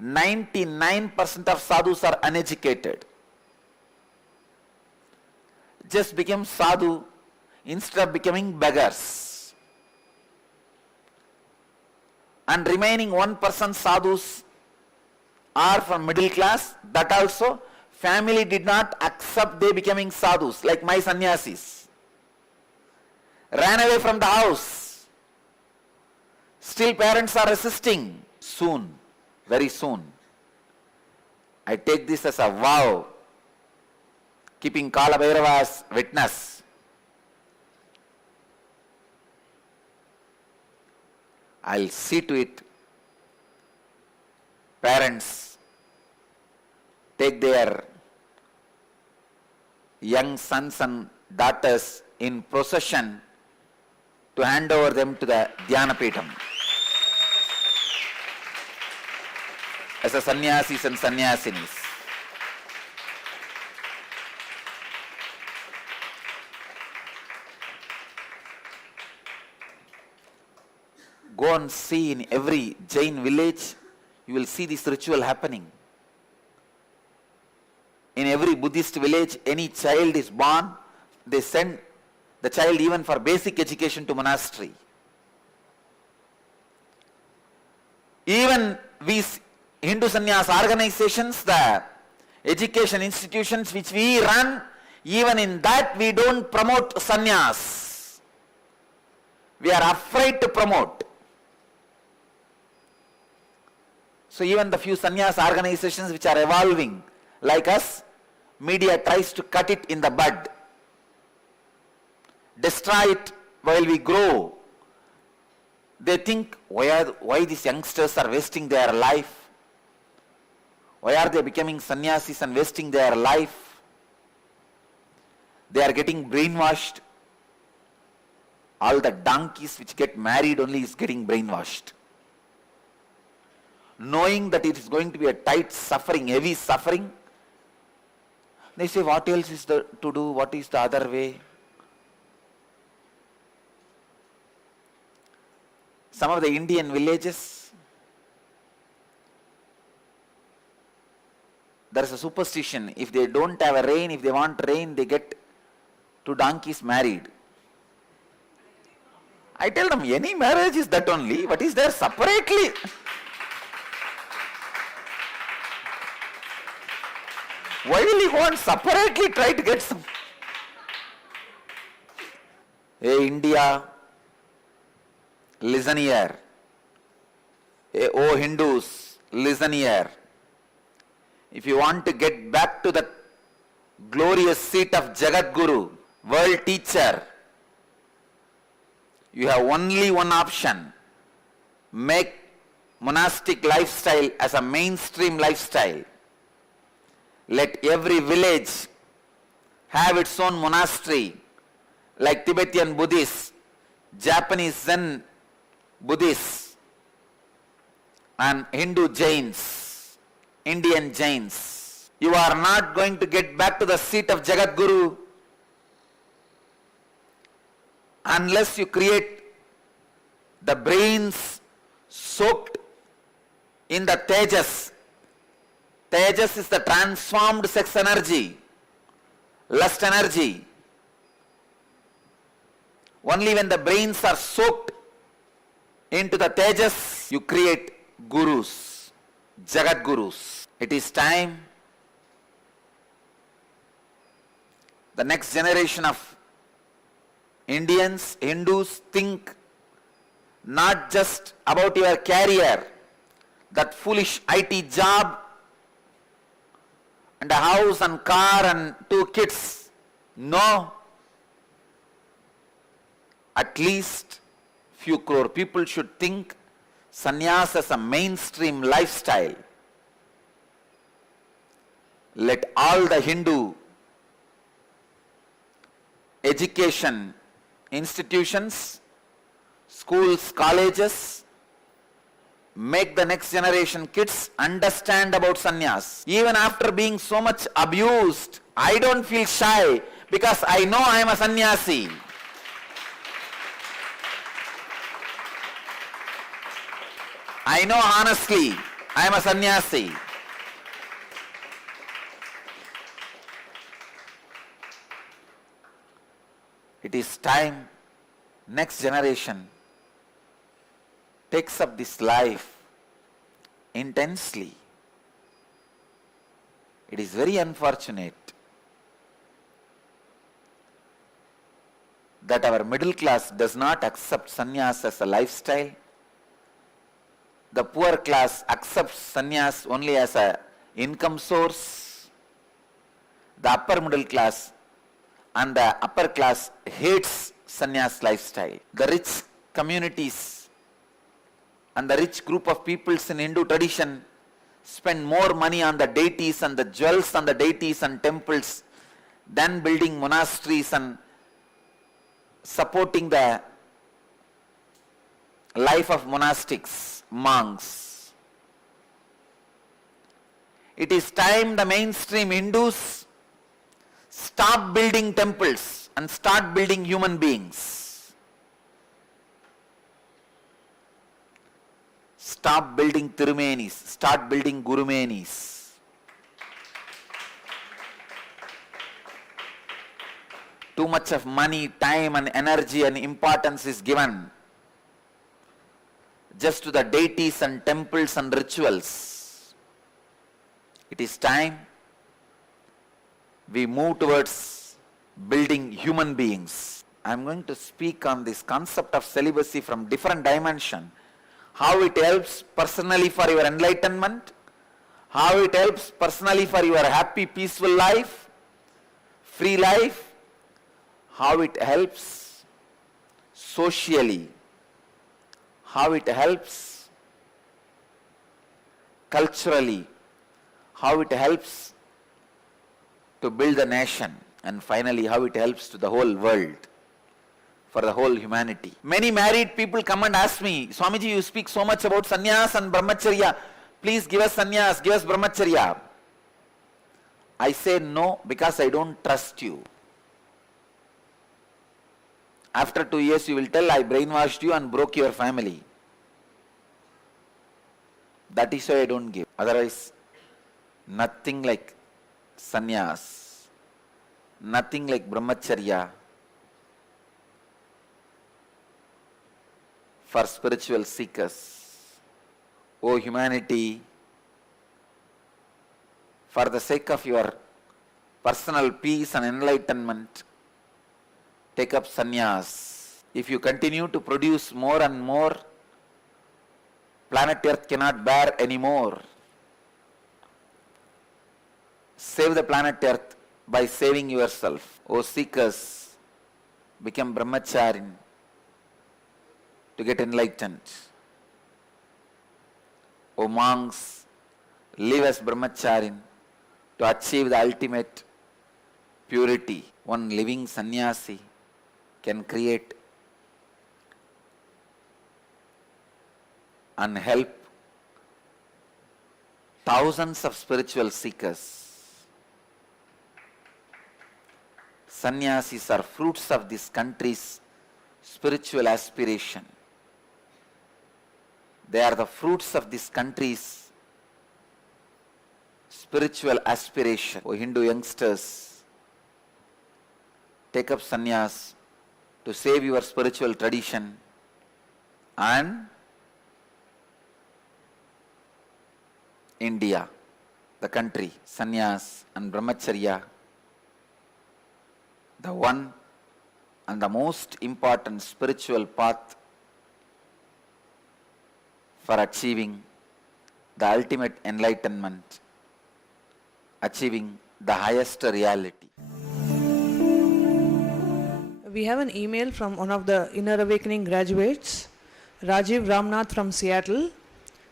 99% of sadhus are uneducated. Just become sadhu instead of becoming beggars. And remaining 1% sadhus are from middle class, that also family did not accept they becoming sadhus, like my sannyasis. Ran away from the house. Still parents are resisting. Soon, very soon, I take this as a vow, keeping Kala Bhairava as witness. I'll see to it. Parents take their young sons and daughters in procession to hand over them to the Dhyanapeetham as a sannyasis and sannyasinis. Go and see in every Jain village, you will see this ritual happening. In every Buddhist village, any child is born, they send the child even for basic education to monastery. Even these Hindu sannyas organizations, the education institutions which we run, even in that we don't promote sannyas. We are afraid to promote. So even the few sannyas organizations which are evolving like us, media tries to cut it in the bud, destroy it while we grow. They think, why these youngsters are wasting their life? Why are they becoming sannyasis and wasting their life? They are getting brainwashed. All the donkeys which get married only is getting brainwashed. Knowing that it is going to be a tight suffering, heavy suffering, they say, what else is to do? What is the other way? Some of the Indian villages, there is a superstition. If they don't have a rain, if they want rain, they get two donkeys married. I tell them, any marriage is that only. What is there separately? Why will you go and separately try to get some? Hey India, listen here. Hey, oh Hindus, listen here. If you want to get back to the glorious seat of Jagat Guru, world teacher, you have only one option. Make monastic lifestyle as a mainstream lifestyle. Let every village have its own monastery, like Tibetan Buddhists, Japanese Zen Buddhists, and Hindu Jains, Indian Jains. You are not going to get back to the seat of Jagat Guru unless you create the brains soaked in the Tejas. Tejas is the transformed sex energy, lust energy. Only when the brains are soaked into the Tejas, you create gurus, Jagat Gurus. It is time the next generation of Indians, Hindus think not just about your career, that foolish IT job, and a house and car and 2 kids. No. At least few crore people should think sannyas as a mainstream lifestyle. Let all the Hindu education institutions, schools, colleges, make the next generation kids understand about sannyas. Even after being so much abused, I don't feel shy because I know I am a sannyasi. I know honestly I am a sannyasi. It is time next generation takes up this life intensely. It is very unfortunate that our middle class does not accept sannyas as a lifestyle. The poor class accepts sannyas only as a income source. The upper middle class and the upper class hates sannyas lifestyle. The rich communities and the rich group of peoples in Hindu tradition spend more money on the deities and the jewels on the deities and temples than building monasteries and supporting the life of monastics, monks. It is time the mainstream Hindus stop building temples and start building human beings. Stop building Tirumenis, start building Gurumenis. Too much of money, time and energy and importance is given just to the deities and temples and rituals. It is time we move towards building human beings. I am going to speak on this concept of celibacy from different dimension. How it helps personally for your enlightenment, how it helps personally for your happy, peaceful life, free life, how it helps socially, how it helps culturally, how it helps to build the nation, and finally how it helps to the whole world, for the whole humanity. Many married people come and ask me, Swamiji, you speak so much about sannyas and brahmacharya. Please give us sannyas, give us brahmacharya. I say no, because I don't trust you. After 2 years you will tell, I brainwashed you and broke your family. That is why I don't give. Otherwise, nothing like sannyas, nothing like brahmacharya for spiritual seekers. O humanity, for the sake of your personal peace and enlightenment, take up sannyas. If you continue to produce more and more, planet Earth cannot bear anymore. Save the planet Earth by saving yourself. O seekers, become brahmacharin to get enlightened. O monks, live as brahmacharin to achieve the ultimate purity. One living sannyasi can create and help thousands of spiritual seekers. Sannyasis are fruits of this country's spiritual aspiration. They are the fruits of this country's spiritual aspiration. O Hindu youngsters, take up sannyas to save your spiritual tradition and India, the country. Sannyas and brahmacharya, the one and the most important spiritual path for achieving the ultimate enlightenment, achieving the highest reality. We have an email from one of the Inner Awakening graduates, Rajiv Ramnath from Seattle.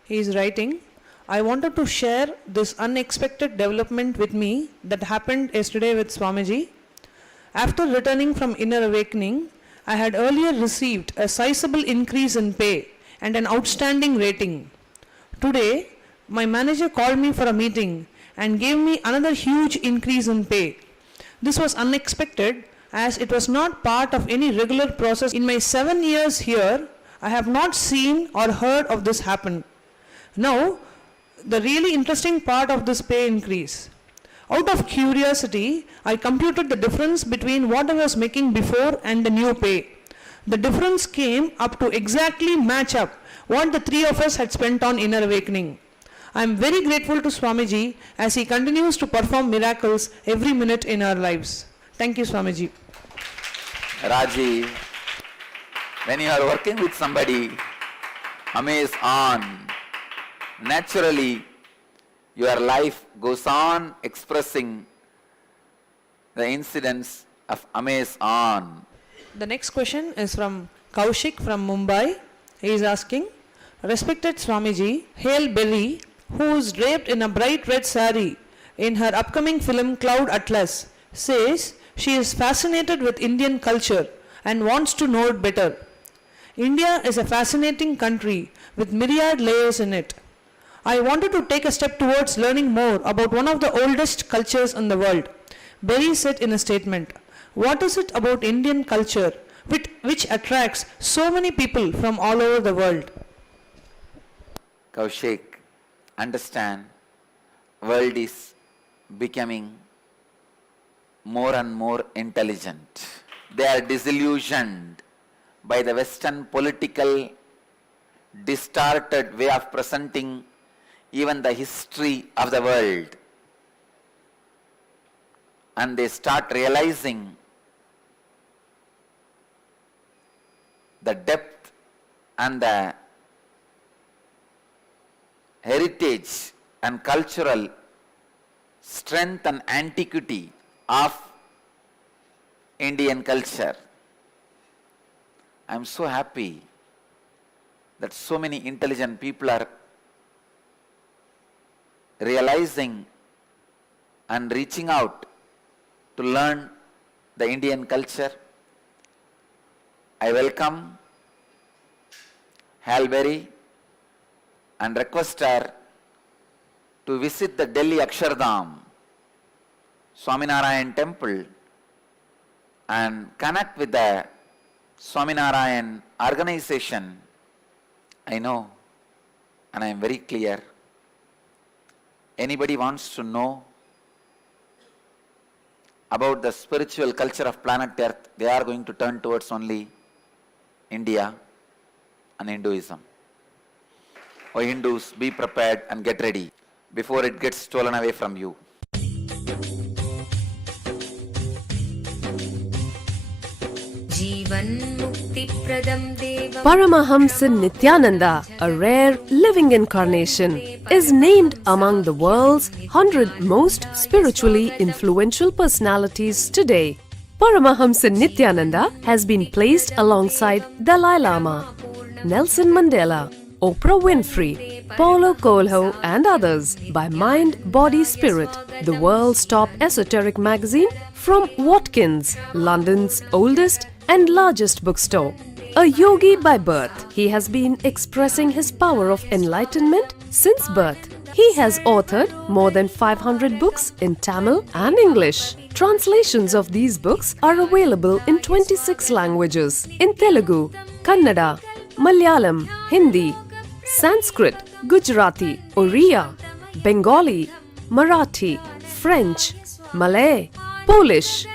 He is writing, I wanted to share this unexpected development with me that happened yesterday with Swamiji. After returning from Inner Awakening, I had earlier received a sizable increase in pay and an outstanding rating. Today, my manager called me for a meeting and gave me another huge increase in pay. This was unexpected as it was not part of any regular process. In my 7 years here, I have not seen or heard of this happen. Now, the really interesting part of this pay increase. Out of curiosity, I computed the difference between what I was making before and the new pay. The difference came up to exactly match up what the three of us had spent on Inner Awakening. I am very grateful to Swamiji as he continues to perform miracles every minute in our lives. Thank you, Swamiji. Raji, when you are working with somebody, amaze on. Naturally, your life goes on expressing the incidents of amaze on. The next question is from Kaushik from Mumbai. He is asking, Respected Swamiji, Hail Berry, who is draped in a bright red sari in her upcoming film Cloud Atlas, says she is fascinated with Indian culture and wants to know it better. India is a fascinating country with myriad layers in it. I wanted to take a step towards learning more about one of the oldest cultures in the world. Berry said in a statement, "What is it about Indian culture which attracts so many people from all over the world?" Kaushik, understand, world is becoming more and more intelligent. They are disillusioned by the Western political distorted way of presenting even the history of the world. And they start realizing the depth and the heritage and cultural strength and antiquity of Indian culture. I am so happy that so many intelligent people are realizing and reaching out to learn the Indian culture. I welcome Halberry and request her to visit the Delhi Akshardham Swaminarayan temple and connect with the Swaminarayan organization. I know and I am very clear. Anybody wants to know about the spiritual culture of planet Earth, they are going to turn towards only India and Hinduism. Oh Hindus, be prepared and get ready before it gets stolen away from you. Paramahamsa Nithyananda, a rare living incarnation, is named among the world's 100 most spiritually influential personalities today. Paramahamsa Nithyananda has been placed alongside Dalai Lama, Nelson Mandela, Oprah Winfrey, Paulo Coelho and others by Mind, Body, Spirit, the world's top esoteric magazine from Watkins, London's oldest and largest bookstore. A yogi by birth, he has been expressing his power of enlightenment since birth. He has authored more than 500 books in Tamil and English. Translations of these books are available in 26 languages in Telugu, Kannada, Malayalam, Hindi, Sanskrit, Gujarati, Oriya, Bengali, Marathi, French, Malay, Polish,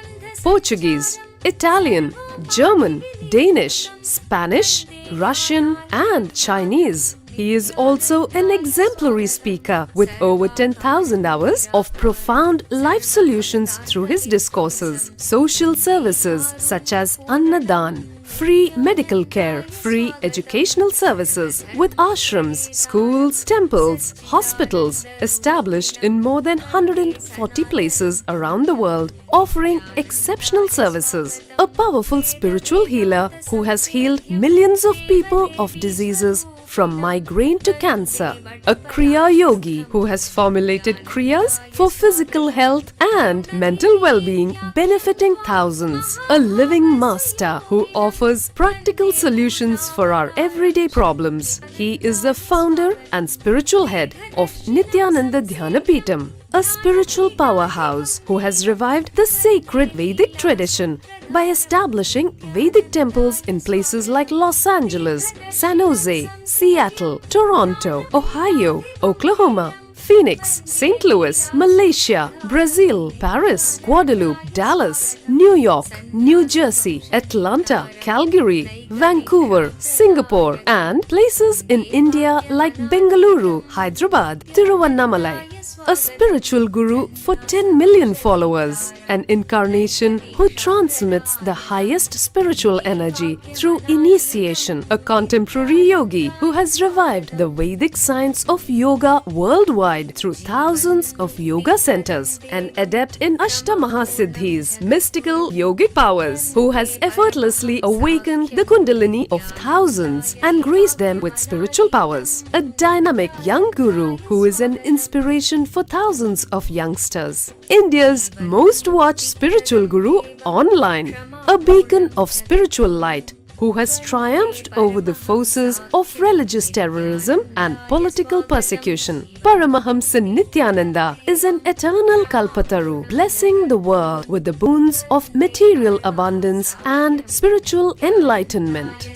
Portuguese, Italian, German, Danish, Spanish, Russian and Chinese. He is also an exemplary speaker with over 10,000 hours of profound life solutions through his discourses. Social services such as Annadan, free medical care, free educational services with ashrams, schools, temples, hospitals established in more than 140 places around the world, offering exceptional services. A powerful spiritual healer who has healed millions of people of diseases from migraine to cancer. A Kriya Yogi who has formulated Kriyas for physical health and mental well-being, benefiting thousands. A living master who offers practical solutions for our everyday problems. He is the founder and spiritual head of Nithyananda Dhyanapitham, a spiritual powerhouse who has revived the sacred Vedic tradition by establishing Vedic temples in places like Los Angeles, San Jose, Seattle, Toronto, Ohio, Oklahoma, Phoenix, St. Louis, Malaysia, Brazil, Paris, Guadeloupe, Dallas, New York, New Jersey, Atlanta, Calgary, Vancouver, Singapore, and places in India like Bengaluru, Hyderabad, Tiruvannamalai. A spiritual guru for 10 million followers. An incarnation who transmits the highest spiritual energy through initiation. A contemporary yogi who has revived the Vedic science of yoga worldwide through thousands of yoga centers. An adept in Ashtamahasiddhis, mystical yogic powers, who has effortlessly awakened the Kundalini of thousands and graced them with spiritual powers. A dynamic young guru who is an inspiration for thousands of youngsters. India's most watched spiritual guru online. A beacon of spiritual light who has triumphed over the forces of religious terrorism and political persecution. Paramahamsa Nithyananda is an eternal Kalpataru, blessing the world with the boons of material abundance and spiritual enlightenment.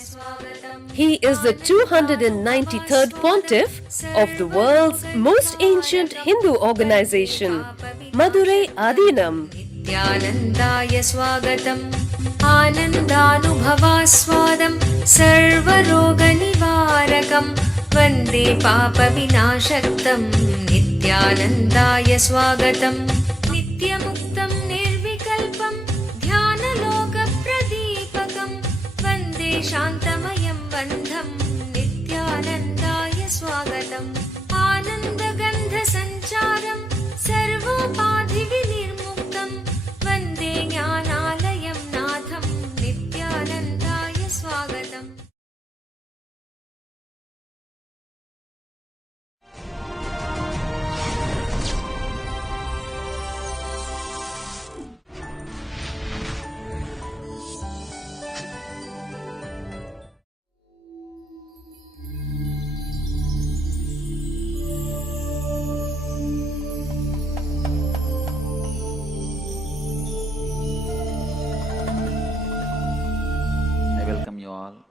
He is the 293rd pontiff of the world's most ancient Hindu organization, Madurai Adinam. Nithyanandaya swagatam Anandanubhavaswadam Sarvaroganivarakam Vande Papa Vinashaktam Nithyanandaya swagatam Nityamuktam Nirvikalpam Dhyanaloka Pradipakam Vande Shantamayam Bandham Nithyanandaya swagatam Anandagandha Sancharam Sarvopadhi Vinirmuktam Vande Jnanalayam Natham Nithyanandaya swagatam.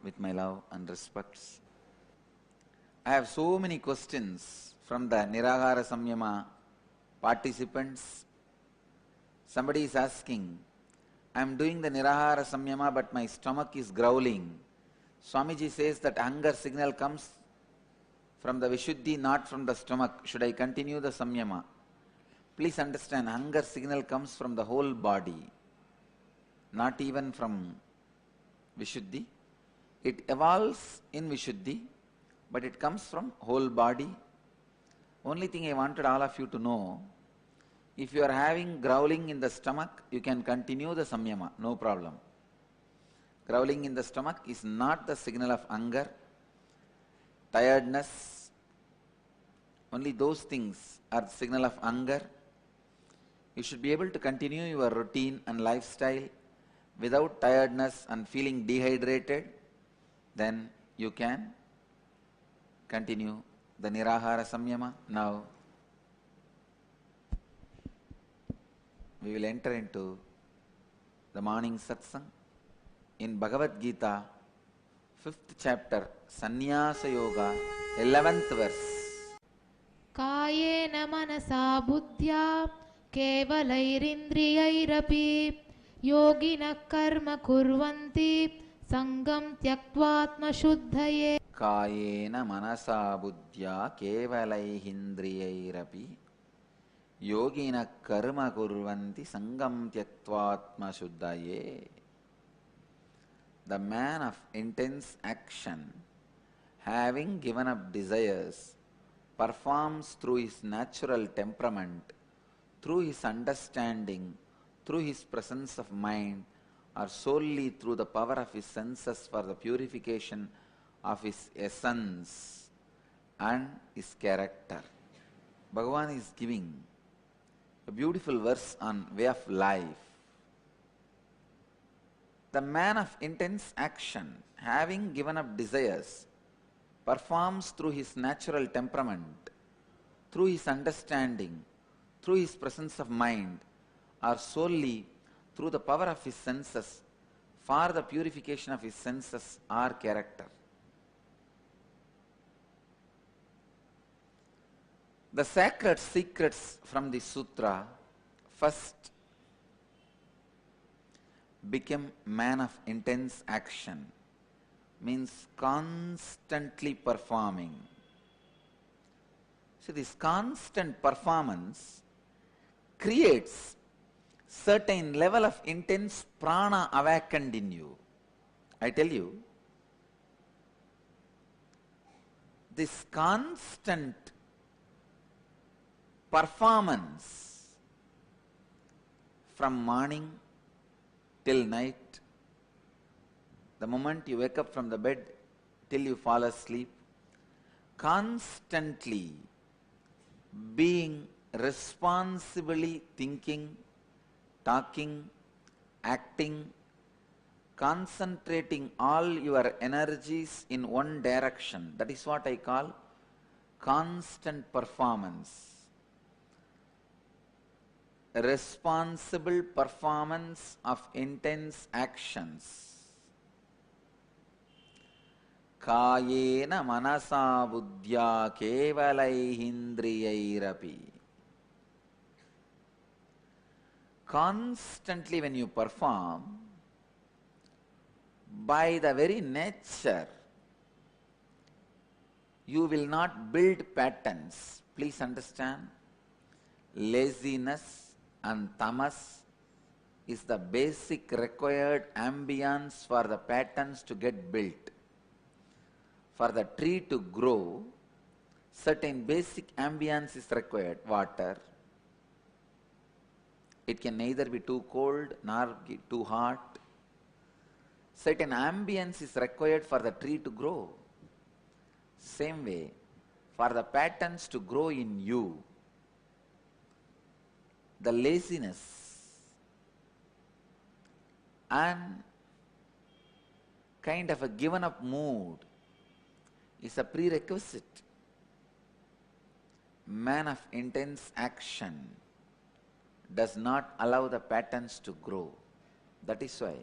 With my love and respects. I have so many questions from the Nirahara Samyama participants. Somebody is asking, I am doing the Nirahara Samyama but my stomach is growling. Swamiji says that hunger signal comes from the Vishuddhi, not from the stomach. Should I continue the Samyama? Please understand, hunger signal comes from the whole body, not even from Vishuddhi. It evolves in Vishuddhi, but it comes from whole body. Only thing I wanted all of you to know, if you are having growling in the stomach, you can continue the Samyama, no problem. Growling in the stomach is not the signal of hunger, tiredness. Only those things are the signal of hunger. You should be able to continue your routine and lifestyle without tiredness and feeling dehydrated. Then you can continue the Nirahara Samyama. Now, we will enter into the morning satsang. In Bhagavad Gita, 5th chapter, Sannyasa Yoga, 11th verse. Kayena manasa buddhya kevalairindrayairapi yogina karma kurvanti Sangam tyaktvatma shuddhaye. Kayena manasa buddhya kevalaihindrayairapi yogina karma kurvanti sangam tyaktvatma shuddhaye. The man of intense action, having given up desires, performs through his natural temperament, through his understanding, through his presence of mind, or solely through the power of his senses for the purification of his essence and his character. Bhagavan is giving a beautiful verse on way of life. The man of intense action, having given up desires, performs through his natural temperament, through his understanding, through his presence of mind, or solely through the power of his senses for the purification of his senses or character. The sacred secrets from the sutra first become man of intense action, means constantly performing. So this constant performance creates certain level of intense prana awakened in you. I tell you, this constant performance from morning till night, the moment you wake up from the bed till you fall asleep, constantly being responsibly thinking, talking, acting, concentrating all your energies in one direction. That is what I call constant performance. Responsible performance of intense actions. Kayena manasa buddhya kevalaihendriyairapi. Constantly when you perform, by the very nature, you will not build patterns. Please understand, laziness and tamas is the basic required ambience for the patterns to get built. For the tree to grow, certain basic ambience is required. Water. It can neither be too cold nor too hot. Certain ambience is required for the tree to grow. Same way, for the patterns to grow in you, the laziness and kind of a given up mood is a prerequisite. Man of intense action does not allow the patterns to grow. That is why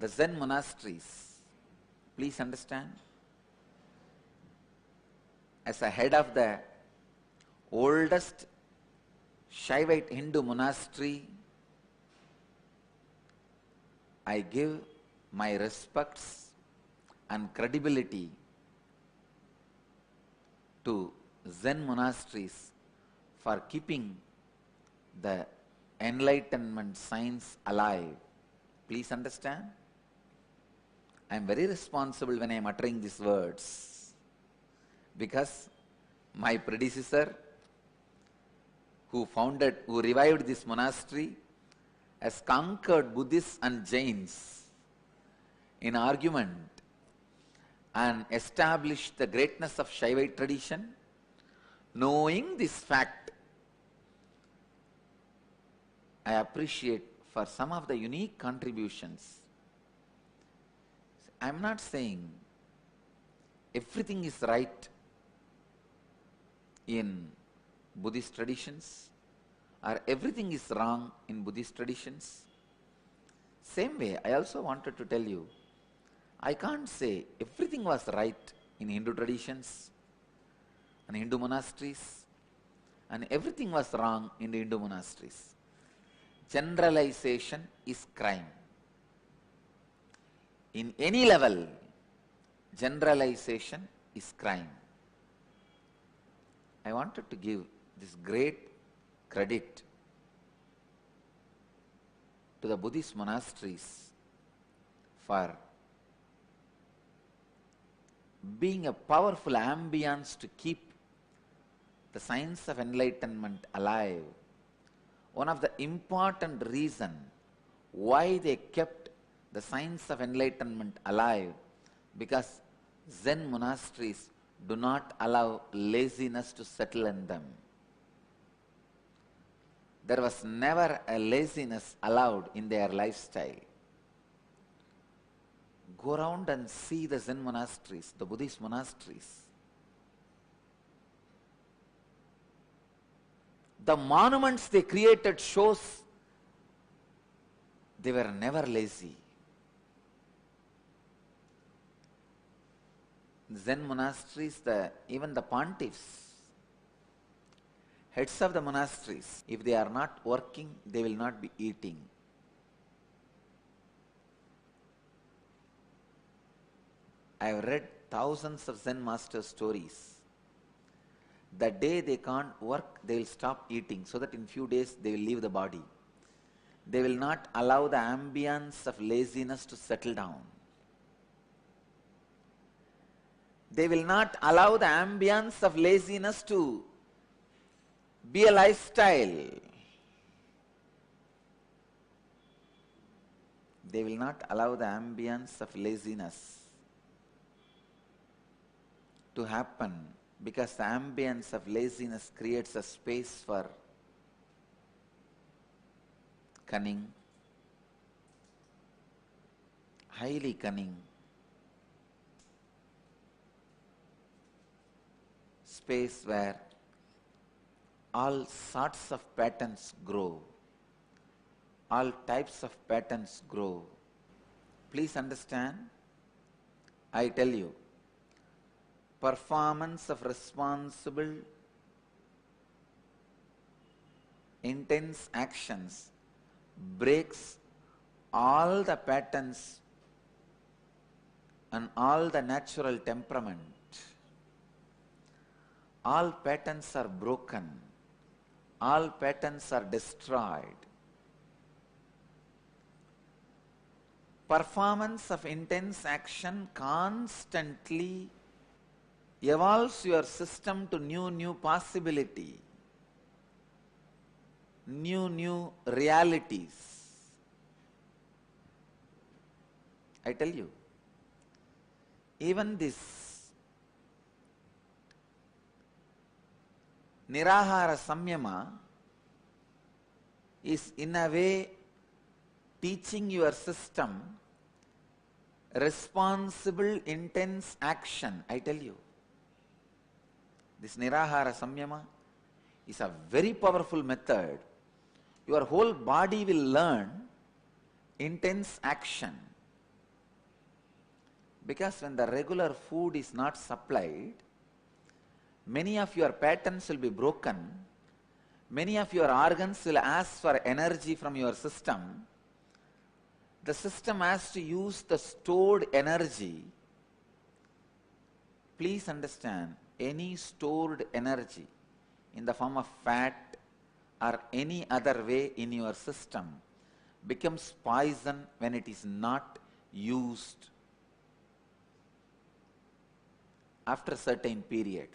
the Zen monasteries, please understand, as a head of the oldest Shaivite Hindu monastery, I give my respects and credibility to Zen monasteries for keeping the enlightenment science alive. Please understand, I am very responsible when I am uttering these words, because my predecessor who revived this monastery has conquered Buddhists and Jains in argument and established the greatness of Shaivite tradition. Knowing this fact, I appreciate for some of the unique contributions. I am not saying everything is right in Buddhist traditions or everything is wrong in Buddhist traditions. Same way, I also wanted to tell you, I can't say everything was right in Hindu traditions and Hindu monasteries and everything was wrong in the Hindu monasteries. Generalization is crime. In any level, generalization is crime. I wanted to give this great credit to the Buddhist monasteries for being a powerful ambience to keep the science of enlightenment alive. One of the important reasons why they kept the science of enlightenment alive, because Zen monasteries do not allow laziness to settle in them. There was never a laziness allowed in their lifestyle. Go around and see the Zen monasteries, the Buddhist monasteries. The monuments they created shows they were never lazy. Zen monasteries, even the pontiffs, heads of the monasteries, if they are not working, they will not be eating. I have read thousands of Zen master stories. The day they can't work, they will stop eating so that in few days they will leave the body. They will not allow the ambience of laziness to settle down. They will not allow the ambience of laziness to be a lifestyle. They will not allow the ambience of laziness to happen, because the ambience of laziness creates a space for cunning, highly cunning, space where all sorts of patterns grow, all types of patterns grow. Please understand, I tell you, performance of responsible, intense actions breaks all the patterns and all the natural temperament. All patterns are broken. All patterns are destroyed. Performance of intense action constantly evolves your system to new possibility, new realities. I tell you, even this Nirahara Samyama is in a way teaching your system responsible, intense action. I tell you, this Nirahara Samyama is a very powerful method. Your whole body will learn intense action. Because when the regular food is not supplied, many of your patterns will be broken. Many of your organs will ask for energy from your system. The system has to use the stored energy. Please understand, any stored energy in the form of fat or any other way in your system becomes poison when it is not used after a certain period.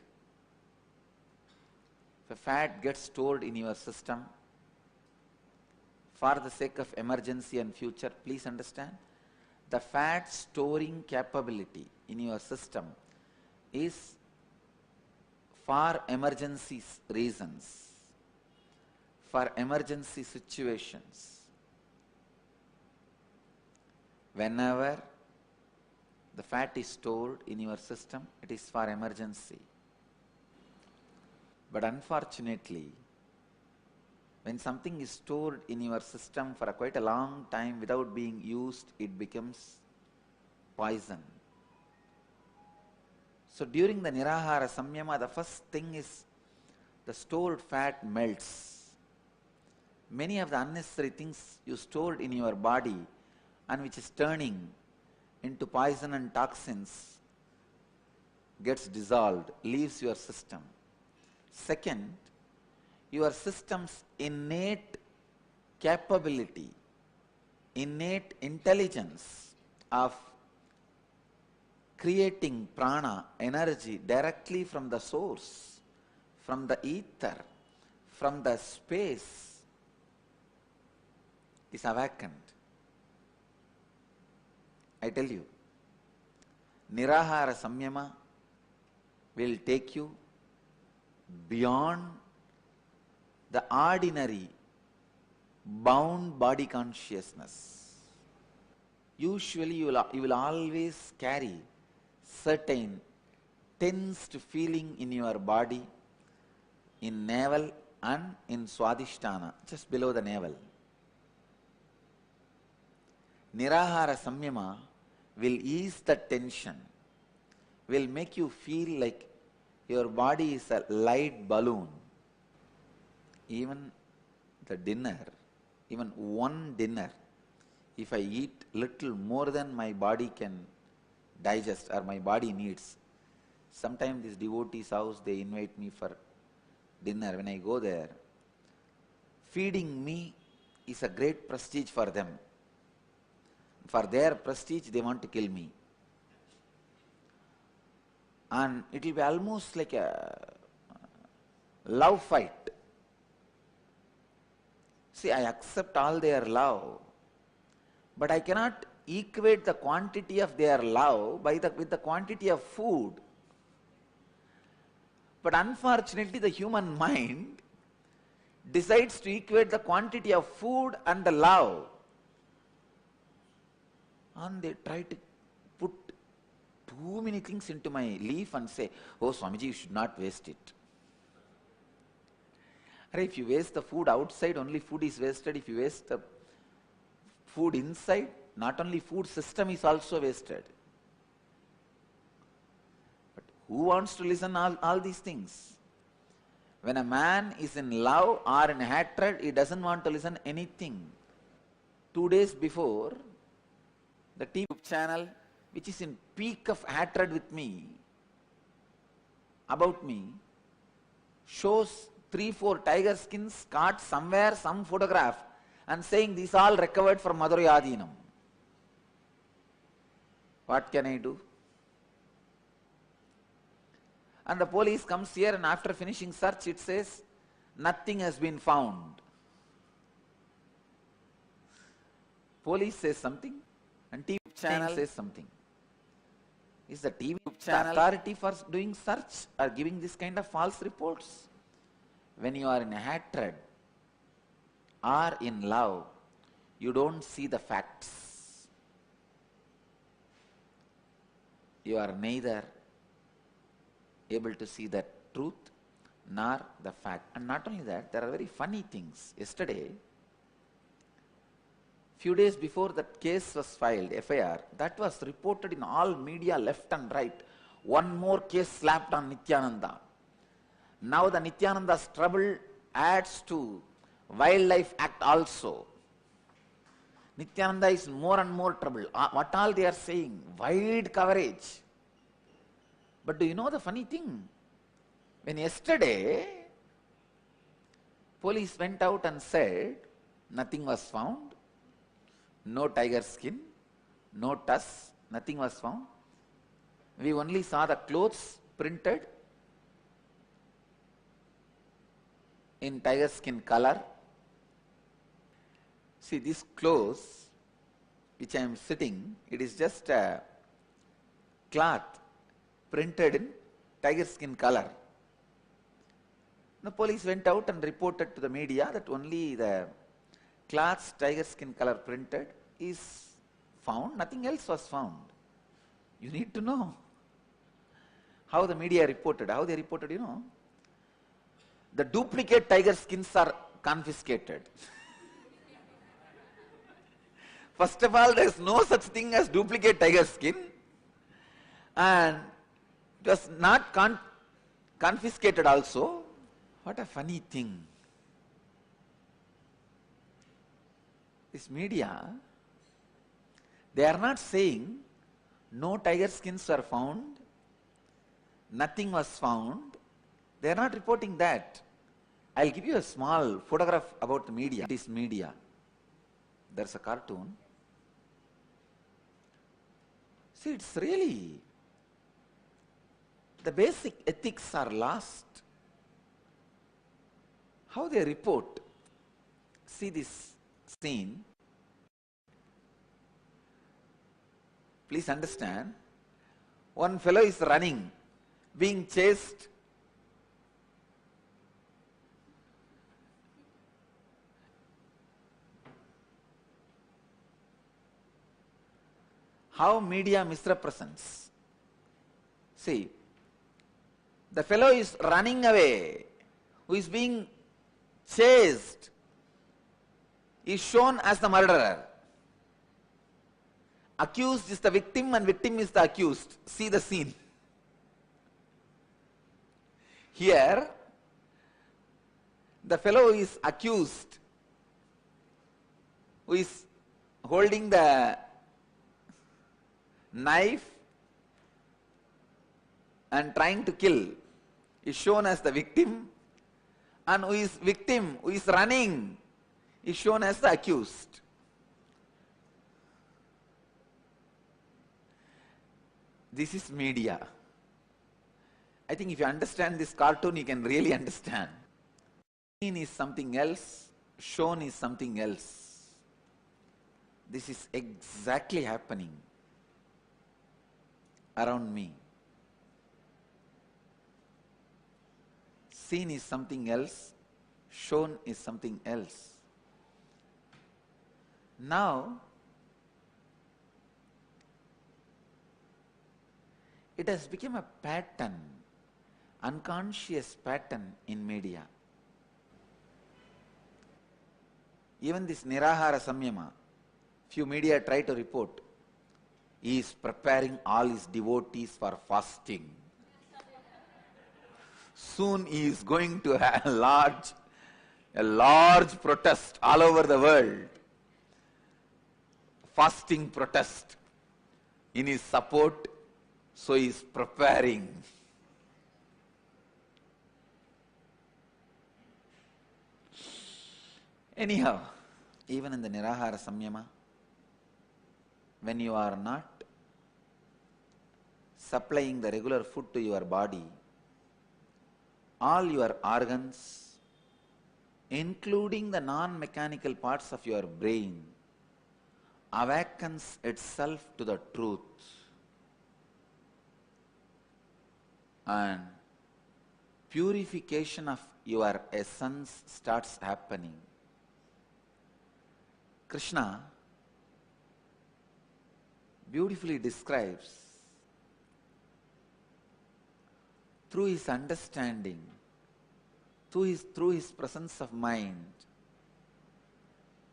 If a fat gets stored in your system for the sake of emergency and future, please understand, the fat storing capability in your system is for emergency reasons, for emergency situations. Whenever the fat is stored in your system, it is for emergency. But unfortunately, when something is stored in your system for quite a long time without being used, it becomes poison. So during the Nirahara Samyama, the first thing is the stored fat melts. Many of the unnecessary things you stored in your body and which is turning into poison and toxins gets dissolved, leaves your system. Second, your system's innate capability, innate intelligence of creating prana, energy directly from the source, from the ether, from the space is awakened. I tell you, Nirahara Samyama will take you beyond the ordinary bound body consciousness. Usually you will always carry certain tensed feeling in your body, in navel and in Swadhisthana, just below the navel. Nirahara Samyama will ease the tension, will make you feel like your body is a light balloon. Even the dinner, even one dinner, if I eat little more than my body can digest or my body needs, Sometimes this devotee's house, they invite me for dinner. When I go there, feeding me is a great prestige for them. For their prestige, they want to kill me. And it will be almost like a love fight. See, I accept all their love, but I cannot equate the quantity of their love with the quantity of food. But unfortunately, the human mind decides to equate the quantity of food and the love. And they try to put too many things into my leaf and say, oh Swamiji, you should not waste it. If you waste the food outside, only food is wasted. If you waste the food inside, not only food system is also wasted. But who wants to listen all these things? When a man is in love or in hatred, he doesn't want to listen anything. 2 days before, the TV channel, which is in peak of hatred with me, about me, shows 3-4 tiger skins caught somewhere, some photograph, and saying these all recovered from Madurai Adinam. What can I do? And the police comes here, and after finishing search, it says nothing has been found. Police says something, and TV channel says something. Is the TV channel authority for doing search or giving this kind of false reports? When you are in hatred or in love, you don't see the facts. You are neither able to see the truth nor the fact. And not only that, there are very funny things. Yesterday, few days before that case was filed, FIR, that was reported in all media left and right. One more case slapped on Nithyananda. Now the Nithyananda's trouble adds to Wildlife Act also. Nithyananda is more and more trouble. What all they are saying? Wide coverage. But do you know the funny thing? When yesterday, police went out and said nothing was found, no tiger skin, no tusk, nothing was found. We only saw the clothes printed in tiger skin color. See, this clothes which I am sitting, it is just a cloth printed in tiger skin color. The police went out and reported to the media that only the cloth's tiger skin color printed is found, nothing else was found. You need to know how the media reported. How they reported, you know. The duplicate tiger skins are confiscated. First of all, there is no such thing as duplicate tiger skin, and it was not confiscated also. What a funny thing. This media, they are not saying no tiger skins were found, nothing was found. They are not reporting that. I'll give you a small photograph about the media. It is media. There's a cartoon. See, it's really, the basic ethics are lost. How they report. See this scene. Please understand. One fellow is running, being chased. How media misrepresents. See, the fellow is running away, who is being chased, is shown as the murderer. Accused is the victim and victim is the accused. See the scene. Here, the fellow who is accused, who is holding the knife and trying to kill is shown as the victim, and who is victim, who is running, is shown as the accused. This is media. I think if you understand this cartoon, you can really understand. Seen is something else, shown is something else. This is exactly happening around me. Seen is something else, shown is something else. Now, it has become a pattern, unconscious pattern in media. Even this Nirahara Samyama, few media try to report, he is preparing all his devotees for fasting. Soon he is going to have a large protest all over the world. Fasting protest in his support, so he is preparing. Anyhow, even in the Nirahara Samyama, when you are not supplying the regular food to your body, all your organs, including the non-mechanical parts of your brain, awakens itself to the truth, and purification of your essence starts happening. Krishna beautifully describes through his understanding, through his presence of mind,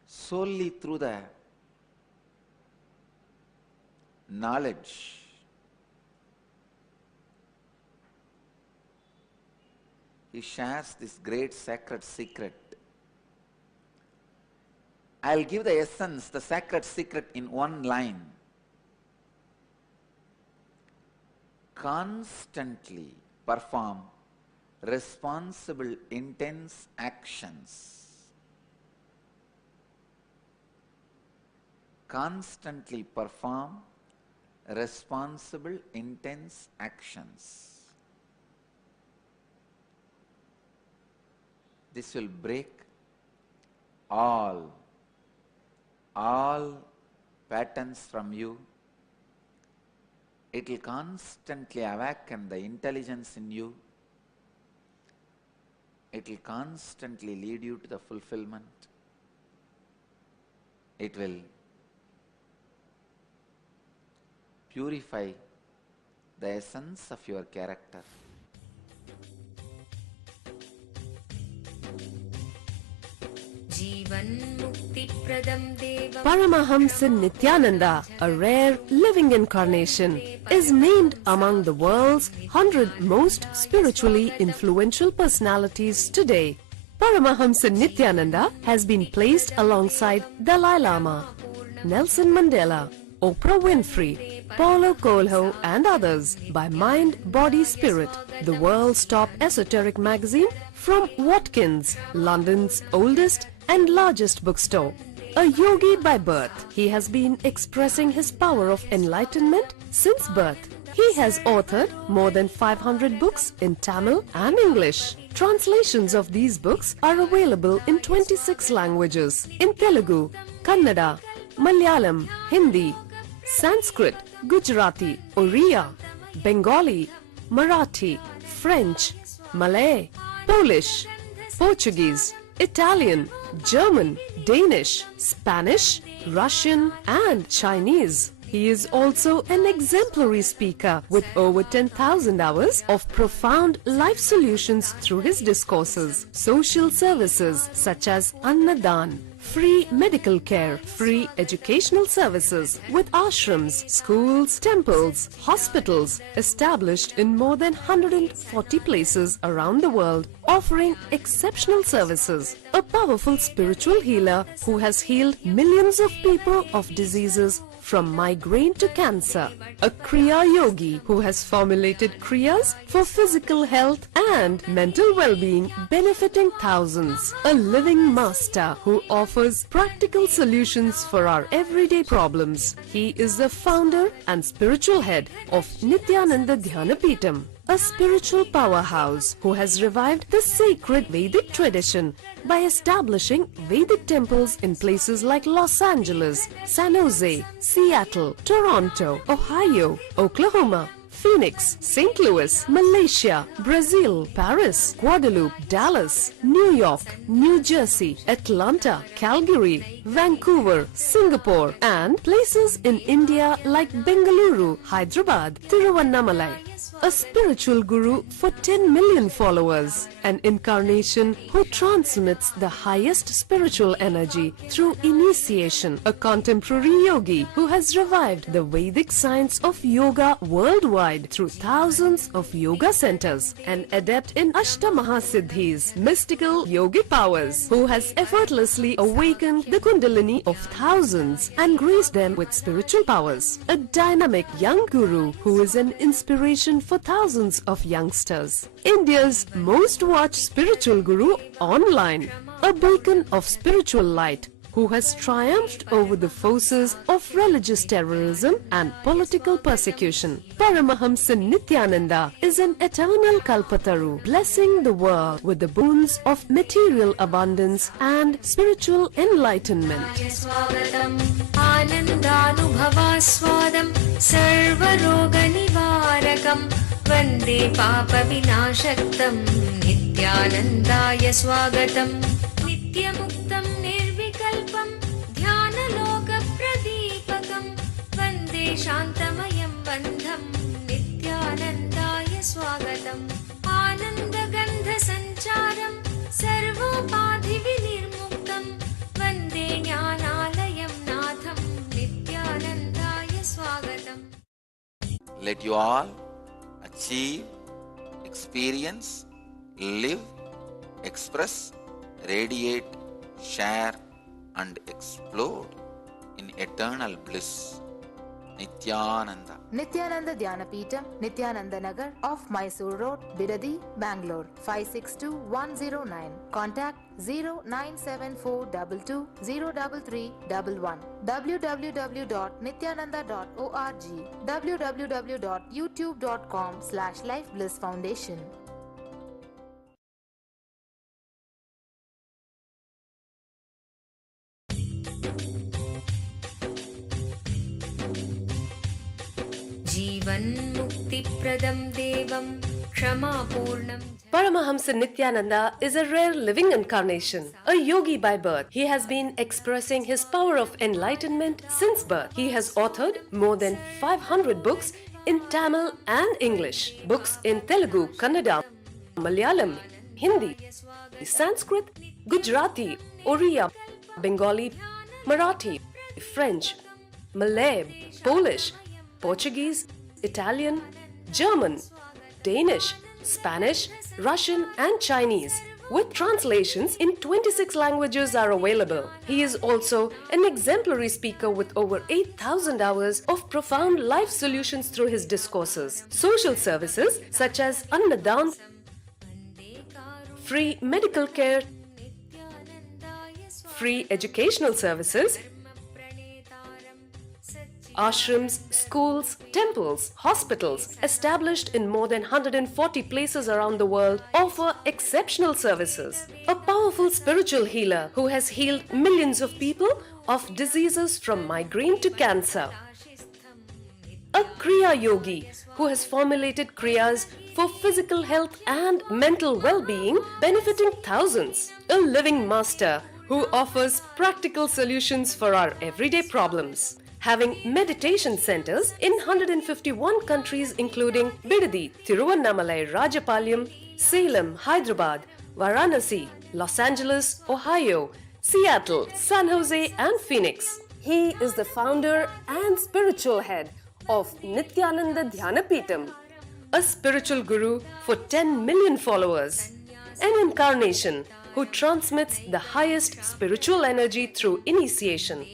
solely through the knowledge, he shares this great sacred secret. I'll give the essence, the sacred secret in one line. Constantly perform responsible, intense actions. Constantly perform responsible, intense actions. This will break all patterns from you. It will constantly awaken the intelligence in you. It will constantly lead you to the fulfillment. It will purify the essence of your character. Paramahamsa Nithyananda, a rare living incarnation, is named among the world's 100 most spiritually influential personalities today. Paramahamsa Nithyananda has been placed alongside Dalai Lama, Nelson Mandela, Oprah Winfrey, Paulo Coelho and others by Mind, Body, Spirit, the world's top esoteric magazine from Watkins, London's oldest and largest bookstore. A yogi by birth, he has been expressing his power of enlightenment since birth. He has authored more than 500 books in Tamil and English. Translations of these books are available in 26 languages in Telugu, Kannada, Malayalam, Hindi, Sanskrit, Gujarati, Oriya, Bengali, Marathi, French, Malay, Polish, Portuguese, Italian, German, Danish, Spanish, Russian and Chinese. He is also an exemplary speaker with over 10,000 hours of profound life solutions through his discourses. Social services such as Annadan, free medical care, free educational services with ashrams, schools, temples, hospitals established in more than 140 places around the world, offering exceptional services. A powerful spiritual healer who has healed millions of people of diseases from migraine to cancer. A Kriya Yogi who has formulated Kriyas for physical health and mental well-being, benefiting thousands. A living master who offers practical solutions for our everyday problems. He is the founder and spiritual head of Nithyananda Dhanapeetham, a spiritual powerhouse who has revived the sacred Vedic tradition by establishing Vedic temples in places like Los Angeles, San Jose, Seattle, Toronto, Ohio, Oklahoma, Phoenix, St. Louis, Malaysia, Brazil, Paris, Guadeloupe, Dallas, New York, New Jersey, Atlanta, Calgary, Vancouver, Singapore, and places in India like Bengaluru, Hyderabad, Tiruvannamalai. A spiritual guru for 10 million followers, an incarnation who transmits the highest spiritual energy through initiation, a contemporary yogi who has revived the Vedic science of yoga worldwide through thousands of yoga centers, an adept in Ashtamahasiddhis, mystical yogic powers, who has effortlessly awakened the Kundalini of thousands and graced them with spiritual powers, a dynamic young guru who is an inspiration for thousands of youngsters, India's most watched spiritual guru online, a beacon of spiritual light who has triumphed over the forces of religious terrorism and political persecution. Paramahamsa Nithyananda is an eternal Kalpataru, blessing the world with the boons of material abundance and spiritual enlightenment. आनन्दानुभवास्वादं सर्वरोगनिवारकं वन्दे पापविनाशक्तं नित्यानन्दाय स्वागतं नित्यमुक्तं निर्विकल्पं ध्यानलोकप्रदीपकं वन्दे शान्तमयं बन्धं नित्यानन्दाय स्वागतम् आनन्दगन्धसञ्चारं सर्वोपाधिविनिर्मुक्तं वन्दे ज्ञानालयं नाथं नित्यानन्दाय स्वागतम्. Let you all achieve, experience, live, express, radiate, share and explode in eternal bliss. Nithyananda. Nithyananda Dhanapeetham, Nithyananda Nagar off Mysore Road, Bidadi, Bangalore 562109. Contact 09742203311. www.nithyananda.org. www.youtube.com/lifeblissfoundation. जीवन्मुक्तिप्रदं देवं क्षमापूर्णं. Paramahamsa Nithyananda is a rare living incarnation, a yogi by birth. He has been expressing his power of enlightenment since birth. He has authored more than 500 books in Tamil and English, books in Telugu, Kannada, Malayalam, Hindi, Sanskrit, Gujarati, Oriya, Bengali, Marathi, French, Malay, Polish, Portuguese, Italian, German, Danish, Spanish, Russian and Chinese, with translations in 26 languages are available. He is also an exemplary speaker with over 8,000 hours of profound life solutions through his discourses. Social services such as Annadan, free medical care, free educational services, ashrams, schools, temples, hospitals established in more than 140 places around the world offer exceptional services. A powerful spiritual healer who has healed millions of people of diseases from migraine to cancer. A Kriya Yogi who has formulated Kriyas for physical health and mental well-being, benefiting thousands. A living master who offers practical solutions for our everyday problems. Having meditation centers in 151 countries including Bidadi, Tiruvannamalai, Rajapalyam, Salem, Hyderabad, Varanasi, Los Angeles, Ohio, Seattle, San Jose and Phoenix. He is the founder and spiritual head of Nithyananda Dhanapeetham, a spiritual guru for 10 million followers, an incarnation who transmits the highest spiritual energy through initiation,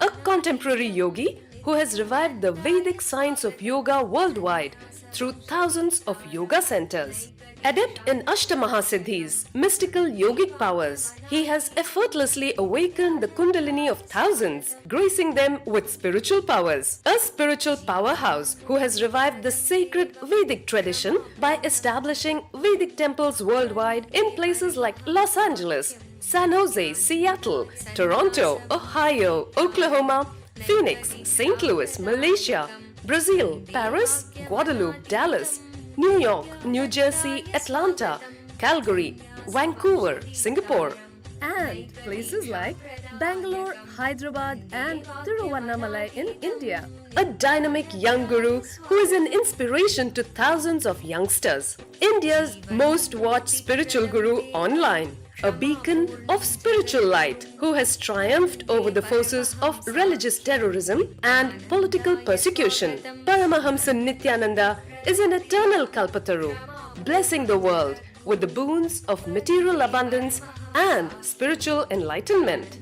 a contemporary yogi who has revived the Vedic science of yoga worldwide through thousands of yoga centers. Adept in Ashtamahasiddhis, mystical yogic powers, he has effortlessly awakened the Kundalini of thousands, gracing them with spiritual powers. A spiritual powerhouse who has revived the sacred Vedic tradition by establishing Vedic temples worldwide in places like Los Angeles, San Jose, Seattle, Toronto, Ohio, Oklahoma, Phoenix, St. Louis, Malaysia, Brazil, Paris, Guadeloupe, Dallas, New York, New Jersey, Atlanta, Calgary, Vancouver, Singapore, and places like Bangalore, Hyderabad, and Tiruvannamalai in India. A dynamic young guru who is an inspiration to thousands of youngsters. India's most watched spiritual guru online. A beacon of spiritual light who has triumphed over the forces of religious terrorism and political persecution. Paramahamsa Nithyananda is an eternal Kalpataru, blessing the world with the boons of material abundance and spiritual enlightenment.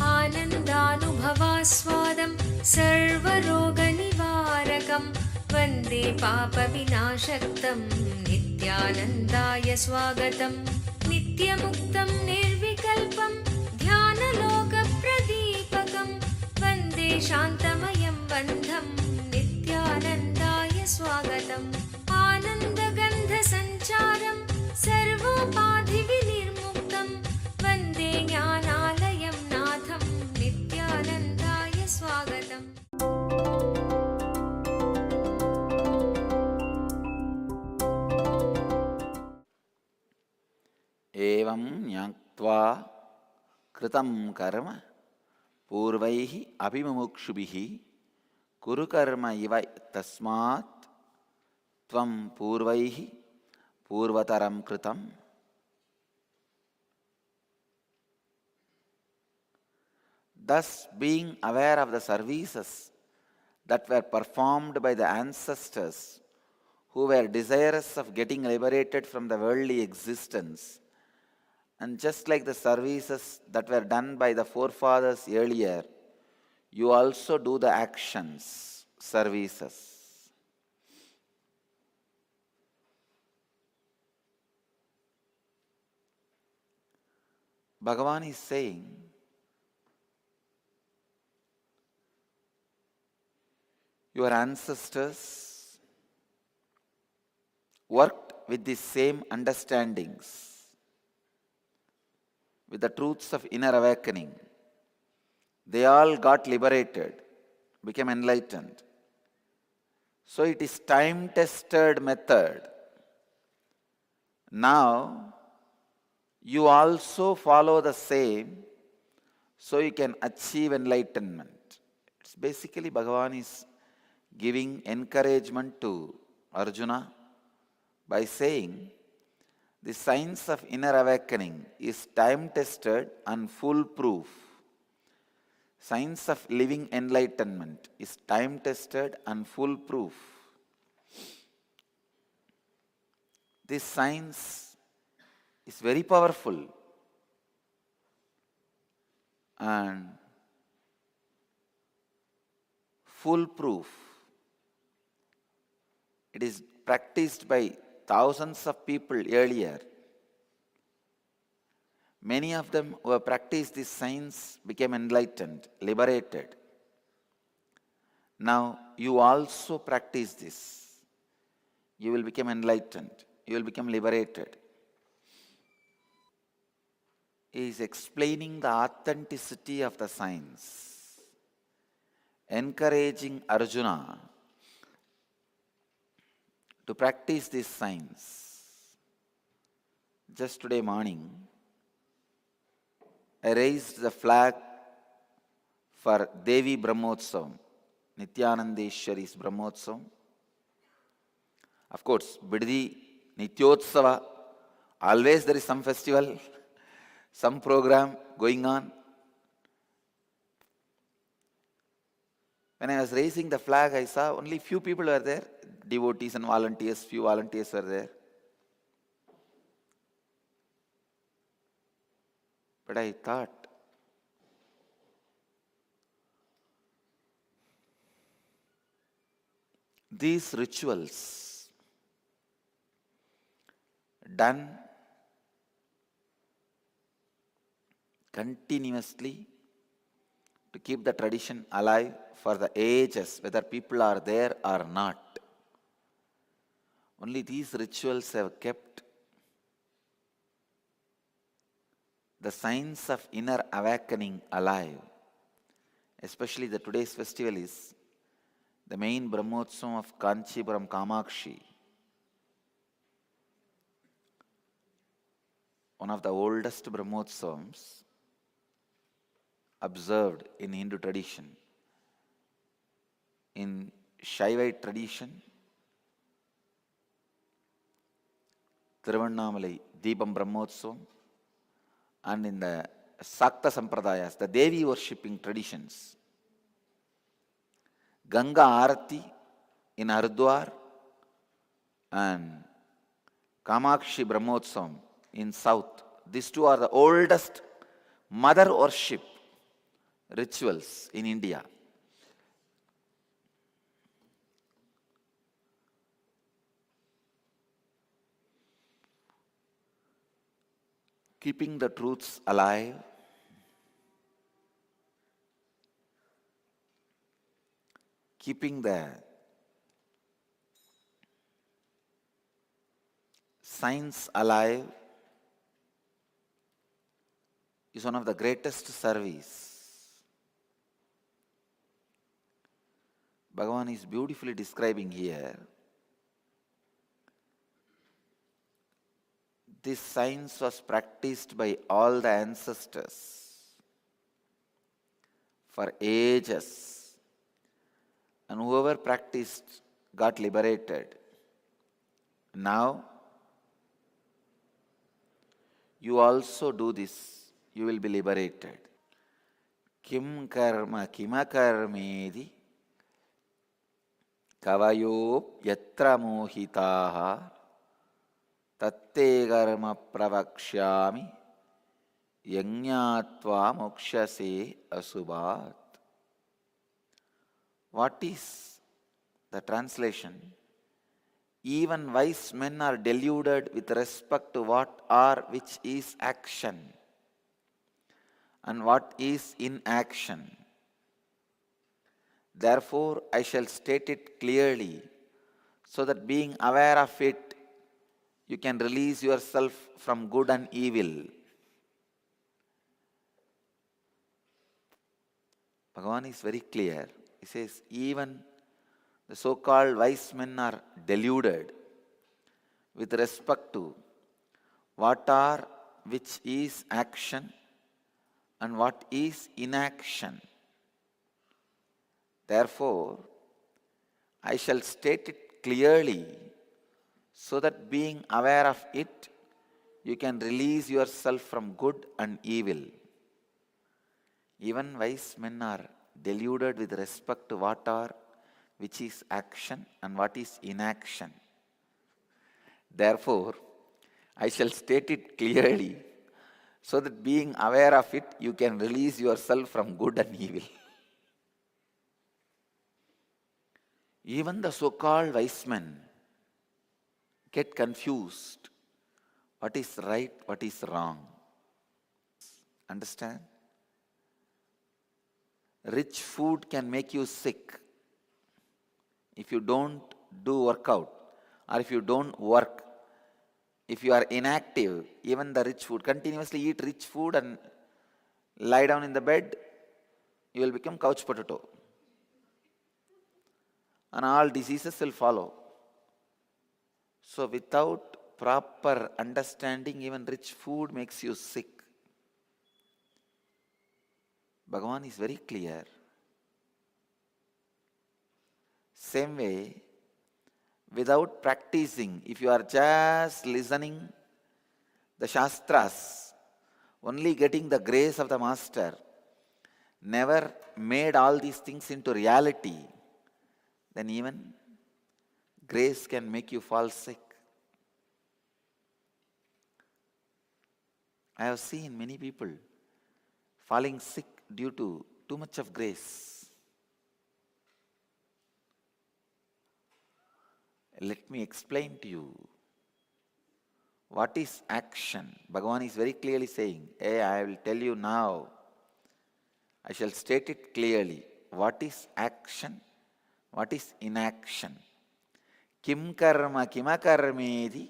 आनन्दानुभवास्वादं सर्वरोगनिवारकं वन्दे पापविनाशक्तं नित्यानन्दाय स्वागतं नित्यमुक्तं निर्विकल्पं ध्यानलोकप्रदीपकं वन्दे शान्तमयं बन्धं नित्यानन्दाय स्वागतम् आनन्दगन्धसञ्चारं सर्वोपाधिविनिर्मुक्तं वन्दे ज्ञानालयं नाथं नित्यानन्दाय स्वागतम् एवं ज्ञात्वा कृतं कर्म पूर्वैः अभिमुमुक्षुभिः कुरु कर्म इव तस्मात् त्वं पूर्वैः पूर्वतरं कृतं. Thus, being aware of the services that were performed by the ancestors who were desirous of getting liberated from the worldly existence, and just like the services that were done by the forefathers earlier, you also do the actions, services. Bhagavan is saying, your ancestors worked with the same understandings, with the truths of inner awakening. They all got liberated, became enlightened. So it is time-tested method. Now, you also follow the same so you can achieve enlightenment. It's basically Bhagavan is giving encouragement to Arjuna by saying, the science of inner awakening is time-tested and foolproof. Science of living enlightenment is time-tested and foolproof. This science is very powerful and foolproof. It is practiced by thousands of people earlier. Many of them who have practiced this science became enlightened, liberated. Now you also practice this. You will become enlightened. You will become liberated. He is explaining the authenticity of the science, encouraging Arjuna to practice this science. Just today morning, I raised the flag for Devi Brahmotsavam, Nithyanandeshwari's Brahmotsavam. Of course, Biddi, Nityotsava, always there is some festival, some program going on. When I was raising the flag, I saw only few people were there, devotees and volunteers, few volunteers were there. But I thought, these rituals done continuously to keep the tradition alive for the ages, whether people are there or not. Only these rituals have kept the signs of inner awakening alive. Especially the today's festival is the main Brahmotsavam of Kanchipuram Kamakshi, one of the oldest Brahmotsavams observed in Hindu tradition. In Shaivite tradition, Tiruvannamalai Deepam Brahmotsavam, and in the Sakta Sampradayas, the Devi worshipping traditions, Ganga Arati in Haridwar and Kamakshi Brahmotsavam in South. These two are the oldest mother worship rituals in India. Keeping the truths alive, keeping the science alive is one of the greatest service. Bhagavan is beautifully describing here. This science was practiced by all the ancestors for ages, and whoever practiced got liberated. Now, you also do this, you will be liberated. Kim karma kimakarmedi kavayo yatra mohitaha tatte karma pravakshyami yajñātvā mokshase asubhat. What is the translation? Even wise men are deluded with respect to what or which is action and what is inaction. Therefore, I shall state it clearly, so that being aware of it, you can release yourself from good and evil. Bhagavan is very clear. He says, even the so-called wise men are deluded with respect to what are, which is action and what is inaction. Therefore, I shall state it clearly, so that being aware of it, you can release yourself from good and evil. Even wise men are deluded with respect to what are, which is action and what is inaction. Therefore, I shall state it clearly, so that being aware of it, you can release yourself from good and evil. Even the so-called wise men get confused. What is right, what is wrong? Understand? Rich food can make you sick if you don't do workout, or if you don't work. If you are inactive, even the rich food, continuously eat rich food and lie down in the bed, you will become couch potato. And all diseases will follow. So without proper understanding, even rich food makes you sick. Bhagavan is very clear. Same way, without practicing, if you are just listening the Shastras, only getting the grace of the Master, never made all these things into reality, then even grace can make you fall sick. I have seen many people falling sick due to too much of grace. Let me explain to you. What is action? Bhagavan is very clearly saying, hey, I will tell you now. I shall state it clearly. What is action? What is inaction? Kim karma kimakarmedi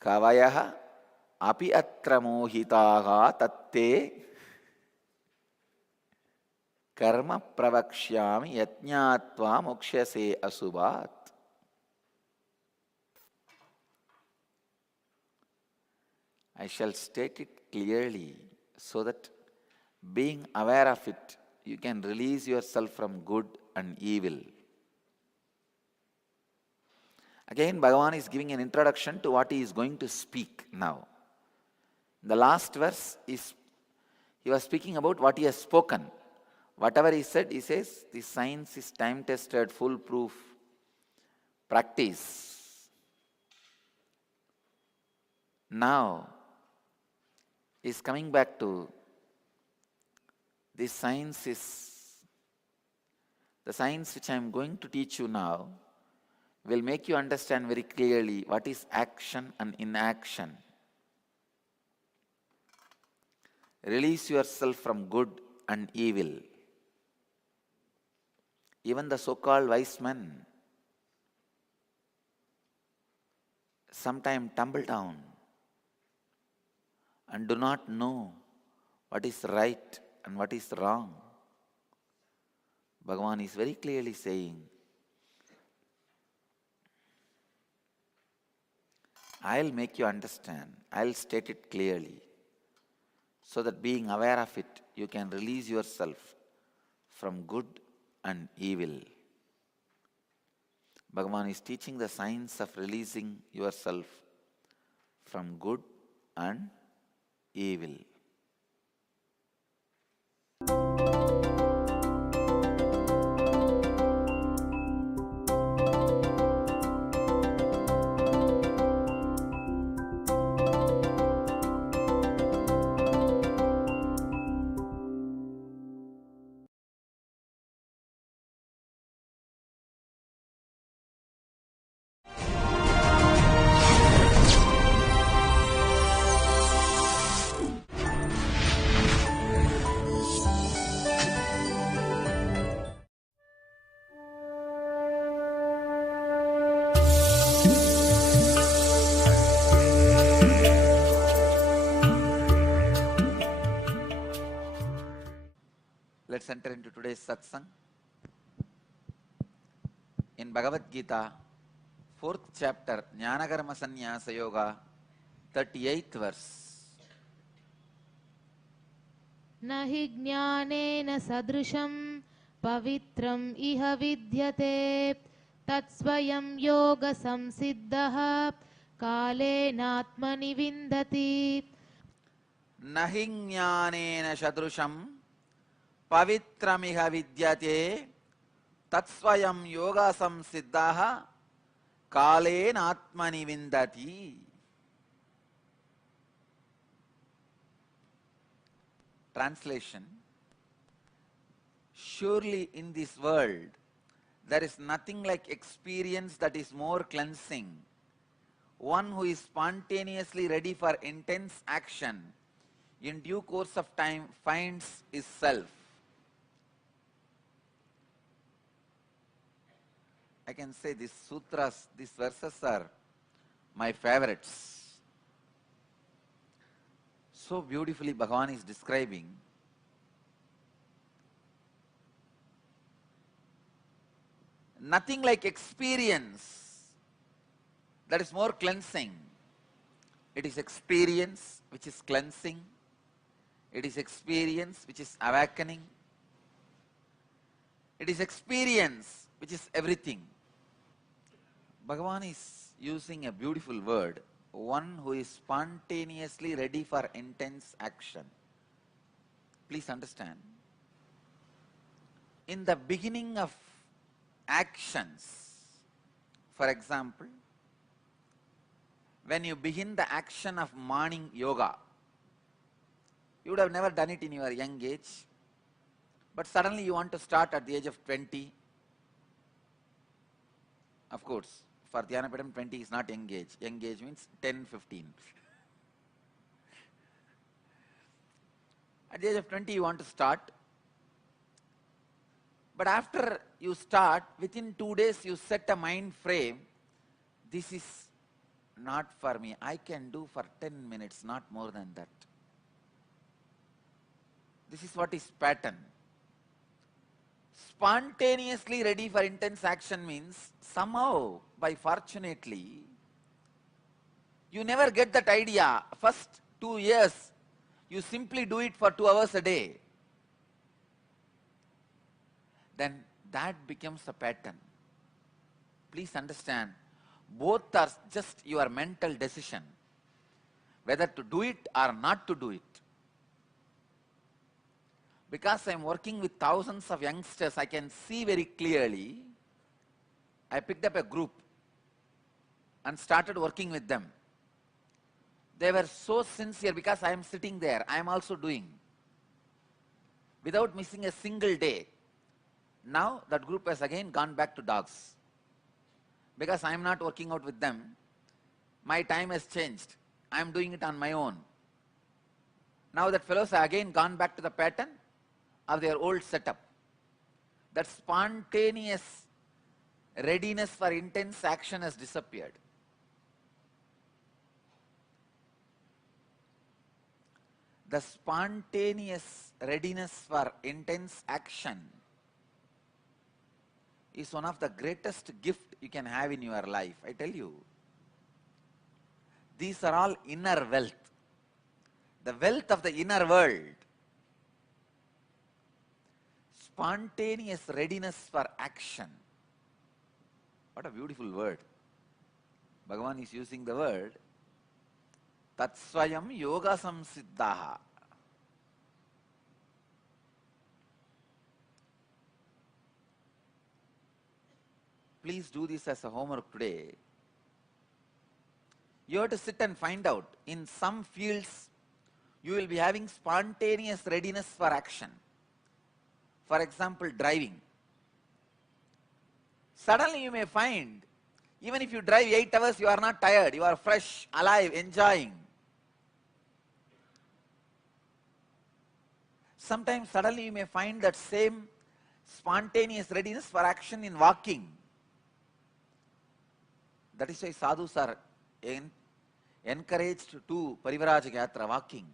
kavayaha api atra mohitaha tatte karma pravakshyami yajñātva mokshase asubhat. I shall state it clearly so that being aware of it, you can release yourself from good and evil. Again, Bhagavan is giving an introduction to what he is going to speak now. The last verse is, he was speaking about what he has spoken. Whatever he said, he says, the science is time-tested, foolproof practice. Now, he is coming back to the science which I am going to teach you now will make you understand very clearly what is action and inaction. Release yourself from good and evil. Even the so-called wise men sometimes tumble down and do not know what is right and what is wrong. Bhagavan is very clearly saying, I'll make you understand, I'll state it clearly, so that being aware of it, you can release yourself from good and evil. Bhagavan is teaching the science of releasing yourself from good and evil. Let's enter into today's satsang. In Bhagavad Gita, 4th chapter, Jnanakarma Sannyasa Yoga, 38th verse. Nahi jnanena sadrusham pavitram iha vidyate tatsvayam yoga samsiddhaha kalenatmani vindati. Nahi jnanena sadrusham pavitramiha vidyate tatsvayam yoga samsiddhaha kalenatmani vindati. Translation: surely in this world there is nothing like experience that is more cleansing. One who is spontaneously ready for intense action in due course of time finds his self. I can say these sutras, these verses are my favorites. So beautifully Bhagavan is describing nothing like experience that is more cleansing. It is experience which is cleansing. It is experience which is awakening. It is experience which is everything. Bhagavan is using a beautiful word, one who is spontaneously ready for intense action. Please understand, in the beginning of actions, for example, when you begin the action of morning yoga, you would have never done it in your young age, but suddenly you want to start at the age of 20. Of course, for Dhyanapidam 20 is not young age. Young age means 10, 15. At the age of 20 you want to start. But after you start, within 2 days you set a mind frame. This is not for me. I can do for 10 minutes, not more than that. This is what is pattern. Spontaneously ready for intense action means somehow, by fortunately, you never get that idea. First 2 years, you simply do it for 2 hours a day. Then that becomes a pattern. Please understand, both are just your mental decision, whether to do it or not to do it. Because I am working with thousands of youngsters, I can see very clearly. I picked up a group and started working with them. They were so sincere because I am sitting there, I am also doing, without missing a single day. Now that group has again gone back to dogs. Because I am not working out with them, my time has changed. I am doing it on my own. Now that fellows have again gone back to the pattern of their old setup. That spontaneous readiness for intense action has disappeared. The spontaneous readiness for intense action is one of the greatest gift you can have in your life. I tell you, these are all inner wealth. The wealth of the inner world. Spontaneous readiness for action. What a beautiful word. Bhagavan is using the word Tatsvayam yoga samsiddhaha. Please do this as a homework today. You have to sit and find out. In some fields, you will be having spontaneous readiness for action. For example, driving. Suddenly you may find, even if you drive 8 hours, you are not tired. You are fresh, alive, enjoying. Sometimes suddenly you may find that same spontaneous readiness for action in walking. That is why sadhus are encouraged to do Parivrajaka Yatra, walking.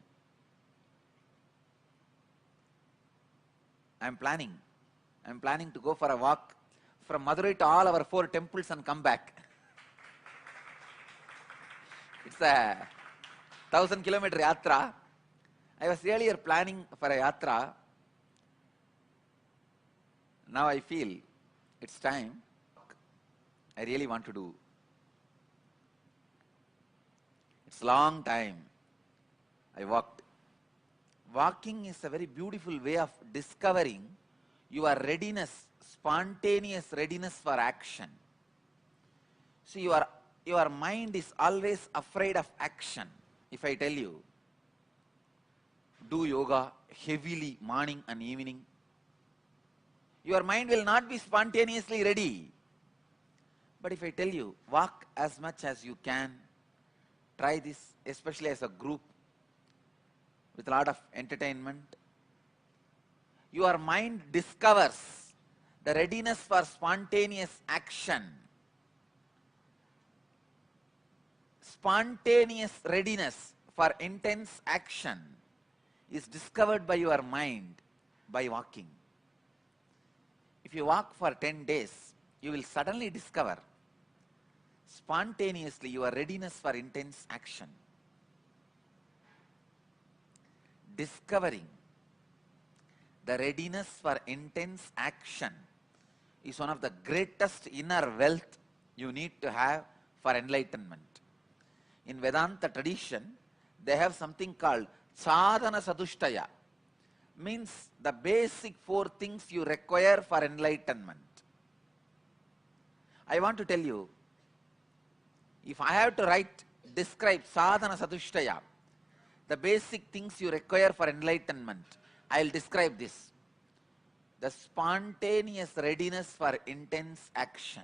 I am planning to go for a walk from Madurai to all our 4 temples and come back. It's a 1,000-kilometer yatra. I was earlier planning for a yatra. Now I feel it's time. I really want to do. It's long time. I walked. Walking is a very beautiful way of discovering your readiness, spontaneous readiness for action. See, your mind is always afraid of action. If I tell you, do yoga heavily morning and evening, your mind will not be spontaneously ready. But if I tell you, walk as much as you can, try this, especially as a group, with a lot of entertainment, your mind discovers the readiness for spontaneous action. Spontaneous readiness for intense action is discovered by your mind by walking. If you walk for 10 days, you will suddenly discover spontaneously your readiness for intense action. Discovering the readiness for intense action is one of the greatest inner wealth you need to have for enlightenment. In Vedanta tradition, they have something called sadhana sadushtaya, means the basic 4 things you require for enlightenment. I want to tell you, if I have to describe sadhana sadushtaya, the basic things you require for enlightenment, I will describe this. The spontaneous readiness for intense action.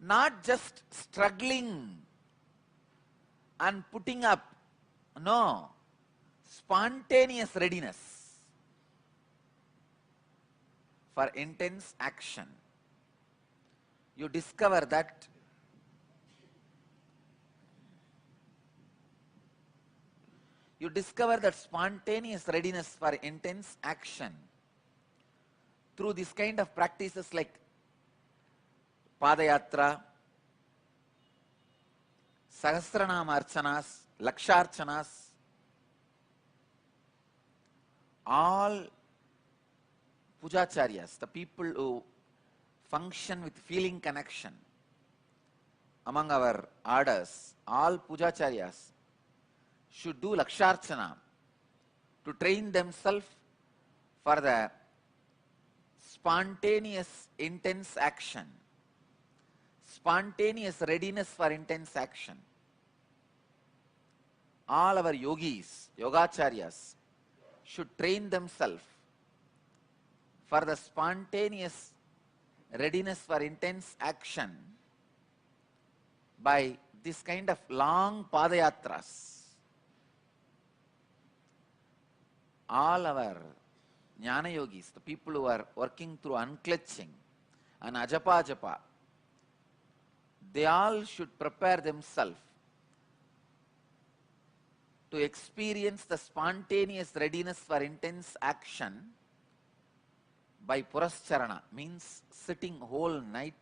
Not just struggling and putting up. No. Spontaneous readiness for intense action. You discover that spontaneous readiness for intense action through this kind of practices like Padayatra, Sahasranama Archanas, Laksharchanas, all Pujacharyas, the people who function with feeling connection among our orders, all Pujacharyas should do Laksharchana to train themselves for the spontaneous intense action, spontaneous readiness for intense action. All our yogis, yogacharyas should train themselves for the spontaneous readiness for intense action by this kind of long padayatras. All our jnana yogis, the people who are working through unclutching and ajapa japa, they all should prepare themselves to experience the spontaneous readiness for intense action by purascharana, means sitting whole night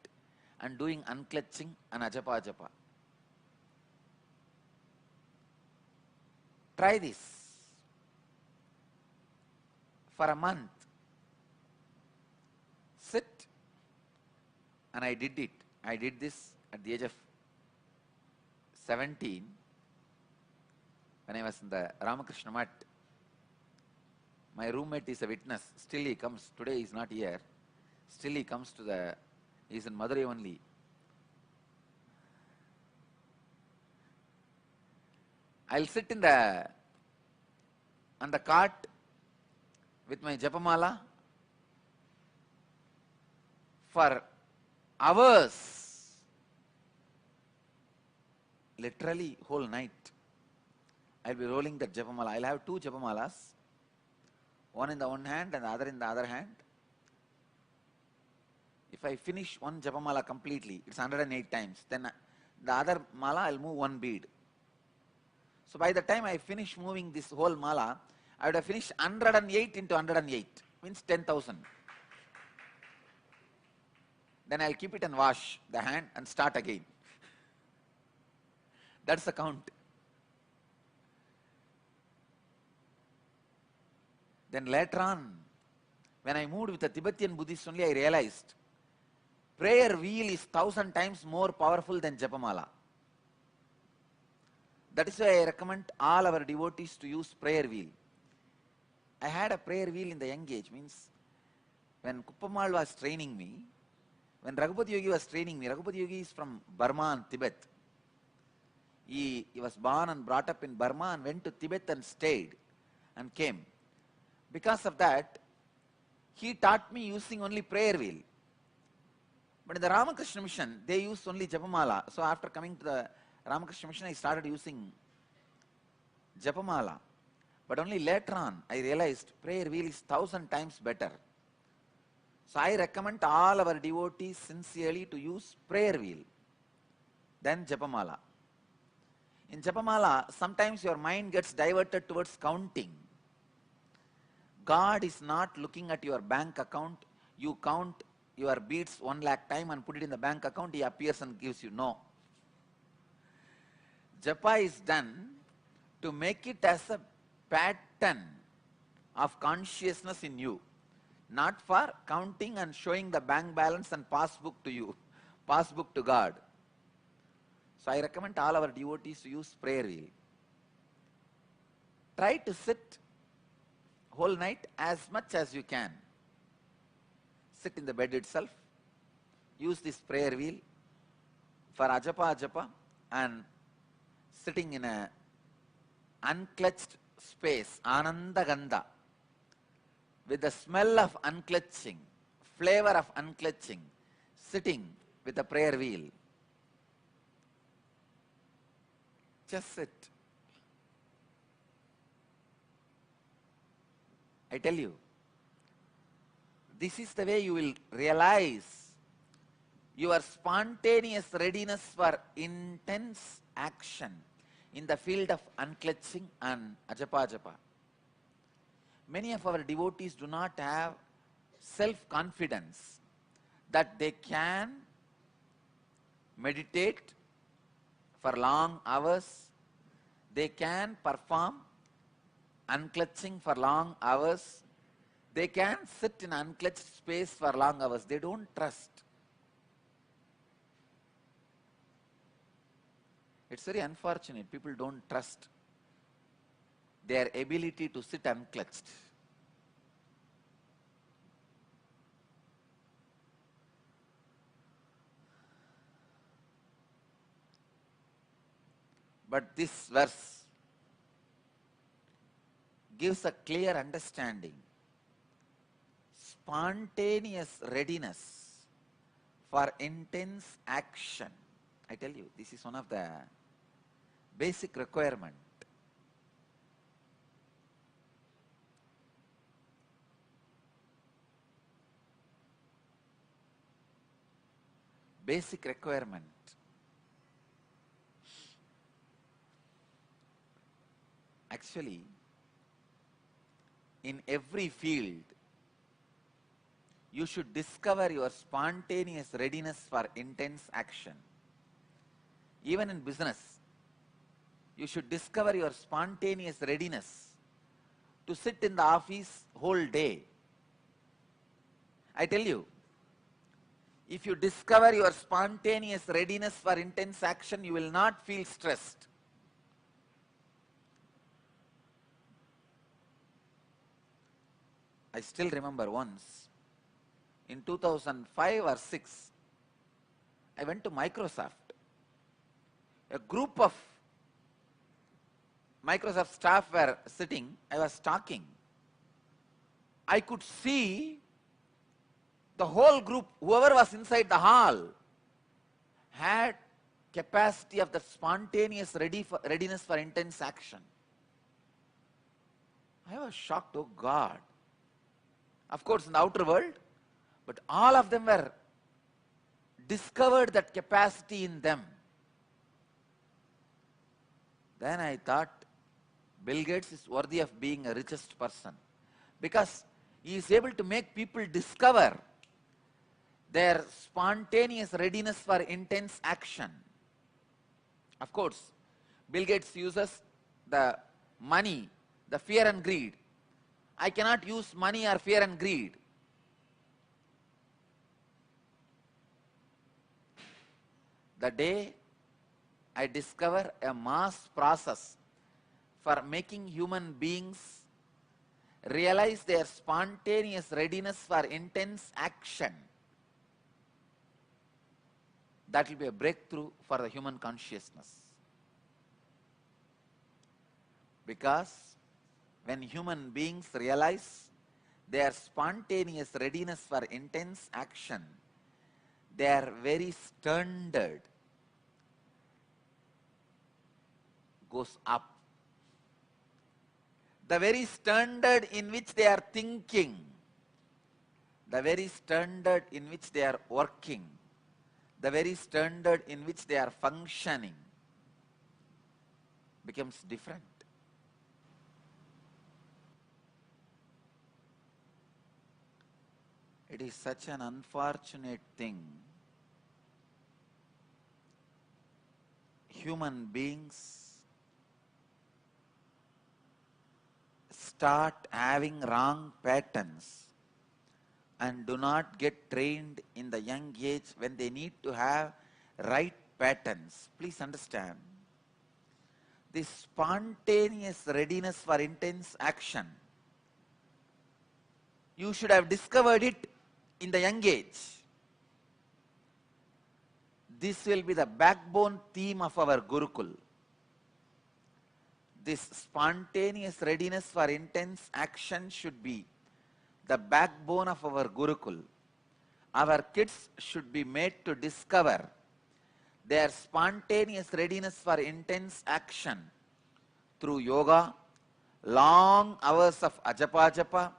and doing unclutching and ajapa japa. Try this for a month. Sit. And I did it. I did this at the age of 17 when I was in the Ramakrishna Mutt. My roommate is a witness. Still he comes. Today he is not here. Still he comes to the, he is in Madurai only. I'll sit on the cart with my japamala for hours, literally whole night. I'll be rolling that japamala. I'll have two japamalas, one in the one hand and the other in the other hand. If I finish one japamala completely, it's 108 times. Then the other mala, I'll move one bead. So by the time I finish moving this whole mala, I would have finished 108 into 108, means 10,000. Then I'll keep it and wash the hand and start again. That's the count. Then later on, when I moved with the Tibetan Buddhists only, I realized prayer wheel is 1,000 times more powerful than Japamala. That is why I recommend all our devotees to use prayer wheel. I had a prayer wheel in the young age, means when Kuppamal was training me, when Raghupati Yogi was training me, Raghupati Yogi is from Burma and Tibet. He was born and brought up in Burma and went to Tibet and stayed and came. Because of that, he taught me using only prayer wheel. But in the Ramakrishna mission, they use only Japamala. So after coming to the Ramakrishna mission, I started using Japamala. But only later on, I realized prayer wheel is 1,000 times better. So I recommend all our devotees sincerely to use prayer wheel, then Japamala. In Japamala, sometimes your mind gets diverted towards counting. God is not looking at your bank account. You count your beads 1 lakh time and put it in the bank account, he appears and gives you. No. Japa is done to make it as a pattern of consciousness in you, not for counting and showing the bank balance and passbook to you, passbook to God. So I recommend all our devotees to use prayer wheel. Try to sit whole night as much as you can. Sit in the bed itself. Use this prayer wheel for ajapa and sitting in a unclutched space, Ananda Gandha, with the smell of unclutching, flavor of unclutching, sitting with a prayer wheel. Just sit. I tell you, this is the way you will realize your spontaneous readiness for intense action in the field of unclutching and ajapa-japa. Many of our devotees do not have self-confidence that they can meditate for long hours, they can perform unclutching for long hours, they can sit in unclutched space for long hours. They don't trust. It's very unfortunate. People don't trust their ability to sit unclutched. But this verse gives a clear understanding. Spontaneous readiness for intense action. I tell you, this is one of the basic requirement. Basic requirement. Actually, in every field, you should discover your spontaneous readiness for intense action. Even in business, you should discover your spontaneous readiness to sit in the office whole day. I tell you, if you discover your spontaneous readiness for intense action, you will not feel stressed. I still remember once, in 2005 or 6, I went to Microsoft. A group of Microsoft staff were sitting, I was talking. I could see the whole group, whoever was inside the hall, had capacity of the spontaneous readiness for intense action. I was shocked, oh God. Of course, in the outer world, but all of them were discovered that capacity in them. Then I thought, Bill Gates is worthy of being a richest person because he is able to make people discover their spontaneous readiness for intense action. Of course, Bill Gates uses the money, the fear and greed. I cannot use money or fear and greed. The day I discover a mass process for making human beings realize their spontaneous readiness for intense action, that will be a breakthrough for the human consciousness. Because when human beings realize their spontaneous readiness for intense action, their very standard goes up. The very standard in which they are thinking, the very standard in which they are working, the very standard in which they are functioning becomes different. It is such an unfortunate thing. Human beings start having wrong patterns and do not get trained in the young age when they need to have right patterns. Please understand, this spontaneous readiness for intense action, you should have discovered it in the young age. This will be the backbone theme of our Gurukul. This spontaneous readiness for intense action should be the backbone of our Gurukul. Our kids should be made to discover their spontaneous readiness for intense action through yoga, long hours of ajapa japa,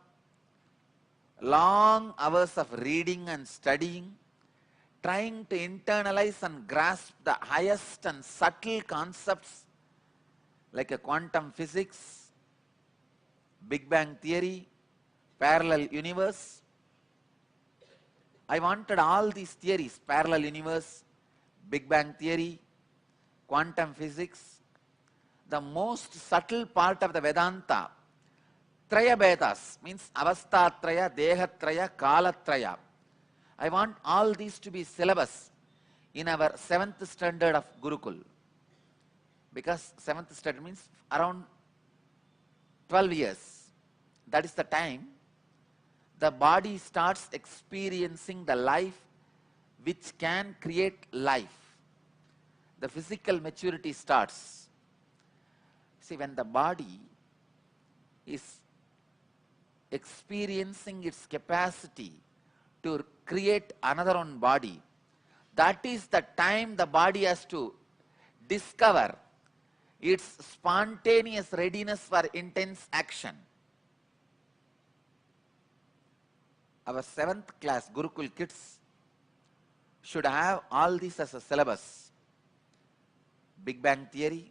long hours of reading and studying, trying to internalize and grasp the highest and subtle concepts like a quantum physics, Big Bang theory, parallel universe. I wanted all these theories, parallel universe, Big Bang theory, quantum physics. The most subtle part of the Vedanta, Traya Vedas, means Avastatraya, Dehatraya, Kalatraya. I want all these to be syllabus in our 7th standard of Gurukul. Because 7th standard means around 12 years. That is the time the body starts experiencing the life which can create life. The physical maturity starts. See, when the body is experiencing its capacity to create another own body, that is the time the body has to discover its spontaneous readiness for intense action. Our 7th class Gurukul kids should have all this as a syllabus. Big Bang theory,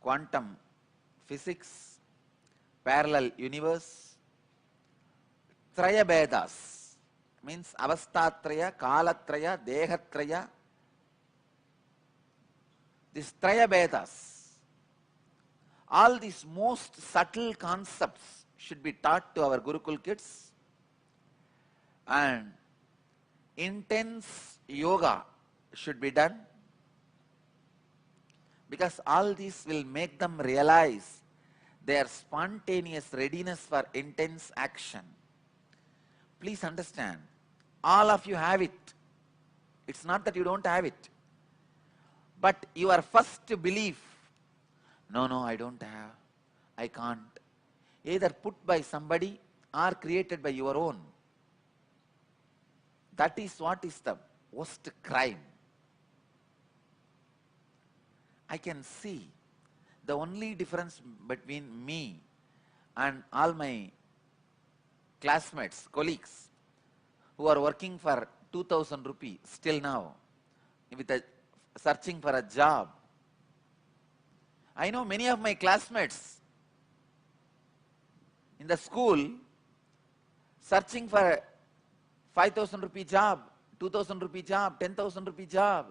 quantum physics, parallel universe, Traya Vedas, means Avastatraya, Kalatraya, Dehatraya. These Traya Vedas, all these most subtle concepts should be taught to our Gurukul kids, and intense yoga should be done, because all these will make them realize their spontaneous readiness for intense action. Please understand, all of you have it. It's not that you don't have it. But your first belief, no, I don't have, I can't, either put by somebody or created by your own. That is what is the worst crime. I can see the only difference between me and all my classmates, colleagues, who are working for 2,000 rupees still now, searching for a job. I know many of my classmates in the school searching for a 5,000 rupee job, 2,000 rupee job, 10,000 rupee job.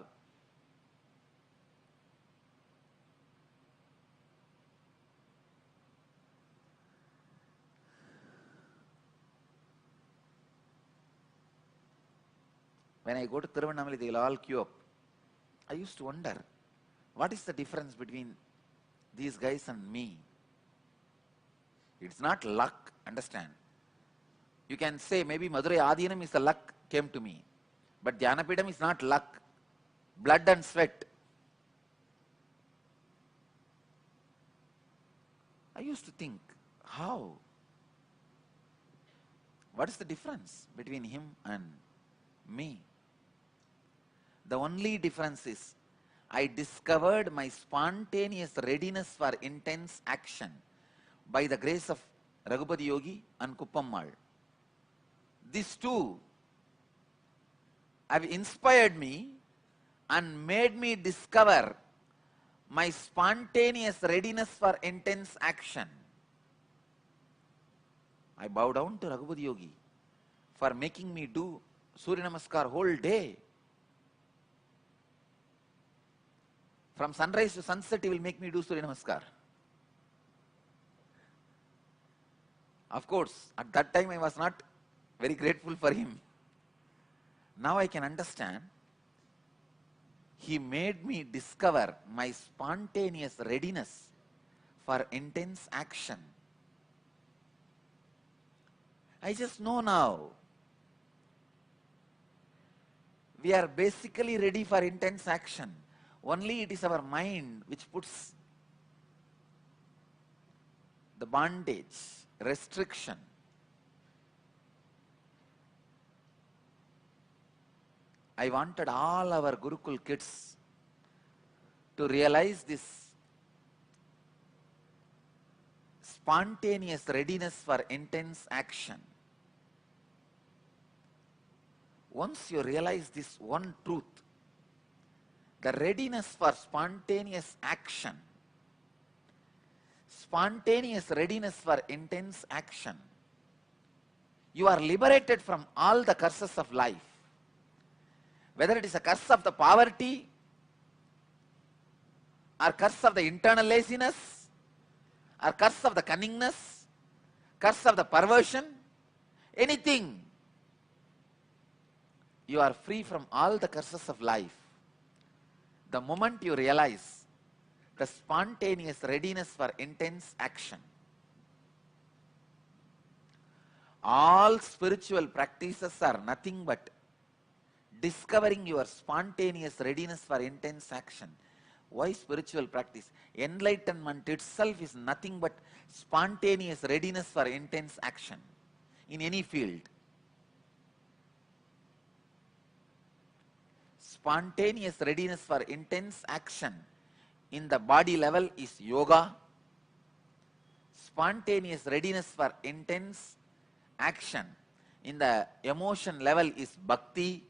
When I go to Thiruvannamalai, they will all queue up. I used to wonder, what is the difference between these guys and me? It's not luck, understand. You can say maybe Madurai Adinam is the luck came to me. But Dhyanapidam is not luck. Blood and sweat. I used to think, how? What is the difference between him and me? The only difference is, I discovered my spontaneous readiness for intense action by the grace of Raghupati Yogi and Kuppammal. These two have inspired me and made me discover my spontaneous readiness for intense action. I bow down to Raghupati Yogi for making me do Surya Namaskar whole day. From sunrise to sunset, he will make me do Surya Namaskar. Of course, at that time I was not very grateful for him. Now I can understand. He made me discover my spontaneous readiness for intense action. I just know now. We are basically ready for intense action. Only it is our mind which puts the bondage, restriction. I wanted all our Gurukul kids to realize this spontaneous readiness for intense action. Once you realize this one truth, the readiness for spontaneous action, spontaneous readiness for intense action, you are liberated from all the curses of life. Whether it is a curse of the poverty, or curse of the internal laziness, or curse of the cunningness, curse of the perversion, anything, you are free from all the curses of life. The moment you realize the spontaneous readiness for intense action. All spiritual practices are nothing but discovering your spontaneous readiness for intense action. Why spiritual practice? Enlightenment itself is nothing but spontaneous readiness for intense action in any field. Spontaneous readiness for intense action in the body level is yoga. Spontaneous readiness for intense action in the emotion level is bhakti.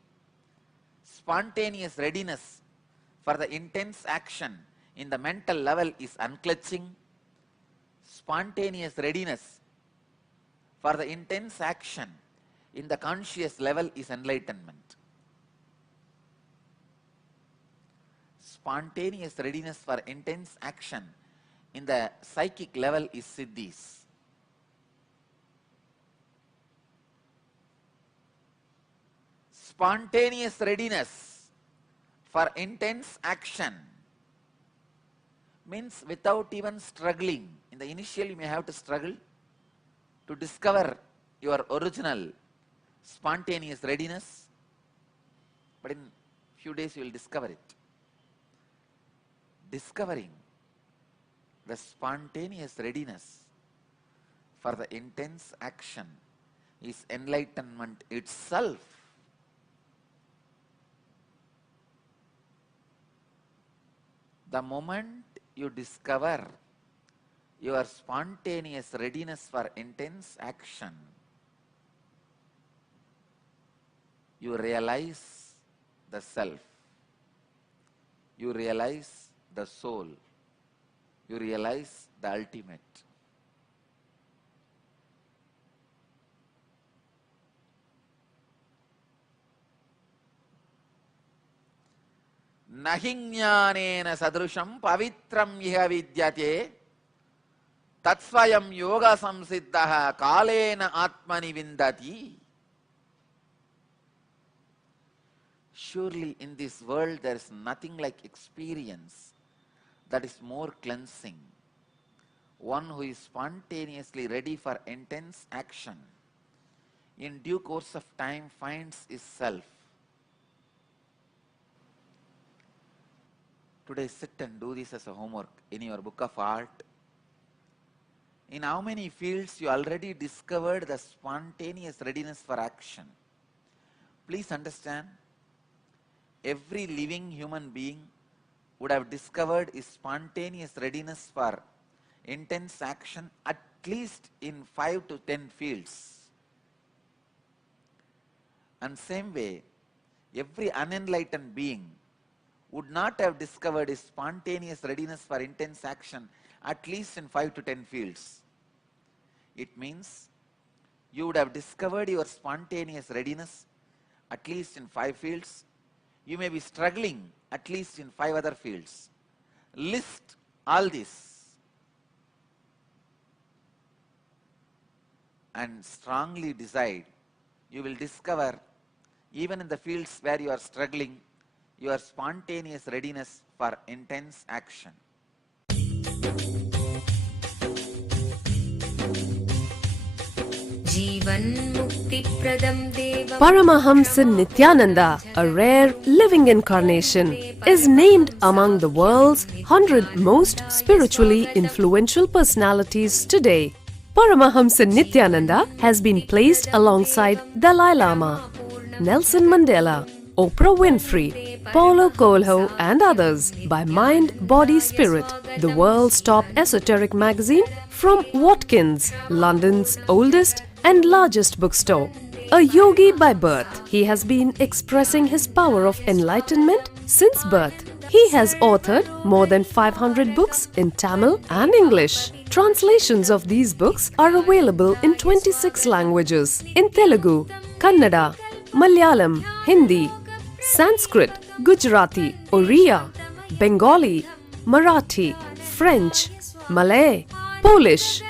Spontaneous readiness for the intense action in the mental level is unclutching. Spontaneous readiness for the intense action in the conscious level is enlightenment. Spontaneous readiness for intense action in the psychic level is siddhis. Spontaneous readiness for intense action means without even struggling. In the initial you may have to struggle to discover your original spontaneous readiness, but in few days you will discover it. Discovering the spontaneous readiness for the intense action is enlightenment itself. The moment you discover your spontaneous readiness for intense action, you realize the self, you realize the soul, you realize the ultimate. Nahinyanena sadrusham pavitram iha vidyate tatsvayam yoga samsiddhaha kalena atmani vindati. Surely in this world there is nothing like experience that is more cleansing. One who is spontaneously ready for intense action, in due course of time finds his self. Today sit and do this as a homework in your book of art. In how many fields you already discovered the spontaneous readiness for action? Please understand, every living human being would have discovered his spontaneous readiness for intense action at least in 5 to 10 fields. And same way, every unenlightened being would not have discovered his spontaneous readiness for intense action at least in 5 to 10 fields. It means you would have discovered your spontaneous readiness at least in 5 fields. You may be struggling at least in 5 other fields. List all this and strongly decide. You will discover, even in the fields where you are struggling, your spontaneous readiness for intense action. Paramahamsa Nithyananda, a rare living incarnation, is named among the world's 100 most spiritually influential personalities today. Paramahamsa Nithyananda has been placed alongside Dalai Lama, Nelson Mandela, Oprah Winfrey, Paulo Coelho and others by Mind, Body, Spirit, the world's top esoteric magazine from Watkins, London's oldest and largest bookstore. A yogi by birth, he has been expressing his power of enlightenment since birth. He has authored more than 500 books in Tamil and English. Translations of these books are available in 26 languages in Telugu, Kannada, Malayalam, Hindi, Sanskrit, Gujarati, Oriya, Bengali, Marathi, French, Malay, Polish,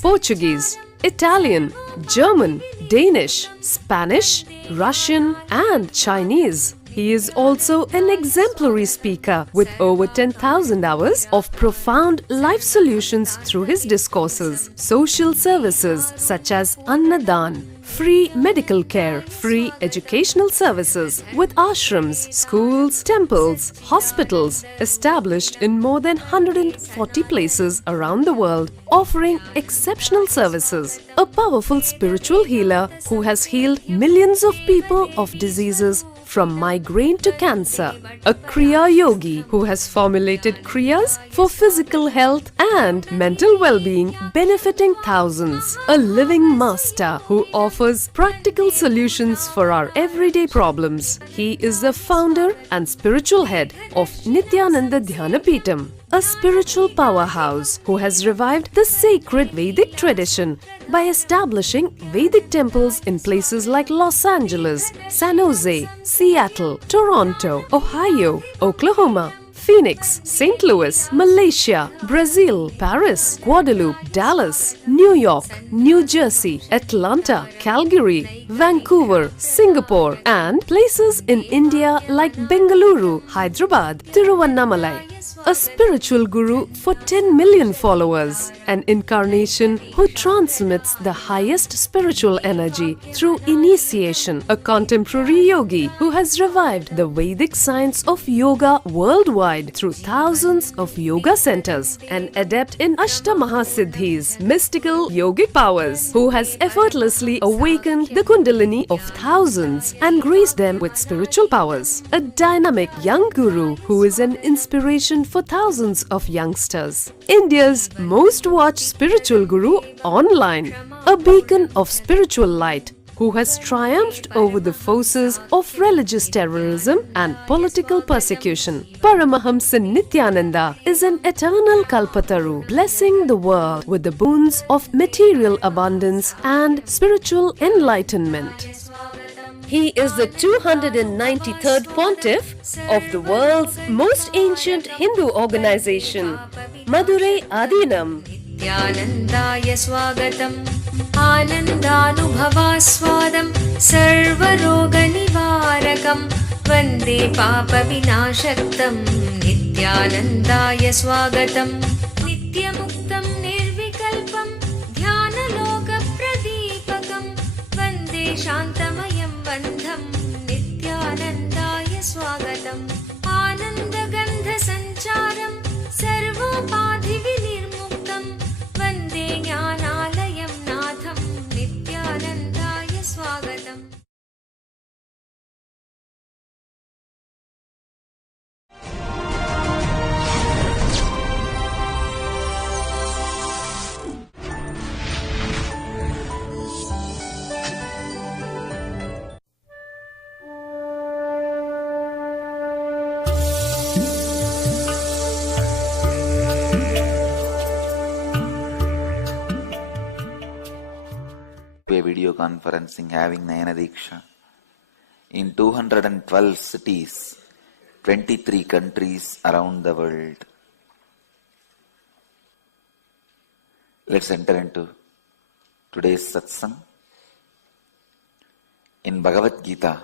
Portuguese, Italian, German, Danish, Spanish, Russian and Chinese. He is also an exemplary speaker with over 10,000 hours of profound life solutions through his discourses. Social services such as Annadan, free medical care, free educational services with ashrams, schools, temples, hospitals established in more than 140 places around the world, offering exceptional services. A powerful spiritual healer who has healed millions of people of diseases from migraine to cancer. A Kriya Yogi who has formulated Kriyas for physical health and mental well-being, benefiting thousands. A living master who offers practical solutions for our everyday problems. He is the founder and spiritual head of Nithyananda Dhyanapeetham, a spiritual powerhouse who has revived the sacred Vedic tradition by establishing Vedic temples in places like Los Angeles, San Jose, Seattle, Toronto, Ohio, Oklahoma, Phoenix, St. Louis, Malaysia, Brazil, Paris, Guadeloupe, Dallas, New York, New Jersey, Atlanta, Calgary, Vancouver, Singapore, and places in India like Bengaluru, Hyderabad, Tiruvannamalai. A spiritual guru for 10 million followers, an incarnation who transmits the highest spiritual energy through initiation, a contemporary yogi who has revived the Vedic science of yoga worldwide through thousands of yoga centers, an adept in Ashtamahasiddhis, mystical yogic powers, who has effortlessly awakened the Kundalini of thousands and graced them with spiritual powers, a dynamic young guru who is an inspiration for thousands of youngsters, India's most watched spiritual guru online, a beacon of spiritual light who has triumphed over the forces of religious terrorism and political persecution. Paramahamsa Nithyananda is an eternal Kalpataru, blessing the world with the boons of material abundance and spiritual enlightenment. He is the 293rd pontiff of the world's most ancient Hindu organization, Madurai Adinam. Nithyanandaya swagatam Anandanubhavaswadam Sarvaroganivarakam Vande Papa Vinashaktam Nithyanandaya swagatam Nityamuktam Nirvikalpam Dhyanaloka Pradipakam Vande Shantamayam Bandham Nithyanandaya swagatam Anandagandha Sancharam Sarvopadhi Vinirmuktam Vande Jnanalayam Natham Nithyanandaya swagatam. Video conferencing having Nayana Diksha in 212 cities, 23 countries around the world. Let's enter into today's satsang. In Bhagavad Gita,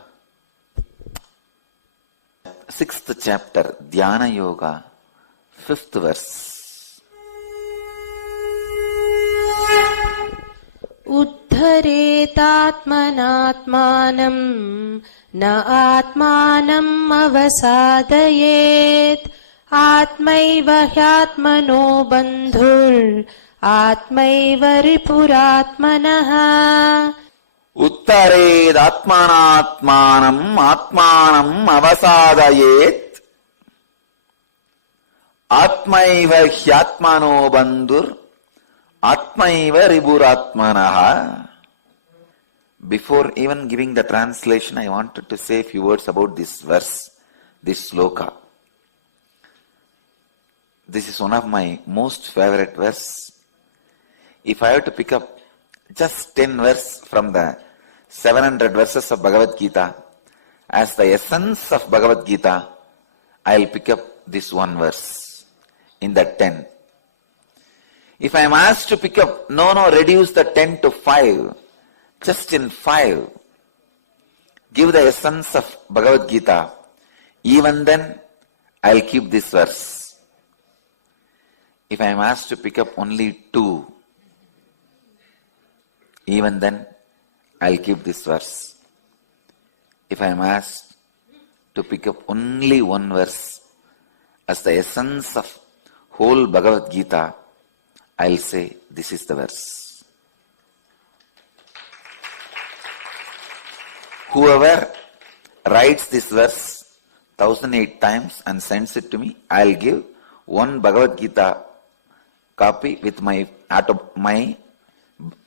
6th chapter, Dhyana Yoga, 5th verse. उद्धरेतात्मनात्मानं न आत्मानम् अवसादयेत् आत्मैव ह्यात्मनो बन्धुर् आत्मैव रिपुरात्मनः. Uttared atmanatmanam atmanam avasadayet atmaiva hyatmano bandhur atmaiva riburatmanaha. Before even giving the translation, I wanted to say a few words about this verse, this sloka. This is one of my most favorite verse. If I have to pick up just 10 verses from the 700 verses of Bhagavad Gita as the essence of Bhagavad Gita, I'll pick up this one verse in that 10. If I am asked to pick up, reduce the 10 to 5, just in 5, give the essence of Bhagavad Gita, even then I'll keep this verse. If I am asked to pick up only 2, even then I'll keep this verse. If I am asked to pick up only one verse as the essence of whole Bhagavad Gita, I'll say this is the verse. Whoever writes this verse 1008 times and sends it to me, I'll give one Bhagavad Gita copy with my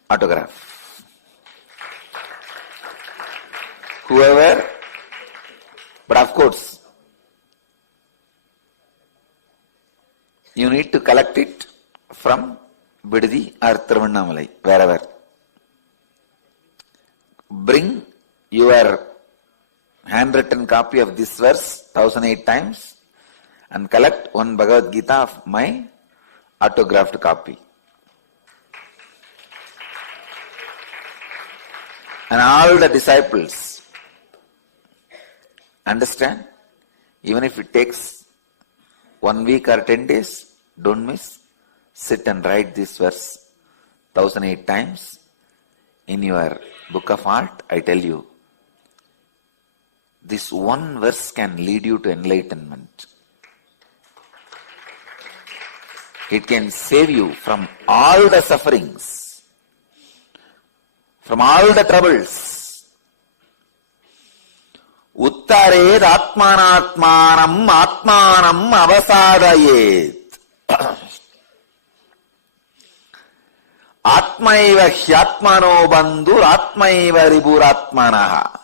autograph. Whoever, but of course, you need to collect it from Bidadi or Tiruvannamalai, wherever. Bring your handwritten copy of this verse 1008 times and collect one Bhagavad Gita of my autographed copy. And all the disciples understand, even if it takes 1 week or 10 days, don't miss, sit and write this verse 1008 times in your book of art. I tell you, this one verse can lead you to enlightenment. It can save you from all the sufferings, from all the troubles. Uttared atmanatmanam atmanam avasadayet. Atmaiva hyatmano bandhur atmaiva riburatmanaha.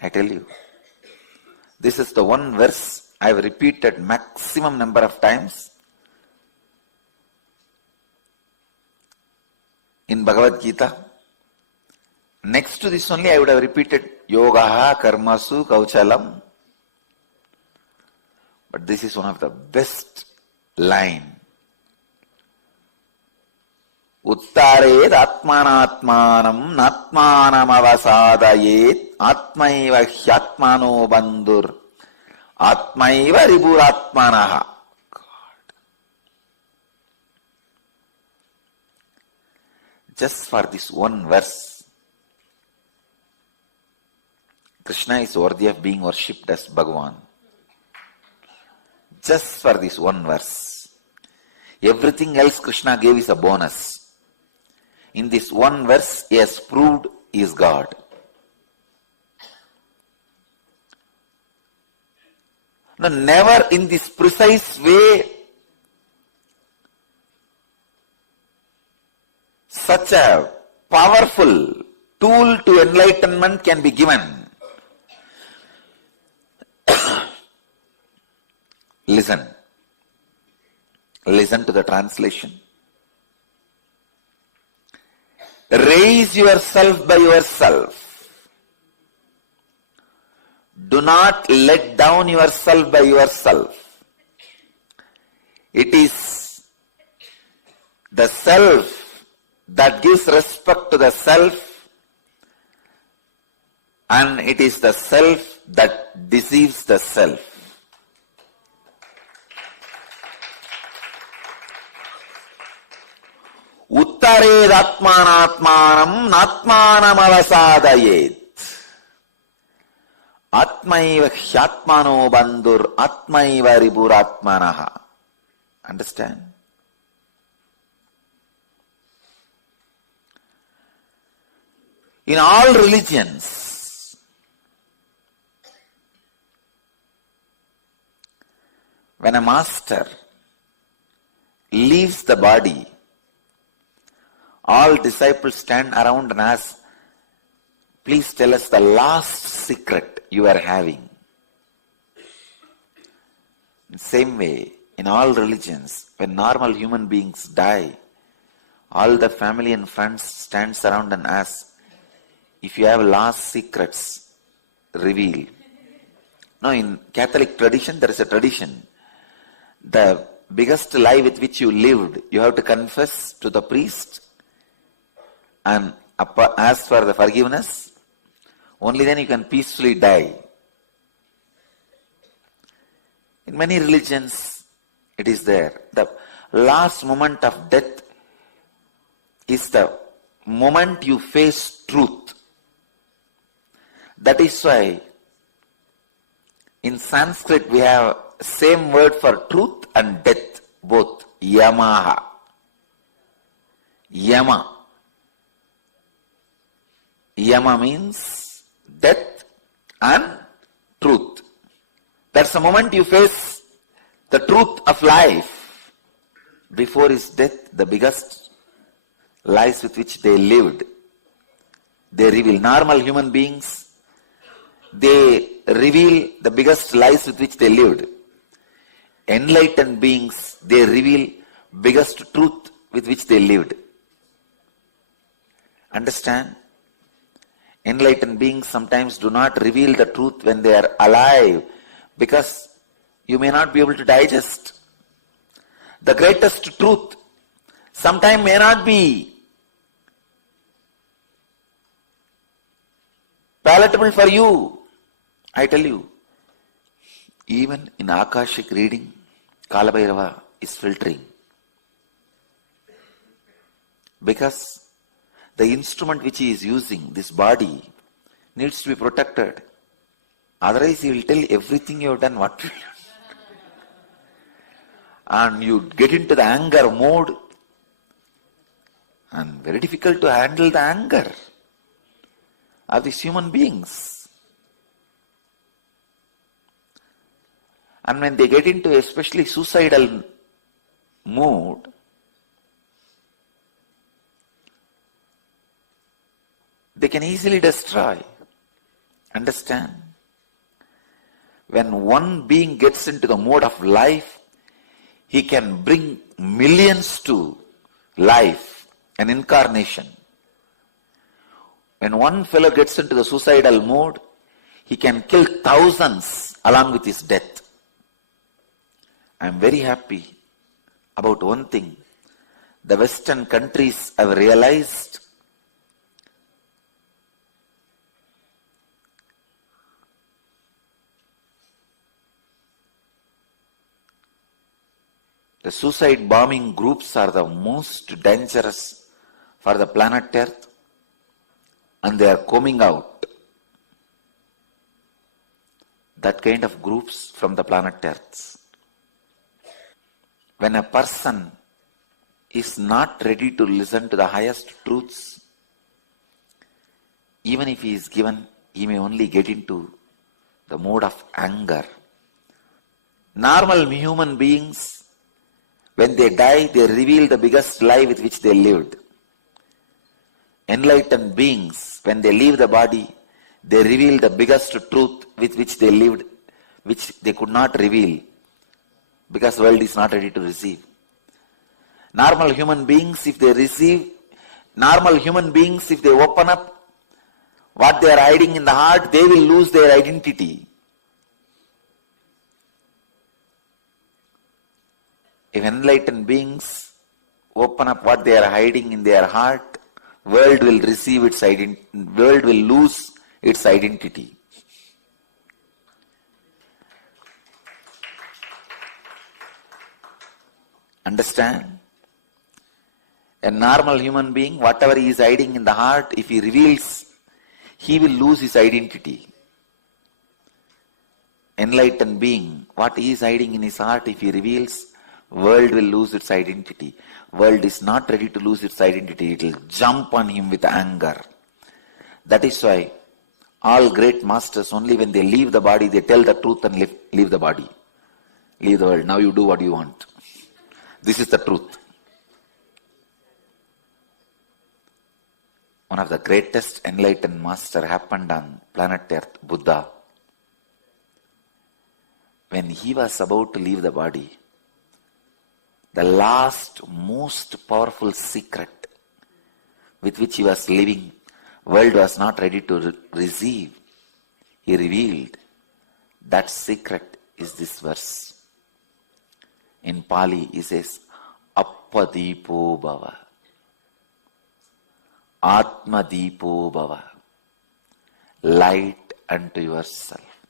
I tell you, this is the one verse I have repeated maximum number of times in Bhagavad Gita. Next to this only I would have repeated Yogaha Karmasu Kauchalam. But this is one of the best line. Uttared atmanatmanam natmanam avasadayet atmaiva hyatmano bandhur atmaiva riburatmanaha. Just for this one verse, Krishna is worthy of being worshipped as Bhagavan. Just for this one verse. Everything else Krishna gave is a bonus. In this one verse, he has proved he is God. Now, never in this precise way such a powerful tool to enlightenment can be given. Listen. Listen to the translation. Raise yourself by yourself. Do not let down yourself by yourself. It is the self that gives respect to the self, and it is the self that deceives the self. Uttared atmanatmanam natmanam avasadayet. Atmaiva hyatmano bandhur atmaiva riburatmanaha. Understand? In all religions, when a master leaves the body, all disciples stand around and ask, please tell us the last secret you are having. In the same way, in all religions, when normal human beings die, all the family and friends stands around and ask, if you have last secrets, reveal. Now in Catholic tradition, there is a tradition. The biggest lie with which you lived, you have to confess to the priest and ask for the forgiveness. Only then you can peacefully die. In many religions, it is there. The last moment of death is the moment you face truth. That is why in Sanskrit we have same word for truth and death, both. Yamaha. Yama. Yama means death and truth. That's the moment you face the truth of life. Before his death, the biggest lies with which they lived, they reveal. Normal human beings, they reveal the biggest lies with which they lived. Enlightened beings, they reveal biggest truth with which they lived. Understand? Enlightened beings sometimes do not reveal the truth when they are alive, because you may not be able to digest. The greatest truth sometimes may not be palatable for you. I tell you, even in Akashic reading, Kalabhairava is filtering. Because the instrument which he is using, this body, needs to be protected. Otherwise he will tell everything you have done, what will you do? And you get into the anger mode, and very difficult to handle the anger of these human beings. And when they get into especially suicidal mood, they can easily destroy. Understand? When one being gets into the mode of life, he can bring millions to life, an incarnation. When one fellow gets into the suicidal mode, he can kill thousands along with his death. I am very happy about one thing. The Western countries have realized the suicide bombing groups are the most dangerous for the planet Earth, and they are coming out. That kind of groups from the planet Earth. When a person is not ready to listen to the highest truths, even if he is given, he may only get into the mode of anger. Normal human beings, when they die, they reveal the biggest lie with which they lived. Enlightened beings, when they leave the body, they reveal the biggest truth with which they lived, which they could not reveal, because the world is not ready to receive. Normal human beings, if they open up what they are hiding in the heart, they will lose their identity. If enlightened beings open up what they are hiding in their heart, world will lose its identity. Understand? A normal human being, whatever he is hiding in the heart, if he reveals, he will lose his identity. Enlightened being, what he is hiding in his heart, if he reveals, world will lose its identity. World is not ready to lose its identity. It will jump on him with anger. That is why all great masters, only when they leave the body, they tell the truth and leave the body. Leave the world. Now you do what you want. This is the truth. One of the greatest enlightened master happened on planet Earth, Buddha. When he was about to leave the body, the last, most powerful secret with which he was living, world was not ready to receive. He revealed that secret is this verse. In Pali, he says, Appadipo Bhava, Atmadipo Bhava, light unto yourself.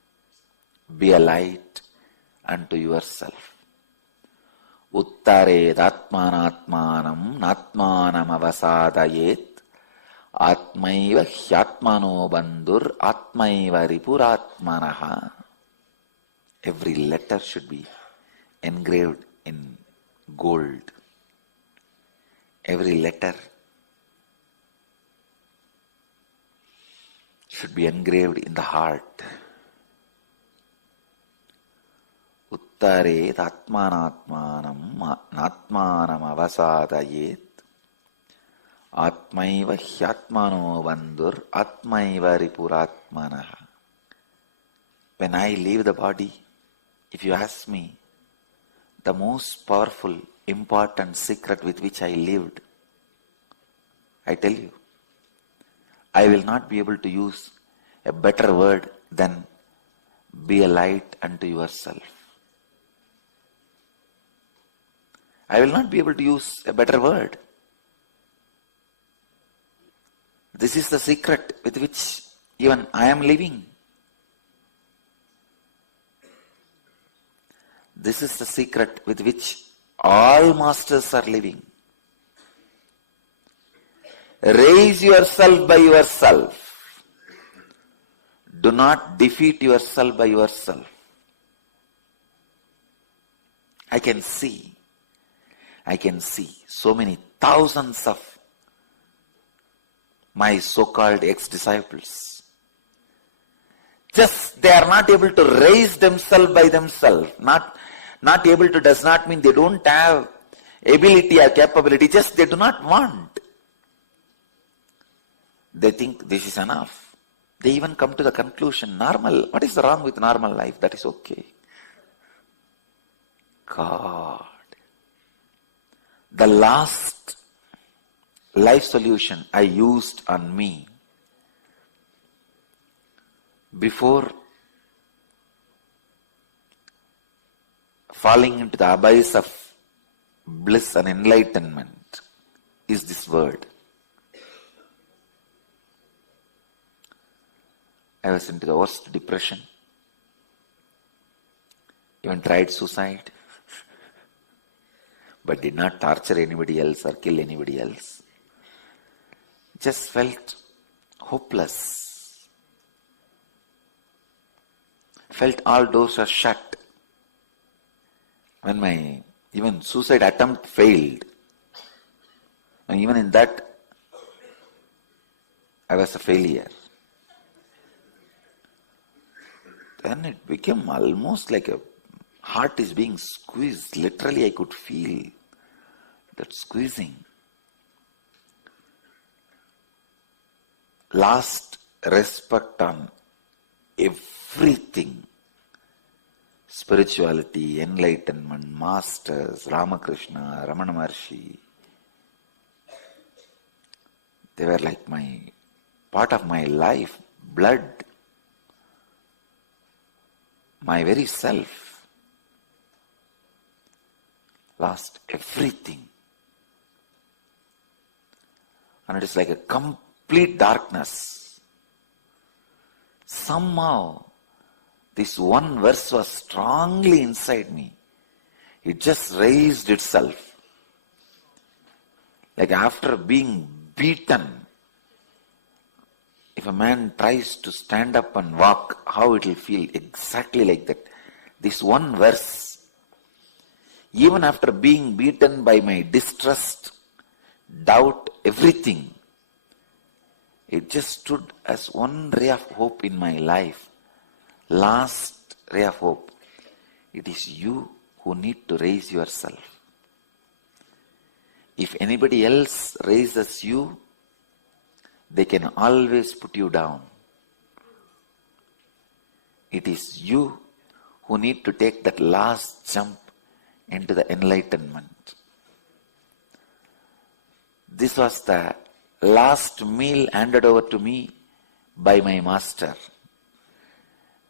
Be a light unto yourself. Uttared atmanatmanam natmanam avasadayet atmaiva hyatmano bandhur atmaiva ripuratmanaha. Every letter should be engraved in gold. Every letter should be engraved in the heart. Uttaret atmanatmanam natmanam avasadayet atmaiva hyatmano bandhur atmaiva ripuratmanaha. When I leave the body, if you ask me, the most powerful, important secret with which I lived, I tell you, I will not be able to use a better word than be a light unto yourself. I will not be able to use a better word. This is the secret with which even I am living. This is the secret with which all masters are living. Raise yourself by yourself. Do not defeat yourself by yourself. I can see so many thousands of my so-called ex-disciples. Just they are not able to raise themselves by themselves. Not able to does not mean they don't have ability or capability, just they do not want. They think this is enough. They even come to the conclusion, normal, what is wrong with normal life? That is okay. God. The last life solution I used on me before falling into the abyss of bliss and enlightenment is this word. I was into the worst depression. Even tried suicide. But did not torture anybody else or kill anybody else. Just felt hopeless. Felt all doors are shut. When my even suicide attempt failed, and even in that, I was a failure. Then it became almost like a heart is being squeezed. Literally, I could feel that squeezing. Lost respect on everything. Spirituality, enlightenment, masters, Ramakrishna, Ramana Maharshi. They were like my part of my life, blood, my very self. Lost everything. And it is like a complete darkness. Somehow, this one verse was strongly inside me. It just raised itself. Like after being beaten, if a man tries to stand up and walk, how it will feel, exactly like that. This one verse, even after being beaten by my distrust, doubt, everything, It just stood as one ray of hope in my life. Last ray of hope. It is you who need to raise yourself. If anybody else raises you, they can always put you down. It is you who need to take that last jump into the enlightenment. This was the last meal handed over to me by my master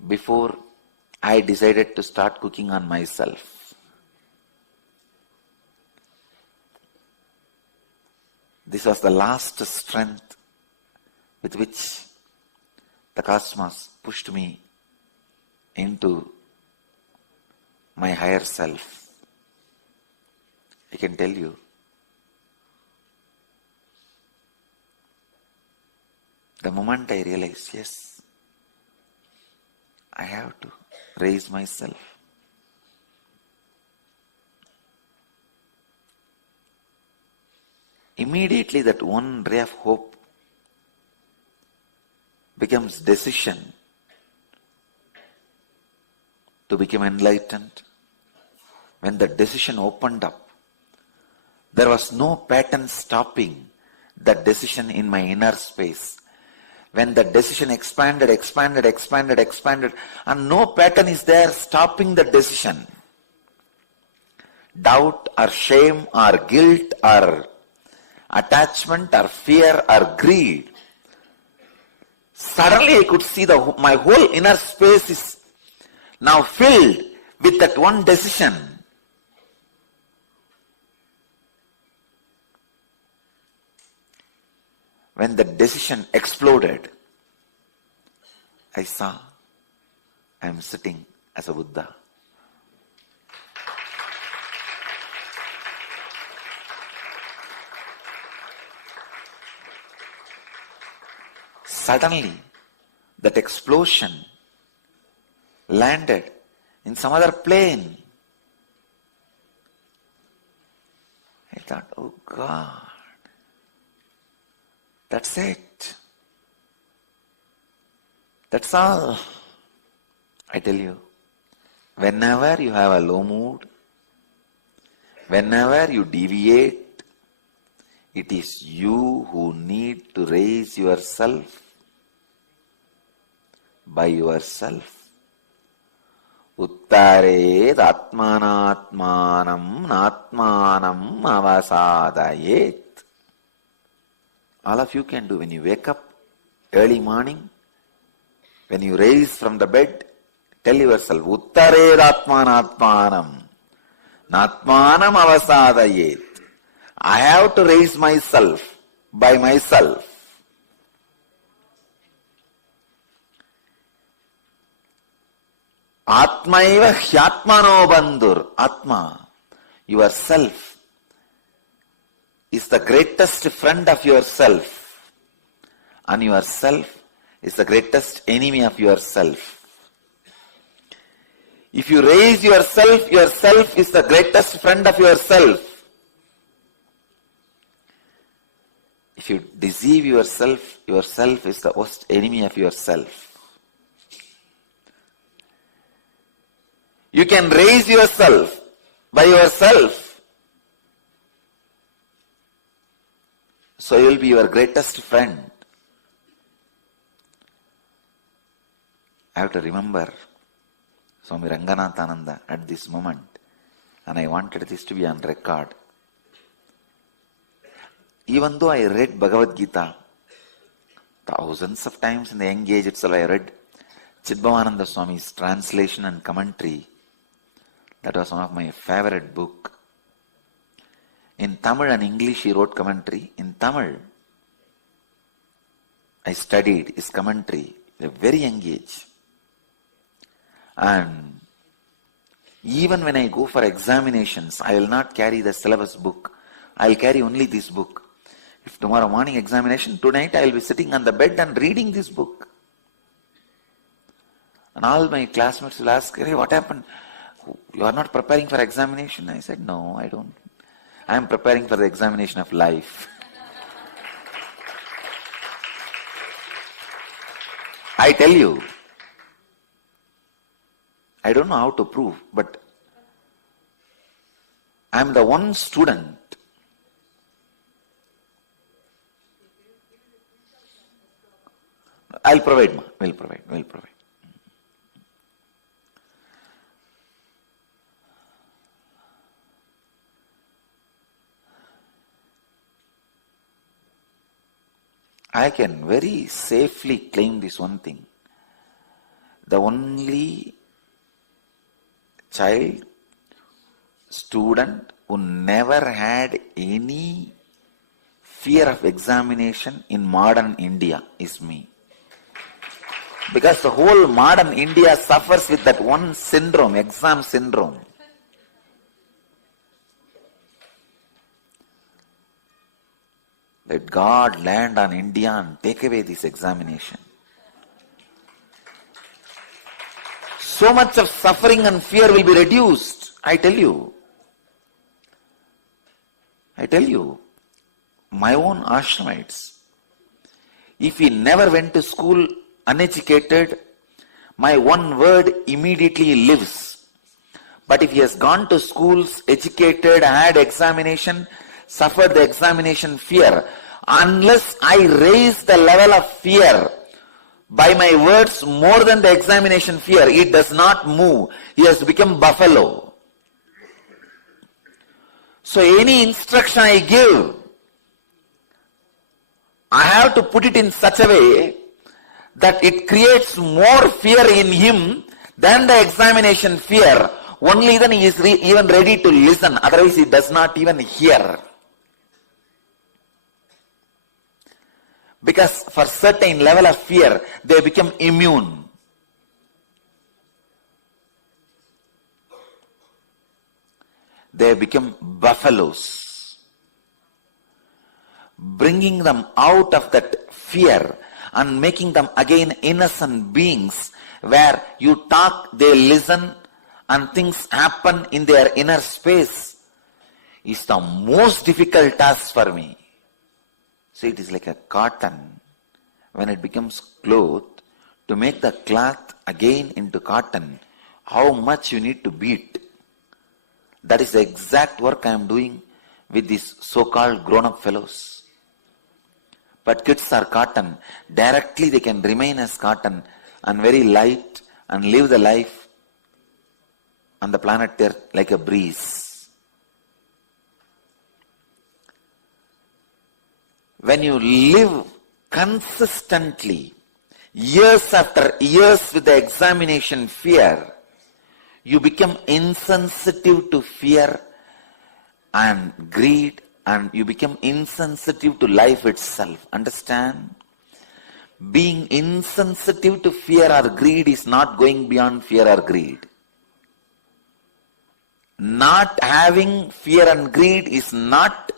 before I decided to start cooking on myself. This was the last strength with which the cosmos pushed me into my higher self. I can tell you, the moment I realized, yes, I have to raise myself. Immediately that one ray of hope becomes decision to become enlightened. When the decision opened up, there was no pattern stopping that decision in my inner space. When the decision expanded, and no pattern is there stopping the decision. Doubt or shame or guilt or attachment or fear or greed. Suddenly I could see my whole inner space is now filled with that one decision. When the decision exploded, I saw I am sitting as a Buddha. Suddenly, that explosion landed in some other plane. I thought, oh God, that's it. That's all. I tell you, whenever you have a low mood, whenever you deviate, it is you who need to raise yourself by yourself. Uttared atmanatmanam natmanam avasadayet. All of you can do when you wake up early morning, when you rise from the bed, tell yourself, Uttared atmanatmanam natmanam avasadayet. I have to raise myself by myself. Atmaiva hyatmano bandhur. Atma, yourself, is the greatest friend of yourself. And yourself is the greatest enemy of yourself. If you raise yourself, yourself is the greatest friend of yourself. If you deceive yourself, yourself is the worst enemy of yourself. You can raise yourself by yourself. So you will be your greatest friend. I have to remember Swami Ranganathananda at this moment, and I wanted this to be on record. Even though I read Bhagavad Gita thousands of times in the young age itself, I read Chidbhavananda Swami's translation and commentary. That was one of my favorite book. In Tamil and English he wrote commentary. In Tamil, I studied his commentary at a very young age. And even when I go for examinations, I will not carry the syllabus book. I will carry only this book. If tomorrow morning examination, tonight I will be sitting on the bed and reading this book. And all my classmates will ask, hey, what happened? You are not preparing for examination? I said, no, I don't. I am preparing for the examination of life. I tell you, I don't know how to prove, but I am the one student I'll provide, ma. We'll provide. I can very safely claim this one thing. The only child, student who never had any fear of examination in modern India is me. Because the whole modern India suffers with that one syndrome, exam syndrome. Let God land on India and take away this examination. So much of suffering and fear will be reduced, I tell you. My own ashramites, if he never went to school uneducated, my one word immediately lives. But if he has gone to schools, educated, had examination, suffered the examination fear, unless I raise the level of fear by my words more than the examination fear, it does not move. He has become buffalo. So any instruction I give, I have to put it in such a way that it creates more fear in him than the examination fear. Only then he is even ready to listen. Otherwise he does not even hear. Because for certain level of fear, they become immune. They become buffaloes. Bringing them out of that fear and making them again innocent beings where you talk, they listen, and things happen in their inner space is the most difficult task for me. So it is like a cotton. When it becomes cloth, to make the cloth again into cotton, how much you need to beat. That is the exact work I am doing with these so-called grown-up fellows. But kids are cotton. Directly they can remain as cotton and very light and live the life on the planet Earth like a breeze. When you live consistently, years after years with the examination fear, you become insensitive to fear and greed, and you become insensitive to life itself. Understand? Being insensitive to fear or greed is not going beyond fear or greed. Not having fear and greed is not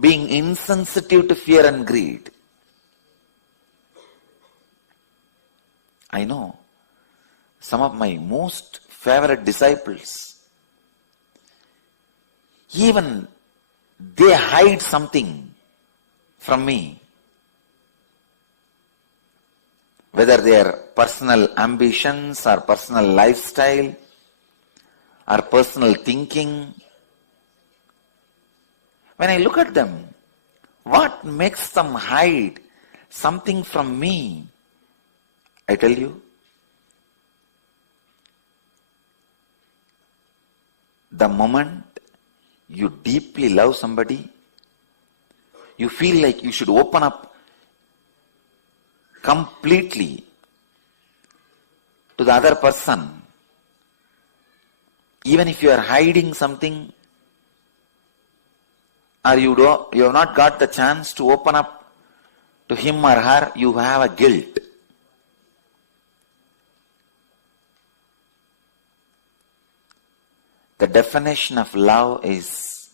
being insensitive to fear and greed. I know some of my most favorite disciples, even they hide something from me. Whether their personal ambitions or personal lifestyle or personal thinking. When I look at them, what makes them hide something from me? I tell you, the moment you deeply love somebody, you feel like you should open up completely to the other person. Even if you are hiding something, or you have not got the chance to open up to him or her, you have a guilt. The definition of love is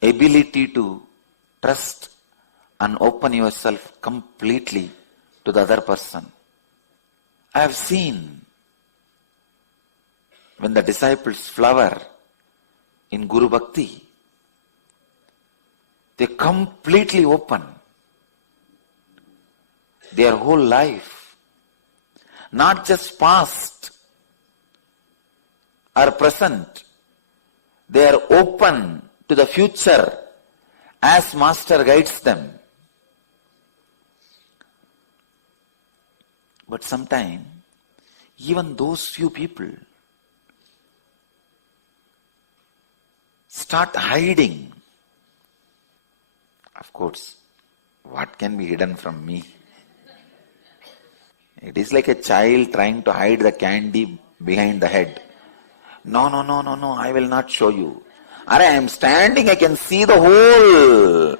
ability to trust and open yourself completely to the other person. I have seen when the disciples flower in Guru Bhakti, They completely open their whole life, not just past or present. They are open to the future as Master guides them. But sometimes, even those few people start hiding. Of course, what can be hidden from me? It is like a child trying to hide the candy behind the head. No, I will not show you. I am standing, I can see the hole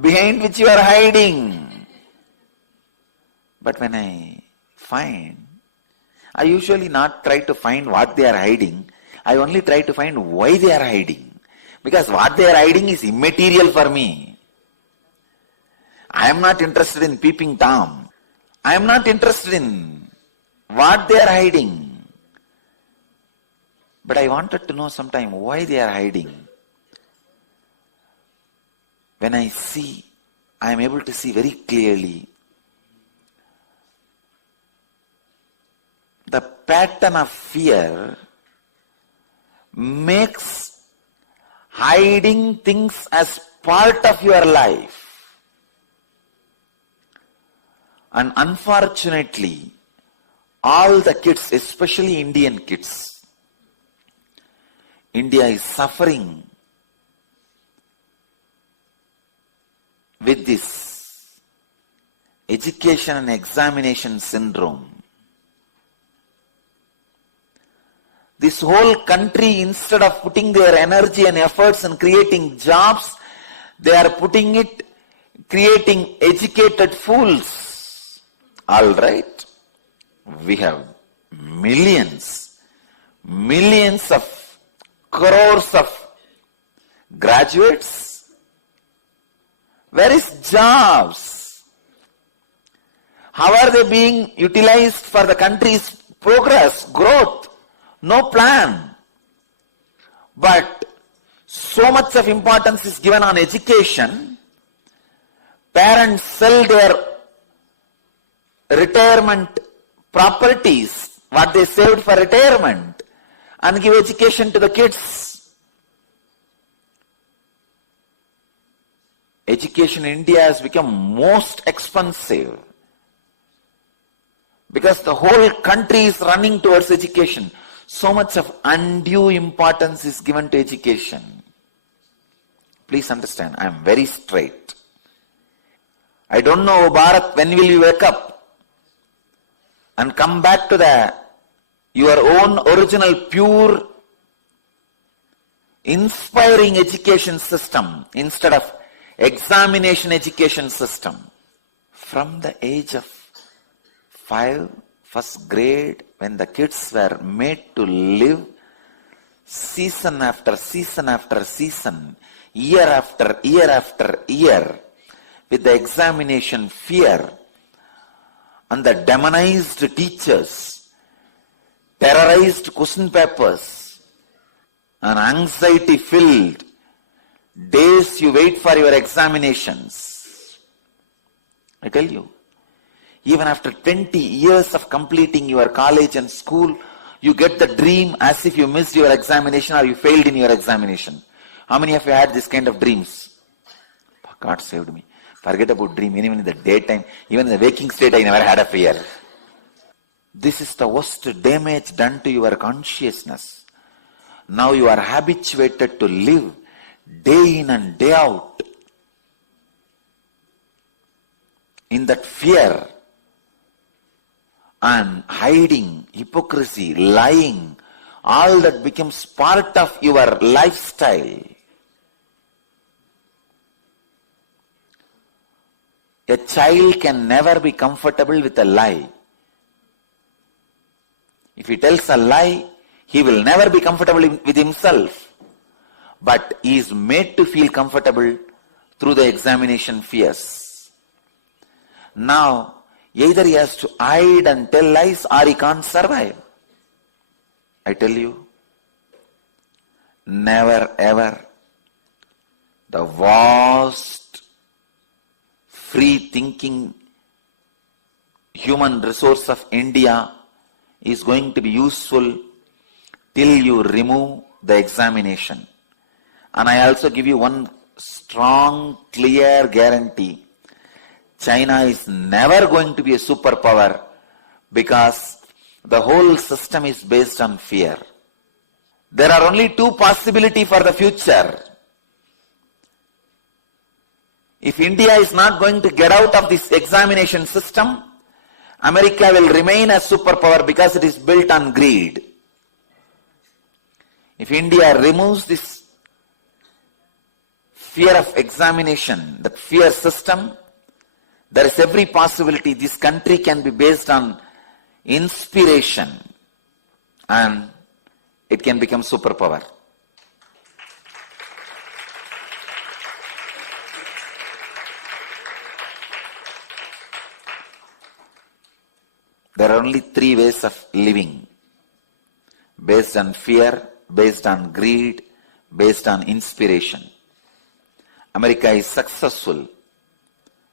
behind which you are hiding. But when I usually not try to find what they are hiding. I only try to find why they are hiding. Because what they are hiding is immaterial for me. I am not interested in peeping Tom. I am not interested in what they are hiding. But I wanted to know sometime why they are hiding. When I see, I am able to see very clearly the pattern of fear makes hiding things as part of your life. And unfortunately, all the kids, especially Indian kids, India is suffering with this education and examination syndrome. This whole country, instead of putting their energy and efforts in creating jobs, they are putting it creating educated fools. All right, we have millions of crores of graduates. Where is jobs? How are they being utilized for the country's progress, growth? No plan. But so much of importance is given on education. Parents sell their retirement properties, what they saved for retirement, and give education to the kids. Education in India has become most expensive because the whole country is running towards education. So much of undue importance is given to education. Please understand, I am very straight. I don't know, Bharat, when will you wake up and come back to your own original, pure, inspiring education system instead of examination education system. From the age of 5, first grade, when the kids were made to live season after season after season, year after year after year, with the examination fear and the demonized teachers, terrorized question papers, and anxiety-filled days you wait for your examinations. I tell you, even after 20 years of completing your college and school, you get the dream as if you missed your examination or you failed in your examination. How many of you had this kind of dreams? God saved me. Forget about dream. Even in the daytime, even in the waking state, I never had a fear. This is the worst damage done to your consciousness. Now you are habituated to live day in and day out in that fear and hiding, hypocrisy, lying, all that becomes part of your lifestyle. A child can never be comfortable with a lie. If he tells a lie, he will never be comfortable with himself. But he is made to feel comfortable through the examination fears. Now, either he has to hide and tell lies or he can't survive. I tell you, never ever the vast, free-thinking human resource of India is going to be useful till you remove the examination. And I also give you one strong, clear guarantee. China is never going to be a superpower because the whole system is based on fear. There are only two possibilities for the future. If India is not going to get out of this examination system, America will remain a superpower because it is built on greed. If India removes this fear of examination, the fear system, there is every possibility this country can be based on inspiration and it can become superpower. There are only three ways of living: based on fear, based on greed, based on inspiration. America is successful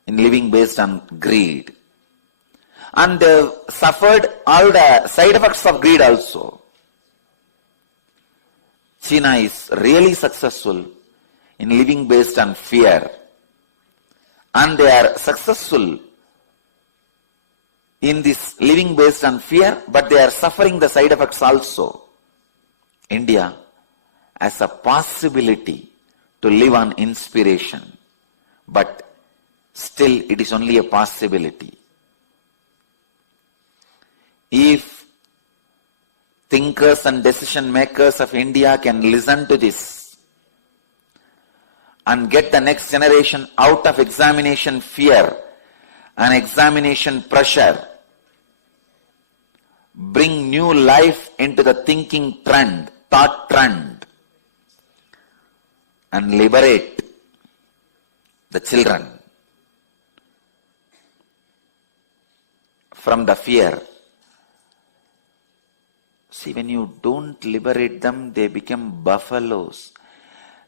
in living based on greed. And they suffered all the side effects of greed also. China is really successful in living based on fear. And they are successful in this living based on fear, but they are suffering the side effects also. India has a possibility to live on inspiration, but still it is only a possibility. If thinkers and decision makers of India can listen to this and get the next generation out of examination fear and examination pressure, bring new life into the thinking trend, thought trend, and liberate the children from the fear. See, when you don't liberate them, they become buffaloes.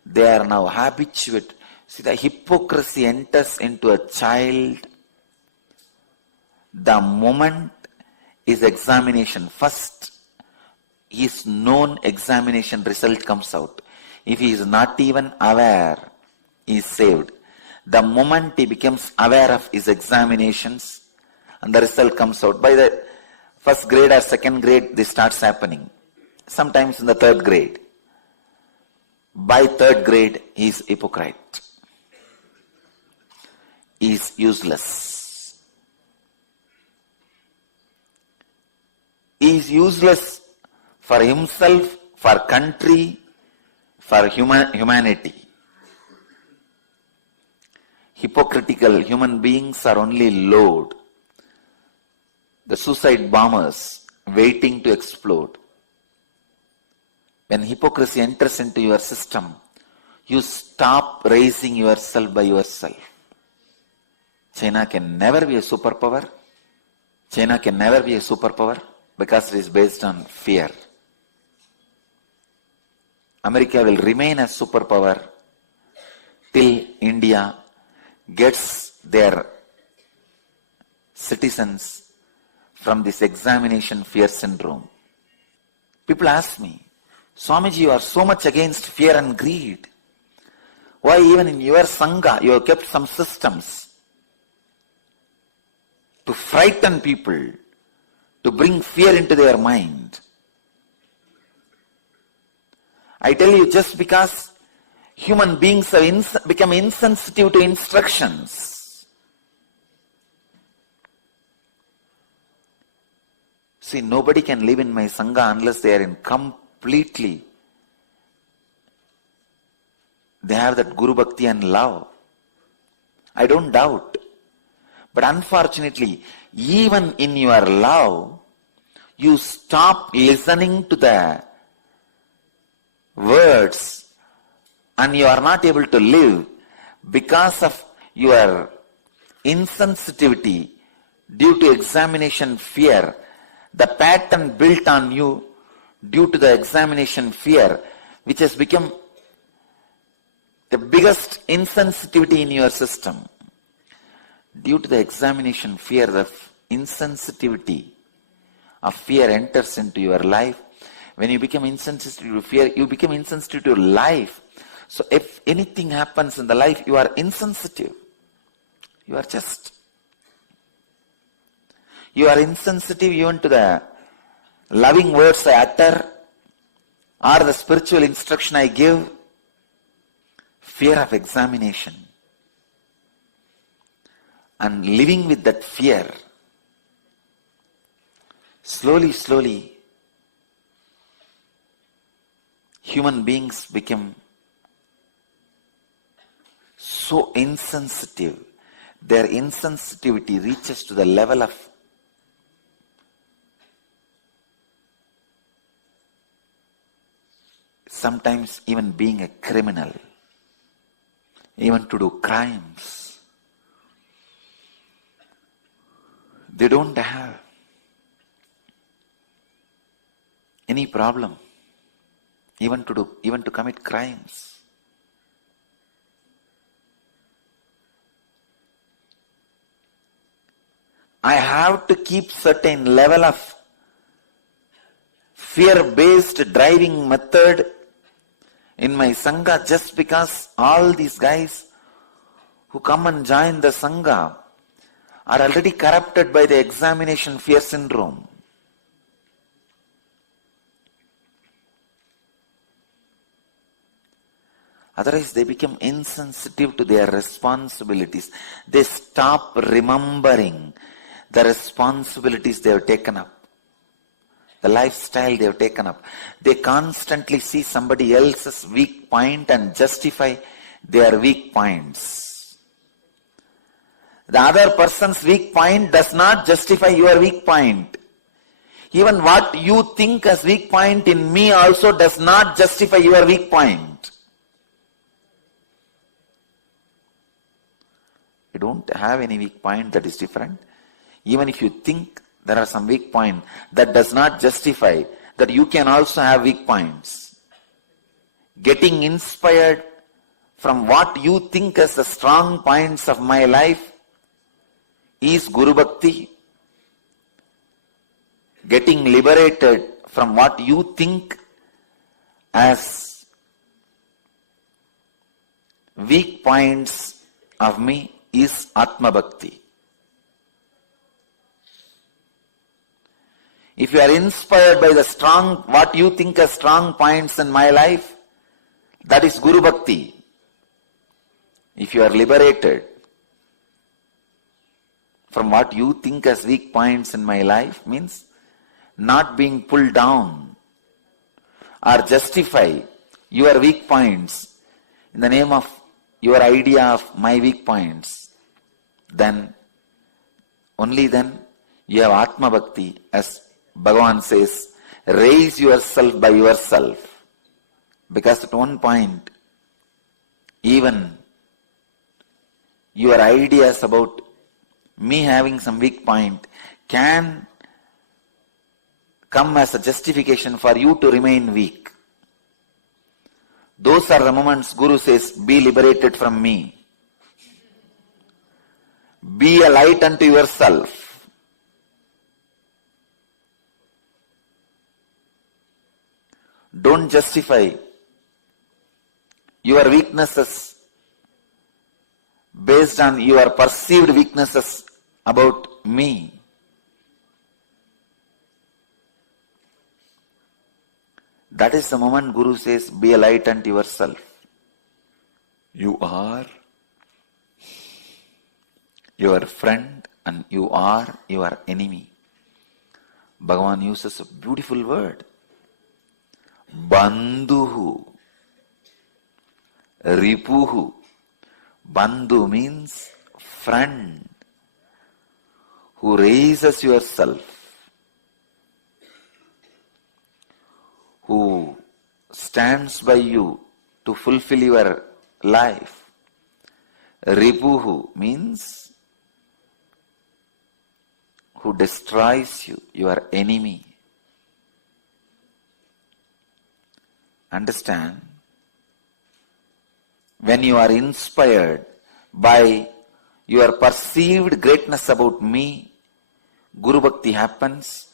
They are now habituated. See, the hypocrisy enters into a child the moment his examination, first his known examination result comes out. If he is not even aware, he is saved. The moment he becomes aware of his examinations and the result comes out, by the first grade or second grade, this starts happening. Sometimes in the third grade. By third grade, he is hypocrite. He is useless. He is useless for himself, for country, for humanity. Hypocritical human beings are only load. The suicide bombers waiting to explode. When hypocrisy enters into your system, you stop raising yourself by yourself. China can never be a superpower. China can never be a superpower because it is based on fear. America will remain a superpower till India gets their citizens from this examination fear syndrome. People ask me, Swamiji, you are so much against fear and greed. Why even in your Sangha you have kept some systems to frighten people, to bring fear into their mind? I tell you, just because human beings have become insensitive to instructions, see, nobody can live in my Sangha unless they are in completely, they have that Guru Bhakti and love. I don't doubt. But unfortunately, even in your love, you stop listening to the words and you are not able to live because of your insensitivity due to examination fear. The pattern built on you due to the examination fear, which has become the biggest insensitivity in your system. Due to the examination fear, the insensitivity of fear enters into your life. When you become insensitive to fear, you become insensitive to life. So if anything happens in the life, you are insensitive. You are insensitive even to the loving words I utter or the spiritual instruction I give. Fear of examination. And living with that fear, slowly, human beings become so insensitive. Their insensitivity reaches to the level of sometimes even being a criminal, even to do crimes. They don't have any problem even to commit crimes. I have to keep certain level of fear-based driving method in my Sangha just because all these guys who come and join the Sangha are already corrupted by the examination fear syndrome. Otherwise, they become insensitive to their responsibilities. They stop remembering the responsibilities they have taken up, the lifestyle they have taken up. They constantly see somebody else's weak point and justify their weak points. The other person's weak point does not justify your weak point. Even what you think as weak point in me also does not justify your weak point. You don't have any weak point that is different. Even if you think there are some weak point, that does not justify that you can also have weak points. Getting inspired from what you think as the strong points of my life is Guru Bhakti. Getting liberated from what you think as weak points of me is Atma Bhakti. If you are inspired by the strong, what you think as strong points in my life, that is Guru Bhakti. If you are liberated from what you think as weak points in my life, means not being pulled down or justify your weak points in the name of your idea of my weak points, then, only then, you have Atma Bhakti. As Bhagavan says, raise yourself by yourself. Because at one point, even your ideas about me having some weak point can come as a justification for you to remain weak. Those are the moments Guru says, be liberated from me. Be a light unto yourself. Don't justify your weaknesses based on your perceived weaknesses about me. That is the moment Guru says, be a light unto yourself. You are your friend and you are your enemy. Bhagavan uses a beautiful word. Bandhuhu. Ripuhu. Bandhu means friend who raises yourself, who stands by you to fulfill your life. Ripuhu means who destroys you, your enemy. Understand? when you are inspired by your perceived greatness about me, Guru Bhakti happens.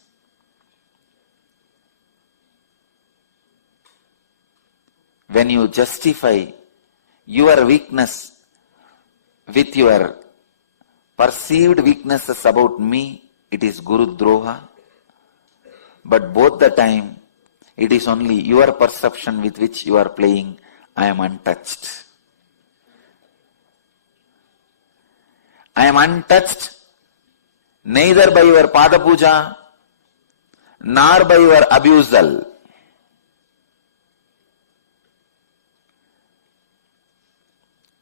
When you justify your weakness with your perceived weaknesses about me, it is Guru Droha. But both the time, it is only your perception with which you are playing, I am untouched. I am untouched neither by your Pada Puja nor by your abusal.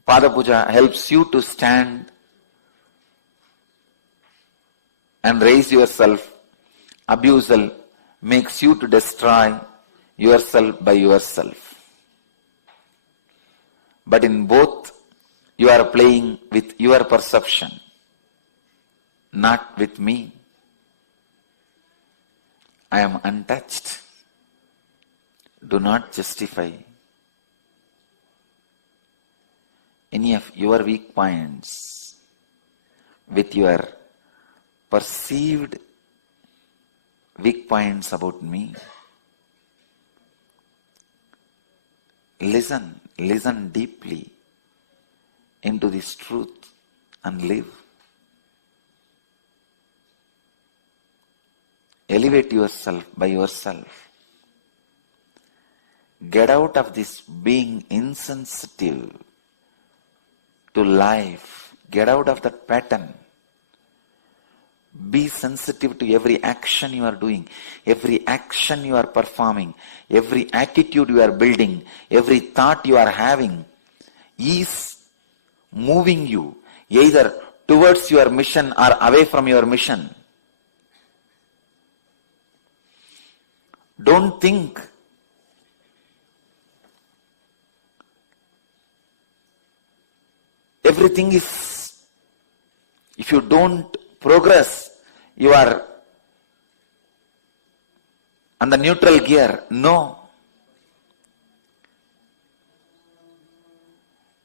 Pada Puja helps you to stand and raise yourself. Abusal makes you to destroy yourself by yourself. But in both, you are playing with your perception, not with me. I am untouched. Do not justify any of your weak points with your perceived weak points about me. Listen deeply into this truth and live. Elevate yourself by yourself. Get out of this being insensitive to life. Get out of that pattern. Be sensitive to every action you are doing, every action you are performing, every attitude you are building, every thought you are having is moving you either towards your mission or away from your mission. Don't think everything is, if you don't progress, you are on the neutral gear. No.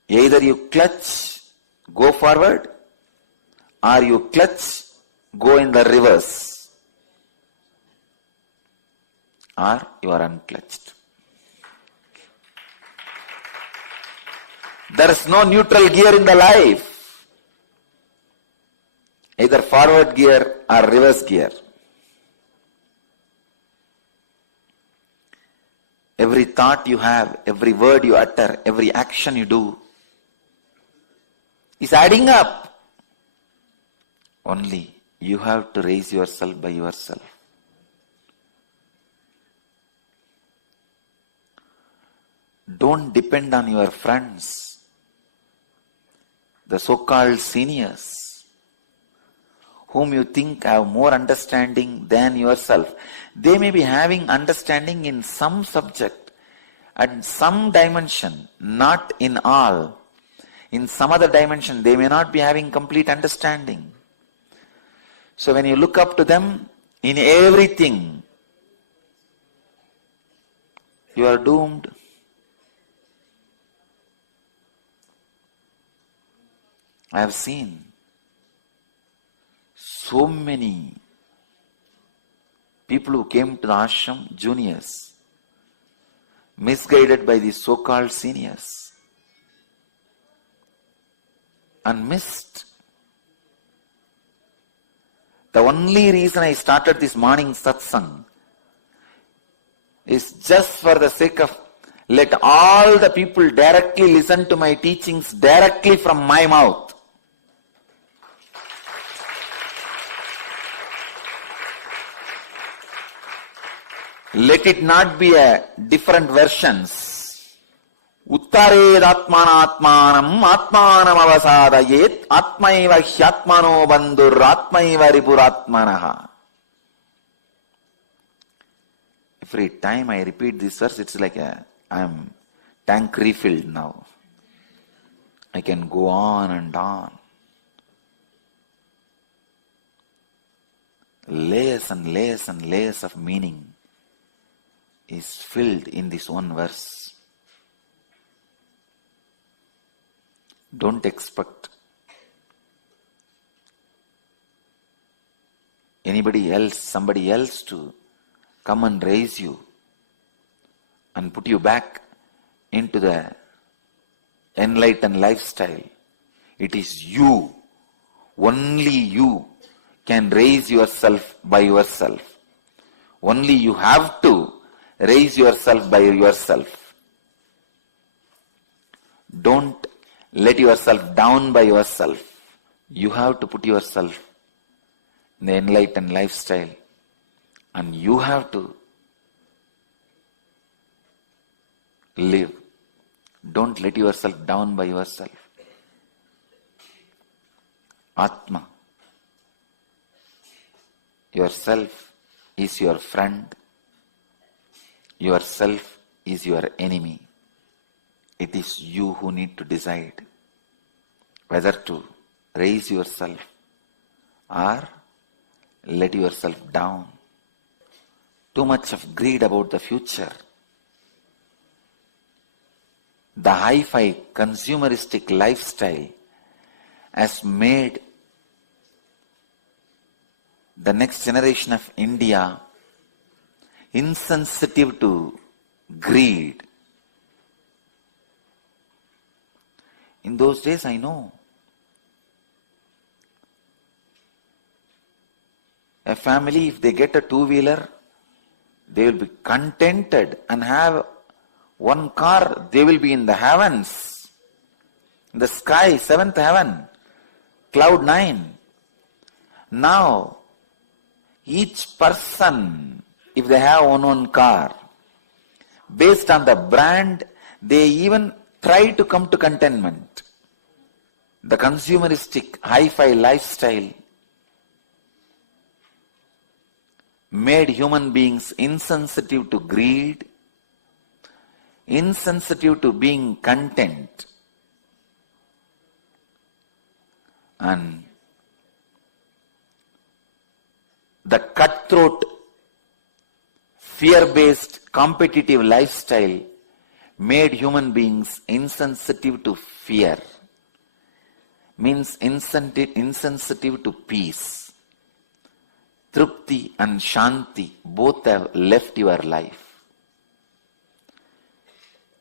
Either you clutch, go forward, or you clutch, go in the reverse, or you are unclutched. There is no neutral gear in the life. Either forward gear or reverse gear. Every thought you have, every word you utter, every action you do is adding up. Only you have to raise yourself by yourself. Don't depend on your friends, the so-called seniors, whom you think have more understanding than yourself. They may be having understanding in some subject, at some dimension, not in all. In some other dimension, they may not be having complete understanding. So when you look up to them in everything, you are doomed. I have seen so many people who came to the ashram, juniors, misguided by these so-called seniors, and missed. The only reason I started this morning satsang is just for the sake of let all the people directly listen to my teachings directly from my mouth. Let it not be a different versions. Uttared atmanatmanam atmanam avasadayet atmaiva hyatmano bandhur atmaiva ripuratmanaha. Every time I repeat this verse, it's like I am tank refilled now. I can go on and on. Layers and layers and layers of meaning is filled in this one verse. Don't expect anybody else, somebody else to come and raise you and put you back into the enlightened lifestyle. It is you, only you can raise yourself by yourself. Only you have to raise yourself by yourself. Don't let yourself down by yourself. You have to put yourself in the enlightened lifestyle, and you have to live. Don't let yourself down by yourself. Atma, yourself is your friend. Yourself is your enemy. It is you who need to decide whether to raise yourself or let yourself down. Too much of greed about the future. The hi-fi consumeristic lifestyle has made the next generation of India insensitive to greed. In those days, I know, a family, if they get a two-wheeler, they will be contented and have one car. They will be in the heavens, in the sky, seventh heaven, cloud 9. Now, each person, if they have one car, based on the brand, they even try to come to contentment. The consumeristic hi-fi lifestyle made human beings insensitive to greed, insensitive to being content, and the cutthroat, fear-based, competitive lifestyle made human beings insensitive to fear, means insensitive to peace. Trupti and Shanti both have left your life.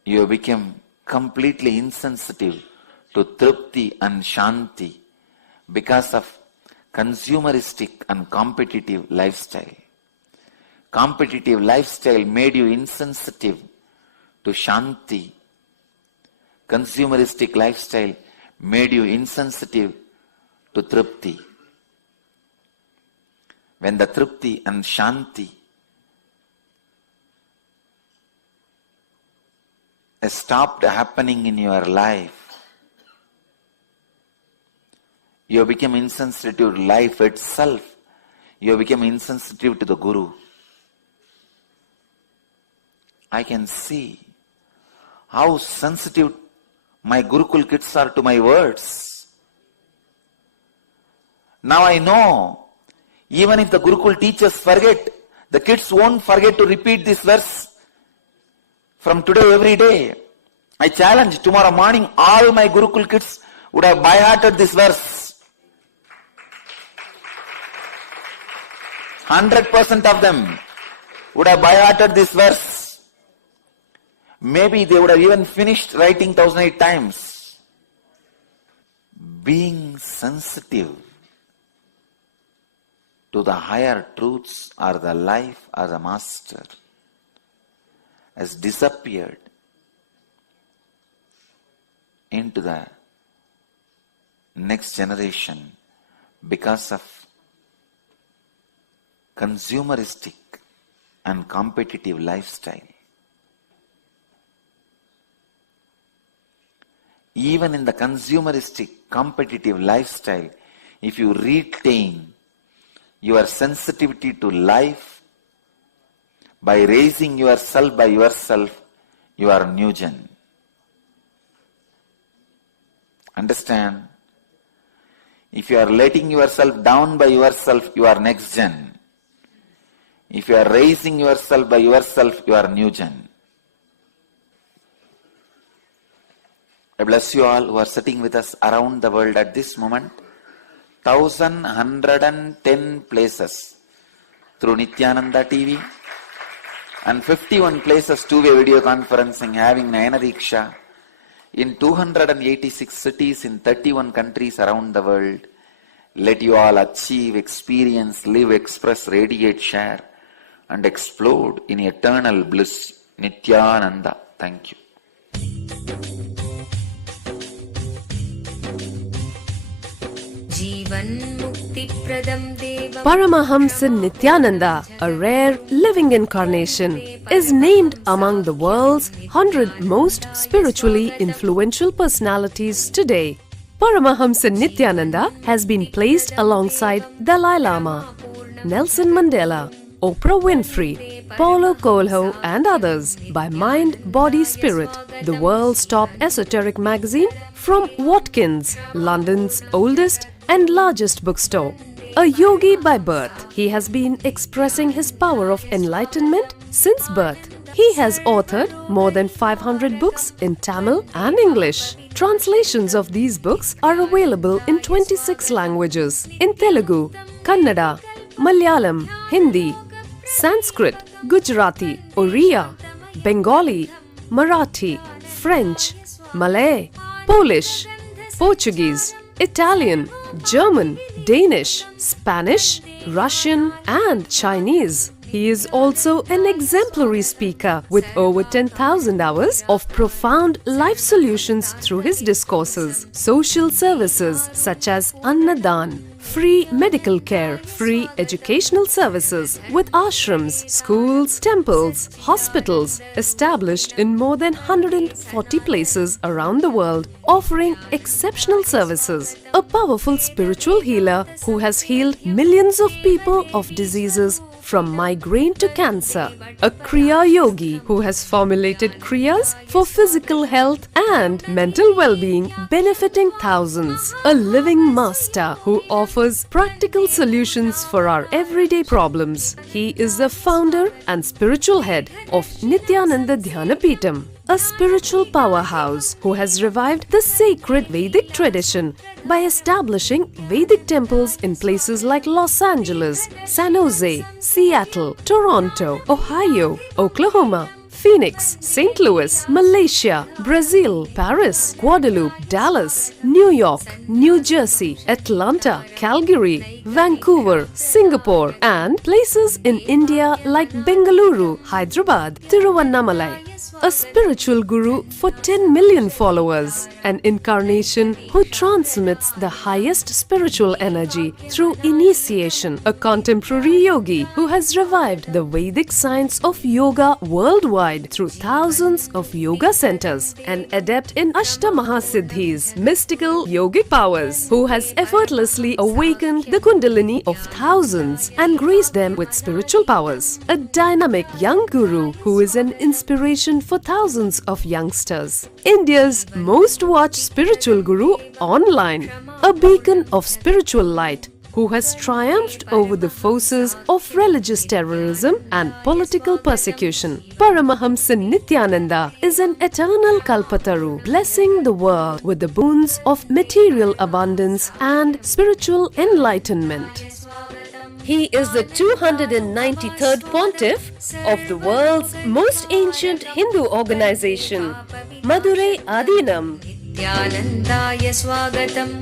You have become completely insensitive to Trupti and Shanti because of consumeristic and competitive lifestyle. Competitive lifestyle made you insensitive to Shanti. Consumeristic lifestyle made you insensitive to Trupti. When the Trupti and Shanti stopped happening in your life, you have become insensitive to life itself. You have become insensitive to the Guru. I can see how sensitive my Gurukul kids are to my words. Now I know, even if the Gurukul teachers forget, the kids won't forget to repeat this verse from today every day. I challenge, tomorrow morning all my Gurukul kids would have by-hearted this verse. 100% of them would have by-hearted this verse. Maybe they would have even finished writing 1008 times. Being sensitive to the higher truths or the life or the master has disappeared into the next generation because of consumeristic and competitive lifestyle. Even in the consumeristic competitive lifestyle, if you retain your sensitivity to life by raising yourself by yourself, you are new gen. Understand? If you are letting yourself down by yourself, you are next gen. If you are raising yourself by yourself, you are new gen. I bless you all who are sitting with us around the world at this moment. 1,110 places through Nithyananda TV and 51 places two-way video conferencing having Nayana Diksha in 286 cities in 31 countries around the world. Let you all achieve, experience, live, express, radiate, share and explode in eternal bliss. Nithyananda. Thank you. Paramahamsa Nithyananda, a rare living incarnation, is named among the world's 100 most spiritually influential personalities today. Paramahamsa Nithyananda has been placed alongside Dalai Lama, Nelson Mandela, Oprah Winfrey, Paulo Coelho and others by Mind, Body, Spirit, the world's top esoteric magazine from Watkins, London's oldest and largest bookstore. A yogi by birth, he has been expressing his power of enlightenment since birth. He has authored more than 500 books in Tamil and English. Translations of these books are available in 26 languages in Telugu, Kannada, Malayalam, Hindi, Sanskrit, Gujarati, Oriya, Bengali, Marathi, French, Malay, Polish, Portuguese, Italian, German, Danish, Spanish, Russian and Chinese. He is also an exemplary speaker with over 10,000 hours of profound life solutions through his discourses. Social services such as Annadan, free medical care, free educational services with ashrams, schools, temples, hospitals established in more than 140 places around the world, offering exceptional services. A powerful spiritual healer who has healed millions of people of diseases from migraine to cancer. A Kriya Yogi who has formulated Kriyas for physical health and mental well-being benefiting thousands. A living master who offers practical solutions for our everyday problems. He is the founder and spiritual head of Nithyananda Dhyanapeetham, a spiritual powerhouse who has revived the sacred Vedic tradition by establishing Vedic temples in places like Los Angeles, San Jose, Seattle, Toronto, Ohio, Oklahoma, Phoenix, St. Louis, Malaysia, Brazil, Paris, Guadeloupe, Dallas, New York, New Jersey, Atlanta, Calgary, Vancouver, Singapore, and places in India like Bengaluru, Hyderabad, Tiruvannamalai. A spiritual guru for 10 million followers, an incarnation who transmits the highest spiritual energy through initiation, a contemporary yogi who has revived the Vedic science of yoga worldwide through thousands of yoga centers, an adept in Ashtamahasiddhis, mystical yogic powers, who has effortlessly awakened the Kundalini of thousands and graced them with spiritual powers, a dynamic young guru who is an inspiration for thousands of youngsters, India's most watched spiritual guru online, a beacon of spiritual light who has triumphed over the forces of religious terrorism and political persecution. Paramahamsa Nithyananda is an eternal Kalpataru, blessing the world with the boons of material abundance and spiritual enlightenment. He is the 293rd Pontiff of the world's most ancient Hindu organization, Madurai Adinam. Nithyanandaya Swagatam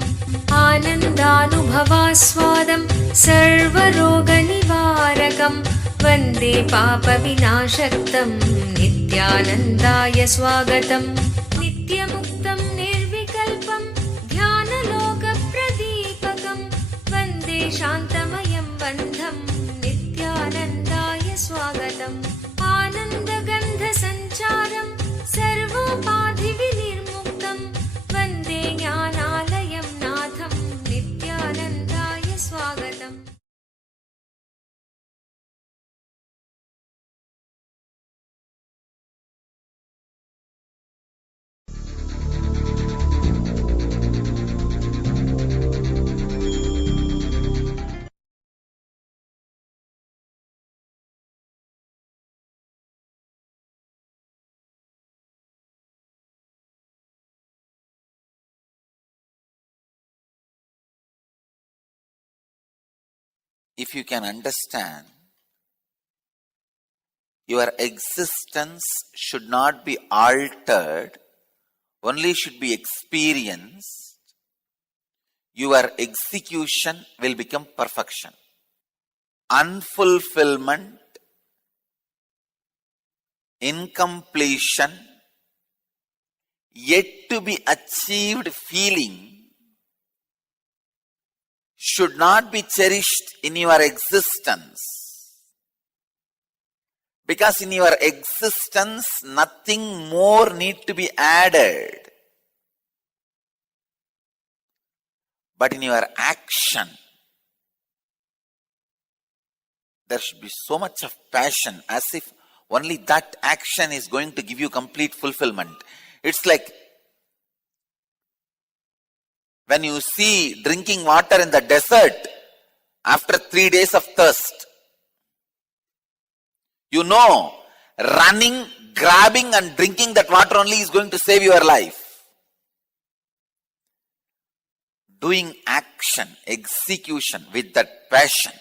Anandanubhavaswadam Sarvaroganivarakam Vande Papa Vinashaktam Nithyanandaya Swagatam Nityamuktam Nirvikalpam Dhyanaloka Pradipakam Vande Shantamayam Bandham Nithyanandaya Swagatam Anandagandha Sancharam Sarvopadhi Vinirmuktam Vande Jnanalayam Natham Nithyanandaya Swagatam. if you can understand, your existence should not be altered, only should be experienced, your execution will become perfection. Unfulfillment, incompletion, yet to be achieved feeling should not be cherished in your existence. Because in your existence, nothing more need to be added. But in your action, there should be so much of passion, as if only that action is going to give you complete fulfillment. It's like when you see drinking water in the desert after 3 days of thirst. You know, running, grabbing and drinking that water only is going to save your life. Doing action, execution with that passion.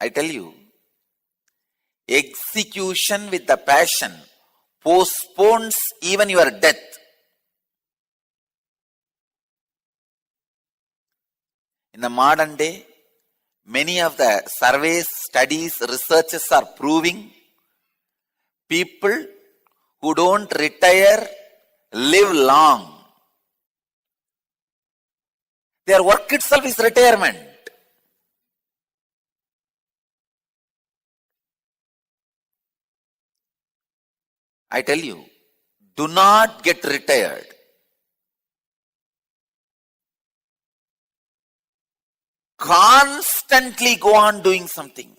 I tell you, execution with the passion postpones even your death. In the modern day, many of the surveys, studies, researches are proving people who don't retire live long. Their work itself is retirement. I tell you, do not get retired. Constantly go on doing something.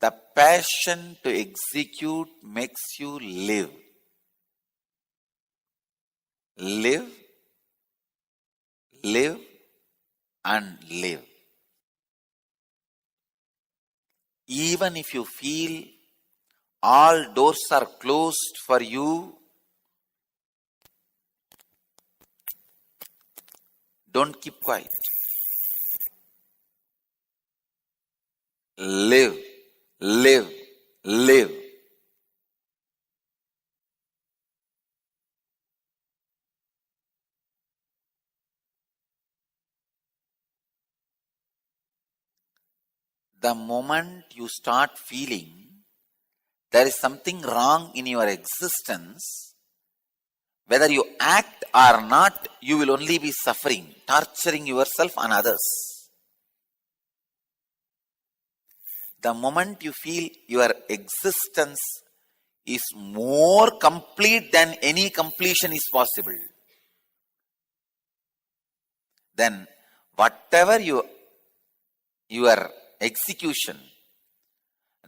The passion to execute makes you live. Live, live, and live. Even if you feel all doors are closed for you, don't keep quiet. Live, live, live. The moment you start feeling there is something wrong in your existence, whether you act or not, you will only be suffering, torturing yourself and others. The moment you feel your existence is more complete than any completion is possible, then whatever your execution,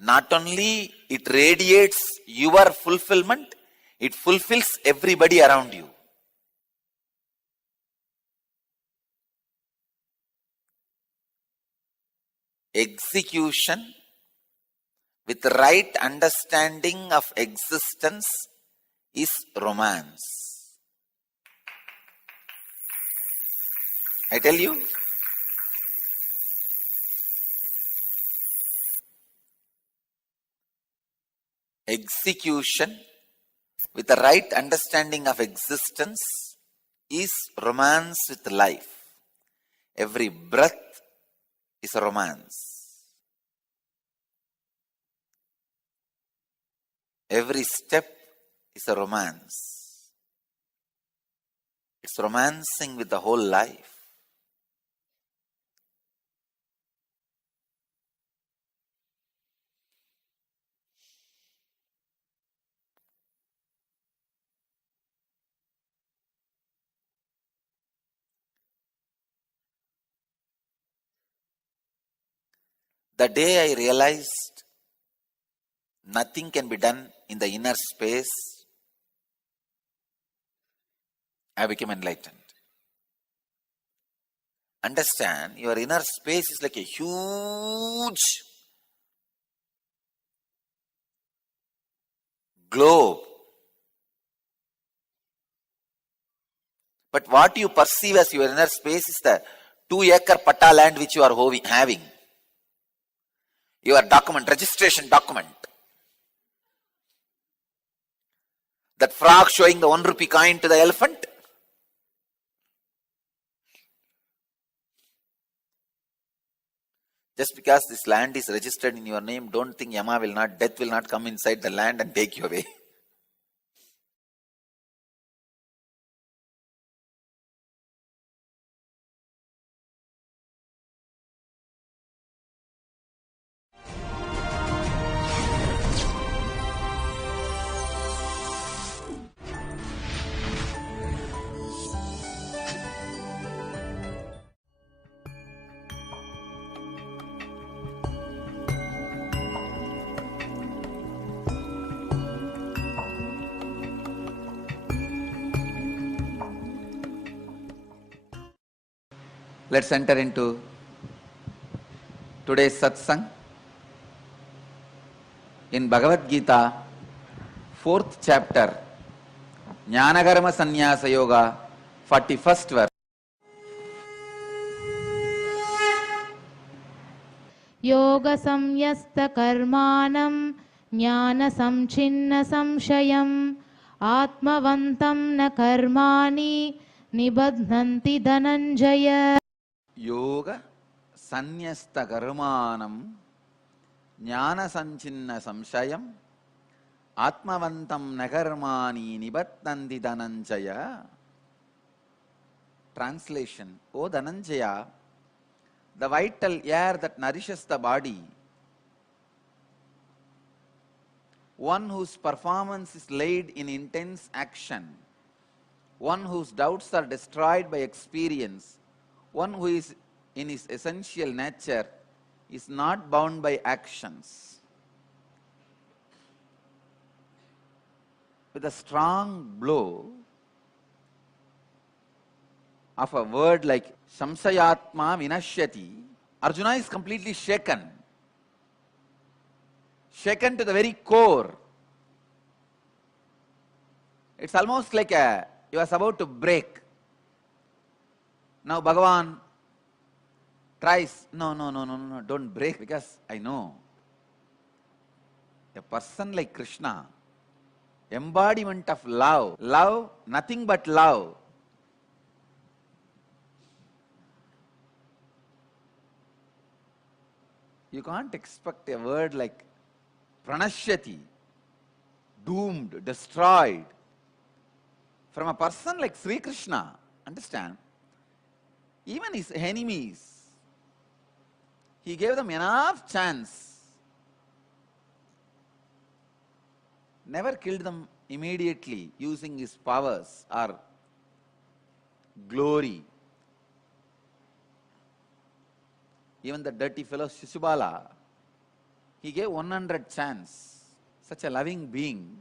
not only it radiates your fulfillment, it fulfills everybody around you. Execution with the right understanding of existence is romance. I tell you, execution with the right understanding of existence is romance with life. Every breath is a romance. Every step is a romance. It's romancing with the whole life. The day I realized nothing can be done in the inner space, I became enlightened. Understand, your inner space is like a huge globe. But what you perceive as your inner space is the 2-acre patta land which you are having. Your document, registration document. That frog showing the 1 rupee coin to the elephant. Just because this land is registered in your name, don't think death will not come inside the land and take you away. Let's enter into today's satsang. In Bhagavad Gita, 4th chapter, Jnanakarma Sannyasa Yoga, 41st verse. Yoga samyasta karmanam jnana samchinna samshayam atmavantam na karmani nibadhanti dhananjaya. Yoga Sanyasta Karmanam Jnana Sanchinna Samshayam Atmavantam Nakarmani Nibattanti Dhananjaya. Translation: O Dhananjaya, the vital air that nourishes the body, one whose performance is laid in intense action, one whose doubts are destroyed by experience, one who is in his essential nature is not bound by actions. With a strong blow of a word like Samsayatma Vinashyati, Arjuna is completely shaken. Shaken to the very core. It's almost like you are about to break. Now Bhagavan tries, no, don't break, because I know. A person like Krishna, embodiment of love, nothing but love. You can't expect a word like pranashyati, doomed, destroyed, from a person like Sri Krishna. Understand? Even his enemies, he gave them enough chance. Never killed them immediately using his powers or glory. Even the dirty fellow Shishubala, he gave 100 chance. Such a loving being.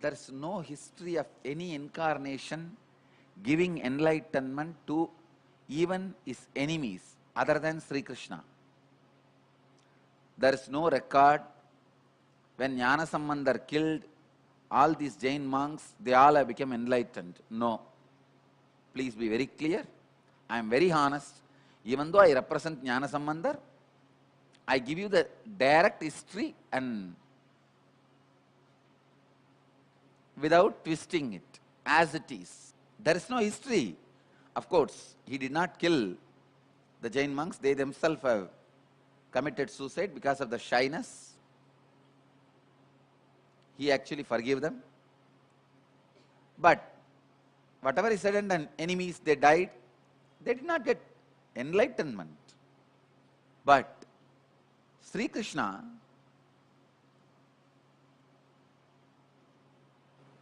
There is no history of any incarnation giving enlightenment to even his enemies other than Sri Krishna. There is no record when Jnana Sambandar killed all these Jain monks, they all have become enlightened. No. Please be very clear. I am very honest. Even though I represent Jnana Sambandar, I give you the direct history and without twisting it as it is. There is no history. Of course, he did not kill the Jain monks. They themselves have committed suicide because of the shyness. He actually forgave them. But whatever he said, and enemies, they died. They did not get enlightenment. But Sri Krishna,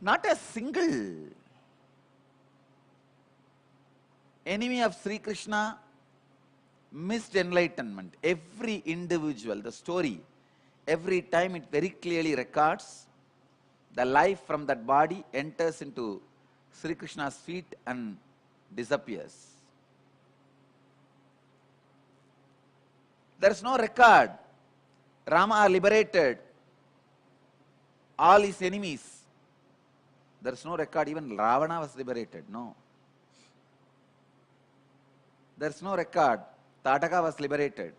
not a single enemy of Sri Krishna missed enlightenment. Every individual, the story, every time it very clearly records the life from that body enters into Sri Krishna's feet and disappears. There is no record. Rama liberated all his enemies. There is no record even Ravana was liberated. No. There is no record Tataka was liberated.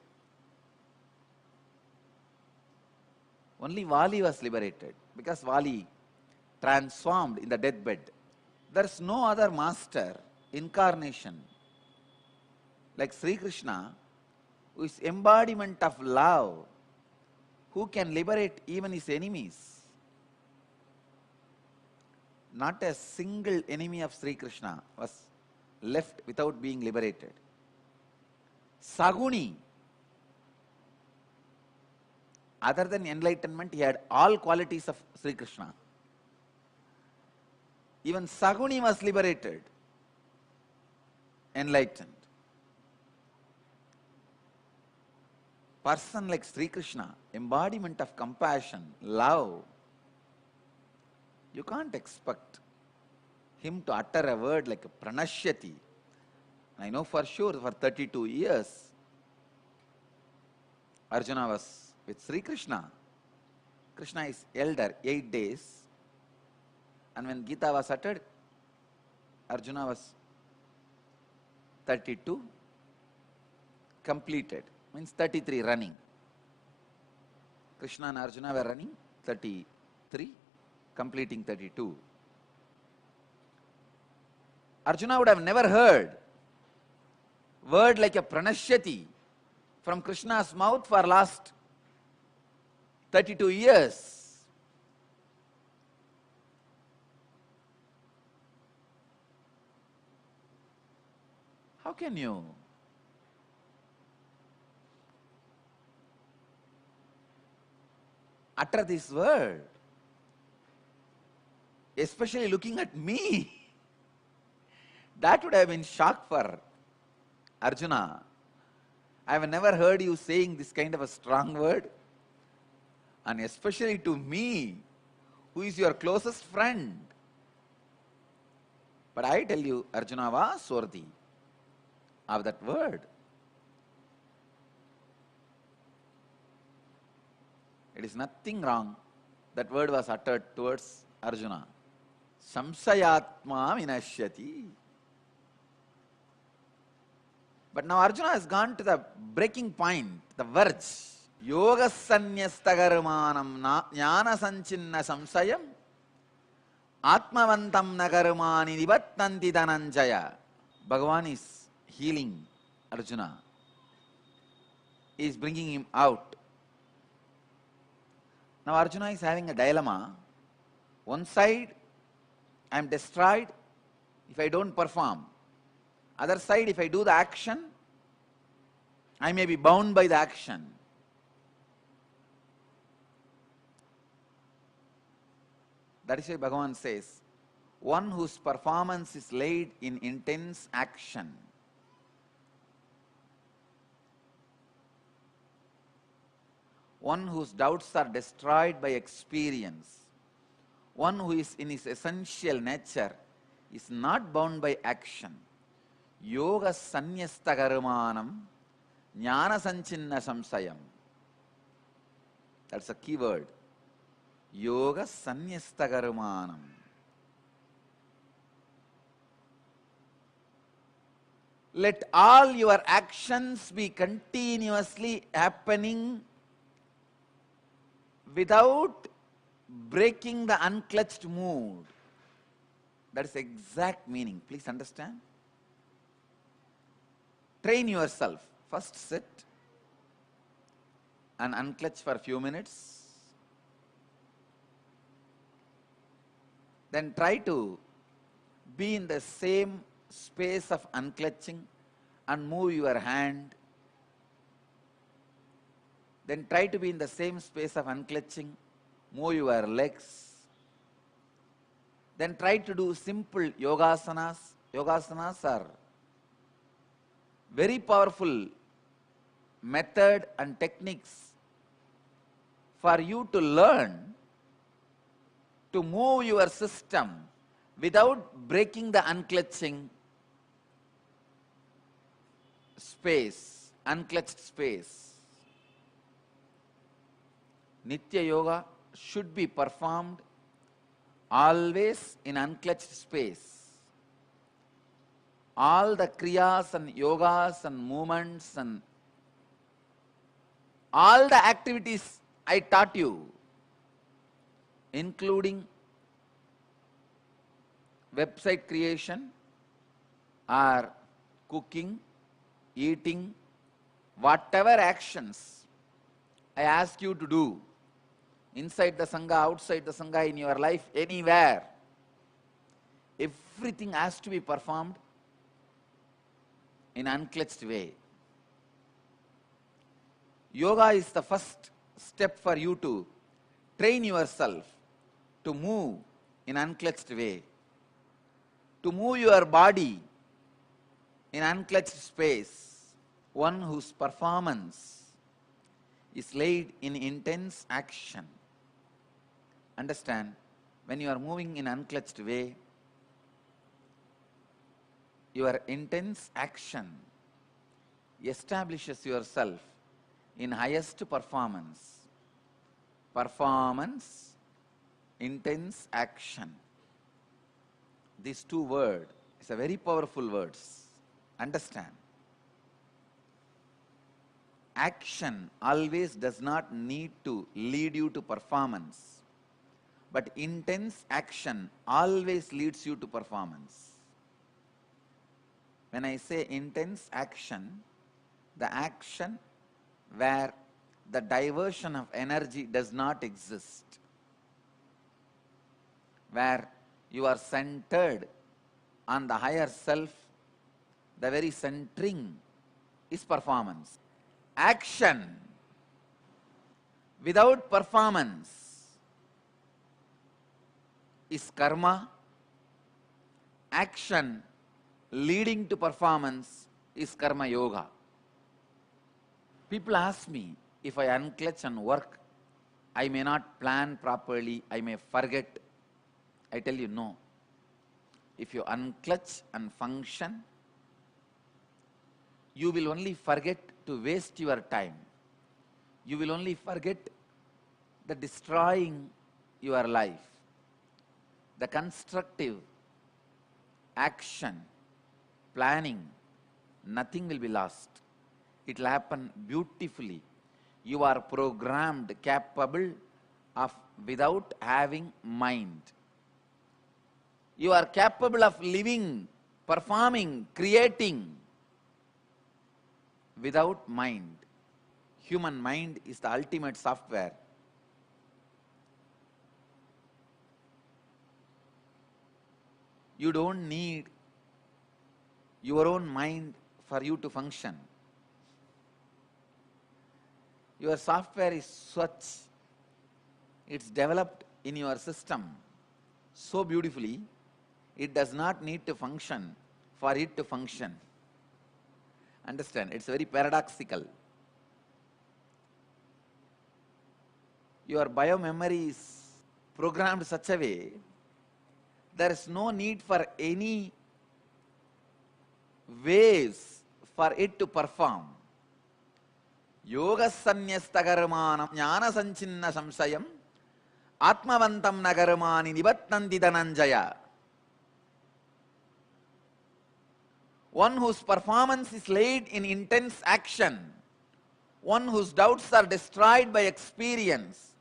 Only Vali was liberated because Vali transformed in the deathbed. There is no other master, incarnation, like Sri Krishna, who is embodiment of love, who can liberate even his enemies. Not a single enemy of Sri Krishna was left without being liberated. Saguni, other than enlightenment, he had all qualities of Sri Krishna. Even Saguni was liberated, enlightened. Person like Sri Krishna, embodiment of compassion, love. You can't expect him to utter a word like pranashyati. I know for sure for 32 years, Arjuna was with Sri Krishna. Krishna is elder 8 days. And when Gita was uttered, Arjuna was 32, completed. Means 33 running. Krishna and Arjuna were running 33, completing 32. Arjuna would have never heard word like a pranashyati from Krishna's mouth for last 32 years. How can you utter this word? Especially looking at me. That would have been shock for Arjuna. I have never heard you saying this kind of a strong word. And especially to me, who is your closest friend. But I tell you, Arjuna was worthy of that word. It is nothing wrong. That word was uttered towards Arjuna. Samsayatma vinashyati. But now Arjuna has gone to the breaking point, the verge. Yoga sanyastagarumanam jnana sanchinna samsayam atmavantam nagarumani nivattanti dhananjaya. Bhagavan is healing Arjuna. He is bringing him out. Now Arjuna is having a dilemma. One side, I am destroyed if I don't perform. Other side, if I do the action, I may be bound by the action. That is why Bhagavan says, one whose performance is laid in intense action, one whose doubts are destroyed by experience, one who is in his essential nature is not bound by action. Yoga sanyastagarumanam jnana sanchinna samsayam. That's a key word. Yoga sanyastagarumanam. Let all your actions be continuously happening without breaking the unclutched mood. That is exact meaning. Please understand. Train yourself. First sit and unclutch for a few minutes. Then try to be in the same space of unclutching and move your hand. Then try to be in the same space of unclutching, move your legs. Then try to do simple yogasanas. Yogasanas are very powerful method and techniques for you to learn to move your system without breaking the unclutching space, unclutched space. Nitya yoga should be performed always in unclutched space. All the kriyas and yogas and movements and all the activities I taught you, including website creation or cooking, eating, whatever actions I ask you to do, inside the Sangha, outside the Sangha, in your life, anywhere, everything has to be performed in unclutched way. Yoga is the first step for you to train yourself to move in unclutched way, to move your body in unclutched space, one whose performance is laid in intense action. Understand, when you are moving in unclutched way, your intense action establishes yourself in highest performance. Performance, intense action. These two words is a very powerful words. Understand. Action always does not need to lead you to performance, but intense action always leads you to performance. When I say intense action, the action where the diversion of energy does not exist, where you are centered on the higher self, the very centering is performance. Action without performance is karma. Action leading to performance is karma yoga. People ask me, if I unclutch and work, I may not plan properly, I may forget. I tell you, no. If you unclutch and function, you will only forget to waste your time. You will only forget the destroying your life. The constructive action, planning, nothing will be lost. It will happen beautifully. You are programmed, capable of without having mind. You are capable of living, performing, creating without mind. Human mind is the ultimate software. You don't need your own mind for you to function. Your software is such, it's developed in your system so beautifully, it does not need to function for it to function. Understand? It's very paradoxical. Your biomemory is programmed such a way, there is no need for any ways for it to perform. Yoga sanyasta karmanam jnana sanchinna samsayam atmavantam nagarmani nibattanti dhananjaya. One whose performance is laid in intense action, one whose doubts are destroyed by experience,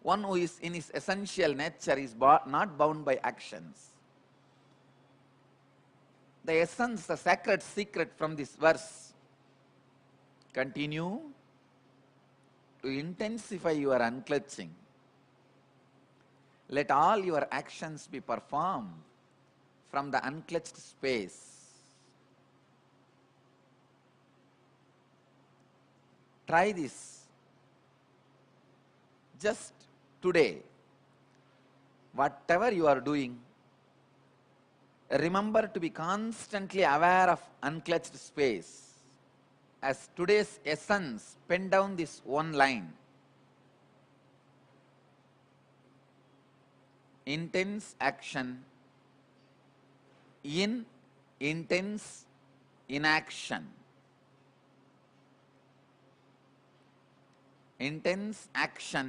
one who is in his essential nature is not bound by actions. The essence, the sacred secret from this verse, continue to intensify your unclutching. Let all your actions be performed from the unclutched space. Try this just today. Whatever you are doing, remember to be constantly aware of unclutched space. As today's essence, pen down this one line. Intense action in intense inaction. Intense action